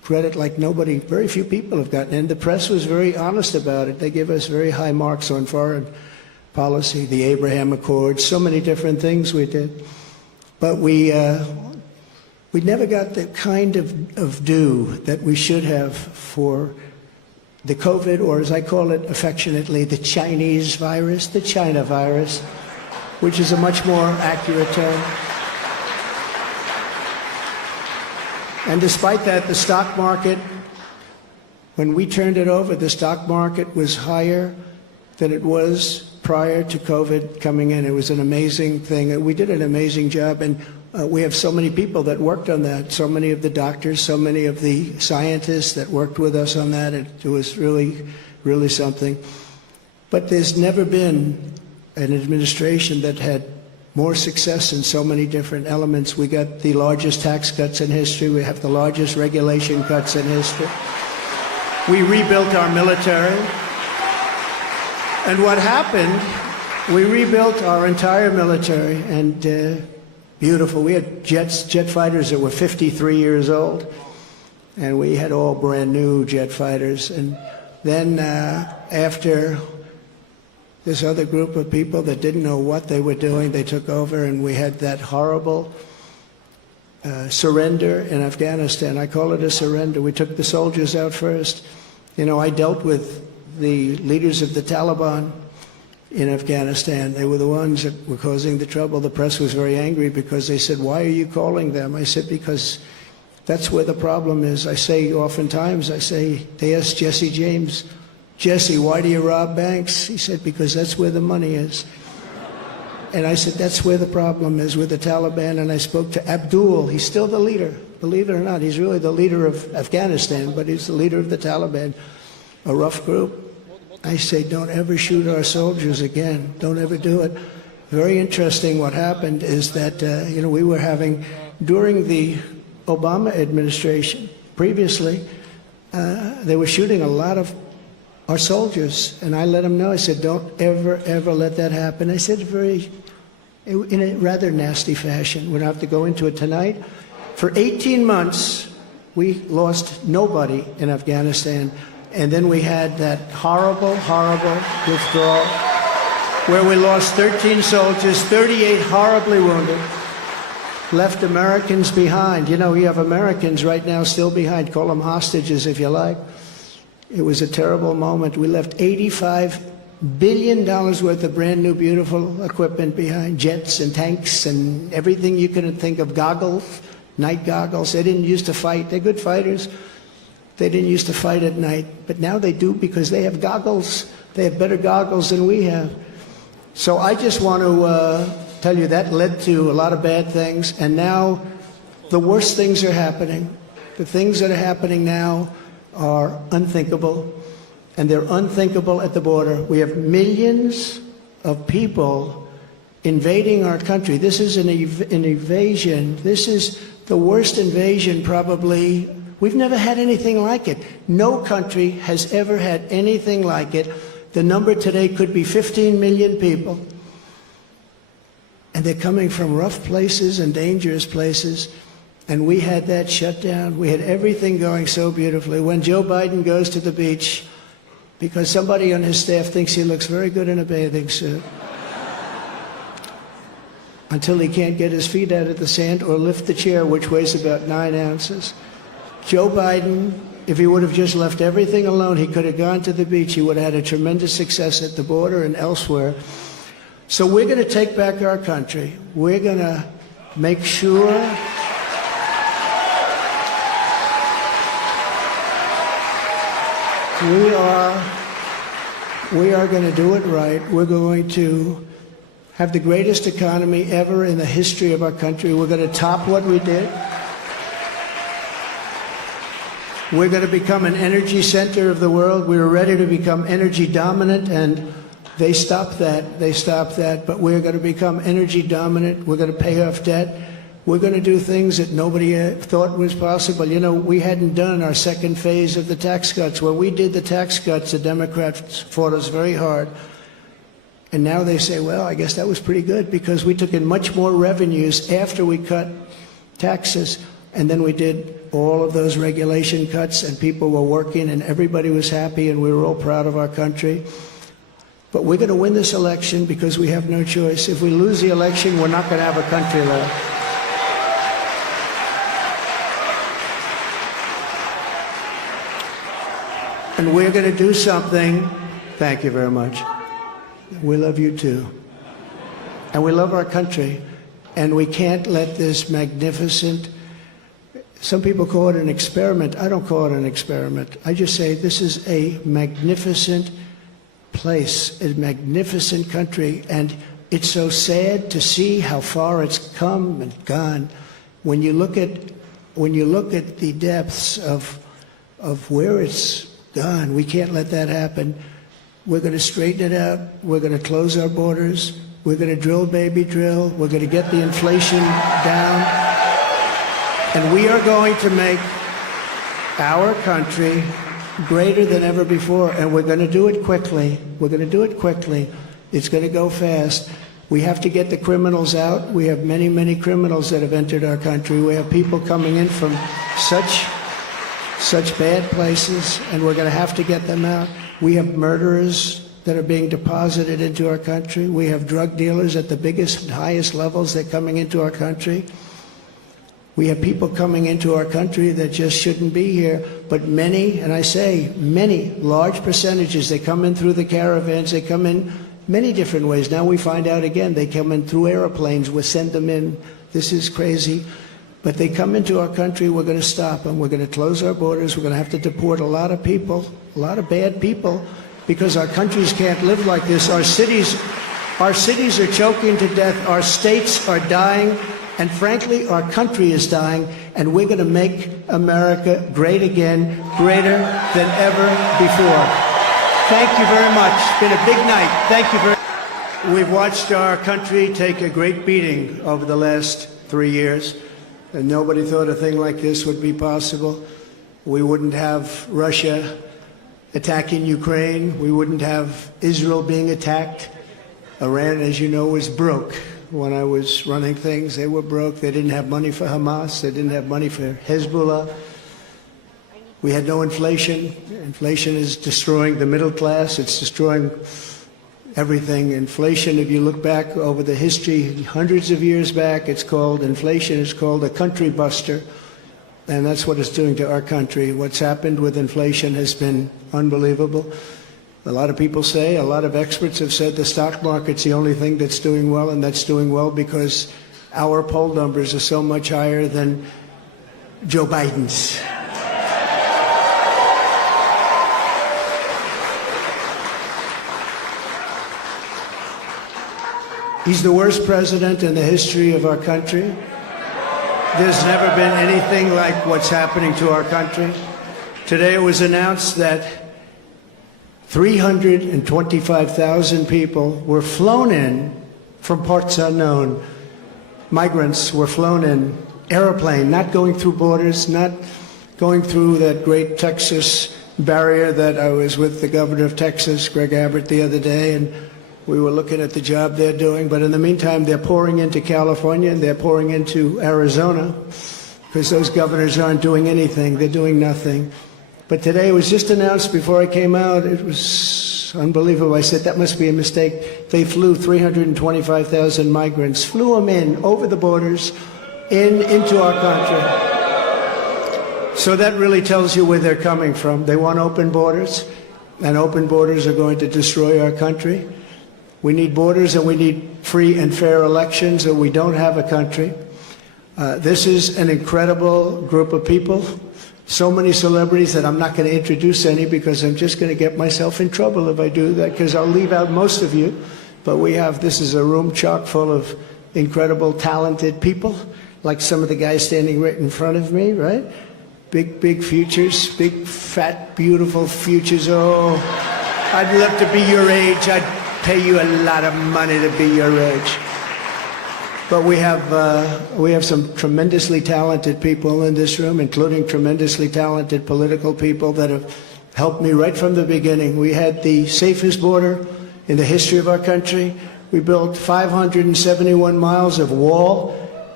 credit like nobody, very few people have gotten. And the press was very honest about it. They give us very high marks on foreign policy, the Abraham Accords, so many different things we did. But we never got the kind of due that we should have for the COVID, or as I call it affectionately, the Chinese virus, the China virus, which is a much more accurate term. And despite that, the stock market, when we turned it over, the stock market was higher than it was prior to COVID coming in. It was an amazing thing. We did an amazing job, and we have so many people that worked on that, so many of the doctors, so many of the scientists that worked with us on that. It was really, really something. But there's never been an administration that had more success in so many different elements. We got the largest tax cuts in history. We have the largest regulation cuts in history. We rebuilt our military. And what happened, we rebuilt our entire military, and beautiful. We had jet fighters that were 53 years old, and we had all brand new jet fighters. And then after this other group of people that didn't know what they were doing, they took over, and we had that horrible surrender in Afghanistan. I call it a surrender. We took the soldiers out first. You know, I dealt with the leaders of the Taliban in Afghanistan. They were the ones that were causing the trouble. The press was very angry because they said, "Why are you calling them?" I said, "Because that's where the problem is." I say oftentimes, they asked Jesse James, "Jesse, why do you rob banks?" He said, "Because that's where the money is." And I said, that's where the problem is, with the Taliban. And I spoke to Abdul. He's still the leader. Believe it or not, he's really the leader of Afghanistan, but he's the leader of the Taliban, a rough group. I say, don't ever shoot our soldiers again. Don't ever do it. Very interesting what happened is that, we were having, during the Obama administration, previously, they were shooting a lot of our soldiers. And I let them know, I said, don't ever, ever let that happen. I said in a rather nasty fashion. We don't have to go into it tonight. For 18 months, we lost nobody in Afghanistan. And then we had that horrible, horrible withdrawal where we lost 13 soldiers, 38 horribly wounded, left Americans behind. You know, we have Americans right now still behind. Call them hostages if you like. It was a terrible moment. We left $85 billion worth of brand new, beautiful equipment behind, jets and tanks and everything you could think of, goggles, night goggles. They didn't used to fight. They're good fighters. They didn't used to fight at night, but now they do because they have goggles. They have better goggles than we have. So I just want to tell you that led to a lot of bad things, and now the worst things are happening. The things that are happening now are unthinkable, and they're unthinkable at the border. We have millions of people invading our country. This is an invasion. This is the worst invasion probably. We've never had anything like it. No country has ever had anything like it. The number today could be 15 million people. And they're coming from rough places and dangerous places. And we had that shut down. We had everything going so beautifully. When Joe Biden goes to the beach, because somebody on his staff thinks he looks very good in a bathing suit, until he can't get his feet out of the sand or lift the chair, which weighs about 9 ounces. Joe Biden, if he would have just left everything alone, he could have gone to the beach. He would have had a tremendous success at the border and elsewhere. So we're going to take back our country. We're going to make sure we are going to do it right. We're going to have the greatest economy ever in the history of our country. We're going to top what we did. We're going to become an energy center of the world. We were ready to become energy dominant, and they stopped that. They stopped that. But we're going to become energy dominant. We're going to pay off debt. We're going to do things that nobody thought was possible. You know, we hadn't done our second phase of the tax cuts. When we did the tax cuts, the Democrats fought us very hard. And now they say, well, I guess that was pretty good because we took in much more revenues after we cut taxes. And then we did all of those regulation cuts, and people were working, and everybody was happy, and we were all proud of our country. But we're going to win this election because we have no choice. If we lose the election, we're not going to have a country left. And we're going to do something. Thank you very much. We love you too. And we love our country. And we can't let this magnificent, some people call it an experiment. I don't call it an experiment. I just say this is a magnificent place, a magnificent country. And it's so sad to see how far it's come and gone. When you look at the depths of where it's gone, we can't let that happen. We're going to straighten it out. We're going to close our borders. We're going to drill, baby, drill. We're going to get the inflation down. And we are going to make our country greater than ever before. And we're going to do it quickly. We're going to do it quickly. It's going to go fast. We have to get the criminals out. We have many, many criminals that have entered our country. We have people coming in from such bad places, and we're going to have to get them out. We have murderers that are being deposited into our country. We have drug dealers at the biggest, highest levels that are coming into our country. We have people coming into our country that just shouldn't be here. But many, and I say many, large percentages, they come in through the caravans. They come in many different ways. Now we find out again, they come in through airplanes. We send them in. This is crazy. But they come into our country, we're going to stop them. We're going to close our borders. We're going to have to deport a lot of people, a lot of bad people, because our countries can't live like this. Our cities are choking to death. Our states are dying. And frankly, our country is dying. And we're going to make America great again, greater than ever before. Thank you very much. It's been a big night. Thank you very much. We've watched our country take a great beating over the last 3 years. And nobody thought a thing like this would be possible. We wouldn't have Russia attacking Ukraine. We wouldn't have Israel being attacked. Iran, as you know, was broke. When I was running things, they were broke. They didn't have money for Hamas. They didn't have money for Hezbollah. We had no inflation. Inflation is destroying the middle class. It's destroying everything. Inflation, if you look back over the history, hundreds of years back, inflation is called a country buster. And that's what it's doing to our country. What's happened with inflation has been unbelievable. A lot of people say, a lot of experts have said the stock market's the only thing that's doing well, and that's doing well because our poll numbers are so much higher than Joe Biden's. He's the worst president in the history of our country. There's never been anything like what's happening to our country. Today it was announced that 325,000 people were flown in from parts unknown. Migrants were flown in, airplane, not going through borders, not going through that great Texas barrier that I was with the governor of Texas, Greg Abbott, the other day, and we were looking at the job they're doing. But in the meantime, they're pouring into California and they're pouring into Arizona because those governors aren't doing anything. They're doing nothing. But today it was just announced before I came out. It was unbelievable. I said, that must be a mistake. They flew 325,000 migrants, flew them in over the borders into our country. So that really tells you where they're coming from. They want open borders, and open borders are going to destroy our country. We need borders and we need free and fair elections, or we don't have a country. This is an incredible group of people. So many celebrities that I'm not going to introduce any because I'm just going to get myself in trouble if I do that, because I'll leave out most of you. But this is a room chock full of incredible, talented people, like some of the guys standing right in front of me, right? Big futures, big, fat, beautiful futures. Oh, I'd love to be your age. I'd pay you a lot of money to be your age. But we have some tremendously talented people in this room, including tremendously talented political people that have helped me right from the beginning. We had the safest border in the history of our country. We built 571 miles of wall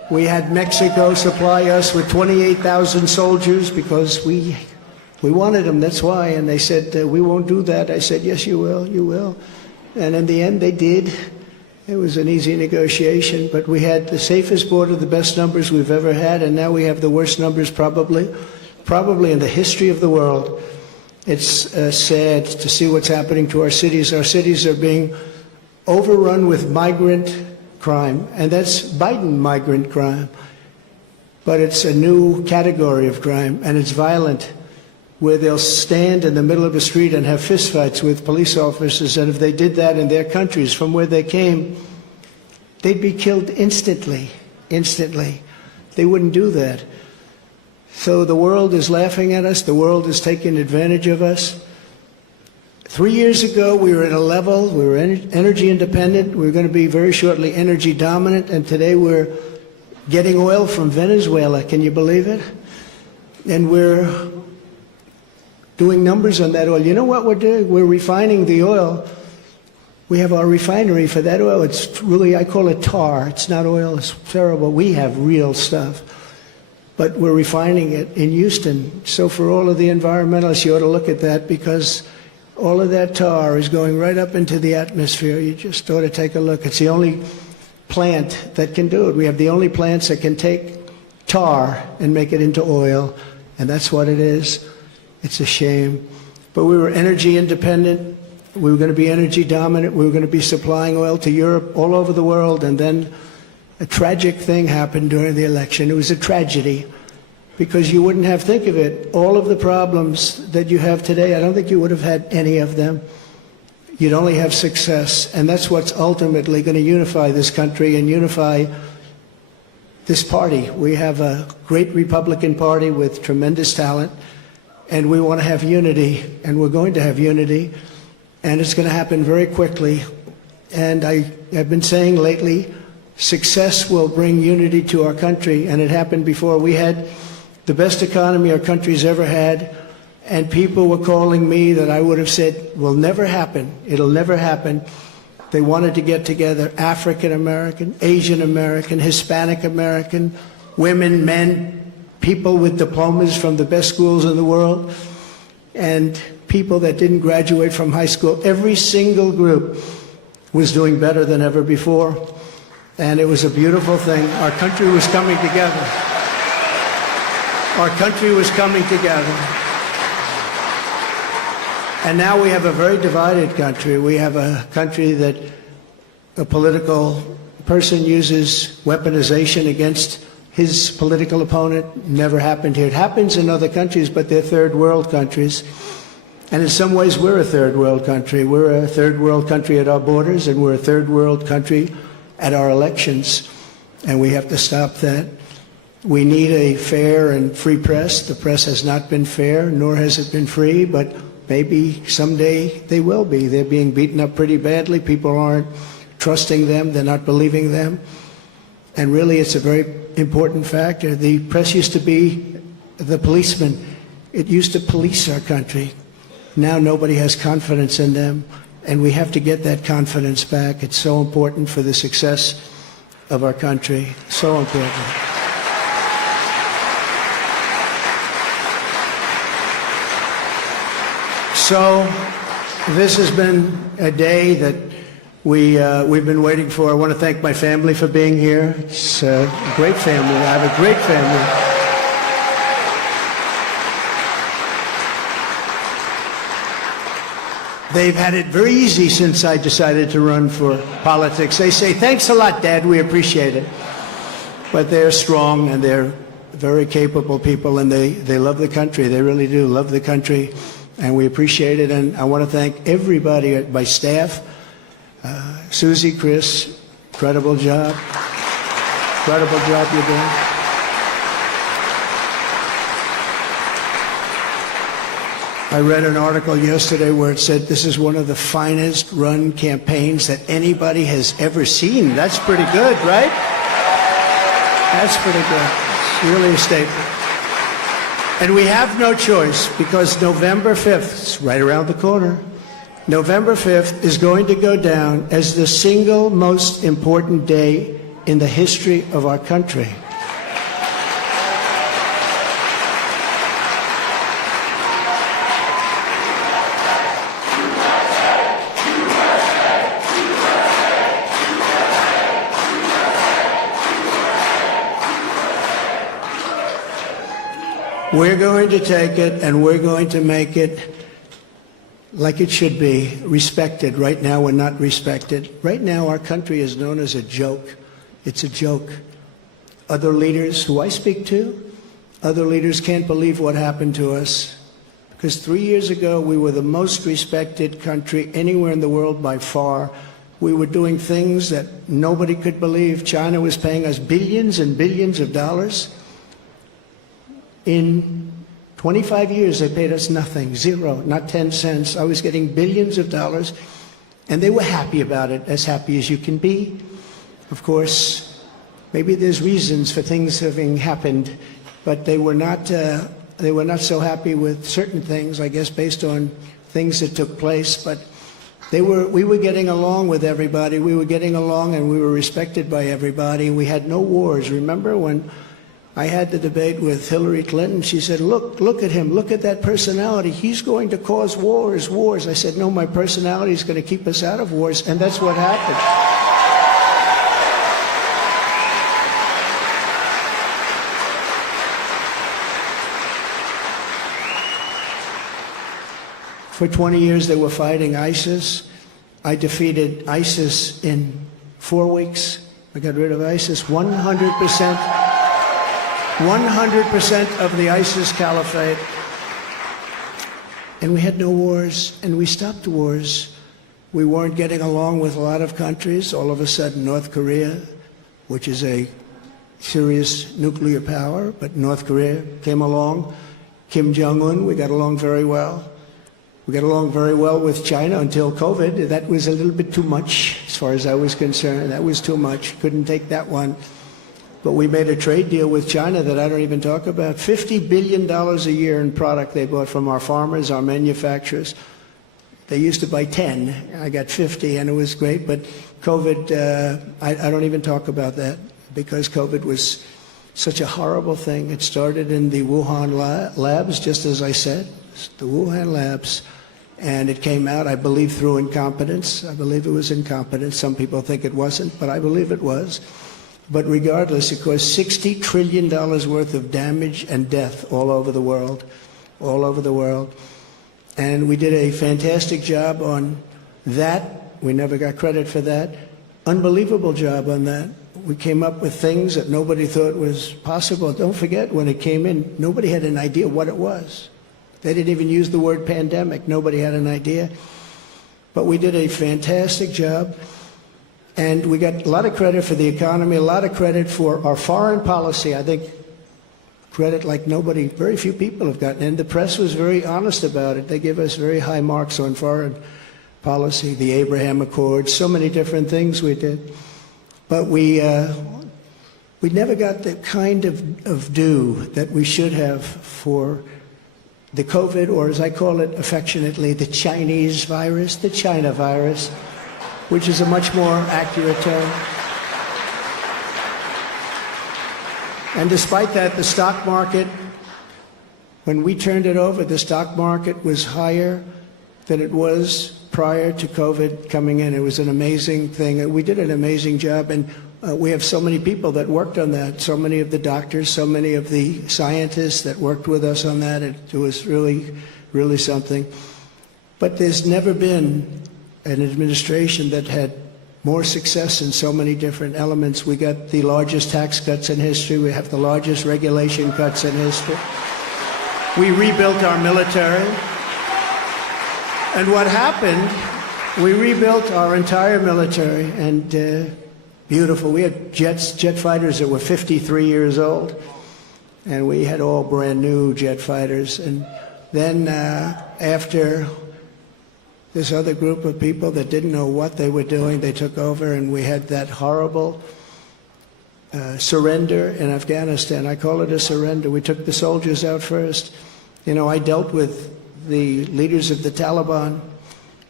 We had Mexico supply us with 28,000 soldiers because we wanted them, that's why. And they said, we won't do that. I said, yes, you will, you will. And in the end, they did. It was an easy negotiation, but we had the safest border, the best numbers we've ever had, and now we have the worst numbers probably in the history of the world. It's sad to see what's happening to our cities. Our cities are being overrun with migrant crime, and that's Biden migrant crime. But it's a new category of crime, and it's violent, where they'll stand in the middle of a street and have fistfights with police officers, and if they did that in their countries from where they came, they'd be killed instantly. They wouldn't do that. So the world is laughing at us. The world is taking advantage of us. 3 years ago, we were at a level, we were energy independent. We were going to be very shortly energy dominant. And today we're getting oil from Venezuela. Can you believe it? And we're doing numbers on that oil. You know what we're doing? We're refining the oil. We have our refinery for that oil. It's really, I call it tar. It's not oil. It's terrible. We have real stuff. But we're refining it in Houston. So for all of the environmentalists, you ought to look at that, because all of that tar is going right up into the atmosphere. You just ought to take a look. It's the only plant that can do it. We have the only plants that can take tar and make it into oil, and that's what it is. It's a shame. But we were energy independent. We were going to be energy dominant. We were going to be supplying oil to Europe, all over the world, and then a tragic thing happened during the election. It was a tragedy, because you wouldn't have, think of it, all of the problems that you have today, I don't think you would have had any of them. You'd only have success, and that's what's ultimately going to unify this country and unify this party. We have a great Republican Party with tremendous talent, and we want to have unity, and we're going to have unity, and it's going to happen very quickly. And I have been saying lately, success will bring unity to our country, and it happened before. We had the best economy our country's ever had, and people were calling me that I would have said will never happen. It'll never happen. They wanted to get together, African American, Asian American, Hispanic American, women, men, people with diplomas from the best schools in the world, and people that didn't graduate from high school. Every single group was doing better than ever before. And it was a beautiful thing. Our country was coming together. Our country was coming together. And now we have a very divided country. We have a country that a political person uses weaponization against his political opponent. Never happened here. It happens in other countries, but they're third world countries. And in some ways, we're a third world country. We're a third world country at our borders, and we're a third world country at our elections, and we have to stop that. We need a fair and free press. The press has not been fair, nor has it been free, but maybe someday they will be. They're being beaten up pretty badly. People aren't trusting them. They're not believing them. And really, it's a very important factor. The press used to be the policeman. It used to police our country. Now nobody has confidence in them. And we have to get that confidence back. It's so important for the success of our country. So important. So this has been a day that we've been waiting for. I want to thank my family for being here. It's a great family. I have a great family. They've had it very easy since I decided to run for politics. They say, thanks a lot, Dad, we appreciate it. But they're strong, and they're very capable people, and they love the country. They really do love the country, and we appreciate it. And I want to thank everybody at my staff. Susie, Chris, incredible job. Incredible job you're doing. I read an article yesterday where it said this is one of the finest run campaigns that anybody has ever seen. That's pretty good, right? That's pretty good. It's really a statement. And we have no choice, because November 5th, it's right around the corner, November 5th is going to go down as the single most important day in the history of our country. We're going to take it and we're going to make it like it should be, respected. Right now we're not respected. Right now our country is known as a joke. It's a joke. Other leaders who I speak to, other leaders can't believe what happened to us. Because 3 years ago we were the most respected country anywhere in the world by far. We were doing things that nobody could believe. China was paying us billions and billions of dollars. In 25 years, they paid us nothing, zero, not 10 cents. I was getting billions of dollars, and they were happy about it, as happy as you can be. Of course, maybe there's reasons for things having happened, but they were not so happy with certain things, I guess, based on things that took place. But we were getting along with everybody. We were getting along, and we were respected by everybody. We had no wars. Remember when I had the debate with Hillary Clinton? She said, look at him, look at that personality. He's going to cause wars. I said, no, my personality is going to keep us out of wars, and that's what happened. For 20 years, they were fighting ISIS. I defeated ISIS in 4 weeks. I got rid of ISIS 100%. 100% of the ISIS caliphate. And we had no wars, and we stopped wars. We weren't getting along with a lot of countries. All of a sudden, North Korea, which is a serious nuclear power, but North Korea came along. Kim Jong-un, we got along very well. We got along very well with China until COVID. That was a little bit too much, as far as I was concerned. That was too much. Couldn't take that one. But we made a trade deal with China that I don't even talk about. $50 billion a year in product they bought from our farmers, our manufacturers. They used to buy 10. I got 50, and it was great. But COVID, I don't even talk about that, because COVID was such a horrible thing. It started in the Wuhan labs, just as I said, the Wuhan labs. And it came out, I believe, through incompetence. I believe it was incompetence. Some people think it wasn't, but I believe it was. But regardless, it caused $60 trillion worth of damage and death all over the world, all over the world. And we did a fantastic job on that. We never got credit for that. Unbelievable job on that. We came up with things that nobody thought was possible. Don't forget, when it came in, nobody had an idea what it was. They didn't even use the word pandemic. Nobody had an idea. But we did a fantastic job. And we got a lot of credit for the economy, a lot of credit for our foreign policy. I think credit like nobody, very few people have gotten. And the press was very honest about it. They give us very high marks on foreign policy, the Abraham Accords, so many different things we did. But we never got the kind of due that we should have for the COVID, or as I call it affectionately, the Chinese virus, the China virus, which is a much more accurate term. And despite that, the stock market, when we turned it over, the stock market was higher than it was prior to COVID coming in. It was an amazing thing. We did an amazing job, and we have so many people that worked on that, so many of the doctors, so many of the scientists that worked with us on that. It was really, really something. But there's never been an administration that had more success in so many different elements. We got the largest tax cuts in history. We have the largest regulation cuts in history. We rebuilt our military. And what happened, we rebuilt our entire military, and beautiful. We had jet fighters that were 53 years old, and we had all brand new jet fighters. And then after this other group of people that didn't know what they were doing, they took over, and we had that horrible surrender in Afghanistan. I call it a surrender. We took the soldiers out first. You know, I dealt with the leaders of the Taliban,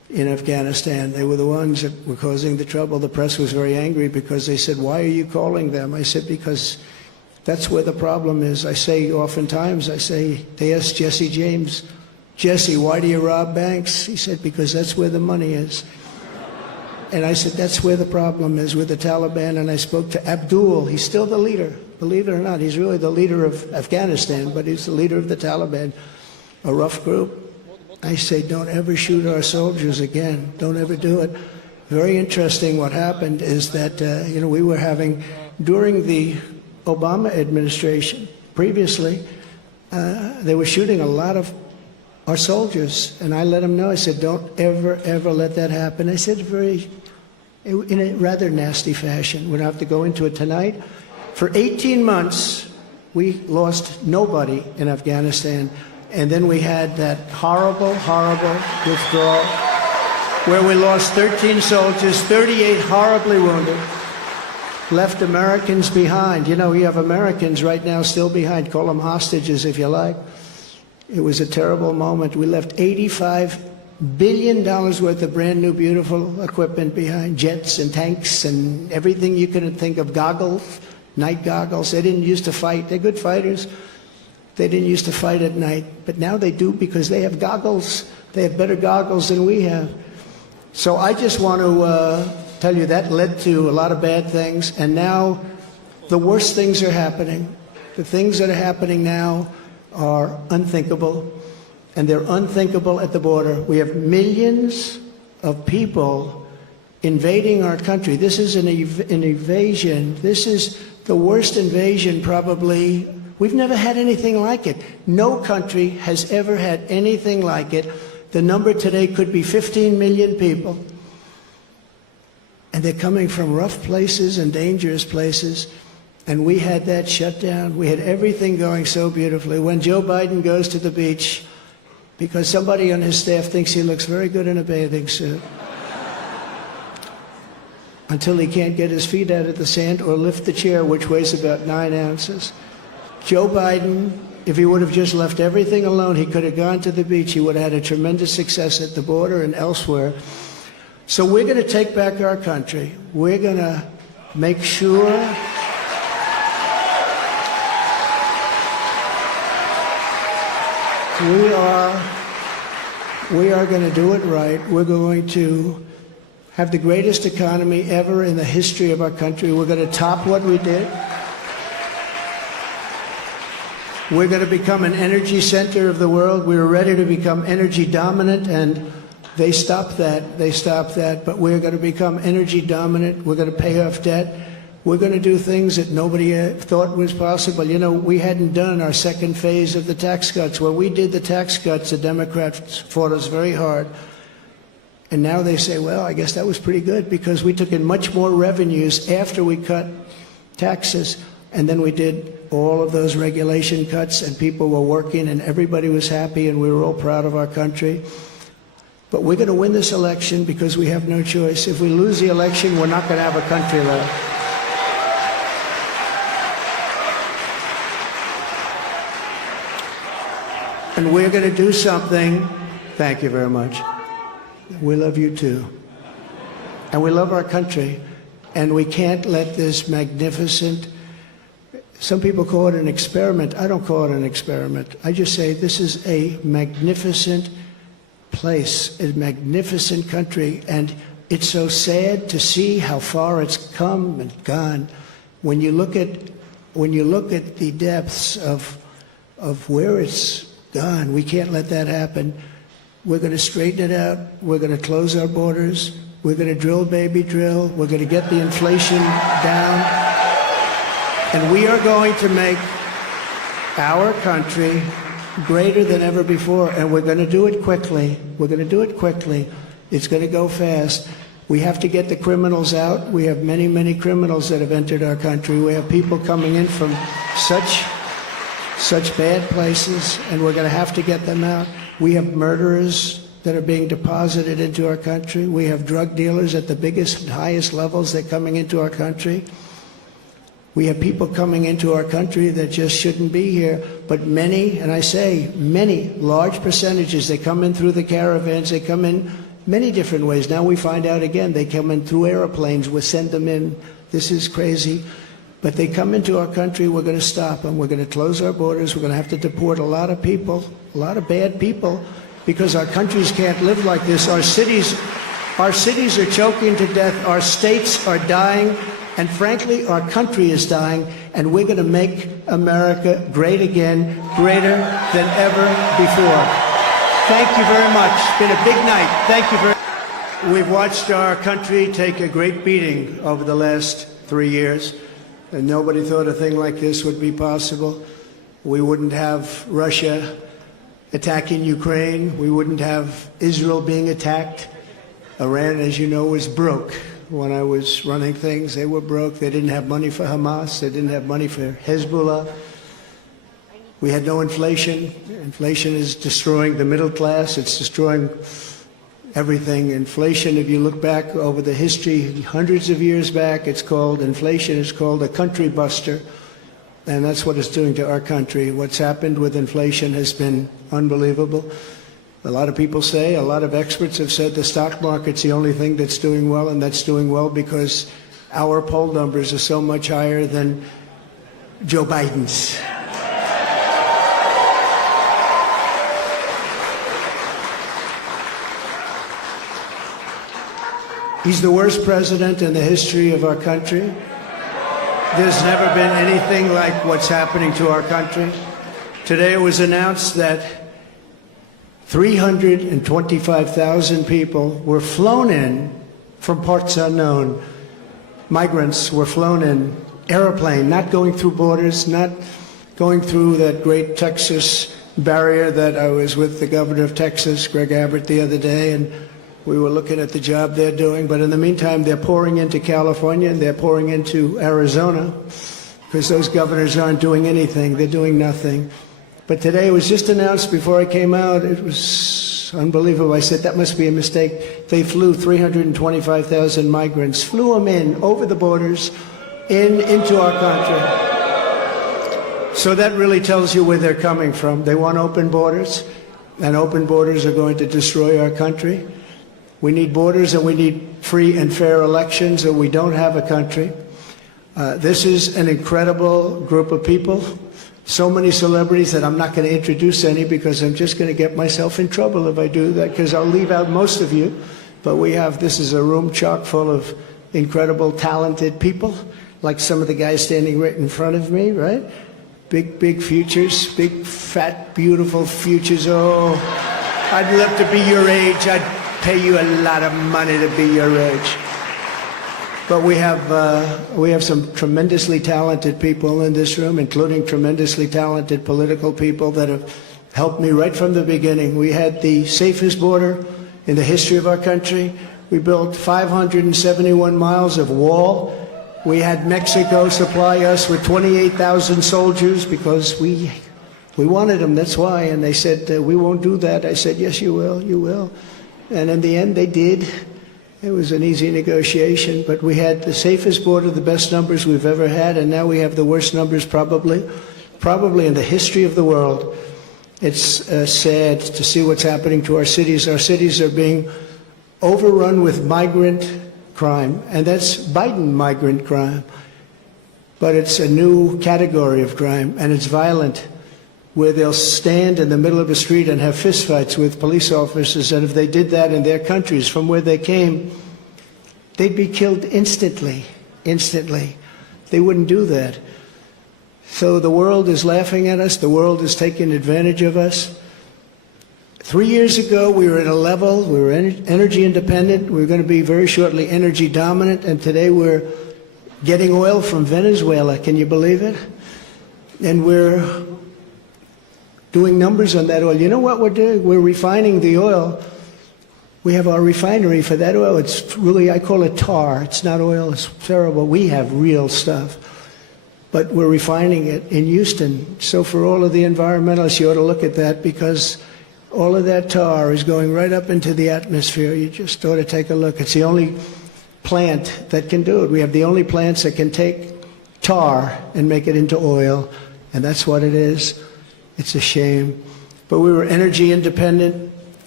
in Afghanistan. They were the ones that were causing the trouble. The press was very angry because they said, "Why are you calling them?" I said, "Because that's where the problem is." I say oftentimes, they asked Jesse James, "Jesse, why do you rob banks?" He said, "Because that's where the money is." And I said, that's where the problem is with the Taliban. And I spoke to Abdul. He's still the leader. Believe it or not, he's really the leader of Afghanistan, but he's the leader of the Taliban, a rough group. I say, don't ever shoot our soldiers again. Don't ever do it. Very interesting what happened is that, we were having, during the Obama administration, previously, they were shooting a lot of our soldiers. And I let them know, I said, don't ever, ever let that happen. I said in a rather nasty fashion. We don't have to go into it tonight. For 18 months, we lost nobody in Afghanistan. And then we had that horrible, horrible withdrawal where we lost 13 soldiers, 38 horribly wounded, left Americans behind. You have Americans right now still behind. Call them hostages if you like. It was a terrible moment. We left $85 billion worth of brand new, beautiful equipment behind, jets and tanks and everything you can think of, goggles, night goggles. They didn't used to fight. They're good fighters. They didn't used to fight at night, but now they do because they have goggles. They have better goggles than we have. So I just want to tell you that led to a lot of bad things, and now the worst things are happening. The things that are happening now are unthinkable, and they're unthinkable at the border. We have millions of people invading our country. This is an invasion. This is the worst invasion probably. We've never had anything like it. No country has ever had anything like it. The number today could be 15 million people. And they're coming from rough places and dangerous places. And we had that shut down. We had everything going so beautifully. When Joe Biden goes to the beach, because somebody on his staff thinks he looks very good in a bathing suit, until he can't get his feet out of the sand or lift the chair, which weighs about 9 ounces. Joe Biden, if he would have just left everything alone, he could have gone to the beach. He would have had a tremendous success at the border and elsewhere. So we're going to take back our country. We're going to make sure we are going to do it right. We're going to have the greatest economy ever in the history of our country. We're going to top what we did. We're going to become an energy center of the world. We were ready to become energy dominant, and they stopped that. They stopped that. But we're going to become energy dominant. We're going to pay off debt. We're going to do things that nobody thought was possible. We hadn't done our second phase of the tax cuts. When we did the tax cuts, the Democrats fought us very hard. And now they say, well, I guess that was pretty good because we took in much more revenues after we cut taxes. And then we did all of those regulation cuts, and people were working, and everybody was happy, and we were all proud of our country. But we're going to win this election because we have no choice. If we lose the election, we're not going to have a country left. And we're going to do something. Thank you very much. We love you too. And we love our country. And we can't let this magnificent, some people call it an experiment. I don't call it an experiment. I just say this is a magnificent place, a magnificent country. And it's so sad to see how far it's come and gone. When you look at the depths of where it's gone, we can't let that happen. We're going to straighten it out. We're going to close our borders. We're going to drill, baby, drill. We're going to get the inflation down. And we are going to make our country greater than ever before. And we're going to do it quickly. We're going to do it quickly. It's going to go fast. We have to get the criminals out. We have many, many criminals that have entered our country. We have people coming in from such bad places, and we're going to have to get them out. We have murderers that are being deposited into our country. We have drug dealers at the biggest and highest levels that are coming into our country. We have people coming into our country that just shouldn't be here, but many, and I say many, large percentages, they come in through the caravans, they come in many different ways. Now we find out again, they come in through airplanes, we send them in. This is crazy. But they come into our country, we're going to stop them. We're going to close our borders. We're going to have to deport a lot of people, a lot of bad people, because our countries can't live like this. Our cities are choking to death. Our states are dying. And frankly, our country is dying. And we're going to make America great again, greater than ever before. Thank you very much. It's been a big night. Thank you very much. We've watched our country take a great beating over the last 3 years. And nobody thought a thing like this would be possible. We wouldn't have Russia attacking Ukraine. We wouldn't have Israel being attacked. Iran, as you know, was broke. When I was running things, they were broke. They didn't have money for Hamas. They didn't have money for Hezbollah. We had no inflation. Inflation is destroying the middle class. It's destroying everything. Inflation, if you look back over the history, hundreds of years back, inflation is called a country buster. And that's what it's doing to our country. What's happened with inflation has been unbelievable. A lot of people say, a lot of experts have said the stock market's the only thing that's doing well, and that's doing well because our poll numbers are so much higher than Joe Biden's. He's the worst president in the history of our country. There's never been anything like what's happening to our country. Today it was announced that 325,000 people were flown in from parts unknown. Migrants were flown in, airplane, not going through borders, not going through that great Texas barrier that I was with the governor of Texas, Greg Abbott, the other day, and we were looking at the job they're doing. But in the meantime, they're pouring into California and they're pouring into Arizona because those governors aren't doing anything. They're doing nothing. But today it was just announced before I came out. It was unbelievable. I said, that must be a mistake. They flew 325,000 migrants, flew them in over the borders into our country. So that really tells you where they're coming from. They want open borders, and open borders are going to destroy our country. We need borders and we need free and fair elections, or we don't have a country. This is an incredible group of people. So many celebrities that I'm not going to introduce any because I'm just going to get myself in trouble if I do that, because I'll leave out most of you. But this is a room chock full of incredible, talented people, like some of the guys standing right in front of me, right? Big, big futures, big, fat, beautiful futures. Oh, I'd love to be your age. I'd pay you a lot of money to be your age. But we have some tremendously talented people in this room, including tremendously talented political people that have helped me right from the beginning. We had the safest border in the history of our country. We built 571 miles of wall. We had Mexico supply us with 28,000 soldiers because we wanted them, that's why. And they said, we won't do that. I said, yes, you will, you will. And in the end, they did. It was an easy negotiation, but we had the safest border, the best numbers we've ever had, and now we have the worst numbers probably in the history of the world. It's sad to see what's happening to our cities. Our cities are being overrun with migrant crime, and that's Biden migrant crime. But it's a new category of crime, and it's violent, where they'll stand in the middle of a street and have fistfights with police officers, and if they did that in their countries from where they came, they'd be killed instantly. They wouldn't do that. So the world is laughing at us. The world is taking advantage of us. 3 years ago, we were at a level, we were energy independent. We were going to be very shortly energy dominant, and today we're getting oil from Venezuela. Can you believe it? And we're doing numbers on that oil. You know what we're doing? We're refining the oil. We have our refinery for that oil. It's really, I call it tar. It's not oil. It's terrible. We have real stuff. But we're refining it in Houston. So for all of the environmentalists, you ought to look at that, because all of that tar is going right up into the atmosphere. You just ought to take a look. It's the only plant that can do it. We have the only plants that can take tar and make it into oil, and that's what it is. It's a shame. But we were energy independent.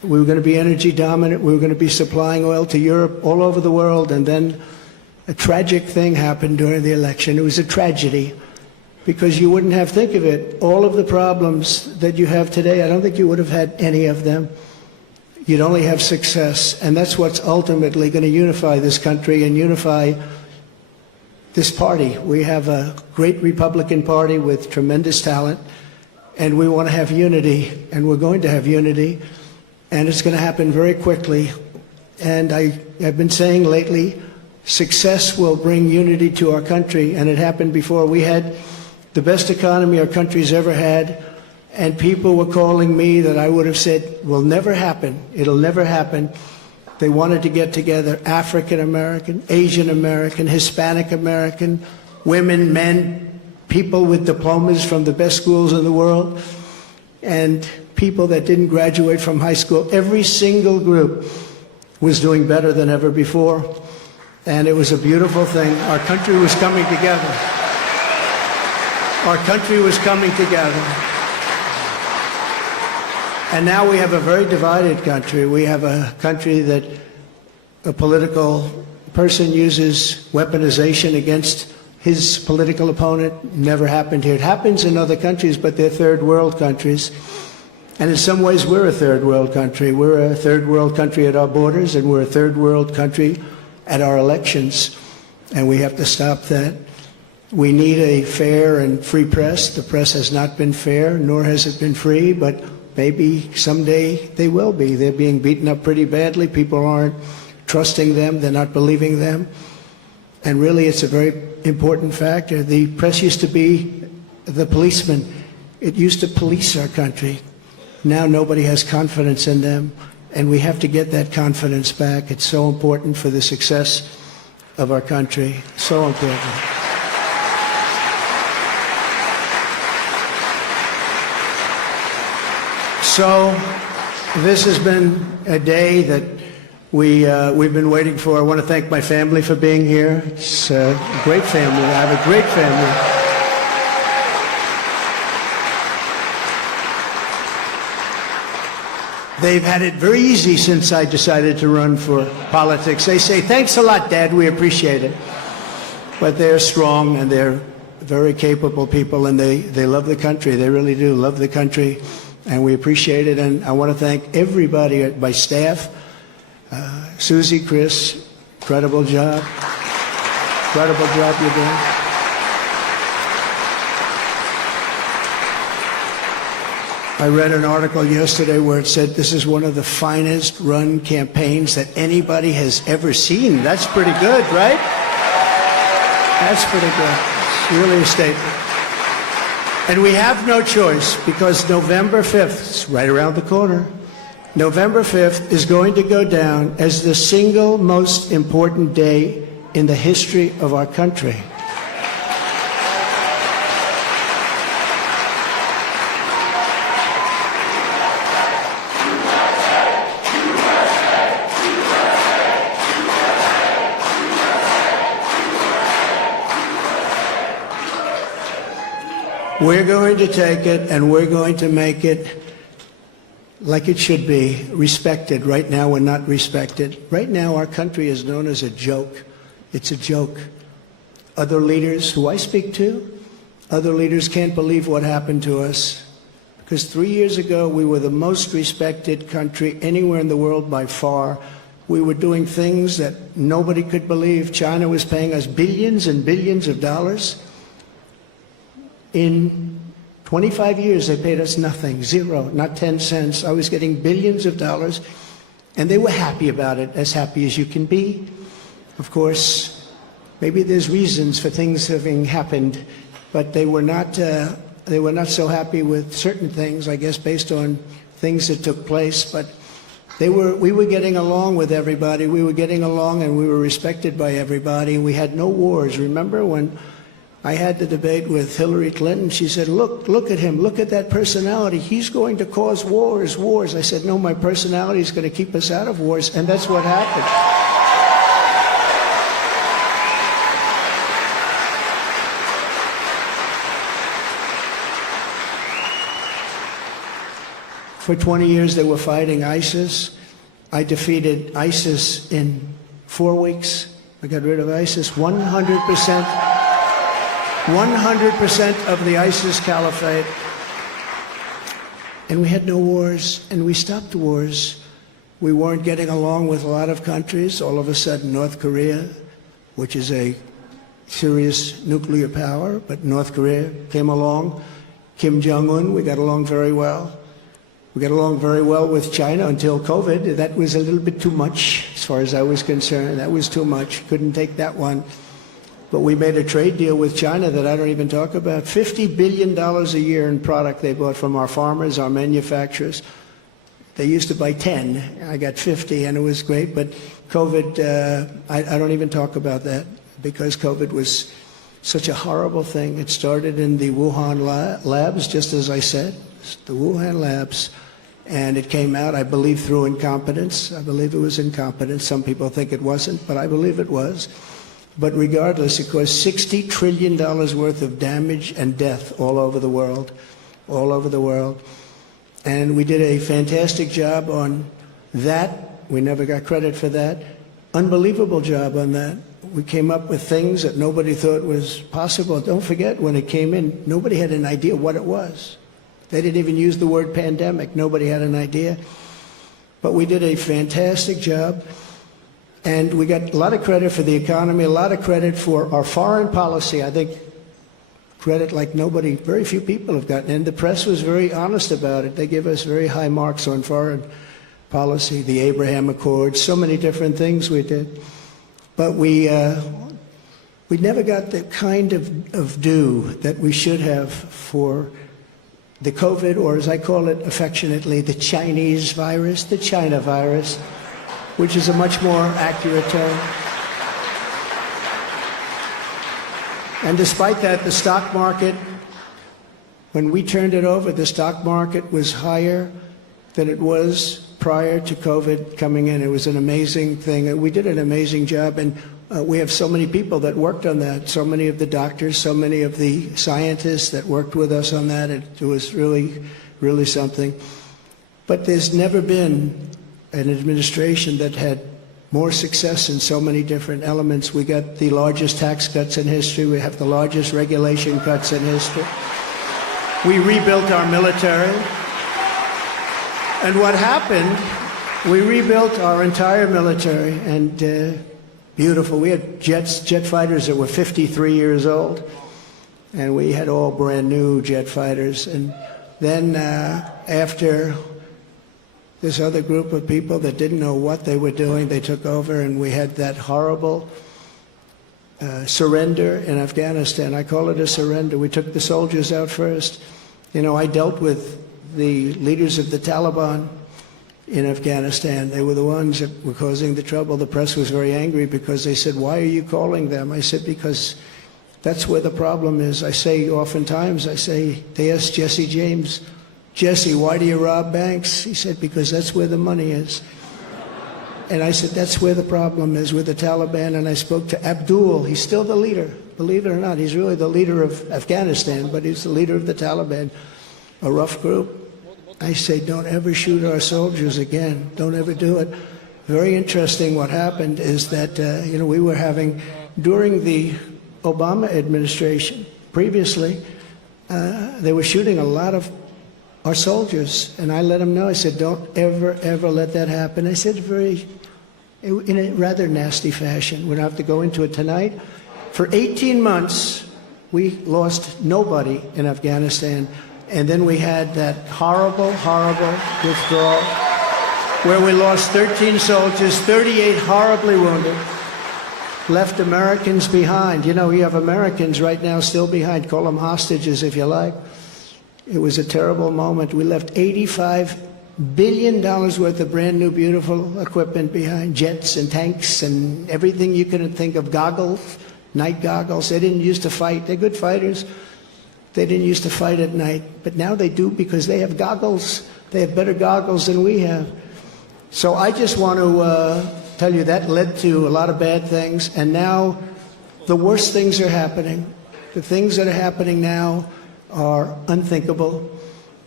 We were going to be energy dominant. We were going to be supplying oil to Europe, all over the world. And then a tragic thing happened during the election. It was a tragedy because you wouldn't have, think of it, all of the problems that you have today, I don't think you would have had any of them. You'd only have success. And that's what's ultimately going to unify this country and unify this party. We have a great Republican Party with tremendous talent, and we want to have unity, and we're going to have unity, and it's going to happen very quickly. And I've been saying lately, success will bring unity to our country, and it happened before. We had the best economy our country's ever had, and people were calling me that I would have said will never happen. It'll never happen. They wanted to get together, African American, Asian American, Hispanic American, women, men, people with diplomas from the best schools in the world, and people that didn't graduate from high school. Every single group was doing better than ever before, and it was a beautiful thing. Our country was coming together. Our country was coming together. And now we have a very divided country. We have a country that a political person uses weaponization against his political opponent. Never happened here. It happens in other countries, but they're third world countries. And in some ways, we're a third world country. We're a third world country at our borders, and we're a third world country at our elections. And we have to stop that. We need a fair and free press. The press has not been fair, nor has it been free, but maybe someday they will be. They're being beaten up pretty badly. People aren't trusting them. They're not believing them. And really, it's a very important factor. The press used to be the policeman. It used to police our country. Now nobody has confidence in them, and we have to get that confidence back. It's so important for the success of our country. So important. So this has been a day that we've been waiting for. I want to thank my family for being here. It's a great family. I have a great family. They've had it very easy since I decided to run for politics. They say, "Thanks a lot, Dad. We appreciate it." But they're strong, and they're very capable people, and they love the country. They really do love the country. And we appreciate it, and I want to thank everybody at my staff. Susie, Chris, incredible job. Incredible job you're doing. I read an article yesterday where it said this is one of the finest run campaigns that anybody has ever seen. That's pretty good, right? That's pretty good. It's really a statement. And we have no choice, because November 5th is right around the corner. November 5th is going to go down as the single most important day in the history of our country. We're going to take it, and we're going to make it like it should be, respected. Right now, we're not respected. Right now, our country is known as a joke. It's a joke. Other leaders who I speak to, other leaders can't believe what happened to us. Because 3 years ago, we were the most respected country anywhere in the world by far. We were doing things that nobody could believe. China was paying us billions and billions of dollars. In 25 years, they paid us nothing, zero, not 10 cents. I was getting billions of dollars, and they were happy about it, as happy as you can be. Of course, maybe there's reasons for things having happened, but they were not so happy with certain things, I guess, based on things that took place. But we were getting along with everybody. We were getting along, and we were respected by everybody. We had no wars. Remember when I had the debate with Hillary Clinton? She said, look at him, look at that personality. He's going to cause wars. I said, no, my personality is going to keep us out of wars, and that's what happened. For 20 years they were fighting ISIS. I defeated ISIS in 4 weeks. I got rid of ISIS. 100% of the ISIS caliphate. And we had no wars, and we stopped wars. We weren't getting along with a lot of countries. All of a sudden, North Korea, which is a serious nuclear power, but North Korea came along. Kim Jong-un, we got along very well. We got along very well with China until COVID. That was a little bit too much, as far as I was concerned. That was too much. Couldn't take that one. But we made a trade deal with China that I don't even talk about. $50 billion a year in product they bought from our farmers, our manufacturers. They used to buy 10. I got 50, and it was great. But COVID, I don't even talk about that, because COVID was such a horrible thing. It started in the Wuhan labs, just as I said, the Wuhan labs. And it came out, I believe, through incompetence. I believe it was incompetence. Some people think it wasn't, but I believe it was. But regardless, it caused $60 trillion worth of damage and death all over the world, all over the world. And we did a fantastic job on that. We never got credit for that. Unbelievable job on that. We came up with things that nobody thought was possible. Don't forget, when it came in, nobody had an idea what it was. They didn't even use the word pandemic. Nobody had an idea. But we did a fantastic job. And we got a lot of credit for the economy, a lot of credit for our foreign policy. I think credit like nobody, very few people have gotten. And the press was very honest about it. They give us very high marks on foreign policy, the Abraham Accords, so many different things we did. But we never got the kind of due that we should have for the COVID, or as I call it affectionately, the Chinese virus, the China virus, which is a much more accurate term. And despite that, the stock market, when we turned it over, the stock market was higher than it was prior to COVID coming in. It was an amazing thing. We did an amazing job, and we have so many people that worked on that, so many of the doctors, so many of the scientists that worked with us on that. It was really, really something. But there's never been an administration that had more success in so many different elements. We got the largest tax cuts in history. We have the largest regulation cuts in history. We rebuilt our military. And what happened, we rebuilt our entire military, and beautiful. We had jet fighters that were 53 years old, and we had all brand new jet fighters. And then after this other group of people that didn't know what they were doing, they took over, and we had that horrible surrender in Afghanistan. I call it a surrender. We took the soldiers out first. You know, I dealt with the leaders of the Taliban in Afghanistan. They were the ones that were causing the trouble. The press was very angry because they said, "Why are you calling them?" I said, "Because that's where the problem is." I say oftentimes, they asked Jesse James, "Jesse, why do you rob banks?" He said, "Because that's where the money is." And I said, that's where the problem is, with the Taliban. And I spoke to Abdul. He's still the leader, believe it or not. He's really the leader of Afghanistan, but he's the leader of the Taliban, a rough group. I say, don't ever shoot our soldiers again. Don't ever do it. Very interesting what happened is that, we were having, during the Obama administration, previously, they were shooting a lot of our soldiers, and I let them know. I said, don't ever, ever let that happen. I said in a rather nasty fashion. We don't have to go into it tonight. For 18 months, we lost nobody in Afghanistan, and then we had that horrible, horrible withdrawal where we lost 13 soldiers, 38 horribly wounded, left Americans behind. You know, you have Americans right now still behind. Call them hostages if you like. It was a terrible moment. We left $85 billion worth of brand new, beautiful equipment behind, jets and tanks and everything you can think of, goggles, night goggles. They didn't used to fight. They're good fighters. They didn't used to fight at night, but now they do because they have goggles. They have better goggles than we have. So I just want to tell you that led to a lot of bad things, and now the worst things are happening. The things that are happening now are unthinkable,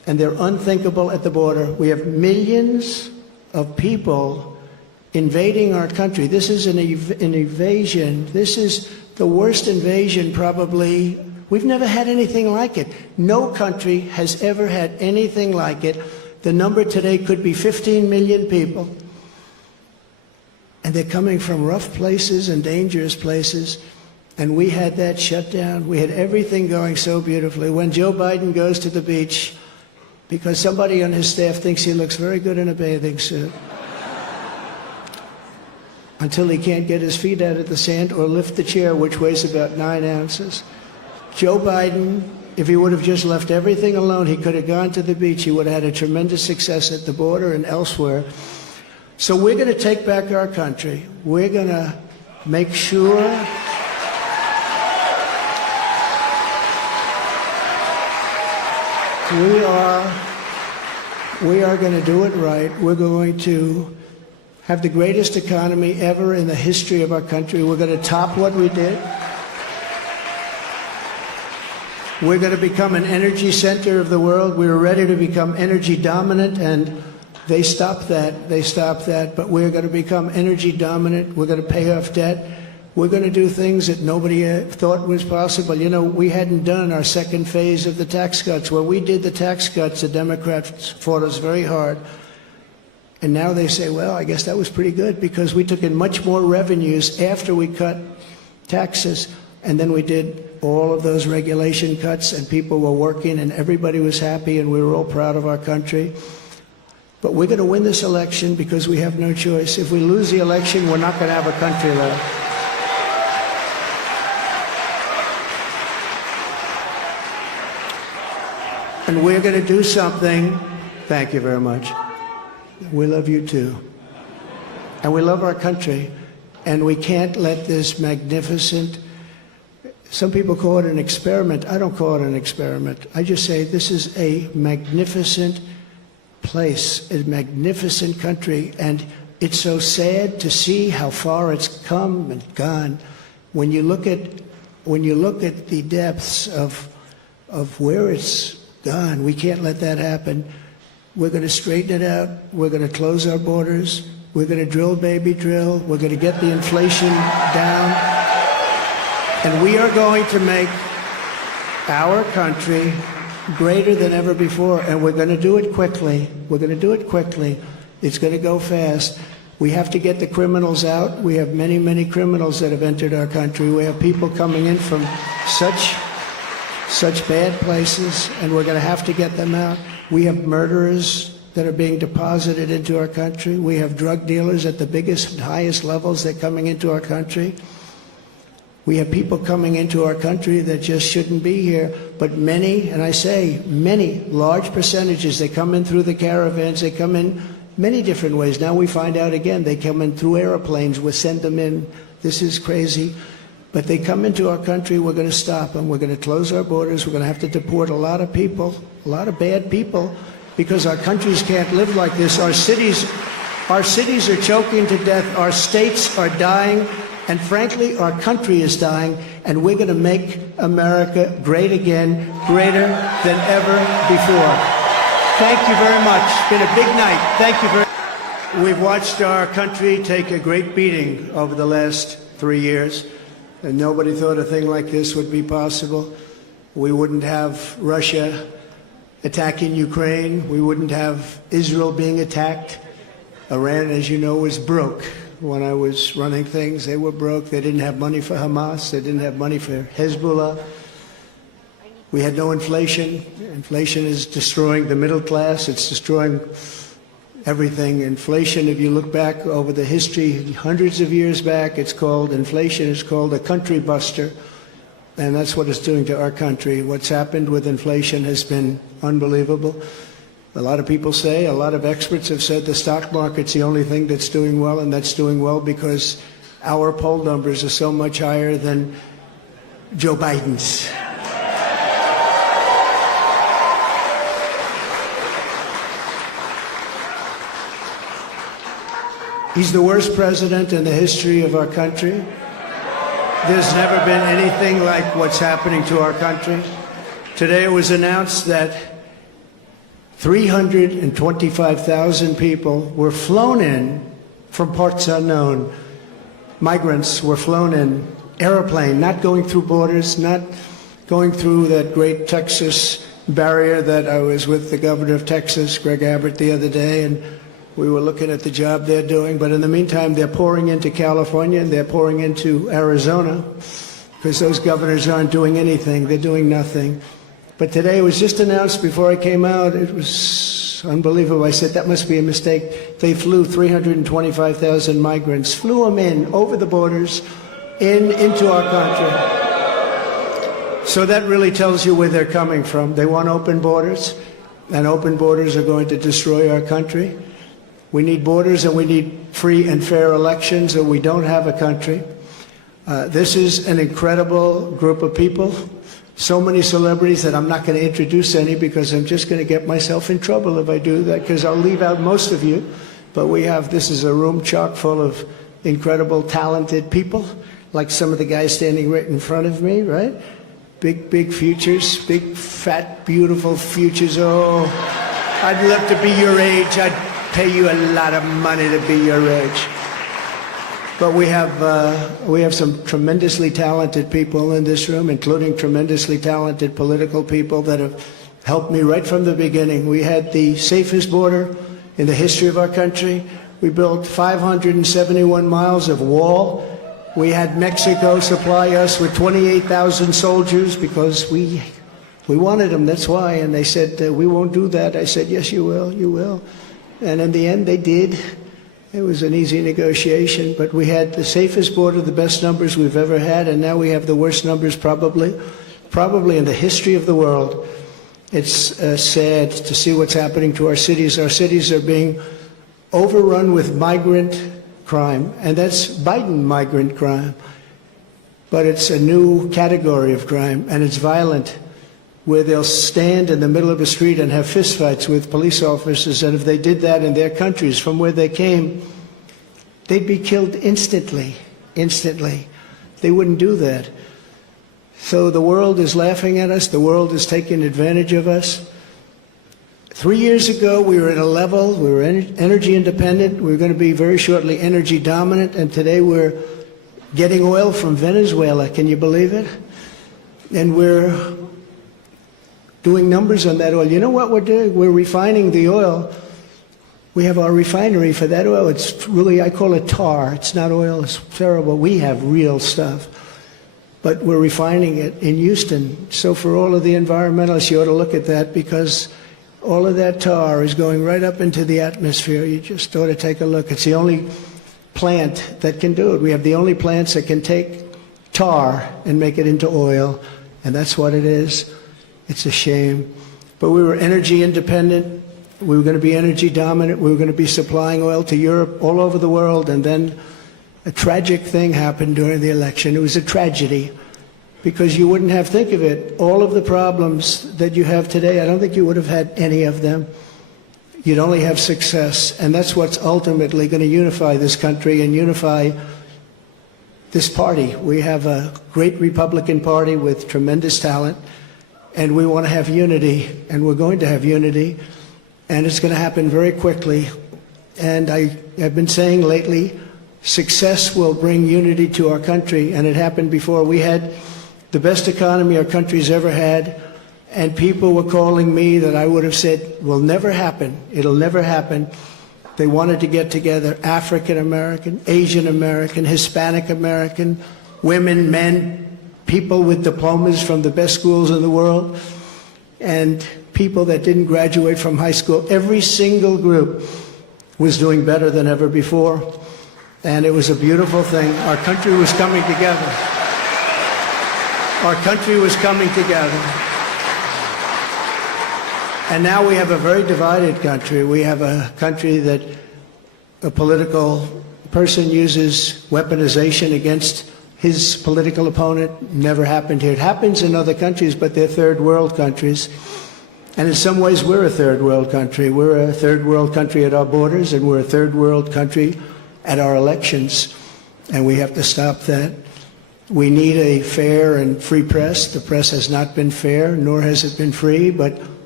and they're unthinkable at the border. We have millions of people invading our country. This is an invasion. This is the worst invasion probably. We've never had anything like it. No country has ever had anything like it. The number today could be 15 million people. And they're coming from rough places and dangerous places. And we had that shut down. We had everything going so beautifully. When Joe Biden goes to the beach, because somebody on his staff thinks he looks very good in a bathing suit, until he can't get his feet out of the sand or lift the chair, which weighs about 9 ounces. Joe Biden, if he would have just left everything alone, he could have gone to the beach. He would have had a tremendous success at the border and elsewhere. So we're going to take back our country. We're going to make sure we are going to do it right. We're going to have the greatest economy ever in the history of our country. We're going to top what we did. We're going to become an energy center of the world. We were ready to become energy dominant, and they stopped that. They stopped that. But we're going to become energy dominant. We're going to pay off debt. We're going to do things that nobody thought was possible. You know, we hadn't done our second phase of the tax cuts. When we did the tax cuts, the Democrats fought us very hard. And now they say, well, I guess that was pretty good because we took in much more revenues after we cut taxes. And then we did all of those regulation cuts, and people were working, and everybody was happy, and we were all proud of our country. But we're going to win this election because we have no choice. If we lose the election, we're not going to have a country left. And we're going to do something. Thank you very much. We love you too. And we love our country. And we can't let this magnificent, some people call it an experiment. I don't call it an experiment. I just say this is a magnificent place, a magnificent country. And it's so sad to see how far it's come and gone. When you look at the depths of where it's gone, we can't let that happen. We're going to straighten it out. We're going to close our borders. We're going to drill, baby, drill. We're going to get the inflation down. And we are going to make our country greater than ever before. And we're going to do it quickly. We're going to do it quickly. It's going to go fast. We have to get the criminals out. We have many, many criminals that have entered our country. We have people coming in from such bad places, and we're going to have to get them out. We have murderers that are being deposited into our country. We have drug dealers at the biggest and highest levels that are coming into our country. We have people coming into our country that just shouldn't be here. But many, and I say many, large percentages, they come in through the caravans. They come in many different ways. Now we find out again, they come in through airplanes. We send them in. This is crazy. But they come into our country, we're going to stop them. We're going to close our borders. We're going to have to deport a lot of people, a lot of bad people, because our countries can't live like this. Our cities are choking to death. Our states are dying. And frankly, our country is dying. And we're going to make America great again, greater than ever before. Thank you very much. It's been a big night. Thank you very much. We've watched our country take a great beating over the last 3 years. And nobody thought a thing like this would be possible. We wouldn't have Russia attacking Ukraine. We wouldn't have Israel being attacked. Iran, as you know, was broke. When I was running things, they were broke. They didn't have money for Hamas. They didn't have money for Hezbollah. We had no inflation. Inflation is destroying the middle class. It's destroying everything. Inflation, if you look back over the history, hundreds of years back, inflation is called a country buster. And that's what it's doing to our country. What's happened with inflation has been unbelievable. A lot of people say, a lot of experts have said the stock market's the only thing that's doing well, and that's doing well because our poll numbers are so much higher than Joe Biden's. He's the worst president in the history of our country. There's never been anything like what's happening to our country. Today it was announced that 325,000 people were flown in from parts unknown. Migrants were flown in, airplane, not going through borders, not going through that great Texas barrier that I was with the governor of Texas, Greg Abbott, the other day, and we were looking at the job they're doing. But in the meantime, they're pouring into California and they're pouring into Arizona because those governors aren't doing anything. They're doing nothing. But today it was just announced before I came out. It was unbelievable. I said, that must be a mistake. They flew 325,000 migrants, flew them in over the borders into our country. So that really tells you where they're coming from. They want open borders, and open borders are going to destroy our country. We need borders and we need free and fair elections, or we don't have a country. This is an incredible group of people. So many celebrities that I'm not going to introduce any because I'm just going to get myself in trouble if I do that, because I'll leave out most of you. But this is a room chock full of incredible, talented people, like some of the guys standing right in front of me, right? Big futures, big, fat, beautiful futures. Oh, I'd love to be your age. I'd pay you a lot of money to be your age. But we have some tremendously talented people in this room, including tremendously talented political people that have helped me right from the beginning. We had the safest border in the history of our country. We built 571 miles of wall. We had Mexico supply us with 28,000 soldiers because we wanted them, that's why. And they said, we won't do that. I said, yes, you will, you will. And in the end, they did. It was an easy negotiation, but we had the safest border, the best numbers we've ever had, and now we have the worst numbers probably in the history of the world. It's sad to see what's happening to our cities. Our cities are being overrun with migrant crime, and that's Biden migrant crime. But it's a new category of crime, and it's violent, where they'll stand in the middle of a street and have fistfights with police officers, and if they did that in their countries from where they came, they'd be killed instantly. They wouldn't do that. So the world is laughing at us. The world is taking advantage of us. 3 years ago, we were at a level, we were energy independent. We were going to be very shortly energy dominant, and today we're getting oil from Venezuela. Can you believe it? And we're doing numbers on that oil. You know what we're doing? We're refining the oil. We have our refinery for that oil. It's really, I call it tar. It's not oil. It's terrible. We have real stuff. But we're refining it in Houston. So for all of the environmentalists, you ought to look at that, because all of that tar is going right up into the atmosphere. You just ought to take a look. It's the only plant that can do it. We have the only plants that can take tar and make it into oil, and that's what it is. It's a shame. But we were energy independent. We were going to be energy dominant. We were going to be supplying oil to Europe, all over the world. And then a tragic thing happened during the election. It was a tragedy, because you wouldn't have, think of it, all of the problems that you have today, I don't think you would have had any of them. You'd only have success. And that's what's ultimately going to unify this country and unify this party. We have a great Republican Party with tremendous talent. And we want to have unity, and we're going to have unity, and it's going to happen very quickly. And I have been saying lately, success will bring unity to our country, and it happened before. We had the best economy our country's ever had, and people were calling me that I would have said will never happen. It'll never happen. They wanted to get together, African American, Asian American, Hispanic American, women, men, people with diplomas from the best schools in the world, and people that didn't graduate from high school. Every single group was doing better than ever before, and it was a beautiful thing. Our country was coming together. Our country was coming together. And now we have a very divided country. We have a country that a political person uses weaponization against his political opponent. Never happened here. It happens in other countries, but they're third world countries. And in some ways, we're a third world country. We're a third world country at our borders, and we're a third world country at our elections. And we have to stop that. We need a fair and free press. The press has not been fair, nor has it been free, but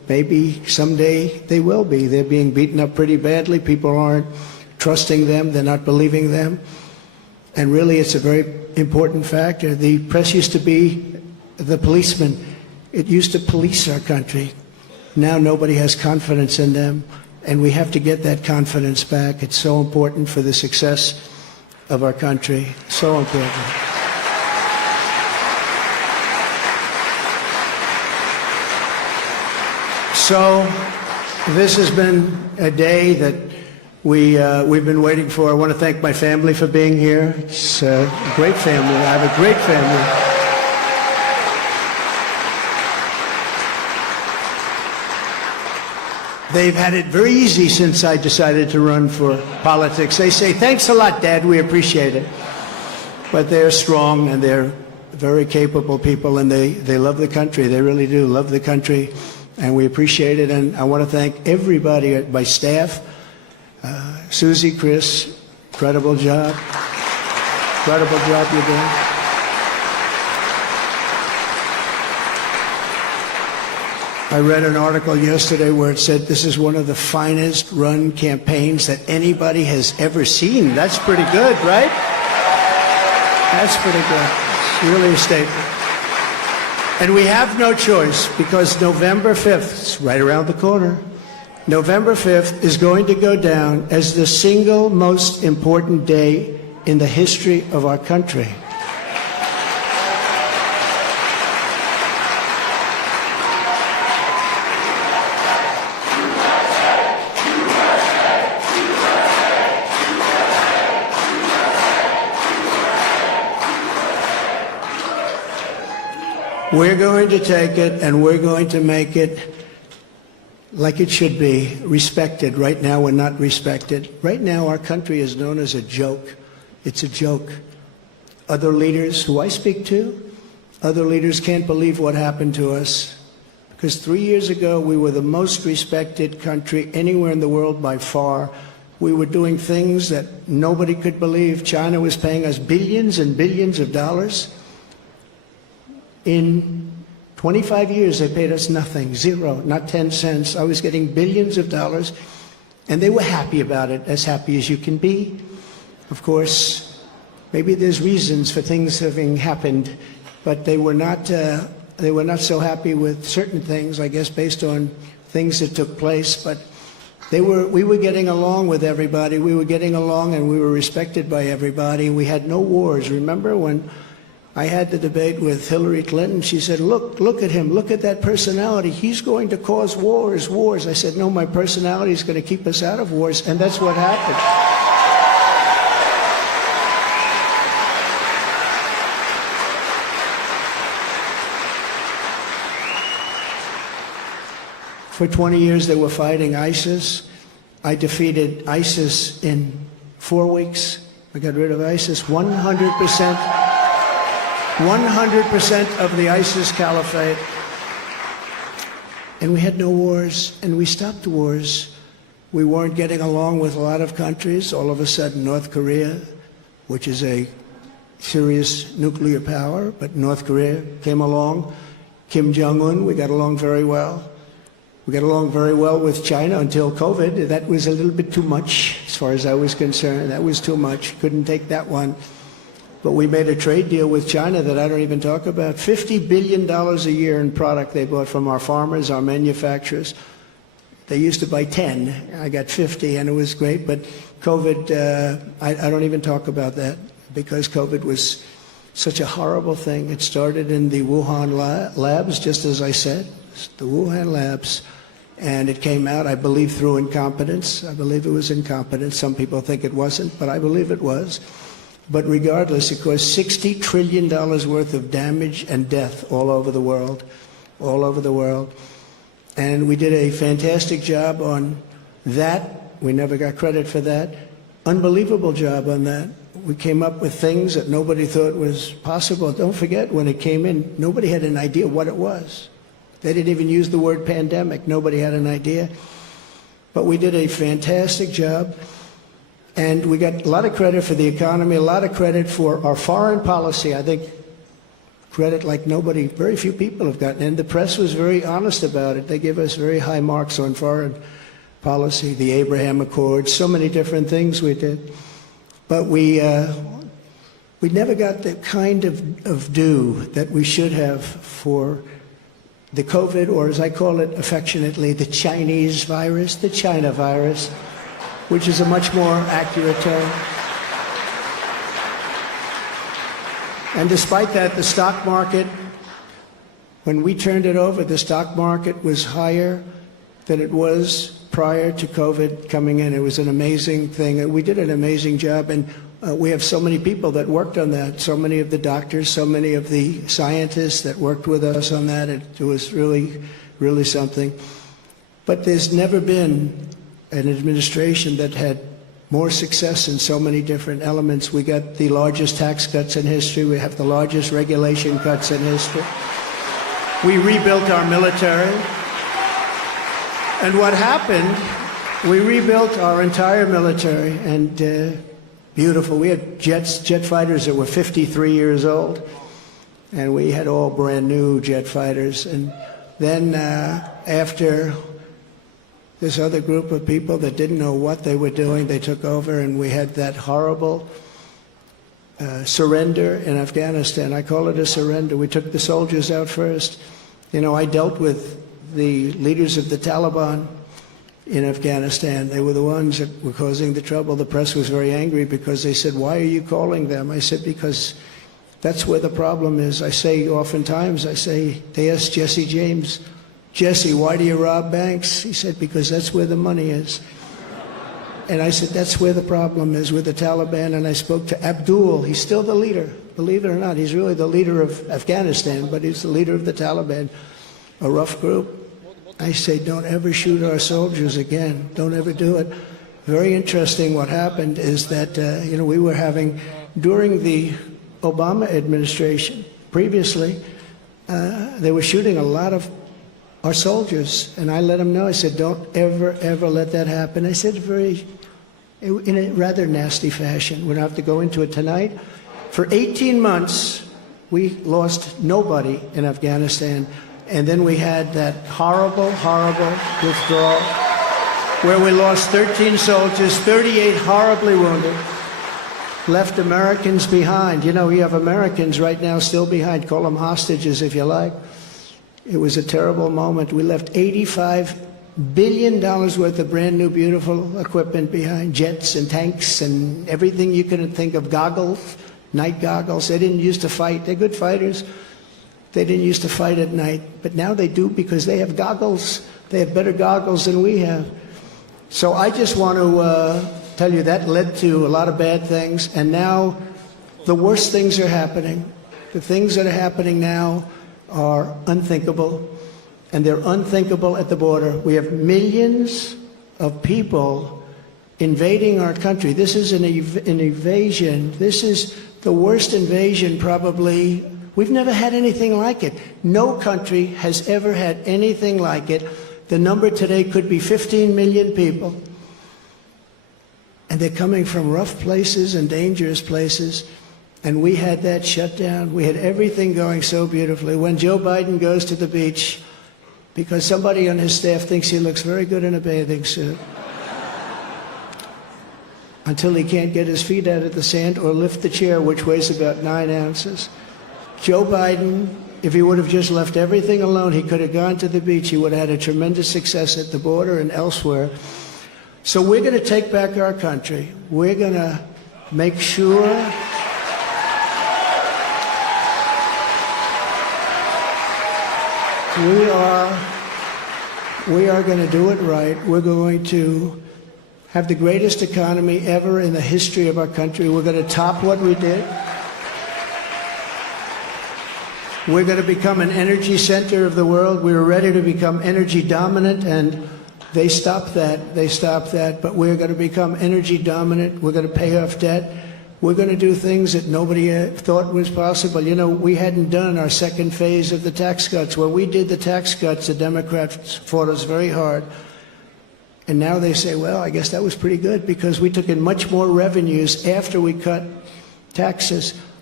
maybe someday they will be. They're being beaten up pretty badly. People aren't trusting them. They're not believing them. And really, it's a very important factor. The press used to be the policeman. It used to police our country. Now nobody has confidence in them, and we have to get that confidence back. It's so important for the success of our country. So important. So this has been a day that we've been waiting for. I want to thank my family for being here. It's a great family. I have a great family. They've had it very easy since I decided to run for politics. They say, thanks a lot, Dad, we appreciate it. But they're strong and they're very capable people, and they love the country. They really do love the country, and we appreciate it. And I want to thank everybody at my staff. Susie, Chris, incredible job. Incredible job you're doing. I read an article yesterday where it said this is one of the finest run campaigns that anybody has ever seen. That's pretty good, right? That's pretty good. It's really a statement. And we have no choice, because November 5th, it's right around the corner, November 5th is going to go down as the single most important day in the history of our country. We're going to take it and we're going to make it like it should be, respected. Right now we're not respected. Right now our country is known as a joke. It's a joke. Other leaders who I speak to, other leaders can't believe what happened to us. Because 3 years ago we were the most respected country anywhere in the world by far. We were doing things that nobody could believe. China was paying us billions and billions of dollars. In 25 years, they paid us nothing, zero, not 10 cents. I was getting billions of dollars, and they were happy about it, as happy as you can be. Of course, maybe there's reasons for things having happened, but they were not so happy with certain things, I guess, based on things that took place. But we were getting along with everybody. We were getting along, and we were respected by everybody. We had no wars. Remember when I had the debate with Hillary Clinton? She said, look at him, look at that personality. He's going to cause wars. I said, no, my personality is going to keep us out of wars, and that's what happened. For 20 years they were fighting ISIS. I defeated ISIS in 4 weeks. I got rid of ISIS 100%. 100% of the ISIS caliphate. And we had no wars, and we stopped wars. We weren't getting along with a lot of countries. All of a sudden, North Korea, which is a serious nuclear power, but North Korea came along. Kim Jong-un, we got along very well. We got along very well with China until COVID. That was a little bit too much, as far as I was concerned. That was too much. Couldn't take that one. But we made a trade deal with China that I don't even talk about. $50 billion a year in product they bought from our farmers, our manufacturers. They used to buy 10. I got 50, and it was great. But COVID, I don't even talk about that, because COVID was such a horrible thing. It started in the Wuhan labs, just as I said, the Wuhan labs. And it came out, I believe, through incompetence. I believe it was incompetence. Some people think it wasn't, but I believe it was. But regardless, it caused $60 trillion worth of damage and death all over the world, all over the world. And we did a fantastic job on that. We never got credit for that. Unbelievable job on that. We came up with things that nobody thought was possible. Don't forget, when it came in, nobody had an idea what it was. They didn't even use the word pandemic. Nobody had an idea. But we did a fantastic job. And we got a lot of credit for the economy, a lot of credit for our foreign policy. I think credit like nobody, very few people have gotten. And the press was very honest about it. They gave us very high marks on foreign policy, the Abraham Accords, so many different things we did. But we never got the kind of due that we should have for the COVID, or as I call it affectionately, the Chinese virus, the China virus, which is a much more accurate term. And despite that, the stock market, when we turned it over, the stock market was higher than it was prior to COVID coming in. It was an amazing thing. We did an amazing job, and we have so many people that worked on that, so many of the doctors, so many of the scientists that worked with us on that. It was really, really something. But there's never been an administration that had more success in so many different elements. We got the largest tax cuts in history. We have the largest regulation cuts in history. We rebuilt our military. And what happened, we rebuilt our entire military, and beautiful. We had jet fighters that were 53 years old, and we had all brand new jet fighters. And then after this other group of people that didn't know what they were doing, they took over, and we had that horrible surrender in Afghanistan. I call it a surrender. We took the soldiers out first. You know, I dealt with the leaders of the Taliban in Afghanistan. They were the ones that were causing the trouble. The press was very angry because they said, "Why are you calling them?" I said, "Because that's where the problem is." I say oftentimes, they asked Jesse James, "Jesse, why do you rob banks?" He said, "Because that's where the money is." And I said, that's where the problem is, with the Taliban. And I spoke to Abdul. He's still the leader. Believe it or not, he's really the leader of Afghanistan, but he's the leader of the Taliban, a rough group. I say, don't ever shoot our soldiers again. Don't ever do it. Very interesting what happened is that, we were having, during the Obama administration, previously, they were shooting a lot of our soldiers. And I let them know, I said, don't ever, ever let that happen. I said in a rather nasty fashion. We don't have to go into it tonight. For 18 months, we lost nobody in Afghanistan. And then we had that horrible, horrible withdrawal where we lost 13 soldiers, 38 horribly wounded, left Americans behind. You know, we have Americans right now still behind. Call them hostages if you like. It was a terrible moment. We left $85 billion worth of brand new, beautiful equipment behind, jets and tanks and everything you could think of, goggles, night goggles. They didn't used to fight. They're good fighters. They didn't used to fight at night, but now they do because they have goggles. They have better goggles than we have. So I just want to tell you that led to a lot of bad things, and now the worst things are happening. The things that are happening now are unthinkable, and they're unthinkable at the border. We have millions of people invading our country. This is an invasion. This is the worst invasion probably. We've never had anything like it. No country has ever had anything like it. The number today could be 15 million people. And they're coming from rough places and dangerous places. And we had that shut down. We had everything going so beautifully. When Joe Biden goes to the beach, because somebody on his staff thinks he looks very good in a bathing suit, until he can't get his feet out of the sand or lift the chair, which weighs about 9 ounces. Joe Biden, if he would have just left everything alone, he could have gone to the beach. He would have had a tremendous success at the border and elsewhere. So we're going to take back our country. We're going to make sure we are going to do it right. We're going to have the greatest economy ever in the history of our country. We're going to top what we did. We're going to become an energy center of the world. We were ready to become energy dominant, and they stopped that. They stopped that. But we're going to become energy dominant. We're going to pay off debt. We're going to do things that nobody thought was possible. You know, we hadn't done our second phase of the tax cuts. When we did the tax cuts, the Democrats fought us very hard. And now they say, well, I guess that was pretty good because we took in much more revenues after we cut taxes.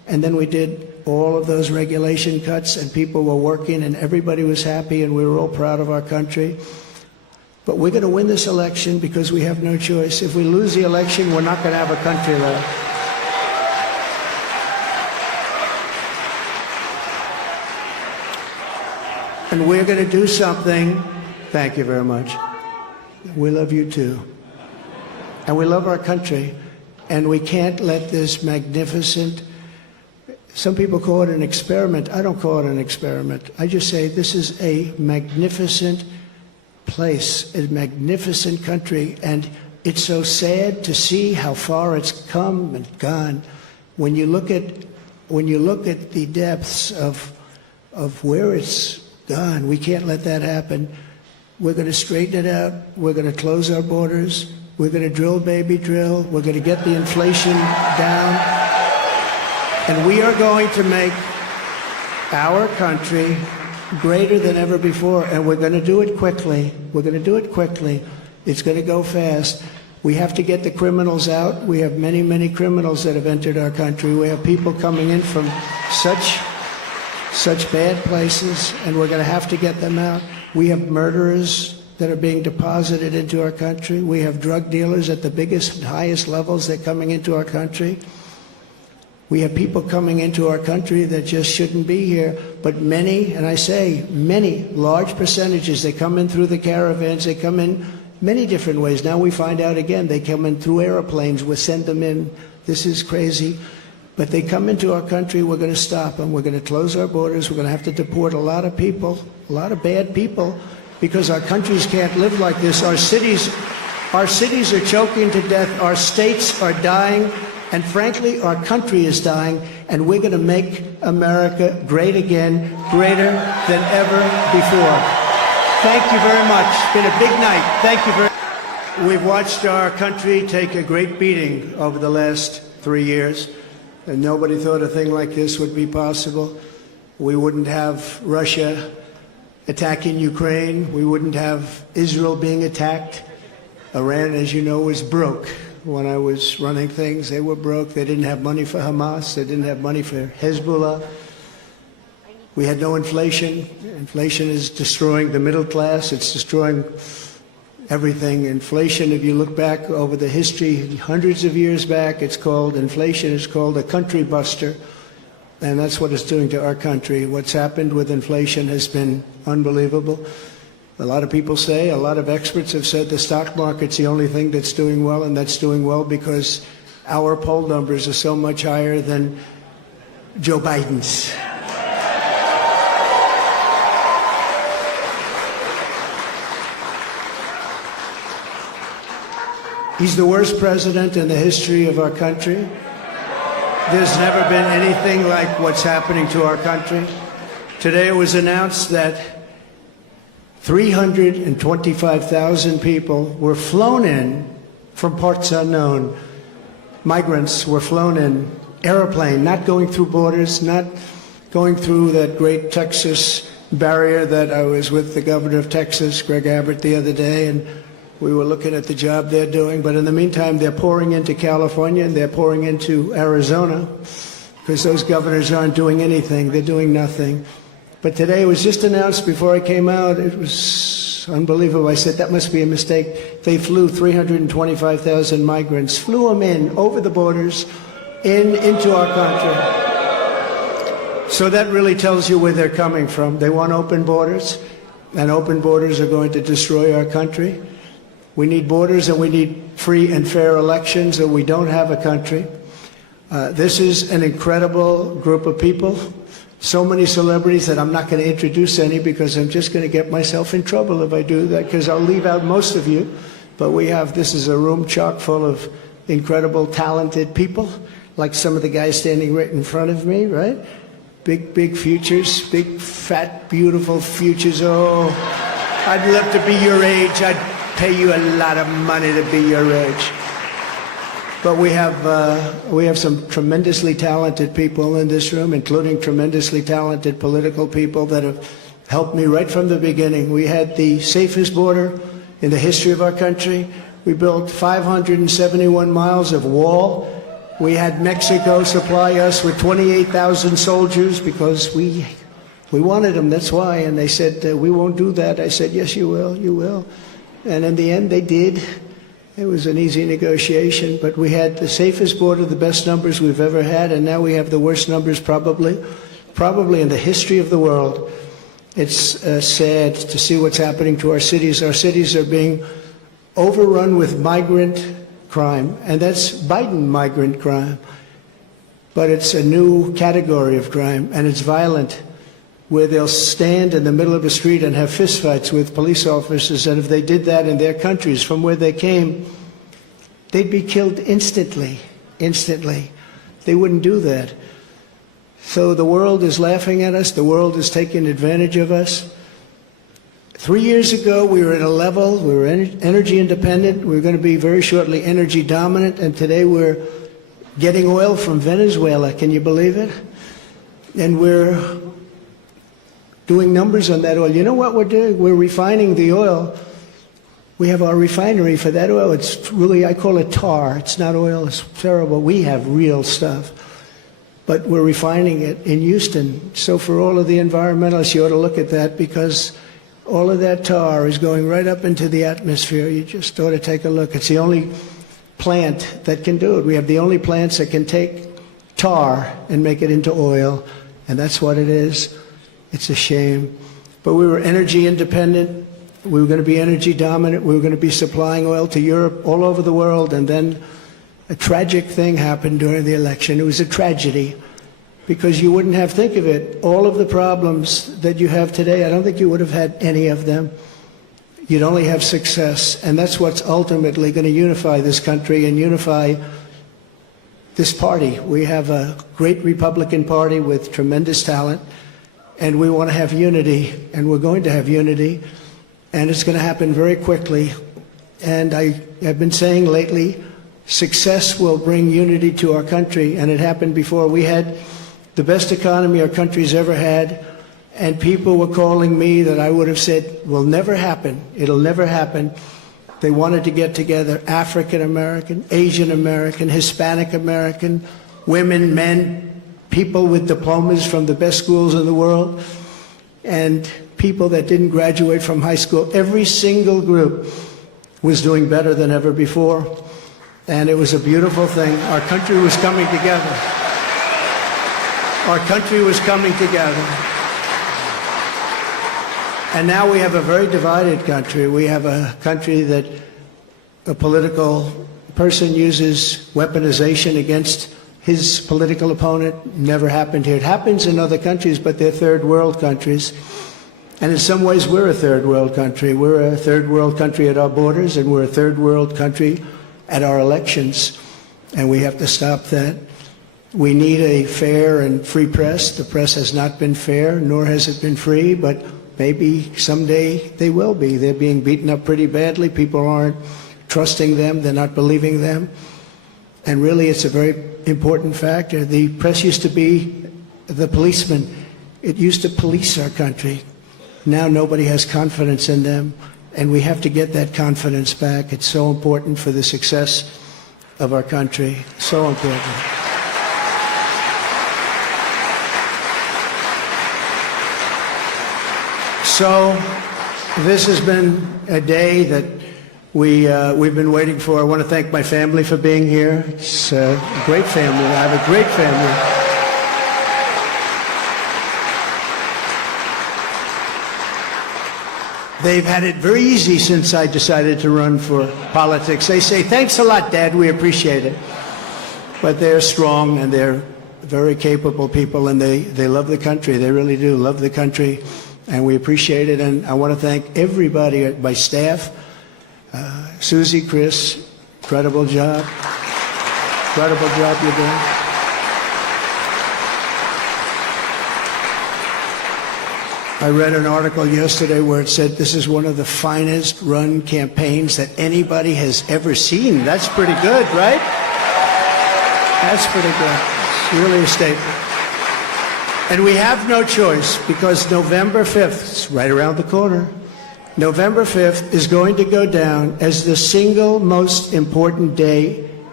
And then we did all of those regulation cuts, and people were working, and everybody was happy, and we were all proud of our country. But we're going to win this election because we have no choice. If we lose the election, we're not going to have a country left. And we're going to do something. Thank you very much. We love you too. And we love our country. And we can't let this magnificent, some people call it an experiment. I don't call it an experiment. I just say this is a magnificent place, a magnificent country. And it's so sad to see how far it's come and gone. When you look at the depths of where it's gone, we can't let that happen. We're going to straighten it out. We're going to close our borders. We're going to drill, baby, drill. We're going to get the inflation down. And we are going to make our country greater than ever before. And we're going to do it quickly. We're going to do it quickly. It's going to go fast. We have to get the criminals out. We have many, many criminals that have entered our country. We have people coming in from such bad places, and we're going to have to get them out. We have murderers that are being deposited into our country. We have drug dealers at the biggest, highest levels. They're coming into our country. We have people coming into our country that just shouldn't be here. But many, and I say many, large percentages, they come in through the caravans. They come in many different ways. Now we find out again, they come in through airplanes. We send them in. This is crazy. But they come into our country, we're going to stop them. We're going to close our borders. We're going to have to deport a lot of people, a lot of bad people, because our countries can't live like this. Our cities are choking to death. Our states are dying. And frankly, our country is dying. And we're going to make America great again, greater than ever before. Thank you very much. It's been a big night. Thank you very much. We've watched our country take a great beating over the last 3 years. And nobody thought a thing like this would be possible. We wouldn't have Russia attacking Ukraine. We wouldn't have Israel being attacked. Iran, as you know, was broke. When I was running things, they were broke. They didn't have money for Hamas. They didn't have money for Hezbollah. We had no inflation. Inflation is destroying the middle class. It's destroying everything. Inflation, if you look back over the history, hundreds of years back, inflation is called a country buster. And that's what it's doing to our country. What's happened with inflation has been unbelievable. A lot of people say, a lot of experts have said the stock market's the only thing that's doing well, and that's doing well because our poll numbers are so much higher than Joe Biden's. He's the worst president in the history of our country. There's never been anything like what's happening to our country. Today it was announced that 325,000 people were flown in from parts unknown. Migrants were flown in, airplane, not going through borders, not going through that great Texas barrier that I was with the governor of Texas, Greg Abbott, the other day, and we were looking at the job they're doing. But in the meantime, they're pouring into California and they're pouring into Arizona because those governors aren't doing anything. They're doing nothing. But today it was just announced before I came out. It was unbelievable. I said, that must be a mistake. They flew 325,000 migrants, flew them in over the borders into our country. So that really tells you where they're coming from. They want open borders, and open borders are going to destroy our country. We need borders and we need free and fair elections, or we don't have a country. This is an incredible group of people. So many celebrities that I'm not going to introduce any because I'm just going to get myself in trouble if I do that, because I'll leave out most of you. But this is a room chock full of incredible, talented people, like some of the guys standing right in front of me, right? Big futures, big, fat, beautiful futures. Oh, I'd love to be your age. I'd pay you a lot of money to be your age. But we have some tremendously talented people in this room, including tremendously talented political people that have helped me right from the beginning. We had the safest border in the history of our country. We built 571 miles of wall We had Mexico supply us with 28,000 soldiers because we wanted them, that's why. And they said, we won't do that. I said, yes, you will, you will. And in the end, they did. It was an easy negotiation, but we had the safest border, the best numbers we've ever had, and now we have the worst numbers probably in the history of the world. It's sad to see what's happening to our cities. Our cities are being overrun with migrant crime, and that's Biden migrant crime. But it's a new category of crime, and it's violent, where they'll stand in the middle of a street and have fistfights with police officers, and if they did that in their countries from where they came, they'd be killed instantly, instantly. They wouldn't do that. So the world is laughing at us. The world is taking advantage of us. 3 years ago, we were at a level, we were energy independent. We were going to be very shortly energy dominant, and today we're getting oil from Venezuela. Can you believe it? And we're doing numbers on that oil. You know what we're doing? We're refining the oil. We have our refinery for that oil. It's really, I call it tar. It's not oil. It's terrible. We have real stuff. But we're refining it in Houston. So for all of the environmentalists, you ought to look at that, because all of that tar is going right up into the atmosphere. You just ought to take a look. It's the only plant that can do it. We have the only plants that can take tar and make it into oil, and that's what it is. It's a shame. But we were energy independent. We were going to be energy dominant. We were going to be supplying oil to Europe, all over the world, and then a tragic thing happened during the election. It was a tragedy, because you wouldn't have, think of it, all of the problems that you have today, I don't think you would have had any of them. You'd only have success, and that's what's ultimately going to unify this country and unify this party. We have a great Republican Party with tremendous talent, and we want to have unity, and we're going to have unity, and it's going to happen very quickly. And I've been saying lately, success will bring unity to our country, and it happened before. We had the best economy our country's ever had, and people were calling me that I would have said will never happen. It'll never happen. They wanted to get together, African American, Asian American, Hispanic American, women, men, people with diplomas from the best schools in the world, and people that didn't graduate from high school. Every single group was doing better than ever before, and it was a beautiful thing. Our country was coming together. Our country was coming together. And now we have a very divided country. We have a country that a political person uses weaponization against his political opponent. Never happened here. It happens in other countries, but they're third world countries. And in some ways, we're a third world country. We're a third world country at our borders, and we're a third world country at our elections. And we have to stop that. We need a fair and free press. The press has not been fair, nor has it been free, but maybe someday they will be. They're being beaten up pretty badly. People aren't trusting them. They're not believing them. And really, it's a very important factor. The press used to be the policeman. It used to police our country. Now nobody has confidence in them, and we have to get that confidence back. It's so important for the success of our country. So important. So this has been a day that we've been waiting for. I want to thank my family for being here. It's a great family. I have a great family. They've had it very easy since I decided to run for politics. They say, thanks a lot, Dad, we appreciate it. But they're strong, and they're very capable people, and they love the country. They really do love the country, and we appreciate it. And I want to thank everybody at my staff. Susie, Chris, incredible job. Incredible job you're doing. I read an article yesterday where it said this is one of the finest run campaigns that anybody has ever seen. That's pretty good, right? That's pretty good. It's really a statement. And we have no choice, because November 5th, it's right around the corner, November 5th is going to go down as the single most important day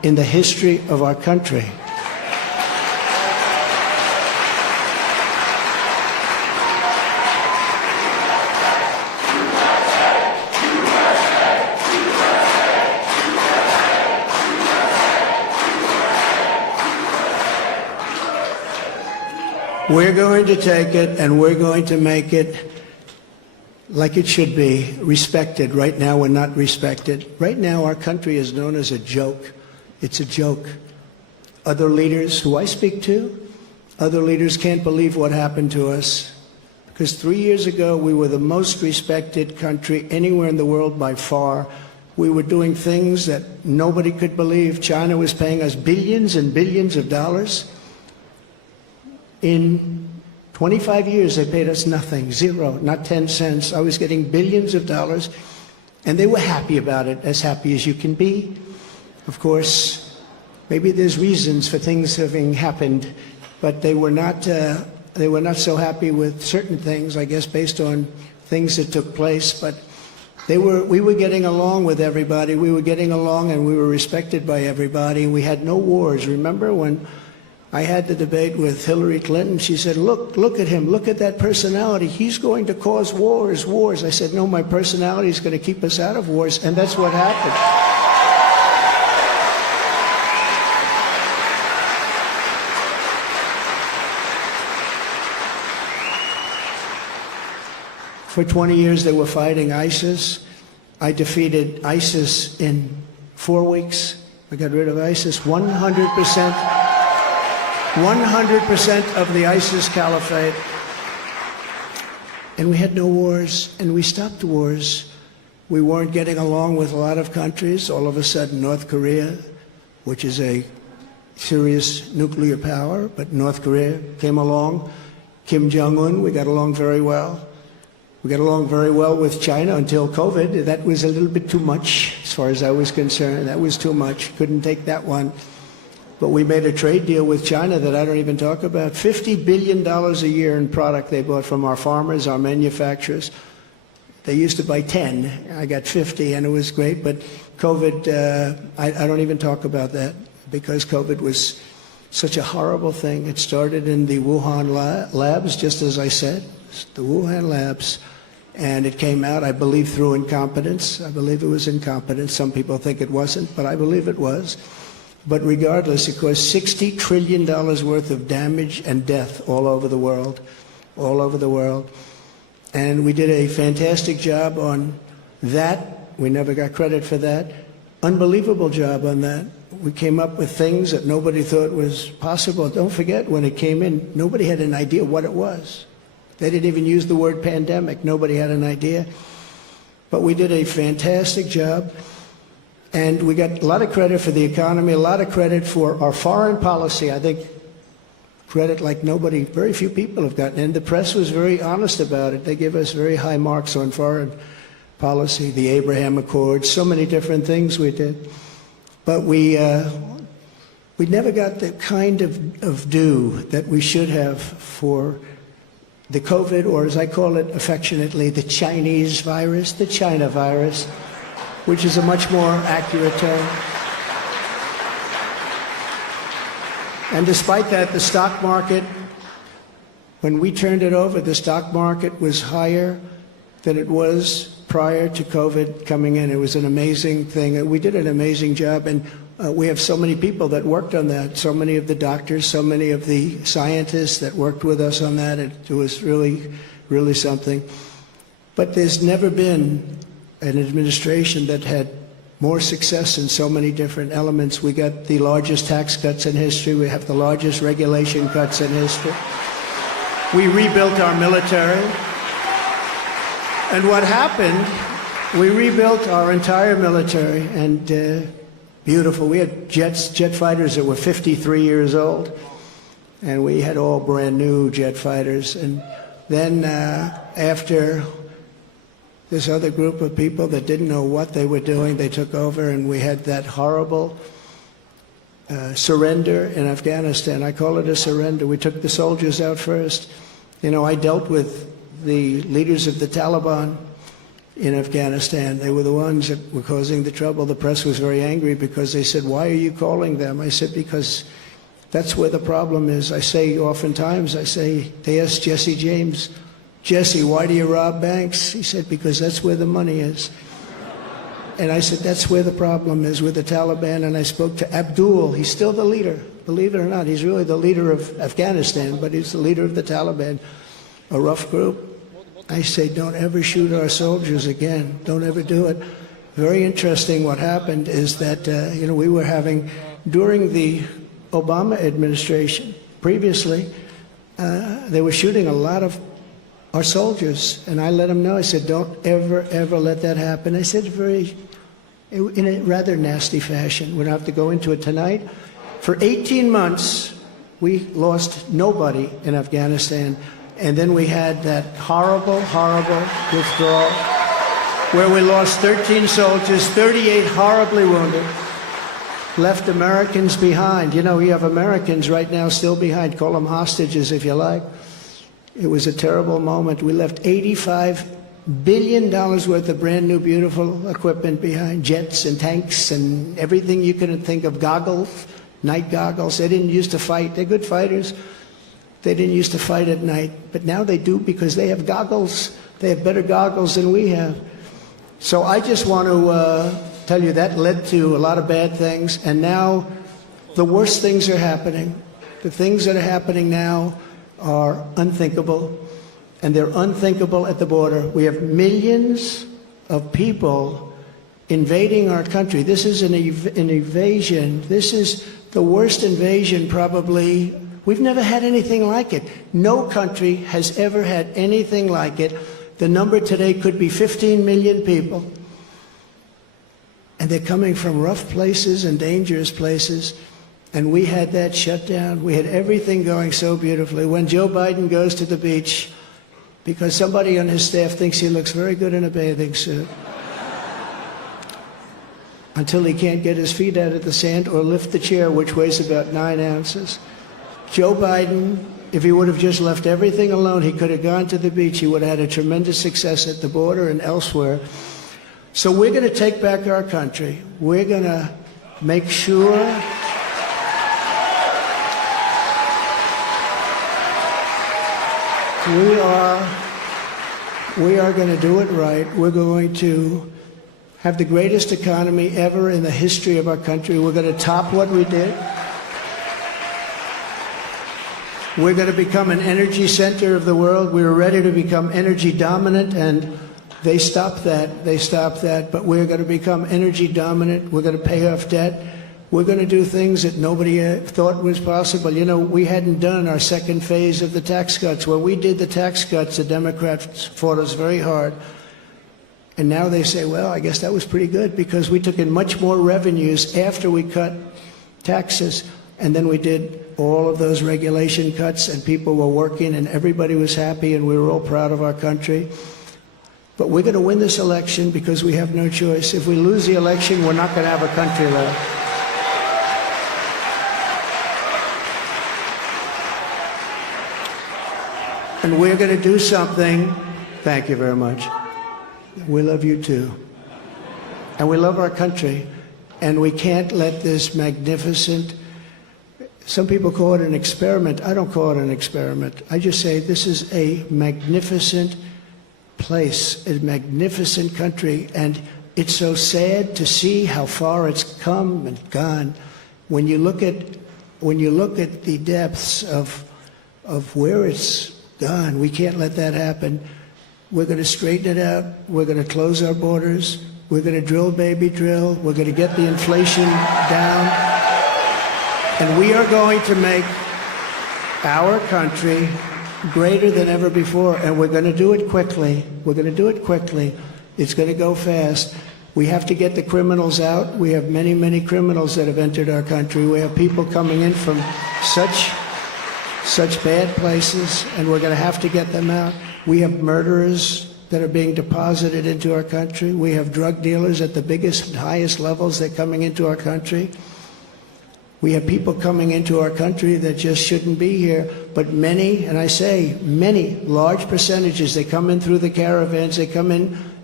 in the history of our country. We're going to take it and we're going to make it like it should be, respected. Right now we're not respected. Right now our country is known as a joke. It's a joke. Other leaders who I speak to, other leaders can't believe what happened to us. Because 3 years ago we were the most respected country anywhere in the world by far. We were doing things that nobody could believe. China was paying us billions and billions of dollars. In 25 years, they paid us nothing, zero, not 10 cents. I was getting billions of dollars, and they were happy about it, as happy as you can be. Of course, maybe there's reasons for things having happened, but they were not so happy with certain things, I guess, based on things that took place. But we were getting along with everybody. We were getting along, and we were respected by everybody. We had no wars. Remember when I had the debate with Hillary Clinton? She said, look at him, look at that personality. He's going to cause wars. I said, no, my personality is going to keep us out of wars, and that's what happened. For 20 years, they were fighting ISIS. I defeated ISIS in 4 weeks. I got rid of ISIS 100%. 100% of the ISIS caliphate. And we had no wars, and we stopped wars. We weren't getting along with a lot of countries. All of a sudden, North Korea, which is a serious nuclear power, but North Korea came along. Kim Jong-un, we got along very well. We got along very well with China until COVID. That was a little bit too much, as far as I was concerned. That was too much. Couldn't take that one. But we made a trade deal with China that I don't even talk about. $50 billion a year in product they bought from our farmers, our manufacturers. They used to buy 10. I got 50, and it was great. But COVID, I don't even talk about that, because COVID was such a horrible thing. It started in the Wuhan labs, just as I said, the Wuhan labs. And it came out, I believe, through incompetence. I believe it was incompetence. Some people think it wasn't, but I believe it was. But regardless, it caused $60 trillion worth of damage and death all over the world, all over the world. And we did a fantastic job on that. We never got credit for that. Unbelievable job on that. We came up with things that nobody thought was possible. Don't forget, when it came in, nobody had an idea what it was. They didn't even use the word pandemic. Nobody had an idea. But we did a fantastic job. And we got a lot of credit for the economy, a lot of credit for our foreign policy. I think credit like nobody, very few people have gotten. And the press was very honest about it. They give us very high marks on foreign policy, the Abraham Accords, so many different things we did. But we never got the kind of due that we should have for the COVID, or as I call it affectionately, the Chinese virus, the China virus, which is a much more accurate term. And despite that, the stock market, when we turned it over, the stock market was higher than it was prior to COVID coming in. It was an amazing thing. We did an amazing job, and we have so many people that worked on that, so many of the doctors, so many of the scientists that worked with us on that. It was really, really something. But there's never been an administration that had more success in so many different elements. We got the largest tax cuts in history. We have the largest regulation cuts in history. We rebuilt our military. And what happened, we rebuilt our entire military, and beautiful. We had jet fighters that were 53 years old, and we had all brand new jet fighters. And then after this other group of people that didn't know what they were doing, they took over, and we had that horrible surrender in Afghanistan. I call it a surrender. We took the soldiers out first. You know, I dealt with the leaders of the Taliban, in Afghanistan. They were the ones that were causing the trouble. The press was very angry because they said, "Why are you calling them?" I said, "Because that's where the problem is." I say oftentimes, they asked Jesse James, "Jesse, why do you rob banks?" He said, "Because that's where the money is." And I said, that's where the problem is with the Taliban. And I spoke to Abdul. He's still the leader. Believe it or not, he's really the leader of Afghanistan, but he's the leader of the Taliban, a rough group. I say, don't ever shoot our soldiers again. Don't ever do it. Very interesting what happened is that, we were having, during the Obama administration, previously, they were shooting a lot of our soldiers, and I let them know. I said, don't ever, ever let that happen. I said in a rather nasty fashion. We don't have to go into it tonight. For 18 months, we lost nobody in Afghanistan, and then we had that horrible, horrible withdrawal where we lost 13 soldiers, 38 horribly wounded, left Americans behind. We have Americans right now still behind. Call them hostages if you like. It was a terrible moment. We left $85 billion worth of brand new, beautiful equipment behind, jets and tanks and everything you could think of, goggles, night goggles. They didn't used to fight. They're good fighters. They didn't used to fight at night, but now they do because they have goggles. They have better goggles than we have. So I just want to tell you that led to a lot of bad things, and now the worst things are happening. The things that are happening now are unthinkable, and they're unthinkable at the border. We have millions of people invading our country. This is an invasion. This is the worst invasion probably. We've never had anything like it. No country has ever had anything like it. The number today could be 15 million people, and they're coming from rough places and dangerous places. And we had that shut down. We had everything going so beautifully. When Joe Biden goes to the beach, because somebody on his staff thinks he looks very good in a bathing suit, until he can't get his feet out of the sand or lift the chair, which weighs about 9 ounces. Joe Biden, if he would have just left everything alone, he could have gone to the beach. He would have had a tremendous success at the border and elsewhere. So we're going to take back our country. We're going to make sure we are going to do it right. We're going to have the greatest economy ever in the history of our country. We're going to top what we did. We're going to become an energy center of the world. We were ready to become energy dominant, and they stopped that. They stopped that. But we're going to become energy dominant. We're going to pay off debt. We're going to do things that nobody thought was possible. We hadn't done our second phase of the tax cuts. When we did the tax cuts, the Democrats fought us very hard. And now they say, well, I guess that was pretty good because we took in much more revenues after we cut taxes. And then we did all of those regulation cuts, and people were working, and everybody was happy, and we were all proud of our country. But we're going to win this election because we have no choice. If we lose the election, we're not going to have a country left. And we're going to do something. Thank you very much. We love you too. And we love our country. And we can't let this magnificent, some people call it an experiment. I don't call it an experiment. I just say this is a magnificent place, a magnificent country. And it's so sad to see how far it's come and gone. When you look at the depths of where it's gone, we can't let that happen. We're going to straighten it out. We're going to close our borders. We're going to drill, baby, drill. We're going to get the inflation down. And we are going to make our country greater than ever before. And we're going to do it quickly. We're going to do it quickly. It's going to go fast. We have to get the criminals out. We have many, many criminals that have entered our country. We have people coming in from such bad places, and we're going to have to get them out. We have murderers that are being deposited into our country. We have drug dealers at the biggest and highest levels that are coming into our country. We have people coming into our country that just shouldn't be here, but many, and I say many, large percentages, they come in through the caravans, they come in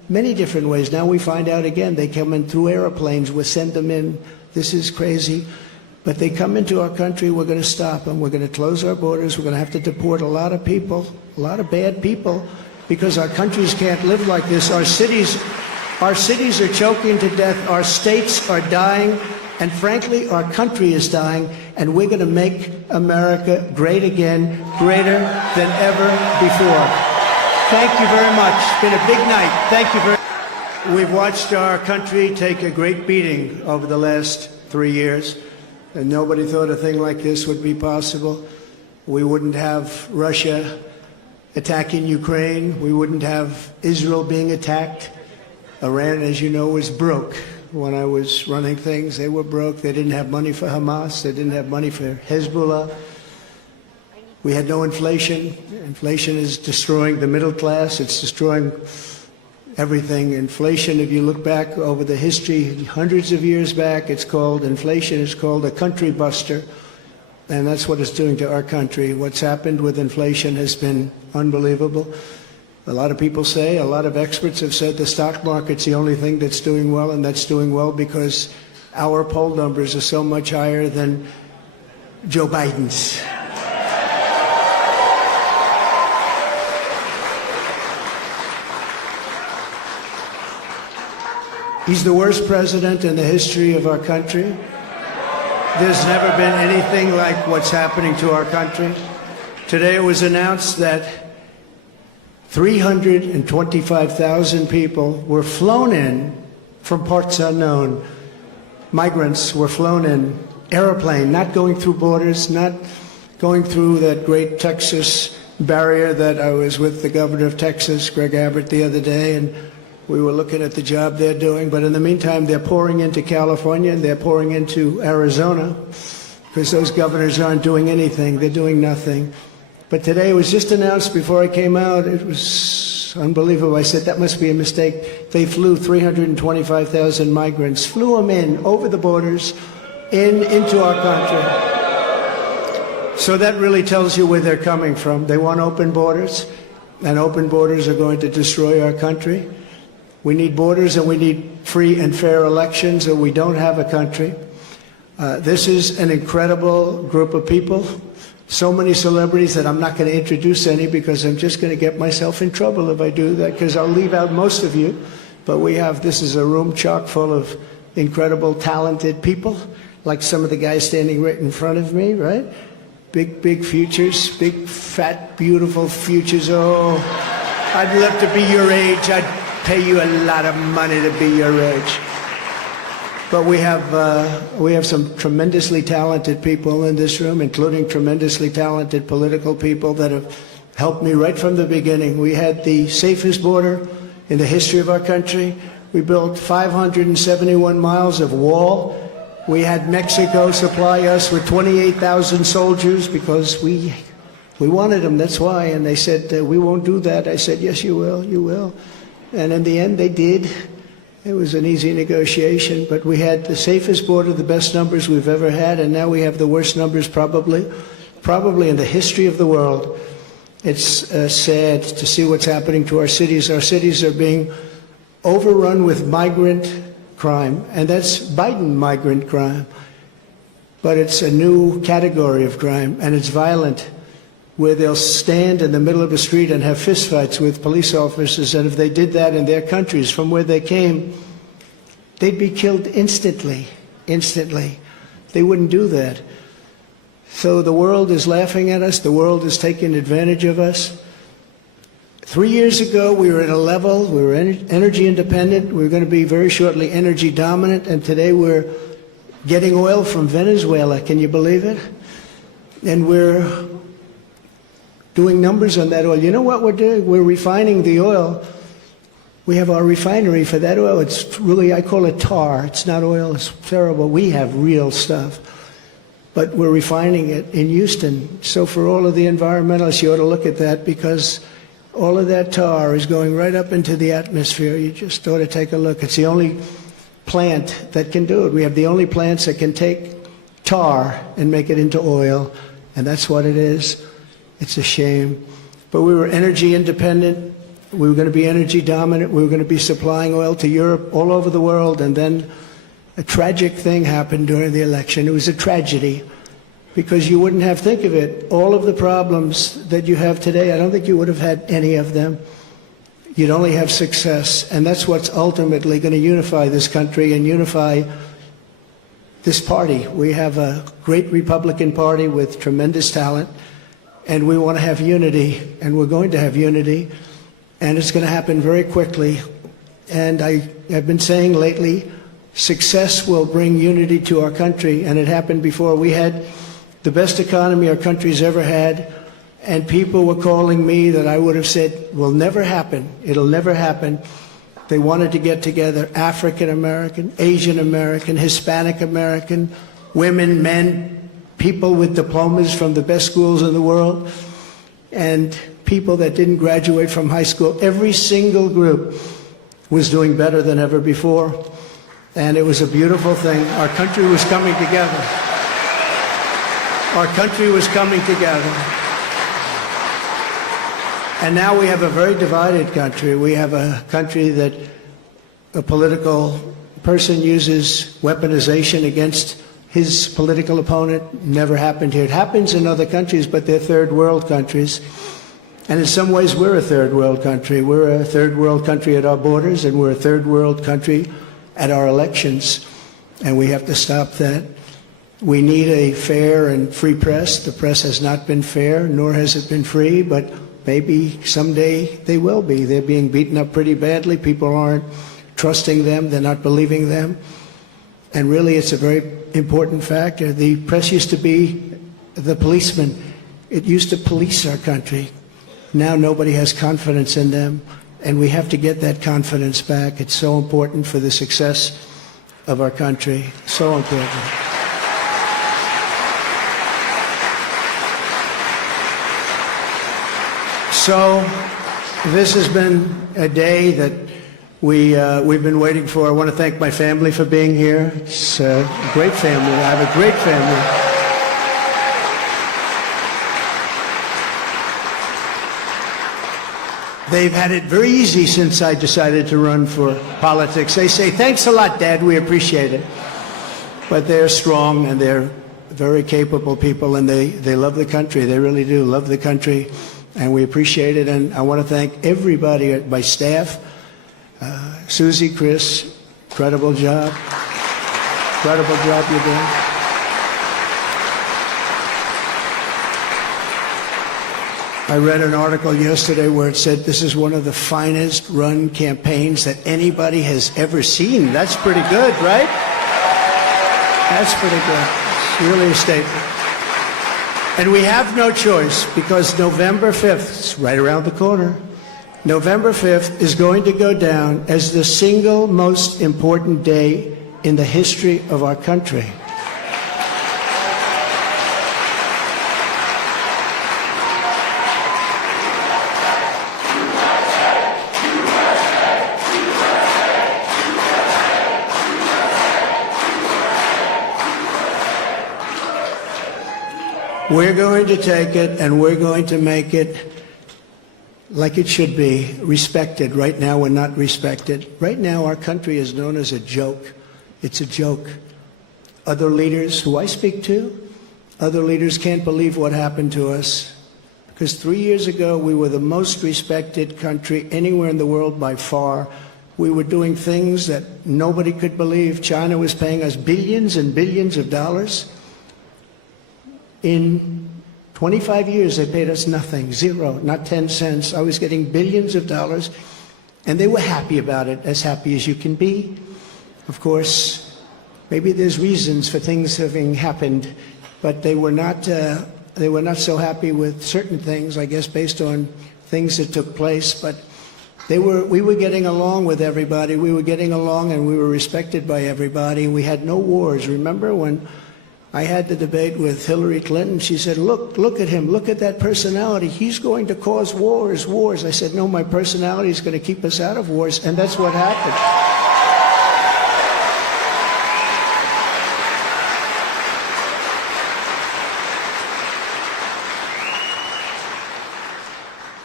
many different ways. Now we find out again, they come in through airplanes, we send them in. This is crazy. But they come into our country, we're going to stop them. We're going to close our borders. We're going to have to deport a lot of people, a lot of bad people, because our countries can't live like this. Our cities are choking to death. Our states are dying. And frankly, our country is dying. And we're going to make America great again, greater than ever before. Thank you very much. It's been a big night. Thank you very much. We've watched our country take a great beating over the last 3 years. And nobody thought a thing like this would be possible. We wouldn't have Russia attacking Ukraine. We wouldn't have Israel being attacked. Iran, as you know, was broke. When I was running things, they were broke. They didn't have money for Hamas. They didn't have money for Hezbollah. We had no inflation. Inflation is destroying the middle class. It's destroying everything. Inflation, if you look back over the history, hundreds of years back, inflation is called a country buster. And that's what it's doing to our country. What's happened with inflation has been unbelievable. A lot of people say, a lot of experts have said the stock market's the only thing that's doing well, and that's doing well because our poll numbers are so much higher than Joe Biden's. He's the worst president in the history of our country. There's never been anything like what's happening to our country. Today it was announced that 325,000 people were flown in from parts unknown. Migrants were flown in, airplane, not going through borders, not going through that great Texas barrier that I was with the governor of Texas, Greg Abbott, the other day, and we were looking at the job they're doing. But in the meantime, they're pouring into California and they're pouring into Arizona because those governors aren't doing anything. They're doing nothing. But today it was just announced before I came out. It was unbelievable. I said, that must be a mistake. They flew 325,000 migrants, flew them in over the borders into our country. So that really tells you where they're coming from. They want open borders, and open borders are going to destroy our country. We need borders and we need free and fair elections, or we don't have a country. This is an incredible group of people. So many celebrities that I'm not going to introduce any because I'm just going to get myself in trouble if I do that, because I'll leave out most of you. But this is a room chock full of incredible, talented people, like some of the guys standing right in front of me, right? Big, big futures, big, fat, beautiful futures. Oh, I'd love to be your age. I'd pay you a lot of money to be your age. But we have some tremendously talented people in this room, including tremendously talented political people that have helped me right from the beginning. We had the safest border in the history of our country. We built 571 miles of wall. We had Mexico supply us with 28,000 soldiers because we wanted them, that's why. And they said, we won't do that. I said, yes, you will, you will. And in the end, they did. It was an easy negotiation, but we had the safest border, the best numbers we've ever had, and now we have the worst numbers probably in the history of the world. It's sad to see what's happening to our cities. Our cities are being overrun with migrant crime, and that's Biden migrant crime. But it's a new category of crime, and it's violent, where they'll stand in the middle of the street and have fistfights with police officers, and if they did that in their countries from where they came, they'd be killed instantly. They wouldn't do that. So the world is laughing at us. The world is taking advantage of us. 3 years ago, we were at a level, we were energy independent. We were going to be very shortly energy dominant, and today we're getting oil from Venezuela. Can you believe it? And we're doing numbers on that oil. You know what we're doing? We're refining the oil. We have our refinery for that oil. It's really, I call it tar. It's not oil. It's terrible. We have real stuff. But we're refining it in Houston. So for all of the environmentalists, you ought to look at that, because all of that tar is going right up into the atmosphere. You just ought to take a look. It's the only plant that can do it. We have the only plants that can take tar and make it into oil, and that's what it is. It's a shame. But we were energy independent We were going to be energy dominant. We were going to be supplying oil to Europe, all over the world. And then a tragic thing happened during the election. It was a tragedy because you wouldn't have, think of it, all of the problems that you have today, I don't think you would have had any of them. You'd only have success. And that's what's ultimately going to unify this country and unify this party. We have a great Republican Party with tremendous talent, and we want to have unity, and we're going to have unity, and it's going to happen very quickly. And I have been saying lately, success will bring unity to our country, and it happened before. We had the best economy our country's ever had, and people were calling me that I would have said will never happen. It'll never happen. They wanted to get together, African American, Asian American, Hispanic American, women, men, people with diplomas from the best schools in the world, and people that didn't graduate from high school. Every single group was doing better than ever before, and it was a beautiful thing. Our country was coming together. Our country was coming together. And now we have a very divided country. We have a country that a political person uses weaponization against his political opponent. Never happened here. It happens in other countries, but they're third world countries. And in some ways, we're a third world country. We're a third world country at our borders, and we're a third world country at our elections. And we have to stop that. We need a fair and free press. The press has not been fair, nor has it been free, but maybe someday they will be. They're being beaten up pretty badly. People aren't trusting them. They're not believing them. And really, it's a very important factor. The press used to be the policeman. It used to police our country. Now nobody has confidence in them, and we have to get that confidence back. It's so important for the success of our country. So important. So this has been a day that we've been waiting for. I want to thank my family for being here. It's a great family. I have a great family. They've had it very easy since I decided to run for politics. They say, thanks a lot, Dad, we appreciate it. But they're strong, and they're very capable people, and they love the country. They really do love the country, and we appreciate it. And I want to thank everybody at my staff. Susie, Chris, incredible job. Incredible job you're doing. I read an article yesterday where it said this is one of the finest run campaigns that anybody has ever seen. That's pretty good, right? That's pretty good. It's really a statement. And we have no choice, because November 5th, it's right around the corner, November 5th is going to go down as the single most important day in the history of our country. We're going to take it, and we're going to make it like it should be, respected. Right now, we're not respected. Right now, our country is known as a joke. It's a joke. Other leaders who I speak to, other leaders can't believe what happened to us. Because 3 years ago, we were the most respected country anywhere in the world by far. We were doing things that nobody could believe. China was paying us billions and billions of dollars. In 25 years, they paid us nothing, zero, not 10 cents. I was getting billions of dollars, and they were happy about it, as happy as you can be. Of course, maybe there's reasons for things having happened, but they were not so happy with certain things, I guess, based on things that took place. But we were getting along with everybody. We were getting along, and we were respected by everybody. We had no wars. Remember when I had the debate with Hillary Clinton? She said, look at him, look at that personality. He's going to cause wars. I said, no, my personality is going to keep us out of wars, and that's what happened.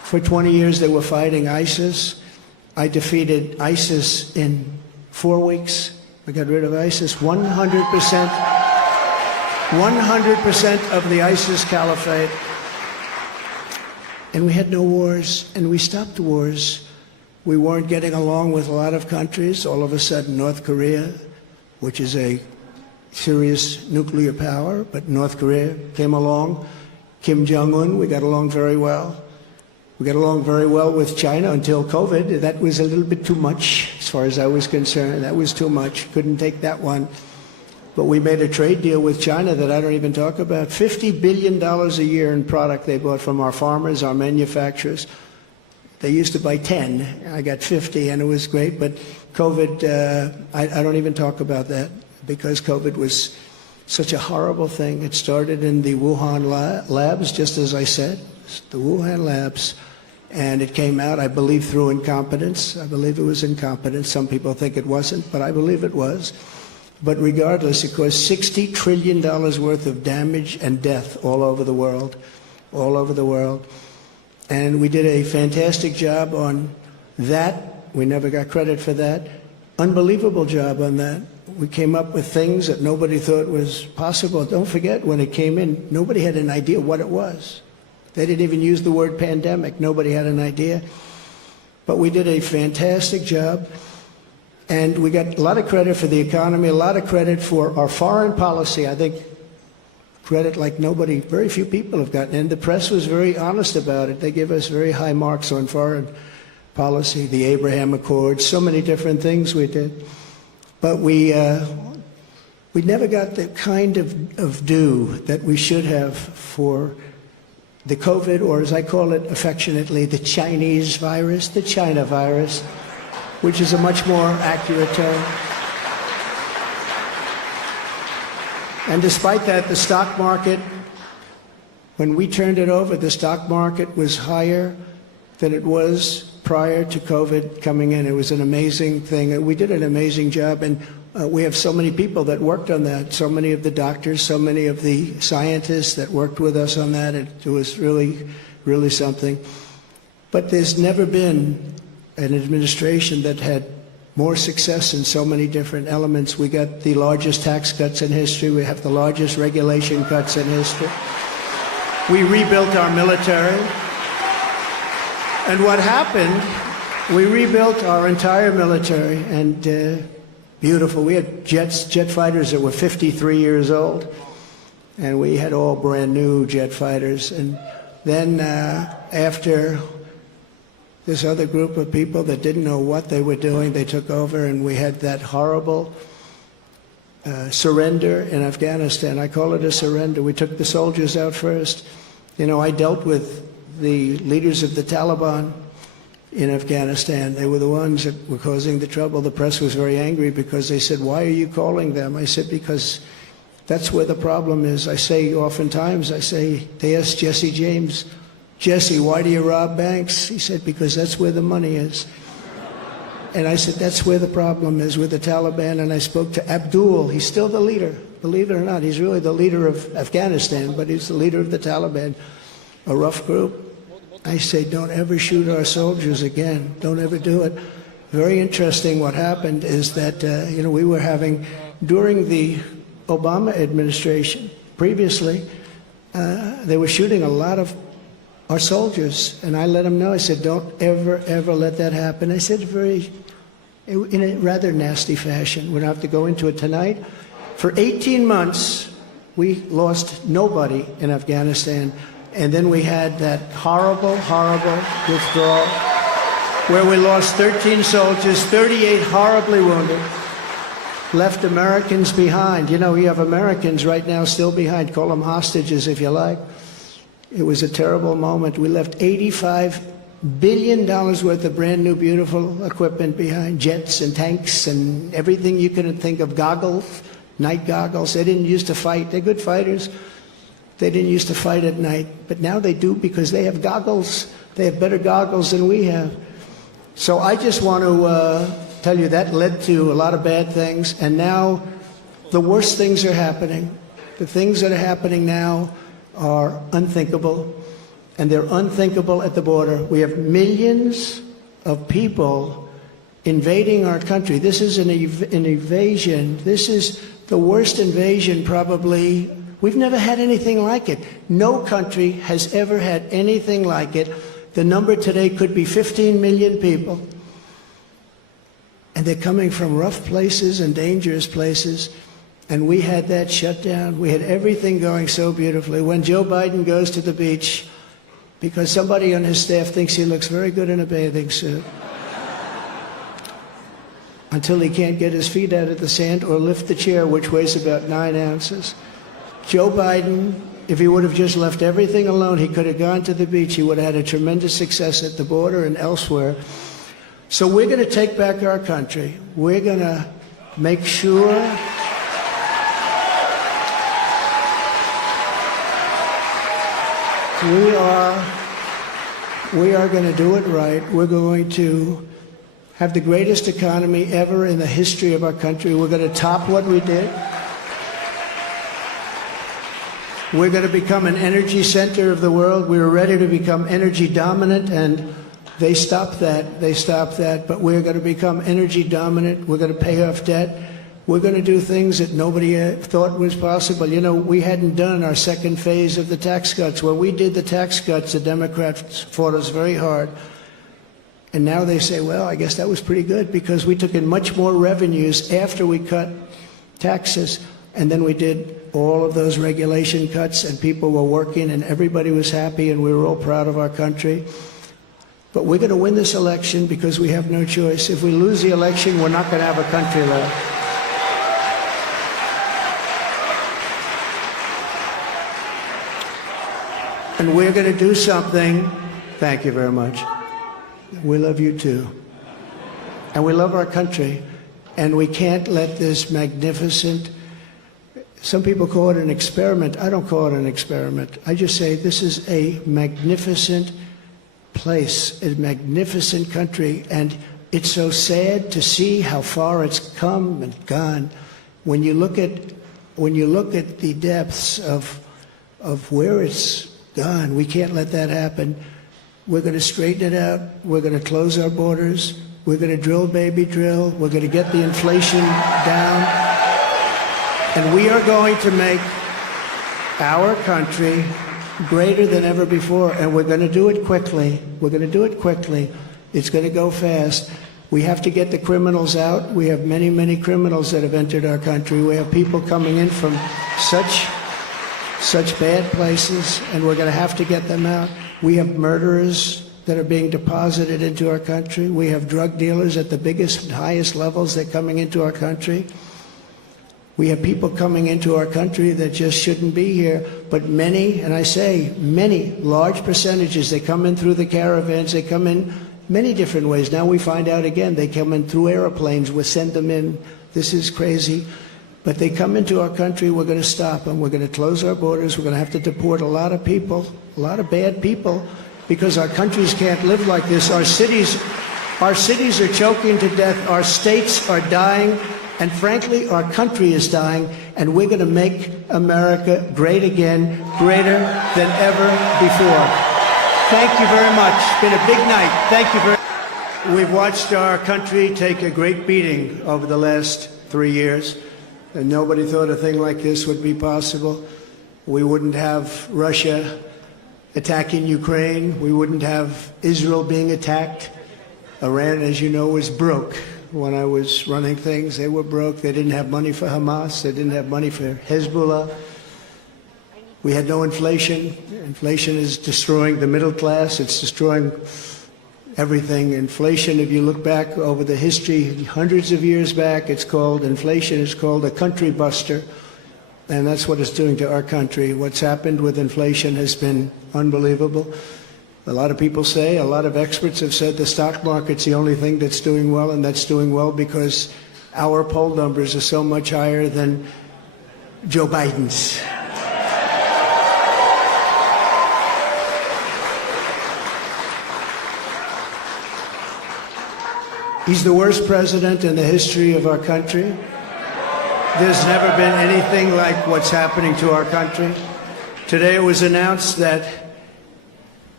For 20 years they were fighting ISIS. I defeated ISIS in 4 weeks. I got rid of ISIS. 100% of the ISIS caliphate. And we had no wars, and we stopped wars. We weren't getting along with a lot of countries. All of a sudden, North Korea, which is a serious nuclear power, but North Korea came along. Kim Jong-un, we got along very well. We got along very well with China until COVID. That was a little bit too much, as far as I was concerned. That was too much. Couldn't take that one. But we made a trade deal with China that I don't even talk about. $50 billion a year in product they bought from our farmers, our manufacturers. They used to buy 10. I got 50, and it was great. But COVID, I don't even talk about that, because COVID was such a horrible thing. It started in the Wuhan labs, just as I said, the Wuhan labs. And it came out, I believe, through incompetence. I believe it was incompetence. Some people think it wasn't, but I believe it was. But regardless, it caused $60 trillion worth of damage and death all over the world, all over the world. And we did a fantastic job on that. We never got credit for that. Unbelievable job on that. We came up with things that nobody thought was possible. Don't forget, when it came in, nobody had an idea what it was. They didn't even use the word pandemic. Nobody had an idea. But we did a fantastic job. And we got a lot of credit for the economy, a lot of credit for our foreign policy. I think credit like nobody, very few people have gotten. And the press was very honest about it. They give us very high marks on foreign policy, the Abraham Accords, so many different things we did. But we never got the kind of due that we should have for the COVID, or as I call it affectionately, the Chinese virus, the China virus, which is a much more accurate term. And despite that, the stock market, when we turned it over, the stock market was higher than it was prior to COVID coming in. It was an amazing thing. We did an amazing job, and we have so many people that worked on that, so many of the doctors, so many of the scientists that worked with us on that. It was really, really something. But there's never been an administration that had more success in so many different elements. We got the largest tax cuts in history. We have the largest regulation cuts in history. We rebuilt our military. And what happened, we rebuilt our entire military, and beautiful. We had jet fighters that were 53 years old, and we had all brand new jet fighters. And then after this other group of people that didn't know what they were doing, they took over, and we had that horrible surrender in Afghanistan. I call it a surrender. We took the soldiers out first. You know, I dealt with the leaders of the Taliban in Afghanistan. They were the ones that were causing the trouble. The press was very angry because they said, "Why are you calling them?" I said, "Because that's where the problem is." I say oftentimes, they asked Jesse James, "Jesse, why do you rob banks?" He said, "Because that's where the money is." And I said, that's where the problem is, with the Taliban. And I spoke to Abdul. He's still the leader. Believe it or not, he's really the leader of Afghanistan, but he's the leader of the Taliban, a rough group. I say, don't ever shoot our soldiers again. Don't ever do it. Very interesting what happened is that, we were having, during the Obama administration, previously, they were shooting a lot of our soldiers, and I let them know. I said, don't ever, ever let that happen. I said in a rather nasty fashion. We don't have to go into it tonight. For 18 months, we lost nobody in Afghanistan, and then we had that horrible, horrible withdrawal where we lost 13 soldiers, 38 horribly wounded, left Americans behind. You know, we have Americans right now still behind. Call them hostages if you like. It was a terrible moment. We left $85 billion worth of brand new, beautiful equipment behind, jets and tanks and everything you could think of, goggles, night goggles. They didn't used to fight. They're good fighters. They didn't used to fight at night, but now they do because they have goggles. They have better goggles than we have. So I just want to tell you that led to a lot of bad things, and now the worst things are happening. The things that are happening now are unthinkable. and they're unthinkable at the border. We have millions of people invading our country. This is an invasion. This is the worst invasion probably. We've never had anything like it. No country has ever had anything like it. The number today could be 15 million people. And they're coming from rough places and dangerous places. And we had that shut down. We had everything going so beautifully. When Joe Biden goes to the beach, because somebody on his staff thinks he looks very good in a bathing suit, until he can't get his feet out of the sand or lift the chair, which weighs about 9 ounces. Joe Biden, if he would have just left everything alone, he could have gone to the beach. He would have had a tremendous success at the border and elsewhere. So we're going to take back our country. We're going to make sure we are going to do it right. We're going to have the greatest economy ever in the history of our country. We're going to top what we did. We're going to become an energy center of the world. We were ready to become energy dominant, and they stopped that. They stopped that. But we're going to become energy dominant. We're going to pay off debt. We're going to do things that nobody thought was possible. You know, we hadn't done our second phase of the tax cuts. When we did the tax cuts, the Democrats fought us very hard. And now they say, well, I guess that was pretty good because we took in much more revenues after we cut taxes. And then we did all of those regulation cuts, and people were working, and everybody was happy, and we were all proud of our country. But we're going to win this election because we have no choice. If we lose the election, we're not going to have a country left. And we're going to do something. Thank you very much. We love you too. And we love our country. And we can't let this magnificent, some people call it an experiment. I don't call it an experiment. I just say this is a magnificent place, a magnificent country. And it's so sad to see how far it's come and gone. When you look at the depths of where it's gone, we can't let that happen. We're going to straighten it out. We're going to close our borders. We're going to drill, baby, drill. We're going to get the inflation down. And we are going to make our country greater than ever before. And we're going to do it quickly. We're going to do it quickly. It's going to go fast. We have to get the criminals out. We have many, many criminals that have entered our country. We have people coming in from such bad places, and we're going to have to get them out. We have murderers that are being deposited into our country. We have drug dealers at the biggest and highest levels. They're coming into our country. We have people coming into our country that just shouldn't be here. But many, and I say many, large percentages, they come in through the caravans. They come in many different ways. Now we find out again, they come in through airplanes. We send them in. This is crazy. But they come into our country, we're going to stop them. We're going to close our borders. We're going to have to deport a lot of people, a lot of bad people, because our countries can't live like this. Our cities are choking to death. Our states are dying. And frankly, our country is dying. And we're going to make America great again, greater than ever before. Thank you very much. It's been a big night. Thank you very much. We've watched our country take a great beating over the last 3 years. And nobody thought a thing like this would be possible. We wouldn't have Russia attacking Ukraine. We wouldn't have Israel being attacked. Iran, as you know, was broke. When I was running things, they were broke. They didn't have money for Hamas. They didn't have money for Hezbollah. We had no inflation. Inflation is destroying the middle class. It's destroying everything. Inflation, if you look back over the history, hundreds of years back, inflation is called a country buster. And that's what it's doing to our country. What's happened with inflation has been unbelievable. A lot of people say, a lot of experts have said the stock market's the only thing that's doing well, and that's doing well because our poll numbers are so much higher than Joe Biden's. He's the worst president in the history of our country. There's never been anything like what's happening to our country. Today it was announced that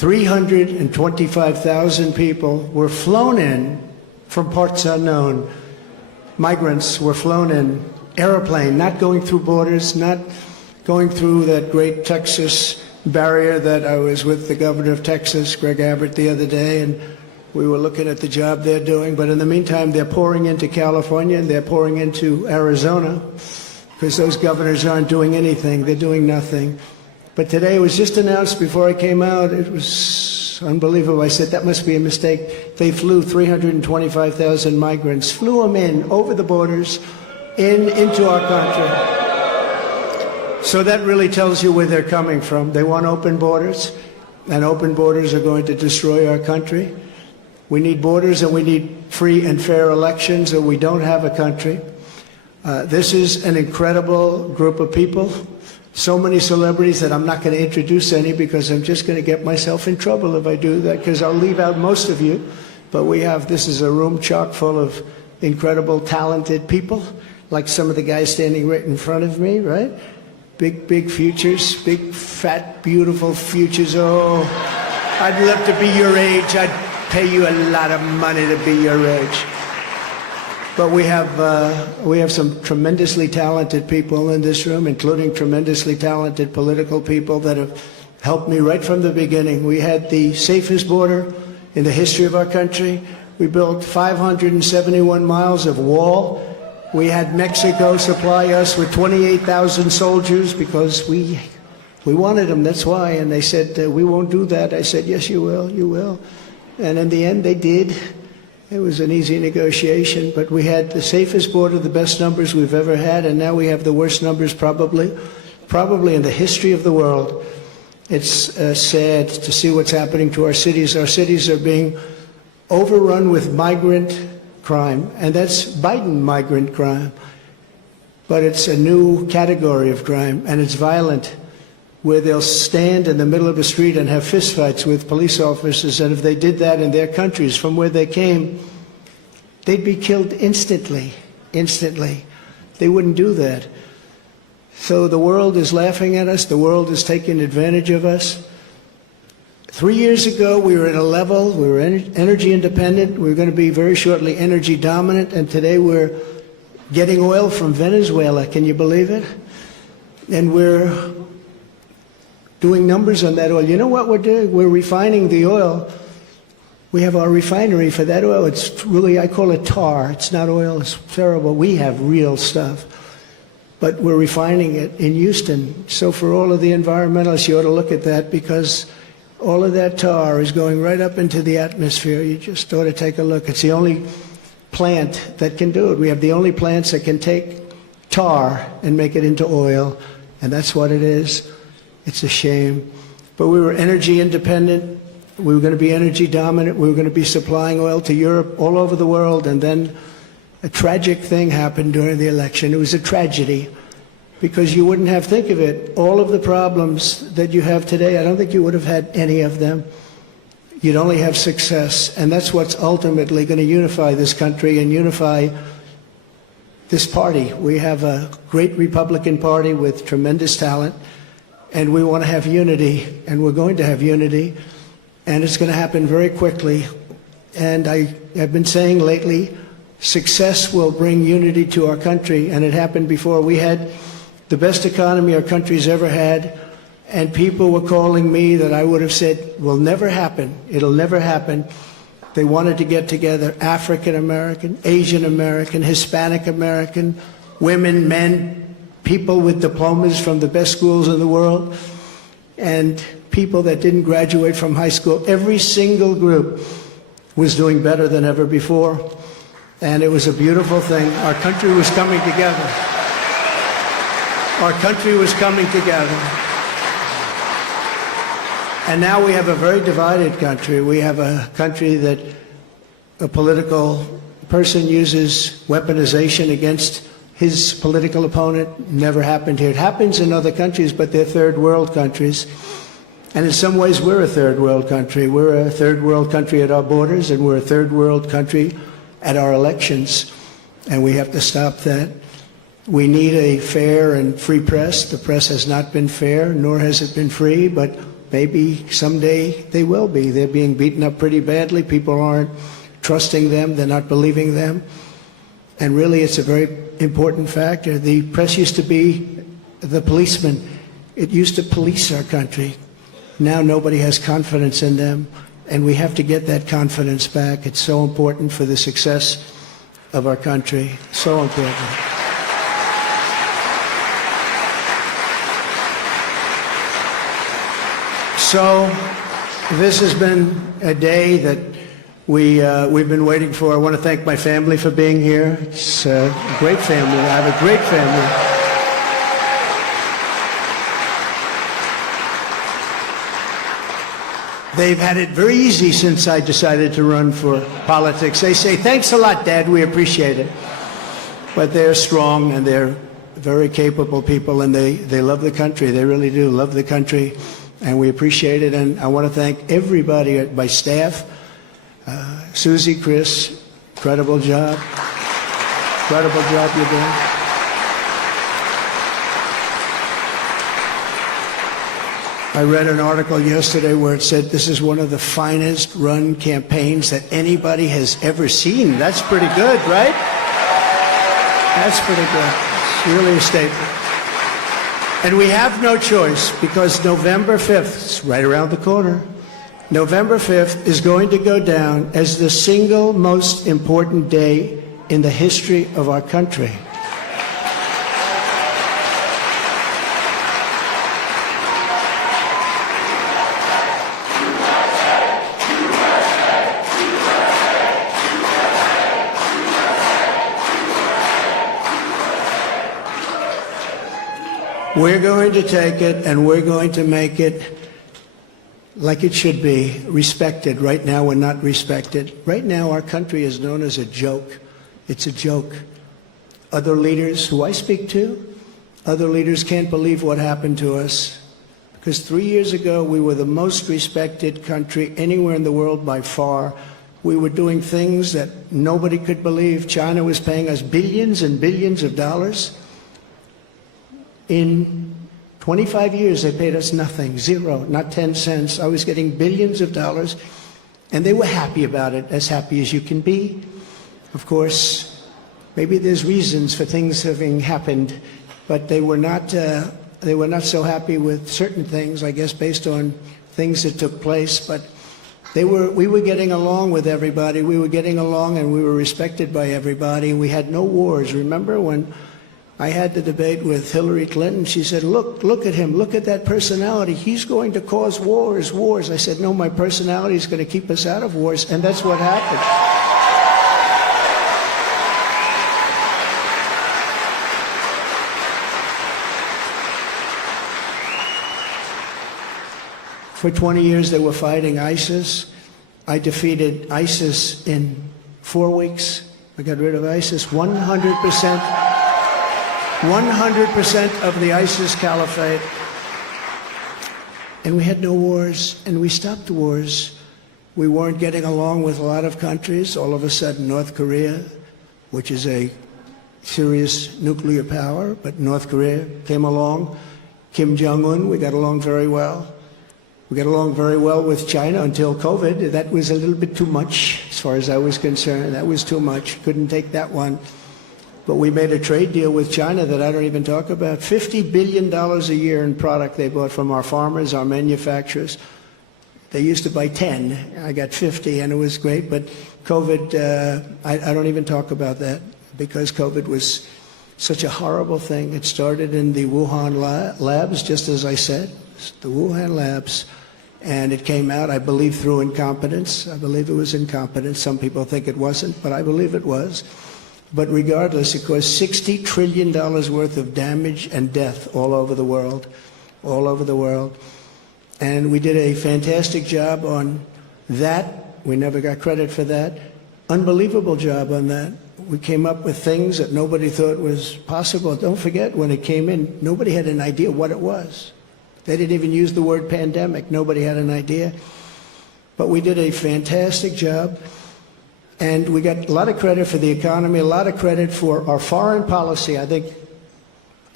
325,000 people were flown in from parts unknown. Migrants were flown in, airplane, not going through borders, not going through that great Texas barrier that I was with the governor of Texas, Greg Abbott, the other day, and we were looking at the job they're doing. But in the meantime, they're pouring into California and they're pouring into Arizona because those governors aren't doing anything. They're doing nothing. But today it was just announced before I came out. It was unbelievable. I said, that must be a mistake. They flew 325,000 migrants, flew them in over the borders, into our country. So that really tells you where they're coming from. They want open borders, and open borders are going to destroy our country. We need borders and we need free and fair elections, or we don't have a country. This is an incredible group of people. So many celebrities that I'm not going to introduce any because I'm just going to get myself in trouble if I do that, because I'll leave out most of you. But this is a room chock full of incredible, talented people, like some of the guys standing right in front of me, right? Big futures, big, fat, beautiful futures. Oh, I'd love to be your age. I'd pay you a lot of money to be your age. But we have some tremendously talented people in this room, including tremendously talented political people that have helped me right from the beginning. We had the safest border in the history of our country. We built 571 miles of wall. We had Mexico supply us with 28,000 soldiers because we wanted them, that's why. And they said, we won't do that. I said, yes, you will, you will. And in the end, they did. It was an easy negotiation, but we had the safest border, the best numbers we've ever had, and now we have the worst numbers probably in the history of the world. It's sad to see what's happening to our cities. Our cities are being overrun with migrant crime, and that's Biden migrant crime. But it's a new category of crime, and it's violent, where they'll stand in the middle of a street and have fistfights with police officers, and if they did that in their countries from where they came, they'd be killed instantly. They wouldn't do that. So the world is laughing at us. The world is taking advantage of us. 3 years ago, we were at a level, we were energy independent. We were going to be very shortly energy dominant, and today we're getting oil from Venezuela. Can you believe it? And we're doing numbers on that oil. You know what we're doing? We're refining the oil. We have our refinery for that oil. It's really, I call it tar. It's not oil. It's terrible. We have real stuff. But we're refining it in Houston. So for all of the environmentalists, you ought to look at that, because all of that tar is going right up into the atmosphere. You just ought to take a look. It's the only plant that can do it. We have the only plants that can take tar and make it into oil, and that's what it is. It's a shame. But we were energy independent. We were going to be energy dominant. We were going to be supplying oil to Europe, all over the world. And then a tragic thing happened during the election. It was a tragedy, because you wouldn't have, think of it, all of the problems that you have today, I don't think you would have had any of them. You'd only have success. And that's what's ultimately going to unify this country and unify this party. We have a great Republican Party with tremendous talent. And we want to have unity, and we're going to have unity, and it's going to happen very quickly. And I have been saying lately, success will bring unity to our country, and it happened before. We had the best economy our country's ever had, and people were calling me that I would have said will never happen. It'll never happen. They wanted to get together, African American, Asian American, Hispanic American, women, men, people with diplomas from the best schools in the world, and people that didn't graduate from high school. Every single group was doing better than ever before, and it was a beautiful thing. Our country was coming together. Our country was coming together. And now we have a very divided country. We have a country that a political person uses weaponization against his political opponent. Never happened here. It happens in other countries, but they're third world countries. And in some ways, we're a third world country. We're a third world country at our borders, and we're a third world country at our elections. And we have to stop that. We need a fair and free press. The press has not been fair, nor has it been free, but maybe someday they will be. They're being beaten up pretty badly. People aren't trusting them. They're not believing them. And really, it's a very important factor. The press used to be the policeman. It used to police our country. Now nobody has confidence in them, and we have to get that confidence back. It's so important for the success of our country. So important. So this has been a day that we've been waiting for. I want to thank my family for being here. It's a great family. I have a great family. They've had it very easy since I decided to run for politics. They say, thanks a lot, Dad, we appreciate it. But they're strong and they're very capable people, and they love the country. They really do love the country, and we appreciate it. And I want to thank everybody at my staff. Susie, Chris, incredible job. Incredible job you're doing. I read an article yesterday where it said this is one of the finest run campaigns that anybody has ever seen. That's pretty good, right? That's pretty good. It's really a statement. And we have no choice, because November 5th, it's right around the corner, November 5th is going to go down as the single most important day in the history of our country. We're going to take it and we're going to make it like it should be, respected. Right now we're not respected. Right now our country is known as a joke. It's a joke. Other leaders who I speak to, other leaders can't believe what happened to us. Because 3 years ago we were the most respected country anywhere in the world by far. We were doing things that nobody could believe. China was paying us billions and billions of dollars. In 25 years, they paid us nothing, zero, not 10 cents. I was getting billions of dollars, and they were happy about it, as happy as you can be. Of course, maybe there's reasons for things having happened, but they were not so happy with certain things, I guess, based on things that took place. But we were getting along with everybody. We were getting along, and we were respected by everybody. We had no wars. Remember when I had the debate with Hillary Clinton? She said, look at him, look at that personality. He's going to cause wars. I said, no, my personality is going to keep us out of wars, and that's what happened. For 20 years, they were fighting ISIS. I defeated ISIS in 4 weeks. I got rid of ISIS 100%. 100% of the ISIS caliphate. And we had no wars, and we stopped wars. We weren't getting along with a lot of countries. All of a sudden, North Korea, which is a serious nuclear power, but North Korea came along. Kim Jong-un, we got along very well. We got along very well with China until COVID. That was a little bit too much, as far as I was concerned. That was too much. Couldn't take that one. But we made a trade deal with China that I don't even talk about. $50 billion a year in product they bought from our farmers, our manufacturers. They used to buy 10. I got 50, and it was great. But COVID, I don't even talk about that, because COVID was such a horrible thing. It started in the Wuhan labs, just as I said, the Wuhan labs. And it came out, I believe, through incompetence. I believe it was incompetence. Some people think it wasn't, but I believe it was. But regardless, it caused $60 trillion worth of damage and death all over the world, all over the world. And we did a fantastic job on that. We never got credit for that. Unbelievable job on that. We came up with things that nobody thought was possible. Don't forget, when it came in, nobody had an idea what it was. They didn't even use the word pandemic. Nobody had an idea. But we did a fantastic job. And we got a lot of credit for the economy, a lot of credit for our foreign policy. I think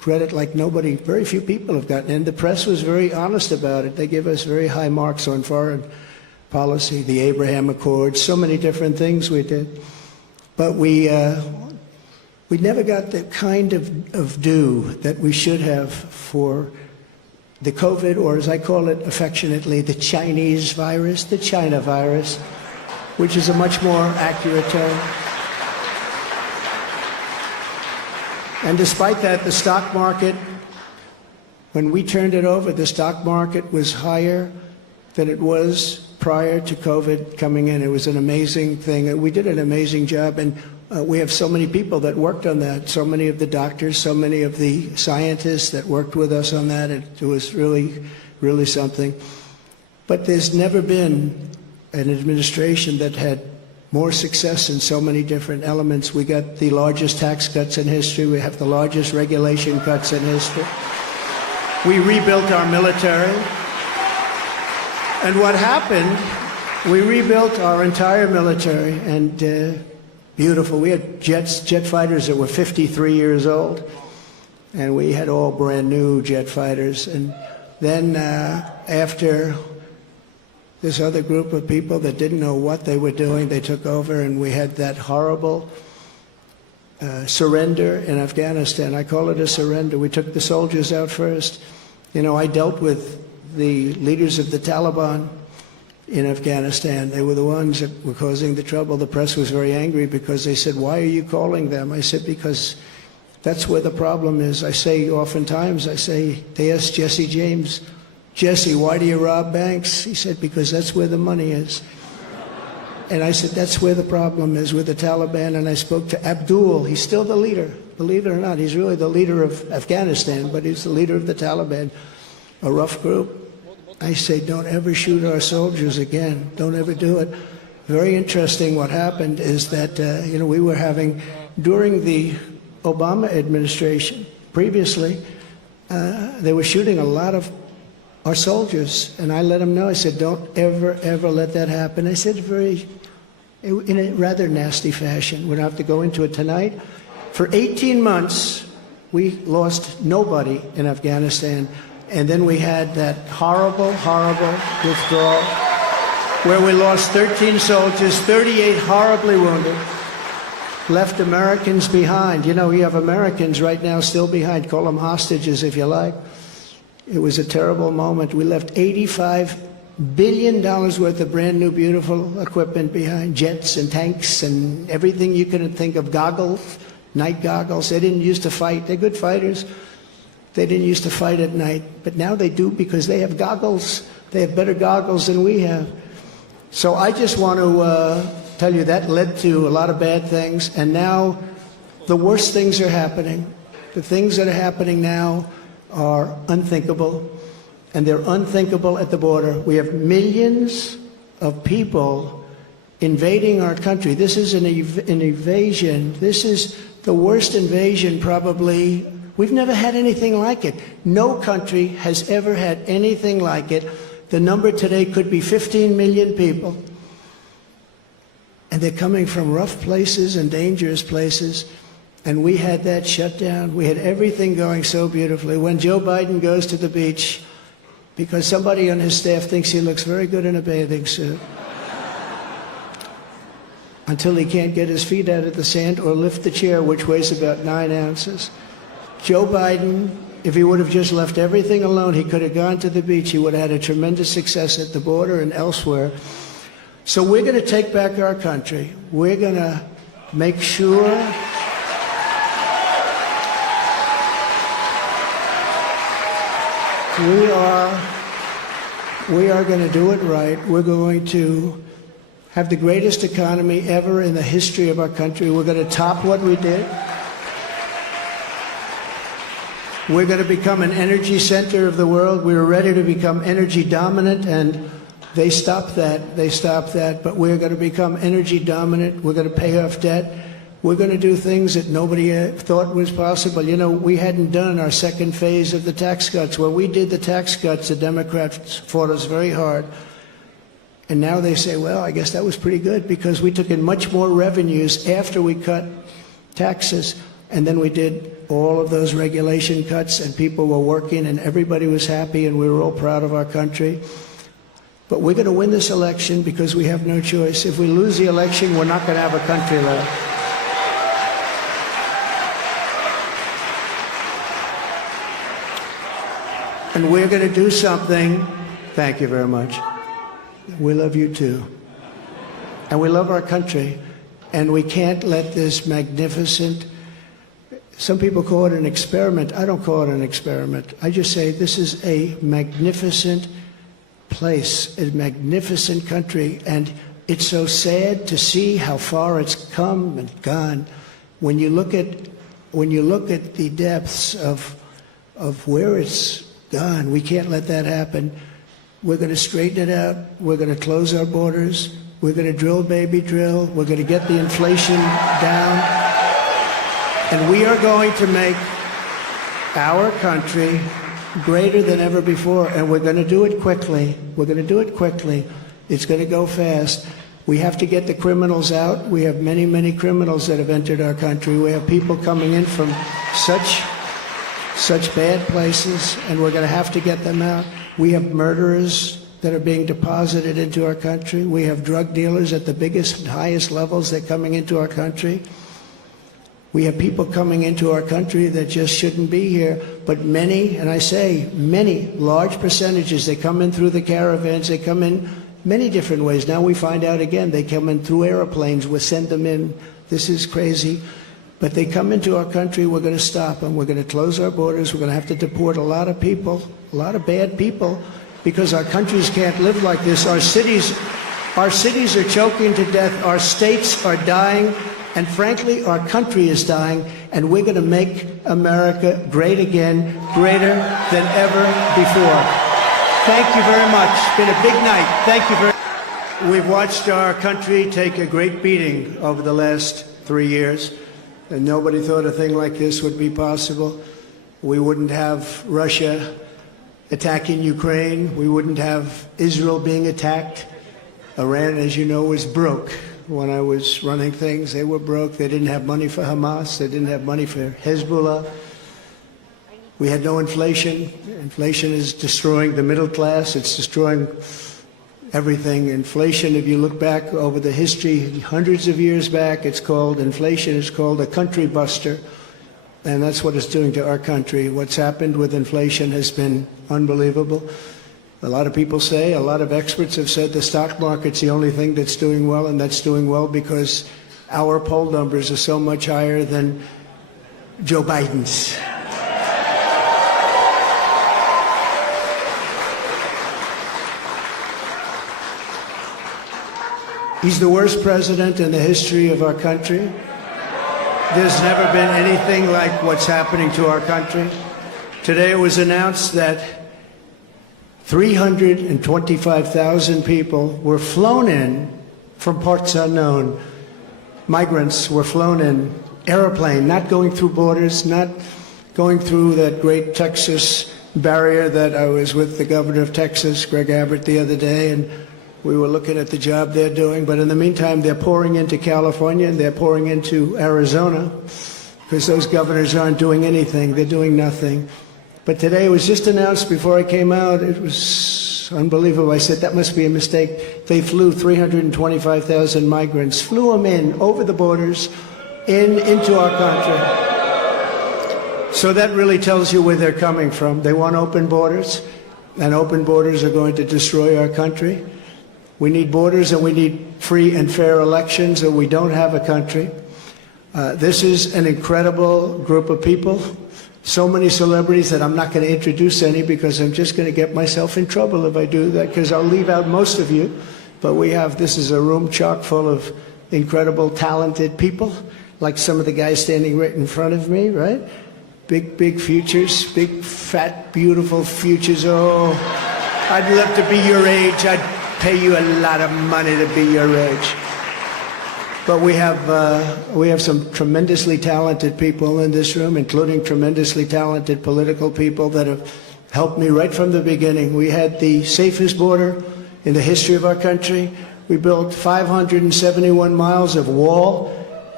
credit like very few people have gotten. And the press was very honest about it. They give us very high marks on foreign policy, the Abraham Accords, so many different things we did. But we never got the kind of due that we should have for the COVID, or as I call it affectionately, the Chinese virus, the China virus, which is a much more accurate term. And despite that, the stock market, when we turned it over, the stock market was higher than it was prior to COVID coming in. It was an amazing thing. We did an amazing job, and we have so many people that worked on that, so many of the doctors, so many of the scientists that worked with us on that. It was really, really something. But there's never been an administration that had more success in so many different elements. We got the largest tax cuts in history. We have the largest regulation cuts in history. We rebuilt our military. And what happened, we rebuilt our entire military, and beautiful. We had jet fighters that were 53 years old, and we had all brand new jet fighters. And then after this other group of people that didn't know what they were doing, they took over, and we had that horrible surrender in Afghanistan. I call it a surrender. We took the soldiers out first. You know, I dealt with the leaders of the Taliban in Afghanistan. They were the ones that were causing the trouble. The press was very angry because they said, "Why are you calling them?" I said, "Because that's where the problem is." I say oftentimes, they asked Jesse James, "Jesse, why do you rob banks?" He said, "Because that's where the money is." And I said, that's where the problem is, with the Taliban. And I spoke to Abdul. He's still the leader. Believe it or not, he's really the leader of Afghanistan, but he's the leader of the Taliban, a rough group. I say, don't ever shoot our soldiers again. Don't ever do it. Very interesting what happened is that, we were having, during the Obama administration, previously, they were shooting a lot of our soldiers. And I let them know, I said, don't ever, ever let that happen. I said in a rather nasty fashion. We don't have to go into it tonight. For 18 months, we lost nobody in Afghanistan. And then we had that horrible, horrible withdrawal where we lost 13 soldiers, 38 horribly wounded, left Americans behind. You know, we have Americans right now still behind. Call them hostages if you like. It was a terrible moment. We left $85 billion worth of brand new, beautiful equipment behind, jets and tanks and everything you could think of, goggles, night goggles. They didn't used to fight. They're good fighters. They didn't used to fight at night, but now they do because they have goggles. They have better goggles than we have. So I just want to tell you that led to a lot of bad things, and now the worst things are happening. The things that are happening now are unthinkable, and they're unthinkable at the border. We have millions of people invading our country. This is an invasion. This is the worst invasion probably. We've never had anything like it. No country has ever had anything like it. The number today could be 15 million people. And they're coming from rough places and dangerous places. And we had that shut down. We had everything going so beautifully. When Joe Biden goes to the beach, because somebody on his staff thinks he looks very good in a bathing suit, until he can't get his feet out of the sand or lift the chair, which weighs about 9 ounces. Joe Biden, if he would have just left everything alone, he could have gone to the beach. He would have had a tremendous success at the border and elsewhere. So we're going to take back our country. We're going to make sure we are going to do it right. We're going to have the greatest economy ever in the history of our country. We're going to top what we did. We're going to become an energy center of the world. We were ready to become energy dominant, and they stopped that. They stopped that. But we're going to become energy dominant. We're going to pay off debt. We're going to do things that nobody thought was possible. You know, we hadn't done our second phase of the tax cuts. When we did the tax cuts, the Democrats fought us very hard. And now they say, well, I guess that was pretty good because we took in much more revenues after we cut taxes. And then we did all of those regulation cuts, and people were working, and everybody was happy, and we were all proud of our country. But we're going to win this election because we have no choice. If we lose the election, we're not going to have a country left. And we're going to do something. Thank you very much. We love you too. And we love our country. And we can't let this magnificent, some people call it an experiment. I don't call it an experiment. I just say this is a magnificent place, a magnificent country. And it's so sad to see how far it's come and gone. When you look at the depths of where it's gone, we can't let that happen. We're going to straighten it out. We're going to close our borders. We're going to drill, baby, drill. We're going to get the inflation down. And we are going to make our country greater than ever before. And we're going to do it quickly. We're going to do it quickly. It's going to go fast. We have to get the criminals out. We have many, many criminals that have entered our country. We have people coming in from such bad places, and we're going to have to get them out. We have murderers that are being deposited into our country. We have drug dealers at the biggest and highest levels that are coming into our country. We have people coming into our country that just shouldn't be here. But many, and I say many, large percentages, they come in through the caravans. They come in many different ways. Now we find out again, they come in through airplanes. We send them in. This is crazy. But they come into our country, we're going to stop them. We're going to close our borders. We're going to have to deport a lot of people, a lot of bad people, because our countries can't live like this. Our cities are choking to death. Our states are dying. And frankly, our country is dying. And we're going to make America great again, greater than ever before. Thank you very much. It's been a big night. Thank you very much. We've watched our country take a great beating over the last 3 years. And nobody thought a thing like this would be possible. We wouldn't have Russia attacking Ukraine. We wouldn't have Israel being attacked. Iran, as you know, was broke. When I was running things, they were broke. They didn't have money for Hamas. They didn't have money for Hezbollah. We had no inflation. Inflation is destroying the middle class. It's destroying everything. Inflation, if you look back over the history, hundreds of years back, inflation is called a country buster. And that's what it's doing to our country. What's happened with inflation has been unbelievable. A lot of people say, a lot of experts have said the stock market's the only thing that's doing well, and that's doing well because our poll numbers are so much higher than Joe Biden's. He's the worst president in the history of our country. There's never been anything like what's happening to our country. Today it was announced that 325,000 people were flown in from parts unknown. Migrants were flown in, airplane, not going through borders, not going through that great Texas barrier that I was with the governor of Texas, Greg Abbott, the other day, and we were looking at the job they're doing. But in the meantime, they're pouring into California and they're pouring into Arizona because those governors aren't doing anything. They're doing nothing. But today it was just announced before I came out. It was unbelievable. I said, that must be a mistake. They flew 325,000 migrants, flew them in over the borders into our country. So that really tells you where they're coming from. They want open borders, and open borders are going to destroy our country. We need borders and we need free and fair elections, or we don't have a country. This is an incredible group of people. So many celebrities that I'm not going to introduce any because I'm just going to get myself in trouble if I do that, because I'll leave out most of you. But this is a room chock full of incredible, talented people, like some of the guys standing right in front of me, right? Big, big futures, big, fat, beautiful futures. Oh, I'd love to be your age. I'd pay you a lot of money to be your age. But we have some tremendously talented people in this room, including tremendously talented political people that have helped me right from the beginning. We had the safest border in the history of our country. We built 571 miles of wall.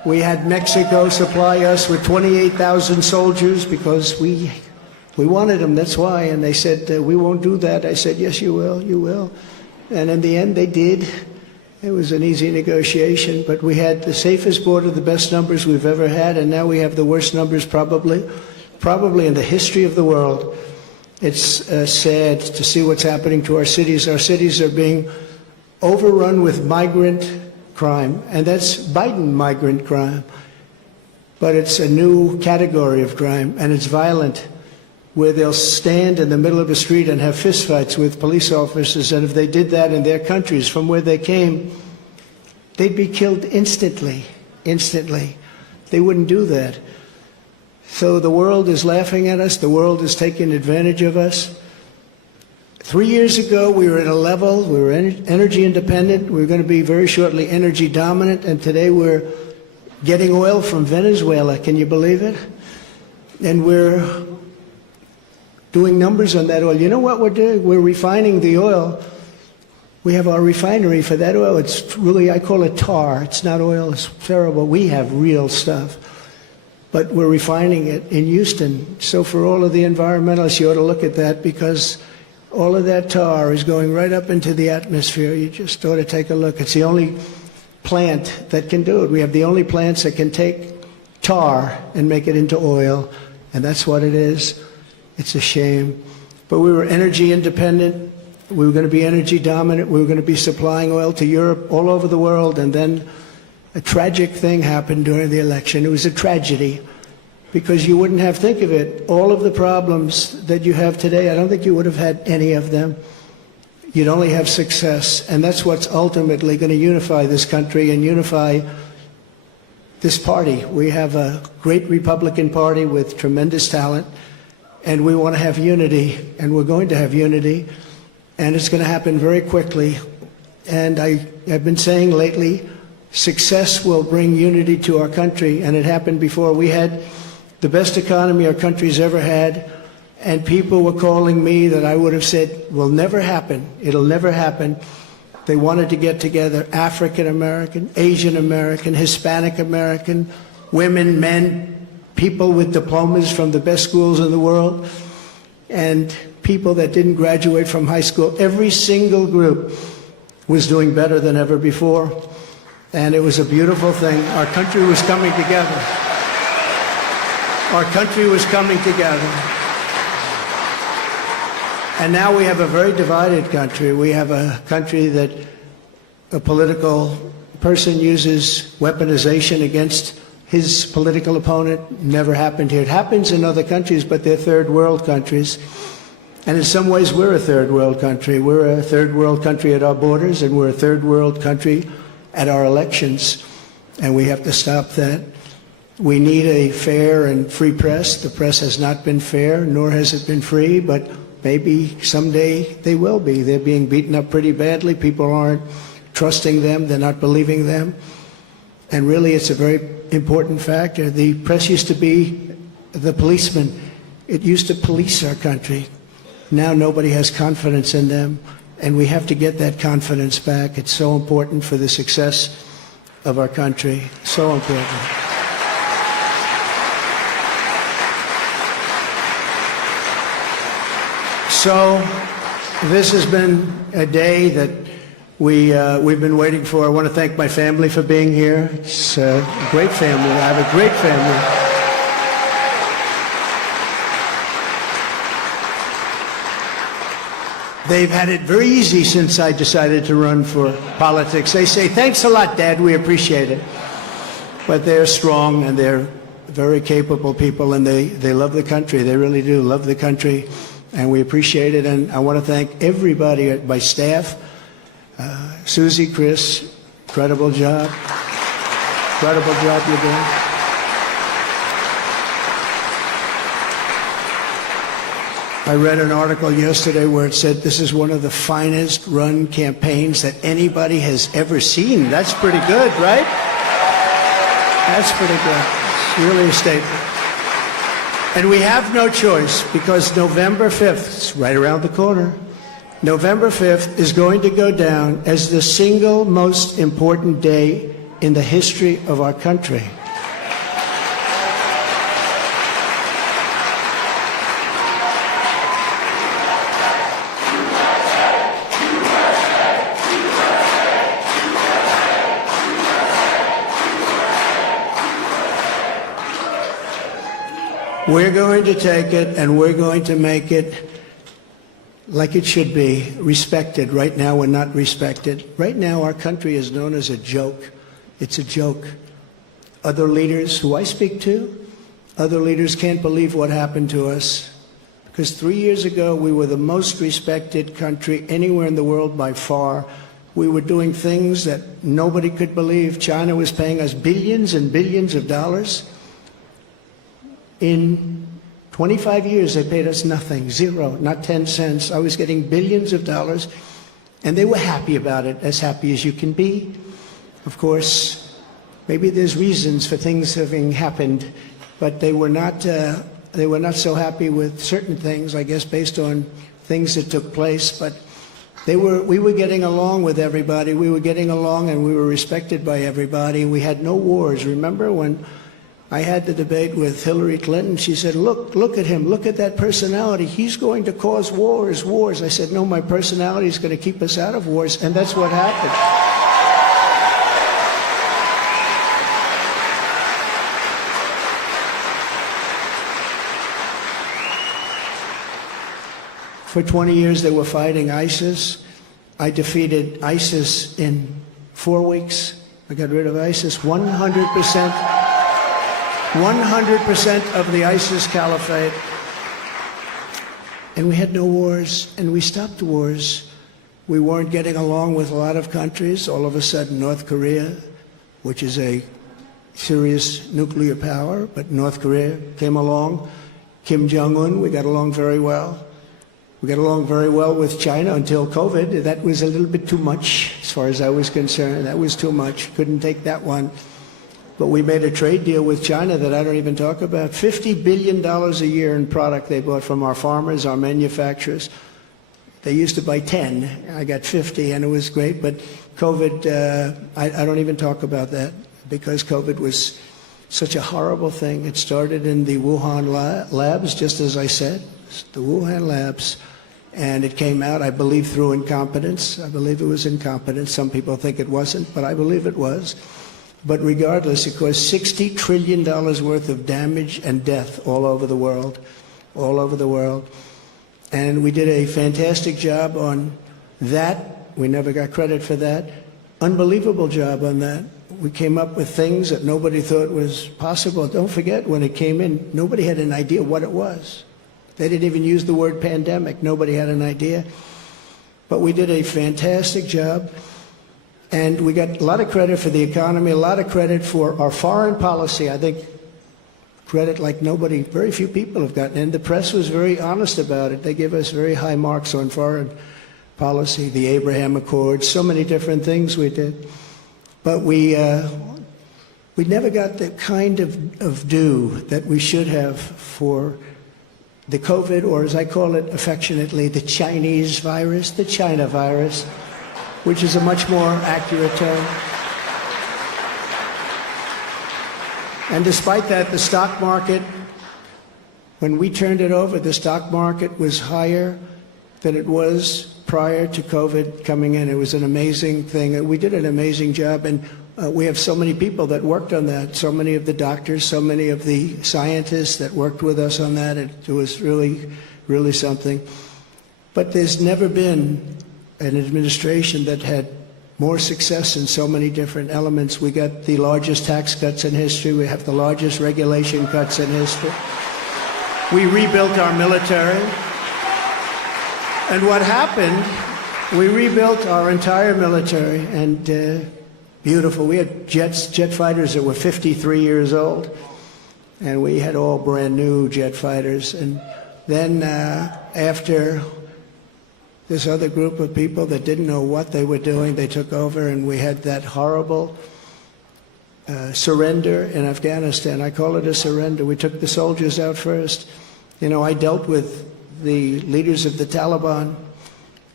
We had Mexico supply us with 28,000 soldiers because we wanted them, that's why. And they said, we won't do that. I said, yes, you will, you will. And in the end, they did. It was an easy negotiation, but we had the safest border, the best numbers we've ever had, and now we have the worst numbers probably in the history of the world. It's sad to see what's happening to our cities. Our cities are being overrun with migrant crime, and that's Biden migrant crime. But it's a new category of crime, and it's violent, where they'll stand in the middle of the street and have fistfights with police officers, and if they did that in their countries from where they came, they'd be killed instantly. They wouldn't do that. So the world is laughing at us. The world is taking advantage of us. 3 years ago, we were at a level, we were energy independent. We were going to be very shortly energy dominant, and today we're getting oil from Venezuela. Can you believe it? And we're doing numbers on that oil. You know what we're doing? We're refining the oil. We have our refinery for that oil. It's really, I call it tar. It's not oil. It's terrible. We have real stuff. But we're refining it in Houston. So for all of the environmentalists, you ought to look at that, because all of that tar is going right up into the atmosphere. You just ought to take a look. It's the only plant that can do it. We have the only plants that can take tar and make it into oil, and that's what it is. It's a shame. But we were energy independent. We were going to be energy dominant. We were going to be supplying oil to Europe, all over the world. And then a tragic thing happened during the election. It was a tragedy, because you wouldn't have, think of it, all of the problems that you have today, I don't think you would have had any of them. You'd only have success. And that's what's ultimately going to unify this country and unify this party. We have a great Republican Party with tremendous talent. And we want to have unity, and we're going to have unity, and it's going to happen very quickly. And I've been saying lately, success will bring unity to our country, and it happened before. We had the best economy our country's ever had, and people were calling me that I would have said will never happen. It'll never happen. They wanted to get together, African American, Asian American, Hispanic American, women, men, people with diplomas from the best schools in the world, and people that didn't graduate from high school. Every single group was doing better than ever before, and it was a beautiful thing. Our country was coming together. Our country was coming together. And now we have a very divided country. We have a country that a political person uses weaponization against his political opponent. Never happened here. It happens in other countries, but they're third world countries. And in some ways, we're a third world country. We're a third world country at our borders, and we're a third world country at our elections. And we have to stop that. We need a fair and free press. The press has not been fair, nor has it been free, but maybe someday they will be. They're being beaten up pretty badly. People aren't trusting them. They're not believing them. And really, it's a very important factor. The press used to be the policeman. It used to police our country. Now nobody has confidence in them, and we have to get that confidence back. It's so important for the success of our country. So important. So this has been a day that we've been waiting for. I want to thank my family for being here. It's a great family. I have a great family. They've had it very easy since I decided to run for politics. They say, thanks a lot, Dad, we appreciate it. But they're strong, and they're very capable people, and they love the country. They really do love the country, and we appreciate it. And I want to thank everybody at my staff. Susie, Chris, incredible job. Incredible job you're doing. I read an article yesterday where it said this is one of the finest run campaigns that anybody has ever seen. That's pretty good, right? That's pretty good. It's really a statement. And we have no choice, because November 5th, it's right around the corner, November 5th is going to go down as the single most important day in the history of our country. We're going to take it and we're going to make it like it should be, respected. Right now we're not respected. Right now our country is known as a joke. It's a joke. Other leaders who I speak to, other leaders can't believe what happened to us. Because 3 years ago we were the most respected country anywhere in the world by far. We were doing things that nobody could believe. China was paying us billions and billions of dollars. In 25 years, they paid us nothing, zero, not 10 cents. I was getting billions of dollars, and they were happy about it, as happy as you can be. Of course, maybe there's reasons for things having happened, but they were not so happy with certain things, I guess, based on things that took place. But we were getting along with everybody. We were getting along, and we were respected by everybody. We had no wars. Remember when I had the debate with Hillary Clinton? She said, look at him, look at that personality. He's going to cause wars. I said, no, my personality is going to keep us out of wars, and that's what happened. For 20 years they were fighting ISIS. I defeated ISIS in 4 weeks. I got rid of ISIS 100%. 100% of the ISIS caliphate. And we had no wars, and we stopped wars. We weren't getting along with a lot of countries. All of a sudden, North Korea, which is a serious nuclear power, but North Korea came along. Kim Jong-un, we got along very well. We got along very well with China until COVID. That was a little bit too much, as far as I was concerned. That was too much. Couldn't take that one. But we made a trade deal with China that I don't even talk about. $50 billion a year in product they bought from our farmers, our manufacturers. They used to buy 10. I got 50, and it was great. But COVID, I don't even talk about that, because COVID was such a horrible thing. It started in the Wuhan labs, just as I said, the Wuhan labs. And it came out, I believe, through incompetence. I believe it was incompetence. Some people think it wasn't, but I believe it was. But regardless, it caused $60 trillion worth of damage and death all over the world, all over the world. And we did a fantastic job on that. We never got credit for that. Unbelievable job on that. We came up with things that nobody thought was possible. Don't forget, when it came in, nobody had an idea what it was. They didn't even use the word pandemic. Nobody had an idea. But we did a fantastic job. And we got a lot of credit for the economy, a lot of credit for our foreign policy. I think credit like nobody, very few people have gotten. And the press was very honest about it. They give us very high marks on foreign policy, the Abraham Accords, so many different things we did. But we never got the kind of due that we should have for the COVID, or as I call it affectionately, the Chinese virus, the China virus, which is a much more accurate term. And despite that, the stock market, when we turned it over, the stock market was higher than it was prior to COVID coming in. It was an amazing thing. We did an amazing job, and we have so many people that worked on that, so many of the doctors, so many of the scientists that worked with us on that. It was really, really something. But there's never been an administration that had more success in so many different elements. We got the largest tax cuts in history. We have the largest regulation cuts in history. We rebuilt our military. And what happened, we rebuilt our entire military, and beautiful. We had jet fighters that were 53 years old, and we had all brand new jet fighters. And then after this other group of people that didn't know what they were doing, they took over, and we had that horrible surrender in Afghanistan. I call it a surrender. We took the soldiers out first. You know, I dealt with the leaders of the Taliban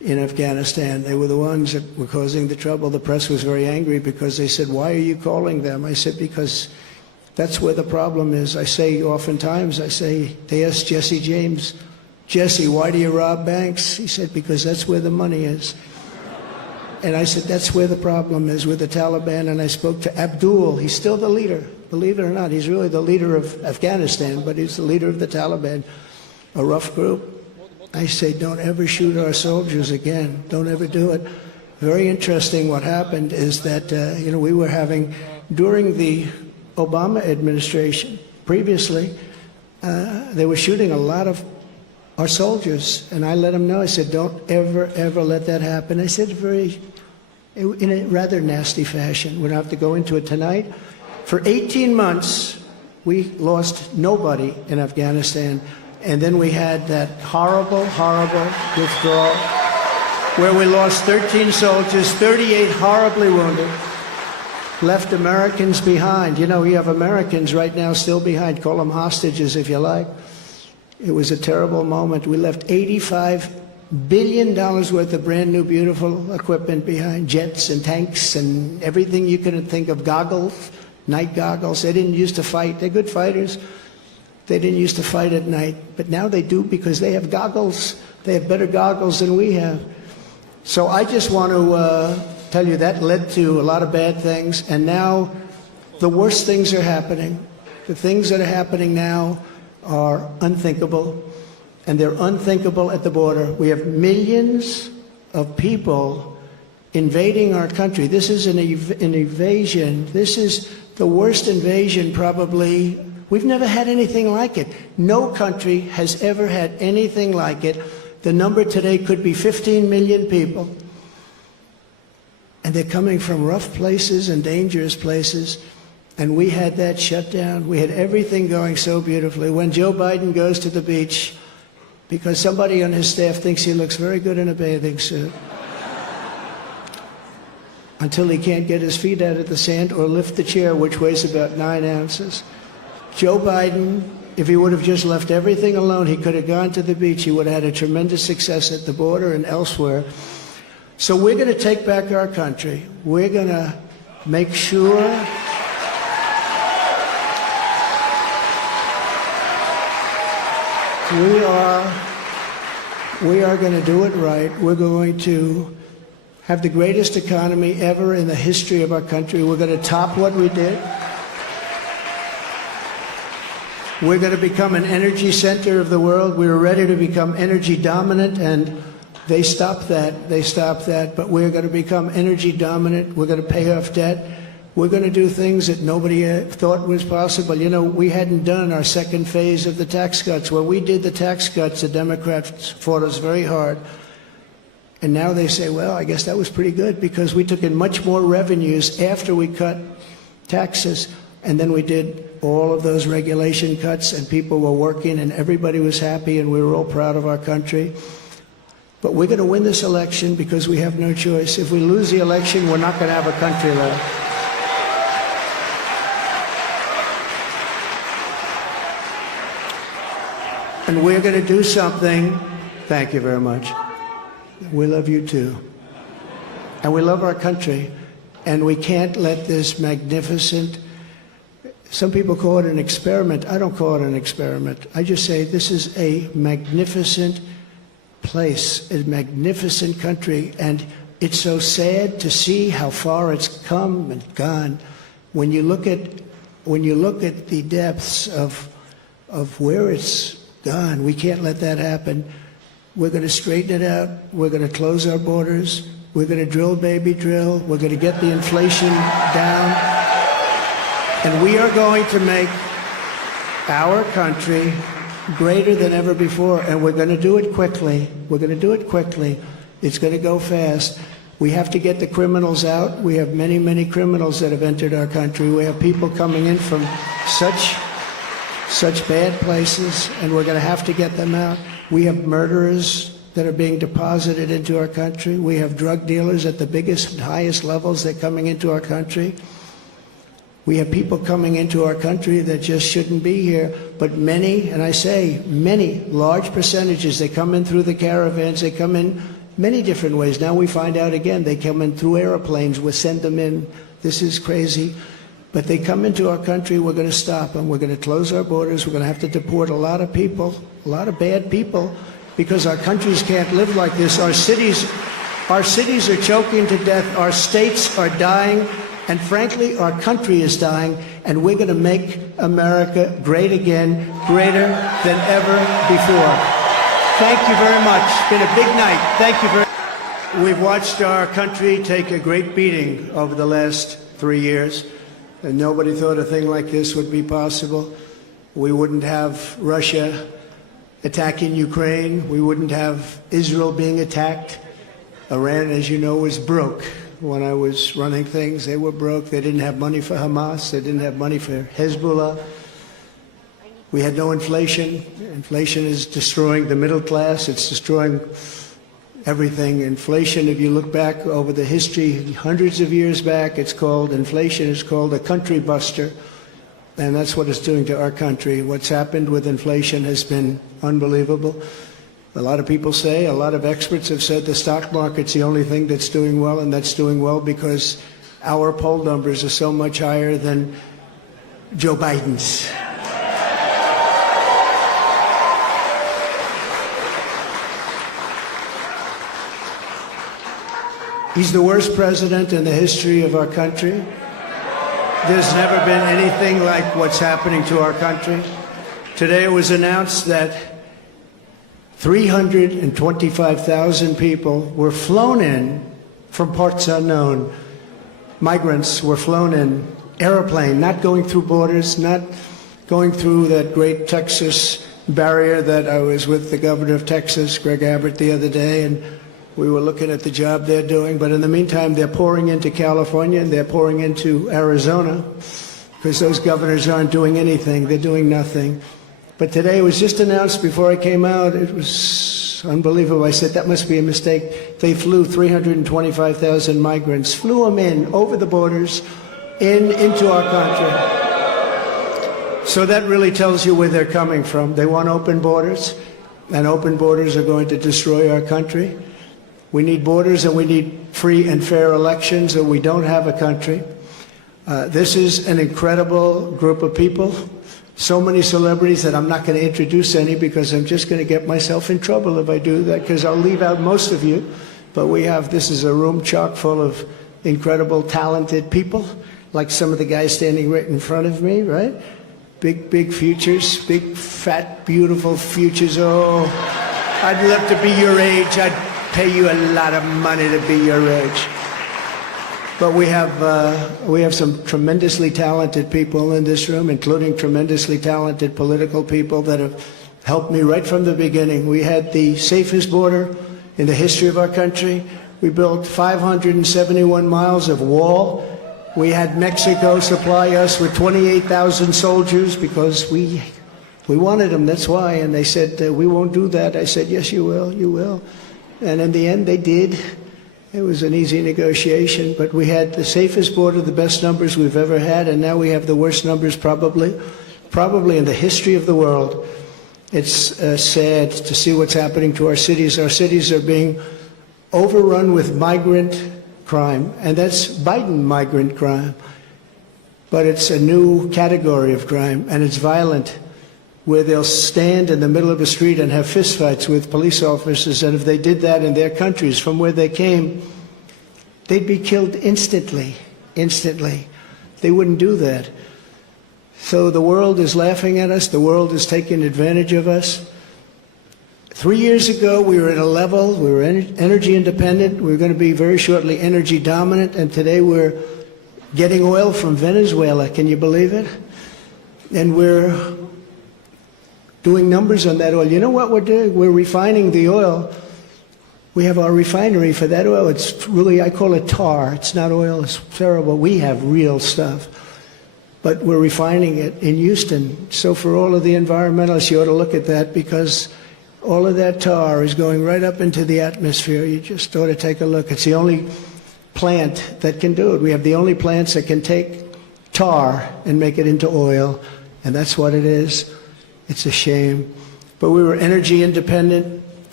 in Afghanistan. They were the ones that were causing the trouble. The press was very angry because they said, "Why are you calling them?" I said, "Because that's where the problem is." I say oftentimes, they asked Jesse James, "Jesse, why do you rob banks?" He said, "Because that's where the money is." And I said, that's where the problem is with the Taliban. And I spoke to Abdul. He's still the leader. Believe it or not, he's really the leader of Afghanistan, but he's the leader of the Taliban, a rough group. I say, don't ever shoot our soldiers again. Don't ever do it. Very interesting what happened is that, we were having, during the Obama administration, previously, they were shooting a lot of our soldiers. And I let them know, I said, don't ever, ever let that happen. I said in a rather nasty fashion. We don't have to go into it tonight. For 18 months, we lost nobody in Afghanistan. And then we had that horrible, horrible withdrawal where we lost 13 soldiers, 38 horribly wounded, left Americans behind. You know, we have Americans right now still behind. Call them hostages if you like. It was a terrible moment. We left $85 billion worth of brand new, beautiful equipment behind, jets and tanks and everything you could think of, goggles, night goggles. They didn't used to fight. They're good fighters. They didn't used to fight at night, but now they do because they have goggles. They have better goggles than we have. So I just want to tell you that led to a lot of bad things, and now the worst things are happening. The things that are happening now are unthinkable, and they're unthinkable at the border. We have millions of people invading our country. This is an invasion. This is the worst invasion probably. We've never had anything like it. No country has ever had anything like it. The number today could be 15 million people. And they're coming from rough places and dangerous places. And we had that shut down. We had everything going so beautifully. When Joe Biden goes to the beach, because somebody on his staff thinks he looks very good in a bathing suit, until he can't get his feet out of the sand or lift the chair, which weighs about 9 ounces. Joe Biden, if he would have just left everything alone, he could have gone to the beach. He would have had a tremendous success at the border and elsewhere. So we're going to take back our country. We're going to make sure we are going to do it right. We're going to have the greatest economy ever in the history of our country. We're going to top what we did. We're going to become an energy center of the world. We were ready to become energy dominant, and they stopped that. They stopped that. But we're going to become energy dominant. We're going to pay off debt. We're going to do things that nobody thought was possible. You know, we hadn't done our second phase of the tax cuts. When we did the tax cuts, the Democrats fought us very hard. And now they say, well, I guess that was pretty good because we took in much more revenues after we cut taxes. And then we did all of those regulation cuts, and people were working, and everybody was happy, and we were all proud of our country. But we're going to win this election because we have no choice. If we lose the election, we're not going to have a country left. And we're going to do something. Thank you very much. We love you too. And we love our country. And we can't let this magnificent, some people call it an experiment. I don't call it an experiment. I just say this is a magnificent place, a magnificent country. And it's so sad to see how far it's come and gone. When you look at the depths of where it's gone, we can't let that happen. We're going to straighten it out. We're going to close our borders. We're going to drill, baby, drill. We're going to get the inflation down. And we are going to make our country greater than ever before. And we're going to do it quickly. We're going to do it quickly. It's going to go fast. We have to get the criminals out. We have many, many criminals that have entered our country. We have people coming in from such bad places, and we're going to have to get them out. We have murderers that are being deposited into our country. We have drug dealers at the biggest, highest levels. They're coming into our country. We have people coming into our country that just shouldn't be here. But many, and I say many, large percentages, they come in through the caravans. They come in many different ways. Now we find out again, they come in through airplanes, we send them in. This is crazy. But they come into our country, we're going to stop them. We're going to close our borders. We're going to have to deport a lot of people, a lot of bad people, because our countries can't live like this. Our cities are choking to death. Our states are dying. And frankly, our country is dying. And we're going to make America great again, greater than ever before. Thank you very much. It's been a big night. Thank you very much. We've watched our country take a great beating over the last 3 years. And nobody thought a thing like this would be possible. We wouldn't have Russia attacking Ukraine. We wouldn't have Israel being attacked. Iran, as you know, was broke. When I was running things, they were broke. They didn't have money for Hamas. They didn't have money for Hezbollah. We had no inflation. Inflation is destroying the middle class. It's destroying everything. Inflation, if you look back over the history, hundreds of years back, inflation is called a country buster. And that's what it's doing to our country. What's happened with inflation has been unbelievable. A lot of people say, a lot of experts have said the stock market's the only thing that's doing well, and that's doing well because our poll numbers are so much higher than Joe Biden's. He's the worst president in the history of our country. There's never been anything like what's happening to our country. Today it was announced that 325,000 people were flown in from parts unknown. Migrants were flown in, airplane, not going through borders, not going through that great Texas barrier that I was with the governor of Texas, Greg Abbott, the other day, and we were looking at the job they're doing. But in the meantime, they're pouring into California and they're pouring into Arizona because those governors aren't doing anything. They're doing nothing. But today it was just announced before I came out. It was unbelievable. I said, that must be a mistake. They flew 325,000 migrants, flew them in over the borders into our country. So that really tells you where they're coming from. They want open borders, and open borders are going to destroy our country. We need borders and we need free and fair elections, or we don't have a country. This is an incredible group of people. So many celebrities that I'm not going to introduce any because I'm just going to get myself in trouble if I do that, because I'll leave out most of you. But this is a room chock full of incredible, talented people, like some of the guys standing right in front of me, right? Big futures, big, fat, beautiful futures. Oh, I'd love to be your age. I'd pay you a lot of money to be your age. But we have some tremendously talented people in this room, including tremendously talented political people that have helped me right from the beginning. We had the safest border in the history of our country. We built 571 miles of wall. We had Mexico supply us with 28,000 soldiers because we wanted them, that's why. And they said, we won't do that. I said, yes, you will, you will. And in the end, they did. It was an easy negotiation, but we had the safest border, the best numbers we've ever had, and now we have the worst numbers probably in the history of the world. It's sad to see what's happening to our cities. Our cities are being overrun with migrant crime, and that's Biden migrant crime. But it's a new category of crime, and it's violent, where they'll stand in the middle of a street and have fistfights with police officers, and if they did that in their countries from where they came, they'd be killed instantly. They wouldn't do that. So the world is laughing at us. The world is taking advantage of us. 3 years ago, we were at a level, we were energy independent. We were going to be very shortly energy dominant, and today we're getting oil from Venezuela. Can you believe it? And we're doing numbers on that oil. You know what we're doing? We're refining the oil. We have our refinery for that oil. It's really, I call it tar. It's not oil. It's terrible. We have real stuff. But we're refining it in Houston. So for all of the environmentalists, you ought to look at that, because all of that tar is going right up into the atmosphere. You just ought to take a look. It's the only plant that can do it. We have the only plants that can take tar and make it into oil, and that's what it is. It's a shame. But we were energy independent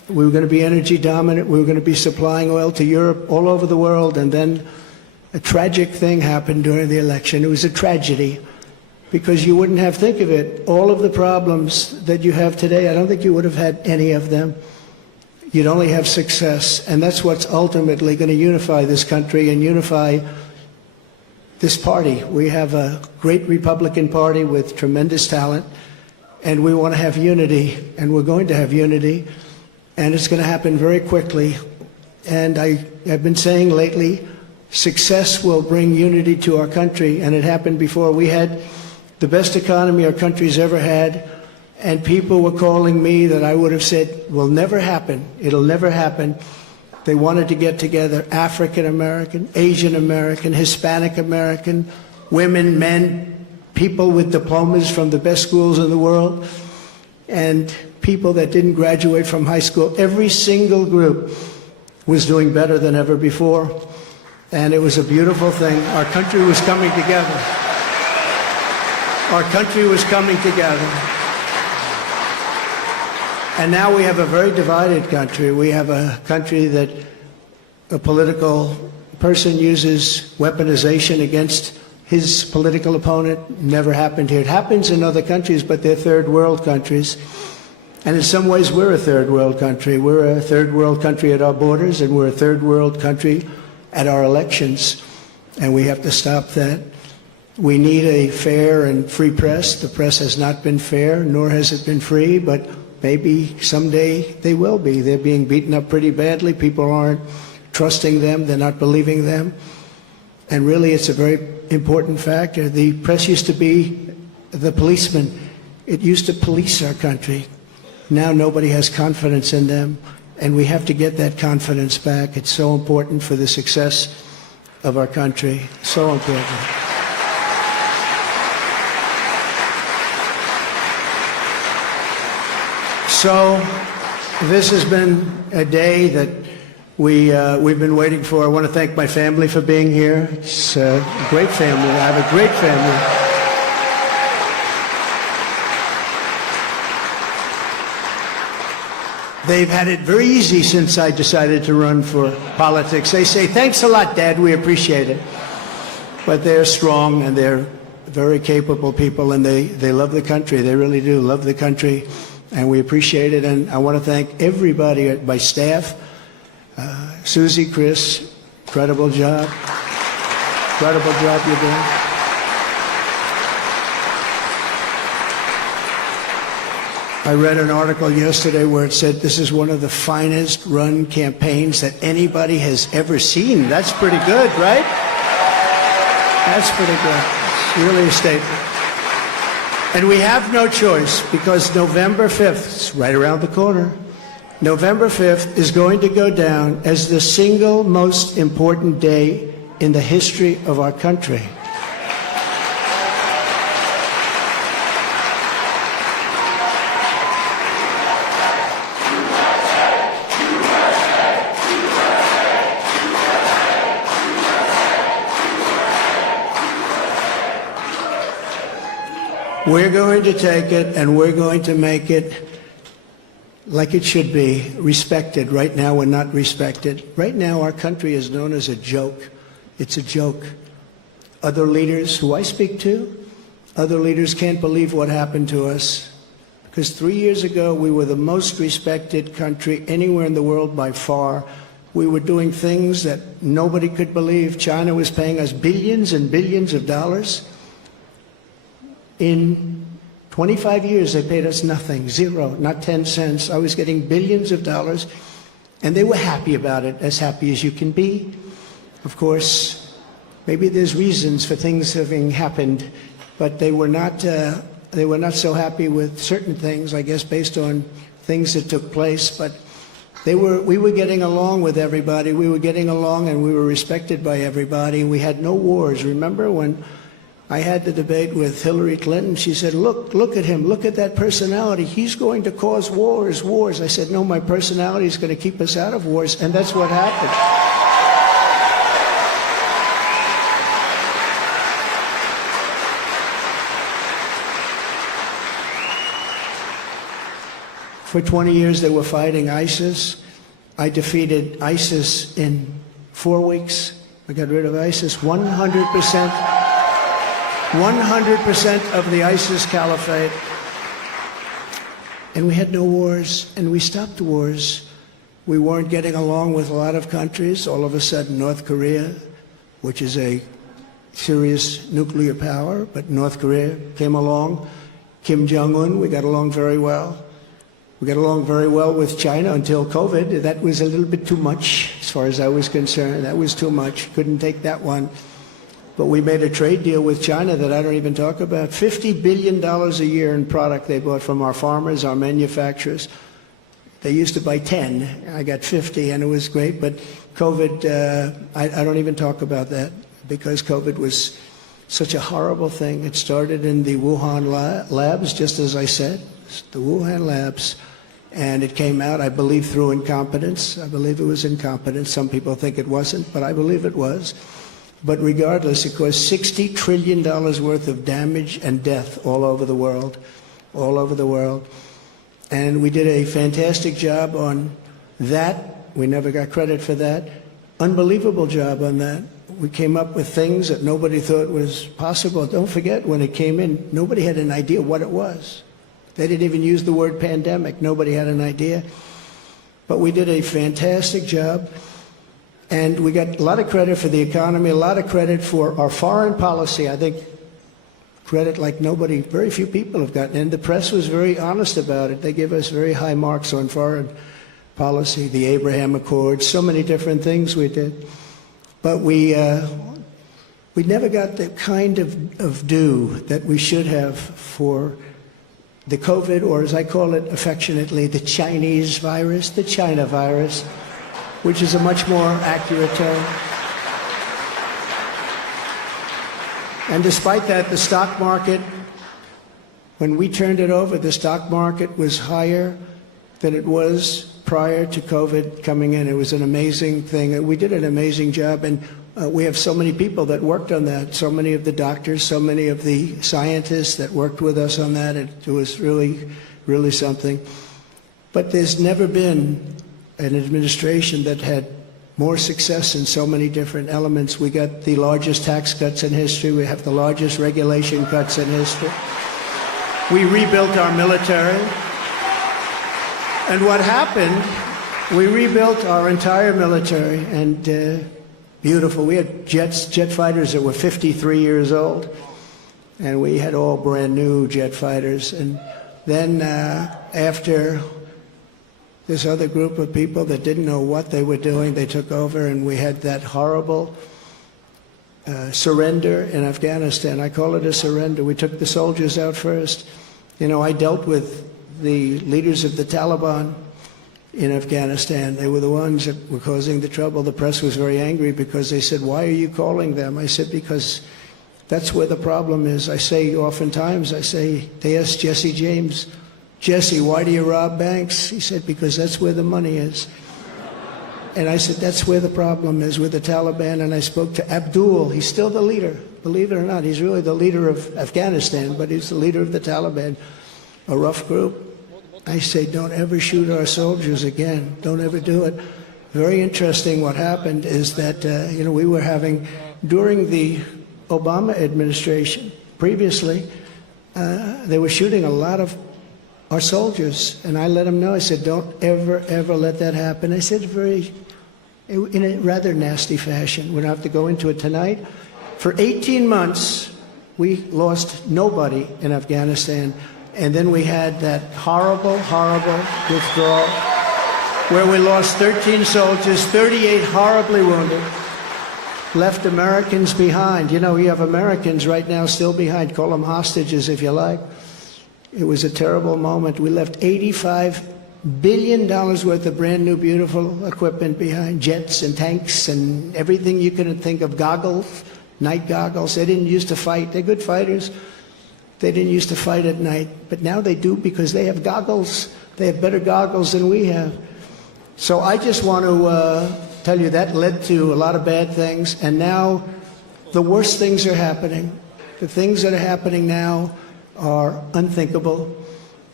We were going to be energy dominant. We were going to be supplying oil to Europe, all over the world. And then a tragic thing happened during the election. It was a tragedy because you wouldn't have, think of it, all of the problems that you have today, I don't think you would have had any of them. You'd only have success. And that's what's ultimately going to unify this country and unify this party. We have a great Republican Party with tremendous talent, and we want to have unity, and we're going to have unity, and it's going to happen very quickly. And I've been saying lately, success will bring unity to our country, and it happened before. We had the best economy our country's ever had, and people were calling me that I would have said will never happen. It'll never happen. They wanted to get together African American, Asian American, Hispanic American, women, men, people with diplomas from the best schools in the world, and people that didn't graduate from high school. Every single group was doing better than ever before, and it was a beautiful thing. Our country was coming together. Our country was coming together. And now we have a very divided country. We have a country that a political person uses weaponization against his political opponent. Never happened here. It happens in other countries, but they're third world countries. And in some ways, we're a third world country. We're a third world country at our borders, and we're a third world country at our elections. And we have to stop that. We need a fair and free press. The press has not been fair, nor has it been free, but maybe someday they will be. They're being beaten up pretty badly. People aren't trusting them. They're not believing them. And really, it's a very important factor. The press used to be the policeman. It used to police our country. Now nobody has confidence in them, and we have to get that confidence back. It's so important for the success of our country. So important. So this has been a day that we've been waiting for. I want to thank my family for being here. It's a great family. I have a great family. They've had it very easy since I decided to run for politics. They say, "Thanks a lot, Dad. We appreciate it." But they're strong, and they're very capable people, and they love the country. They really do love the country. And we appreciate it. And I want to thank everybody at my staff. Susie, Chris, incredible job. Incredible job you're doing. I read an article yesterday where it said this is one of the finest run campaigns that anybody has ever seen. That's pretty good, right? That's pretty good. It's really a statement. And we have no choice, because November 5th, it's right around the corner, November 5th is going to go down as the single most important day in the history of our country. We're going to take it, and we're going to make it like it should be, respected. Right now, we're not respected. Right now, our country is known as a joke. It's a joke. Other leaders who I speak to, other leaders can't believe what happened to us. Because 3 years ago, we were the most respected country anywhere in the world by far. We were doing things that nobody could believe. China was paying us billions and billions of dollars. In 25 years, they paid us nothing, zero, not 10 cents. I was getting billions of dollars, and they were happy about it, as happy as you can be. Of course, maybe there's reasons for things having happened, but they were not so happy with certain things, I guess, based on things that took place. But we were getting along with everybody. We were getting along, and we were respected by everybody. We had no wars. Remember when I had the debate with Hillary Clinton? She said, look at him, look at that personality. He's going to cause wars. I said, no, my personality is going to keep us out of wars, and that's what happened. For 20 years they were fighting ISIS. I defeated ISIS in 4 weeks. I got rid of ISIS. 100% of the ISIS caliphate. And we had no wars, and we stopped wars. We weren't getting along with a lot of countries. All of a sudden, North Korea, which is a serious nuclear power, but North Korea came along. Kim Jong-un, we got along very well. We got along very well with China until COVID. That was a little bit too much, as far as I was concerned. That was too much. Couldn't take that one. But we made a trade deal with China that I don't even talk about. $50 billion a year in product they bought from our farmers, our manufacturers. They used to buy 10. I got 50, and it was great. But COVID, I don't even talk about that, because COVID was such a horrible thing. It started in the Wuhan labs, just as I said, the Wuhan labs. And it came out, I believe, through incompetence. I believe it was incompetence. Some people think it wasn't, but I believe it was. But regardless, it caused $60 trillion worth of damage and death all over the world, all over the world. And we did a fantastic job on that. We never got credit for that. Unbelievable job on that. We came up with things that nobody thought was possible. Don't forget, when it came in, nobody had an idea what it was. They didn't even use the word pandemic. Nobody had an idea. But we did a fantastic job. And we got a lot of credit for the economy, a lot of credit for our foreign policy. I think credit like nobody, very few people have gotten. And the press was very honest about it. They give us very high marks on foreign policy, the Abraham Accords, so many different things we did. But we never got the kind of due that we should have for the COVID, or as I call it affectionately, the Chinese virus, the China virus, which is a much more accurate term. And despite that, the stock market, when we turned it over, the stock market was higher than it was prior to COVID coming in. It was an amazing thing. We did an amazing job, and we have so many people that worked on that, so many of the doctors, so many of the scientists that worked with us on that. It was really, really something. But there's never been an administration that had more success in so many different elements. We got the largest tax cuts in history. We have the largest regulation cuts in history. We rebuilt our military. And what happened, we rebuilt our entire military, and beautiful. We had jet fighters that were 53 years old, and we had all brand new jet fighters. And then after this other group of people that didn't know what they were doing, they took over, and we had that horrible surrender in Afghanistan. I call it a surrender. We took the soldiers out first. You know, I dealt with the leaders of the Taliban in Afghanistan. They were the ones that were causing the trouble. The press was very angry because they said, "Why are you calling them?" I said, "Because that's where the problem is." I say oftentimes, they asked Jesse James, "Jesse, why do you rob banks?" He said, "Because that's where the money is." And I said, that's where the problem is, with the Taliban. And I spoke to Abdul. He's still the leader. Believe it or not, he's really the leader of Afghanistan, but he's the leader of the Taliban, a rough group. I say, don't ever shoot our soldiers again. Don't ever do it. Very interesting what happened is that, we were having, during the Obama administration, previously, they were shooting a lot of our soldiers, and I let them know. I said, don't ever, ever let that happen. I said in a rather nasty fashion. We don't have to go into it tonight. For 18 months, we lost nobody in Afghanistan, and then we had that horrible, horrible withdrawal where we lost 13 soldiers, 38 horribly wounded, left Americans behind. You know, you have Americans right now still behind. Call them hostages if you like. It was a terrible moment. We left $85 billion worth of brand new, beautiful equipment behind, jets and tanks and everything you could think of, goggles, night goggles. They didn't used to fight. They're good fighters. They didn't used to fight at night, but now they do because they have goggles. They have better goggles than we have. So I just want to tell you that led to a lot of bad things, and now the worst things are happening. The things that are happening now are unthinkable,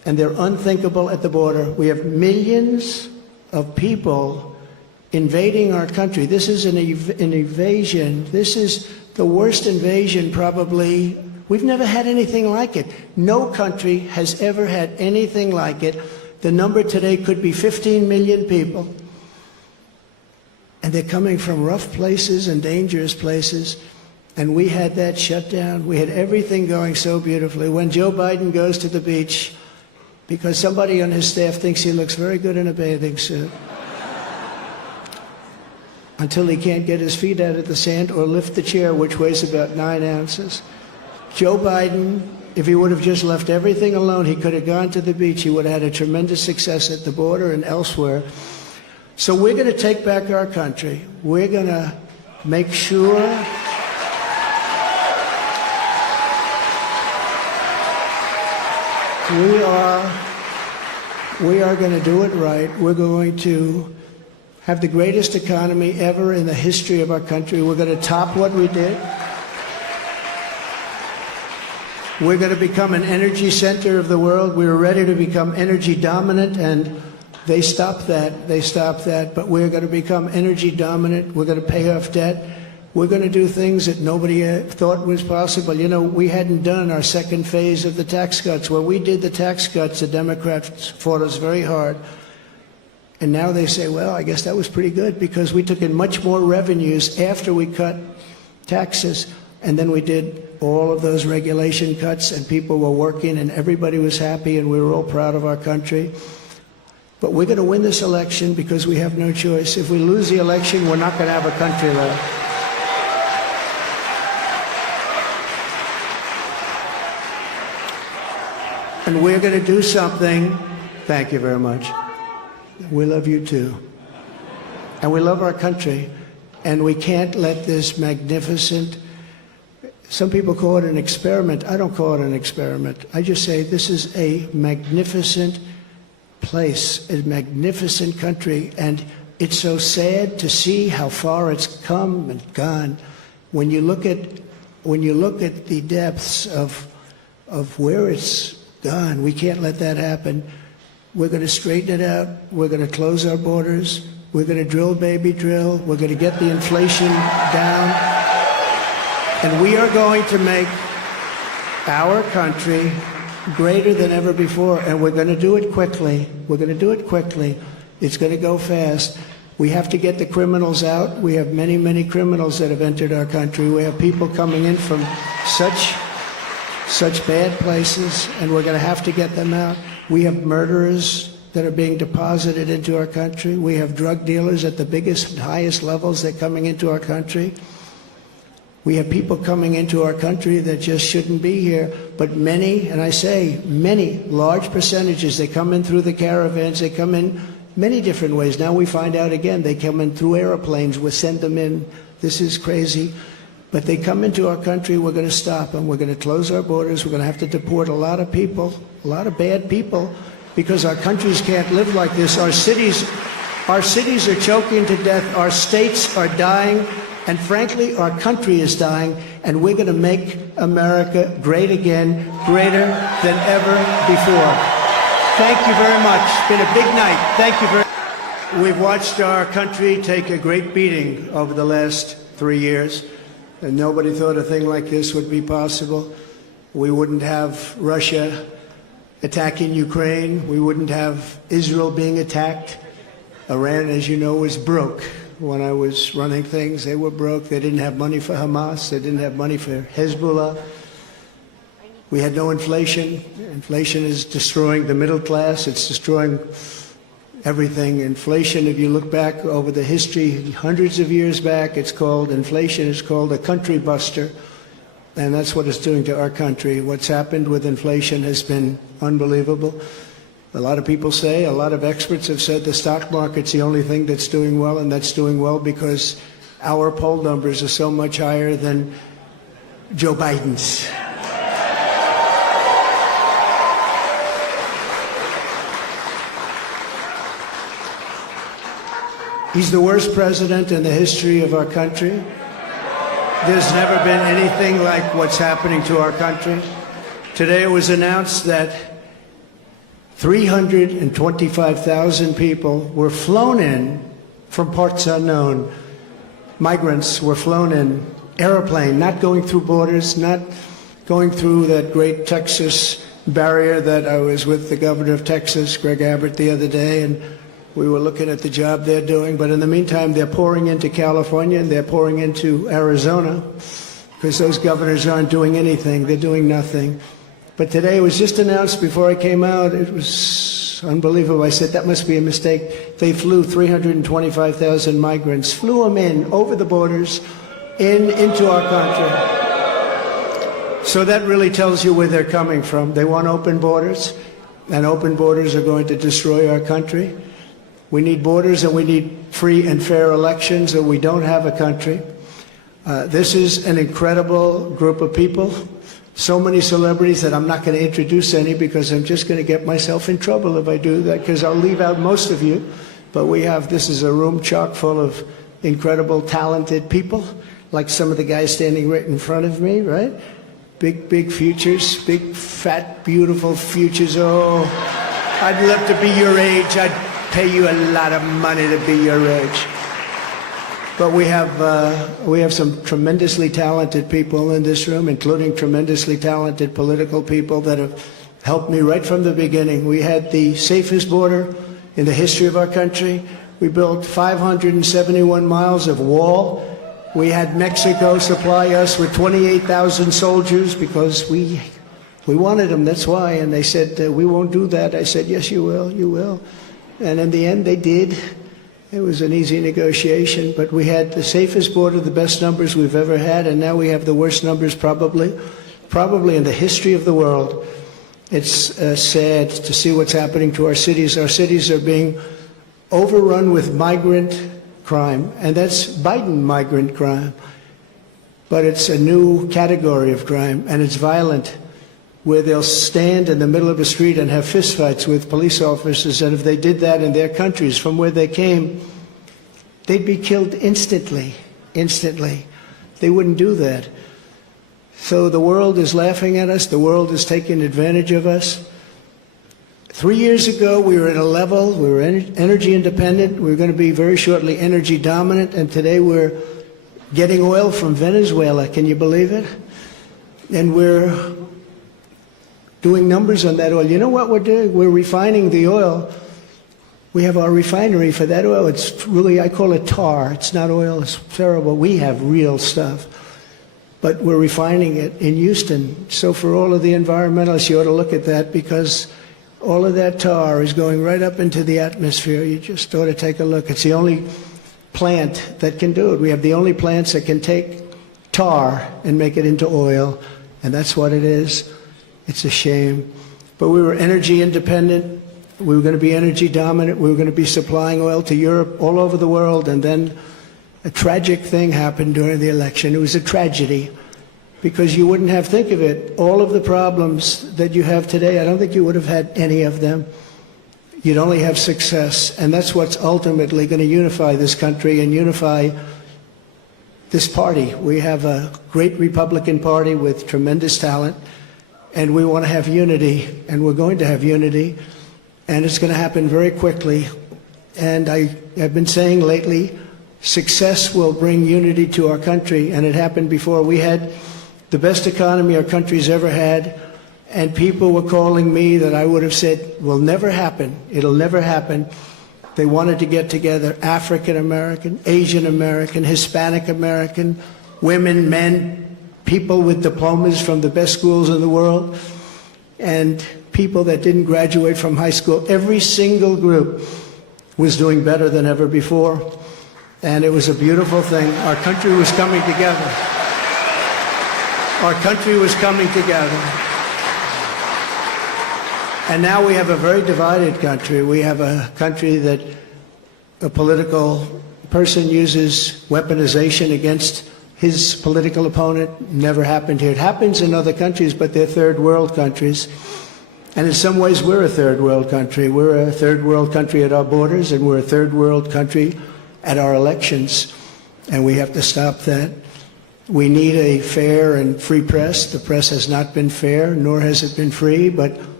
and they're unthinkable at the border. We have millions of people invading our country. This is an invasion. This is the worst invasion probably. We've never had anything like it. No country has ever had anything like it. The number today could be 15 million people. And they're coming from rough places and dangerous places. And we had that shut down. We had everything going so beautifully. When Joe Biden goes to the beach, because somebody on his staff thinks he looks very good in a bathing suit, until he can't get his feet out of the sand or lift the chair, which weighs about 9 ounces. Joe Biden, if he would have just left everything alone, he could have gone to the beach. He would have had a tremendous success at the border and elsewhere. So we're going to take back our country. We're going to make sure we are going to do it right. We're going to have the greatest economy ever in the history of our country. We're going to top what we did. We're going to become an energy center of the world. We were ready to become energy dominant, and they stopped that. They stopped that. But we're going to become energy dominant. We're going to pay off debt. We're going to do things that nobody thought was possible. You know, we hadn't done our second phase of the tax cuts. When we did the tax cuts, the Democrats fought us very hard. And now they say, well, I guess that was pretty good because we took in much more revenues after we cut taxes. And then we did all of those regulation cuts, and people were working, and everybody was happy, and we were all proud of our country. But we're going to win this election because we have no choice. If we lose the election, we're not going to have a country left. And we're going to do something. Thank you very much. We love you too. And we love our country. And we can't let this magnificent, some people call it an experiment. I don't call it an experiment. I just say this is a magnificent place, a magnificent country. And it's so sad to see how far it's come and gone. When you look at the depths of where it's gone, we can't let that happen. We're going to straighten it out. We're going to close our borders. We're going to drill, baby, drill. We're going to get the inflation down. And we are going to make our country greater than ever before. And we're going to do it quickly. We're going to do it quickly. It's going to go fast. We have to get the criminals out. We have many, many criminals that have entered our country. We have people coming in from such bad places, and we're going to have to get them out. We have murderers that are being deposited into our country. We have drug dealers at the biggest, highest levels that are coming into our country. We have people coming into our country that just shouldn't be here. But many, and I say many, large percentages, they come in through the caravans. They come in many different ways. Now we find out again, they come in through airplanes. We send them in. This is crazy. But they come into our country, we're going to stop them. We're going to close our borders. We're going to have to deport a lot of people, a lot of bad people, because our countries can't live like this. Our cities are choking to death. Our states are dying. And frankly, our country is dying. And we're going to make America great again, greater than ever before. Thank you very much. It's been a big night. Thank you very much. We've watched our country take a great beating over the last 3 years. And nobody thought a thing like this would be possible. We wouldn't have Russia attacking Ukraine. We wouldn't have Israel being attacked. Iran, as you know, was broke. When I was running things, they were broke. They didn't have money for Hamas. They didn't have money for Hezbollah. We had no inflation. Inflation is destroying the middle class. It's destroying everything. Inflation, if you look back over the history, hundreds of years back, inflation is called a country buster. And that's what it's doing to our country. What's happened with inflation has been unbelievable. A lot of people say, a lot of experts have said the stock market's the only thing that's doing well, and that's doing well because our poll numbers are so much higher than Joe Biden's. He's the worst president in the history of our country. There's never been anything like what's happening to our country. Today it was announced that 325,000 people were flown in from parts unknown. Migrants were flown in, airplane, not going through borders, not going through that great Texas barrier that I was with the governor of Texas, Greg Abbott, the other day, and we were looking at the job they're doing. But in the meantime, they're pouring into California and they're pouring into Arizona because those governors aren't doing anything. They're doing nothing. But today it was just announced before I came out. It was unbelievable. I said, that must be a mistake. They flew 325,000 migrants, flew them in over the borders into our country. So that really tells you where they're coming from. They want open borders, and open borders are going to destroy our country. We need borders and we need free and fair elections, or we don't have a country. This is an incredible group of people. So many celebrities that I'm not going to introduce any because I'm just going to get myself in trouble if I do that, because I'll leave out most of you. But this is a room chock full of incredible, talented people, like some of the guys standing right in front of me, right? Big, big futures, big, fat, beautiful futures. Oh, I'd love to be your age. I'd pay you a lot of money to be your age. But we have some tremendously talented people in this room, including tremendously talented political people that have helped me right from the beginning. We had the safest border in the history of our country. We built 571 miles of wall. We had Mexico supply us with 28,000 soldiers because we wanted them, that's why. And they said, we won't do that. I said, yes, you will, you will. And in the end, they did. It was an easy negotiation, but we had the safest border, the best numbers we've ever had, and now we have the worst numbers probably in the history of the world. It's sad to see what's happening to our cities. Our cities are being overrun with migrant crime, and that's Biden migrant crime. But it's a new category of crime, and it's violent, where they'll stand in the middle of a street and have fistfights with police officers, and if they did that in their countries from where they came, they'd be killed instantly. They wouldn't do that. So the world is laughing at us. The world is taking advantage of us. 3 years ago, we were at a level, we were energy independent. We were going to be very shortly energy dominant, and today we're getting oil from Venezuela. Can you believe it? And we're doing numbers on that oil. You know what we're doing? We're refining the oil. We have our refinery for that oil. It's really, I call it tar. It's not oil. It's terrible. We have real stuff. But we're refining it in Houston. So for all of the environmentalists, you ought to look at that, because all of that tar is going right up into the atmosphere. You just ought to take a look. It's the only plant that can do it. We have the only plants that can take tar and make it into oil, and that's what it is. It's a shame. But we were energy independent. We were going to be energy dominant. We were going to be supplying oil to Europe, all over the world. And then a tragic thing happened during the election. It was a tragedy, because you wouldn't have, think of it, all of the problems that you have today, I don't think you would have had any of them. You'd only have success. And that's what's ultimately going to unify this country and unify this party. We have a great Republican Party with tremendous talent. And we want to have unity, and we're going to have unity, and it's going to happen very quickly. And I have been saying lately, success will bring unity to our country, and it happened before. We had the best economy our country's ever had, and people were calling me that I would have said will never happen. It'll never happen. They wanted to get together, African American, Asian American, Hispanic American, women, men, people with diplomas from the best schools in the world, and people that didn't graduate from high school. Every single group was doing better than ever before, and it was a beautiful thing. Our country was coming together. Our country was coming together. And now we have a very divided country. We have a country that a political person uses weaponization against his political opponent. Never happened here. It happens in other countries, but they're third world countries. And in some ways, we're a third world country. We're a third world country at our borders, and we're a third world country at our elections. And we have to stop that. We need a fair and free press. The press has not been fair, nor has it been free, but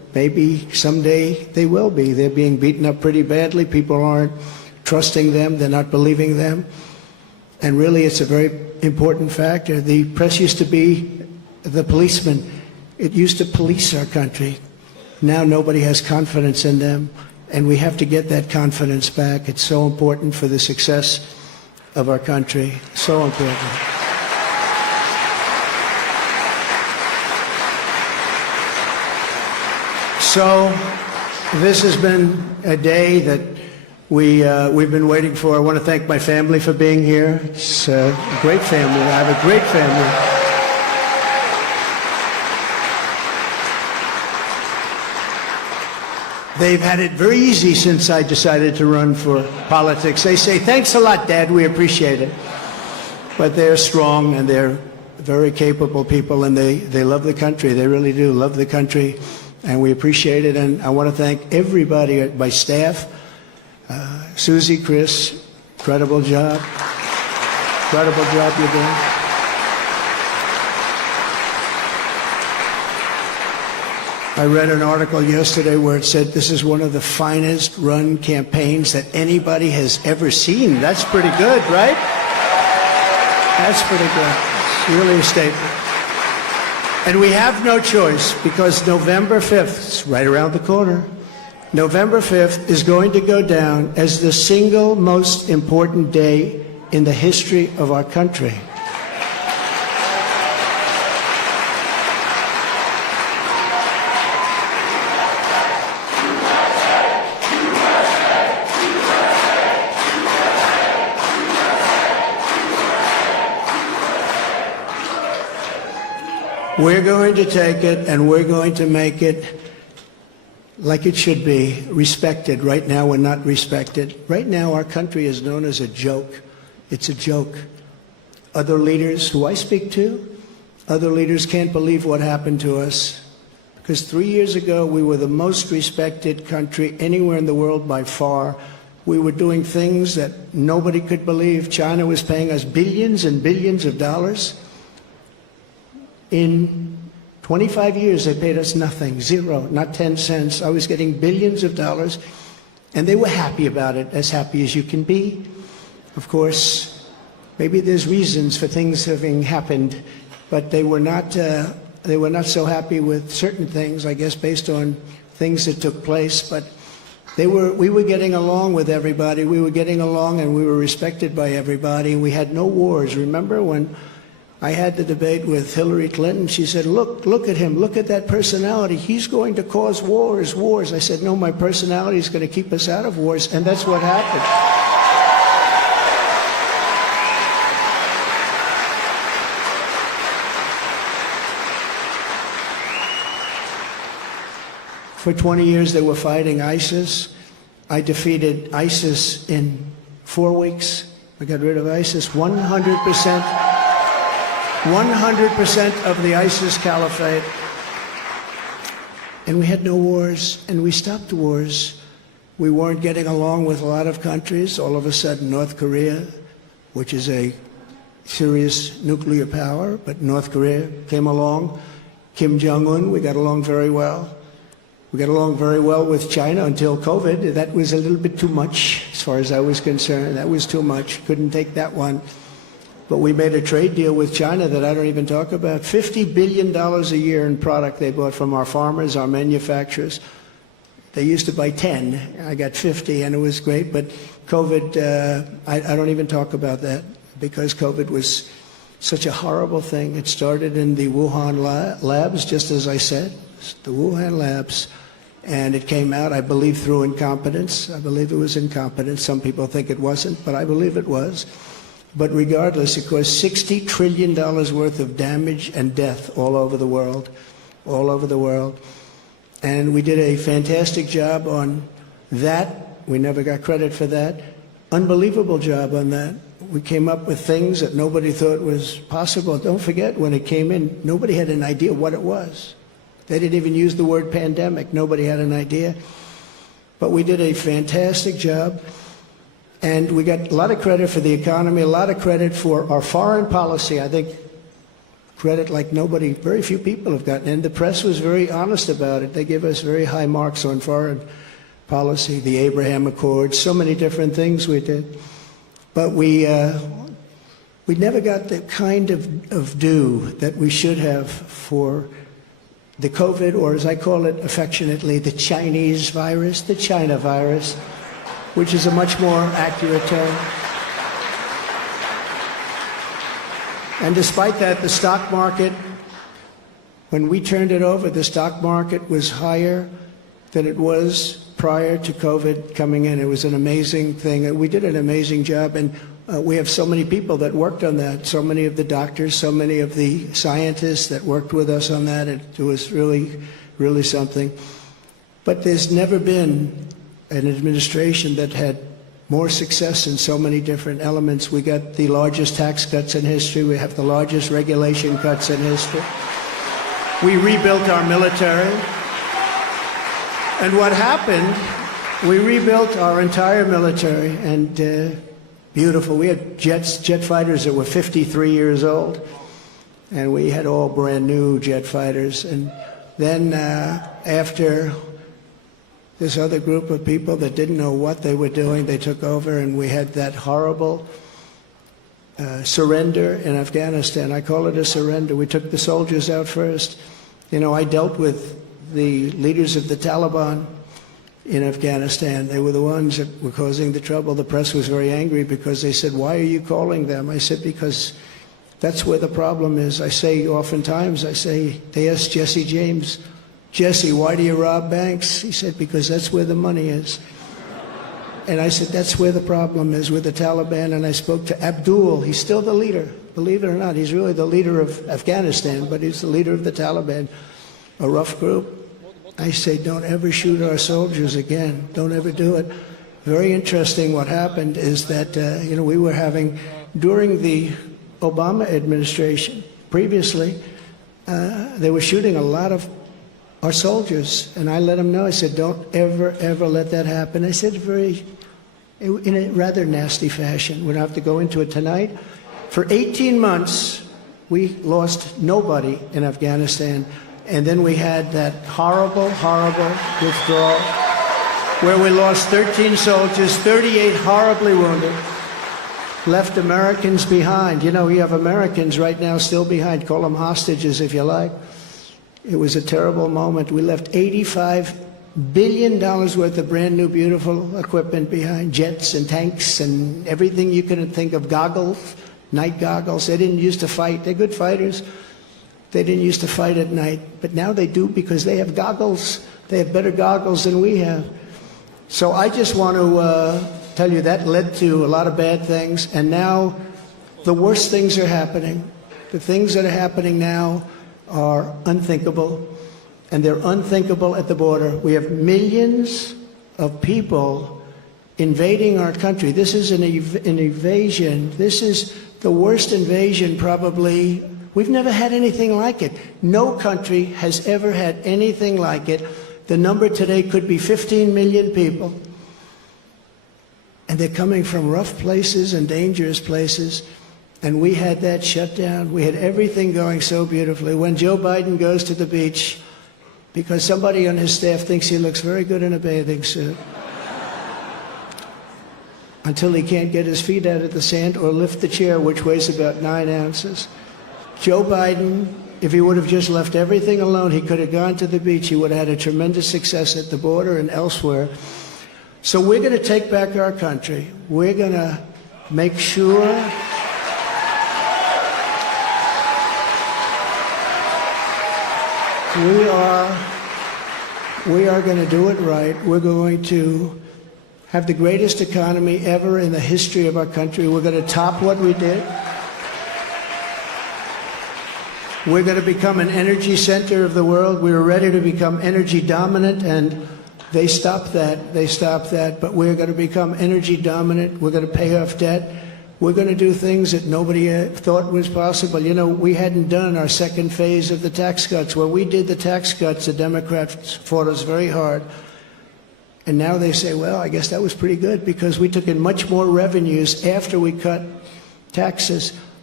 maybe someday they will be. They're being beaten up pretty badly. People aren't trusting them. They're not believing them. And really, it's a very important factor. The press used to be the policeman. It used to police our country. Now nobody has confidence in them, and we have to get that confidence back. It's so important for the success of our country. So important. So this has been a day that we've been waiting for. I want to thank my family for being here. It's a great family. I have a great family. They've had it very easy since I decided to run for politics. They say, thanks a lot, Dad, we appreciate it. But they're strong and they're very capable people, and they love the country. They really do love the country, and we appreciate it. And I want to thank everybody, my staff, Susie, Chris, incredible job. Incredible job you're doing. I read an article yesterday where it said this is one of the finest run campaigns that anybody has ever seen. That's pretty good, right? That's pretty good. It's really a statement. And we have no choice, because November 5th, it's right around the corner, November 5th is going to go down as the single most important day in the history of our country. We're going to take it and we're going to make it like it should be, respected. Right now, we're not respected. Right now, our country is known as a joke. It's a joke. Other leaders who I speak to, other leaders can't believe what happened to us. Because 3 years ago, we were the most respected country anywhere in the world by far. We were doing things that nobody could believe. China was paying us billions and billions of dollars. In 25 years, they paid us nothing, zero, not 10 cents. I was getting billions of dollars, and they were happy about it, as happy as you can be. Of course, maybe there's reasons for things having happened, but they were not so happy with certain things, I guess, based on things that took place. But we were getting along with everybody. We were getting along, and we were respected by everybody. We had no wars. Remember when I had the debate with Hillary Clinton? She said, look at him, look at that personality. He's going to cause wars. I said, no, my personality is going to keep us out of wars, and that's what happened. For 20 years, they were fighting ISIS. I defeated ISIS in 4 weeks. I got rid of ISIS 100%. 100% of the ISIS caliphate. And we had no wars, and we stopped wars. We weren't getting along with a lot of countries. All of a sudden, North Korea, which is a serious nuclear power, but North Korea came along. Kim Jong-un, we got along very well. We got along very well with China until COVID. That was a little bit too much, as far as I was concerned. That was too much. Couldn't take that one. But we made a trade deal with China that I don't even talk about. $50 billion a year in product they bought from our farmers, our manufacturers. They used to buy 10. I got 50, and it was great. But COVID, I don't even talk about that, because COVID was such a horrible thing. It started in the Wuhan labs, just as I said, the Wuhan labs. And it came out, I believe, through incompetence. I believe it was incompetence. Some people think it wasn't, but I believe it was. But regardless, it caused $60 trillion worth of damage and death all over the world, all over the world. And we did a fantastic job on that. We never got credit for that. Unbelievable job on that. We came up with things that nobody thought was possible. Don't forget, when it came in, nobody had an idea what it was. They didn't even use the word pandemic. Nobody had an idea. But we did a fantastic job. And we got a lot of credit for the economy, a lot of credit for our foreign policy. I think credit like nobody, very few people have gotten. And the press was very honest about it. They give us very high marks on foreign policy, the Abraham Accords, so many different things we did. But we never got the kind of due that we should have for the COVID, or as I call it affectionately, the Chinese virus, the China virus, which is a much more accurate term. And despite that, the stock market, when we turned it over, the stock market was higher than it was prior to COVID coming in. It was an amazing thing. We did an amazing job, and we have so many people that worked on that, so many of the doctors, so many of the scientists that worked with us on that. It was really, really something. But there's never been an administration that had more success in so many different elements. We got the largest tax cuts in history. We have the largest regulation cuts in history. We rebuilt our military. And what happened, we rebuilt our entire military, and beautiful. We had jet fighters that were 53 years old, and we had all brand new jet fighters. And then after this other group of people that didn't know what they were doing, they took over, and we had that horrible surrender in Afghanistan. I call it a surrender. We took the soldiers out first. You know, I dealt with the leaders of the Taliban in Afghanistan. They were the ones that were causing the trouble. The press was very angry because they said, "Why are you calling them?" I said, "Because that's where the problem is." I say oftentimes, they asked Jesse James, "Jesse, why do you rob banks?" He said, "Because that's where the money is." And I said, that's where the problem is, with the Taliban. And I spoke to Abdul. He's still the leader. Believe it or not, he's really the leader of Afghanistan, but he's the leader of the Taliban, a rough group. I say, don't ever shoot our soldiers again. Don't ever do it. Very interesting what happened is that, we were having, during the Obama administration, previously, they were shooting a lot of our soldiers. And I let them know, I said, don't ever, ever let that happen. I said in a rather nasty fashion. We don't have to go into it tonight. For 18 months, we lost nobody in Afghanistan. And then we had that horrible, horrible withdrawal where we lost 13 soldiers, 38 horribly wounded, left Americans behind. You know, you have Americans right now still behind. Call them hostages if you like. It was a terrible moment. We left $85 billion worth of brand new, beautiful equipment behind, jets and tanks and everything you can think of, goggles, night goggles. They didn't used to fight. They're good fighters. They didn't used to fight at night, but now they do because they have goggles. They have better goggles than we have. So I just want to tell you that led to a lot of bad things, and now the worst things are happening. The things that are happening now are unthinkable, and they're unthinkable at the border. We have millions of people invading our country. This is an invasion. This is the worst invasion probably. We've never had anything like it. No country has ever had anything like it. The number today could be 15 million people. And they're coming from rough places and dangerous places. And we had that shut down. We had everything going so beautifully. When Joe Biden goes to the beach, because somebody on his staff thinks he looks very good in a bathing suit, until he can't get his feet out of the sand or lift the chair, which weighs about 9 ounces. Joe Biden, if he would have just left everything alone, he could have gone to the beach. He would have had a tremendous success at the border and elsewhere. So we're going to take back our country. We're going to make sure we are going to do it right. We're going to have the greatest economy ever in the history of our country. We're going to top what we did. We're going to become an energy center of the world. We were ready to become energy dominant, and they stopped that. They stopped that. But we're going to become energy dominant. We're going to pay off debt. We're going to do things that nobody thought was possible. You know, we hadn't done our second phase of the tax cuts. When we did the tax cuts, the Democrats fought us very hard. And now they say, well, I guess that was pretty good because we took in much more revenues after we cut taxes.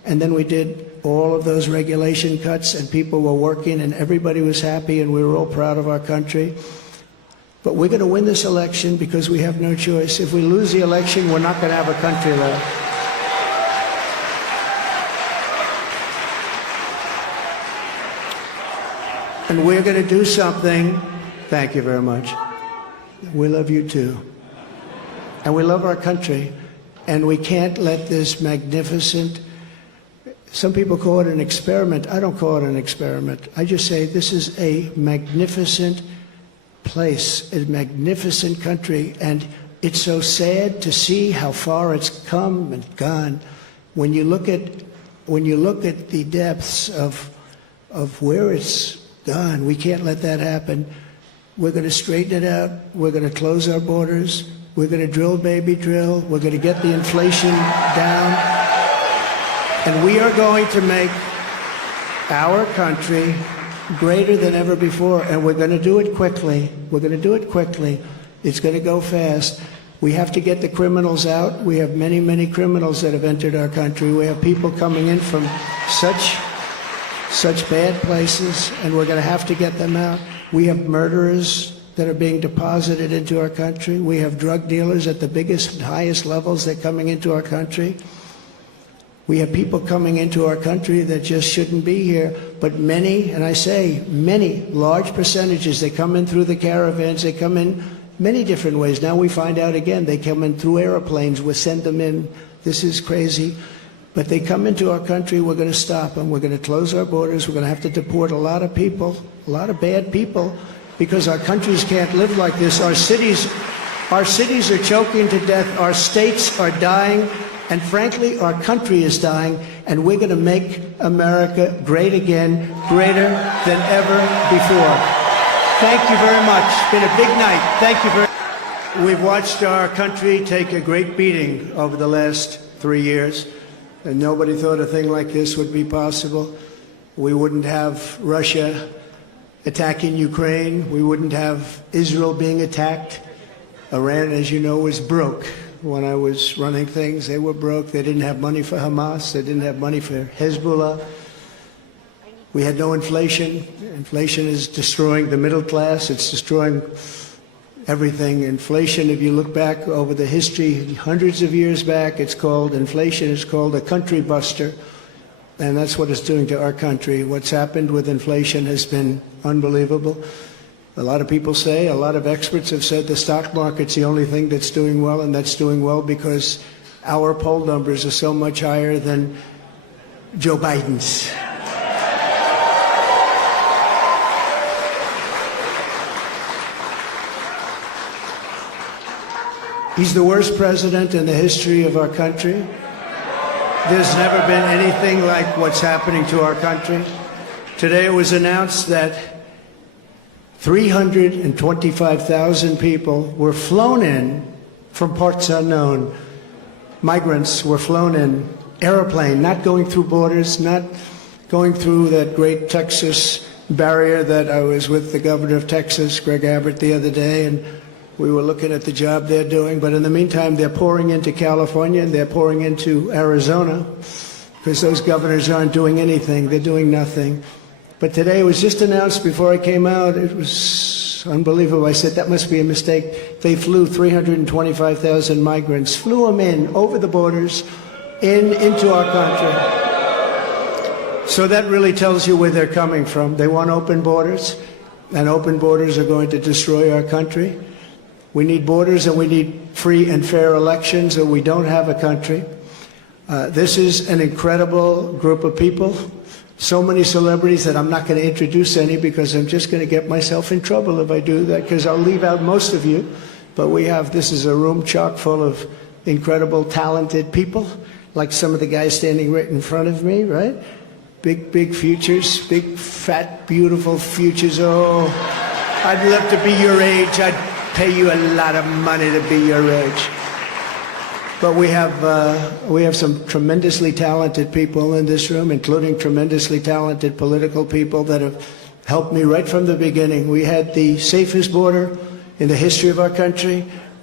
And then we did all of those regulation cuts, and people were working, and everybody was happy, and we were all proud of our country. But we're going to win this election because we have no choice. If we lose the election, we're not going to have a country left. And we're going to do something. Thank you very much. We love you too. And we love our country. And we can't let this magnificent, some people call it an experiment. I don't call it an experiment. I just say this is a magnificent place, a magnificent country. And it's so sad to see how far it's come and gone. When you look at the depths of where it's gone, we can't let that happen. We're going to straighten it out. We're going to close our borders. We're going to drill, baby, drill. We're going to get the inflation down. And we are going to make our country greater than ever before. And we're going to do it quickly. We're going to do it quickly. It's going to go fast. We have to get the criminals out. We have many, many criminals that have entered our country. We have people coming in from such bad places, and we're going to have to get them out. We have murderers that are being deposited into our country. We have drug dealers at the biggest, highest levels that are coming into our country. We have people coming into our country that just shouldn't be here. But many, and I say many, large percentages, they come in through the caravans. They come in many different ways. Now we find out again, they come in through airplanes. We send them in. This is crazy. But they come into our country, we're going to stop them. We're going to close our borders. We're going to have to deport a lot of people, a lot of bad people, because our countries can't live like this. Our cities are choking to death. Our states are dying. And frankly, our country is dying. And we're going to make America great again, greater than ever before. Thank you very much. It's been a big night. Thank you very much. We've watched our country take a great beating over the last 3 years. And nobody thought a thing like this would be possible. We wouldn't have Russia attacking Ukraine. We wouldn't have Israel being attacked. Iran, as you know, was broke. When I was running things, they were broke. They didn't have money for Hamas. They didn't have money for Hezbollah. We had no inflation. Inflation is destroying the middle class. It's destroying everything. Inflation, if you look back over the history, hundreds of years back, inflation is called a country buster. And that's what it's doing to our country. What's happened with inflation has been unbelievable. A lot of people say, a lot of experts have said the stock market's the only thing that's doing well, and that's doing well because our poll numbers are so much higher than Joe Biden's. He's the worst president in the history of our country. There's never been anything like what's happening to our country. Today it was announced that 325,000 people were flown in from parts unknown. Migrants were flown in, airplane, not going through borders, not going through that great Texas barrier that I was with the governor of Texas, Greg Abbott, the other day, and we were looking at the job they're doing. But in the meantime, they're pouring into California and they're pouring into Arizona because those governors aren't doing anything. They're doing nothing. But today it was just announced before I came out. It was unbelievable. I said, that must be a mistake. They flew 325,000 migrants, flew them in over the borders into our country. So that really tells you where they're coming from. They want open borders, and open borders are going to destroy our country. We need borders and we need free and fair elections, or we don't have a country. This is an incredible group of people. So many celebrities that I'm not going to introduce any because I'm just going to get myself in trouble if I do that, because I'll leave out most of you. But this is a room chock full of incredible, talented people, like some of the guys standing right in front of me, right? Big futures, big, fat, beautiful futures. Oh, I'd love to be your age. I'd pay you a lot of money to be your age. But we have some tremendously talented people in this room, including tremendously talented political people that have helped me right from the beginning. We had the safest border in the history of our country.